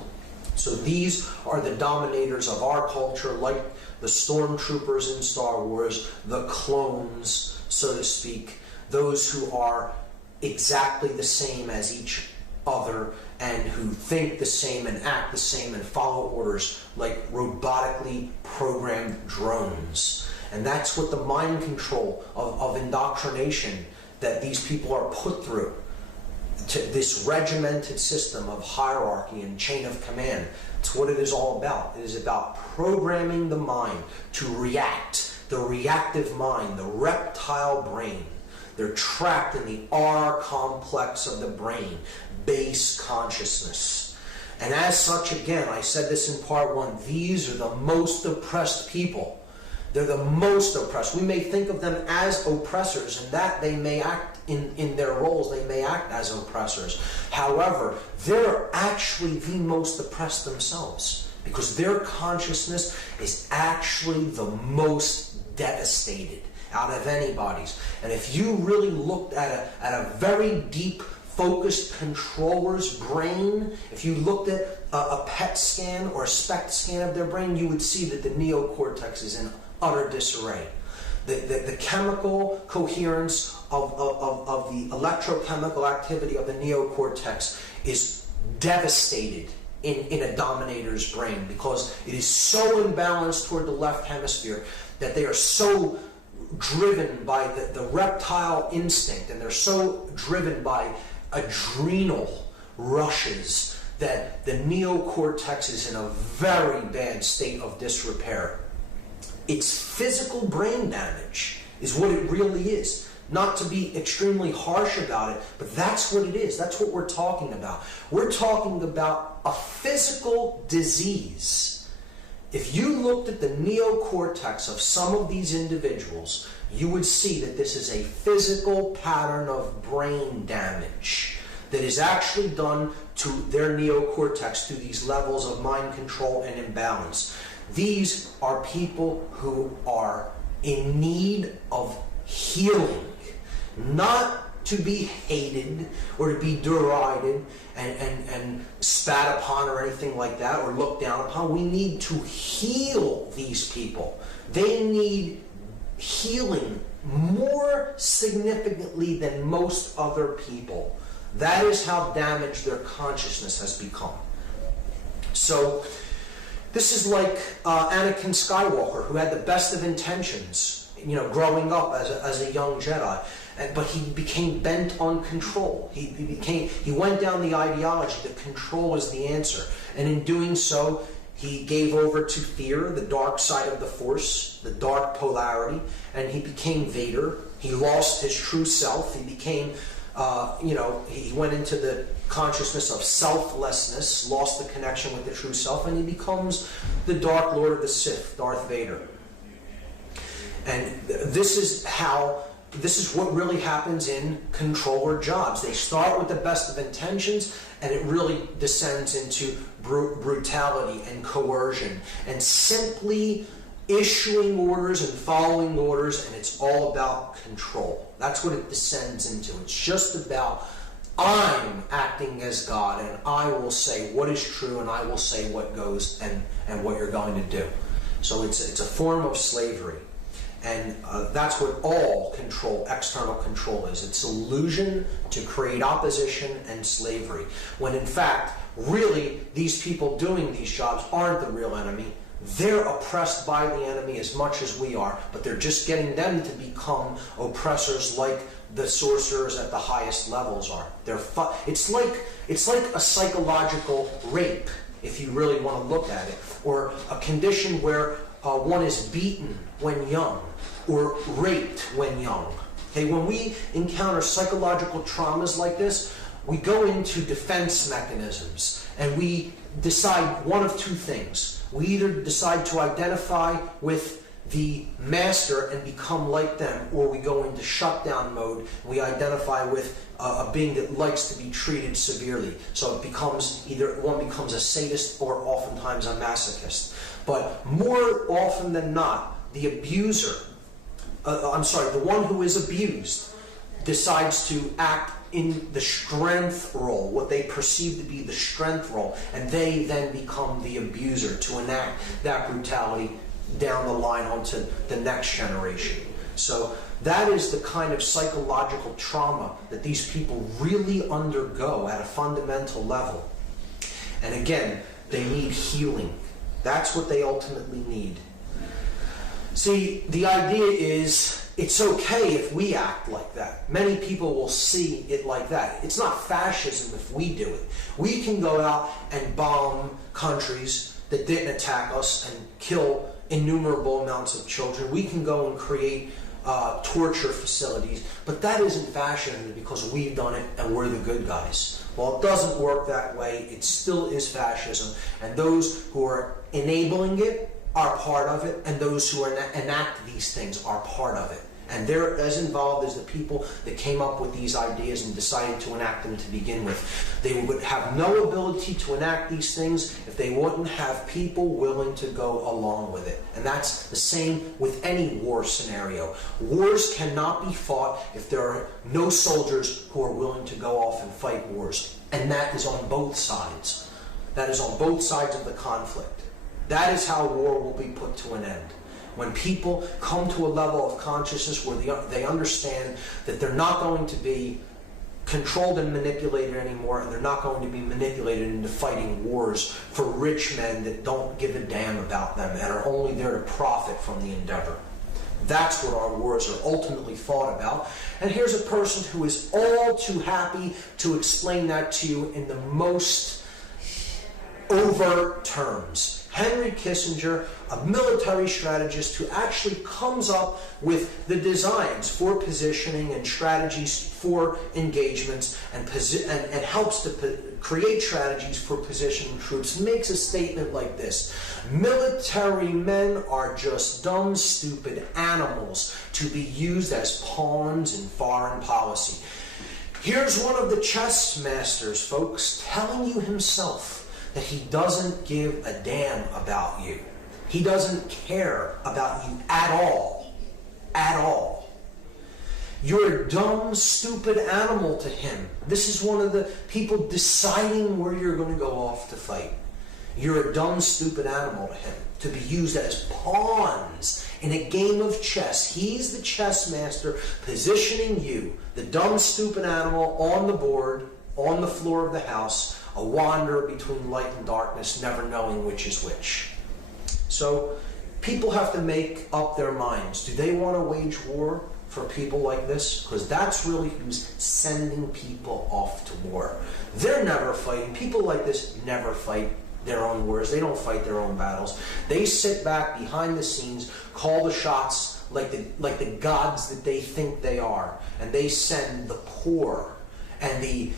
So these are the dominators of our culture, like the stormtroopers in Star Wars, the clones, so to speak, those who are exactly the same as each other and who think the same and act the same and follow orders like robotically programmed drones. And that's what the mind control of indoctrination that these people are put through, to this regimented system of hierarchy and chain of command. It's what it is all about. It is about programming the mind to react. The reactive mind, the reptile brain. They're trapped in the R complex of the brain, base consciousness. And as such, again, I said this in part one, these are the most oppressed people. They're the most oppressed. We may think of them as oppressors, and that they may act in their roles, they may act as oppressors. However, they're actually the most oppressed themselves, because their consciousness is actually the most devastated out of anybody's. And if you really looked at a very deep, focused controller's brain, if you looked at a PET scan or a SPECT scan of their brain, you would see that the neocortex is in utter disarray. The chemical coherence of the electrochemical activity of the neocortex is devastated in a dominator's brain, because it is so imbalanced toward the left hemisphere that they are so driven by the reptile instinct, and they're so driven by adrenal rushes that the neocortex is in a very bad state of disrepair. It's physical brain damage is what it really is. Not to be extremely harsh about it, but that's what it is. That's what we're talking about. We're talking about a physical disease. If you looked at the neocortex of some of these individuals, you would see that this is a physical pattern of brain damage that is actually done to their neocortex through these levels of mind control and imbalance. These are people who are in need of healing, not to be hated or to be derided and spat upon or anything like that, or looked down upon. We need to heal these people. They need healing more significantly than most other people. That is how damaged their consciousness has become. So this is like Anakin Skywalker, who had the best of intentions, growing up as a young Jedi, but he became bent on control. He went down the ideology that control is the answer, and in doing so, he gave over to fear, the dark side of the Force, the dark polarity, and he became Vader. He lost his true self. He became, he went into the consciousness of selflessness, lost the connection with the true self, and he becomes the Dark Lord of the Sith, Darth Vader. And this is what really happens in controller jobs. They start with the best of intentions, and it really descends into brutality and coercion and simply issuing orders and following orders, and it's all about control. That's what it descends into. It's just about, I'm acting as God, and I will say what is true, and I will say what goes and what you're going to do. So it's a form of slavery. And that's what all control, external control is. It's illusion to create opposition and slavery. When in fact, really, these people doing these jobs aren't the real enemy. They're oppressed by the enemy as much as we are, but they're just getting them to become oppressors like the sorcerers at the highest levels are. It's like a psychological rape, if you really want to look at it, or a condition where one is beaten when young, or raped when young. Okay, when we encounter psychological traumas like this, we go into defense mechanisms, and we decide one of two things. We either decide to identify with the master and become like them, or we go into shutdown mode. We identify with a being that likes to be treated severely. So it becomes either one becomes a sadist or oftentimes a masochist. But more often than not, the abuser, the one who is abused, decides to act in the strength role, what they perceive to be the strength role, and they then become the abuser to enact that brutality down the line onto the next generation. So that is the kind of psychological trauma that these people really undergo at a fundamental level. And again, they need healing. That's what they ultimately need. See, the idea is, it's okay if we act like that. Many people will see it like that. It's not fascism if we do it. We can go out and bomb countries that didn't attack us and kill innumerable amounts of children. We can go and create torture facilities, but that isn't fascism because we've done it and we're the good guys. Well, it doesn't work that way. It still is fascism, and those who are enabling it are part of it, and those who enact these things are part of it. And they're as involved as the people that came up with these ideas and decided to enact them to begin with. They would have no ability to enact these things if they wouldn't have people willing to go along with it. And that's the same with any war scenario. Wars cannot be fought if there are no soldiers who are willing to go off and fight wars. And that is on both sides. That is on both sides of the conflict. That is how war will be put to an end. When people come to a level of consciousness where they understand that they're not going to be controlled and manipulated anymore, and they're not going to be manipulated into fighting wars for rich men that don't give a damn about them and are only there to profit from the endeavor. That's what our wars are ultimately fought about. And here's a person who is all too happy to explain that to you in the most overt terms. Henry Kissinger, a military strategist who actually comes up with the designs for positioning and strategies for engagements and helps to create strategies for positioning troops, makes a statement like this: military men are just dumb, stupid animals to be used as pawns in foreign policy. Here's one of the chess masters, folks, telling you himself that he doesn't give a damn about you. He doesn't care about you at all. At all. You're a dumb, stupid animal to him. This is one of the people deciding where you're going to go off to fight. You're a dumb, stupid animal to him, to be used as pawns in a game of chess. He's the chess master positioning you, the dumb, stupid animal, on the board, on the floor of the house, a wanderer between light and darkness, never knowing which is which. So people have to make up their minds. Do they want to wage war for people like this? Because that's really who's sending people off to war. They're never fighting. People like this never fight their own wars. They don't fight their own battles. They sit back behind the scenes, call the shots like the gods that they think they are, and they send the poor and the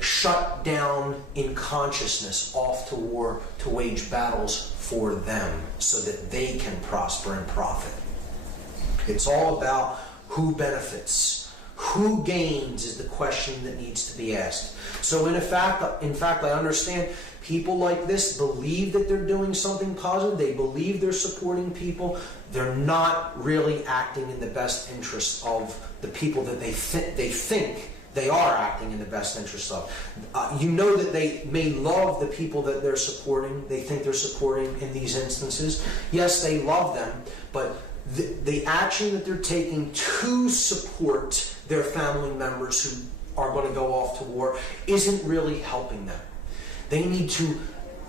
shut down in consciousness off to war to wage battles for them so that they can prosper and profit. It's all about who benefits, who gains is the question that needs to be asked. So in fact, I understand people like this believe that they're doing something positive. They believe they're supporting people. They're not really acting in the best interest of the people that they think they are acting in the best interest of. You know that they may love the people that they're supporting, they think they're supporting in these instances. Yes, they love them, but the action that they're taking to support their family members who are going to go off to war isn't really helping them. They need to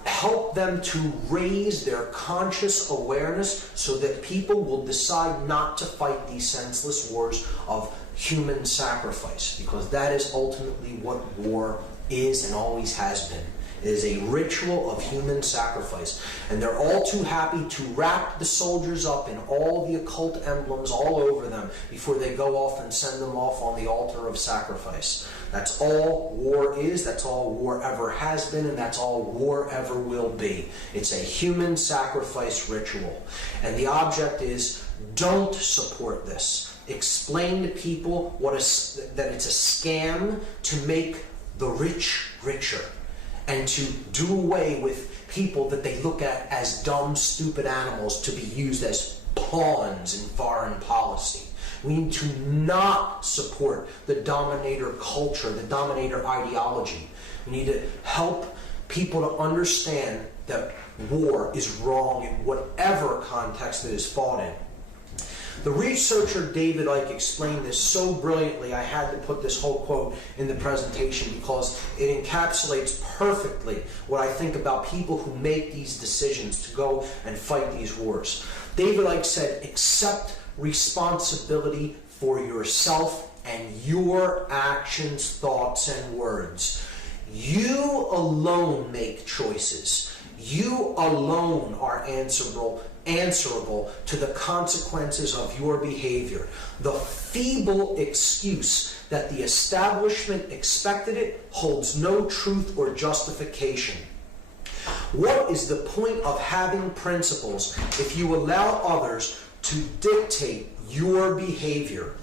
help them to raise their conscious awareness so that people will decide not to fight these senseless wars of human sacrifice, because that is ultimately what war is and always has been. It is a ritual of human sacrifice, and they're all too happy to wrap the soldiers up in all the occult emblems all over them before they go off and send them off on the altar of sacrifice. That's all war is, that's all war ever has been, and that's all war ever will be. It's a human sacrifice ritual, and the object is, don't support this. Explain to people that it's a scam to make the rich richer and to do away with people that they look at as dumb, stupid animals to be used as pawns in foreign policy. We need to not support the dominator culture, the dominator ideology. We need to help people to understand that war is wrong in whatever context it is fought in. The researcher David Icke explained this so brilliantly, I had to put this whole quote in the presentation because it encapsulates perfectly what I think about people who make these decisions to go and fight these wars. David Icke said, accept responsibility for yourself and your actions, thoughts, and words. You alone make choices. You alone are answerable to the consequences of your behavior. The feeble excuse that the establishment expected it holds no truth or justification. What is the point of having principles if you allow others to dictate your behavior.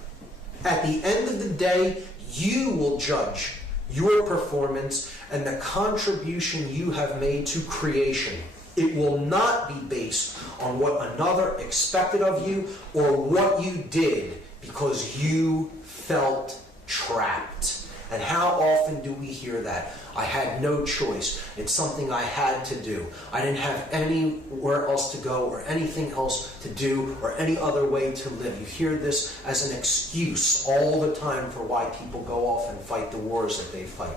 At the end of the day, you will judge your performance and the contribution you have made to creation. It will not be based on what another expected of you or what you did because you felt trapped. And how often do we hear that? I had no choice. It's something I had to do. I didn't have anywhere else to go or anything else to do or any other way to live. You hear this as an excuse all the time for why people go off and fight the wars that they fight.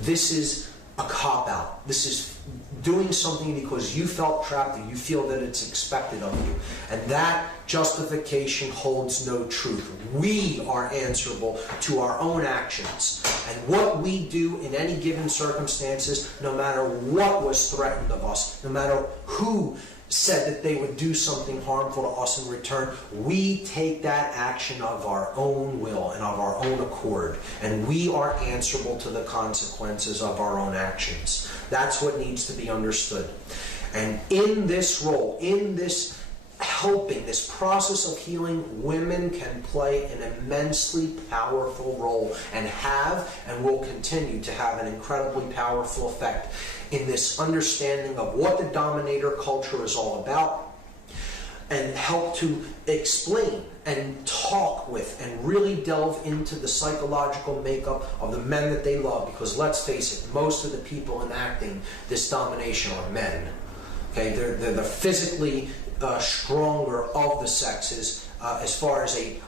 This is a cop-out. This is doing something because you felt trapped and you feel that it's expected of you. And that justification holds no truth. We are answerable to our own actions. And what we do in any given circumstances, no matter what was threatened of us, no matter who said that they would do something harmful to us in return, we take that action of our own will and of our own accord, and we are answerable to the consequences of our own actions. That's what needs to be understood. And in this role, in this helping, this process of healing, women can play an immensely powerful role and have and will continue to have an incredibly powerful effect in this understanding of what the dominator culture is all about, and help to explain and talk with and really delve into the psychological makeup of the men that they love. Because let's face it, most of the people enacting this domination are men. Okay, they're the physically stronger of the sexes as far as a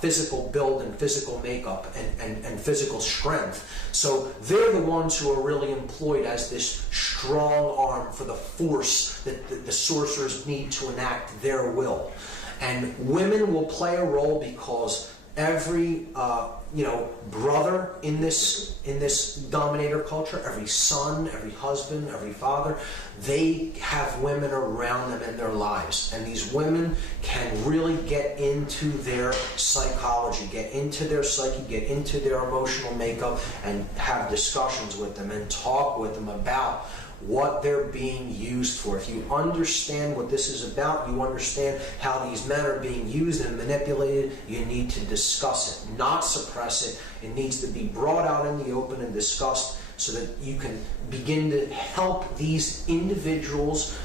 physical build and physical makeup and physical strength. So they're the ones who are really employed as this strong arm for the force that the sorcerers need to enact their will. And women will play a role because every brother in this dominator culture, every son, every husband, every father, they have women around them in their lives, and these women can really get into their psychology, get into their psyche, get into their emotional makeup, and have discussions with them and talk with them about what they're being used for. If you understand what this is about, you understand how these men are being used and manipulated, you need to discuss it, not suppress it. It needs to be brought out in the open and discussed so that you can begin to help these individuals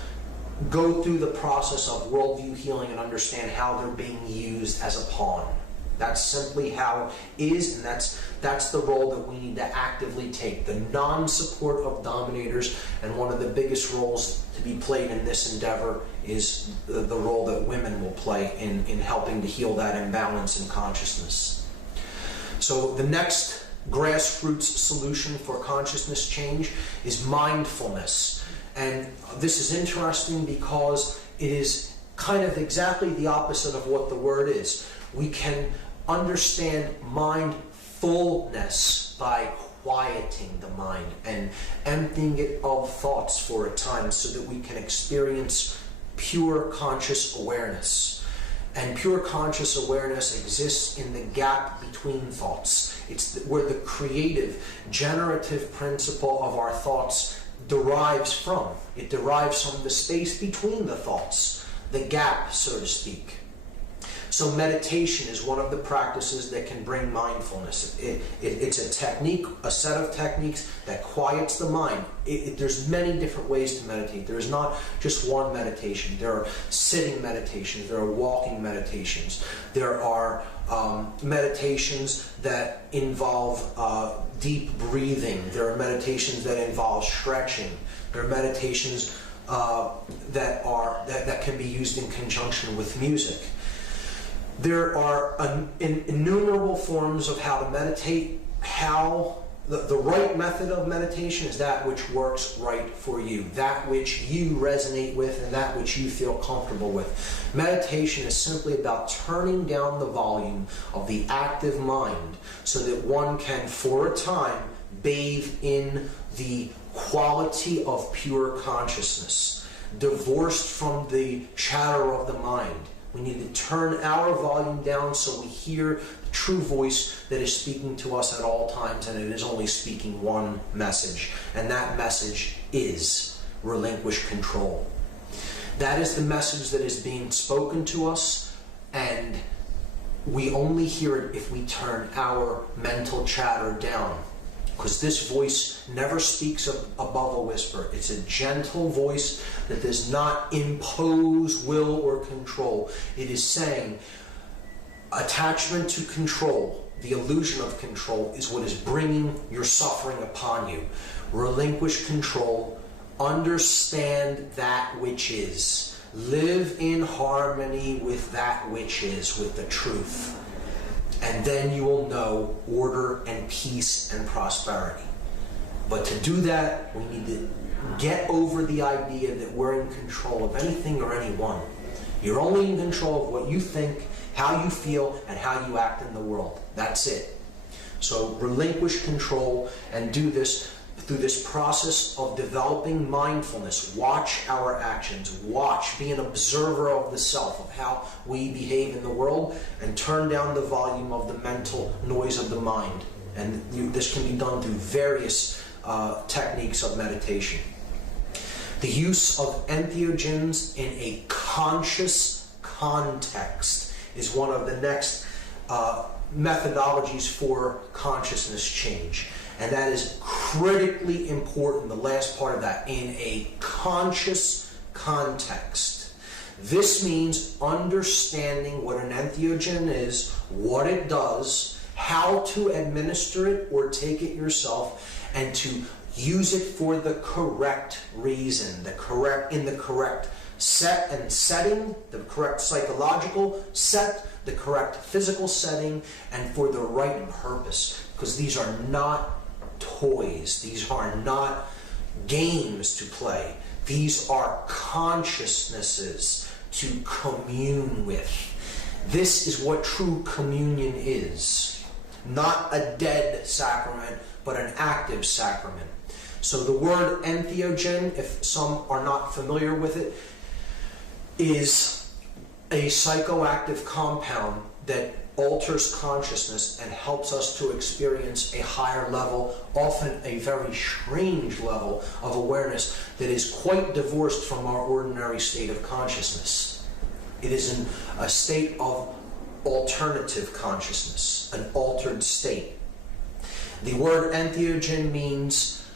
go through the process of worldview healing and understand how they're being used as a pawn. That's simply how it is, and that's the role that we need to actively take. The non-support of dominators, and one of the biggest roles to be played in this endeavor is the role that women will play in helping to heal that imbalance in consciousness. So the next grassroots solution for consciousness change is mindfulness. And this is interesting because it is kind of exactly the opposite of what the word is. We can understand mindfulness by quieting the mind and emptying it of thoughts for a time so that we can experience pure conscious awareness. And pure conscious awareness exists in the gap between thoughts. It's where the creative, generative principle of our thoughts derives from. It derives from the space between the thoughts, the gap, so to speak. So meditation is one of the practices that can bring mindfulness. It's a technique, a set of techniques that quiets the mind. There's many different ways to meditate. There is not just one meditation. There are sitting meditations. There are walking meditations. There are meditations that involve deep breathing. There are meditations that involve stretching. There are meditations that can be used in conjunction with music. There are innumerable forms of how to meditate. How the right method of meditation is that which works right for you, that which you resonate with, and that which you feel comfortable with. Meditation is simply about turning down the volume of the active mind so that one can, for a time, bathe in the quality of pure consciousness, divorced from the chatter of the mind. We need to turn our volume down so we hear the true voice that is speaking to us at all times, and it is only speaking one message, and that message is relinquish control. That is the message that is being spoken to us, and we only hear it if we turn our mental chatter down. Because this voice never speaks above a whisper. It's a gentle voice that does not impose will or control. It is saying attachment to control, the illusion of control, is what is bringing your suffering upon you. Relinquish control. Understand that which is. Live in harmony with that which is, with the truth. And then you will know order and peace and prosperity. But to do that, we need to get over the idea that we're in control of anything or anyone. You're only in control of what you think, how you feel, and how you act in the world. That's it. So relinquish control and do this through this process of developing mindfulness. Watch our actions. Watch. Be an observer of the self, of how we behave in the world, and turn down the volume of the mental noise of the mind. And this can be done through various techniques of meditation. The use of entheogens in a conscious context is one of the next methodologies for consciousness change. And that is critically important, the last part of that, in a conscious context. This means understanding what an entheogen is, what it does, how to administer it or take it yourself, and to use it for the correct reason, in the correct set and setting, the correct psychological set, the correct physical setting, and for the right purpose. Because these are not toys. These are not games to play. These are consciousnesses to commune with. This is what true communion is. Not a dead sacrament, but an active sacrament. So the word entheogen, if some are not familiar with it, is a psychoactive compound that alters consciousness and helps us to experience a higher level, often a very strange level of awareness that is quite divorced from our ordinary state of consciousness. It is in a state of alternative consciousness, an altered state. The word entheogen means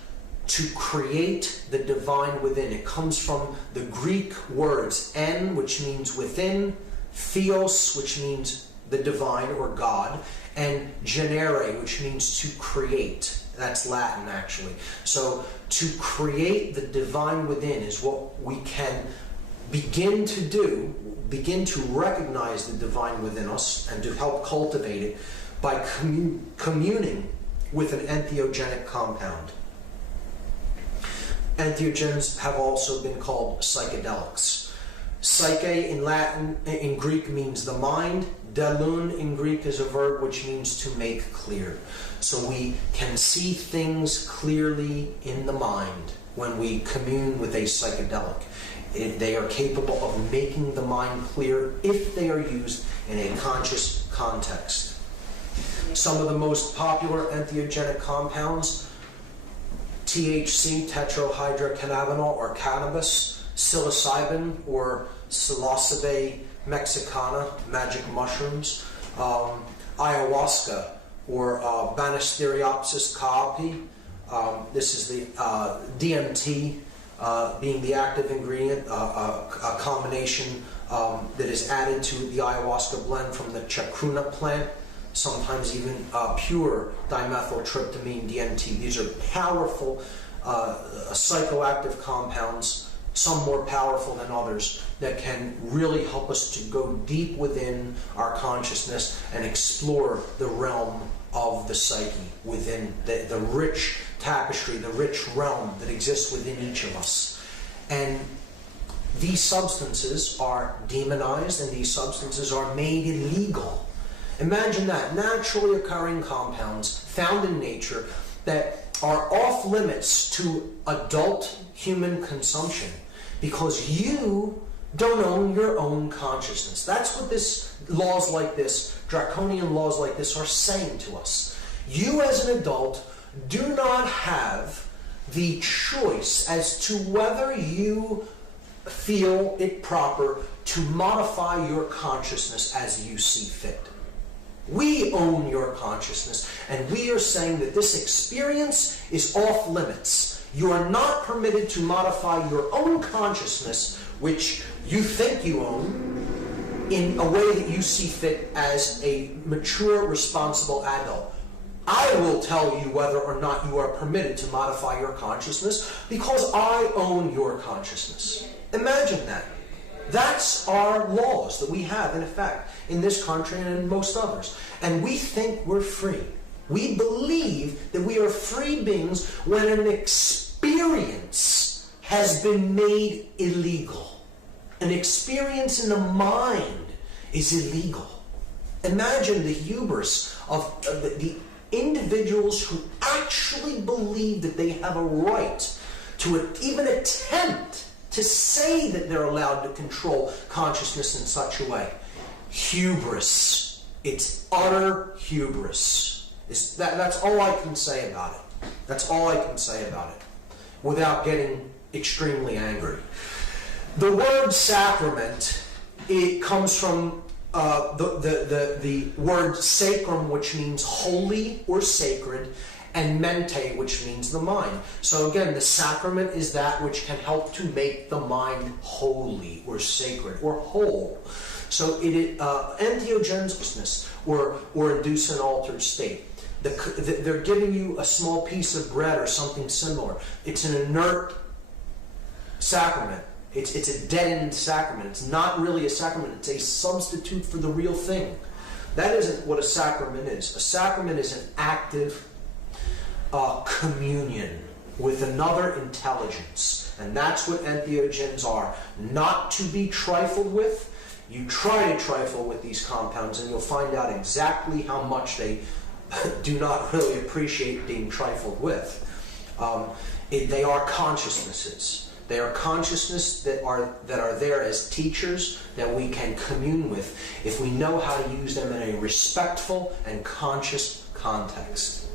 to create the divine within. It comes from the Greek words en, which means within, theos, which means the divine or God, and genere, which means to create. That's Latin, actually. So to create the divine within is what we can begin to do, begin to recognize the divine within us and to help cultivate it by communing with an entheogenic compound. Entheogens have also been called psychedelics. Psyche in Latin, in Greek, means the mind. Delun in Greek is a verb which means to make clear. So we can see things clearly in the mind when we commune with a psychedelic. They are capable of making the mind clear if they are used in a conscious context. Some of the most popular entheogenic compounds: THC, tetrahydrocannabinol, or cannabis; psilocybin, or psilocybe mexicana, magic mushrooms; ayahuasca, or Banisteriopsis caapi. This is the DMT being the active ingredient, a combination that is added to the ayahuasca blend from the chacruna plant. Sometimes even pure dimethyltryptamine, DMT. These are powerful psychoactive compounds, some more powerful than others, that can really help us to go deep within our consciousness and explore the realm of the psyche, within the rich tapestry, the rich realm that exists within each of us. And these substances are demonized, and these substances are made illegal. Imagine that, naturally occurring compounds found in nature that are off limits to adult human consumption because you don't own your own consciousness. That's what laws like this, draconian laws like this, are saying to us. You as an adult do not have the choice as to whether you feel it proper to modify your consciousness as you see fit. We own your consciousness, and we are saying that this experience is off limits. You are not permitted to modify your own consciousness, which you think you own, in a way that you see fit as a mature, responsible adult. I will tell you whether or not you are permitted to modify your consciousness because I own your consciousness. Imagine that. That's our laws that we have in effect in this country and in most others. And we think we're free. We believe that we are free beings when an experience has been made illegal. An experience in the mind is illegal. Imagine the hubris of the individuals who actually believe that they have a right to even attempt to say that they're allowed to control consciousness in such a way. Hubris. It's utter hubris. That's all I can say about it. That's all I can say about it without getting extremely angry. The word sacrament, it comes from the word sacrum, which means holy or sacred, and mente, which means the mind. So again, the sacrament is that which can help to make the mind holy or sacred or whole. So it entheogenesis or induce an altered state. They're giving you a small piece of bread or something similar. It's an inert sacrament. It's a dead-end sacrament. It's not really a sacrament. It's a substitute for the real thing. That isn't what a sacrament is. A sacrament is an active communion with another intelligence. And that's what entheogens are. Not to be trifled with. You try to trifle with these compounds and you'll find out exactly how much they do not really appreciate being trifled with. They are consciousnesses. They are consciousness that are there as teachers that we can commune with if we know how to use them in a respectful and conscious context.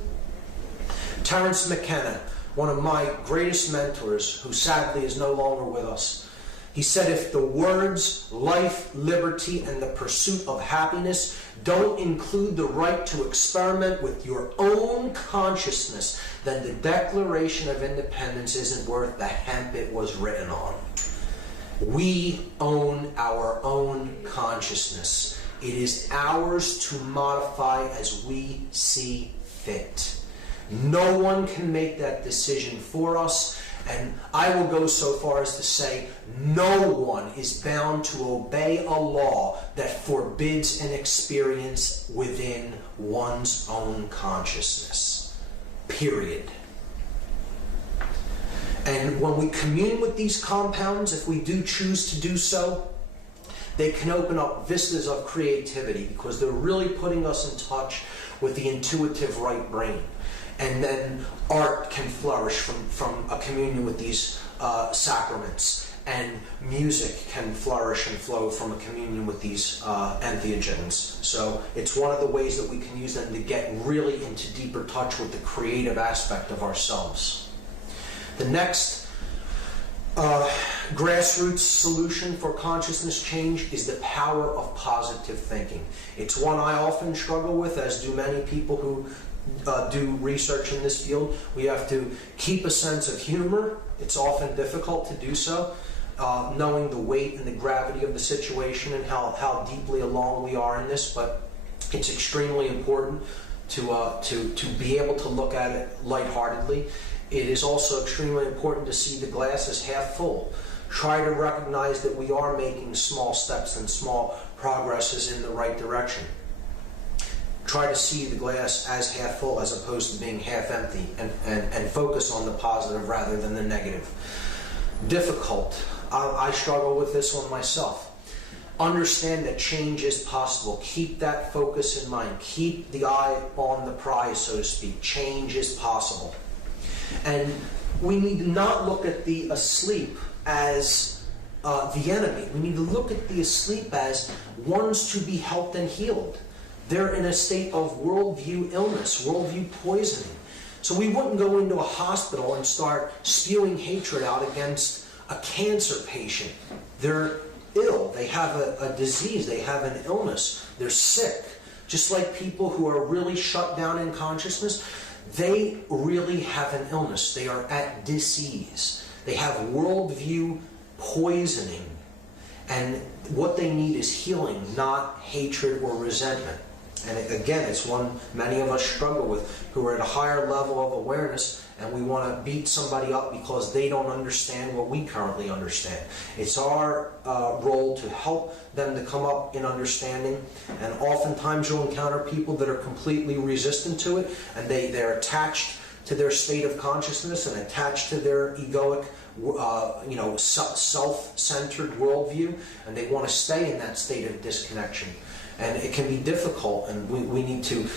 Terence McKenna, one of my greatest mentors, who sadly is no longer with us, he said, if the words life, liberty, and the pursuit of happiness don't include the right to experiment with your own consciousness, then the Declaration of Independence isn't worth the hemp it was written on. We own our own consciousness. It is ours to modify as we see fit. No one can make that decision for us. And I will go so far as to say no one is bound to obey a law that forbids an experience within one's own consciousness. Period. And when we commune with these compounds, if we do choose to do so, they can open up vistas of creativity because they're really putting us in touch with the intuitive right brain. And then art can flourish from a communion with these sacraments. And music can flourish and flow from a communion with these entheogens. So it's one of the ways that we can use them to get really into deeper touch with the creative aspect of ourselves. The next grassroots solution for consciousness change is the power of positive thinking. It's one I often struggle with, as do many people who do research in this field. We have to keep a sense of humor. It's often difficult to do so, knowing the weight and the gravity of the situation and how deeply along we are in this, but it's extremely important to be able to look at it lightheartedly. It is also extremely important to see the glass as half full. Try to recognize that we are making small steps and small progresses in the right direction. Try to see the glass as half full as opposed to being half empty, and focus on the positive rather than the negative. Difficult. I struggle with this one myself. Understand that change is possible. Keep that focus in mind. Keep the eye on the prize, so to speak. Change is possible. And we need to not look at the asleep as the enemy. We need to look at the asleep as ones to be helped and healed. They're in a state of worldview illness, worldview poisoning. So we wouldn't go into a hospital and start spewing hatred out against a cancer patient. They're ill. They have a disease. They have an illness. They're sick. Just like people who are really shut down in consciousness, they really have an illness. They are at disease. They have worldview poisoning. And what they need is healing, not hatred or resentment. And again, it's one many of us struggle with, who are at a higher level of awareness, and we want to beat somebody up because they don't understand what we currently understand. It's our role to help them to come up in understanding, and oftentimes you'll encounter people that are completely resistant to it, and they're attached to their state of consciousness and attached to their egoic, self-centered worldview, and they want to stay in that state of disconnection. And it can be difficult, and we need to,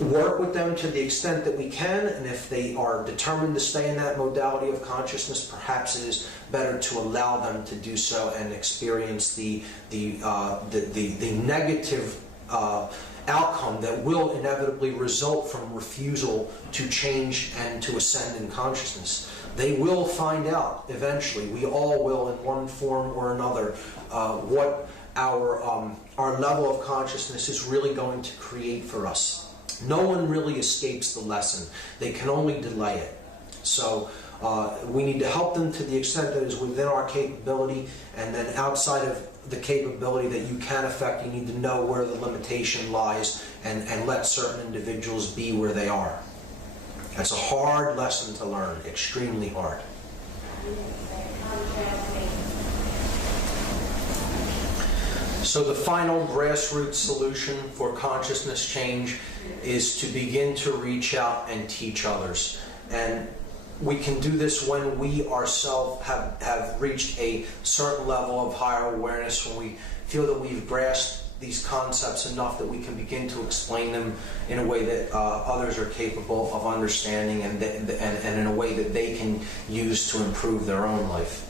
work with them to the extent that we can, and if they are determined to stay in that modality of consciousness, perhaps it is better to allow them to do so and experience the negative outcome that will inevitably result from refusal to change and to ascend in consciousness. They will find out eventually, we all will in one form or another, what our level of consciousness is really going to create for us. No one really escapes the lesson. They can only delay it. So we need to help them to the extent that is within our capability, and then outside of the capability that you can affect, you need to know where the limitation lies and let certain individuals be where they are. That's a hard lesson to learn, extremely hard. So the final grassroots solution for consciousness change is to begin to reach out and teach others. And we can do this when we ourselves have reached a certain level of higher awareness, when we feel that we've grasped these concepts enough that we can begin to explain them in a way that others are capable of understanding, and in a way that they can use to improve their own life.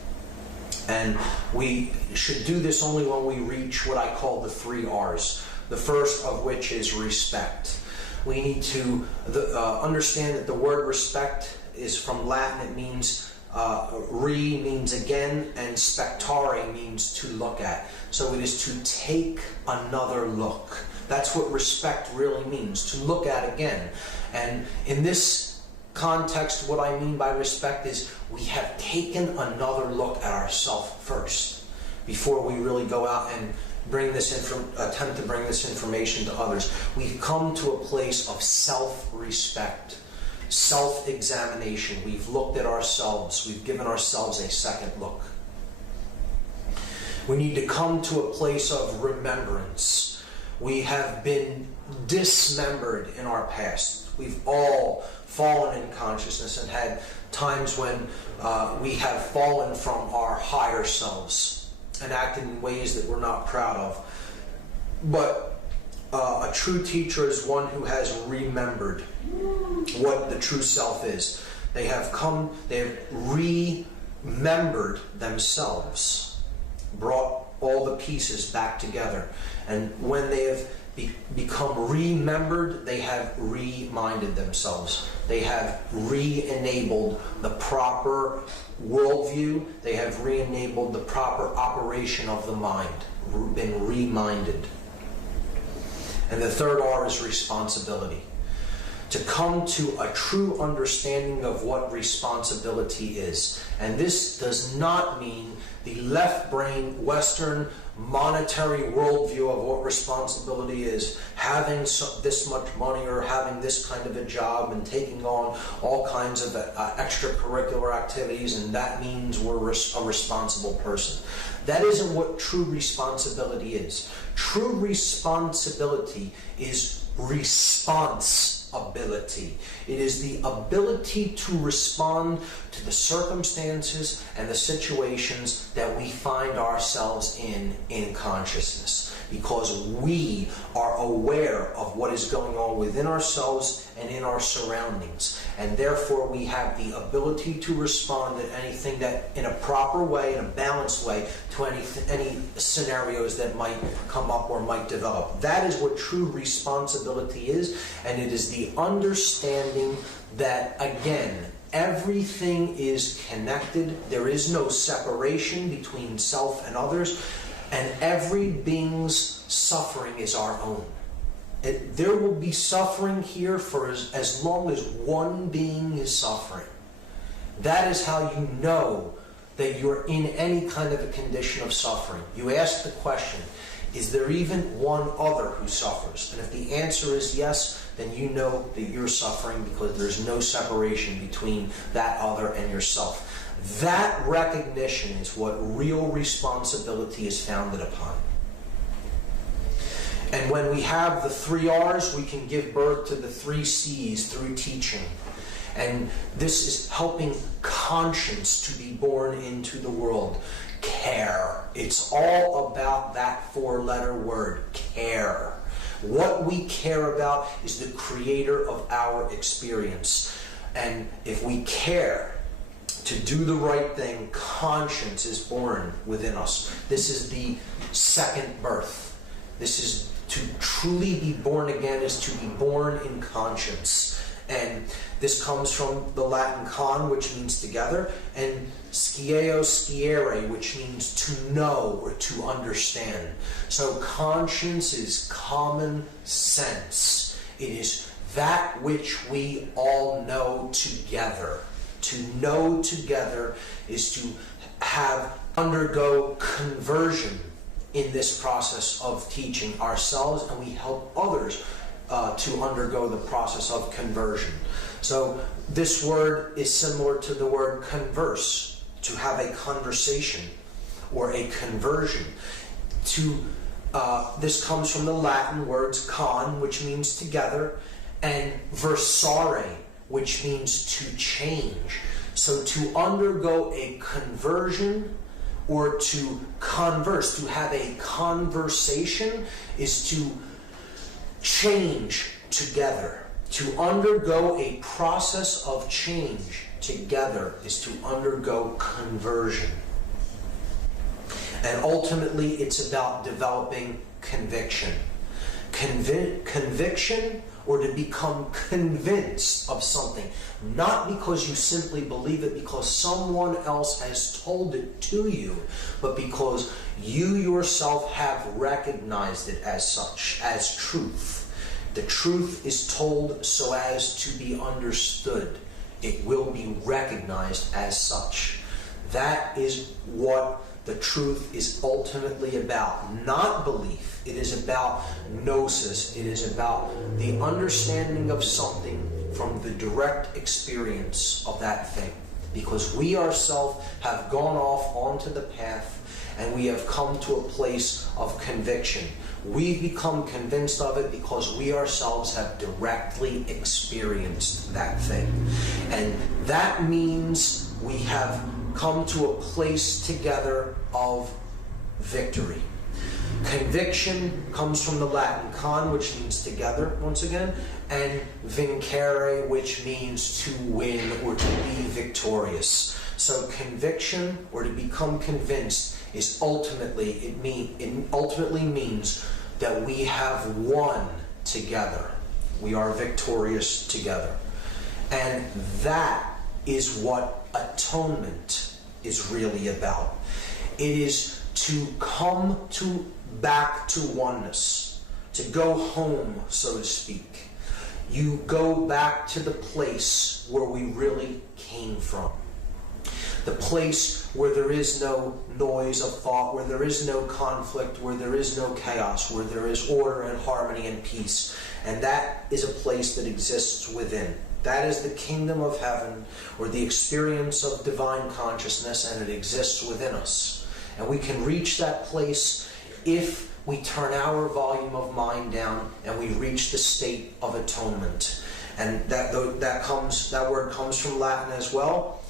And we should do this only when we reach what I call the 3 R's. The first of which is respect. We need to understand that the word respect is from Latin. It means means again, and spectare means to look at. So it is to take another look. That's what respect really means, to look at again. And in this context, what I mean by respect is we have taken another look at ourselves first before we really go out and attempt to bring this information to others. We've come to a place of self-respect, self-examination. We've looked at ourselves. We've given ourselves a second look. We need to come to a place of remembrance. We have been dismembered in our past. We've all fallen in consciousness and had times when we have fallen from our higher selves and acted in ways that we're not proud of. But a true teacher is one who has remembered what the true self is. They have remembered themselves, brought all the pieces back together. And when they have become remembered, they have reminded themselves. They have re-enabled the proper worldview. They have re-enabled the proper operation of the mind, been reminded. And the third R is responsibility. To come to a true understanding of what responsibility is. And this does not mean the left brain, Western, monetary worldview of what responsibility is, having this much money or having this kind of a job and taking on all kinds of extracurricular activities, and that means we're a responsible person. That isn't what true responsibility is. True responsibility is responsibility. It is the ability to respond to the circumstances and the situations that we find ourselves in consciousness, because we are aware of what is going on within ourselves and in our surroundings, and therefore we have the ability to respond to anything that, in a proper way, in a balanced way, to any scenarios that might come up or might develop. That is what true responsibility is, and it is the understanding that, again, everything is connected. There is no separation between self and others, and every being's suffering is our own. There will be suffering here for as long as one being is suffering. That is how you know that you're in any kind of a condition of suffering. You ask the question, is there even one other who suffers? And if the answer is yes, then you know that you're suffering because there's no separation between that other and yourself. That recognition is what real responsibility is founded upon. And when we have the 3 R's, we can give birth to the 3 C's through teaching. And this is helping conscience to be born into the world. Care. It's all about that 4-letter word, care. What we care about is the creator of our experience. And if we care to do the right thing, conscience is born within us. This is the second birth. This is to truly be born again, is to be born in conscience. And this comes from the Latin con, which means together, and scieo sciere, which means to know or to understand. So conscience is common sense. It is that which we all know together. To know together is to undergo conversion in this process of teaching ourselves, and we help others to undergo the process of conversion. So this word is similar to the word converse, to have a conversation or a conversion. This comes from the Latin words con, which means together, and versare, which means to change. So to undergo a conversion or to converse, to have a conversation, is to change together. To undergo a process of change together is to undergo conversion. And ultimately, it's about developing conviction. Conviction, or to become convinced of something. Not because you simply believe it because someone else has told it to you, but because you yourself have recognized it as such, as truth. The truth is told so as to be understood. It will be recognized as such. That is what the truth is ultimately about. Not belief. It is about gnosis. It is about the understanding of something from the direct experience of that thing. Because we ourselves have gone off onto the path and we have come to a place of conviction. We've become convinced of it because we ourselves have directly experienced that thing. And that means we have come to a place together of victory. Conviction comes from the Latin con, which means together, once again, and vincere, which means to win or to be victorious. So conviction, or to become convinced, is ultimately, it ultimately means that we have won together. We are victorious together. And that is what atonement is really about. It is to come back to oneness, to go home, so to speak. You go back to the place where we really came from. The place where there is no noise of thought, where there is no conflict, where there is no chaos, where there is order and harmony and peace. And that is a place that exists within. That is the kingdom of heaven, or the experience of divine consciousness, and it exists within us. And we can reach that place if we turn our volume of mind down and we reach the state of atonement. And that word comes from Latin as well.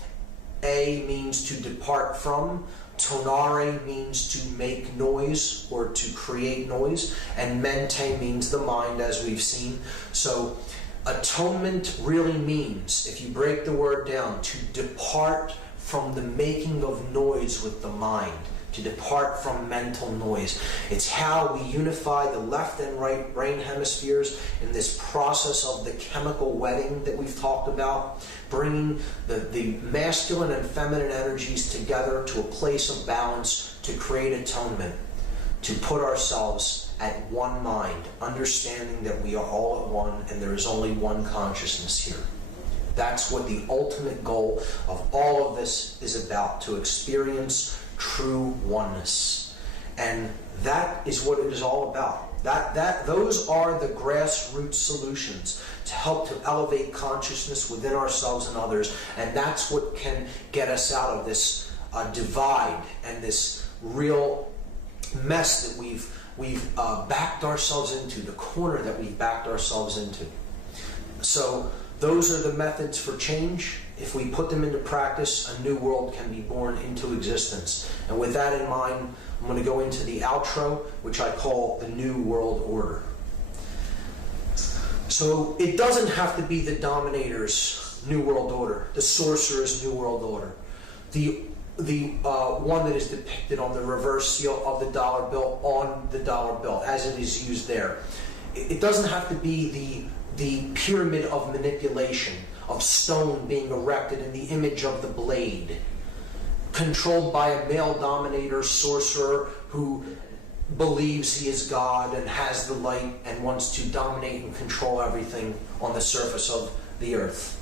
A means to depart from. Tonare means to make noise or to create noise. And mente means the mind, as we've seen. So atonement really means, if you break the word down, to depart from the making of noise with the mind, to depart from mental noise. It's how we unify the left and right brain hemispheres in this process of the chemical wedding that we've talked about, bringing the masculine and feminine energies together to a place of balance to create atonement. to put ourselves at one mind, understanding that we are all at one and there is only one consciousness here. That's what the ultimate goal of all of this is about, to experience true oneness. And that is what it is all about. Those are the grassroots solutions to help to elevate consciousness within ourselves and others. And that's what can get us out of this divide and this real mess that we've backed ourselves into, the corner that we've backed ourselves into. So those are the methods for change. If we put them into practice, a new world can be born into existence. And with that in mind, I'm going to go into the outro, which I call the New World Order. So it doesn't have to be the Dominator's New World Order, the Sorcerer's New World Order, the one that is depicted on the reverse seal of the dollar bill on the dollar bill, as it is used there. It doesn't have to be the pyramid of manipulation, of stone being erected in the image of the blade, controlled by a male dominator sorcerer who believes he is God and has the light and wants to dominate and control everything on the surface of the earth.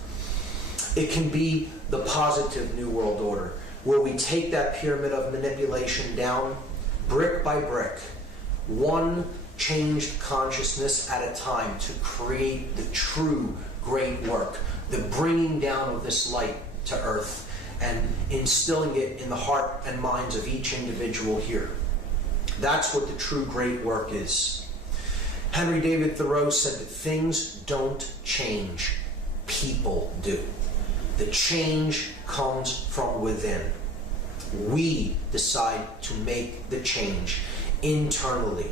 It can be the positive New World Order, where we take that pyramid of manipulation down brick by brick, one changed consciousness at a time, to create the true great work, the bringing down of this light to earth and instilling it in the heart and minds of each individual here. That's what the true great work is. Henry David Thoreau said that things don't change, people do. The change comes from within. We decide to make the change internally,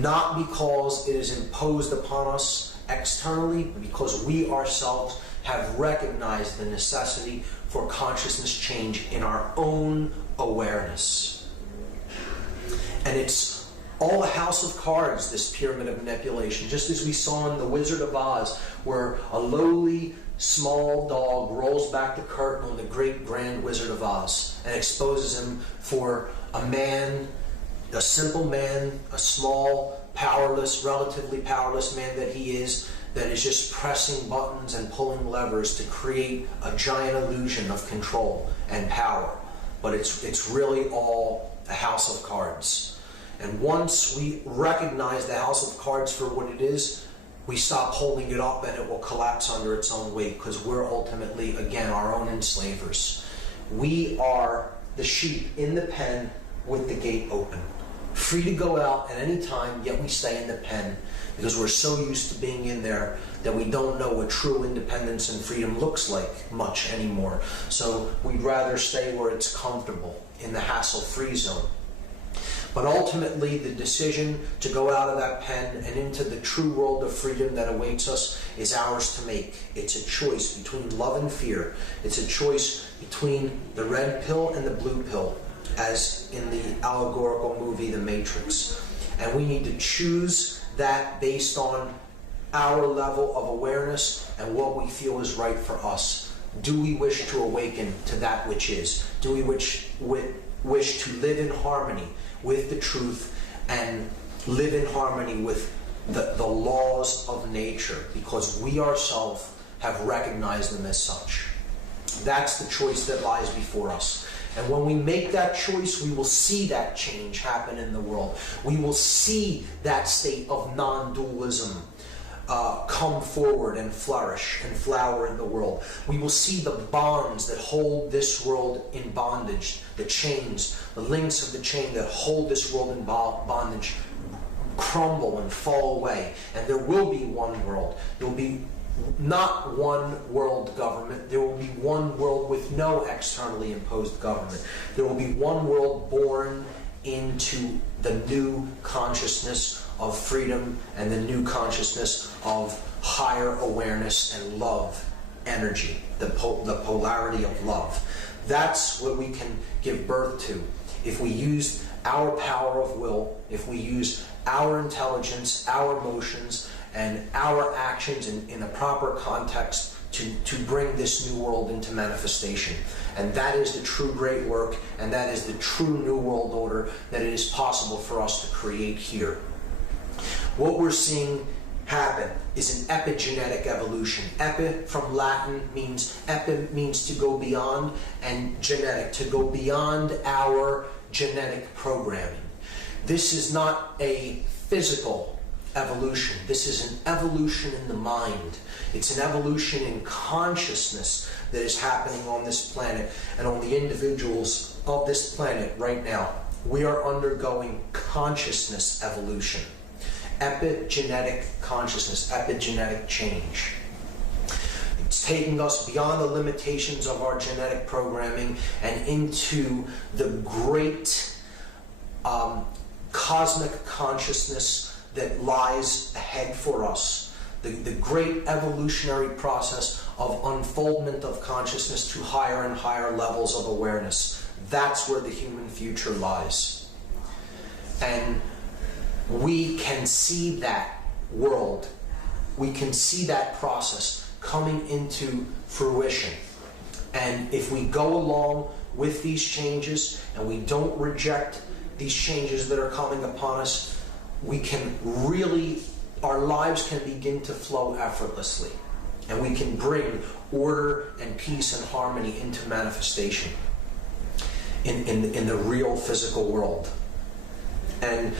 not because it is imposed upon us externally, but because we ourselves have recognized the necessity for consciousness change in our own awareness. And it's all a house of cards, this pyramid of manipulation, just as we saw in The Wizard of Oz, where a lowly small dog rolls back the curtain on the great grand Wizard of Oz and exposes him for a man, a simple man, a small, powerless, relatively powerless man that he is, that is just pressing buttons and pulling levers to create a giant illusion of control and power. But it's really all a house of cards. And once we recognize the house of cards for what it is, we stop holding it up and it will collapse under its own weight, because we're ultimately, again, our own enslavers. We are the sheep in the pen with the gate open, free to go out at any time, yet we stay in the pen because we're so used to being in there that we don't know what true independence and freedom looks like much anymore. So we'd rather stay where it's comfortable, in the hassle-free zone. But ultimately, the decision to go out of that pen and into the true world of freedom that awaits us is ours to make. It's a choice between love and fear. It's a choice between the red pill and the blue pill, as in the allegorical movie The Matrix. And we need to choose that based on our level of awareness and what we feel is right for us. Do we wish to awaken to that which is? Do we wish to live in harmony with the truth and live in harmony with the laws of nature, because we ourselves have recognized them as such? That's the choice that lies before us. And when we make that choice, we will see that change happen in the world. We will see that state of non-dualism come forward and flourish and flower in the world. We will see the bonds that hold this world in bondage, the chains, the links of the chain that hold this world in bondage, crumble and fall away. And there will be one world. There will be not one world government. There will be one world with no externally imposed government. There will be one world born into the new consciousness of freedom and the new consciousness of higher awareness and love energy, the polarity of love. That's what we can give birth to if we use our power of will, if we use our intelligence, our emotions, and our actions in a proper context to bring this new world into manifestation. And that is the true great work, and that is the true new world order that it is possible for us to create here. What we're seeing happen is an epigenetic evolution. Epi from Latin means to go beyond, and genetic, to go beyond our genetic programming. This is not a physical evolution. This is an evolution in the mind. It's an evolution in consciousness that is happening on this planet and on the individuals of this planet right now. We are undergoing consciousness evolution. Epigenetic consciousness, epigenetic change. It's taking us beyond the limitations of our genetic programming and into the great cosmic consciousness that lies ahead for us. The great evolutionary process of unfoldment of consciousness to higher and higher levels of awareness. That's where the human future lies. And we can see that world. We can see that process coming into fruition. And if we go along with these changes and we don't reject these changes that are coming upon us, we can really, our lives can begin to flow effortlessly. And we can bring order and peace and harmony into manifestation in the real physical world. And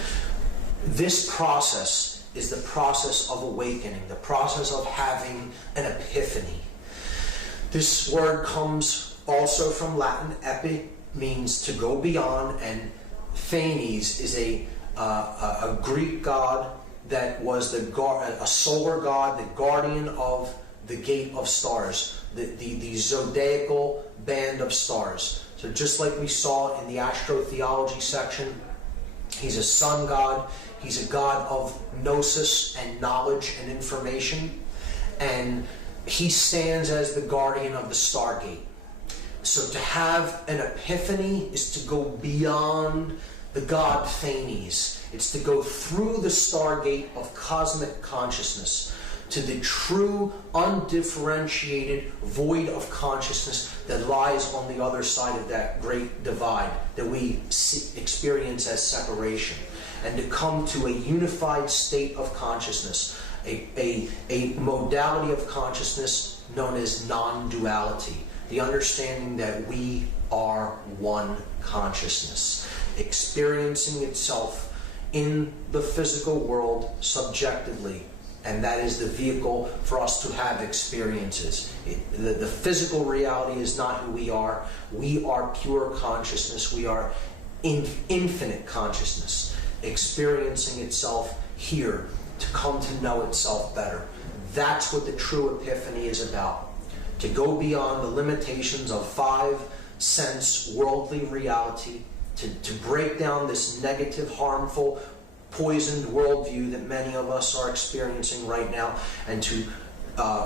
this process is the process of awakening, the process of having an epiphany. This word comes also from Latin. Epi means to go beyond, and Phanes is a Greek god that was a solar god, the guardian of the gate of stars, the zodiacal band of stars. So just like we saw in the astrotheology section, he's a sun god. He's a god of gnosis and knowledge and information. And he stands as the guardian of the stargate. So to have an epiphany is to go beyond the god Phanes. It's to go through the stargate of cosmic consciousness to the true, undifferentiated void of consciousness that lies on the other side of that great divide that we experience as separation. And to come to a unified state of consciousness, a modality of consciousness known as non-duality, the understanding that we are one consciousness, experiencing itself in the physical world subjectively, and that is the vehicle for us to have experiences. The physical reality is not who we are. We are pure consciousness. We are infinite consciousness, experiencing itself here to come to know itself better. That's what the true epiphany is about. To go beyond the limitations of five-sense worldly reality, to break down this negative, harmful, poisoned worldview that many of us are experiencing right now, and to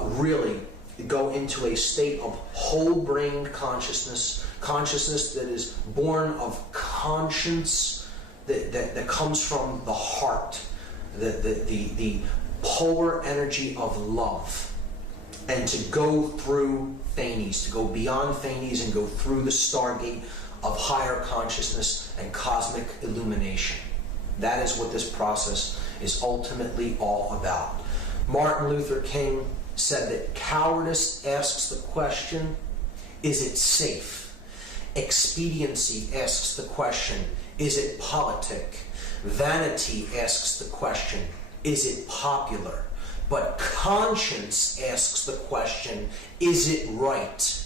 really go into a state of whole-brained consciousness that is born of conscience that comes from the heart, the polar energy of love, and to go through Phanes, to go beyond Phanes and go through the stargate of higher consciousness and cosmic illumination. That is what this process is ultimately all about. Martin Luther King said that cowardice asks the question, is it safe? Expediency asks the question, is it politic? Vanity asks the question, is it popular? But conscience asks the question, is it right?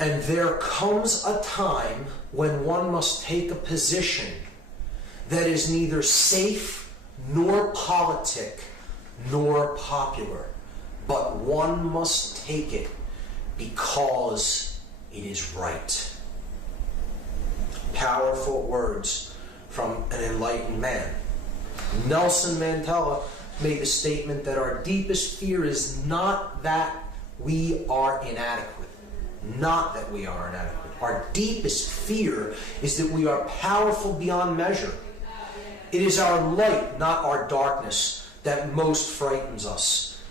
And there comes a time when one must take a position that is neither safe, nor politic, nor popular. But one must take it because it is right. Powerful words from an enlightened man. Nelson Mandela made the statement that our deepest fear is not that we are inadequate. Not that we are inadequate. Our deepest fear is that we are powerful beyond measure. It is our light, not our darkness, that most frightens us.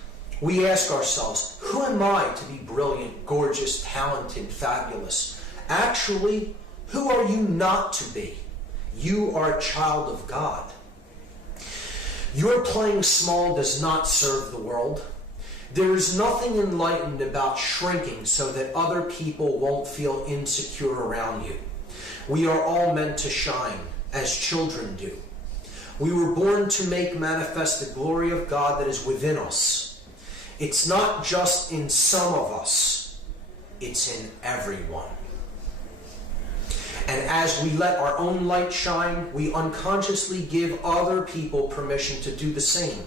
We ask ourselves, who am I to be brilliant, gorgeous, talented, fabulous? Actually, who are you not to be? You are a child of God. Your playing small does not serve the world. There is nothing enlightened about shrinking so that other people won't feel insecure around you. We are all meant to shine, as children do. We were born to make manifest the glory of God that is within us. It's not just in some of us, it's in everyone. And as we let our own light shine, we unconsciously give other people permission to do the same.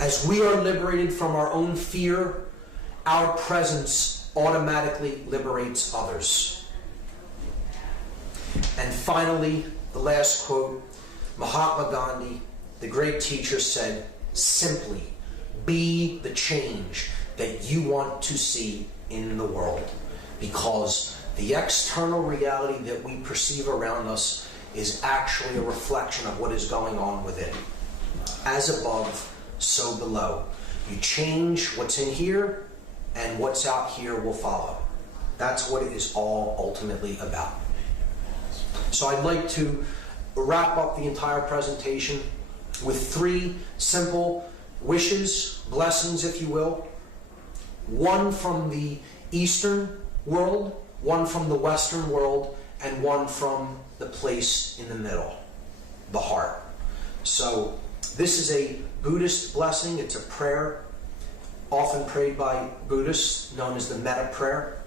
As we are liberated from our own fear, our presence automatically liberates others. And finally, the last quote, Mahatma Gandhi, the great teacher, said, simply, be the change that you want to see in the world. Because the external reality that we perceive around us is actually a reflection of what is going on within. As above, so below. You change what's in here, and what's out here will follow. That's what it is all ultimately about. So I'd like to wrap up the entire presentation with 3 simple wishes, blessings, if you will. One from the Eastern world, one from the Western world, and one from the place in the middle, the heart. So this is a Buddhist blessing. It's a prayer often prayed by Buddhists, known as the metta prayer.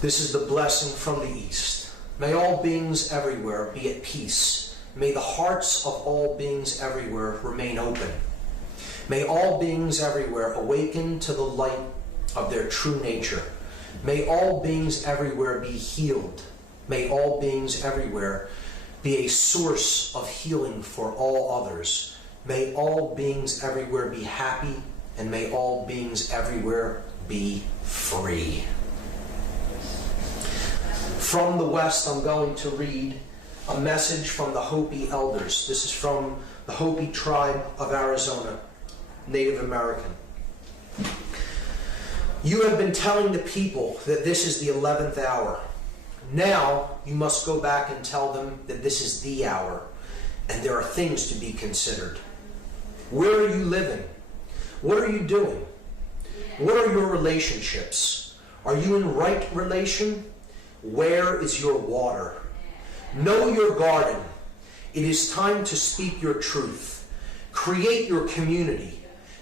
This is the blessing from the East. May all beings everywhere be at peace. May the hearts of all beings everywhere remain open. May all beings everywhere awaken to the light of their true nature. May all beings everywhere be healed. May all beings everywhere be a source of healing for all others. May all beings everywhere be happy, and may all beings everywhere be free. From the West, I'm going to read a message from the Hopi elders. This is from the Hopi tribe of Arizona, Native American. You have been telling the people that this is the 11th hour. Now you must go back and tell them that this is the hour, and there are things to be considered. Where are you living? What are you doing? What are your relationships? Are you in right relation? Where is your water? Know your garden. It is time to speak your truth. Create your community.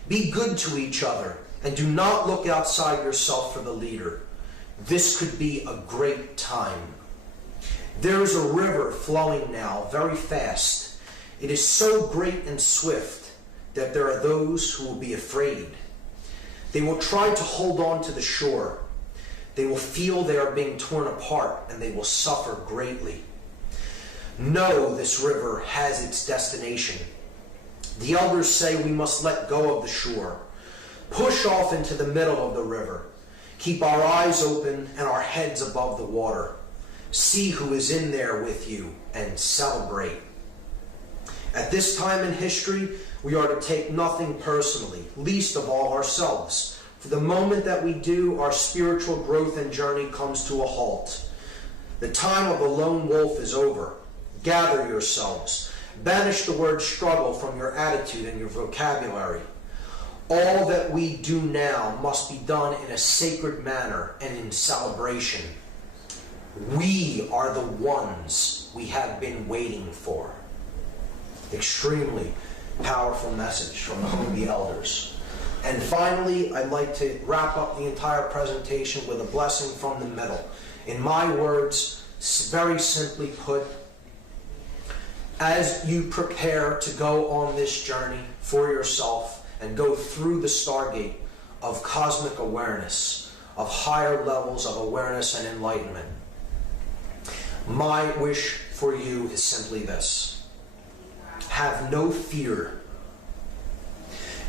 Be good to each other, and do not look outside yourself for the leader. This could be a great time. There is a river flowing now very fast. It is so great and swift that there are those who will be afraid. They will try to hold on to the shore. They will feel they are being torn apart, and they will suffer greatly. Know this river has its destination. The elders say we must let go of the shore. Push off into the middle of the river. Keep our eyes open and our heads above the water. See who is in there with you and celebrate. At this time in history, we are to take nothing personally, least of all ourselves. For the moment that we do, our spiritual growth and journey comes to a halt. The time of the lone wolf is over. Gather yourselves. Banish the word struggle from your attitude and your vocabulary. All that we do now must be done in a sacred manner and in celebration. We are the ones we have been waiting for. Extremely powerful message from the Hopi elders. And finally, I'd like to wrap up the entire presentation with a blessing from the middle. In my words, very simply put, as you prepare to go on this journey for yourself and go through the stargate of cosmic awareness, of higher levels of awareness and enlightenment, my wish for you is simply this. Have no fear.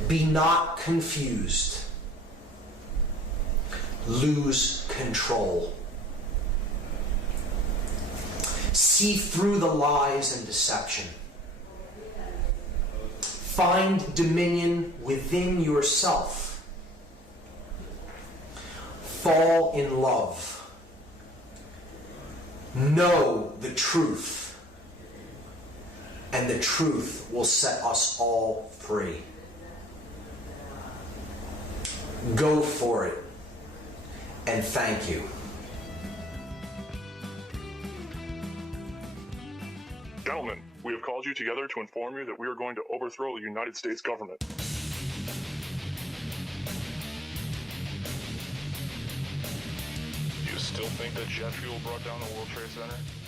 Be not confused. Lose control. See through the lies and deception. Find dominion within yourself. Fall in love. Know the truth. And the truth will set us all free. Go for it. And thank you. Gentlemen, we have called you together to inform you that we are going to overthrow the United States government. You still think that jet fuel brought down the World Trade Center?